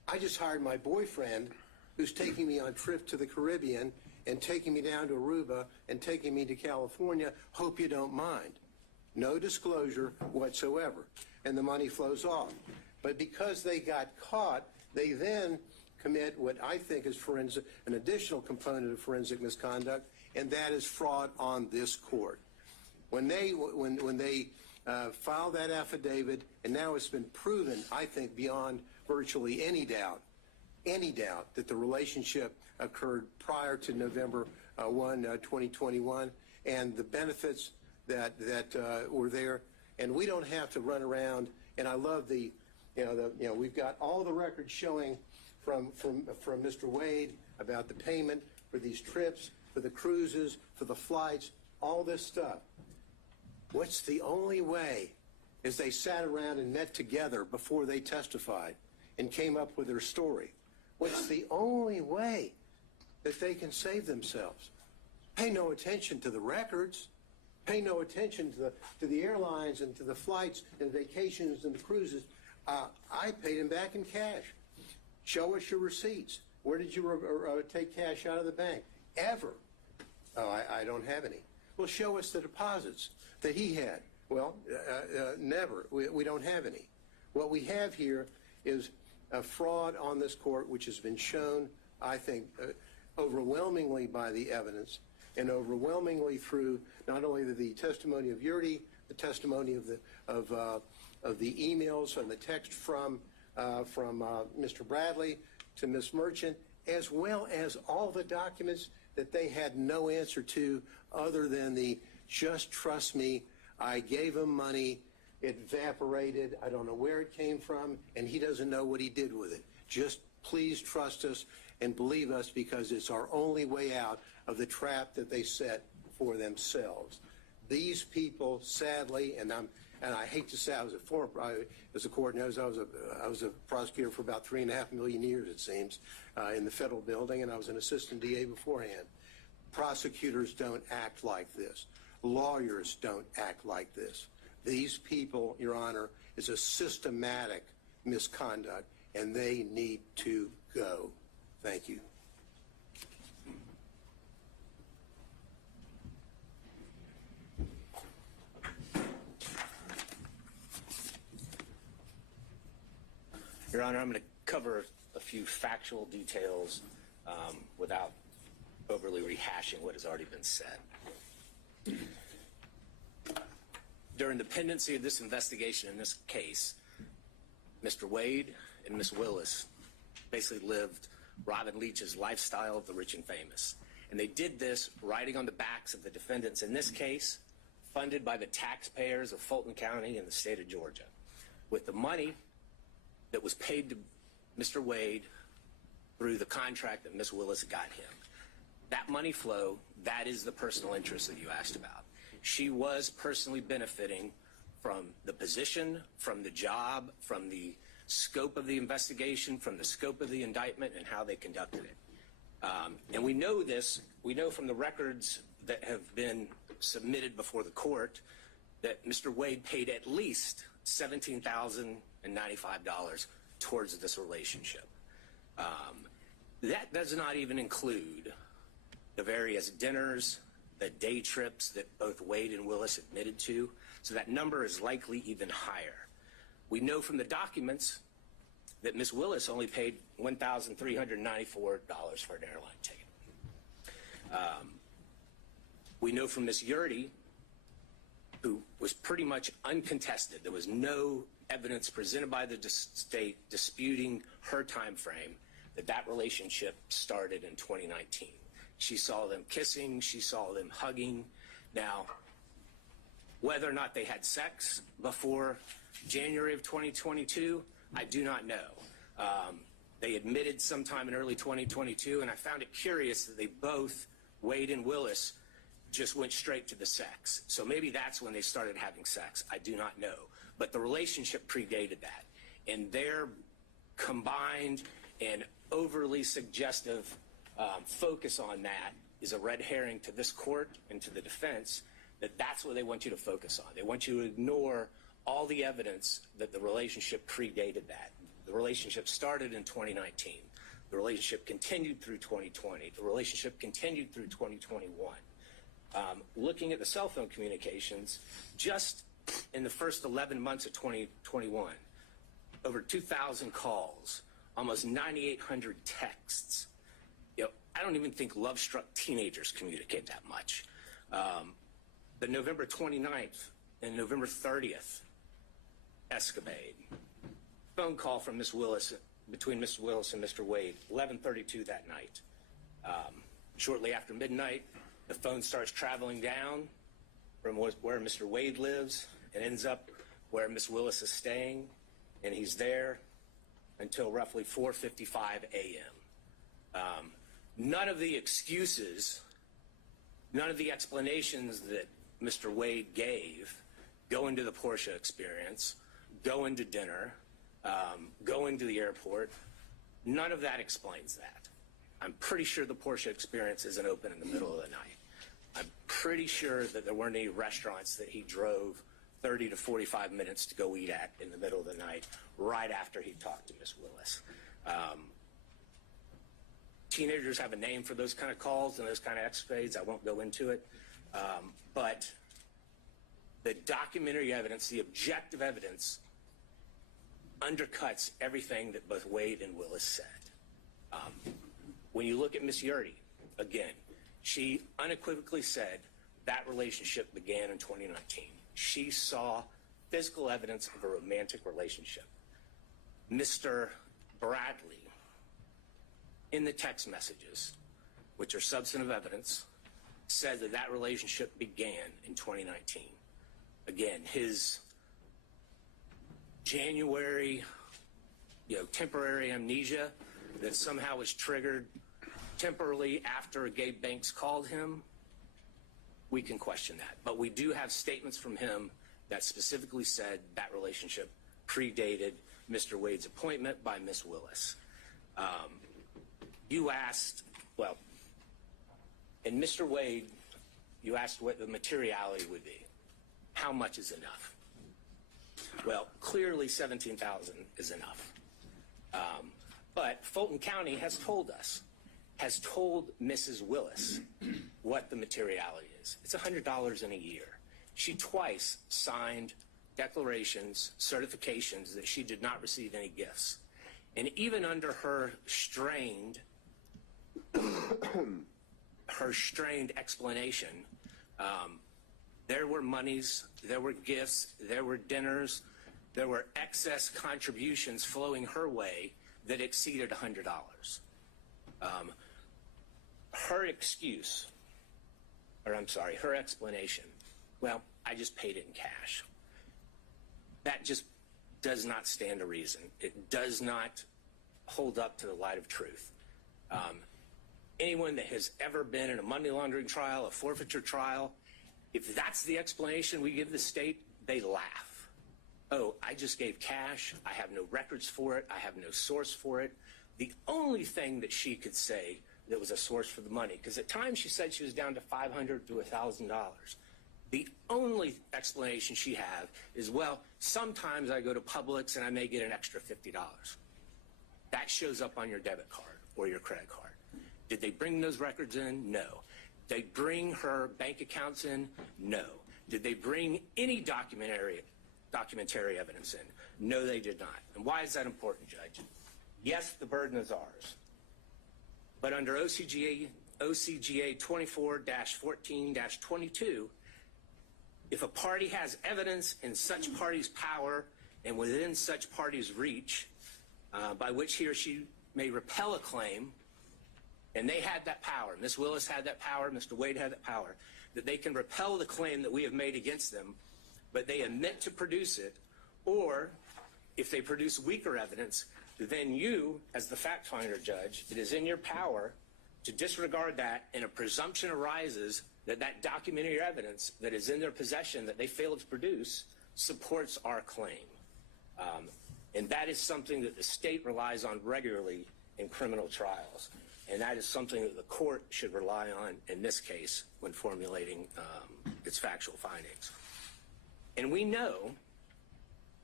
I just hired my boyfriend who's taking me on trips to the Caribbean and taking me down to Aruba and taking me to California. Hope you don't mind. No disclosure whatsoever. And the money flows off. But because they got caught, they then commit what I think is an additional component of forensic misconduct, and that is fraud on this court. When they filed that affidavit, and now it's been proven, I think, beyond virtually any doubt that the relationship occurred prior to November 1, 2021, and the benefits that were there. And we don't have to run around. And I love we've got all the records showing from Mr. Wade about the payment for these trips, for the cruises, for the flights, all this stuff. What's the only way is they sat around and met together before they testified and came up with their story. What's the only way that they can save themselves? Pay no attention to the records. Pay no attention to the airlines and to the flights and vacations and the cruises. I paid them back in cash. Show us your receipts. Where did you take cash out of the bank? Ever? Oh, I don't have any. Well, show us the deposits that he had. Well, never. We don't have any. What we have here is a fraud on this court, which has been shown, I think, overwhelmingly by the evidence and overwhelmingly through not only the testimony of Yurdi, the testimony of the emails and the text from Mr. Bradley to Ms. Merchant, as well as all the documents that they had no answer to other than the just trust me, I gave him money, it evaporated, I don't know where it came from, and he doesn't know what he did with it. Just please trust us and believe us because it's our only way out of the trap that they set for themselves. These people, sadly, and I hate to say, I was as the court knows, I was a prosecutor for about 3.5 million years, it seems, in the federal building, and I was an assistant DA beforehand. Prosecutors don't act like this. Lawyers don't act like this. These people, Your Honor, is a systematic misconduct, and they need to go. Thank you. Your Honor, I'm going to cover a few factual details without overly rehashing what has already been said. During the pendency of this investigation in this case, Mr. Wade and Ms. Willis basically lived Robin Leach's lifestyle of the rich and famous. And they did this riding on the backs of the defendants in this case, funded by the taxpayers of Fulton County and the state of Georgia, with the money that was paid to Mr. Wade through the contract that Ms. Willis got him. That money flow, that is the personal interest that you asked about. She was personally benefiting from the position, from the job, from the scope of the investigation, from the scope of the indictment, and how they conducted it. And we know this, we know from the records that have been submitted before the court that Mr. Wade paid at least $17,095 towards this relationship. That does not even include the various dinners, the day trips that both Wade and Willis admitted to, so that number is likely even higher. We know from the documents that Ms. Willis only paid $1,394 for an airline ticket. We know from Ms. Yurdi, who was pretty much uncontested, there was no evidence presented by the state disputing her time frame, that relationship started in 2019. She saw them kissing, she saw them hugging. Now, whether or not they had sex before January of 2022, I do not know. They admitted sometime in early 2022, and I found it curious that they both, Wade and Willis, just went straight to the sex. So maybe that's when they started having sex. I do not know. But the relationship predated that. And their combined and overly suggestive focus on that is a red herring to this court and to the defense, that that's what they want you to focus on. They want you to ignore all the evidence that the relationship predated that. The relationship started in 2019. The relationship continued through 2020. The relationship continued through 2021. Looking at the cell phone communications, just in the first 11 months of 2021, over 2,000 calls, almost 9,800 texts. You know, I don't even think love-struck teenagers communicate that much. The November 29th and November 30th escapade, phone call from Ms. Willis, between Ms. Willis and Mr. Wade, 11:32 that night. Shortly after midnight, the phone starts traveling down from where Mr. Wade lives and ends up where Ms. Willis is staying, and he's there until roughly 4:55 a.m. None of the excuses, none of the explanations that Mr. Wade gave go into the Porsche experience, go into dinner, go into the airport. None of that explains that. I'm pretty sure the Porsche experience isn't open in the middle of the night. I'm pretty sure that there weren't any restaurants that he drove 30 to 45 minutes to go eat at in the middle of the night right after he talked to Ms. Willis. Teenagers have a name for those kind of calls and those kind of escapades. I won't go into it. But the documentary evidence, the objective evidence, undercuts everything that both Wade and Willis said. When you look at Miss Yurdy, again, she unequivocally said that relationship began in 2019. She saw physical evidence of a romantic relationship. Mr. Bradley, in the text messages, which are substantive evidence, said that that relationship began in 2019. Again, his January, temporary amnesia that somehow was triggered temporarily after Gabe Banks called him, we can question that. But we do have statements from him that specifically said that relationship predated Mr. Wade's appointment by Miss Willis. You asked, well, in Mr. Wade, you asked what the materiality would be. How much is enough? Well, clearly 17,000 is enough. But Fulton County has told us, has told Mrs. Willis what the materiality is. It's $100 in a year. She twice signed declarations, certifications that she did not receive any gifts. And even under her strained explanation, there were monies, there were gifts, there were dinners, there were excess contributions flowing her way that exceeded $100. Her explanation, well, I just paid it in cash. That just does not stand to reason. It does not hold up to the light of truth. Anyone that has ever been in a money laundering trial, a forfeiture trial, if that's the explanation we give the state, they laugh. Oh, I just gave cash. I have no records for it. I have no source for it. The only thing that she could say that was a source for the money, because at times she said she was down to $500 to $1,000. The only explanation she have is, well, sometimes I go to Publix and I may get an extra $50. That shows up on your debit card or your credit card. Did they bring those records in? No. Did they bring her bank accounts in? No. Did they bring any documentary evidence in? No, they did not. And why is that important, Judge? Yes, the burden is ours. But under OCGA 24-14-22, if a party has evidence in such party's power and within such party's reach, by which he or she may repel a claim, and they had that power, Ms. Willis had that power, Mr. Wade had that power, that they can repel the claim that we have made against them, but they admit to produce it, or if they produce weaker evidence, then you, as the fact finder, Judge, it is in your power to disregard that, and a presumption arises that that documentary evidence that is in their possession that they failed to produce supports our claim. And that is something that the state relies on regularly in criminal trials. And that is something that the court should rely on in this case when formulating its factual findings. And we know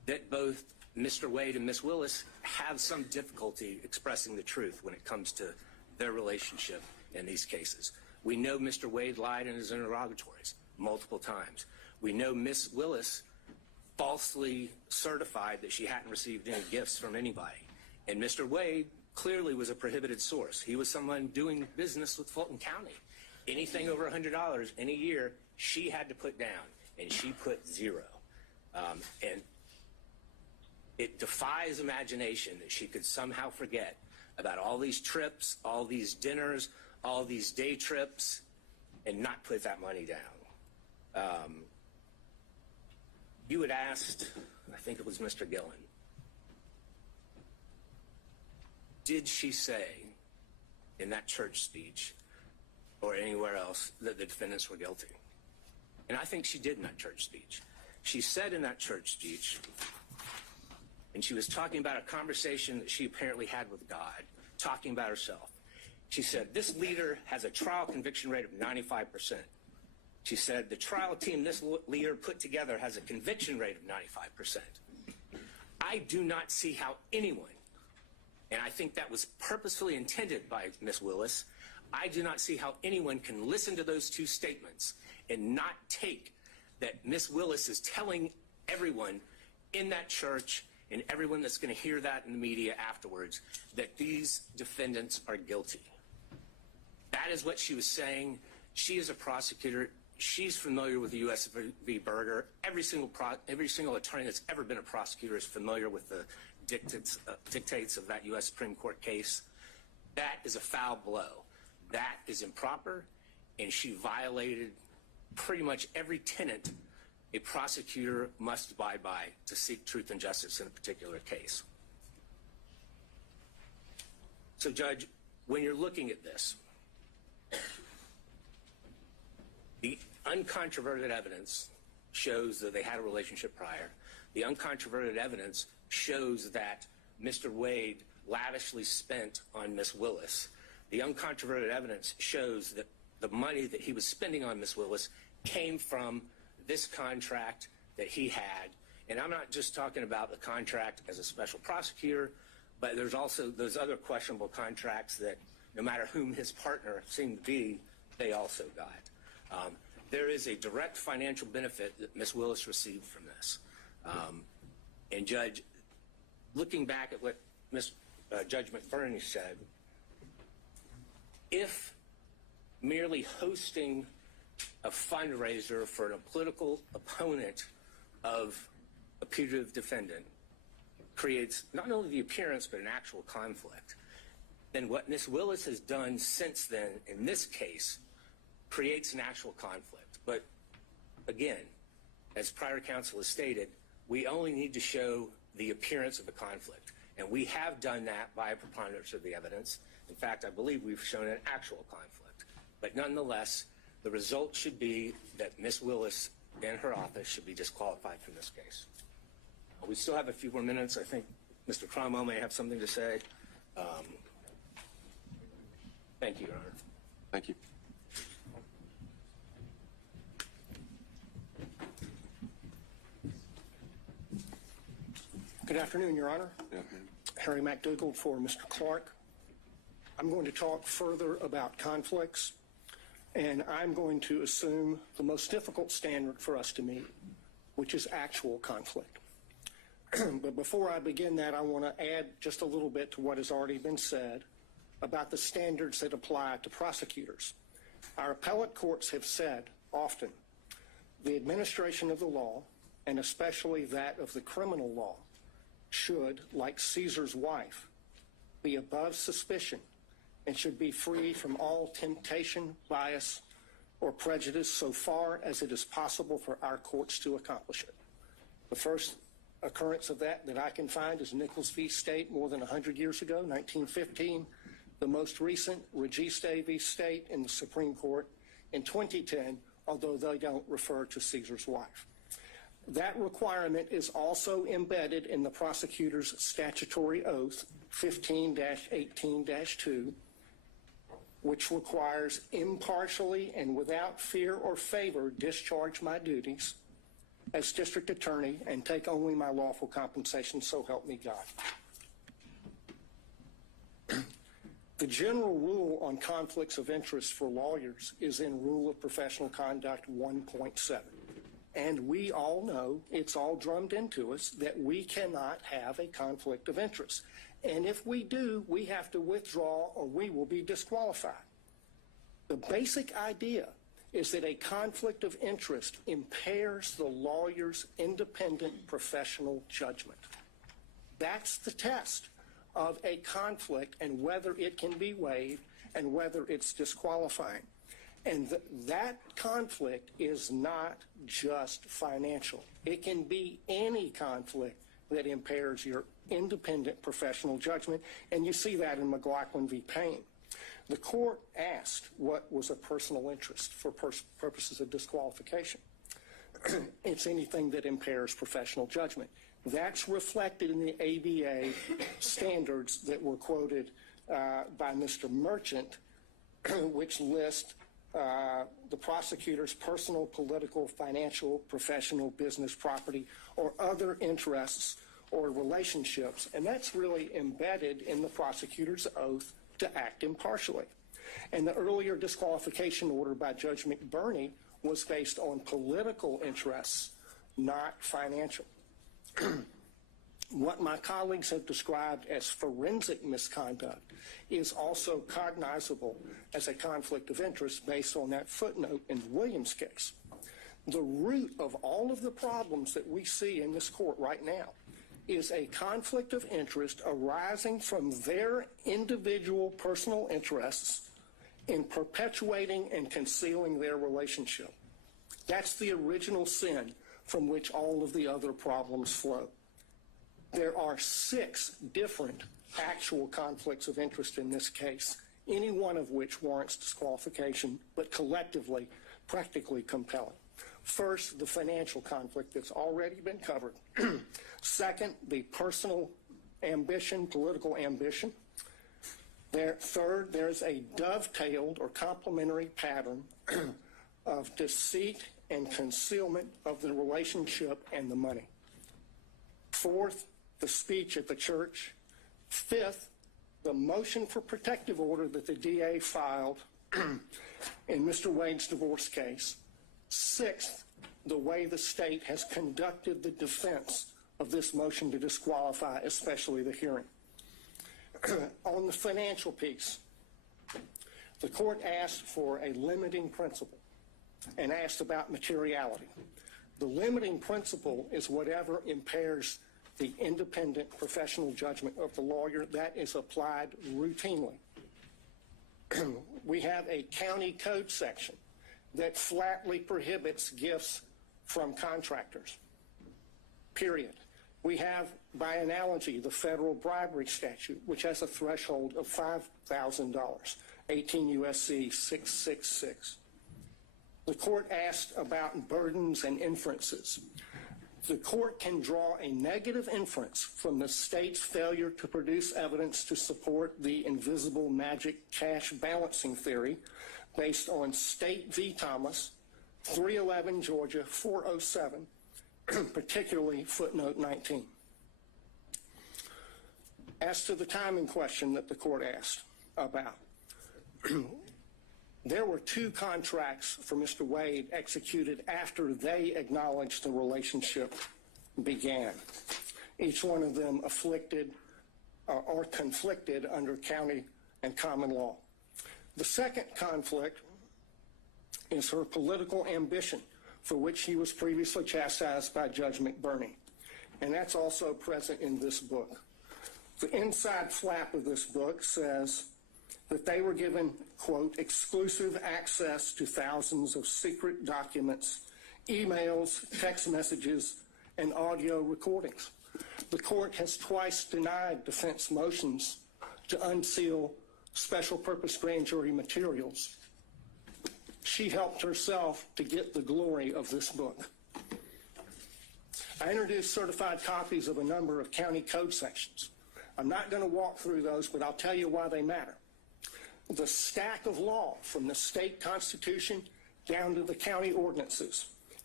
that both Mr. Wade and Ms. Willis have some difficulty expressing the truth when it comes to their relationship in these cases. We know Mr. Wade lied in his interrogatories multiple times. We know Ms. Willis falsely certified that she hadn't received any gifts from anybody. And Mr. Wade clearly was a prohibited source. He was someone doing business with Fulton County. Anything over $100 in a year, she had to put down, and she put zero. And it defies imagination that she could somehow forget about all these trips, all these dinners, all these day trips, and not put that money down. You had asked, I think it was Mr. Gillen, did she say in that church speech or anywhere else that the defendants were guilty? And I think she did in that church speech. She said in that church speech, and she was talking about a conversation that she apparently had with God, talking about herself. She said, this leader has a trial conviction rate of 95%. She said, the trial team this leader put together has a conviction rate of 95%. I do not see how anyone, and I think that was purposefully intended by Ms. Willis, I do not see how anyone can listen to those two statements and not take that Ms. Willis is telling everyone in that church and everyone that's going to hear that in the media afterwards that these defendants are guilty. That is what she was saying. She is a prosecutor. She's familiar with the U.S. v. Berger. Every single attorney that's ever been a prosecutor is familiar with the dictates of that U.S. Supreme Court case. That is a foul blow. That is improper, and she violated pretty much every tenet a prosecutor must abide by to seek truth and justice in a particular case. So, Judge, when you're looking at this, the uncontroverted evidence shows that they had a relationship prior. The uncontroverted evidence shows that Mr. Wade lavishly spent on Ms. Willis. The uncontroverted evidence shows that the money that he was spending on Ms. Willis came from this contract that he had. And I'm not just talking about the contract as a special prosecutor, but there's also those other questionable contracts that no matter whom his partner seemed to be, they also got. There is a direct financial benefit that Ms. Willis received from this. And Judge, looking back at what Judge McBurney said, if merely hosting a fundraiser for a political opponent of a putative defendant creates not only the appearance but an actual conflict, then what Ms. Willis has done since then in this case creates an actual conflict. But again, as prior counsel has stated, we only need to show the appearance of a conflict. And we have done that by a preponderance of the evidence. In fact, I believe we've shown an actual conflict. But nonetheless, the result should be that Ms. Willis and her office should be disqualified from this case. We still have a few more minutes. I think Mr. Cromwell may have something to say. Thank you, Your Honor. Thank you. Good afternoon, Your Honor. Yeah. Harry McDougald for Mr. Clark. I'm going to talk further about conflicts, and I'm going to assume the most difficult standard for us to meet, which is actual conflict. But before I begin that, I want to add just a little bit to what has already been said about the standards that apply to prosecutors. Our appellate courts have said often the administration of the law, and especially that of the criminal law, should, like Caesar's wife, be above suspicion and should be free from all temptation, bias, or prejudice so far as it is possible for our courts to accomplish it. The first occurrence of that I can find is Nichols v. State more than 100 years ago, 1915. The most recent, Registe v. State in the Supreme Court in 2010, although they don't refer to Caesar's wife. That requirement is also embedded in the prosecutor's statutory oath, 15-18-2, which requires impartially and without fear or favor discharge my duties, as district attorney and take only my lawful compensation, so help me God. The general rule on conflicts of interest for lawyers is in Rule of Professional Conduct 1.7. And we all know, it's all drummed into us, that we cannot have a conflict of interest. And if we do, we have to withdraw or we will be disqualified. The basic idea is that a conflict of interest impairs the lawyer's independent professional judgment. That's the test of a conflict and whether it can be waived and whether it's disqualifying. And that conflict is not just financial. It can be any conflict that impairs your independent professional judgment, and you see that in McLaughlin v. Payne. The court asked what was a personal interest for purposes of disqualification. It's anything that impairs professional judgment. That's reflected in the ABA standards that were quoted by Mr. Merchant, which list the prosecutor's personal, political, financial, professional, business, property, or other interests or relationships. And that's really embedded in the prosecutor's oath to act impartially. And the earlier disqualification order by Judge McBurney was based on political interests, not financial. What my colleagues have described as forensic misconduct is also cognizable as a conflict of interest based on that footnote in the Williams case. The root of all of the problems that we see in this court right now is a conflict of interest arising from their individual personal interests in perpetuating and concealing their relationship. That's the original sin from which all of the other problems flow. There are 6 different actual conflicts of interest in this case, any one of which warrants disqualification, but collectively, practically compelling. First, the financial conflict that's already been covered. Second, the personal ambition, political ambition. Third, there's a dovetailed or complementary pattern of deceit and concealment of the relationship and the money. Fourth, the speech at the church. Fifth, the motion for protective order that the DA filed in Mr. Wade's divorce case. Sixth, the way the state has conducted the defense of this motion to disqualify, especially the hearing. On the financial piece, the court asked for a limiting principle and asked about materiality. The limiting principle is whatever impairs the independent professional judgment of the lawyer. That is applied routinely. We have a county code section that flatly prohibits gifts from contractors, period. We have, by analogy, the federal bribery statute, which has a threshold of $5,000, 18 U.S.C. 666. The court asked about burdens and inferences. The court can draw a negative inference from the state's failure to produce evidence to support the invisible magic cash balancing theory based on State v. Thomas, 311 Georgia 407, particularly footnote 19. As to the timing question that the court asked about, there were 2 contracts for Mr. Wade executed after they acknowledged the relationship began, each one of them afflicted or conflicted under county and common law. The second conflict is her political ambition, for which he was previously chastised by Judge McBurney, and that's also present in this book. The inside flap of this book says that they were given, quote, exclusive access to thousands of secret documents, emails, text messages, and audio recordings. The court has twice denied defense motions to unseal special purpose grand jury materials. She helped herself to get the glory of this book. I introduced certified copies of a number of county code sections. I'm not going to walk through those, but I'll tell you why they matter. The stack of law from the state constitution down to the county ordinances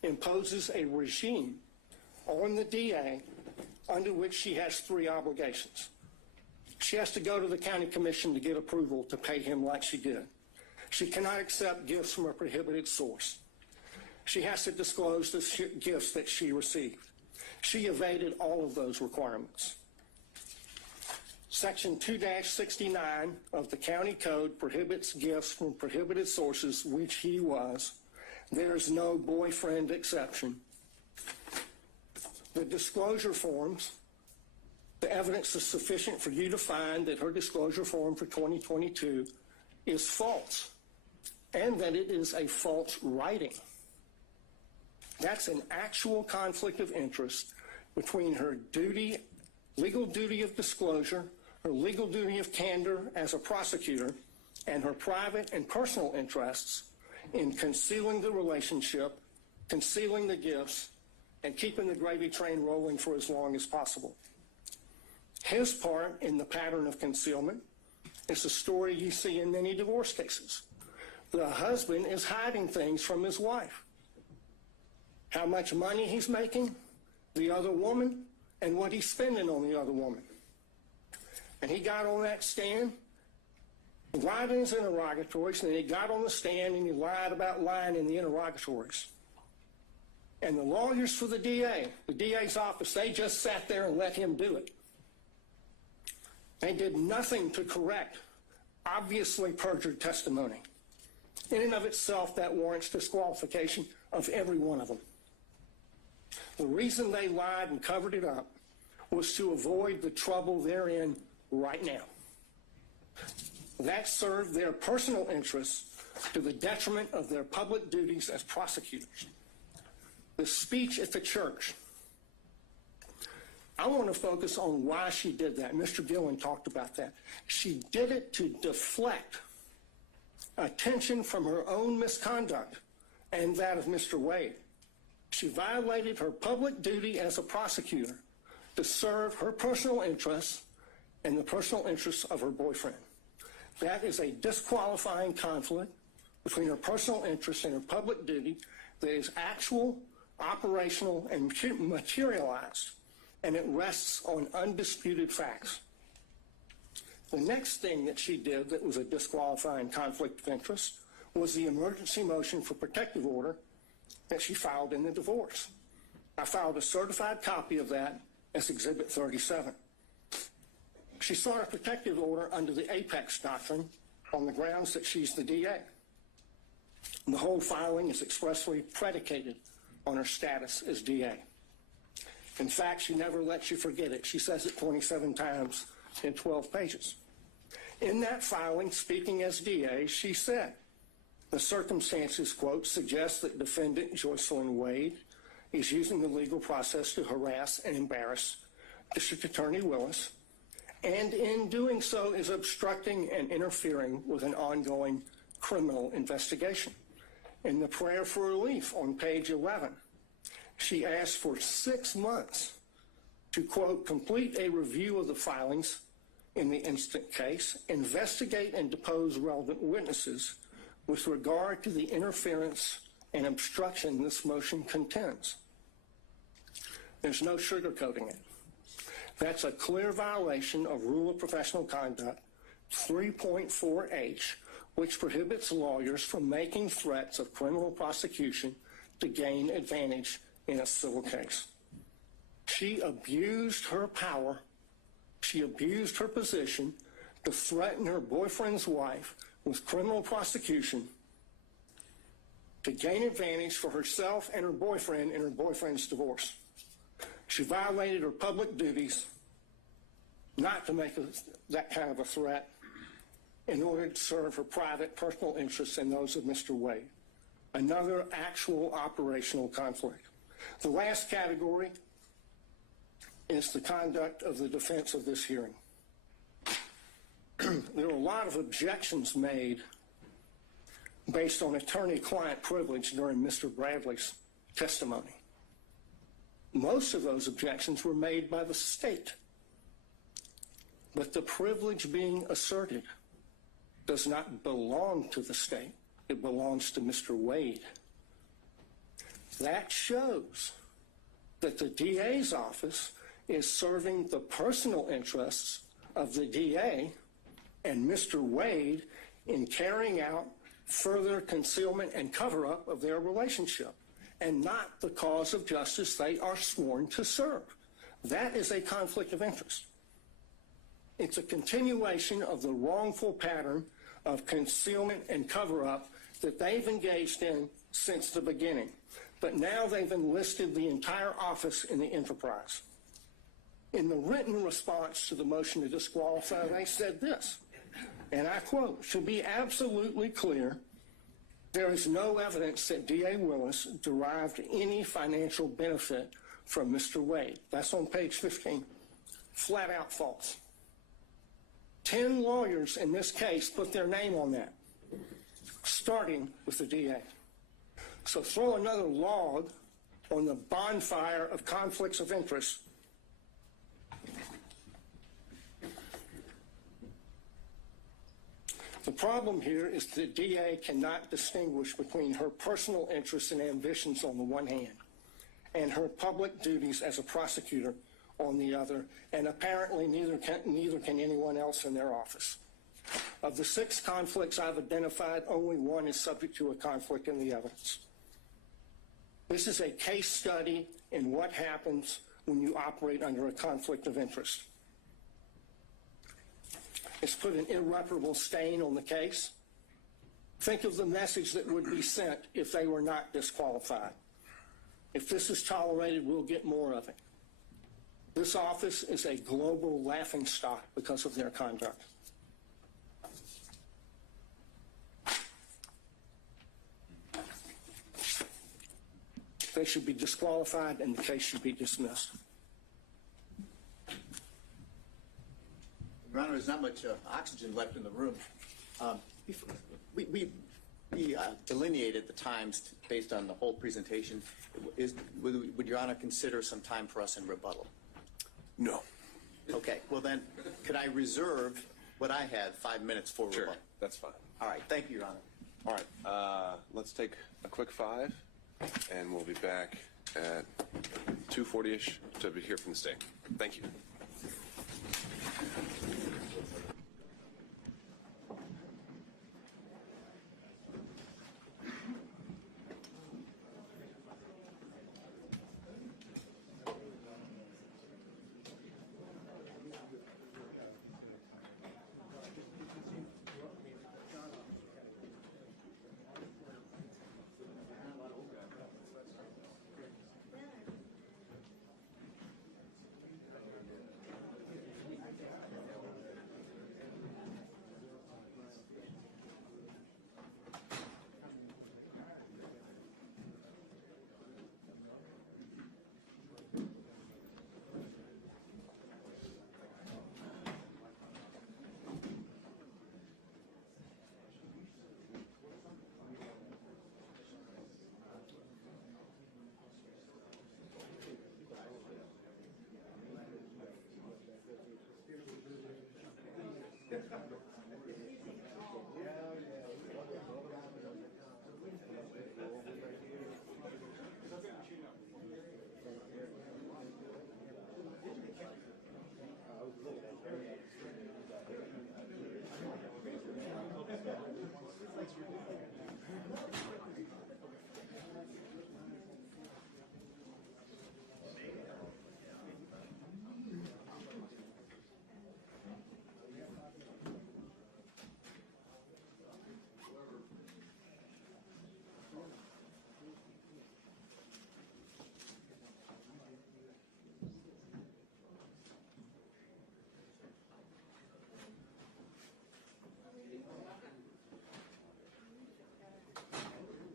imposes a regime on the DA under which she has three obligations. She has to go to the county commission to get approval to pay him like she did. She cannot accept gifts from a prohibited source. She has to disclose the gifts that she received. She evaded all of those requirements. Section 2-69 of the county code prohibits gifts from prohibited sources, which he was. There is no boyfriend exception. The disclosure forms, the evidence is sufficient for you to find that her disclosure form for 2022 is false and that it is a false writing. That's an actual conflict of interest between her duty, legal duty of disclosure, her legal duty of candor as a prosecutor, and her private and personal interests in concealing the relationship, concealing the gifts, and keeping the gravy train rolling for as long as possible. His part in the pattern of concealment is a story you see in many divorce cases. The husband is hiding things from his wife. How much money he's making, the other woman, and what he's spending on the other woman. And he got on that stand, lied in his interrogatories, and then he got on the stand and he lied about lying in the interrogatories. And the lawyers for the DA's office, they just sat there and let him do it. They did nothing to correct obviously perjured testimony. In and of itself, that warrants disqualification of every one of them. The reason they lied and covered it up was to avoid the trouble they're in right now. That served their personal interests to the detriment of their public duties as prosecutors. The speech at the church. I want to focus on why she did that. Mr. Gillen talked about that. She did it to deflect attention from her own misconduct and that of Mr. Wade. She violated her public duty as a prosecutor to serve her personal interests and the personal interests of her boyfriend. That is a disqualifying conflict between her personal interests and her public duty that is actual, operational, and materialized, and it rests on undisputed facts. The next thing that she did that was a disqualifying conflict of interest was the emergency motion for protective order that she filed in the divorce. I filed a certified copy of that as Exhibit 37. She sought a protective order under the Apex Doctrine on the grounds that she's the DA. The whole filing is expressly predicated on her status as DA. In fact, she never lets you forget it. She says it 27 times in 12 pages. In that filing, speaking as DA, she said, the circumstances, quote, suggest that defendant Joycelyn Wade is using the legal process to harass and embarrass District Attorney Willis, and in doing so is obstructing and interfering with an ongoing criminal investigation. In the prayer for relief on page 11, she asked for 6 months to, quote, complete a review of the filings in the instant case, investigate and depose relevant witnesses with regard to the interference and obstruction this motion contends. There's no sugarcoating it. That's a clear violation of Rule of Professional Conduct 3.4H, which prohibits lawyers from making threats of criminal prosecution to gain advantage in a civil case. She abused her power, she abused her position to threaten her boyfriend's wife with criminal prosecution to gain advantage for herself and her boyfriend in her boyfriend's divorce. She violated her public duties not to make that kind of a threat in order to serve her private personal interests and those of Mr. Wade. Another actual operational conflict. The last category is the conduct of the defense of this hearing. There were a lot of objections made based on attorney-client privilege during Mr. Bradley's testimony. Most of those objections were made by the state. But the privilege being asserted does not belong to the state. It belongs to Mr. Wade. That shows that the DA's office is serving the personal interests of the DA and Mr. Wade in carrying out further concealment and cover-up of their relationship, and not the cause of justice they are sworn to serve. That is a conflict of interest. It's a continuation of the wrongful pattern of concealment and cover-up that they've engaged in since the beginning. But now they've enlisted the entire office in the enterprise. In the written response to the motion to disqualify, they said this, and I quote, "To be absolutely clear, there is no evidence that D.A. Willis derived any financial benefit from Mr. Wade." That's on page 15. Flat out false. 10 lawyers in this case put their name on that, starting with the DA. So throw another log on the bonfire of conflicts of interest. The problem here is the DA cannot distinguish between her personal interests and ambitions on the one hand and her public duties as a prosecutor on the other, and apparently neither can anyone else in their office. Of the 6 conflicts I've identified, only one is subject to a conflict in the evidence. This is a case study in what happens when you operate under a conflict of interest. It's put an irreparable stain on the case. Think of the message that would be sent if they were not disqualified. If this is tolerated, we'll get more of it. This office is a global laughingstock because of their conduct. They should be disqualified and the case should be dismissed. Your Honor, there's not much oxygen left in the room. We delineated the times based on the whole presentation. Would Your Honor consider some time for us in rebuttal? No. Okay, well then, could I reserve what I had, 5 minutes for Sure, rebuttal? that's fine. All right, thank you, Your Honor. All right, let's take a quick 5, and we'll be back at 2:40-ish to hear from the state. Thank you.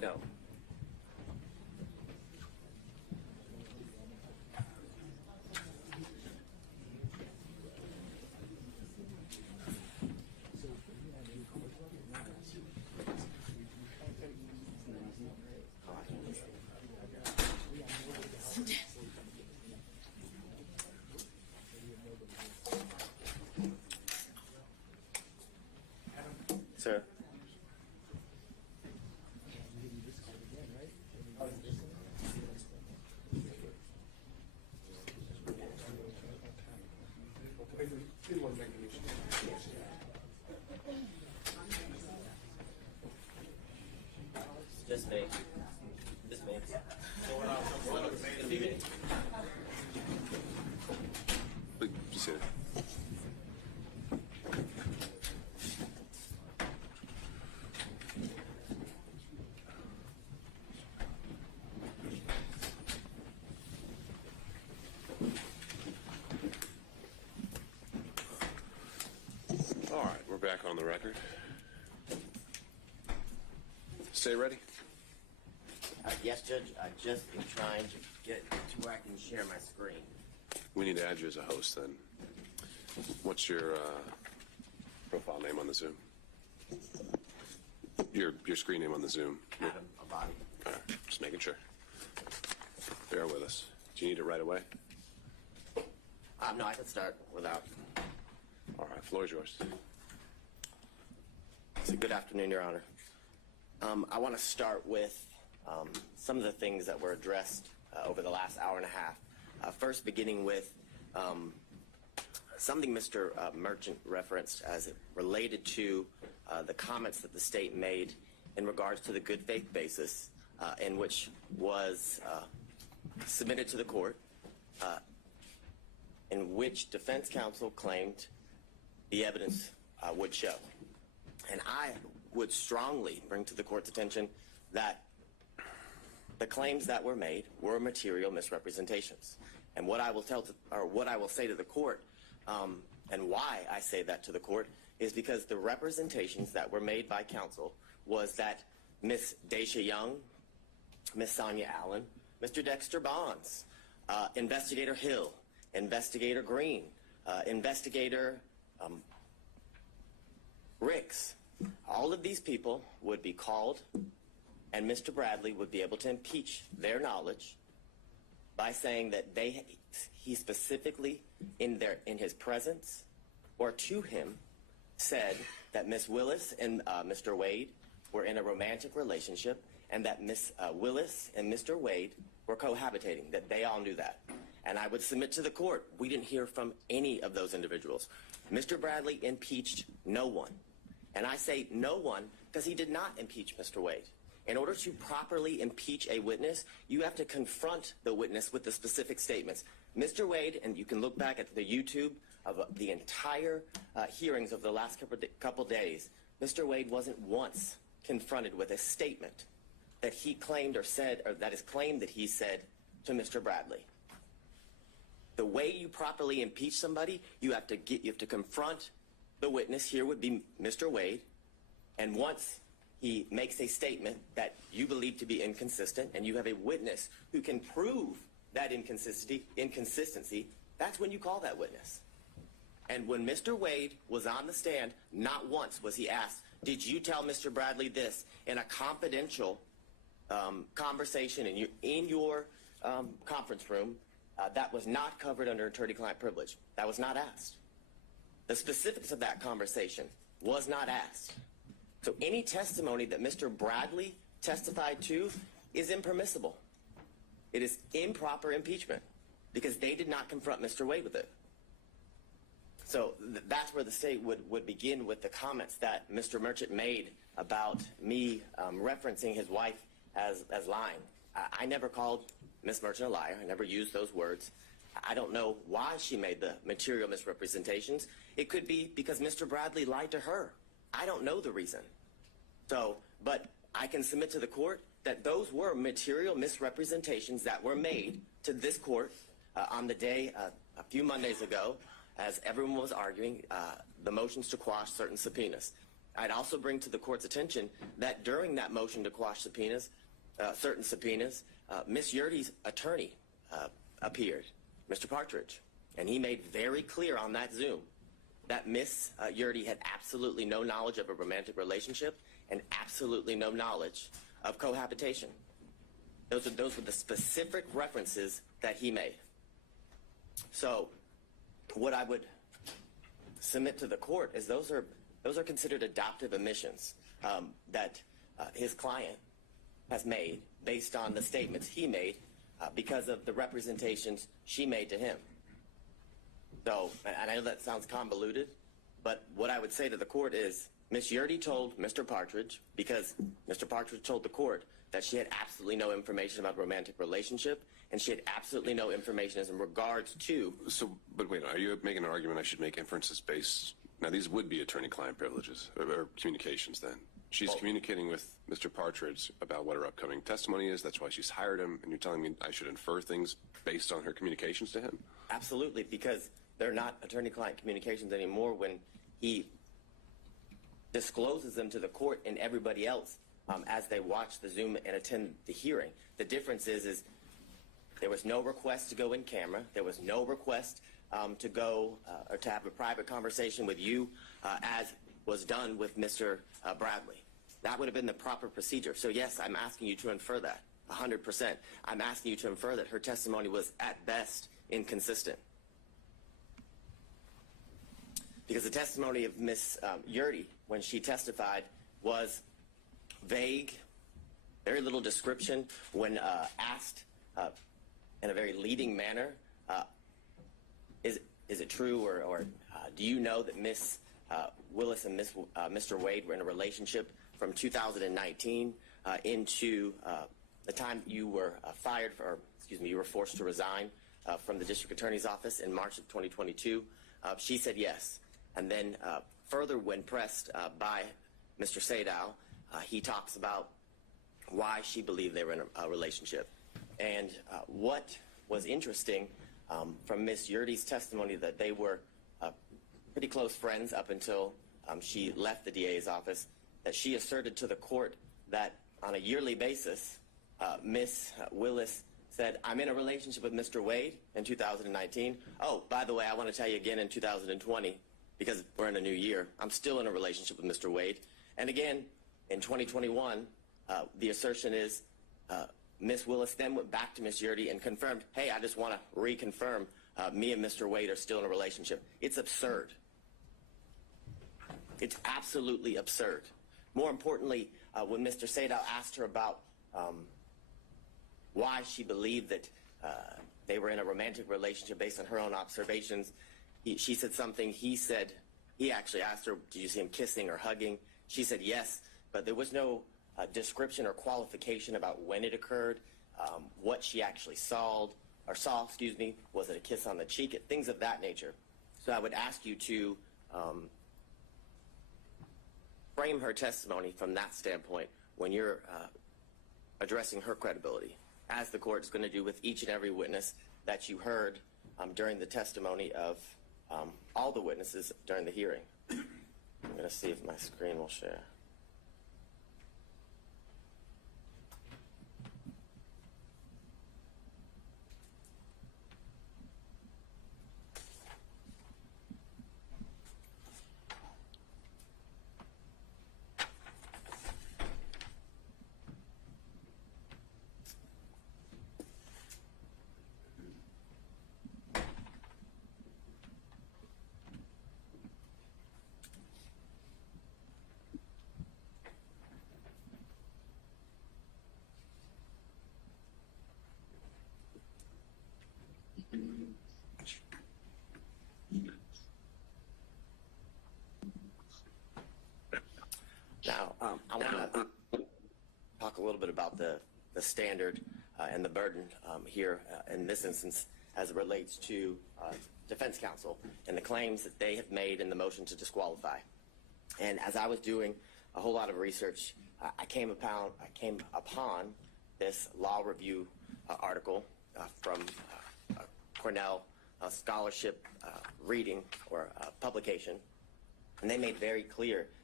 no? Sir? Just me. Just me. It'll be me. Just sit. All right, we're back on the record. Stay ready. Yes, Judge. I just am trying to get to where I can share my screen. We need to add you as a host then. What's your profile name on the Zoom? Your screen name on the Zoom. Adam Abadi. All right, just making sure. Bear with us. Do you need it right away? No, I can start without. All right, floor is yours. So good afternoon, Your Honor. I want to start with some of the things that were addressed over the last hour and a half. First, beginning with something Mr. Merchant referenced as it related to the comments that the state made in regards to the good faith basis in which was submitted to the court, in which defense counsel claimed the evidence would show. And I would strongly bring to the court's attention that the claims that were made were material misrepresentations. And what I will say to the court, and why I say that to the court, is because the representations that were made by counsel was that Miss Daisha Young, Miss Sonia Allen, Mr. Dexter Bonds, Investigator Hill, Investigator Green, Investigator Ricks, all of these people would be called, and Mr. Bradley would be able to impeach their knowledge by saying that he specifically, in his presence or to him, said that Miss Willis and Mr. Wade were in a romantic relationship, and that Miss Willis and Mr. Wade were cohabitating, that they all knew that. And I would submit to the court, we didn't hear from any of those individuals. Mr. Bradley impeached no one. And I say no one because he did not impeach Mr. Wade. In order to properly impeach a witness, you have to confront the witness with the specific statements. Mr. Wade, and you can look back at the YouTube of the entire hearings of the last couple days, Mr. Wade wasn't once confronted with a statement that he claimed or said, or that is claimed that he said to Mr. Bradley. The way you properly impeach somebody, you have to confront the witness. Here would be Mr. Wade, and once he makes a statement that you believe to be inconsistent, and you have a witness who can prove that inconsistency, that's when you call that witness. And when Mr. Wade was on the stand, not once was he asked, did you tell Mr. Bradley this in a confidential conversation in your conference room that was not covered under attorney-client privilege? That was not asked. The specifics of that conversation was not asked. So any testimony that Mr. Bradley testified to is impermissible. It is improper impeachment because they did not confront Mr. Wade with it. So that's where the state would begin with the comments that Mr. Merchant made about me referencing his wife as lying. I never called Ms. Merchant a liar. I never used those words. I don't know why she made the material misrepresentations. It could be because Mr. Bradley lied to her. I don't know the reason. So, but I can submit to the court that those were material misrepresentations that were made to this court on the day a few Mondays ago as everyone was arguing the motions to quash certain subpoenas. I'd also bring to the court's attention that during that motion to quash subpoenas, certain subpoenas, Ms. Yurdy's attorney appeared, Mr. Partridge, and he made very clear on that Zoom that Ms. Yurdy had absolutely no knowledge of a romantic relationship and absolutely no knowledge of cohabitation. Those were the specific references that he made. So what I would submit to the court is those are considered adoptive omissions that his client has made based on the statements he made because of the representations she made to him. So, and I know that sounds convoluted, but what I would say to the court is Ms. Yurdy told Mr. Partridge, because Mr. Partridge told the court that she had absolutely no information about a romantic relationship, and she had absolutely no information as in regards to... So, but wait, are you making an argument I should make inferences based... Now, these would be attorney-client privileges, or communications then. She's communicating with Mr. Partridge about what her upcoming testimony is. That's why she's hired him, and you're telling me I should infer things based on her communications to him? Absolutely, because they're not attorney-client communications anymore when he discloses them to the court and everybody else as they watch the Zoom and attend the hearing. The difference is there was no request to go in camera. There was no request to go or to have a private conversation with you as was done with Mr. Bradley. That would have been the proper procedure. So yes, I'm asking you to infer that, 100%. I'm asking you to infer that her testimony was at best inconsistent. Because the testimony of Ms. Yurdy, when she testified, was vague, very little description. When asked in a very leading manner, is it true or do you know that Ms. Willis and Mr. Wade were in a relationship from 2019 into the time you were fired, or excuse me, you were forced to resign from the district attorney's office in March of 2022? She said yes. And then further, when pressed by Mr. Sadow, he talks about why she believed they were in a relationship. And what was interesting from Ms. Yurdy's testimony, that they were pretty close friends up until she left the DA's office, that she asserted to the court that on a yearly basis, Ms. Willis said, I'm in a relationship with Mr. Wade in 2019. Oh, by the way, I want to tell you again in 2020, because we're in a new year, I'm still in a relationship with Mr. Wade. And again, in 2021, the assertion is Ms. Willis then went back to Ms. Yurdy and confirmed, hey, I just want to reconfirm me and Mr. Wade are still in a relationship. It's absurd. It's absolutely absurd. More importantly, when Mr. Sadow asked her about why she believed that they were in a romantic relationship based on her own observations, she said something. He actually asked her, did you see him kissing or hugging? She said yes, but there was no description or qualification about when it occurred, what she actually saw, was it a kiss on the cheek, things of that nature. So I would ask you to frame her testimony from that standpoint when you're addressing her credibility, as the court is going to do with each and every witness that you heard during the testimony of all the witnesses during the hearing. I'm going to see if my screen will share. Now, I want to talk a little bit about the standard and the burden here in this instance as it relates to defense counsel and the claims that they have made in the motion to disqualify. And as I was doing a whole lot of research, I came upon this law review article from Cornell scholarship reading or publication, and they made very clear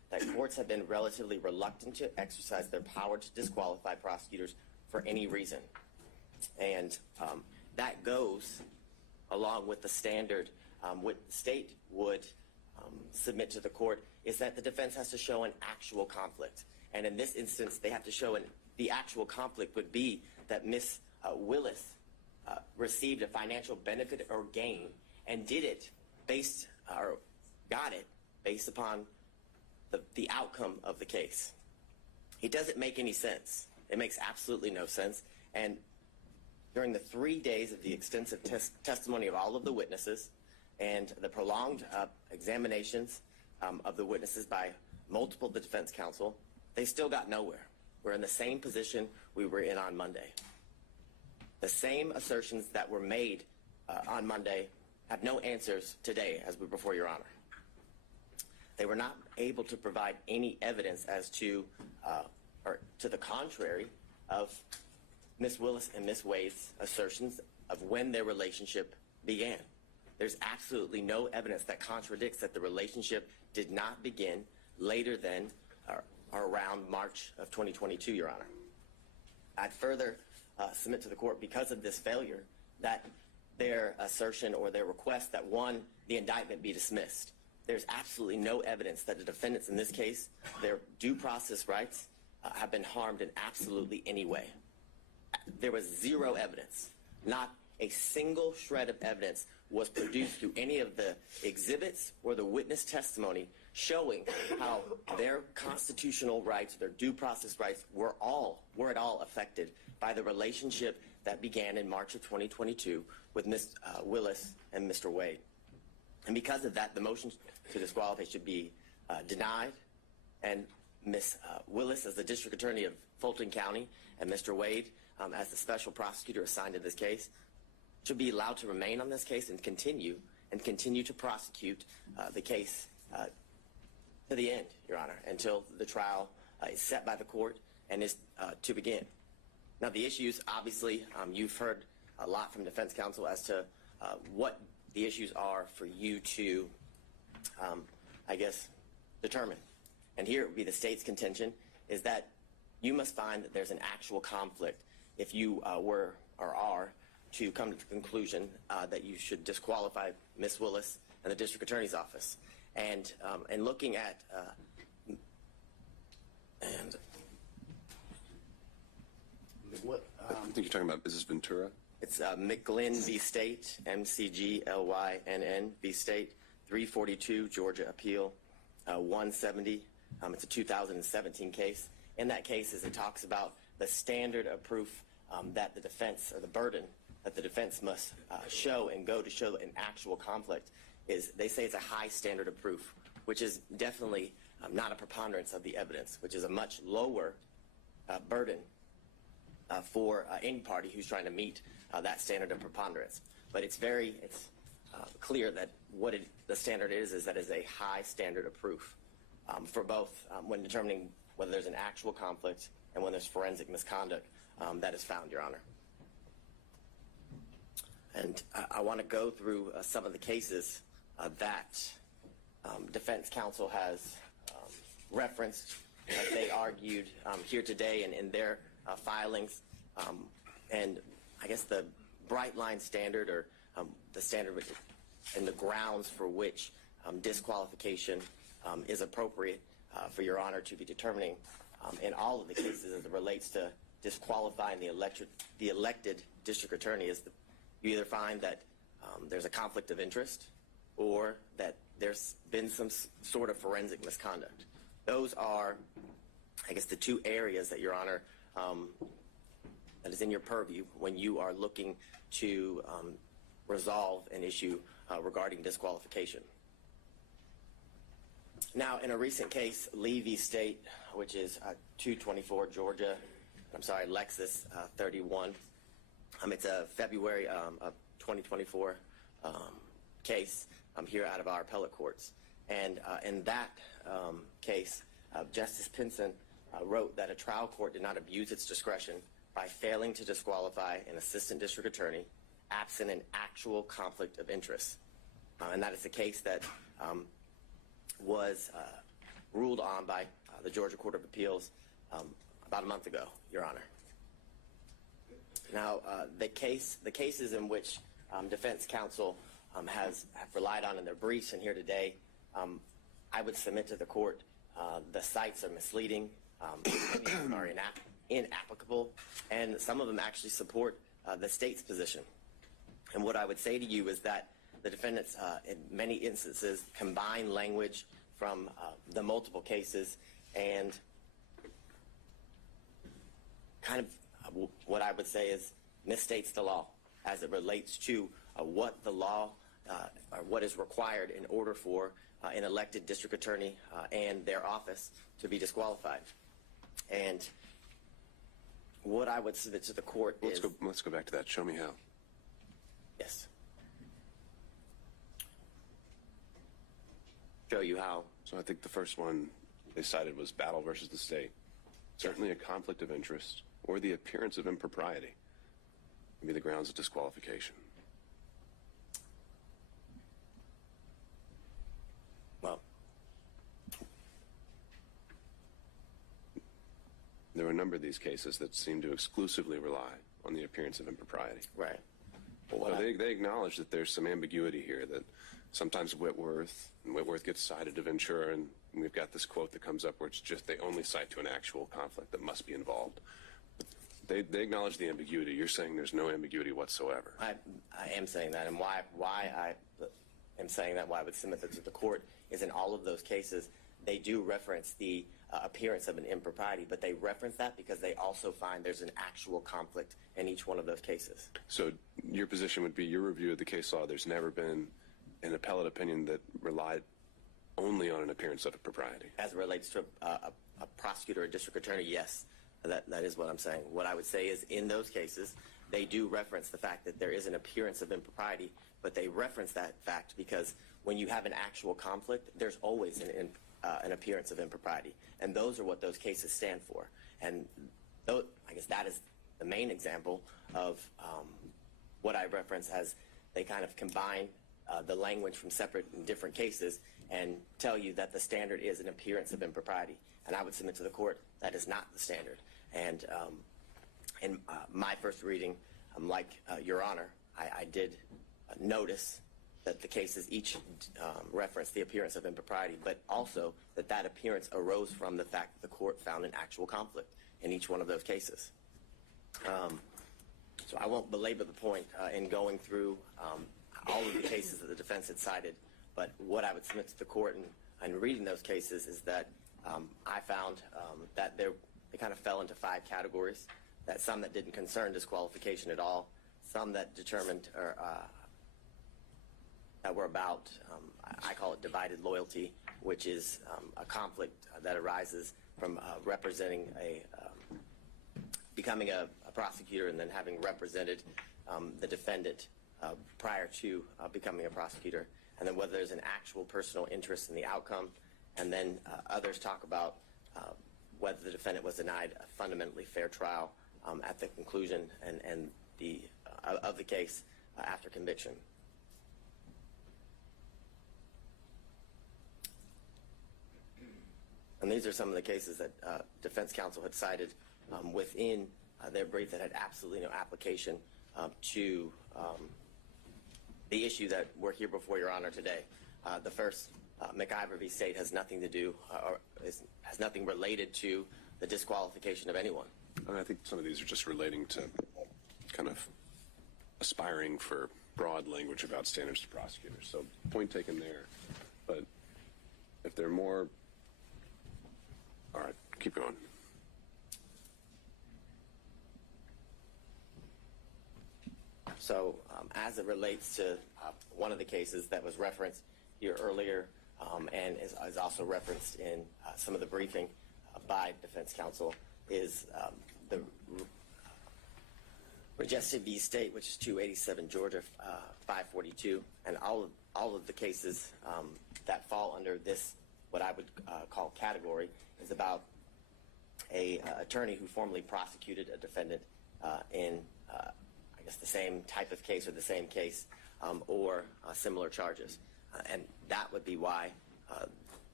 that courts have been relatively reluctant to exercise their power to disqualify prosecutors for any reason. And that goes along with the standard what the state would submit to the court is that the defense has to show an actual conflict. And in this instance, they have to show the actual conflict would be that Ms. Willis received a financial benefit or gain and did it based, or got it based upon the outcome of the case. It doesn't make any sense. It makes absolutely no sense. And during the 3 days of the extensive testimony of all of the witnesses and the prolonged examinations of the witnesses by multiple defense counsel, they still got nowhere. We're in the same position we were in on Monday. The same assertions that were made on Monday have no answers today as we're before Your Honor. They were not able to provide any evidence as to, or to the contrary of Ms. Willis and Ms. Wade's assertions of when their relationship began. There's absolutely no evidence that contradicts that the relationship did not begin later than or around March of 2022, Your Honor. I'd further submit to the court, because of this failure, that their assertion or their request that, one, the indictment be dismissed. There's absolutely no evidence that the defendants in this case, their due process rights, have been harmed in absolutely any way. There was zero evidence. Not a single shred of evidence was produced through any of the exhibits or the witness testimony showing how their constitutional rights, their due process rights, were at all affected by the relationship that began in March of 2022 with Ms. Willis and Mr. Wade. And because of that, the motion to disqualify should be denied, and Ms. Willis, as the District Attorney of Fulton County, and Mr. Wade, as the Special Prosecutor assigned to this case, should be allowed to remain on this case and continue to prosecute the case to the end, Your Honor, until the trial is set by the court and is to begin. Now, the issues, obviously, you've heard a lot from defense counsel as to what the issues are for you to, I guess, determine. And here it would be the state's contention is that you must find that there's an actual conflict if you were or are to come to the conclusion that you should disqualify Ms. Willis and the District Attorney's Office. And looking at I think you're talking about, is this Ventura? It's McGlynn v. State, McGlynn v. State, 342 Georgia Appeal 170. It's a 2017 case. In that case, as it talks about the standard of proof that the defense, or the burden that the defense must show and go to show an actual conflict, is they say it's a high standard of proof, which is definitely not a preponderance of the evidence, which is a much lower burden for any party who's trying to meet that standard of preponderance. But it's clear that what the standard is that it's a high standard of proof for both when determining whether there's an actual conflict and when there's forensic misconduct that is found, Your Honor. And I want to go through some of the cases that defense counsel has referenced as they argued here today and in their filings. And I guess the bright line standard, or the standard and the grounds for which disqualification is appropriate for Your Honor to be determining in all of the cases as it relates to disqualifying the elected district attorney is you either find that there's a conflict of interest or that there's been some sort of forensic misconduct. Those are, I guess, the two areas that Your Honor that is in your purview when you are looking to resolve an issue regarding disqualification. Now, in a recent case, Lee v. State, which is 224 Georgia, Lexus 31. It's a February of 2024 case here out of our appellate courts. And in that case, Justice Pinson wrote that a trial court did not abuse its discretion by failing to disqualify an assistant district attorney absent an actual conflict of interest. And that is the case that was ruled on by the Georgia Court of Appeals about a month ago, Your Honor. Now, the cases in which defense counsel have relied on in their briefs and here today, I would submit to the court the cites are misleading, many of them are inapplicable, and some of them actually support the state's position. And what I would say to you is that the defendants, in many instances, combine language from the multiple cases and kind of what I would say is misstates the law as it relates to what the law or what is required in order for an elected district attorney and their office to be disqualified. And what I would submit to the court is... Let's go back to that. Show me how. Yes. Show you how. So I think the first one they cited was battle versus the state. Certainly a conflict of interest or the appearance of impropriety would be the grounds of disqualification. Well, there are a number of these cases that seem to exclusively rely on the appearance of impropriety. right. So they acknowledge that there's some ambiguity here, that sometimes Whitworth gets cited to Ventura, and we've got this quote that comes up where it's just they only cite to an actual conflict that must be involved. They acknowledge the ambiguity. You're saying there's no ambiguity whatsoever. I am saying that, and why I am saying that, why I would submit that to the court, is in all of those cases, they do reference the appearance of an impropriety, but they reference that because they also find there's an actual conflict in each one of those cases. So your position would be, your review of the case law, there's never been an appellate opinion that relied only on an appearance of impropriety. As it relates to a prosecutor or district attorney, yes, that is what I'm saying. What I would say is in those cases, they do reference the fact that there is an appearance of impropriety, but they reference that fact because when you have an actual conflict, there's always an appearance of impropriety. And those are what those cases stand for. And I guess that is the main example of what I reference as they kind of combine the language from separate and different cases and tell you that the standard is an appearance of impropriety. And I would submit to the court that is not the standard. And in my first reading, like Your Honor, I did notice that the cases each reference the appearance of impropriety, but also that appearance arose from the fact that the court found an actual conflict in each one of those cases. So I won't belabor the point in going through all of the cases that the defense had cited, but what I would submit to the court in reading those cases is that I found that they kind of fell into 5 categories, that some that didn't concern disqualification at all, some that determined or that were about, I call it divided loyalty, which is a conflict that arises from representing becoming a prosecutor and then having represented the defendant prior to becoming a prosecutor, and then whether there's an actual personal interest in the outcome, and then others talk about whether the defendant was denied a fundamentally fair trial at the conclusion and of the case after conviction. And these are some of the cases that defense counsel had cited within their brief that had absolutely no application to the issue that we're here before Your Honor today. The first, McIver v. State, has nothing to do or has nothing related to the disqualification of anyone. I think some of these are just relating to kind of aspiring for broad language about standards to prosecutors. So point taken there. But if there are more... All right, keep going. So as it relates to one of the cases that was referenced here earlier and is also referenced in some of the briefing by defense counsel is the Regested v. State, which is 287 Georgia 542, and all of the cases that fall under this, what I would call category, is about a attorney who formerly prosecuted a defendant in I guess the same type of case or the same case or similar charges, and that would be why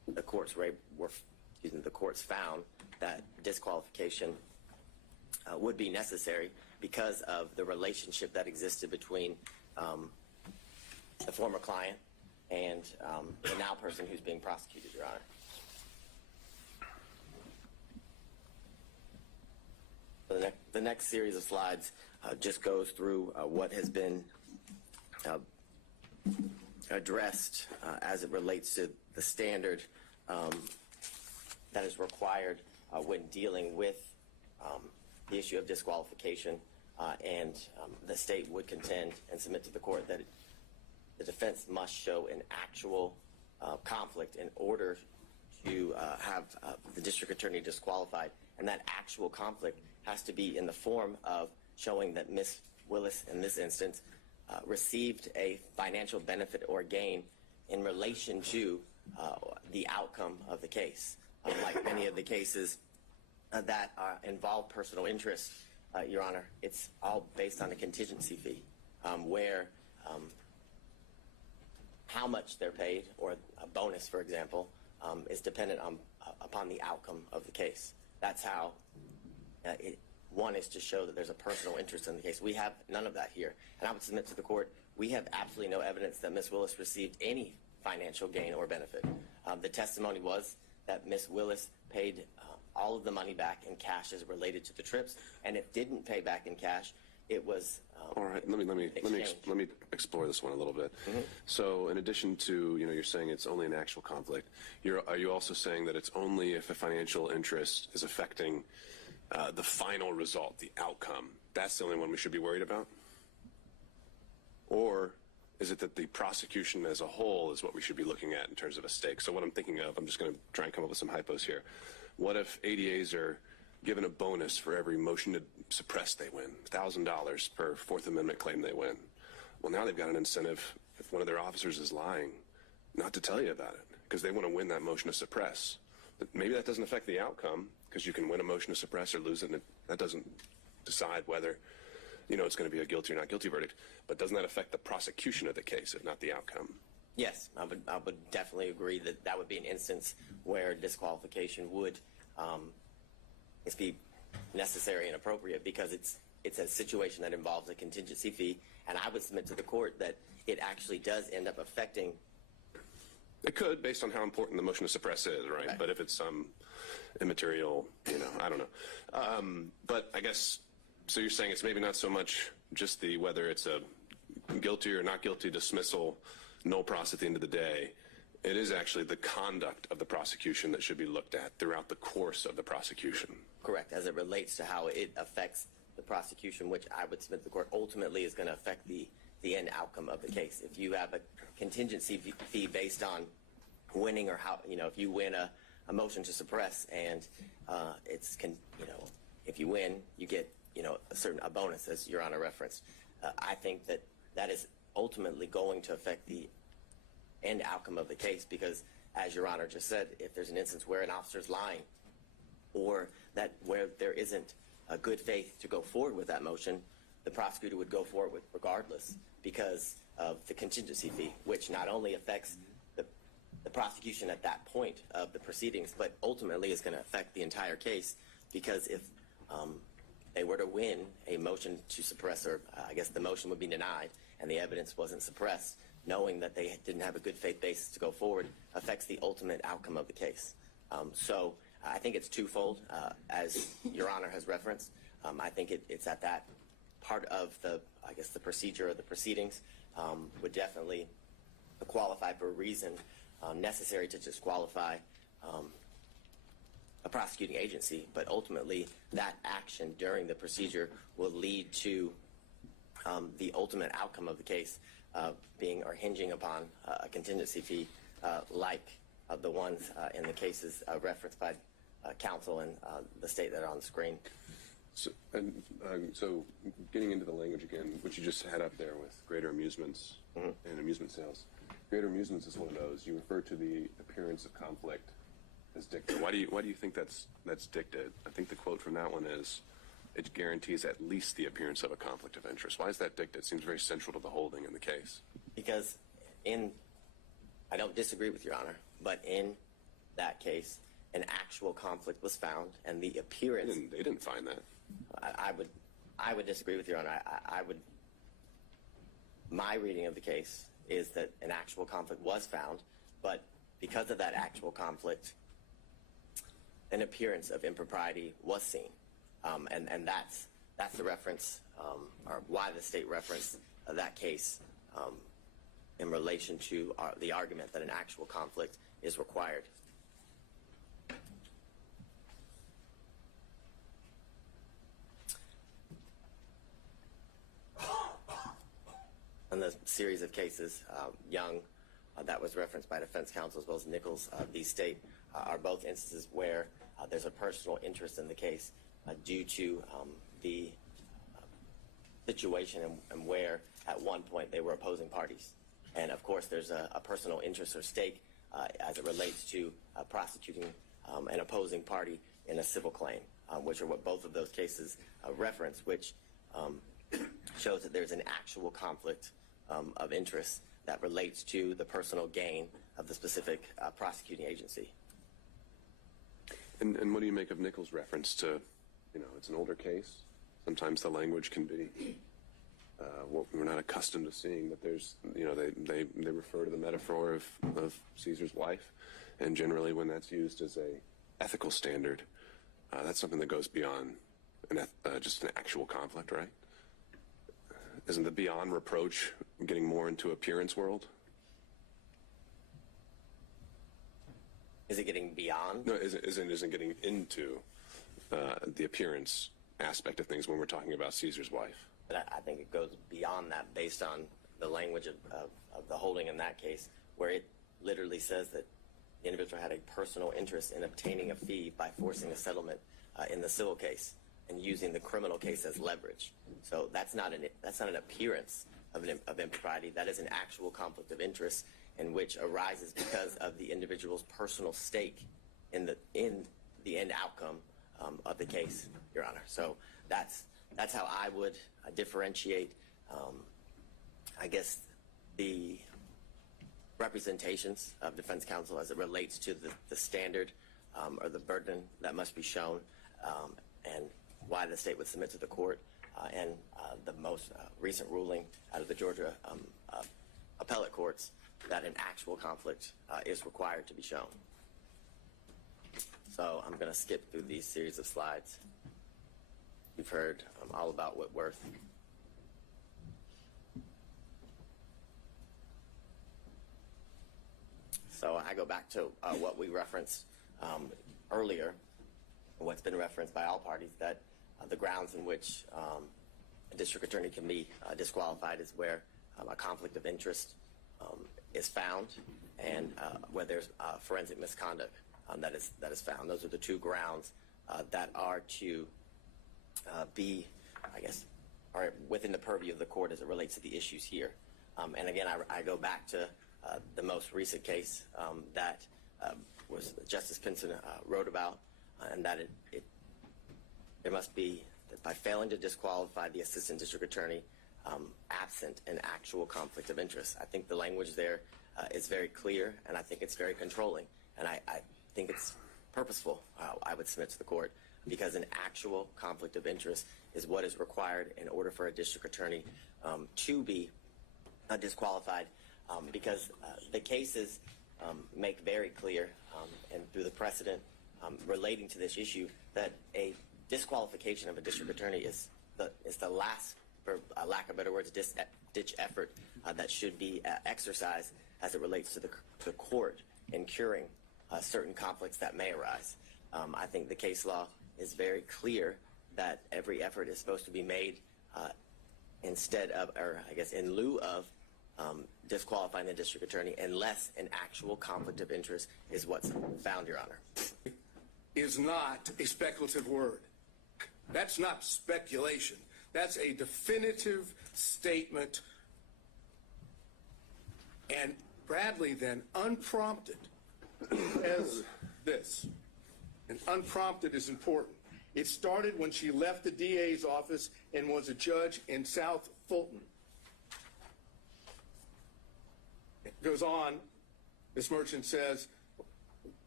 the courts the courts found that disqualification would be necessary because of the relationship that existed between the former client and the now person who's being prosecuted, Your Honor. The next series of slides just goes through what has been addressed as it relates to the standard that is required when dealing with the issue of disqualification, and the state would contend and submit to the court that the defense must show an actual conflict in order to have the district attorney disqualified, and that actual conflict has to be in the form of showing that Ms. Willis, in this instance, received a financial benefit or gain in relation to the outcome of the case. Like many of the cases that involve personal interest, Your Honor, it's all based on a contingency fee, where how much they're paid, or a bonus, for example, is dependent upon the outcome of the case. That's how one is to show that there's a personal interest in the case. We have none of that here. And I would submit to the court, we have absolutely no evidence that Ms. Willis received any financial gain or benefit. The testimony was that Ms. Willis paid all of the money back in cash as related to the trips, and it didn't pay back in cash. It was all right. Let me explore this one a little bit. Mm-hmm. So, in addition to you're saying it's only an actual conflict, are you also saying that it's only if a financial interest is affecting the final result, the outcome? That's the only one we should be worried about? Or is it that the prosecution as a whole is what we should be looking at in terms of a stake? So what I'm thinking of, I'm just going to try and come up with some hypos here. What if ADAs are given a bonus for every motion to suppress they win, $1,000 per Fourth Amendment claim they win? Well, now they've got an incentive, if one of their officers is lying, not to tell you about it, because they want to win that motion to suppress. But maybe that doesn't affect the outcome, because you can win a motion to suppress or lose it, and that doesn't decide whether it's going to be a guilty or not guilty verdict. But doesn't that affect the prosecution of the case, if not the outcome? Yes, I would definitely agree that that would be an instance where disqualification would be necessary and appropriate, because it's a situation that involves a contingency fee, and I would submit to the court that it actually does end up affecting. It could, based on how important the motion to suppress is, right? But if it's some immaterial, I don't know. But I guess, so you're saying it's maybe not so much just whether it's a guilty or not guilty dismissal, no pros at the end of the day. It is actually the conduct of the prosecution that should be looked at throughout the course of the prosecution. Correct, as it relates to how it affects the prosecution, which I would submit to the court ultimately is going to affect the end outcome of the case. If you have a contingency fee based on winning, or how, if you win a motion to suppress, and if you win, you get, a bonus, as Your Honor referenced. I think that is ultimately going to affect the end outcome of the case, because, as Your Honor just said, if there's an instance where an officer's lying, or where there isn't a good faith to go forward with that motion, the prosecutor would go forward with regardless, because of the contingency fee, which not only affects the prosecution at that point of the proceedings, but ultimately is going to affect the entire case, because if they were to win a motion to suppress, or I guess the motion would be denied and the evidence wasn't suppressed, knowing that they didn't have a good faith basis to go forward affects the ultimate outcome of the case. So I think it's twofold, as Your Honor has referenced. I think it's at that part of the procedure or the proceedings would definitely qualify for a reason necessary to disqualify a prosecuting agency, but ultimately that action during the procedure will lead to the ultimate outcome of the case being or hinging upon a contingency fee like the ones in the cases referenced by counsel and the state that are on the screen. So getting into the language again, which you just had up there with greater amusements and amusement sales. Greater amusements is one of those. You refer to the appearance of conflict as dicta. Why do you think that's dicta? I think the quote from that one is, it guarantees at least the appearance of a conflict of interest. Why is that dicta? It seems very central to the holding in the case. Because I don't disagree with Your Honor, but in that case, an actual conflict was found, and the appearance. They didn't find that. I would disagree with Your Honor. My reading of the case is that an actual conflict was found, but because of that actual conflict, an appearance of impropriety was seen, and that's the reference, or why the state referenced that case in relation to the argument that an actual conflict is required. In the series of cases, Young, that was referenced by defense counsel, as well as Nichols v. State, are both instances where there's a personal interest in the case due to the situation and where at one point they were opposing parties. And of course there's a personal interest or stake as it relates to prosecuting an opposing party in a civil claim, which are what both of those cases reference, which shows that there's an actual conflict of interest that relates to the personal gain of the specific prosecuting agency. And what do you make of Nichols' reference to, it's an older case. Sometimes the language can be what we're not accustomed to seeing, but there's, they refer to the metaphor of Caesar's wife, and generally when that's used as a ethical standard, that's something that goes beyond just an actual conflict, right? Isn't the beyond reproach getting more into appearance world? Is it getting beyond? No, isn't getting into the appearance aspect of things when we're talking about Caesar's wife. But I think it goes beyond that based on the language of the holding in that case, where it literally says that the individual had a personal interest in obtaining a fee by forcing a settlement in the civil case and using the criminal case as leverage. So that's not an appearance of impropriety. That is an actual conflict of interest in which arises because of the individual's personal stake in the end outcome of the case, Your Honor. So that's how I would differentiate, I guess, the representations of defense counsel as it relates to the standard or the burden that must be shown, and why the state would submit to the court, and the most recent ruling out of the Georgia appellate courts that an actual conflict is required to be shown. So I'm going to skip through these series of slides. You've heard all about Whitworth. So I go back to what we referenced earlier, what's been referenced by all parties, that the grounds in which a district attorney can be disqualified is where a conflict of interest is found, and where there's forensic misconduct that is found. Those are the two grounds that are to be, I guess, are within the purview of the court as it relates to the issues here. And again, I go back to the most recent case that was Justice Pinson wrote about, and that there must be, that by failing to disqualify the assistant district attorney absent an actual conflict of interest. I think the language there is very clear, and I think it's very controlling, and I think it's purposeful, I would submit to the court, because an actual conflict of interest is what is required in order for a district attorney to be disqualified, because the cases make very clear, and through the precedent relating to this issue, that a disqualification of a district attorney is the last, for lack of better words, ditch effort that should be exercised as it relates to the court in curing certain conflicts that may arise. I think the case law is very clear that every effort is supposed to be made instead of, or I guess in lieu of, disqualifying the district attorney unless an actual conflict of interest is what's found, Your Honor. Is not a speculative word. That's not speculation. That's a definitive statement. And Bradley then, unprompted, says this. And unprompted is important. It started when she left the DA's office and was a judge in South Fulton. It goes on, Ms. Merchant says,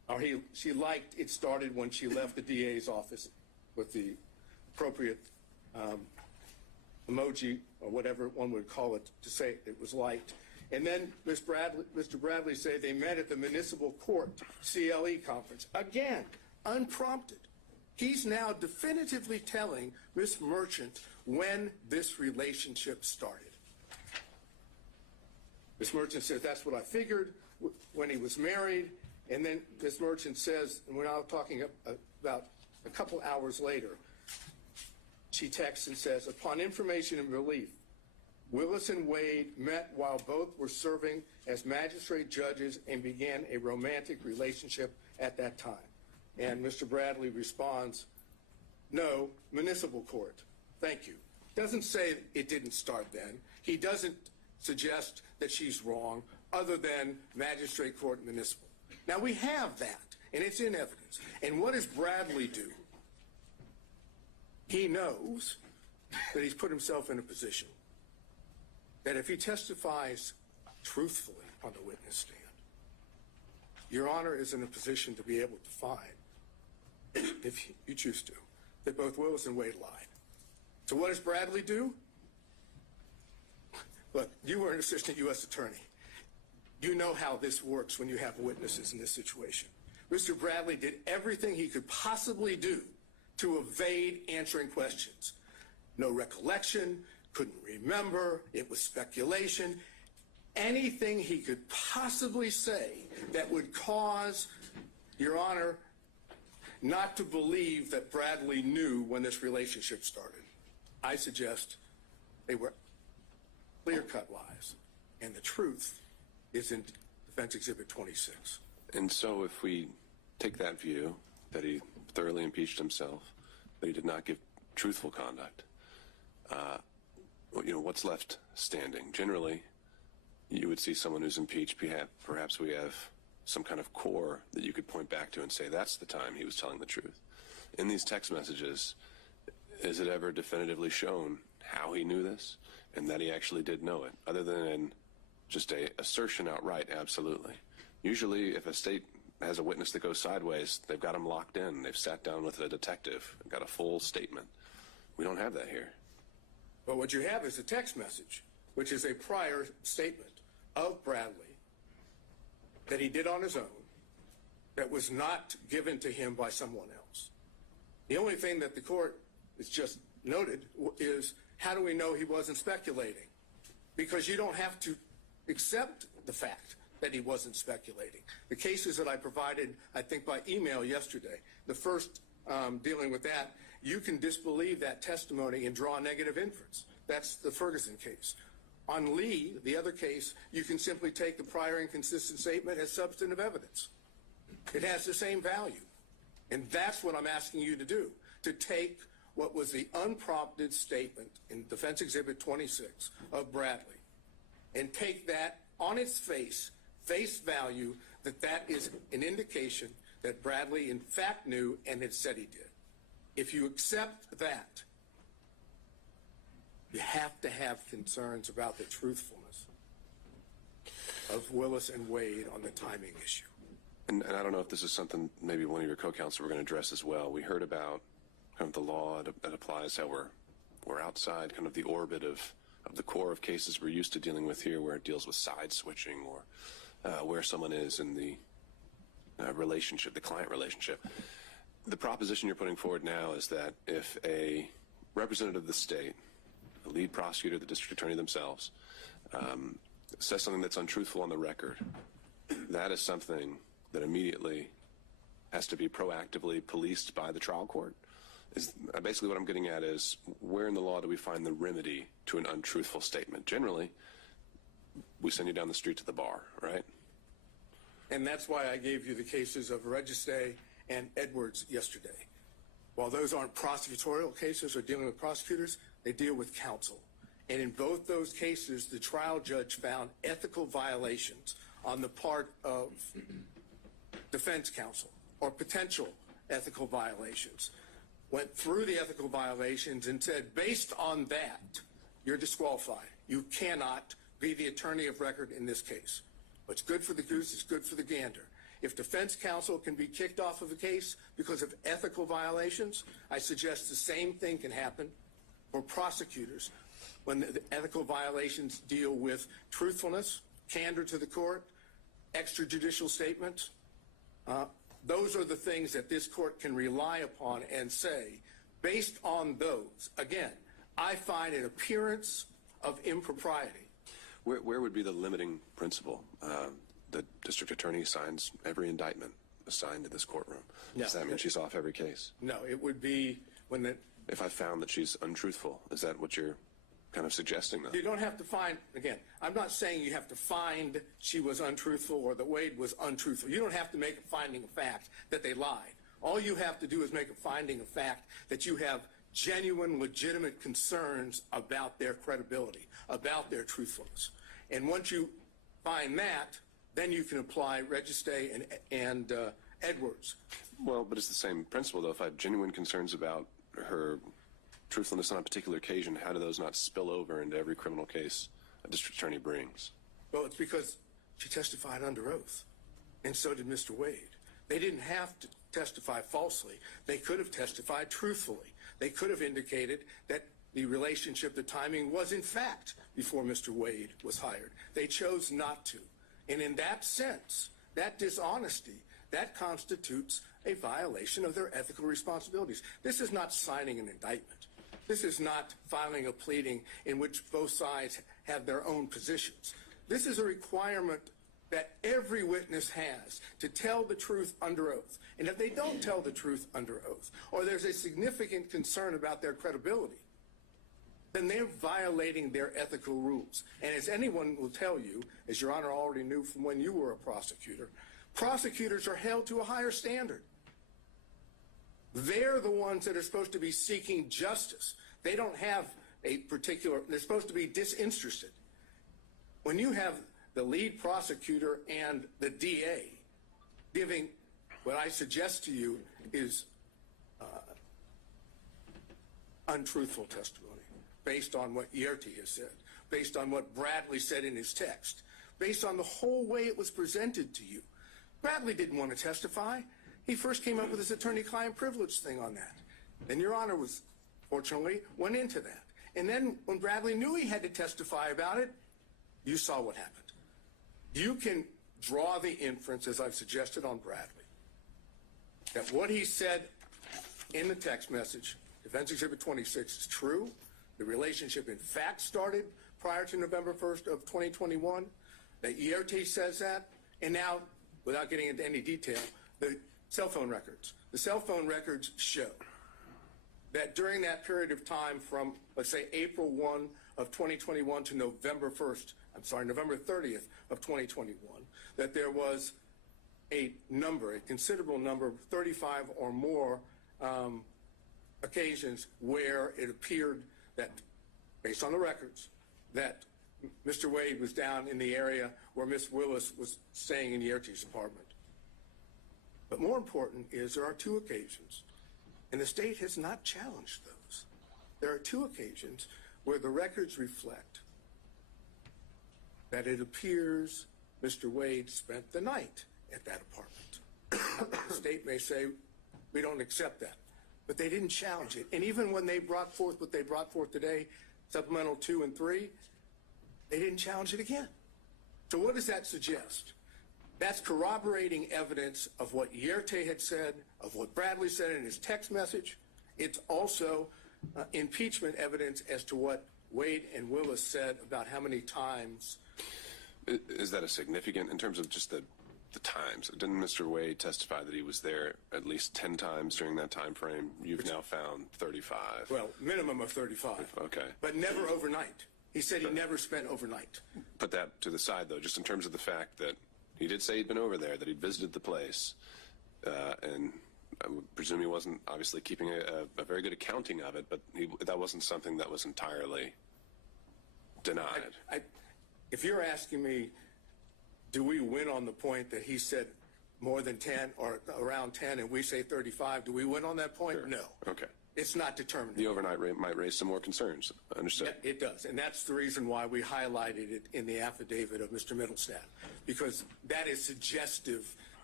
or she liked it started when she left the DA's office with the appropriate emoji or whatever one would call it to say it was liked. And then Mr. Bradley said they met at the municipal court CLE conference. Again, unprompted. He's now definitively telling Ms. Merchant when this relationship started. Ms. Merchant says, that's what I figured when he was married. And then Ms. Merchant says, and we're now talking about a couple hours later, she texts and says, upon information and relief, Willis and Wade met while both were serving as magistrate judges and began a romantic relationship at that time. And Mr. Bradley responds, no, municipal court. Thank you. Doesn't say it didn't start then. He doesn't suggest that she's wrong other than magistrate court municipal. Now we have that, and it's in evidence. And what does Bradley do? He knows that he's put himself in a position that if he testifies truthfully on the witness stand, Your Honor is in a position to be able to find, if you choose to, that both Willis and Wade lied. So what does Bradley do? Look, you were an assistant U.S. attorney. You know how this works when you have witnesses in this situation. Mr. Bradley did everything he could possibly do to evade answering questions. No recollection, couldn't remember, it was speculation. Anything he could possibly say that would cause, Your Honor, not to believe that Bradley knew when this relationship started. I suggest they were clear-cut lies, and the truth is in Defense Exhibit 26. And so if we take that view, that he thoroughly impeached himself, that he did not give truthful conduct, what's left standing? Generally, you would see someone who's impeached, perhaps we have some kind of core that you could point back to and say that's the time he was telling the truth. In these text messages, is it ever definitively shown how he knew this and that he actually did know it, other than just a assertion outright, absolutely? Usually, if a state has a witness that goes sideways, they've got him locked in. They've sat down with a detective and got a full statement. We don't have that here. But what you have is a text message, which is a prior statement of Bradley that he did on his own, that was not given to him by someone else. The only thing that the court has just noted is, how do we know he wasn't speculating? Because you don't have to accept the fact that he wasn't speculating. The cases that I provided, I think by email yesterday, the first dealing with that, you can disbelieve that testimony and draw a negative inference. That's the Ferguson case. On Lee, the other case, you can simply take the prior inconsistent statement as substantive evidence. It has the same value. And that's what I'm asking you to do, to take what was the unprompted statement in Defense Exhibit 26 of Bradley and take that on its face value, that is an indication that Bradley in fact knew and had said he did. If you accept that, you have to have concerns about the truthfulness of Willis and Wade on the timing issue. And I don't know if this is something maybe one of your co-counsel were going to address as well. We heard about kind of the law that applies, how we're outside kind of the orbit of the core of cases we're used to dealing with here, where it deals with side switching or where someone is in the relationship, the client relationship. The proposition you're putting forward now is that if a representative of the state, the lead prosecutor, the district attorney themselves, says something that's untruthful on the record, that is something that immediately has to be proactively policed by the trial court. Is basically what I'm getting at is, where in the law do we find the remedy to an untruthful statement? Generally, we send you down the street to the bar, right? And that's why I gave you the cases of Registe and Edwards yesterday. While those aren't prosecutorial cases or dealing with prosecutors, they deal with counsel. And in both those cases, the trial judge found ethical violations on the part of defense counsel, or potential ethical violations. Went through the ethical violations and said, based on that, you're disqualified. You cannot be the attorney of record in this case. What's good for the goose is good for the gander. If defense counsel can be kicked off of a case because of ethical violations, I suggest the same thing can happen for prosecutors when the ethical violations deal with truthfulness, candor to the court, extrajudicial statements. Those are the things that this court can rely upon and say, based on those, again, I find an appearance of impropriety. Where would be the limiting principle? The district attorney signs every indictment assigned to this courtroom. No. Does that mean she's off every case? No, it would be when the... If I found that she's untruthful, is that what you're kind of suggesting, though? You don't have to find, again, I'm not saying you have to find she was untruthful or that Wade was untruthful. You don't have to make a finding of fact that they lied. All you have to do is make a finding of fact that you have genuine, legitimate concerns about their credibility, about their truthfulness. And once you find that, then you can apply Registay and Edwards. Well, but it's the same principle, though. If I have genuine concerns about her truthfulness on a particular occasion, how do those not spill over into every criminal case a district attorney brings? Well, it's because she testified under oath, and so did Mr. Wade. They didn't have to testify falsely. They could have testified truthfully. They could have indicated that the relationship, the timing was in fact before Mr. Wade was hired. They chose not to. And in that sense, that dishonesty, that constitutes a violation of their ethical responsibilities. This is not signing an indictment. This is not filing a pleading in which both sides have their own positions. This is a requirement that every witness has to tell the truth under oath. And if they don't tell the truth under oath, or there's a significant concern about their credibility, then they're violating their ethical rules. And as anyone will tell you, as Your Honor already knew from when you were a prosecutor, prosecutors are held to a higher standard. They're the ones that are supposed to be seeking justice. They don't have a particular, they're supposed to be disinterested. When you have the lead prosecutor and the DA giving what I suggest to you is untruthful testimony based on what Yerty has said, based on what Bradley said in his text, based on the whole way it was presented to you. Bradley didn't want to testify. He first came up with his attorney-client privilege thing on that. And Your Honor was, fortunately, went into that. And then when Bradley knew he had to testify about it, you saw what happened. You can draw the inference, as I've suggested on Bradley, that what he said in the text message, Defense Exhibit 26, is true. The relationship, in fact, started prior to November 1st of 2021. That Yerty says that. And now, without getting into any detail, the cell phone records. The cell phone records show that during that period of time from, let's say, April 1 of 2021 to November 30th of 2021, that there was a considerable number, 35 or more occasions where it appeared that, based on the records, that Mr. Wade was down in the area where Miss Willis was staying in Yerty's apartment. But more important is there are two occasions, and the state has not challenged those. There are two occasions where the records reflect that it appears Mr. Wade spent the night at that apartment. The state may say, we don't accept that. But they didn't challenge it. And even when they brought forth what they brought forth today, Supplemental 2 and 3, they didn't challenge it again. So what does that suggest? That's corroborating evidence of what Yerty had said, of what Bradley said in his text message. It's also impeachment evidence as to what Wade and Willis said about how many times. Is that a significant, in terms of just the times? Didn't Mr. Wade testify that he was there at least 10 times during that time frame? You've now found 35. Well, minimum of 35. Okay. But never overnight. He said he never spent overnight. Put that to the side, though, just in terms of the fact that he did say he'd been over there, that he'd visited the place, and I would presume he wasn't obviously keeping a very good accounting of it, but that wasn't something that was entirely denied. If you're asking me, do we win on the point that he said more than 10 or around 10 and we say 35, do we win on that point? Sure. No. Okay. It's not determined. The overnight rate might raise some more concerns. Understood. Yeah, it does. And that's the reason why we highlighted it in the affidavit of Mr. Middlestat, because that is suggestive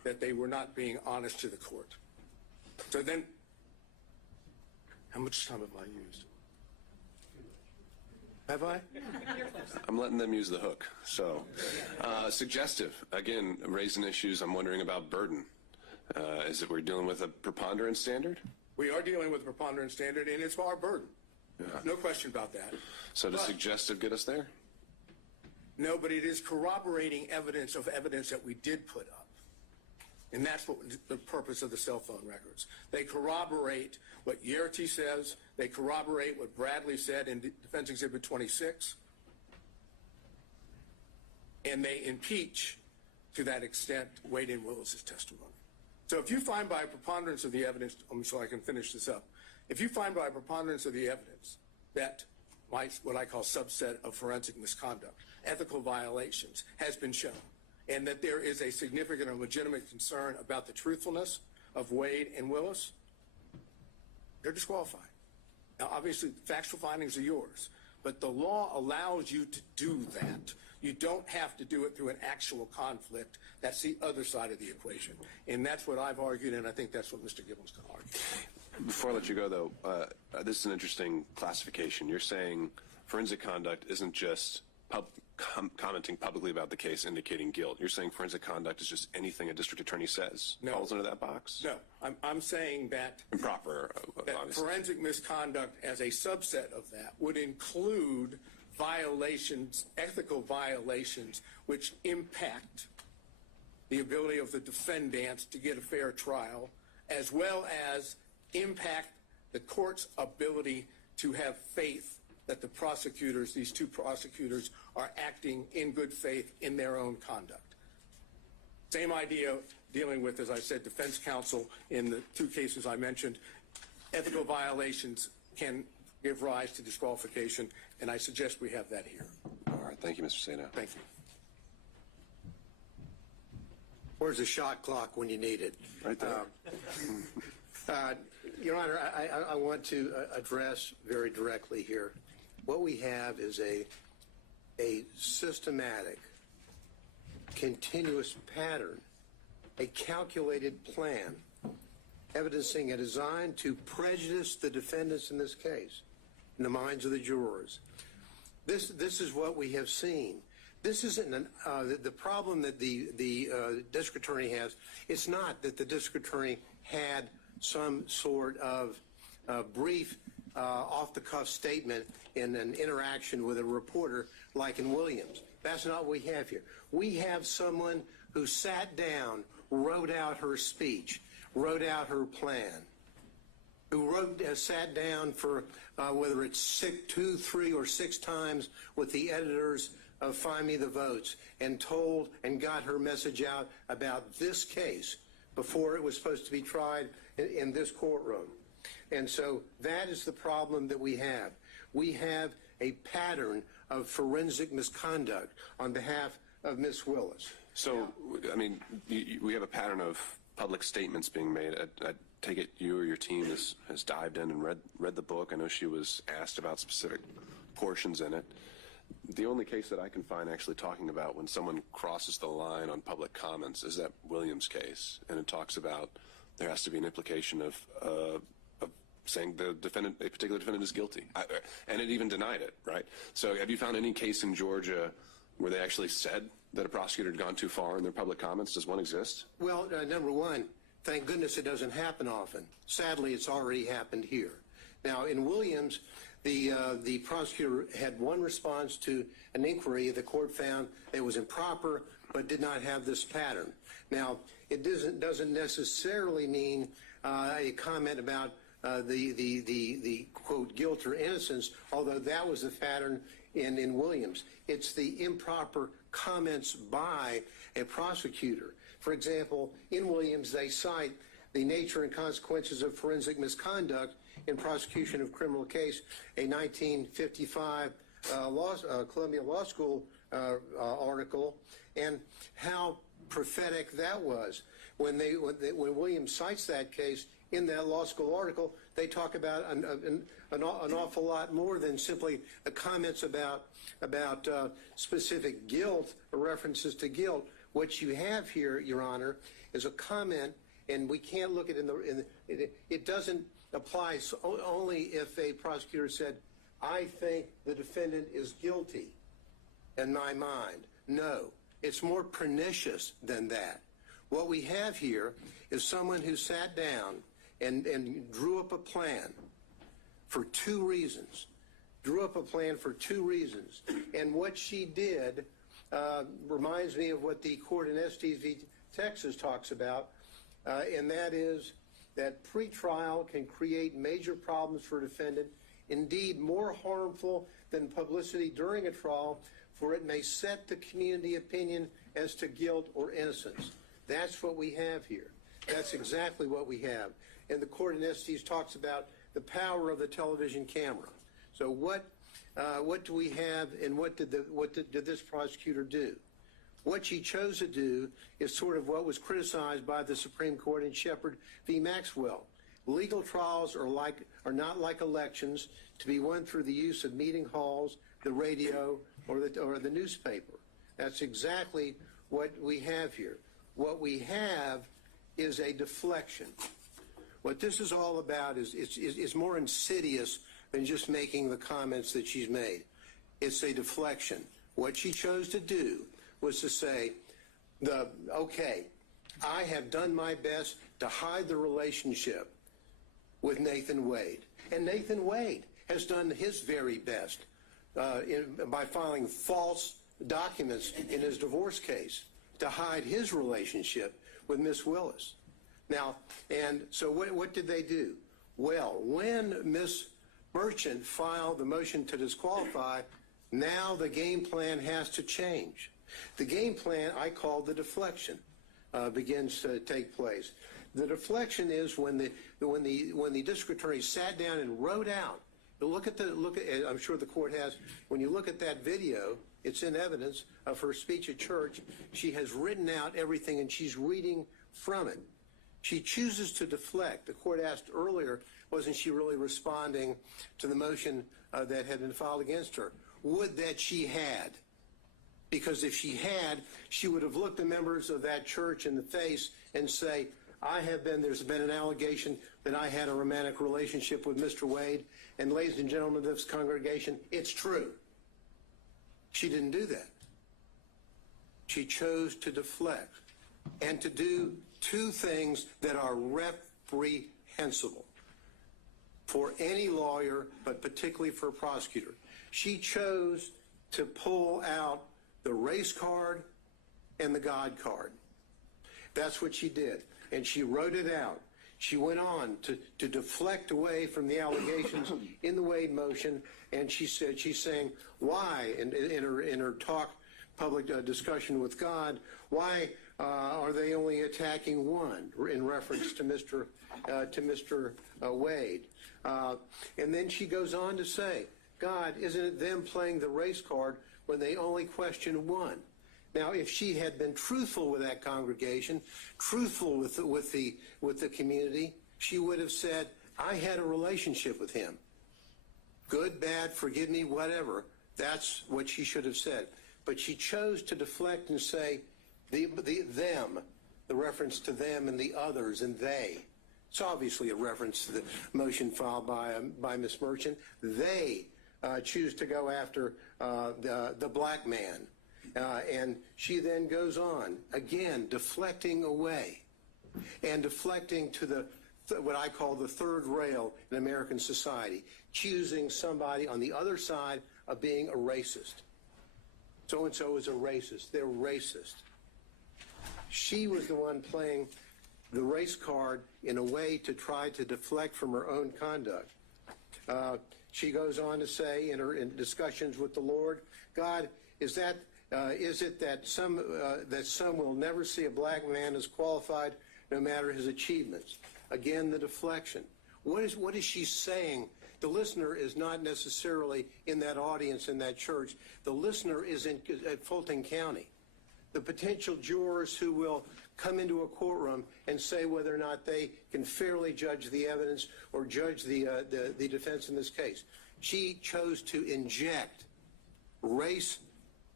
that they were not being honest to the court. So then, how much time have I used? Have I? I'm letting them use the hook. So, suggestive. Again, raising issues. I'm wondering about burden. Is it we're dealing with a preponderance standard? We are dealing with a preponderance standard, and it's our burden. No question about that. So does suggestive get us there? No, but it is corroborating evidence of evidence that we did put up. And that's what the purpose of the cell phone records. They corroborate what Yerty says. They corroborate what Bradley said in Defense Exhibit 26. And they impeach, to that extent, Wade and Willis's testimony. So if you find by a preponderance of the evidence, so I can finish this up, if you find by a preponderance of the evidence that what I call subset of forensic misconduct, ethical violations, has been shown, and that there is a significant and legitimate concern about the truthfulness of Wade and Willis, they're disqualified. Now, obviously, factual findings are yours, but the law allows you to do that. You don't have to do it through an actual conflict. That's the other side of the equation. And that's what I've argued, and I think that's what Mr. Gibbons can argue. Before I let you go, though, this is an interesting classification. You're saying forensic conduct isn't just commenting publicly about the case indicating guilt. You're saying forensic conduct is just anything a district attorney says falls into that box? No, I'm saying that improper, that forensic misconduct as a subset of that would include violations, ethical violations, which impact the ability of the defendants to get a fair trial, as well as impact the court's ability to have faith that the prosecutors, these two prosecutors, are acting in good faith in their own conduct. Same idea dealing with, as I said, defense counsel in the two cases I mentioned. Ethical violations can give rise to disqualification, and I suggest we have that here. All right. Thank you, Mr. Sano. Thank you. Where's the shot clock when you need it? Right there. Your Honor, I want to address very directly here. What we have is a systematic, continuous pattern, a calculated plan, evidencing a design to prejudice the defendants in this case, in the minds of the jurors. This is what we have seen. This isn't the problem that the district attorney has. It's not that the district attorney had some sort of brief off-the-cuff statement in an interaction with a reporter like in Williams. That's not what we have here. We have someone who sat down, wrote out her speech, wrote out her plan, who sat down for whether it's 2, 3, or 6 times with the editors of Find Me the Votes and told and got her message out about this case before it was supposed to be tried in this courtroom. And so that is the problem that we have. We have a pattern of forensic misconduct on behalf of Ms. Willis. So, I mean, we have a pattern of public statements being made. I take it you or your team has dived in and read the book. I know she was asked about specific portions in it. The only case that I can find actually talking about when someone crosses the line on public comments is that Williams case, and it talks about there has to be an implication of saying the defendant, a particular defendant, is guilty, and it even denied it, right? So, have you found any case in Georgia where they actually said that a prosecutor had gone too far in their public comments? Does one exist? Well, number one, thank goodness it doesn't happen often. Sadly, it's already happened here. Now, in Williams, the prosecutor had one response to an inquiry the court found it was improper but did not have this pattern. Now, it doesn't necessarily mean a comment about the quote guilt or innocence, although that was the pattern in Williams. It's the improper comments by a prosecutor. For example, in Williams, they cite the nature and consequences of forensic misconduct in prosecution of criminal case, a 1955 Columbia Law School article, and how prophetic that was. When Williams cites that case in that law school article, they talk about an awful lot more than simply the comments about specific guilt or references to guilt. What you have here, Your Honor, is a comment, and we can't look at it doesn't apply only if a prosecutor said, I think the defendant is guilty in my mind. No, it's more pernicious than that. What we have here is someone who sat down and drew up a plan for two reasons. And what she did reminds me of what the court in Estes v. Texas talks about, and that is that pretrial can create major problems for a defendant, indeed more harmful than publicity during a trial, for it may set the community opinion as to guilt or innocence. That's what we have here. That's exactly what we have. And the court in Estes talks about the power of the television camera. So what do we have, and what did this prosecutor do? What she chose to do is sort of what was criticized by the Supreme Court in Shepard v. Maxwell. Legal trials are not like elections to be won through the use of meeting halls, the radio, or the newspaper. That's exactly what we have here. What we have is a deflection. What this is all about is more insidious than just making the comments that she's made. It's a deflection. What she chose to do was to say, okay, I have done my best to hide the relationship with Nathan Wade. And Nathan Wade has done his very best by filing false documents in his divorce case to hide his relationship with Miss Willis. Now, and so what did they do? Well, when Miss Merchant filed the motion to disqualify, now the game plan has to change. The game plan I call the deflection begins to take place. The deflection is when the district attorney sat down and wrote out. I'm sure the court has. When you look at that video, it's in evidence of her speech at church. She has written out everything, and she's reading from it. She chooses to deflect. The court asked earlier, wasn't she really responding to the motion that had been filed against her? Would that she had. Because if she had, she would have looked the members of that church in the face and say, there's been an allegation that I had a romantic relationship with Mr. Wade, and ladies and gentlemen of this congregation, it's true. She didn't do that. She chose to deflect and to do two things that are reprehensible for any lawyer, but particularly for a prosecutor. She chose to pull out the race card and the God card. That's what she did. And she wrote it out. She went on to deflect away from the allegations in the Wade motion, and she's saying, why, in her talk, public discussion with God, why are they only attacking one, in reference to Mr. Wade? And then she goes on to say, God, isn't it them playing the race card when they only question one? Now, if she had been truthful with that congregation, truthful with the community, she would have said, I had a relationship with him. Good, bad, forgive me, whatever. That's what she should have said. But she chose to deflect and say, them, the reference to them and the others and they. It's obviously a reference to the motion filed by Ms. Merchant. They choose to go after the black man. And she then goes on, again, deflecting away and deflecting to what I call the third rail in American society, choosing somebody on the other side of being a racist. So-and-so is a racist. They're racist. She was the one playing the race card in a way to try to deflect from her own conduct. She goes on to say in discussions with the Lord, God, is it that some will never see a black man as qualified no matter his achievements? Again, the deflection. What is she saying? The listener is not necessarily in that audience in that church. The listener is at Fulton County. The potential jurors who will come into a courtroom and say whether or not they can fairly judge the evidence or judge the defense in this case. She chose to inject race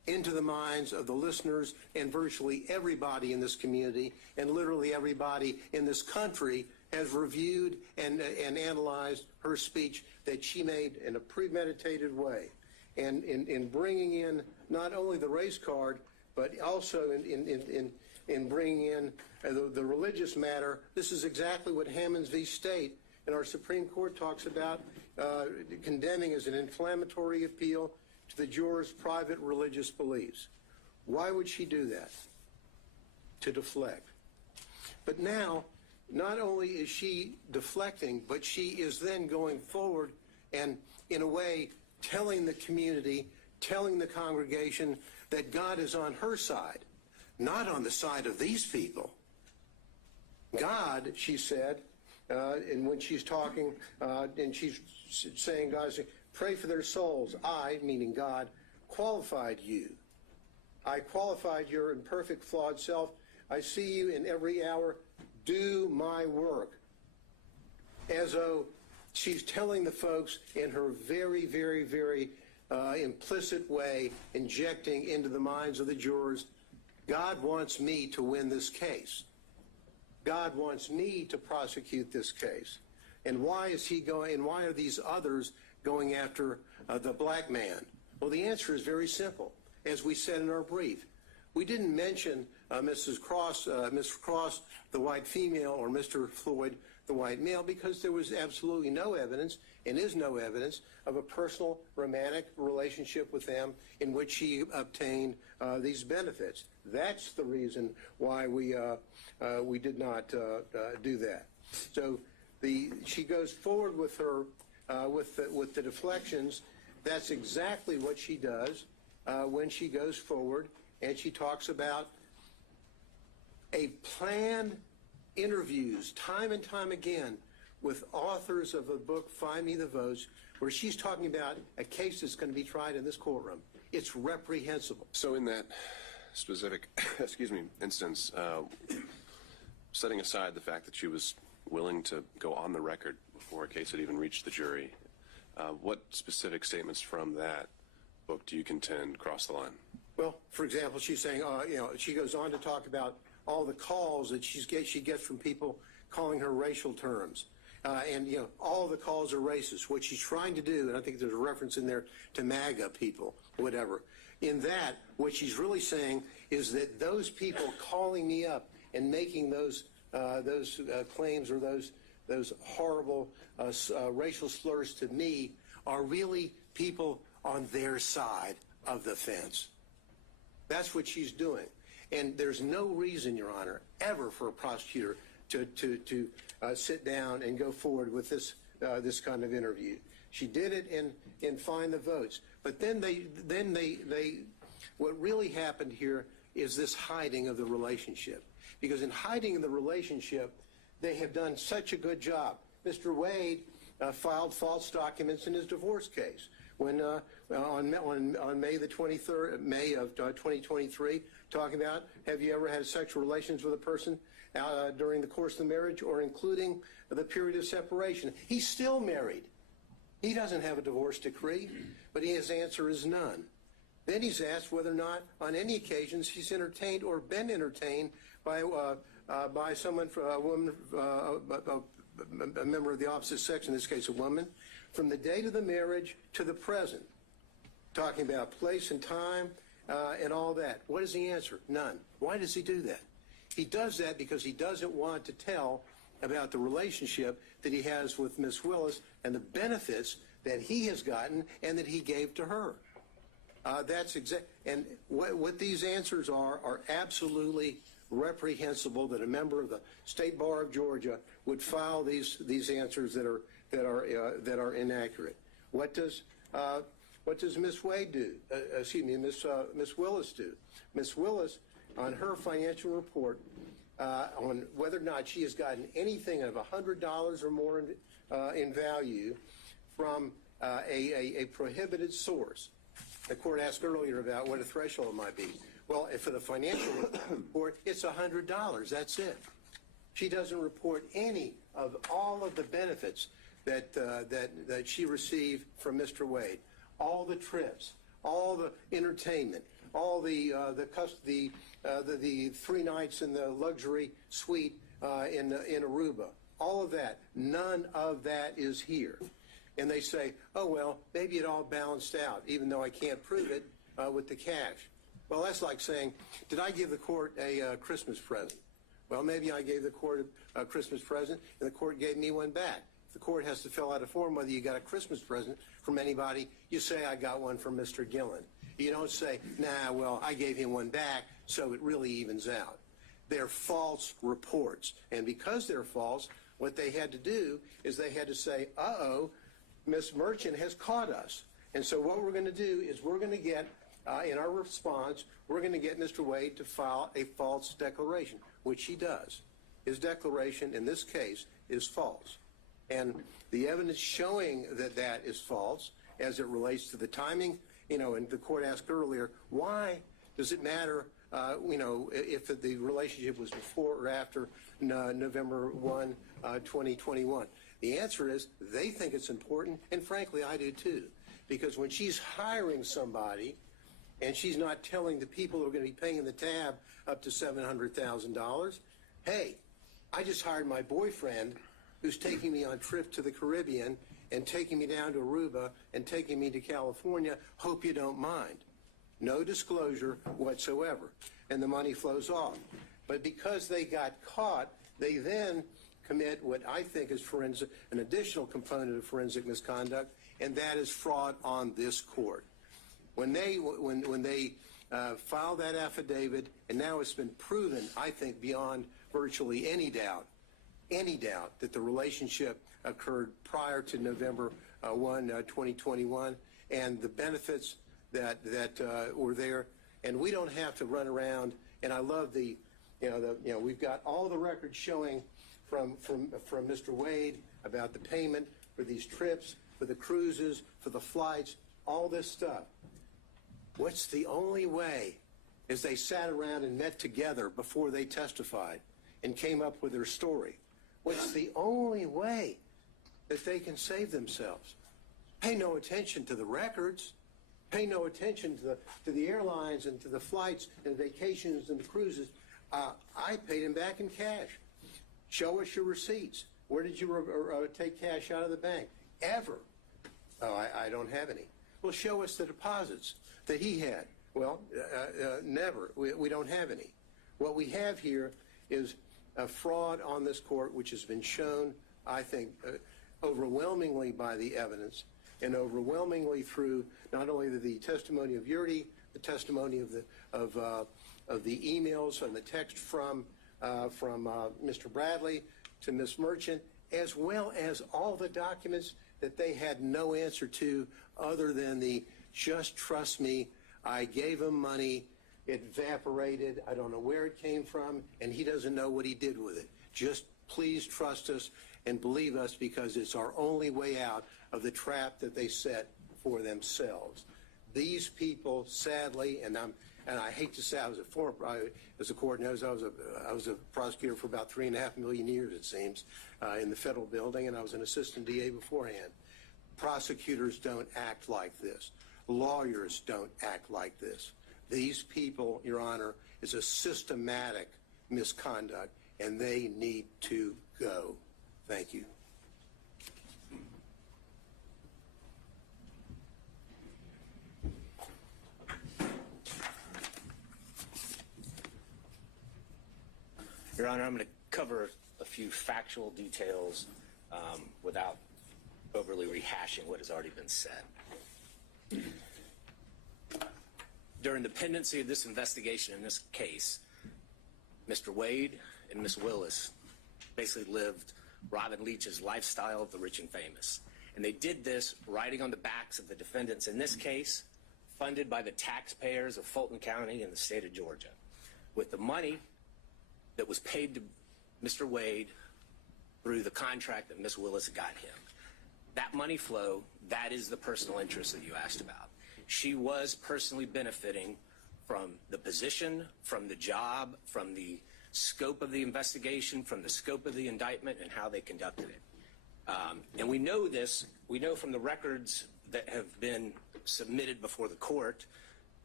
into the minds of the listeners and virtually everybody in this community and literally everybody in this country has reviewed and analyzed her speech that she made in a premeditated way. And in bringing in not only the race card, but also in bringing in the religious matter, this is exactly what Hammonds v. State and our Supreme Court talks about condemning as an inflammatory appeal to the jurors' private religious beliefs. Why would she do that? To deflect. But now, not only is she deflecting, but she is then going forward and, in a way, telling the community, telling the congregation that God is on her side, not on the side of these people. God, she said, and when she's talking, and she's saying, guys, pray for their souls. I, meaning God, qualified you. I qualified your imperfect, flawed self. I see you in every hour. Do my work. As though she's telling the folks in her very, very, very implicit way, injecting into the minds of the jurors, God wants me to win this case. God wants me to prosecute this case. And why is he going, and why are these others going after the black man? Well, the answer is very simple. As we said in our brief, we didn't mention Mrs. Cross, the white female, or Mr. Floyd, the white male, because there was absolutely no evidence, and is no evidence, of a personal romantic relationship with them in which she obtained these benefits. That's the reason why we did not do that. So she goes forward with her with the deflections. That's exactly what she does when she goes forward, and she talks about a planned interviews time and time again with authors of a book, Find Me the Votes, where she's talking about a case that's going to be tried in this courtroom. It's reprehensible. So in that specific, instance, setting aside the fact that she was willing to go on the record before a case had even reached the jury, what specific statements from that book do you contend cross the line? Well, for example, she's saying, she goes on to talk about all the calls that she gets from people calling her racial terms. And all the calls are racist. What she's trying to do, and I think there's a reference in there to MAGA people, whatever. In that, what she's really saying is that those people calling me up and making those claims or those horrible racial slurs to me are really people on their side of the fence. That's what she's doing. And there's no reason, Your Honor, ever for a prosecutor to sit down and go forward with this kind of interview. She did it in Find the Votes. But then what really happened here is this hiding of the relationship. Because in hiding the relationship, they have done such a good job. Mr. Wade filed false documents in his divorce case. When on May the 23rd, May of 2023, talking about, have you ever had sexual relations with a person during the course of the marriage or including the period of separation? He's still married. He doesn't have a divorce decree, but his answer is none. Then he's asked whether or not on any occasions he's entertained or been entertained by someone, a woman, a member of the opposite sex, in this case a woman, from the date of the marriage to the present, talking about place and time and all that. What is the answer? None. Why does he do that? He does that because he doesn't want to tell about the relationship that he has with Miss Willis and the benefits that he has gotten and that he gave to her. And what these answers are absolutely reprehensible, that a member of the State Bar of Georgia would file these answers that are inaccurate. What does Miss Wade do? Miss Willis do? Miss Willis, on her financial report, on whether or not she has gotten anything of $100 or more in value from a prohibited source. The court asked earlier about what a threshold might be. Well, for the financial report, it's $100. That's it. She doesn't report any of all of the benefits that she received from Mr. Wade. All the trips, all the entertainment, all the 3 nights in the luxury suite in Aruba. All of that, none of that is here. And they say, oh, well, maybe it all balanced out, even though I can't prove it with the cash. Well, that's like saying, did I give the court a Christmas present? Well, maybe I gave the court a Christmas present, and the court gave me one back. If the court has to fill out a form whether you got a Christmas present from anybody, you say, I got one from Mr. Gillen. You don't say, nah, well, I gave him one back, so it really evens out. They're false reports. And because they're false, what they had to do is they had to say, uh-oh, Ms. Merchant has caught us. And so what we're going to do is we're going to get, in our response, we're going to get Mr. Wade to file a false declaration, which he does. His declaration in this case is false. And the evidence showing that that is false as it relates to the timing, and the court asked earlier, why does it matter, if the relationship was before or after November 1, 2021? The answer is they think it's important, and frankly, I do too. Because when she's hiring somebody and she's not telling the people who are going to be paying the tab up to $700,000, hey, I just hired my boyfriend who's taking me on trips to the Caribbean and taking me down to Aruba and taking me to California. Hope you don't mind. No disclosure whatsoever. And the money flows off. But because they got caught, they then commit what I think is an additional component of forensic misconduct, and that is fraud on this court. When they filed that affidavit, and now it's been proven, I think, beyond virtually any doubt that the relationship occurred prior to November 1, 2021, and the benefits that were there, and we don't have to run around. And I love we've got all the records showing from Mr. Wade about the payment for these trips, for the cruises, for the flights, all this stuff. What's the only way, as they sat around and met together before they testified and came up with their story, what's the only way that they can save themselves? Pay no attention to the records. Pay no attention to the airlines and to the flights and vacations and the cruises. I paid him back in cash. Show us your receipts. Where did you take cash out of the bank? Ever? Oh, I don't have any. Well, show us the deposits that he had. Well, never. We don't have any. What we have here is a fraud on this court, which has been shown, I think, overwhelmingly by the evidence and overwhelmingly through not only the testimony of Yurdi, the testimony of the emails and the text from Mr. Bradley to Ms. Merchant, as well as all the documents that they had no answer to other than the just trust me, I gave him money, it evaporated, I don't know where it came from, and he doesn't know what he did with it. Just please trust us and believe us because it's our only way out of the trap that they set for themselves. These people, sadly, and I hate to say, I was as the court knows, I was a prosecutor for about 3.5 million years, it seems, in the federal building, and I was an assistant DA beforehand. Prosecutors don't act like this. Lawyers don't act like this. These people, Your Honor, is a systematic misconduct, and they need to go. Thank you. Your Honor, I'm going to cover a few factual details without overly rehashing what has already been said. During the pendency of this investigation in this case, Mr. Wade and Ms. Willis basically lived Robin Leach's lifestyle of the rich and famous. And they did this riding on the backs of the defendants in this case, funded by the taxpayers of Fulton County and the state of Georgia, with the money that was paid to Mr. Wade through the contract that Ms. Willis got him. That money flow, that is the personal interest that you asked about. She was personally benefiting from the position, from the job, from the scope of the investigation, from the scope of the indictment, and how they conducted it. And we know this, we know from the records that have been submitted before the court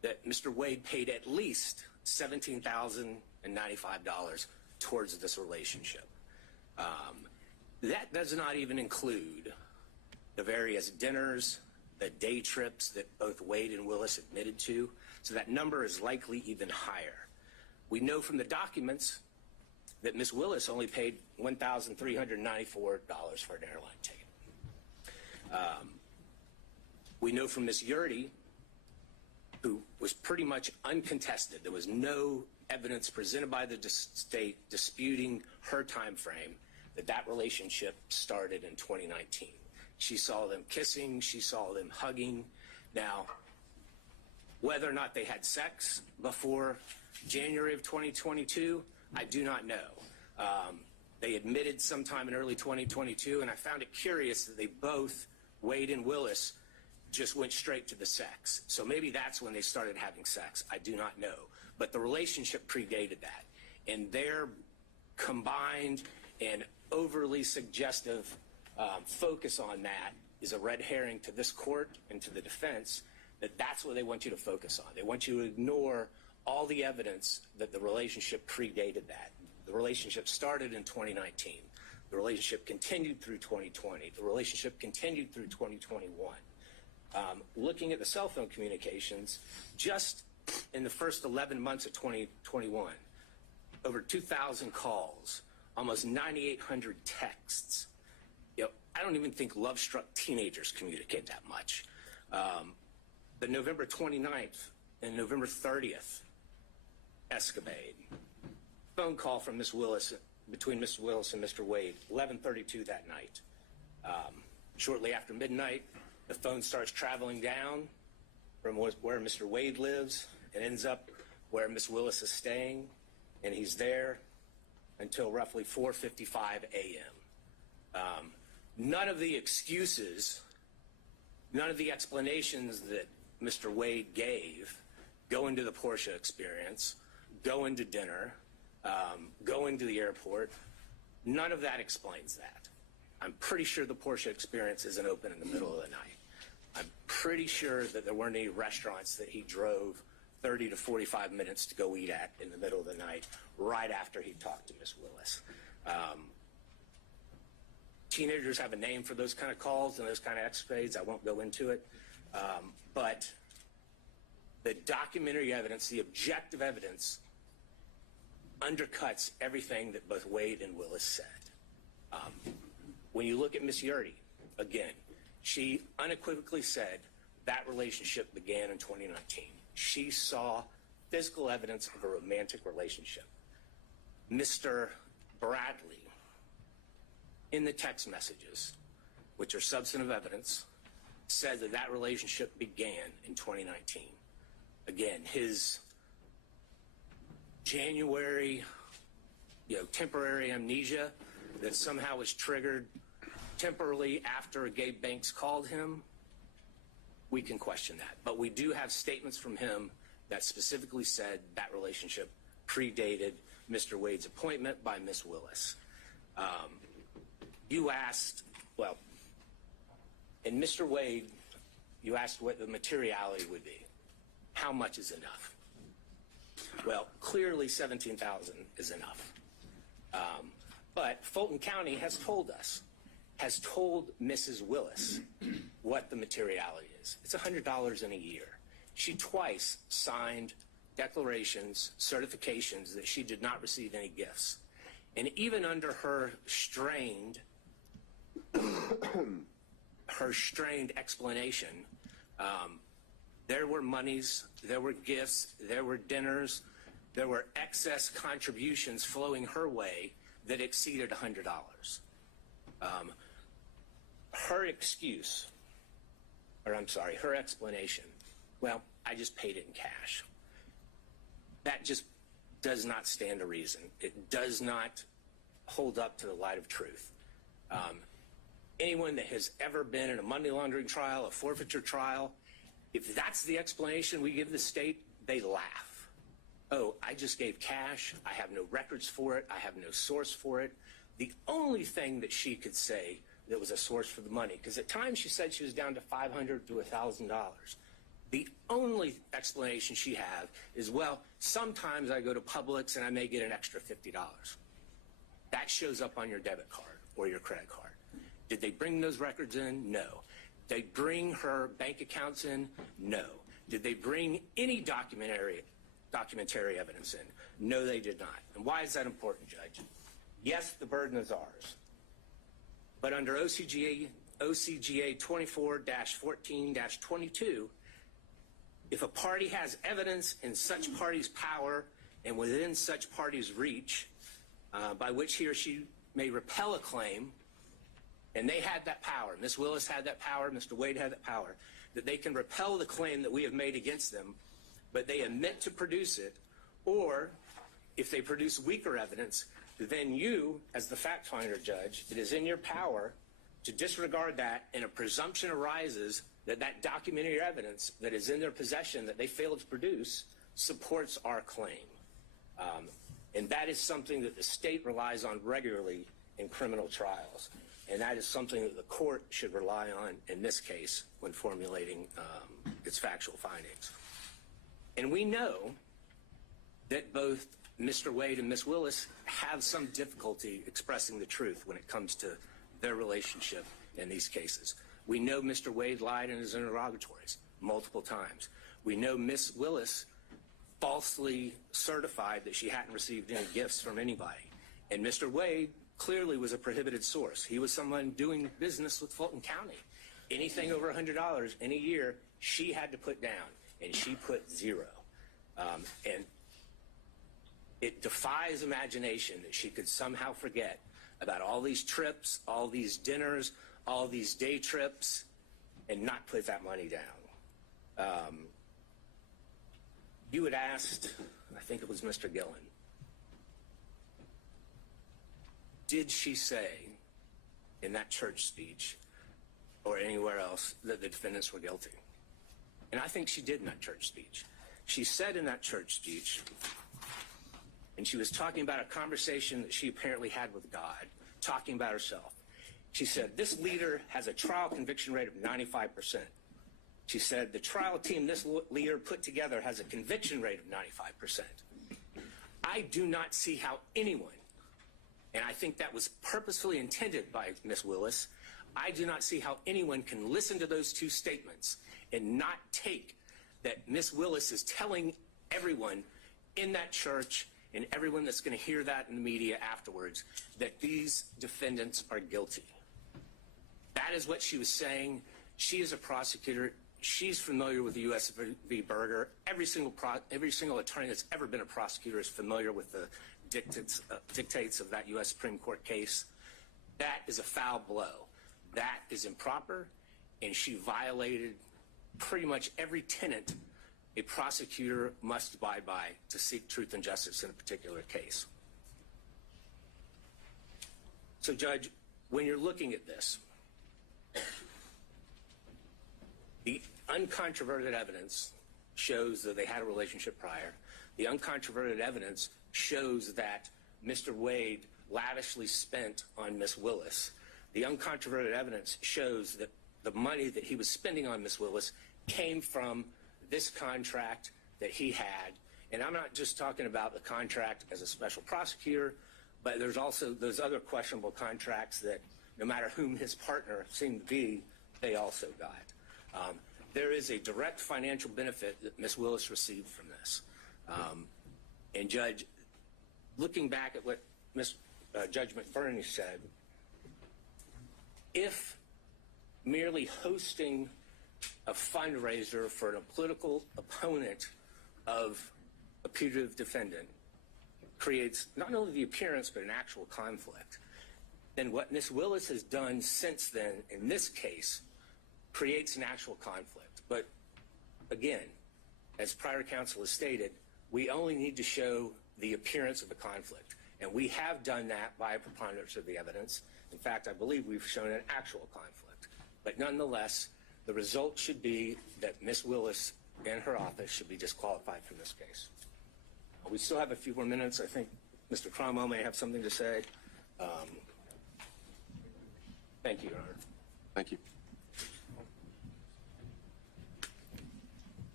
that Mr. Wade paid at least $17,095 towards this relationship. That does not even include the various dinners, the day trips that both Wade and Willis admitted to, so that number is likely even higher. We know from the documents that Ms. Willis only paid $1,394 for an airline ticket. We know from Ms. Yurdy, who was pretty much uncontested, there was no evidence presented by the state disputing her time frame, that relationship started in 2019. She saw them kissing, she saw them hugging. Now, whether or not they had sex before January of 2022, I do not know. They admitted sometime in early 2022, and I found it curious that they both, Wade and Willis, just went straight to the sex. So maybe that's when they started having sex. I do not know. But the relationship predated that. And their combined and overly suggestive focus on that is a red herring to this court and to the defense, that that's what they want you to focus on. They want you to ignore all the evidence that the relationship predated that. The relationship started in 2019. The relationship continued through 2020. The relationship continued through 2021. Looking at the cell phone communications, just in the first 11 months of 2021, over 2,000 calls, almost 9,800 texts. You know, I don't even think love-struck teenagers communicate that much. The November 29th and November 30th escapade, phone call from Ms. Willis, between Ms. Willis and Mr. Wade, 11:32 that night. Shortly after midnight, the phone starts traveling down from where Mr. Wade lives and ends up where Ms. Willis is staying, and he's there until roughly 4:55 a.m. None of the excuses, none of the explanations that Mr. Wade gave, going to the Porsche experience, going to dinner, going to the airport, none of that explains that. I'm pretty sure the Porsche experience isn't open in the middle of the night. I'm pretty sure that there weren't any restaurants that he drove 30 to 45 minutes to go eat at in the middle of the night, right after he talked to Ms. Willis. Teenagers have a name for those kind of calls and those kind of escapades. I won't go into it. But the documentary evidence, the objective evidence, undercuts everything that both Wade and Willis said. When you look at Ms. Yurdy, again, she unequivocally said that relationship began in 2019. She saw physical evidence of a romantic relationship. Mr. Bradley, in the text messages, which are substantive evidence, said that that relationship began in 2019. Again, his January, temporary amnesia that somehow was triggered temporarily after Gabe Banks called him, we can question that. But we do have statements from him that specifically said that relationship predated Mr. Wade's appointment by Ms. Willis. You asked, well, in Mr. Wade, you asked what the materiality would be. How much is enough? Well, clearly 17,000 is enough. But Fulton County has told Mrs. Willis what the materiality is. It's $100 in a year. She twice signed declarations, certifications that she did not receive any gifts. And even under her strained explanation, there were monies, there were gifts, there were dinners, there were excess contributions flowing her way that exceeded $100. Her explanation, well, I just paid it in cash. That just does not stand to reason. It does not hold up to the light of truth. Anyone that has ever been in a money laundering trial, a forfeiture trial, if that's the explanation we give the state, they laugh. Oh, I just gave cash. I have no records for it. I have no source for it. The only thing that she could say that was a source for the money, because at times she said she was down to $500 to $1,000. The only explanation she had is, well, sometimes I go to Publix and I may get an extra $50. That shows up on your debit card or your credit card. Did they bring those records in? No. Did they bring her bank accounts in? No. Did they bring any documentary evidence in? No, they did not. And why is that important, Judge? Yes, the burden is ours. But under OCGA 24-14-22, if a party has evidence in such party's power and within such party's reach, by which he or she may repel a claim, and they had that power, Ms. Willis had that power, Mr. Wade had that power, that they can repel the claim that we have made against them, but they admit to produce it, or if they produce weaker evidence, then you, as the fact finder, Judge, it is in your power to disregard that, and a presumption arises that that documentary evidence that is in their possession that they failed to produce supports our claim. And that is something that the state relies on regularly in criminal trials. And that is something that the court should rely on in this case when formulating its factual findings. And we know that both Mr. Wade and Ms. Willis have some difficulty expressing the truth when it comes to their relationship in these cases. We know Mr. Wade lied in his interrogatories multiple times. We know Ms. Willis falsely certified that she hadn't received any gifts from anybody. And Mr. Wade clearly was a prohibited source. He was someone doing business with Fulton County. Anything over $100 in a year, she had to put down, and she put zero. And it defies imagination that she could somehow forget about all these trips, all these dinners, all these day trips, and not put that money down. You had asked, I think it was Mr. Gillen, did she say in that church speech or anywhere else that the defendants were guilty? And I think she did in that church speech. She said in that church speech, and she was talking about a conversation that she apparently had with God, talking about herself. She said, this leader has a trial conviction rate of 95%. She said, the trial team this leader put together has a conviction rate of 95%. I do not see how anyone, and I think that was purposefully intended by Ms. Willis, I do not see how anyone can listen to those two statements and not take that Ms. Willis is telling everyone in that church and everyone that's going to hear that in the media afterwards that these defendants are guilty. That is what she was saying. She is a prosecutor. She's familiar with the U.S. v. Berger. Every single attorney that's ever been a prosecutor is familiar with the dictates of that U.S. Supreme Court case. That is a foul blow. That is improper, and she violated pretty much every tenet a prosecutor must abide by to seek truth and justice in a particular case. So, Judge, when you're looking at this, the uncontroverted evidence shows that they had a relationship prior. The uncontroverted evidence shows that Mr. Wade lavishly spent on Ms. Willis. The uncontroverted evidence shows that the money that he was spending on Ms. Willis came from this contract that he had. And I'm not just talking about the contract as a special prosecutor, but there's also those other questionable contracts that no matter whom his partner seemed to be, they also got. There is a direct financial benefit that Ms. Willis received from this. And Judge, looking back at what Judge McBurney said, if merely hosting a fundraiser for a political opponent of a putative defendant creates not only the appearance but an actual conflict, then what Ms. Willis has done since then in this case creates an actual conflict. But again, as prior counsel has stated, we only need to show the appearance of a conflict. And we have done that by a preponderance of the evidence. In fact, I believe we've shown an actual conflict. But nonetheless, the result should be that Ms. Willis and her office should be disqualified from this case. We still have a few more minutes. I think Mr. Cromwell may have something to say. Thank you, Your Honor. Thank you.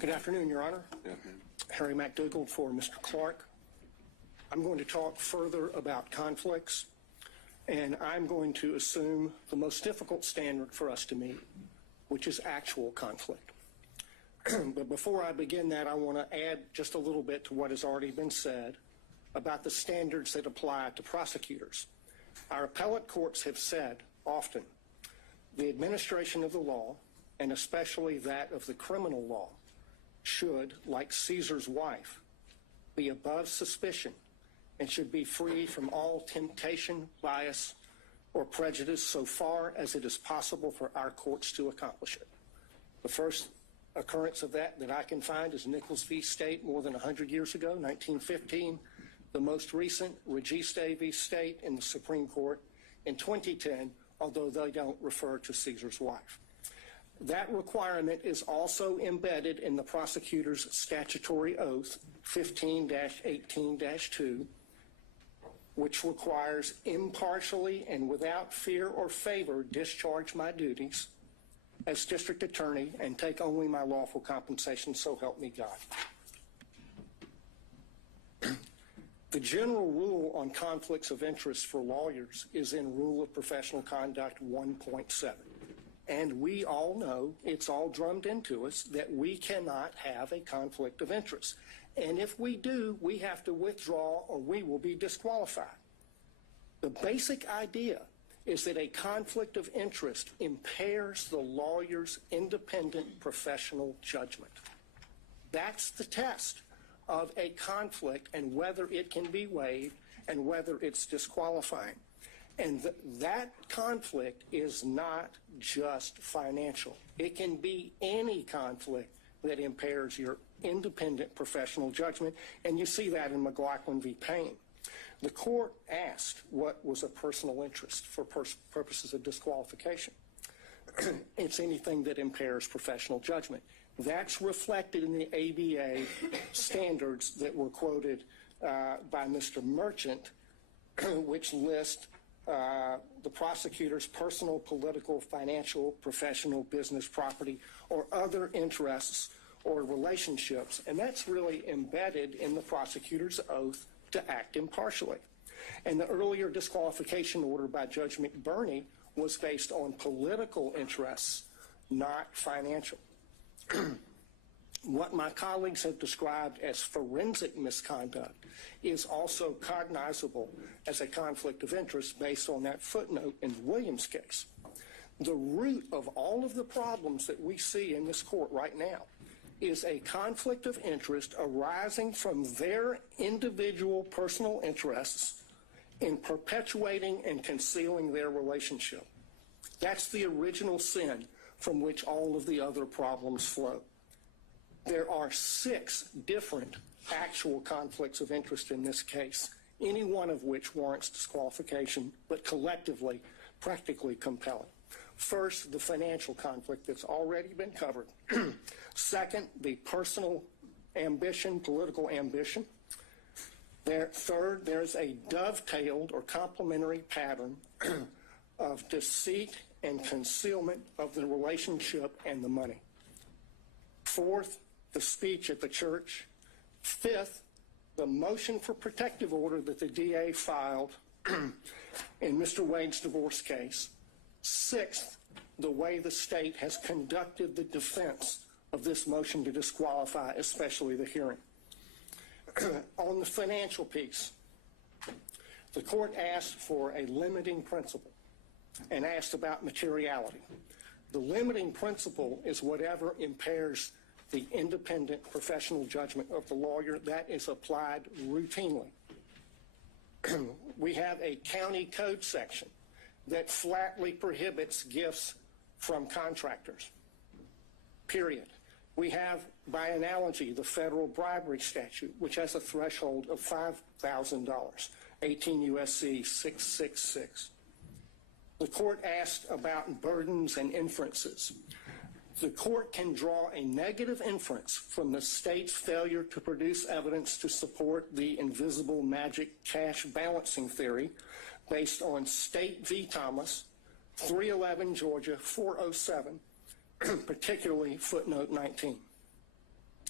Good afternoon, Your Honor. Yeah. Harry McDougald for Mr. Clark. I'm going to talk further about conflicts, and I'm going to assume the most difficult standard for us to meet, which is actual conflict. But before I begin that, I want to add just a little bit to what has already been said about the standards that apply to prosecutors. Our appellate courts have said often the administration of the law, and especially that of the criminal law, should, like Caesar's wife, be above suspicion and should be free from all temptation, bias, or prejudice so far as it is possible for our courts to accomplish it. The first occurrence of that I can find is Nichols v. State more than 100 years ago, 1915. The most recent, Registe v. State in the Supreme Court in 2010, although they don't refer to Caesar's wife. That requirement is also embedded in the prosecutor's statutory oath, 15-18-2, which requires impartially and without fear or favor discharge my duties as district attorney and take only my lawful compensation, so help me God. The general rule on conflicts of interest for lawyers is in Rule of Professional Conduct 1.7. And we all know, it's all drummed into us, that we cannot have a conflict of interest. And if we do, we have to withdraw or we will be disqualified. The basic idea is that a conflict of interest impairs the lawyer's independent professional judgment. That's the test of a conflict and whether it can be waived and whether it's disqualifying. And that conflict is not just financial. It can be any conflict that impairs your independent professional judgment, and you see that in McLaughlin v. Payne. The court asked what was a personal interest for purposes of disqualification. It's anything that impairs professional judgment. That's reflected in the ABA standards that were quoted by Mr. Merchant, which list the prosecutor's personal, political, financial, professional, business, property, or other interests or relationships. And that's really embedded in the prosecutor's oath to act impartially. And the earlier disqualification order by Judge McBurney was based on political interests, not financial. What my colleagues have described as forensic misconduct is also cognizable as a conflict of interest based on that footnote in the Williams case. The root of all of the problems that we see in this court right now is a conflict of interest arising from their individual personal interests in perpetuating and concealing their relationship. That's the original sin from which all of the other problems flow. There are 6 different actual conflicts of interest in this case, any one of which warrants disqualification, but collectively, practically compelling. First, the financial conflict that's already been covered. Second, the personal ambition, political ambition. Third, there's a dovetailed or complementary pattern of deceit and concealment of the relationship and the money. Fourth, the speech at the church. Fifth, the motion for protective order that the DA filed in Mr. Wade's divorce case. Sixth, the way the state has conducted the defense of this motion to disqualify, especially the hearing. On the financial piece, the court asked for a limiting principle and asked about materiality. The limiting principle is whatever impairs the independent professional judgment of the lawyer. That is applied routinely. We have a county code section that flatly prohibits gifts from contractors, period. We have, by analogy, the federal bribery statute, which has a threshold of $5,000, 18 U.S.C. 666. The court asked about burdens and inferences. The court can draw a negative inference from the state's failure to produce evidence to support the invisible magic cash balancing theory based on State v. Thomas, 311 Georgia 407, particularly footnote 19.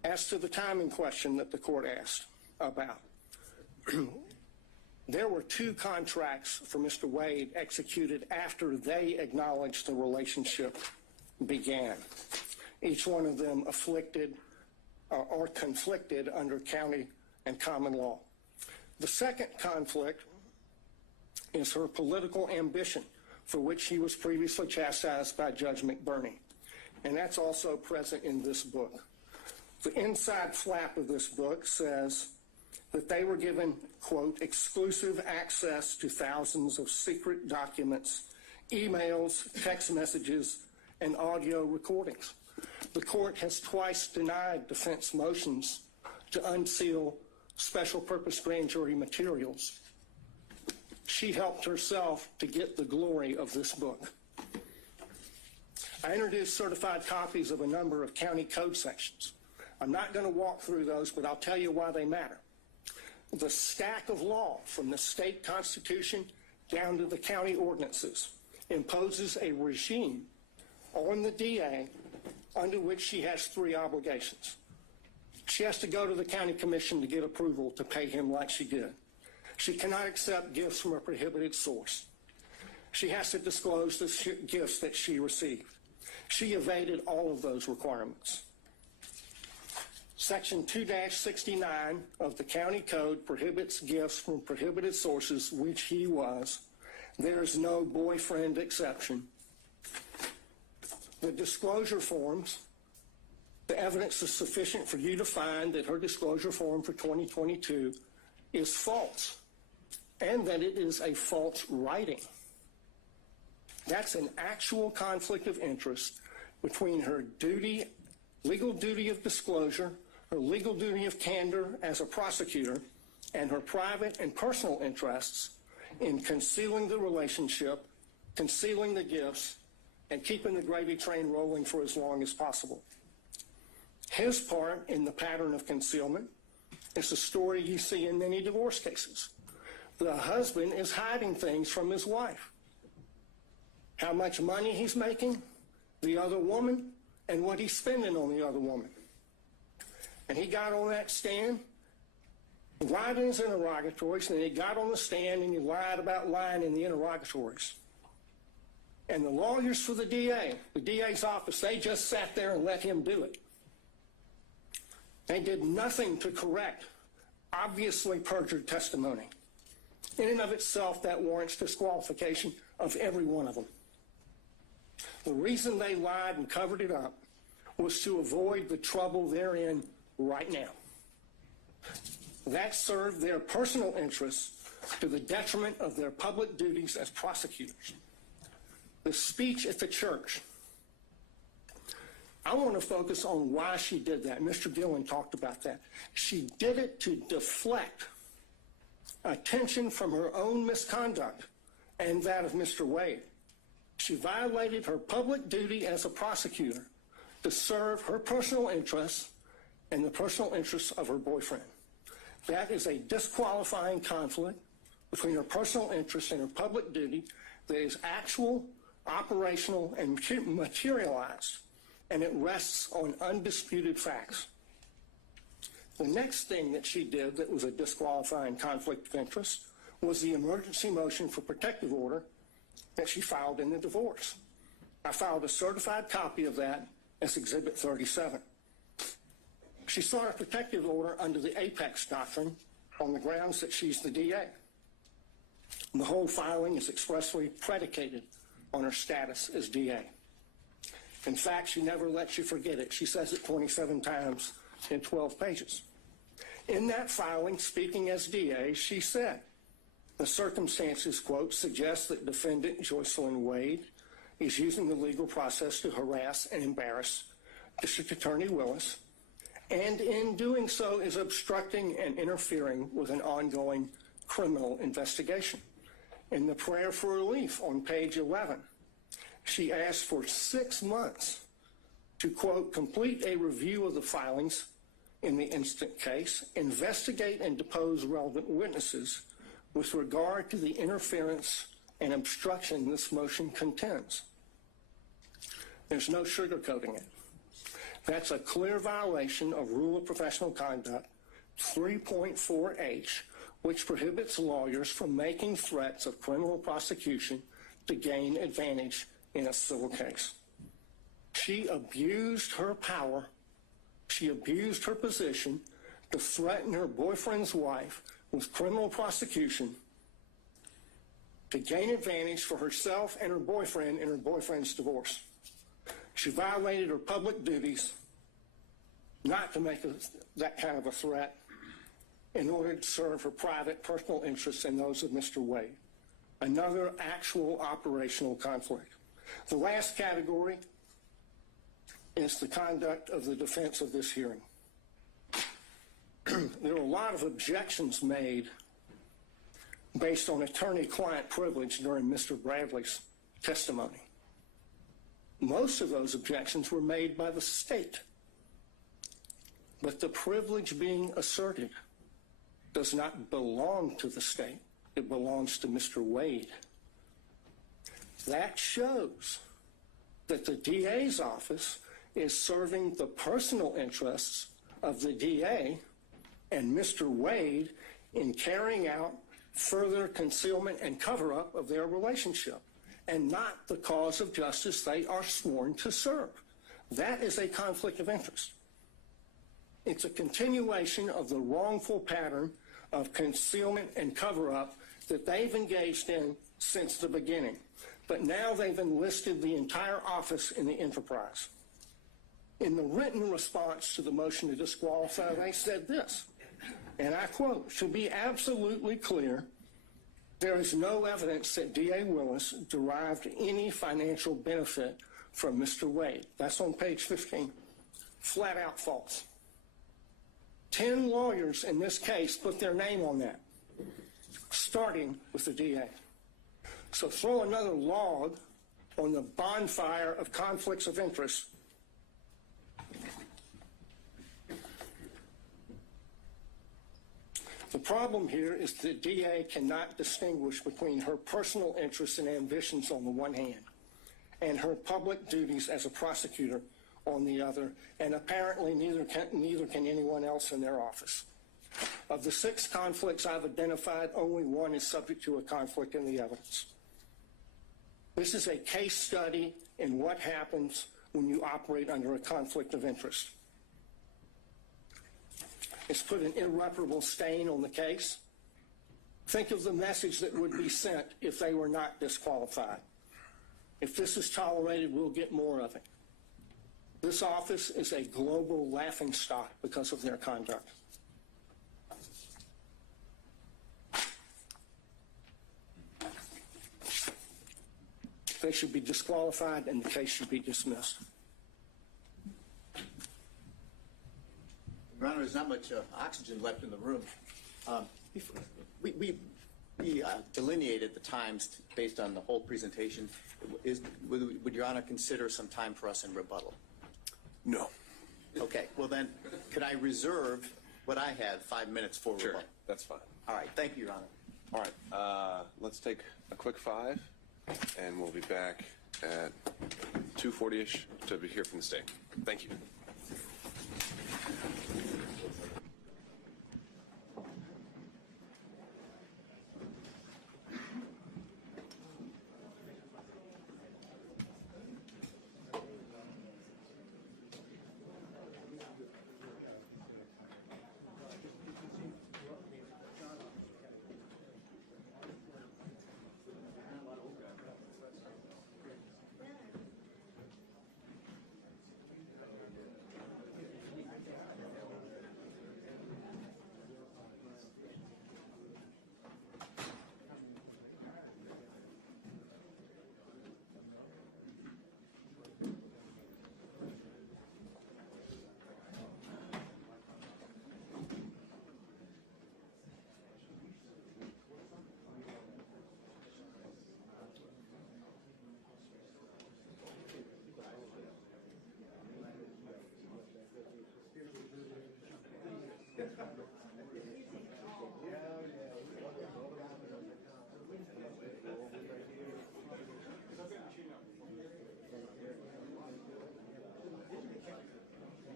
As to the timing question that the court asked about, there were 2 contracts for Mr. Wade executed after they acknowledged the relationship began, each one of them afflicted or conflicted under county and common law. The second conflict is her political ambition, for which she was previously chastised by Judge McBurney, and that's also present in this book. The inside flap of this book says that they were given, quote, exclusive access to thousands of secret documents, emails, text messages, and audio recordings. The court has twice denied defense motions to unseal special purpose grand jury materials. She helped herself to get the glory of this book. I introduced certified copies of a number of county code sections. I'm not going to walk through those, but I'll tell you why they matter. The stack of law from the state constitution down to the county ordinances imposes a regime on the DA under which she has 3 obligations. She has to go to the county commission to get approval to pay him like she did. She cannot accept gifts from a prohibited source. She has to disclose the gifts that she received. She evaded all of those requirements. Section 2-69 of the county code prohibits gifts from prohibited sources, which he was. There is no boyfriend exception. The disclosure forms, the evidence is sufficient for you to find that her disclosure form for 2022 is false, and that it is a false writing. That's an actual conflict of interest between her duty, legal duty of disclosure, her legal duty of candor as a prosecutor, and her private and personal interests in concealing the relationship, concealing the gifts, and keeping the gravy train rolling for as long as possible. His part in the pattern of concealment is a story you see in many divorce cases. The husband is hiding things from his wife. How much money he's making, the other woman, and what he's spending on the other woman. And he got on that stand, lied in his interrogatories, and he got on the stand and he lied about lying in the interrogatories. And the lawyers for the DA's office, they just sat there and let him do it. They did nothing to correct obviously perjured testimony. In and of itself, that warrants disqualification of every one of them. The reason they lied and covered it up was to avoid the trouble they're in right now. That served their personal interests to the detriment of their public duties as prosecutors. The speech at the church. I want to focus on why she did that. Mr. Gillen talked about that. She did it to deflect attention from her own misconduct and that of Mr. Wade. She violated her public duty as a prosecutor to serve her personal interests and the personal interests of her boyfriend. That is a disqualifying conflict between her personal interests and her public duty that is actual, operational, and materialized, and it rests on undisputed facts. The next thing that she did that was a disqualifying conflict of interest was the emergency motion for protective order that she filed in the divorce. I filed a certified copy of that as Exhibit 37. She sought a protective order under the Apex Doctrine on the grounds that she's the DA. The whole filing is expressly predicated on her status as DA. In fact, she never lets you forget it. She says it 27 times in 12 pages. In that filing, speaking as DA, she said, the circumstances, quote, suggest that defendant Joycelyn Wade is using the legal process to harass and embarrass District Attorney Willis, and in doing so is obstructing and interfering with an ongoing criminal investigation. In the prayer for relief on page 11, she asked for 6 months to, quote, complete a review of the filings in the instant case, investigate and depose relevant witnesses with regard to the interference and obstruction this motion contends. There's no sugarcoating it. That's a clear violation of Rule of Professional Conduct 3.4H, which prohibits lawyers from making threats of criminal prosecution to gain advantage in a civil case. She abused her power, she abused her position to threaten her boyfriend's wife with criminal prosecution to gain advantage for herself and her boyfriend in her boyfriend's divorce. She violated her public duties not to make that kind of a threat in order to serve her private personal interests and those of Mr. Wade. Another actual operational conflict. The last category is the conduct of the defense of this hearing. There were a lot of objections made based on attorney-client privilege during Mr. Bradley's testimony. Most of those objections were made by the state. But the privilege being asserted does not belong to the state. It belongs to Mr. Wade. That shows that the DA's office is serving the personal interests of the DA and Mr. Wade in carrying out further concealment and cover-up of their relationship, and not the cause of justice they are sworn to serve. That is a conflict of interest. It's a continuation of the wrongful pattern of concealment and cover-up that they've engaged in since the beginning. But now they've enlisted the entire office in the enterprise. In the written response to the motion to disqualify, they said this, and I quote, "To be absolutely clear, there is no evidence that D.A. Willis derived any financial benefit from Mr. Wade." That's on page 15. Flat out false. 10 lawyers in this case put their name on that, starting with the DA. So throw another log on the bonfire of conflicts of interest. The problem here is the DA cannot distinguish between her personal interests and ambitions on the one hand and her public duties as a prosecutor on the other, and apparently neither can anyone else in their office. Of the 6 conflicts I've identified, only one is subject to a conflict in the evidence. This is a case study in what happens when you operate under a conflict of interest. It's put an irreparable stain on the case. Think of the message that would be sent if they were not disqualified. If this is tolerated, we'll get more of it. This office is a global laughingstock because of their conduct. They should be disqualified and the case should be dismissed. Your Honor, there's not much oxygen left in the room. We delineated the times based on the whole presentation. Would Your Honor consider some time for us in rebuttal? No. Okay, well then, could I reserve what I had 5 minutes for Sure, rebuttal? that's fine. All right, thank you, Your Honor. All right, let's take a quick 5, and we'll be back at 2:40-ish to hear from the state. Thank you.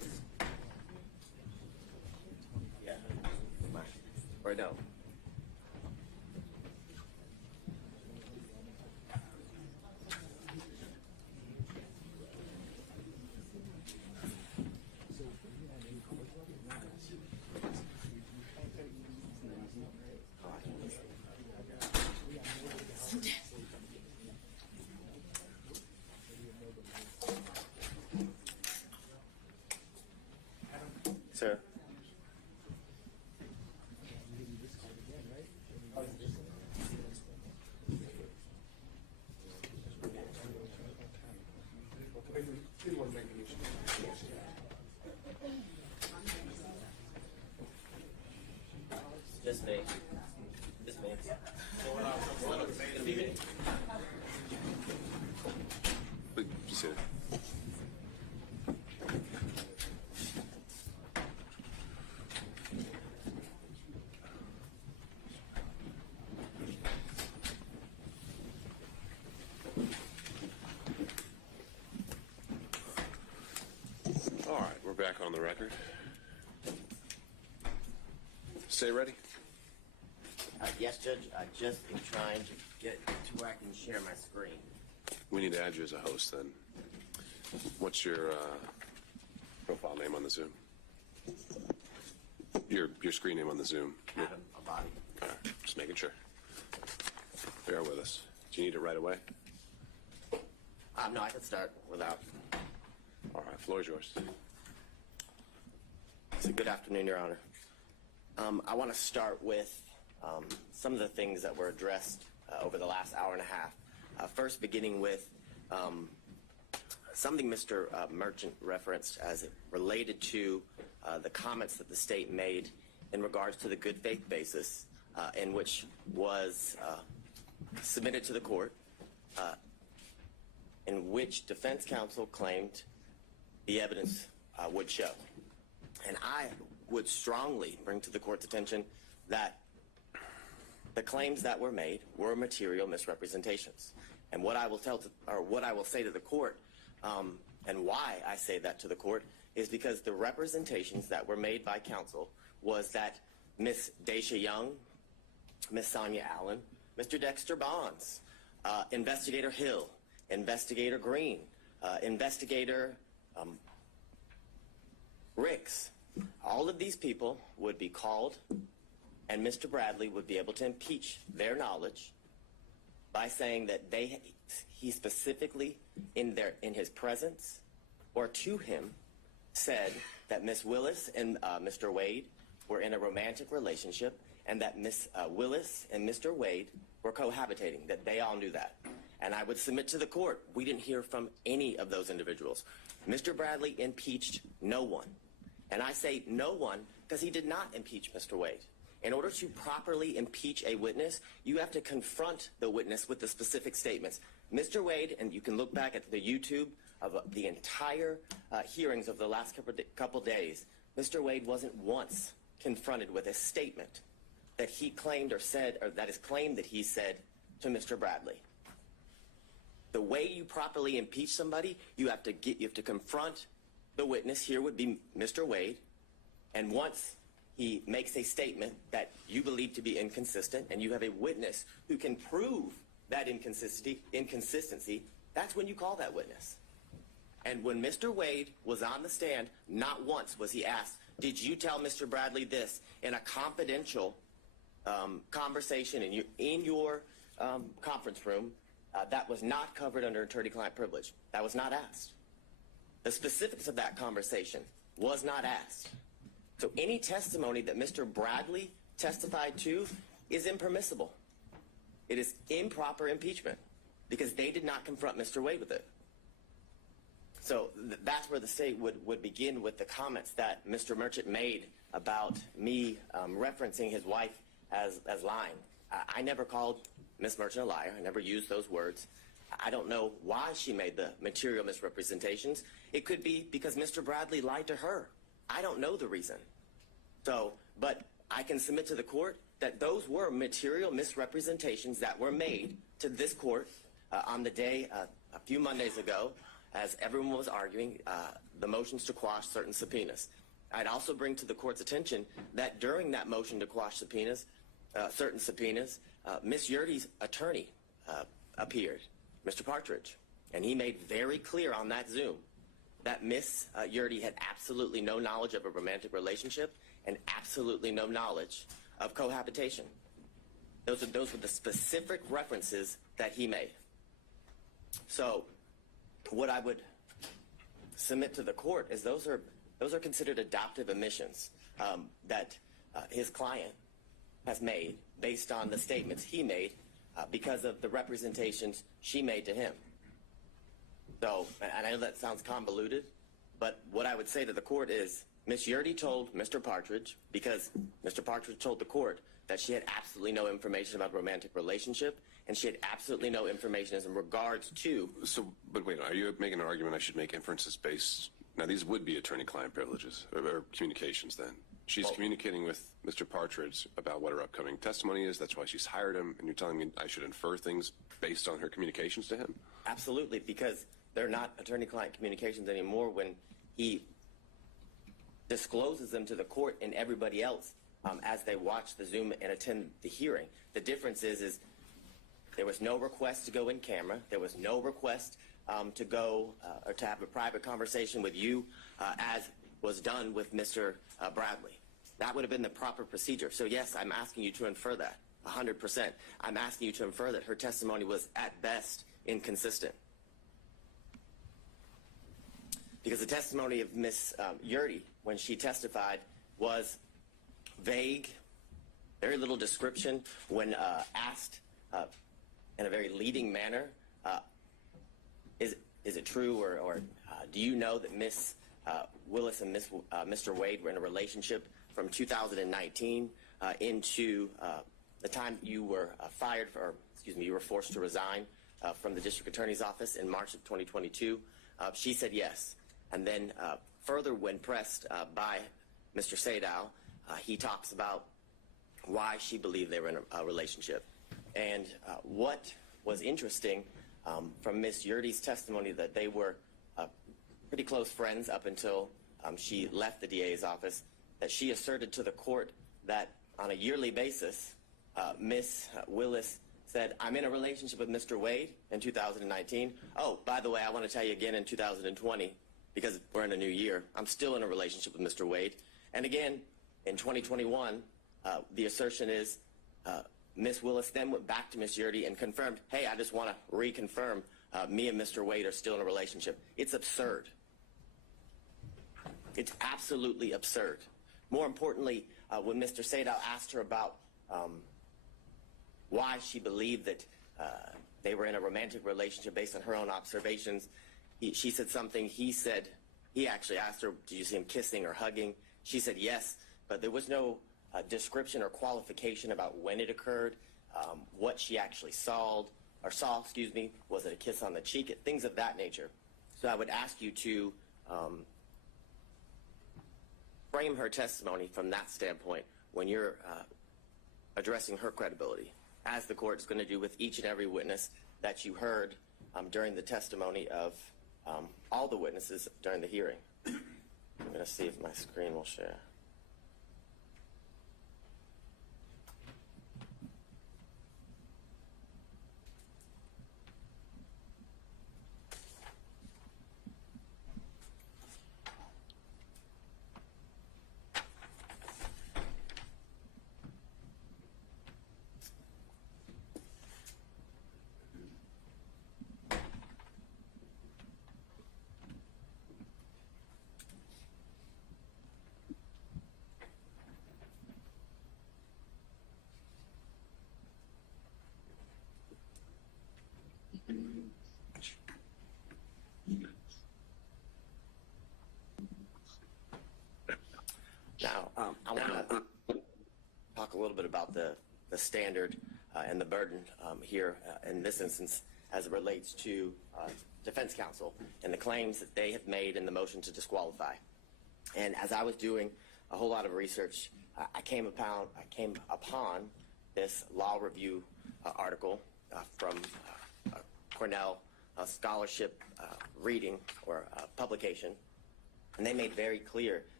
no? Sir? Just me. Just me. Just sit. All right, we're back on the record. Stay ready. Yes, Judge. I just am trying to get to where I can share my screen. We need to add you as a host then. What's your profile name on the Zoom? Your screen name on the Zoom. Adam Abadi. All right, just making sure. Bear with us. Do you need it right away? No, I can start without. All right, floor is yours. So good afternoon, Your Honor. I want to start with some of the things that were addressed over the last hour and a half. First, beginning with something Mr. Merchant referenced as it related to the comments that the state made in regards to the good faith basis in which was submitted to the court, in which defense counsel claimed the evidence would show. And I would strongly bring to the court's attention that the claims that were made were material misrepresentations. And what I will say to the court, and why I say that to the court, is because the representations that were made by counsel was that Ms. Daisha Young, Ms. Sonia Allen, Mr. Dexter Bonds, Investigator Hill, Investigator Green, Investigator Ricks, all of these people would be called, and Mr. Bradley would be able to impeach their knowledge by saying that he specifically, in his presence or to him, said that Ms. Willis and Mr. Wade were in a romantic relationship, and that Ms. Willis and Mr. Wade were cohabitating, that they all knew that. And I would submit to the court, we didn't hear from any of those individuals. Mr. Bradley impeached no one. And I say no one because he did not impeach Mr. Wade. In order to properly impeach a witness, you have to confront the witness with the specific statements. Mr. Wade, and you can look back at the YouTube of the entire hearings of the last couple days, Mr. Wade wasn't once confronted with a statement that he claimed or said, or that is claimed that he said to Mr. Bradley. The way you properly impeach somebody, you have to confront the witness. Here would be Mr. Wade, and once he makes a statement that you believe to be inconsistent, and you have a witness who can prove that inconsistency, that's when you call that witness. And when Mr. Wade was on the stand, not once was he asked, did you tell Mr. Bradley this in a confidential conversation in your conference room that was not covered under attorney-client privilege? That was not asked. The specifics of that conversation was not asked. So any testimony that Mr. Bradley testified to is impermissible. It is improper impeachment because they did not confront Mr. Wade with it. So that's where the state would begin with the comments that Mr. Merchant made about me referencing his wife as lying. I never called Ms. Merchant a liar. I never used those words. I don't know why she made the material misrepresentations. It could be because Mr. Bradley lied to her. I don't know the reason. So, but I can submit to the court that those were material misrepresentations that were made to this court on the day a few Mondays ago as everyone was arguing the motions to quash certain subpoenas. I'd also bring to the court's attention that during that motion to quash subpoenas, certain subpoenas, Ms. Yurdy's attorney appeared, Mr. Partridge, and he made very clear on that Zoom that Ms. Yurdy had absolutely no knowledge of a romantic relationship and absolutely no knowledge of cohabitation. Those were the specific references that he made. So what I would submit to the court is those are considered adoptive omissions that his client has made based on the statements he made because of the representations she made to him. So, and I know that sounds convoluted, but what I would say to the court is Ms. Yurdy told Mr. Partridge, because Mr. Partridge told the court that she had absolutely no information about a romantic relationship, and she had absolutely no information as in regards to... So, but wait, are you making an argument I should make inferences based... Now, these would be attorney-client privileges, or communications then. She's communicating with Mr. Partridge about what her upcoming testimony is. That's why she's hired him, and you're telling me I should infer things based on her communications to him? Absolutely, because they're not attorney-client communications anymore when he discloses them to the court and everybody else as they watch the Zoom and attend the hearing. The difference is there was no request to go in camera. There was no request to go or to have a private conversation with you as was done with Mr. Bradley. That would have been the proper procedure. So yes, I'm asking you to infer that, 100%. I'm asking you to infer that her testimony was at best inconsistent. Because the testimony of Ms. Yurdy, when she testified, was vague, very little description. When asked in a very leading manner, is it true or do you know that Ms. Willis and Mr. Wade were in a relationship from 2019 into the time you were fired, or excuse me, you were forced to resign from the district attorney's office in March of 2022? She said yes. And then further, when pressed by Mr. Sadow, he talks about why she believed they were in a relationship. And what was interesting from Ms. Yurdy's testimony, that they were pretty close friends up until she left the DA's office, that she asserted to the court that on a yearly basis, Ms. Willis said, I'm in a relationship with Mr. Wade in 2019. Oh, by the way, I want to tell you again in 2020, because we're in a new year, I'm still in a relationship with Mr. Wade. And again, in 2021, the assertion is Ms. Willis then went back to Ms. Yurdy and confirmed, hey, I just want to reconfirm me and Mr. Wade are still in a relationship. It's absurd. It's absolutely absurd. More importantly, when Mr. Sadow asked her about why she believed that they were in a romantic relationship based on her own observations, she said something. He actually asked her, did you see him kissing or hugging? She said yes, but there was no description or qualification about when it occurred, what she actually saw, was it a kiss on the cheek, things of that nature. So I would ask you to frame her testimony from that standpoint when you're addressing her credibility, as the court is going to do with each and every witness that you heard during the testimony of all the witnesses during the hearing. I'm going to see if my screen will share. Now, I want to talk a little bit about the standard and the burden here in this instance as it relates to defense counsel and the claims that they have made in the motion to disqualify. And as I was doing a whole lot of research, I came upon this law review article from Cornell scholarship reading or publication, and they made very clear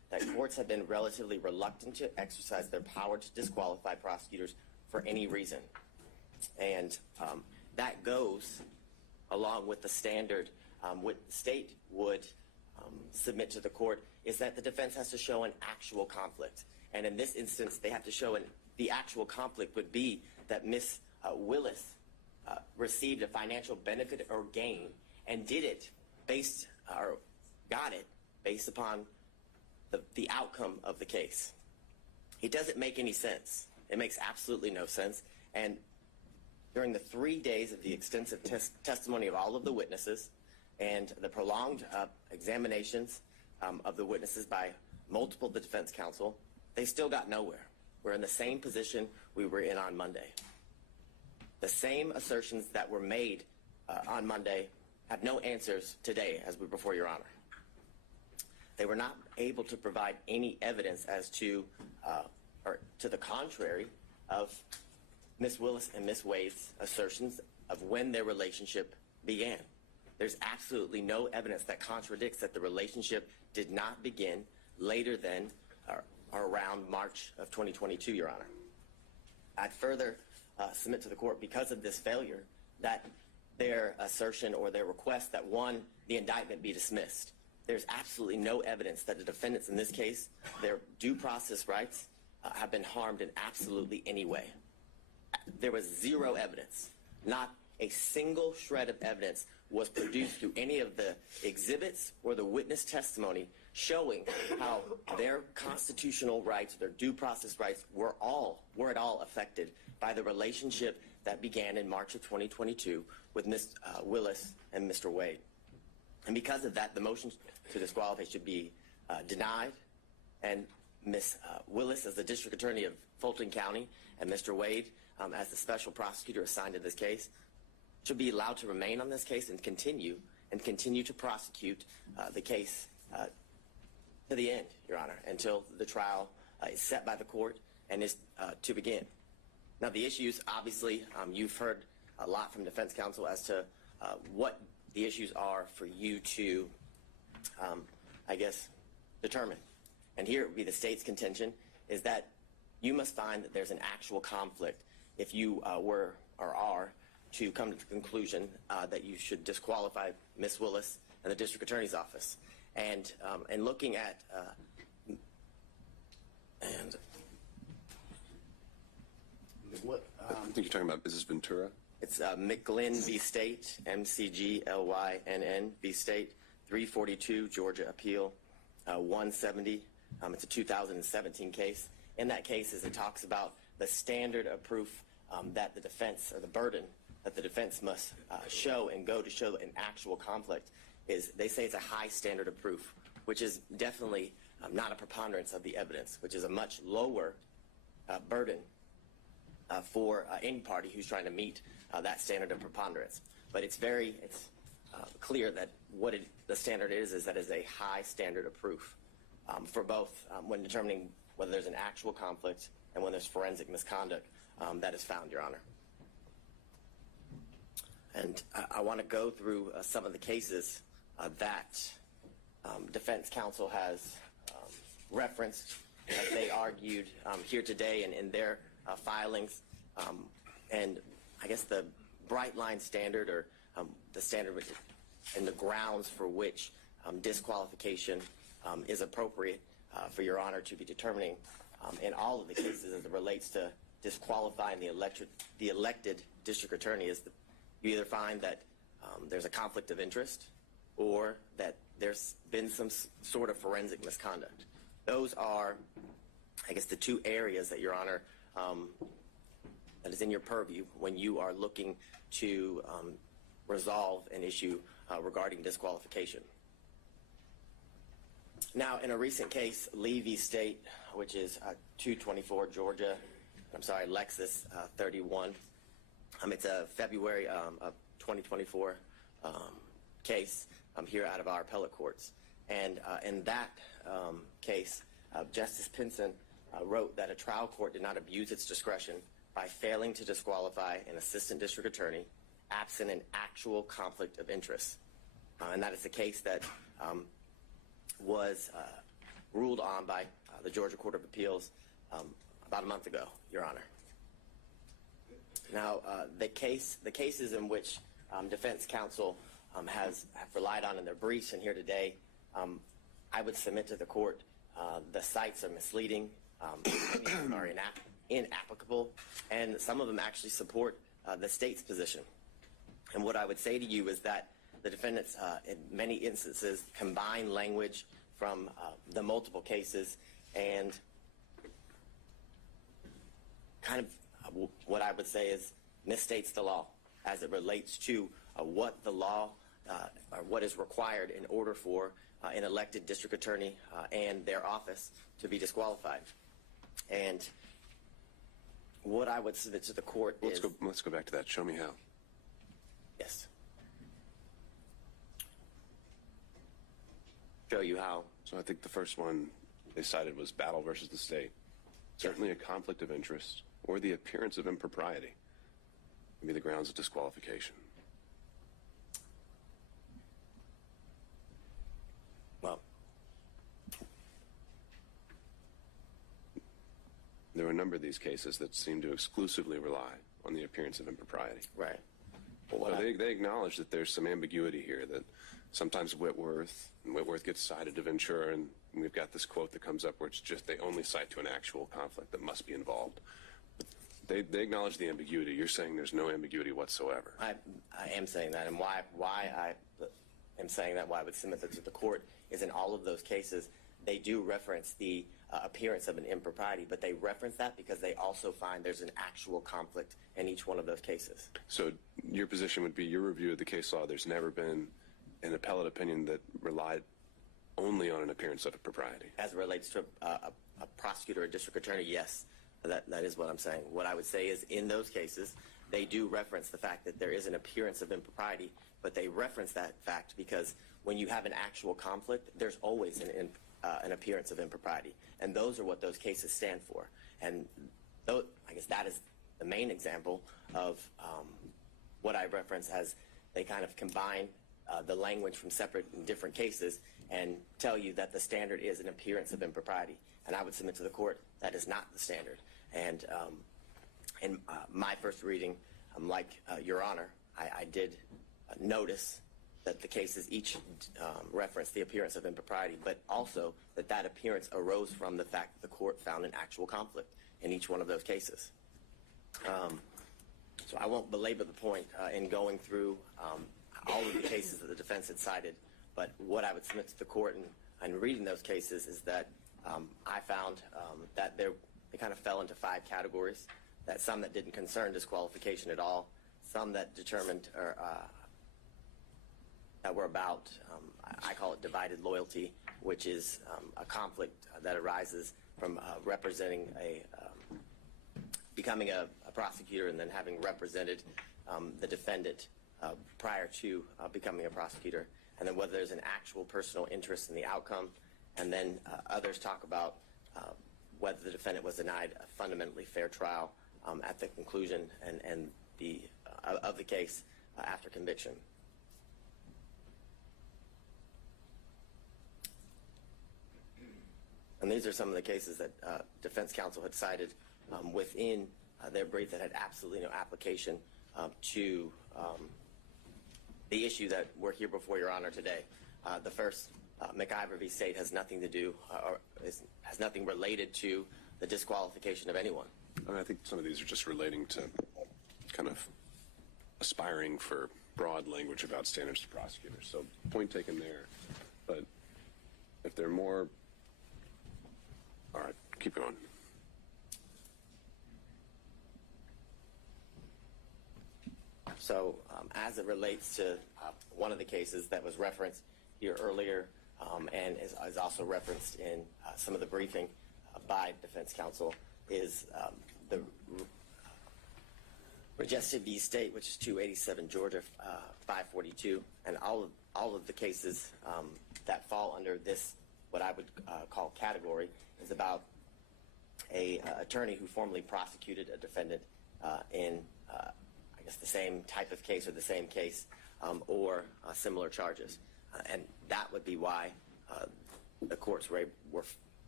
that courts have been relatively reluctant to exercise their power to disqualify prosecutors for any reason. And that goes along with the standard what the state would submit to the court is that the defense has to show an actual conflict. And in this instance, they have to show the actual conflict would be that Ms. Willis received a financial benefit or gain and did it based or got it based upon the outcome of the case. It doesn't make any sense. It makes absolutely no sense. And during the 3 days of the extensive testimony of all of the witnesses and the prolonged examinations of the witnesses by multiple defense counsel, they still got nowhere. We're in the same position we were in on Monday. The same assertions that were made on Monday have no answers today as we're before Your Honor. They were not able to provide any evidence as to, or to the contrary of Ms. Willis and Ms. Wade's assertions of when their relationship began. There's absolutely no evidence that contradicts that the relationship did not begin later than or around March of 2022, Your Honor. I'd further submit to the court, because of this failure, that their assertion or their request that, one, the indictment be dismissed. There's absolutely no evidence that the defendants in this case, their due process rights, have been harmed in absolutely any way. There was zero evidence. Not a single shred of evidence was produced through any of the exhibits or the witness testimony showing how their constitutional rights, their due process rights, were at all affected by the relationship that began in March of 2022 with Ms. Willis and Mr. Wade. And because of that, the motion to disqualify should be denied, and Ms. Willis, as the District Attorney of Fulton County, and Mr. Wade, as the Special Prosecutor assigned to this case, should be allowed to remain on this case and continue to prosecute the case to the end, Your Honor, until the trial is set by the court and is to begin. Now, the issues, obviously, you've heard a lot from defense counsel as to what the issues are for you to, I guess, determine. And here it would be the state's contention is that you must find that there's an actual conflict if you were or are to come to the conclusion that you should disqualify Ms. Willis and the District Attorney's Office. And looking at I think you're talking about Mrs. Ventura. It's McGlynn v. State, McGlynn v. State, 342 Georgia Appeal 170. It's a 2017 case. In that case, as it talks about the standard of proof that the defense, or the burden that the defense must show and go to show an actual conflict, is they say it's a high standard of proof, which is definitely not a preponderance of the evidence, which is a much lower burden for any party who's trying to meet that standard of preponderance. But it's clear that what the standard is that it's a high standard of proof for both when determining whether there's an actual conflict and when there's forensic misconduct that is found, Your Honor. And I want to go through some of the cases that defense counsel has referenced as they argued here today and in their filings. And I guess the bright line standard, or the standard and the grounds for which disqualification is appropriate for Your Honor to be determining in all of the cases as it relates to disqualifying the elected district attorney is you either find that there's a conflict of interest or that there's been some sort of forensic misconduct. Those are, I guess, the two areas that Your Honor that is in your purview when you are looking to resolve an issue regarding disqualification. Now, in a recent case, Lee v. State, which is 224 Georgia, Lexus 31. It's a February of 2024 case here out of our appellate courts. And in that case, Justice Pinson wrote that a trial court did not abuse its discretion by failing to disqualify an assistant district attorney absent an actual conflict of interest. And that is the case that was ruled on by the Georgia Court of Appeals about a month ago, Your Honor. Now, the cases in which defense counsel have relied on in their briefs and here today, I would submit to the court the cites are misleading, many of them are inapplicable, and some of them actually support the state's position. And what I would say to you is that the defendants, in many instances, combine language from the multiple cases and kind of what I would say is misstates the law as it relates to what the law or what is required in order for an elected district attorney and their office to be disqualified. And what I would submit to the court is... Let's go back to that. Show me how. Yes. Show you how. So I think the first one they cited was battle versus the state. Certainly a conflict of interest or the appearance of impropriety would be the grounds of disqualification. Well, there are a number of these cases that seem to exclusively rely on the appearance of impropriety. right. Well, they acknowledge that there's some ambiguity here, that sometimes Whitworth gets cited to Ventura, and we've got this quote that comes up where it's just they only cite to an actual conflict that must be involved. They acknowledge the ambiguity. You're saying there's no ambiguity whatsoever. I am saying that, and why I am saying that, why I would submit that to the court, is in all of those cases, they do reference the appearance of an impropriety, but they reference that because they also find there's an actual conflict in each one of those cases. So your position would be, your review of the case law, there's never been an appellate opinion that relied only on an appearance of impropriety. As it relates to a prosecutor or district attorney, yes, that is what I'm saying. What I would say is in those cases, they do reference the fact that there is an appearance of impropriety, but they reference that fact because when you have an actual conflict, there's always an appearance of impropriety. And those are what those cases stand for. And I guess that is the main example of what I reference as they kind of combine the language from separate and different cases and tell you that the standard is an appearance of impropriety. And I would submit to the court that is not the standard. And in my first reading, like Your Honor, I did notice that the cases each reference the appearance of impropriety, but also that appearance arose from the fact that the court found an actual conflict in each one of those cases. So I won't belabor the point in going through all of the cases that the defense had cited, but what I would submit to the court in reading those cases is that I found that they kind of fell into 5 categories, that some that didn't concern disqualification at all, some that determined that were about, I call it divided loyalty, which is a conflict that arises from representing becoming a prosecutor and then having represented the defendant prior to becoming a prosecutor, and then whether there's an actual personal interest in the outcome, and then others talk about whether the defendant was denied a fundamentally fair trial at the conclusion and of the case after conviction. And these are some of the cases that defense counsel had cited within their brief that had absolutely no application to the issue that we're here before Your Honor today. The first, McIver v. State, has nothing to do or has nothing related to the disqualification of anyone. I think some of these are just relating to kind of aspiring for broad language about standards to prosecutors. So point taken there. But if there are more... All right, keep going. So as it relates to one of the cases that was referenced here earlier and is also referenced in some of the briefing by defense counsel is the Regested v. State, which is 287 Georgia 542, and all of the cases that fall under this, what I would call category, is about a attorney who formerly prosecuted a defendant in I guess the same type of case or the same case or similar charges, and that would be why the courts were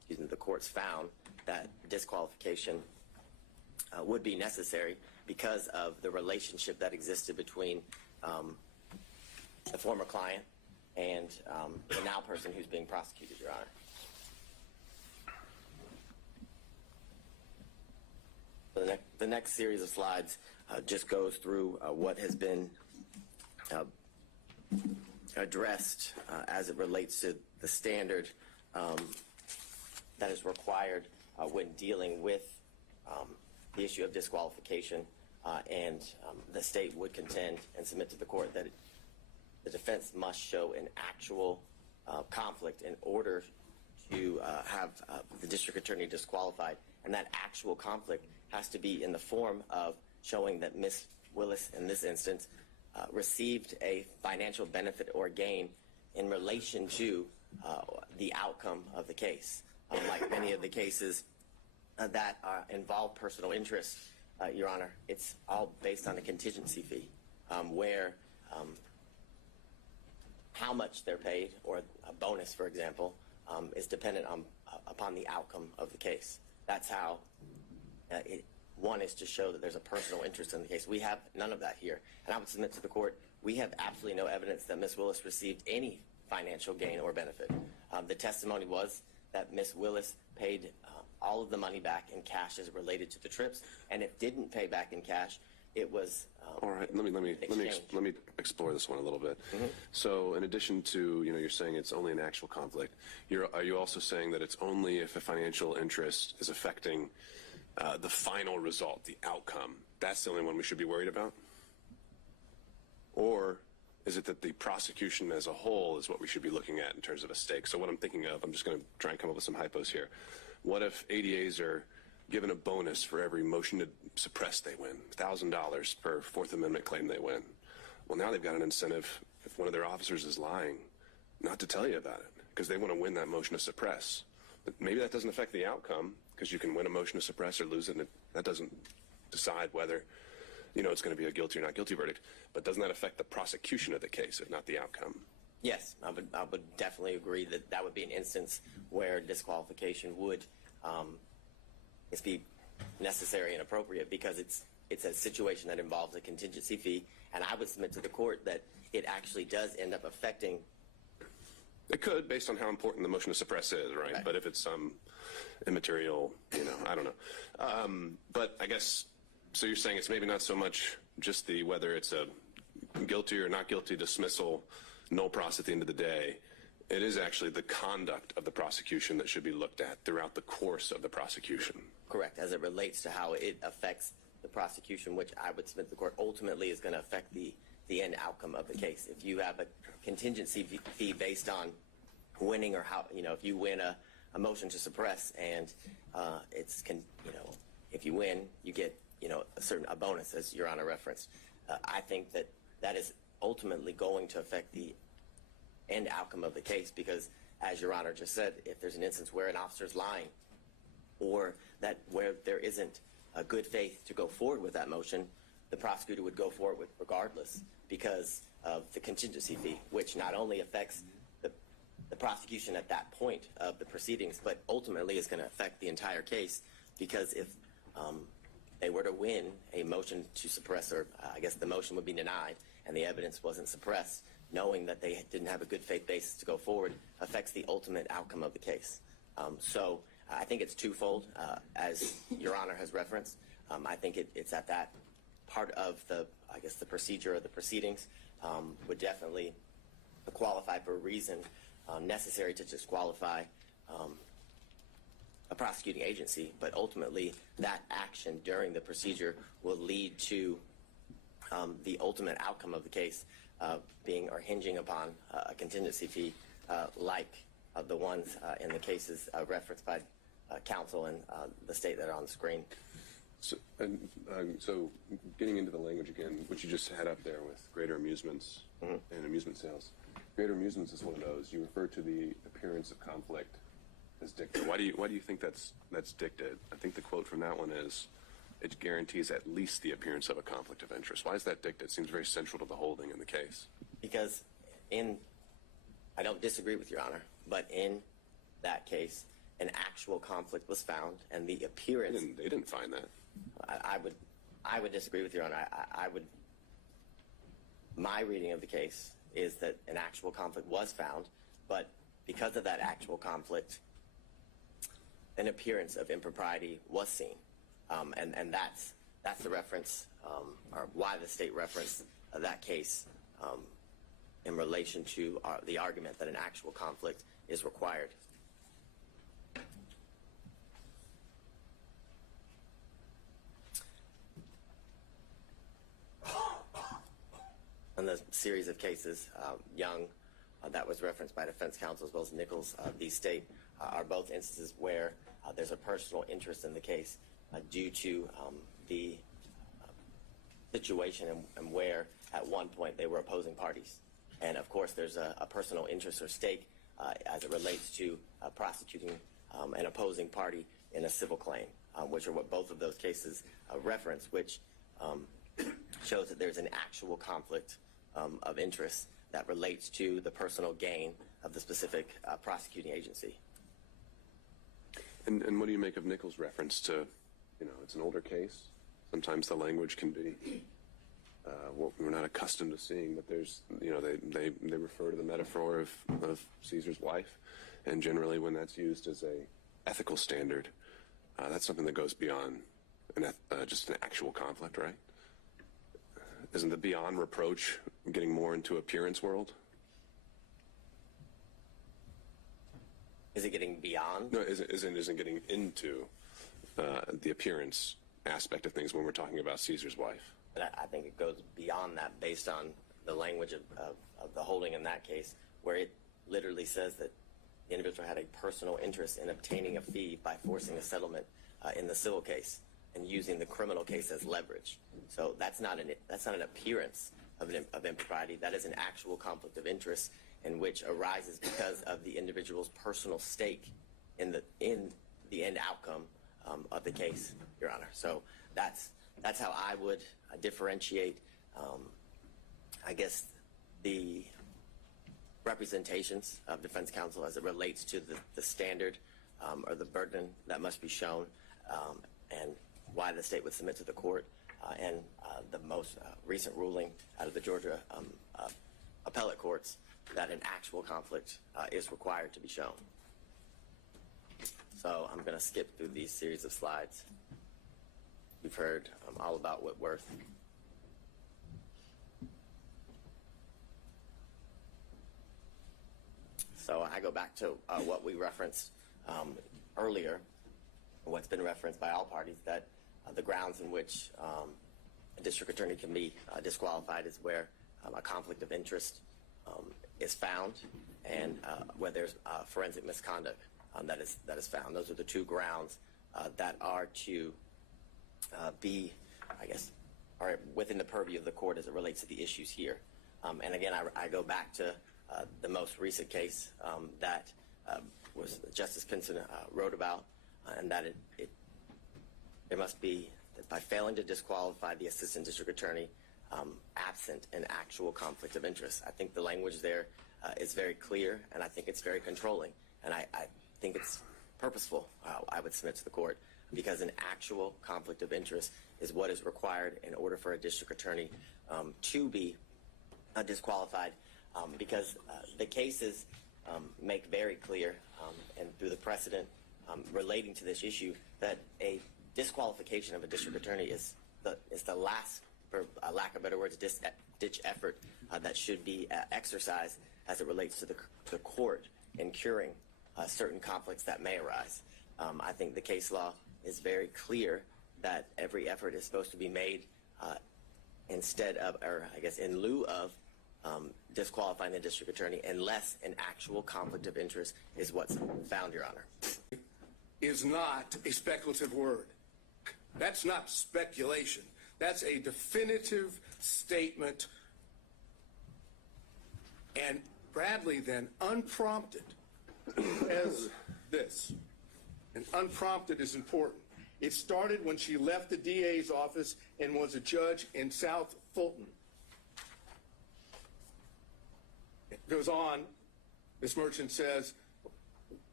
the courts found that disqualification would be necessary because of the relationship that existed between the former client and the now person who's being prosecuted, Your Honor. The next series of slides just goes through what has been addressed as it relates to the standard that is required when dealing with the issue of disqualification, and the state would contend and submit to the court that the defense must show an actual conflict in order to have the district attorney disqualified, and that actual conflict has to be in the form of showing that Ms. Willis, in this instance, received a financial benefit or gain in relation to the outcome of the case. Like many of the cases that involve personal interest, Your Honor, it's all based on a contingency fee, where how much they're paid, or a bonus, for example, is dependent upon the outcome of the case. That's how one is to show that there's a personal interest in the case. We have none of that here. And I would submit to the court, we have absolutely no evidence that Ms. Willis received any financial gain or benefit. The testimony was that Ms. Willis paid all of the money back in cash as related to the trips, and if didn't pay back in cash, it was all right. Let me explore this one a little bit. Mm-hmm. So, in addition to you're saying it's only an actual conflict, are you also saying that it's only if a financial interest is affecting the final result, the outcome? That's the only one we should be worried about? Or is it that the prosecution as a whole is what we should be looking at in terms of a stake? So what I'm thinking of, I'm just going to try and come up with some hypos here. What if ADAs are given a bonus for every motion to suppress they win, $1,000 per Fourth Amendment claim they win? Well, now they've got an incentive, if one of their officers is lying, not to tell you about it, because they want to win that motion to suppress. But maybe that doesn't affect the outcome, because you can win a motion to suppress or lose it, and that doesn't decide whether it's going to be a guilty or not guilty verdict. But doesn't that affect the prosecution of the case, if not the outcome? Yes, I would definitely agree that that would be an instance where disqualification would be necessary and appropriate, because it's a situation that involves a contingency fee, and I would submit to the court that it actually does end up affecting. It could, based on how important the motion to suppress is, right? But if it's some immaterial, I don't know. But I guess, so you're saying it's maybe not so much just whether it's a guilty or not guilty dismissal, no pros at the end of the day. It is actually the conduct of the prosecution that should be looked at throughout the course of the prosecution. Correct, as it relates to how it affects the prosecution, which I would submit to the court ultimately is going to affect the end outcome of the case. If you have a contingency fee based on winning, or how, if you win a motion to suppress, and if you win, you get, a bonus, as Your Honor referenced. I think that is ultimately going to affect the end outcome of the case, because, as Your Honor just said, if there's an instance where an officer's lying, or where there isn't a good faith to go forward with that motion, the prosecutor would go forward with regardless, because of the contingency fee, which not only affects the prosecution at that point of the proceedings, but ultimately is going to affect the entire case, because if they were to win a motion to suppress, or I guess the motion would be denied and the evidence wasn't suppressed, knowing that they didn't have a good faith basis to go forward affects the ultimate outcome of the case. So I think it's twofold, as Your Honor has referenced. I think it's at that part of the procedure or the proceedings would definitely qualify for a reason necessary to disqualify a prosecuting agency, but ultimately that action during the procedure will lead to the ultimate outcome of the case being or hinging upon a contingency fee like the ones in the cases referenced by counsel and the state that are on the screen. So getting into the language again, which you just had up there with greater amusements and amusement sales. Greater amusements is one of those. You refer to the appearance of conflict as dicta. Why do you think that's dicta? I think the quote from that one is, it guarantees at least the appearance of a conflict of interest. Why is that dicta? It seems very central to the holding in the case. Because I don't disagree with Your Honor, but in that case, an actual conflict was found and the appearance. They didn't find that. I would disagree with Your Honor. My reading of the case is that an actual conflict was found, but because of that actual conflict, an appearance of impropriety was seen, and that's the reference, or why the state referenced that case in relation to the argument that an actual conflict is required. In the series of cases, Young, that was referenced by defense counsel, as well as Nichols v. State, are both instances where there's a personal interest in the case due to the situation and where at one point they were opposing parties. And of course there's a personal interest or stake as it relates to prosecuting an opposing party in a civil claim, which are what both of those cases reference, which shows that there's an actual conflict of interest that relates to the personal gain of the specific prosecuting agency. And what do you make of Nichols' reference to, it's an older case. Sometimes the language can be what we're not accustomed to seeing, but there's, they refer to the metaphor of Caesar's wife, and generally when that's used as a ethical standard, that's something that goes beyond just an actual conflict, right? Isn't the beyond reproach getting more into appearance world? Is it getting beyond? No, isn't getting into the appearance aspect of things when we're talking about Caesar's wife. But I think it goes beyond that based on the language of the holding in that case, where it literally says that the individual had a personal interest in obtaining a fee by forcing a settlement in the civil case and using the criminal case as leverage. So that's not an appearance of impropriety. That is an actual conflict of interest in which arises because of the individual's personal stake in the end outcome of the case, Your Honor. So that's how I would differentiate, I guess, the representations of defense counsel as it relates to the standard or the burden that must be shown, and why the state would submit to the court, and the most recent ruling out of the Georgia appellate courts that an actual conflict is required to be shown. So I'm going to skip through these series of slides. You've heard all about Whitworth. So I go back to what we referenced earlier, what's been referenced by all parties, that the grounds in which a district attorney can be disqualified is where a conflict of interest is found, and where there's forensic misconduct that is found. Those are the two grounds that are to be, I guess, are within the purview of the court as it relates to the issues here. And again, I go back to the most recent case that was Justice Pinson wrote about, and that there must be, that by failing to disqualify the assistant district attorney absent an actual conflict of interest. I think the language there is very clear, and I think it's very controlling, and I think it's purposeful, I would submit to the court, because an actual conflict of interest is what is required in order for a district attorney to be disqualified, because the cases make very clear, and through the precedent relating to this issue, that a disqualification of a district attorney is the last, for lack of better words, ditch effort that should be exercised as it relates to the court in curing certain conflicts that may arise. I think the case law is very clear that every effort is supposed to be made instead of, or I guess in lieu of, disqualifying the district attorney unless an actual conflict of interest is what's found, Your Honor. Is not a speculative word. That's not speculation. That's a definitive statement. And Bradley then, unprompted, as this, and unprompted is important. It started when she left the DA's office and was a judge in South Fulton. It goes on, Ms. Merchant says,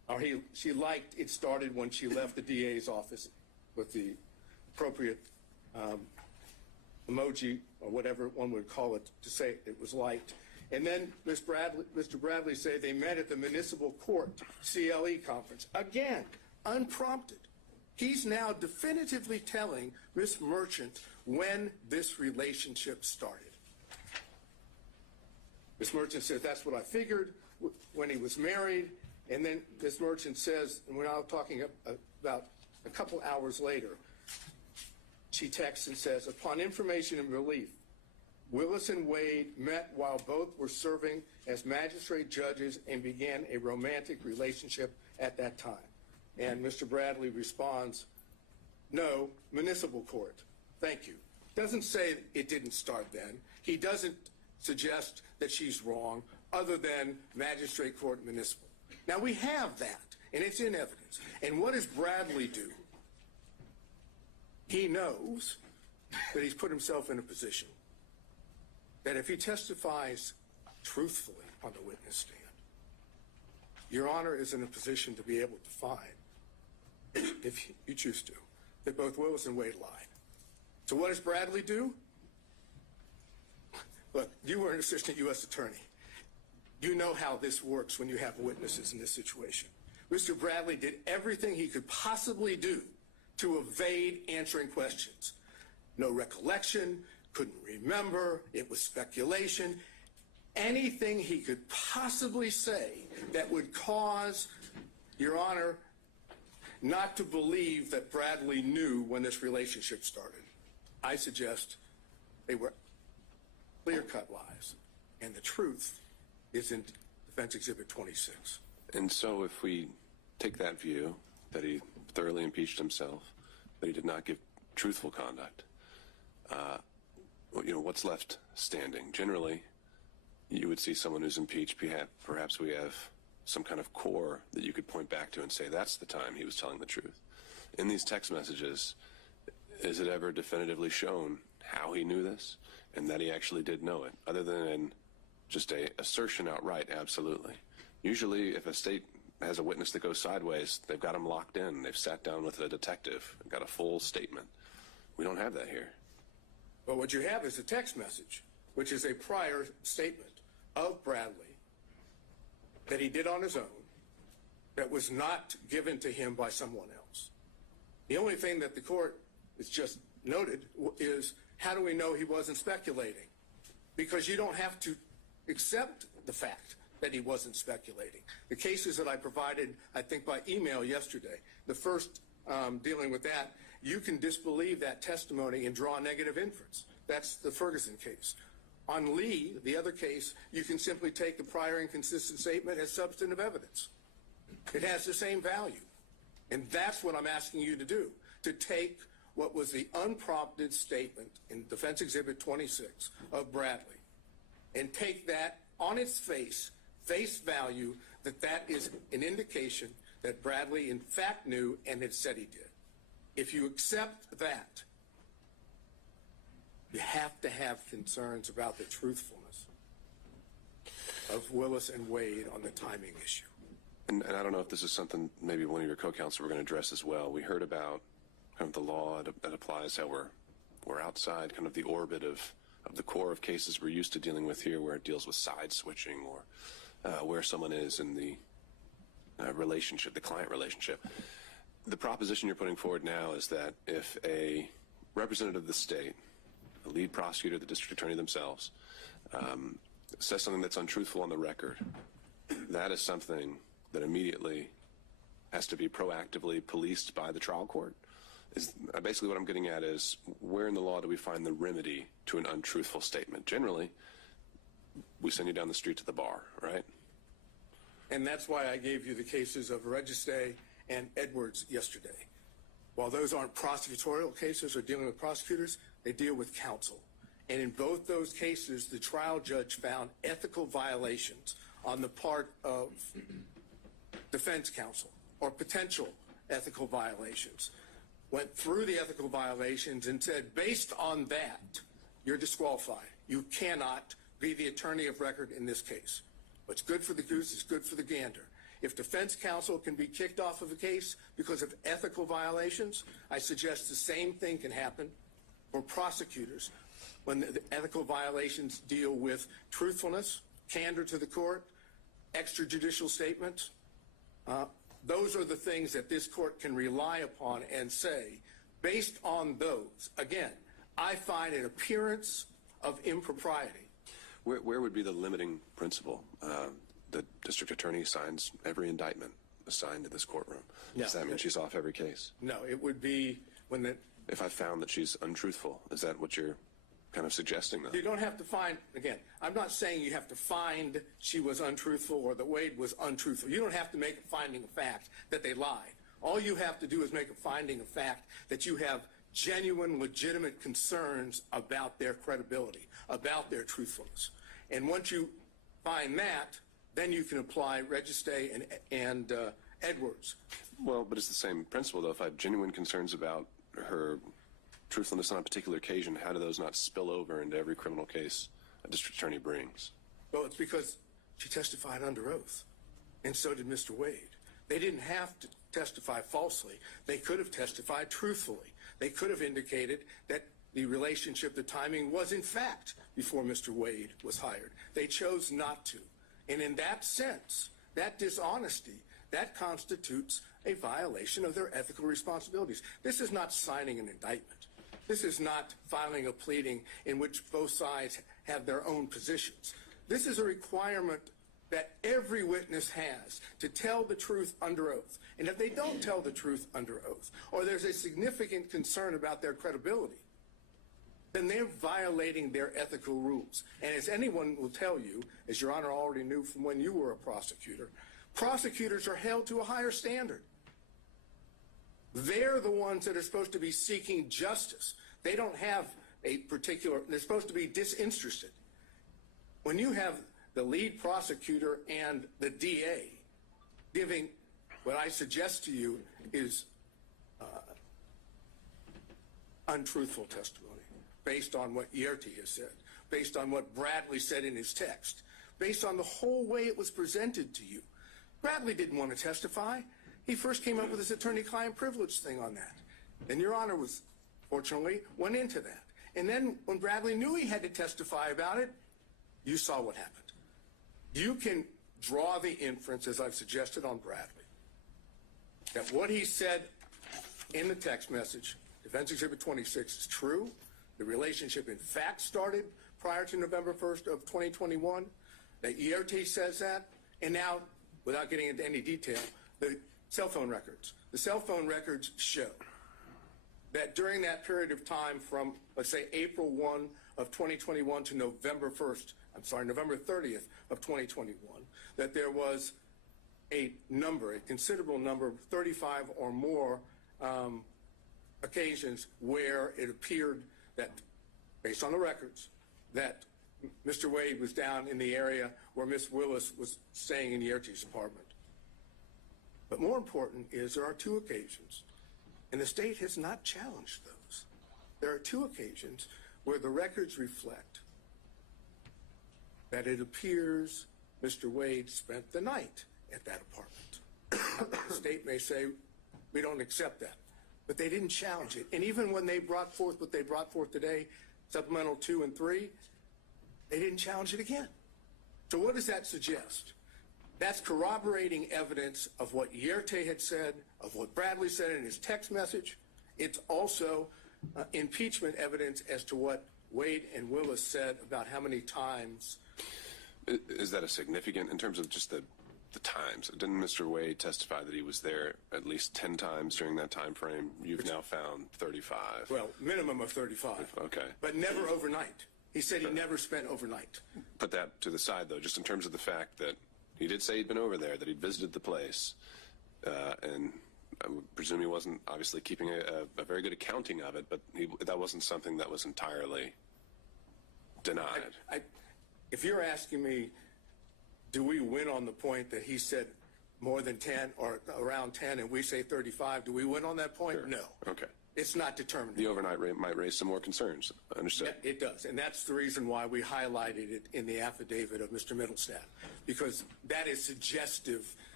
or she liked it started when she left the DA's office with the appropriate emoji or whatever one would call it to say it was liked. And then Mr. Bradley said they met at the municipal court CLE conference. Again, unprompted. He's now definitively telling Ms. Merchant when this relationship started. Ms. Merchant says, that's what I figured when he was married. And then Ms. Merchant says, and we're now talking about a couple hours later, she texts and says, upon information and relief, Willis and Wade met while both were serving as magistrate judges and began a romantic relationship at that time. And Mr. Bradley responds, no, municipal court. Thank you. Doesn't say it didn't start then. He doesn't suggest that she's wrong other than magistrate court municipal. Now we have that, and it's in evidence. And what does Bradley do? He knows that he's put himself in a position that if he testifies truthfully on the witness stand, Your Honor is in a position to be able to find, if you choose to, that both Willis and Wade lied. So what does Bradley do? Look, you were an assistant U.S. attorney. You know how this works when you have witnesses in this situation. Mr. Bradley did everything he could possibly do to evade answering questions. No recollection, couldn't remember, it was speculation. Anything he could possibly say that would cause, Your Honor, not to believe that Bradley knew when this relationship started. I suggest they were clear-cut lies, and the truth is in Defense Exhibit 26. And so if we take that view, that he thoroughly impeached himself, that he did not give truthful conduct, what's left standing? Generally, you would see someone who's impeached, perhaps we have some kind of core that you could point back to and say that's the time he was telling the truth. In these text messages, is it ever definitively shown how he knew this and that he actually did know it, other than just a assertion outright, absolutely? Usually, if a state has a witness that goes sideways, they've got him locked in. They've sat down with a detective and got a full statement. We don't have that here. But what you have is a text message, which is a prior statement of Bradley that he did on his own, that was not given to him by someone else. The only thing that the court has just noted is, how do we know he wasn't speculating? Because you don't have to accept the fact that he wasn't speculating. The cases that I provided, I think by email yesterday, the first dealing with that, you can disbelieve that testimony and draw a negative inference. That's the Ferguson case. On Lee, the other case, you can simply take the prior inconsistent statement as substantive evidence. It has the same value. And that's what I'm asking you to do, to take what was the unprompted statement in Defense Exhibit 26 of Bradley and take that on its face value, that is an indication that Bradley in fact knew and had said he did. If you accept that, you have to have concerns about the truthfulness of Willis and Wade on the timing issue. And I don't know if this is something maybe one of your co-counsel were going to address as well. We heard about kind of the law that applies, how we're outside kind of the orbit of the core of cases we're used to dealing with here, where it deals with side switching or where someone is in the relationship, the client relationship. The proposition you're putting forward now is that if a representative of the state, a lead prosecutor, the district attorney themselves, says something that's untruthful on the record, that is something that immediately has to be proactively policed by the trial court? Is basically what I'm getting at is, where in the law do we find the remedy to an untruthful statement? Generally, we send you down the street to the bar, right? And that's why I gave you the cases of Registe and Edwards yesterday. While those aren't prosecutorial cases or dealing with prosecutors, they deal with counsel. And in both those cases, the trial judge found ethical violations on the part of defense counsel, or potential ethical violations. Went through the ethical violations and said, based on that, you're disqualified. You cannot be the attorney of record in this case. What's good for the goose is good for the gander. If defense counsel can be kicked off of a case because of ethical violations, I suggest the same thing can happen for prosecutors when the ethical violations deal with truthfulness, candor to the court, extrajudicial statements. Those are the things that this court can rely upon and say, based on those, again, I find an appearance of impropriety. Where would be the limiting principle? The district attorney signs every indictment assigned to this courtroom. No. Does that mean she's off every case? No, it would be when the... If I found that she's untruthful, is that what you're kind of suggesting, though? You don't have to find, again, I'm not saying you have to find she was untruthful or that Wade was untruthful. You don't have to make a finding of fact that they lied. All you have to do is make a finding of fact that you have genuine, legitimate concerns about their credibility, about their truthfulness. And once you find that, then you can apply Registay and Edwards. Well, but it's the same principle, though. If I have genuine concerns about her truthfulness on a particular occasion, how do those not spill over into every criminal case a district attorney brings? Well, it's because she testified under oath, and so did Mr. Wade. They didn't have to testify falsely. They could have testified truthfully. They could have indicated that the relationship, the timing was in fact before Mr. Wade was hired. They chose not to. And in that sense, that dishonesty, that constitutes a violation of their ethical responsibilities. This is not signing an indictment. This is not filing a pleading in which both sides have their own positions. This is a requirement that every witness has to tell the truth under oath. And if they don't tell the truth under oath, or there's a significant concern about their credibility, then they're violating their ethical rules. And as anyone will tell you, as Your Honor already knew from when you were a prosecutor, prosecutors are held to a higher standard. They're the ones that are supposed to be seeking justice. They don't have a particular, they're supposed to be disinterested. When you have the lead prosecutor and the DA giving what I suggest to you is untruthful testimony based on what Yerty has said, based on what Bradley said in his text, based on the whole way it was presented to you. Bradley didn't want to testify. He first came up with his attorney-client privilege thing on that. And Your Honor was, fortunately, went into that. And then when Bradley knew he had to testify about it, you saw what happened. You can draw the inference, as I've suggested on Bradley, that what he said in the text message, Defense Exhibit 26, is true. The relationship, in fact, started prior to November 1st of 2021. That ERT says that. And now, without getting into any detail, the cell phone records. The cell phone records show that during that period of time from, let's say, April 1 of 2021 to November 30th of 2021, that there was a considerable number, 35 or more occasions where it appeared that, based on the records, that Mr. Wade was down in the area where Ms. Willis was staying in Yerty's apartment. But more important is there are two occasions, and the state has not challenged those. There are two occasions where the records reflect that it appears Mr. Wade spent the night at that apartment. The state may say, we don't accept that. But they didn't challenge it. And even when they brought forth what they brought forth today, Supplemental 2 and 3, they didn't challenge it again. So what does that suggest? That's corroborating evidence of what Yerty had said, of what Bradley said in his text message. It's also impeachment evidence as to what Wade and Willis said about how many times. Is that a significant, in terms of just the times? Didn't Mr. Wade testify that he was there at least 10 times during that time frame? You've now found 35. Well, minimum of 35. Okay. But never overnight. He said he never spent overnight. Put that to the side, though, just in terms of the fact that he did say he'd been over there, that he'd visited the place, and I would presume he wasn't obviously keeping a very good accounting of it, but that wasn't something that was entirely denied. If you're asking me, do we win on the point that he said more than 10 or around 10 and we say 35, do we win on that point? Sure. No. Okay. It's not determined. The overnight rate might raise some more concerns. Understood. Yeah, it does. And that's the reason why we highlighted it in the affidavit of Mr. Middlestadt, because that is suggestive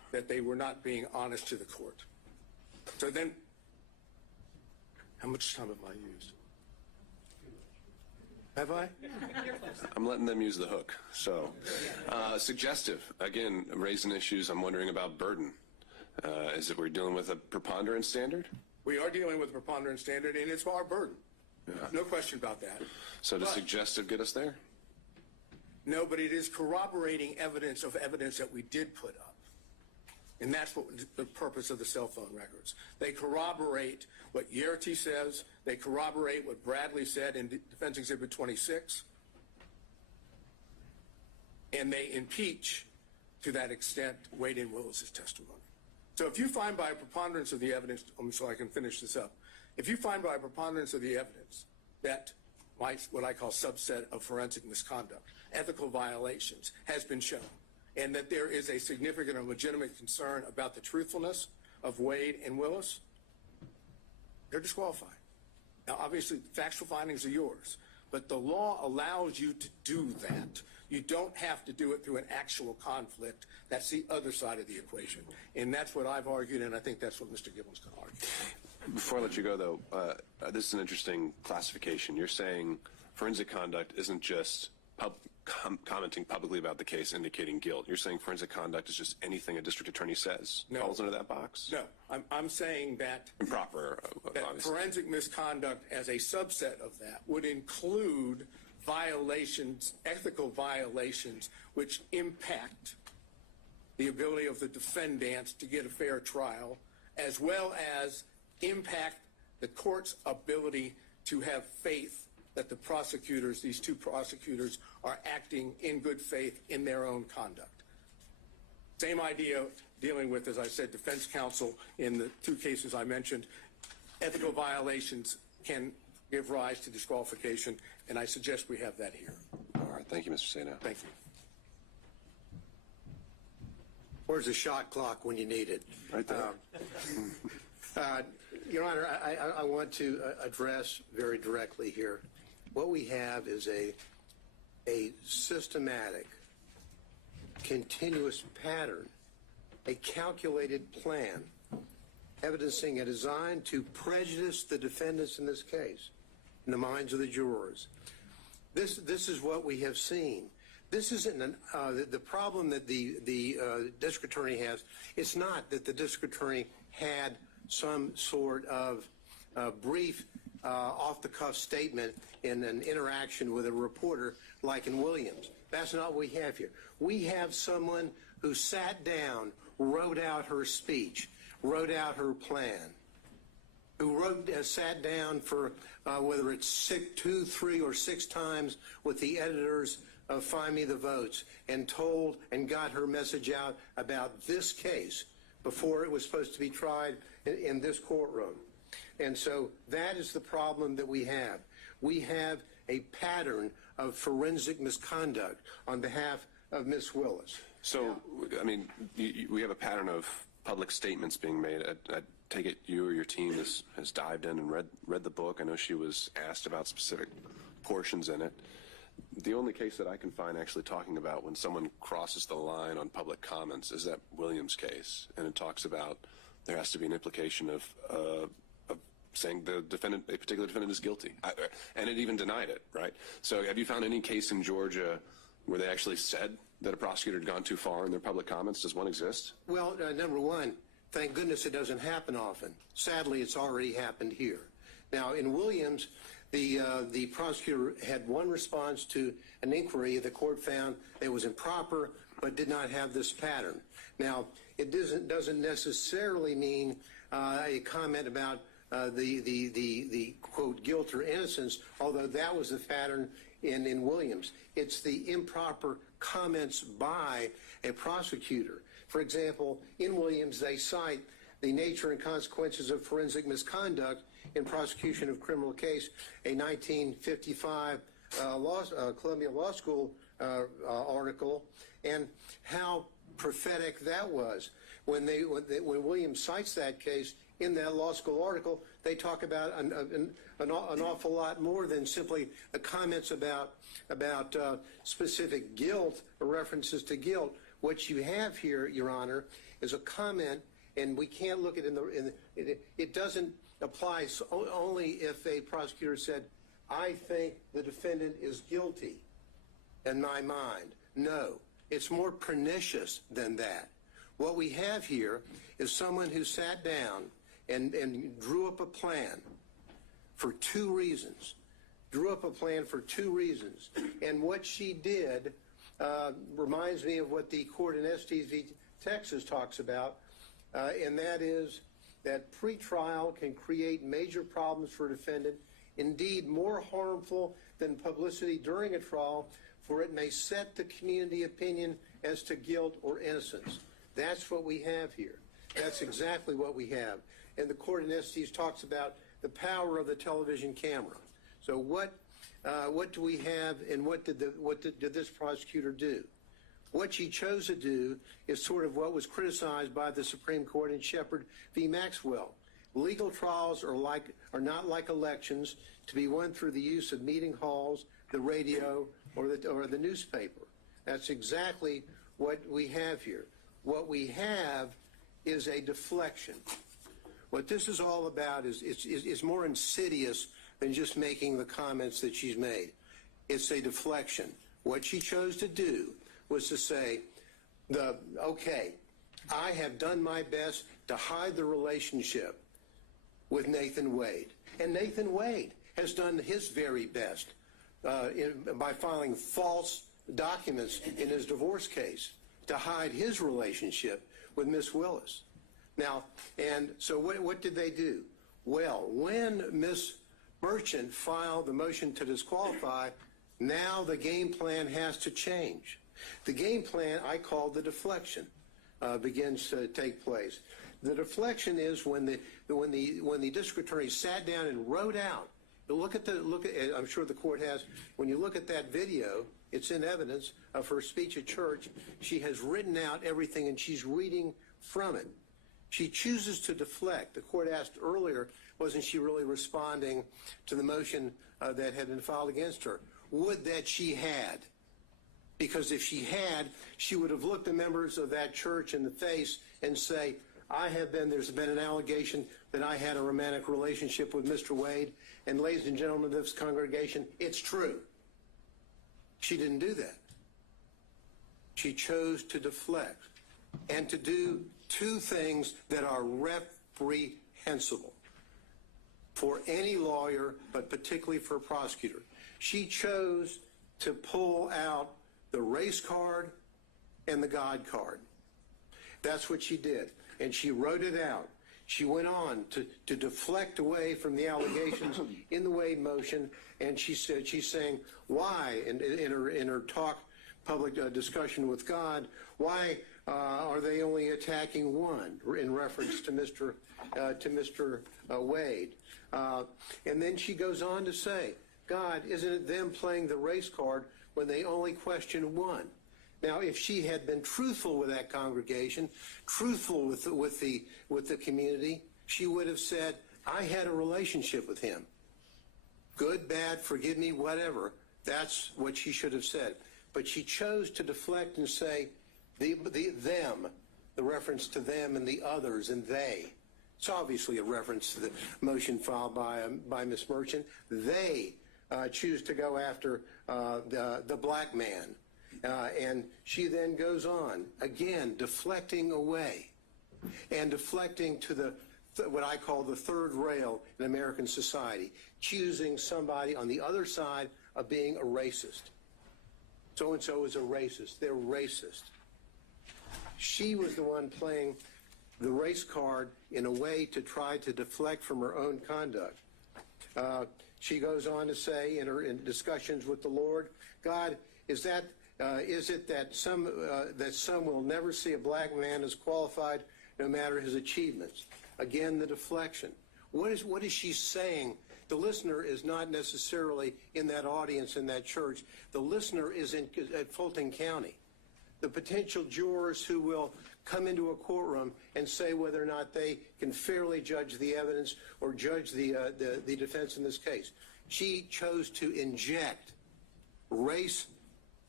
that they were not being honest to the court. So then, how much time have I used? Have I? I'm letting them use the hook. So, suggestive. Again, raising issues. I'm wondering about burden. Is it we're dealing with a preponderance standard? We are dealing with a preponderance standard, and it's our burden. No question about that. So does suggestive get us there? No, but it is corroborating evidence of evidence that we did put up. And that's what the purpose of the cell phone records. They corroborate what Yerty says. They corroborate what Bradley said in Defense Exhibit 26. And they impeach, to that extent, Wade and Willis's testimony. So if you find by a preponderance of the evidence, so I can finish this up, if you find by a preponderance of the evidence that what I call subset of forensic misconduct, ethical violations, has been shown, and that there is a significant or legitimate concern about the truthfulness of Wade and Willis, they're disqualified. Now, obviously, factual findings are yours, but the law allows you to do that. You don't have to do it through an actual conflict. That's the other side of the equation. And that's what I've argued, and I think that's what Mr. Gibbons can argue. Before I let you go, though, this is an interesting classification. You're saying forensic conduct isn't just commenting publicly about the case indicating guilt. You're saying forensic conduct is just anything a district attorney says falls into that box? No, I'm saying that improper, that obviously. Forensic misconduct as a subset of that would include violations, ethical violations, which impact the ability of the defendants to get a fair trial, as well as impact the court's ability to have faith that the prosecutors, these two prosecutors, are acting in good faith in their own conduct. Same idea dealing with, as I said, defense counsel in the two cases I mentioned. Ethical violations can give rise to disqualification, and I suggest we have that here. All right. Thank you, Mr. Sano. Thank you. Where's the shot clock when you need it? Right there. Your Honor, I want to address very directly here. What we have is a systematic, continuous pattern, a calculated plan, evidencing a design to prejudice the defendants in this case, in the minds of the jurors. This is what we have seen. This isn't the problem that the district attorney has. It's not that the district attorney had some sort of brief off-the-cuff statement in an interaction with a reporter like in Williams. That's not what we have here. We have someone who sat down, wrote out her speech, wrote out her plan, who sat down for whether it's 2, 3, or 6 times with the editors of Find Me the Votes and told and got her message out about this case before it was supposed to be tried in this courtroom. And so that is the problem that we have. We have a pattern of forensic misconduct on behalf of Ms. Willis. So, I mean, we have a pattern of public statements being made. I take it you or your team has dived in and read the book. I know she was asked about specific portions in it. The only case that I can find actually talking about when someone crosses the line on public comments is that Williams case, and it talks about there has to be an implication of saying the defendant, a particular defendant, is guilty, and it even denied it, right? So, have you found any case in Georgia where they actually said that a prosecutor had gone too far in their public comments? Does one exist? Well, number one, thank goodness it doesn't happen often. Sadly, it's already happened here. Now, in Williams, the prosecutor had one response to an inquiry the court found it was improper, but did not have this pattern. Now, it doesn't necessarily mean a comment about the quote guilt or innocence, although that was the pattern in Williams. It's the improper comments by a prosecutor. For example, in Williams, they cite the nature and consequences of forensic misconduct in prosecution of criminal case, a 1955 Columbia Law School article, and how prophetic that was. When Williams cites that case in that law school article, they talk about an awful lot more than simply the comments about specific guilt or references to guilt. What you have here, Your Honor, is a comment, and we can't look at it doesn't apply only if a prosecutor said, I think the defendant is guilty in my mind. No, it's more pernicious than that. What we have here is someone who sat down and drew up a plan for two reasons. And what she did reminds me of what the court in Estes v. Texas talks about, and that is that pretrial can create major problems for a defendant, indeed more harmful than publicity during a trial, for it may set the community opinion as to guilt or innocence. That's what we have here. That's exactly what we have. And the court in Estes talks about the power of the television camera. So what do we have, and what did this prosecutor do? What she chose to do is sort of what was criticized by the Supreme Court in Shepard v. Maxwell. Legal trials are not like elections to be won through the use of meeting halls, the radio, or the newspaper. That's exactly what we have here. What we have is a deflection. What this is all about is more insidious than just making the comments that she's made. It's a deflection. What she chose to do was to say, okay, I have done my best to hide the relationship with Nathan Wade. And Nathan Wade has done his very best by filing false documents in his divorce case to hide his relationship with Miss Willis. Now, and so what did they do? Well, when Miss Merchant filed the motion to disqualify, now the game plan has to change. The game plan I call the deflection begins to take place. The deflection is when the district attorney sat down and wrote out. I'm sure the court has. When you look at that video, it's in evidence of her speech at church. She has written out everything, and she's reading from it. She chooses to deflect. The court asked earlier, wasn't she really responding to the motion that had been filed against her? Would that she had. Because if she had, she would have looked the members of that church in the face and say, there's been an allegation that I had a romantic relationship with Mr. Wade, and ladies and gentlemen of this congregation, it's true. She didn't do that. She chose to deflect and to do two things that are reprehensible for any lawyer, but particularly for a prosecutor. She chose to pull out the race card and the God card. That's what she did. And she wrote it out. She went on to deflect away from the allegations in the Wade motion, and she's saying, why, in her talk, public discussion with God, why are they only attacking one, in reference to Mr. Wade? And then she goes on to say, God, isn't it them playing the race card when they only question one? Now, if she had been truthful with that congregation, truthful with the community, she would have said, I had a relationship with him. Good, bad, forgive me, whatever. That's what she should have said. But she chose to deflect and say, them, the reference to them and the others and they. It's obviously a reference to the motion filed by Ms. Merchant. They choose to go after the black man. And she then goes on, again, deflecting away and deflecting to what I call the third rail in American society, choosing somebody on the other side of being a racist. So-and-so is a racist. They're racist. She was the one playing the race card in a way to try to deflect from her own conduct. She goes on to say in discussions with the Lord, God, is it that some will never see a black man as qualified no matter his achievements? Again, the deflection. What is she saying? The listener is not necessarily in that audience in that church. The listener is at Fulton County. The potential jurors who will come into a courtroom and say whether or not they can fairly judge the evidence or judge the defense in this case. She chose to inject race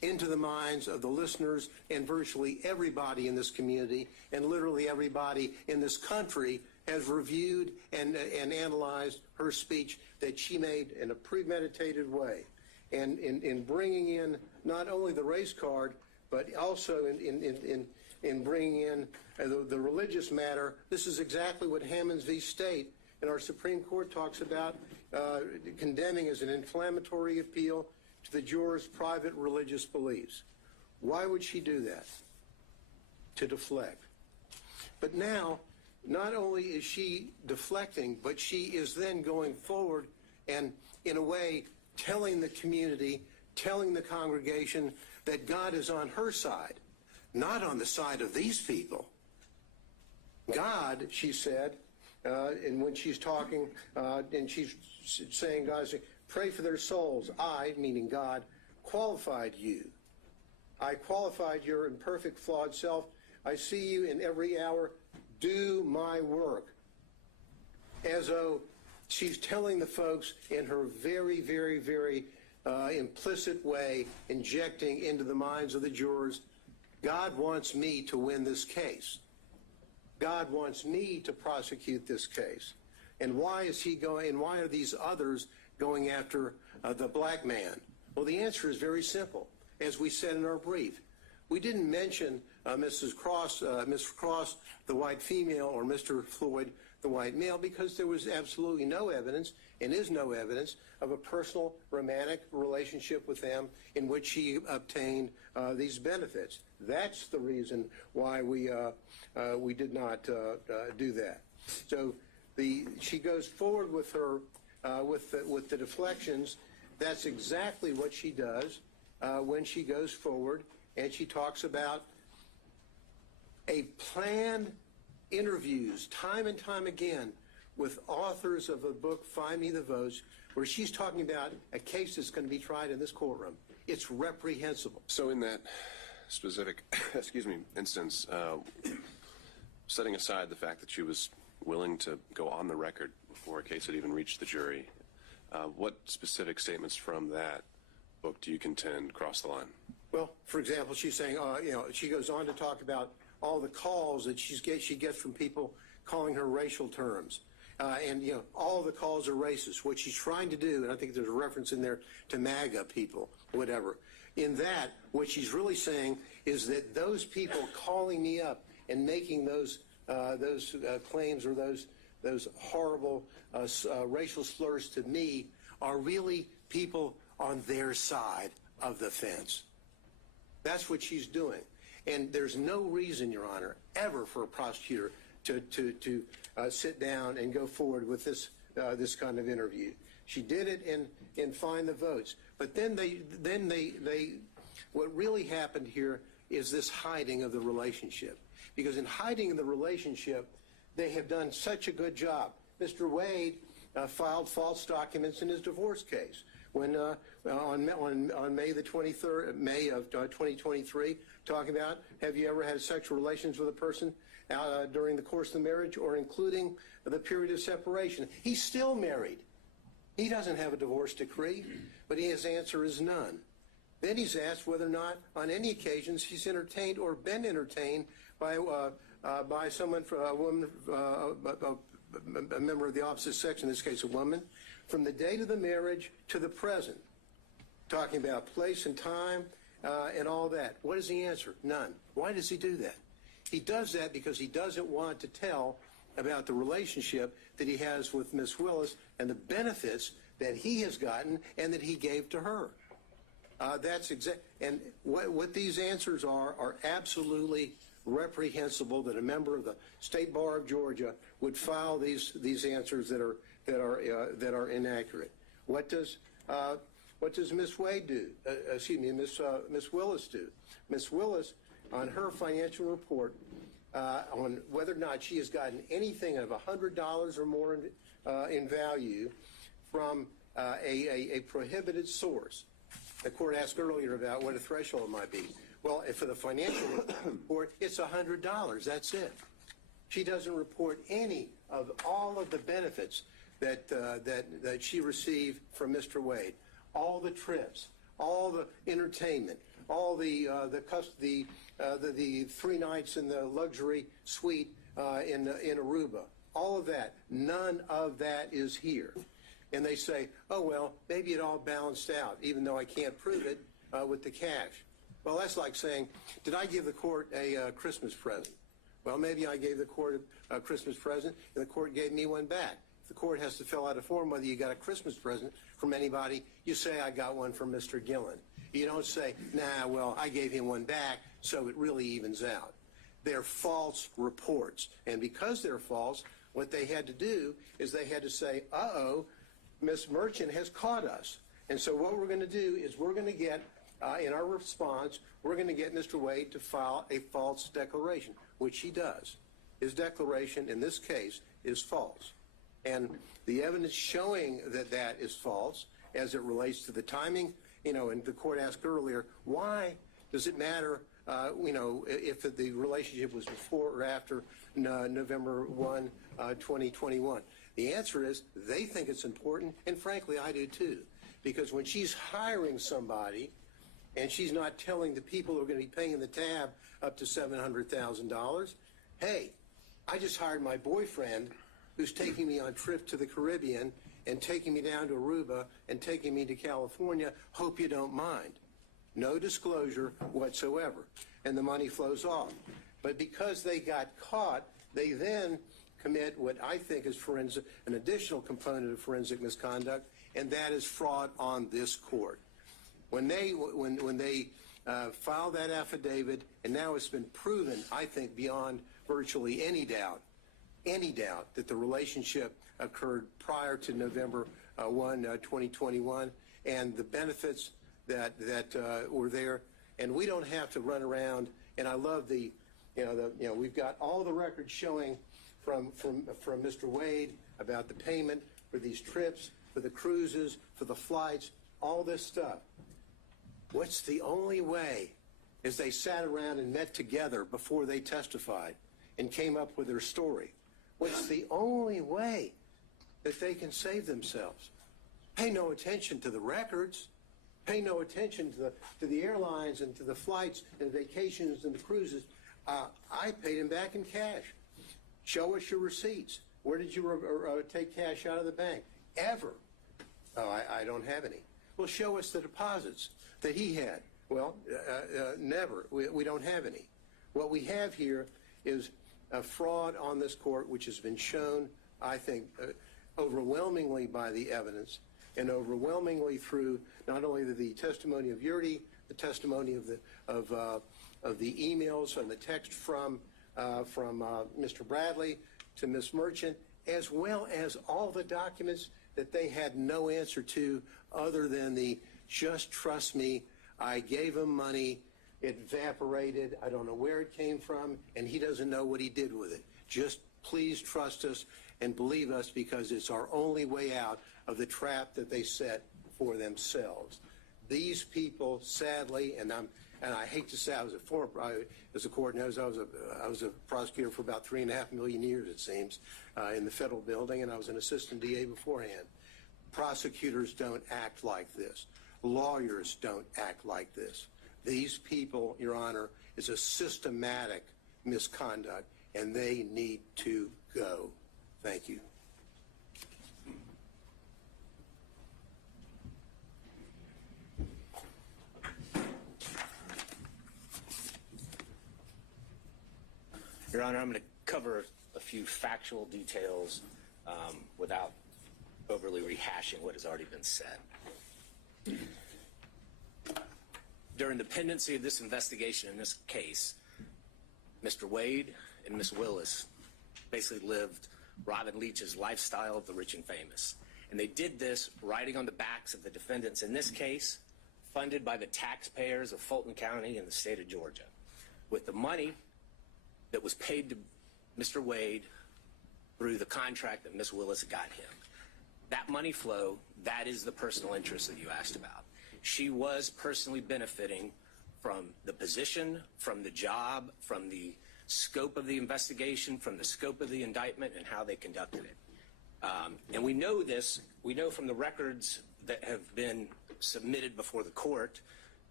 into the minds of the listeners and virtually everybody in this community and literally everybody in this country has reviewed and analyzed her speech that she made in a premeditated way. And in bringing in not only the race card, but also in bringing in the religious matter, this is exactly what Hammonds v. State in our Supreme Court talks about condemning as an inflammatory appeal to the jurors' private religious beliefs. Why would she do that? To deflect. But now, not only is she deflecting, but she is then going forward and, in a way, telling the community, telling the congregation that God is on her side, not on the side of these people. God, she said, and when she's talking, and she's saying, guys, pray for their souls. I, meaning God, qualified you. I qualified your imperfect, flawed self. I see you in every hour. Do my work. As though she's telling the folks in her very, very, very implicit way, injecting into the minds of the jurors, God wants me to win this case. God wants me to prosecute this case. And why is he going, and why are these others going after the black man? Well, the answer is very simple. As we said in our brief, we didn't mention Mrs. Cross, the white female, or Mr. Floyd, the white male, because there was absolutely no evidence, and is no evidence, of a personal romantic relationship with them in which he obtained these benefits. That's the reason why we did not do that. So she goes forward with her with the deflections. That's exactly what she does when she goes forward, and she talks about a planned interviews time and time again with authors of a book, Find Me the Votes, where she's talking about a case that's going to be tried in this courtroom. It's reprehensible. So in that specific, instance, setting aside the fact that she was willing to go on the record before a case had even reached the jury, what specific statements from that book do you contend cross the line? Well, for example, she's saying, she goes on to talk about all the calls that she gets from people calling her racial terms. And all the calls are racist. What she's trying to do, and I think there's a reference in there to MAGA people, whatever. In that, what she's really saying is that those people calling me up and making those claims or those horrible racial slurs to me are really people on their side of the fence. That's what she's doing. And there's no reason, Your Honor, ever for a prosecutor to sit down and go forward with this kind of interview. She did it in Find the Votes. But then what really happened here is this hiding of the relationship. Because in hiding the relationship, they have done such a good job. Mr. Wade filed false documents in his divorce case. When on May the 23rd, May of 2023, talking about, have you ever had sexual relations with a person during the course of the marriage or including the period of separation? He's still married. He doesn't have a divorce decree, but his answer is none. Then he's asked whether or not on any occasions he's entertained or been entertained by someone, a woman, a member of the opposite sex, in this case a woman, from the date of the marriage to the present, talking about place and time and all that. What is the answer? None. Why does he do that? He does that because he doesn't want to tell about the relationship that he has with Miss Willis and the benefits that he has gotten and that he gave to her. And what these answers are absolutely reprehensible, that a member of the State Bar of Georgia would file these answers that are inaccurate. What does Miss Wade do? Miss Willis do? Miss Willis, on her financial report, on whether or not she has gotten anything of $100 or more in value from a prohibited source. The court asked earlier about what a threshold might be. Well, for the financial report, it's $100. That's it. She doesn't report any of all of the benefits that she received from Mr. Wade. All the trips, all the entertainment, the 3 nights in the luxury suite in Aruba. All of that, none of that is here. And they say, oh, well, maybe it all balanced out, even though I can't prove it with the cash. Well, that's like saying, did I give the court a Christmas present? Well, maybe I gave the court a Christmas present, and the court gave me one back. If the court has to fill out a form whether you got a Christmas present from anybody, you say, I got one from Mr. Gillen. You don't say, nah, well, I gave him one back, so it really evens out. They're false reports. And because they're false, what they had to do is they had to say, uh-oh, Ms. Merchant has caught us. And so what we're going to do is we're going to get, in our response, we're going to get Mr. Wade to file a false declaration, which he does. His declaration in this case is false. And the evidence showing that that is false as it relates to the timing, and the court asked earlier, why does it matter, if the relationship was before or after November 1, 2021? The answer is they think it's important, and frankly, I do too. Because when she's hiring somebody and she's not telling the people who are going to be paying the tab up to $700,000, hey, I just hired my boyfriend who's taking me on trips to the Caribbean and taking me down to Aruba and taking me to California. Hope you don't mind. No disclosure whatsoever. And the money flows off. But because they got caught, they then commit what I think is an additional component of forensic misconduct, and that is fraud on this court. When they filed that affidavit, and now it's been proven, I think, beyond virtually any doubt that the relationship occurred prior to November 1, 2021, and the benefits that were there. And we don't have to run around. And I love we've got all the records showing from Mr. Wade about the payment for these trips, for the cruises, for the flights, all this stuff. What's the only way is they sat around and met together before they testified and came up with their story. What's the only way that they can save themselves? Pay no attention to the records. Pay no attention to the airlines and to the flights and the vacations and the cruises. I paid him back in cash. Show us your receipts. Where did you take cash out of the bank? Ever? Oh, I don't have any. Well, show us the deposits that he had. Well, never. We don't have any. What we have here is a fraud on this court, which has been shown, I think, overwhelmingly by the evidence and overwhelmingly through not only the testimony of Yurdi, the testimony of the emails and the text from Mr. Bradley to Ms. Merchant, as well as all the documents that they had no answer to other than the just trust me, I gave him money, it evaporated, I don't know where it came from, and he doesn't know what he did with it. Just please trust us and believe us because it's our only way out of the trap that they set for themselves. These people, sadly, and I hate to say I was as the court knows, I was a prosecutor for about 3.5 million years, it seems, in the federal building, and I was an assistant DA beforehand. Prosecutors don't act like this. Lawyers don't act like this. These people, Your Honor, is a systematic misconduct, and they need to go. Thank you. Your Honor, I'm going to cover a few factual details without overly rehashing what has already been said. During the pendency of this investigation in this case, Mr. Wade and Ms. Willis basically lived Robin Leach's lifestyle of the rich and famous. And they did this riding on the backs of the defendants in this case, funded by the taxpayers of Fulton County and the state of Georgia, with the money that was paid to Mr. Wade through the contract that Ms. Willis got him. That money flow, that is the personal interest that you asked about. She was personally benefiting from the position, from the job, from the scope of the investigation, from the scope of the indictment, and how they conducted it. And we know this, we know from the records that have been submitted before the court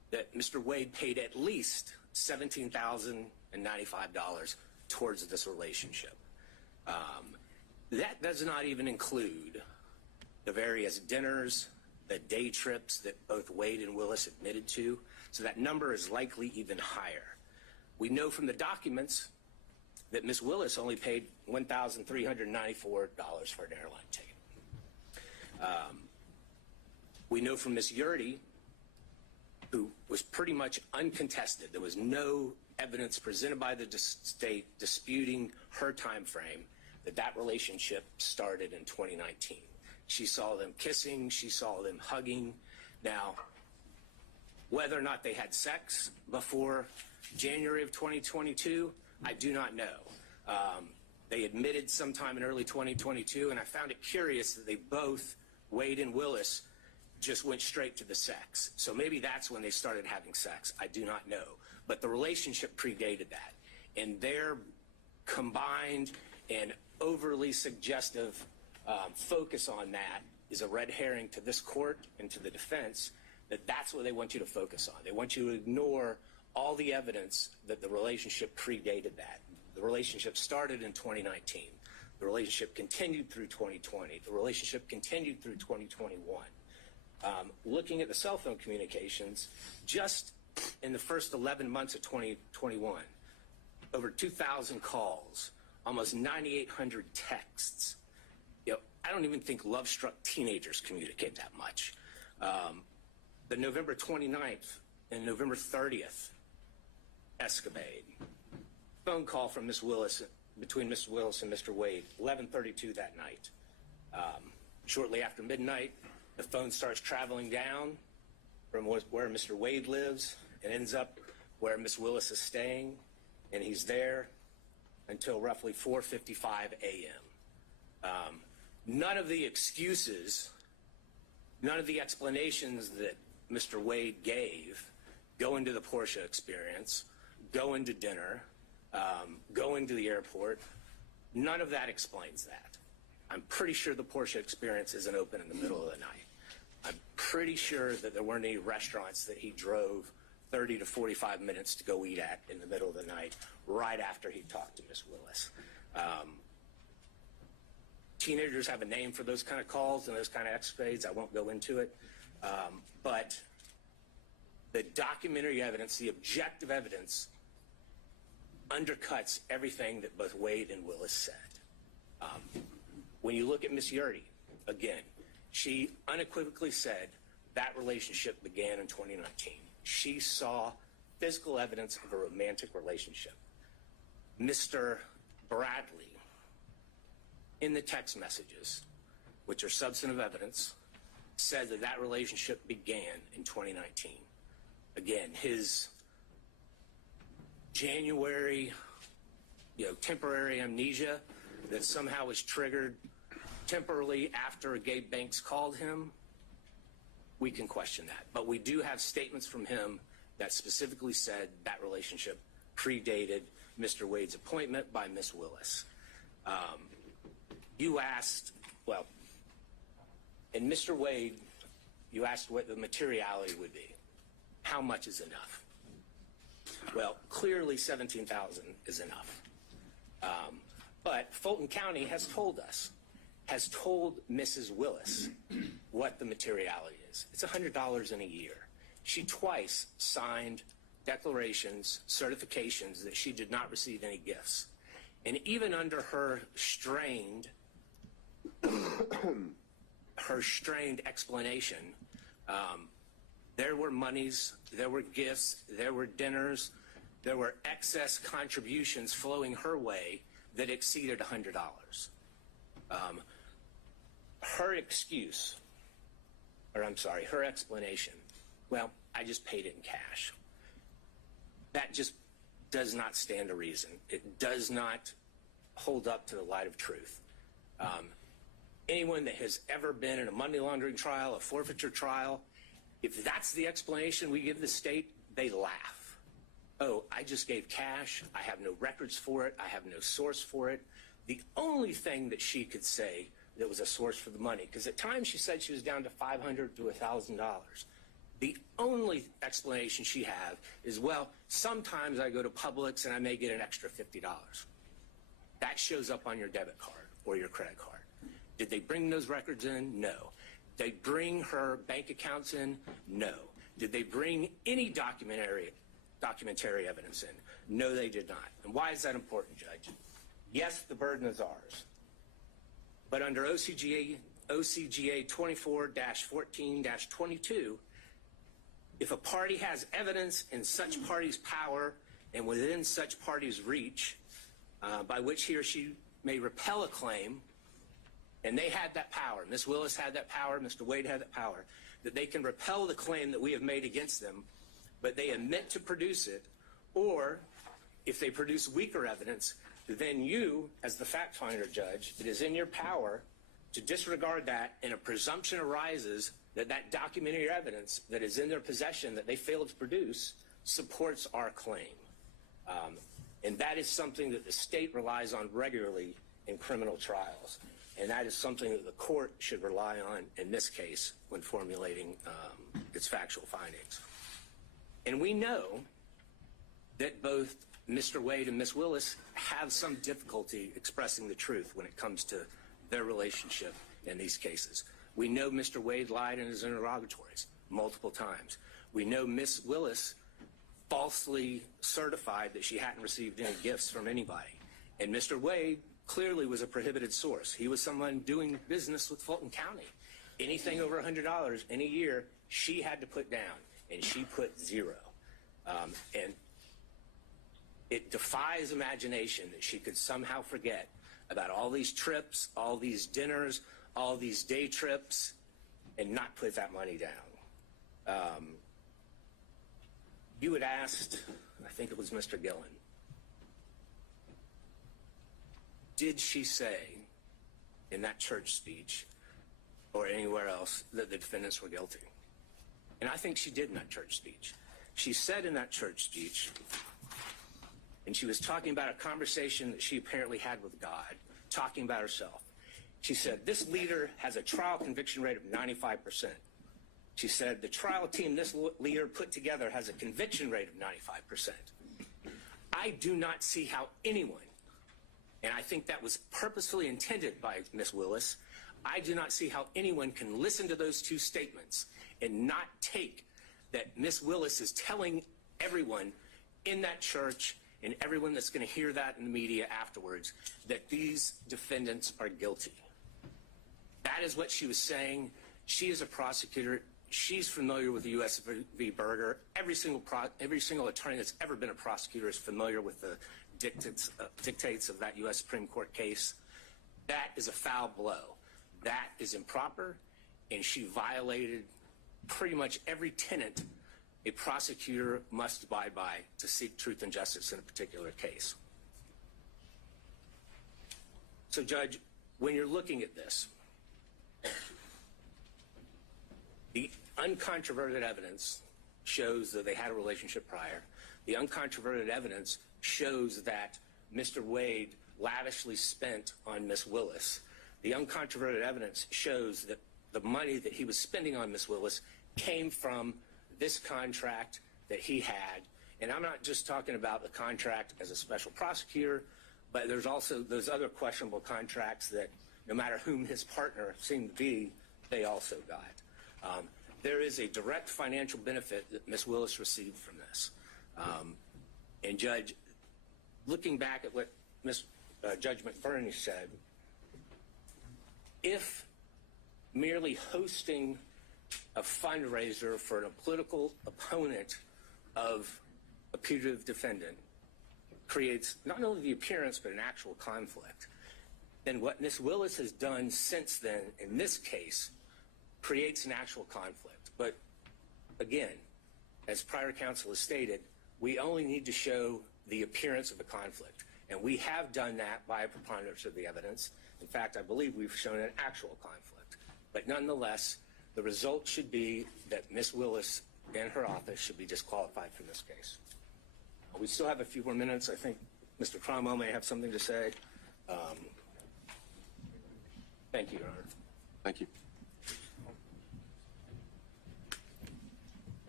that Mr. Wade paid at least $17,095 towards this relationship. That does not even include the various dinners, the day trips that both Wade and Willis admitted to, so that number is likely even higher. We know from the documents that Ms. Willis only paid $1,394 for an airline ticket. We know from Ms. Yurdy, who was pretty much uncontested, there was no evidence presented by the state disputing her time frame, that relationship started in 2019. She saw them kissing, she saw them hugging. Now, whether or not they had sex before January of 2022, I do not know. They admitted sometime in early 2022, and I found it curious that they both, Wade and Willis, just went straight to the sex. So maybe that's when they started having sex. I do not know. But the relationship predated that. And their combined and overly suggestive focus on that is a red herring to this court and to the defense, that that's what they want you to focus on. They want you to ignore all the evidence that the relationship predated that. The relationship started in 2019. The relationship continued through 2020. The relationship continued through 2021. Looking at the cell phone communications, just in the first 11 months of 2021, over 2,000 calls, almost 9,800 texts. You know, I don't even think love-struck teenagers communicate that much. The November 29th and November 30th escapade, phone call from Ms. Willis, between Ms. Willis and Mr. Wade, 11:32 that night. Shortly after midnight, the phone starts traveling down from where Mr. Wade lives and ends up where Ms. Willis is staying, and he's there until roughly 4:55 a.m. None of the excuses, none of the explanations that Mr. Wade gave going to the Porsche experience, going to dinner, going to the airport, none of that explains that. I'm pretty sure the Porsche experience isn't open in the middle of the night. I'm pretty sure that there weren't any restaurants that he drove 30 to 45 minutes to go eat at in the middle of the night right after he talked to Ms. Willis. Teenagers have a name for those kind of calls and those kind of escapades. I won't go into it. But the documentary evidence, the objective evidence, undercuts everything that both Wade and Willis said. When you look at Ms. Yurdy, again, she unequivocally said that relationship began in 2019. She saw physical evidence of a romantic relationship. Mr. Bradley, in the text messages, which are substantive evidence, said that that relationship began in 2019. Again, his January, temporary amnesia that somehow was triggered temporarily after Gabe Banks called him, we can question that. But we do have statements from him that specifically said that relationship predated Mr. Wade's appointment by Ms. Willis. You asked, well, in Mr. Wade, you asked what the materiality would be. How much is enough? Well, clearly 17,000 is enough. But Fulton County has told us, has told Mrs. Willis what the materiality is. It's $100 in a year. She twice signed declarations, certifications that she did not receive any gifts. And even under her strained explanation, there were monies, there were gifts, there were dinners, there were excess contributions flowing her way that exceeded $100. Her explanation, well, I just paid it in cash. That just does not stand to reason. It does not hold up to the light of truth. Anyone that has ever been in a money laundering trial, a forfeiture trial, if that's the explanation we give the state, they laugh. Oh, I just gave cash. I have no records for it. I have no source for it. The only thing that she could say that was a source for the money, because at times she said she was down to $500 to $1,000. The only explanation she have is, well, sometimes I go to Publix and I may get an extra $50. That shows up on your debit card or your credit card. Did they bring those records in? No. Did they bring her bank accounts in? No. Did they bring any documentary evidence in? No, they did not. And why is that important, Judge? Yes, the burden is ours. But under OCGA 24-14-22, if a party has evidence in such party's power and within such party's reach, by which he or she may repel a claim, and they had that power, Ms. Willis had that power, Mr. Wade had that power, that they can repel the claim that we have made against them, but they admit to produce it, or if they produce weaker evidence, then you, as the fact finder, Judge, it is in your power to disregard that, and a presumption arises that that documentary evidence that is in their possession that they failed to produce supports our claim. And that is something that the state relies on regularly in criminal trials. And that is something that the court should rely on in this case when formulating its factual findings. And we know that both Mr. Wade and Ms. Willis have some difficulty expressing the truth when it comes to their relationship in these cases. We know Mr. Wade lied in his interrogatories multiple times. We know Ms. Willis falsely certified that she hadn't received any gifts from anybody. And Mr. Wade clearly was a prohibited source. He was someone doing business with Fulton County. Anything over $100 in a year, she had to put down, and she put zero. And it defies imagination that she could somehow forget about all these trips, all these dinners, all these day trips, and not put that money down. You had asked, I think it was Mr. Gillen, did she say in that church speech or anywhere else that the defendants were guilty? And I think she did in that church speech. She said in that church speech, and she was talking about a conversation that she apparently had with God, talking about herself. She said, this leader has a trial conviction rate of 95%. She said, the trial team this leader put together has a conviction rate of 95%. I do not see how anyone, and I think that was purposefully intended by Ms. Willis, I do not see how anyone can listen to those two statements and not take that Ms. Willis is telling everyone in that church and everyone that's going to hear that in the media afterwards that these defendants are guilty. That is what she was saying. She is a prosecutor. She's familiar with the U.S. v. Berger. Every single attorney that's ever been a prosecutor is familiar with the dictates of that U.S. Supreme Court case. That is a foul blow. That is improper, and she violated pretty much every tenet a prosecutor must abide by to seek truth and justice in a particular case. So, Judge, when you're looking at this, the uncontroverted evidence shows that they had a relationship prior. The uncontroverted evidence shows that Mr. Wade lavishly spent on Ms. Willis. The uncontroverted evidence shows that the money that he was spending on Ms. Willis came from this contract that he had. And I'm not just talking about the contract as a special prosecutor, but there's also those other questionable contracts that no matter whom his partner seemed to be, they also got. There is a direct financial benefit that Ms. Willis received from this. And Judge, looking back at what Judge McBurney said, if merely hosting a fundraiser for a political opponent of a putative defendant creates not only the appearance but an actual conflict, then what Ms. Willis has done since then in this case creates an actual conflict. But again, as prior counsel has stated, we only need to show the appearance of a conflict. And we have done that by a preponderance of the evidence. In fact, I believe we've shown an actual conflict. But nonetheless, the result should be that Ms. Willis and her office should be disqualified from this case. We still have a few more minutes. I think Mr. Cromwell may have something to say. Thank you, Your Honor. Thank you.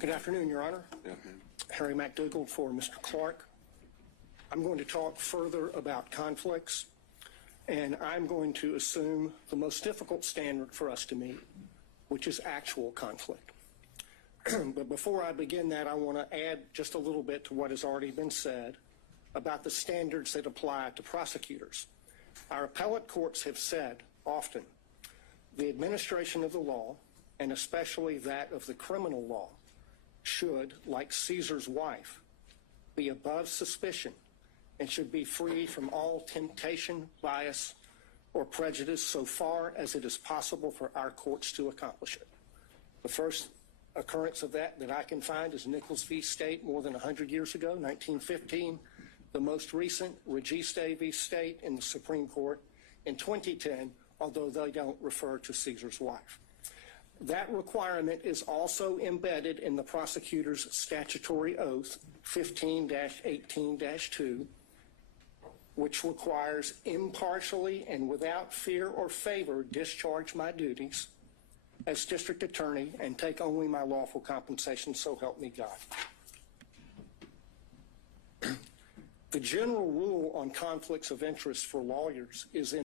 Good afternoon, Your Honor. Yeah. Harry McDougald for Mr. Clark. I'm going to talk further about conflicts, and I'm going to assume the most difficult standard for us to meet, which is actual conflict. But before I begin that, I want to add just a little bit to what has already been said about the standards that apply to prosecutors. Our appellate courts have said often the administration of the law, and especially that of the criminal law, should, like Caesar's wife, be above suspicion and should be free from all temptation, bias, or prejudice so far as it is possible for our courts to accomplish it. The first occurrence of that I can find is Nichols v. State more than 100 years ago, 1915. The most recent, Registe v. State in the Supreme Court in 2010, although they don't refer to Caesar's wife. That requirement is also embedded in the prosecutor's statutory oath, 15-18-2, which requires impartially and without fear or favor discharge my duties as district attorney and take only my lawful compensation, so help me God. The general rule on conflicts of interest for lawyers is in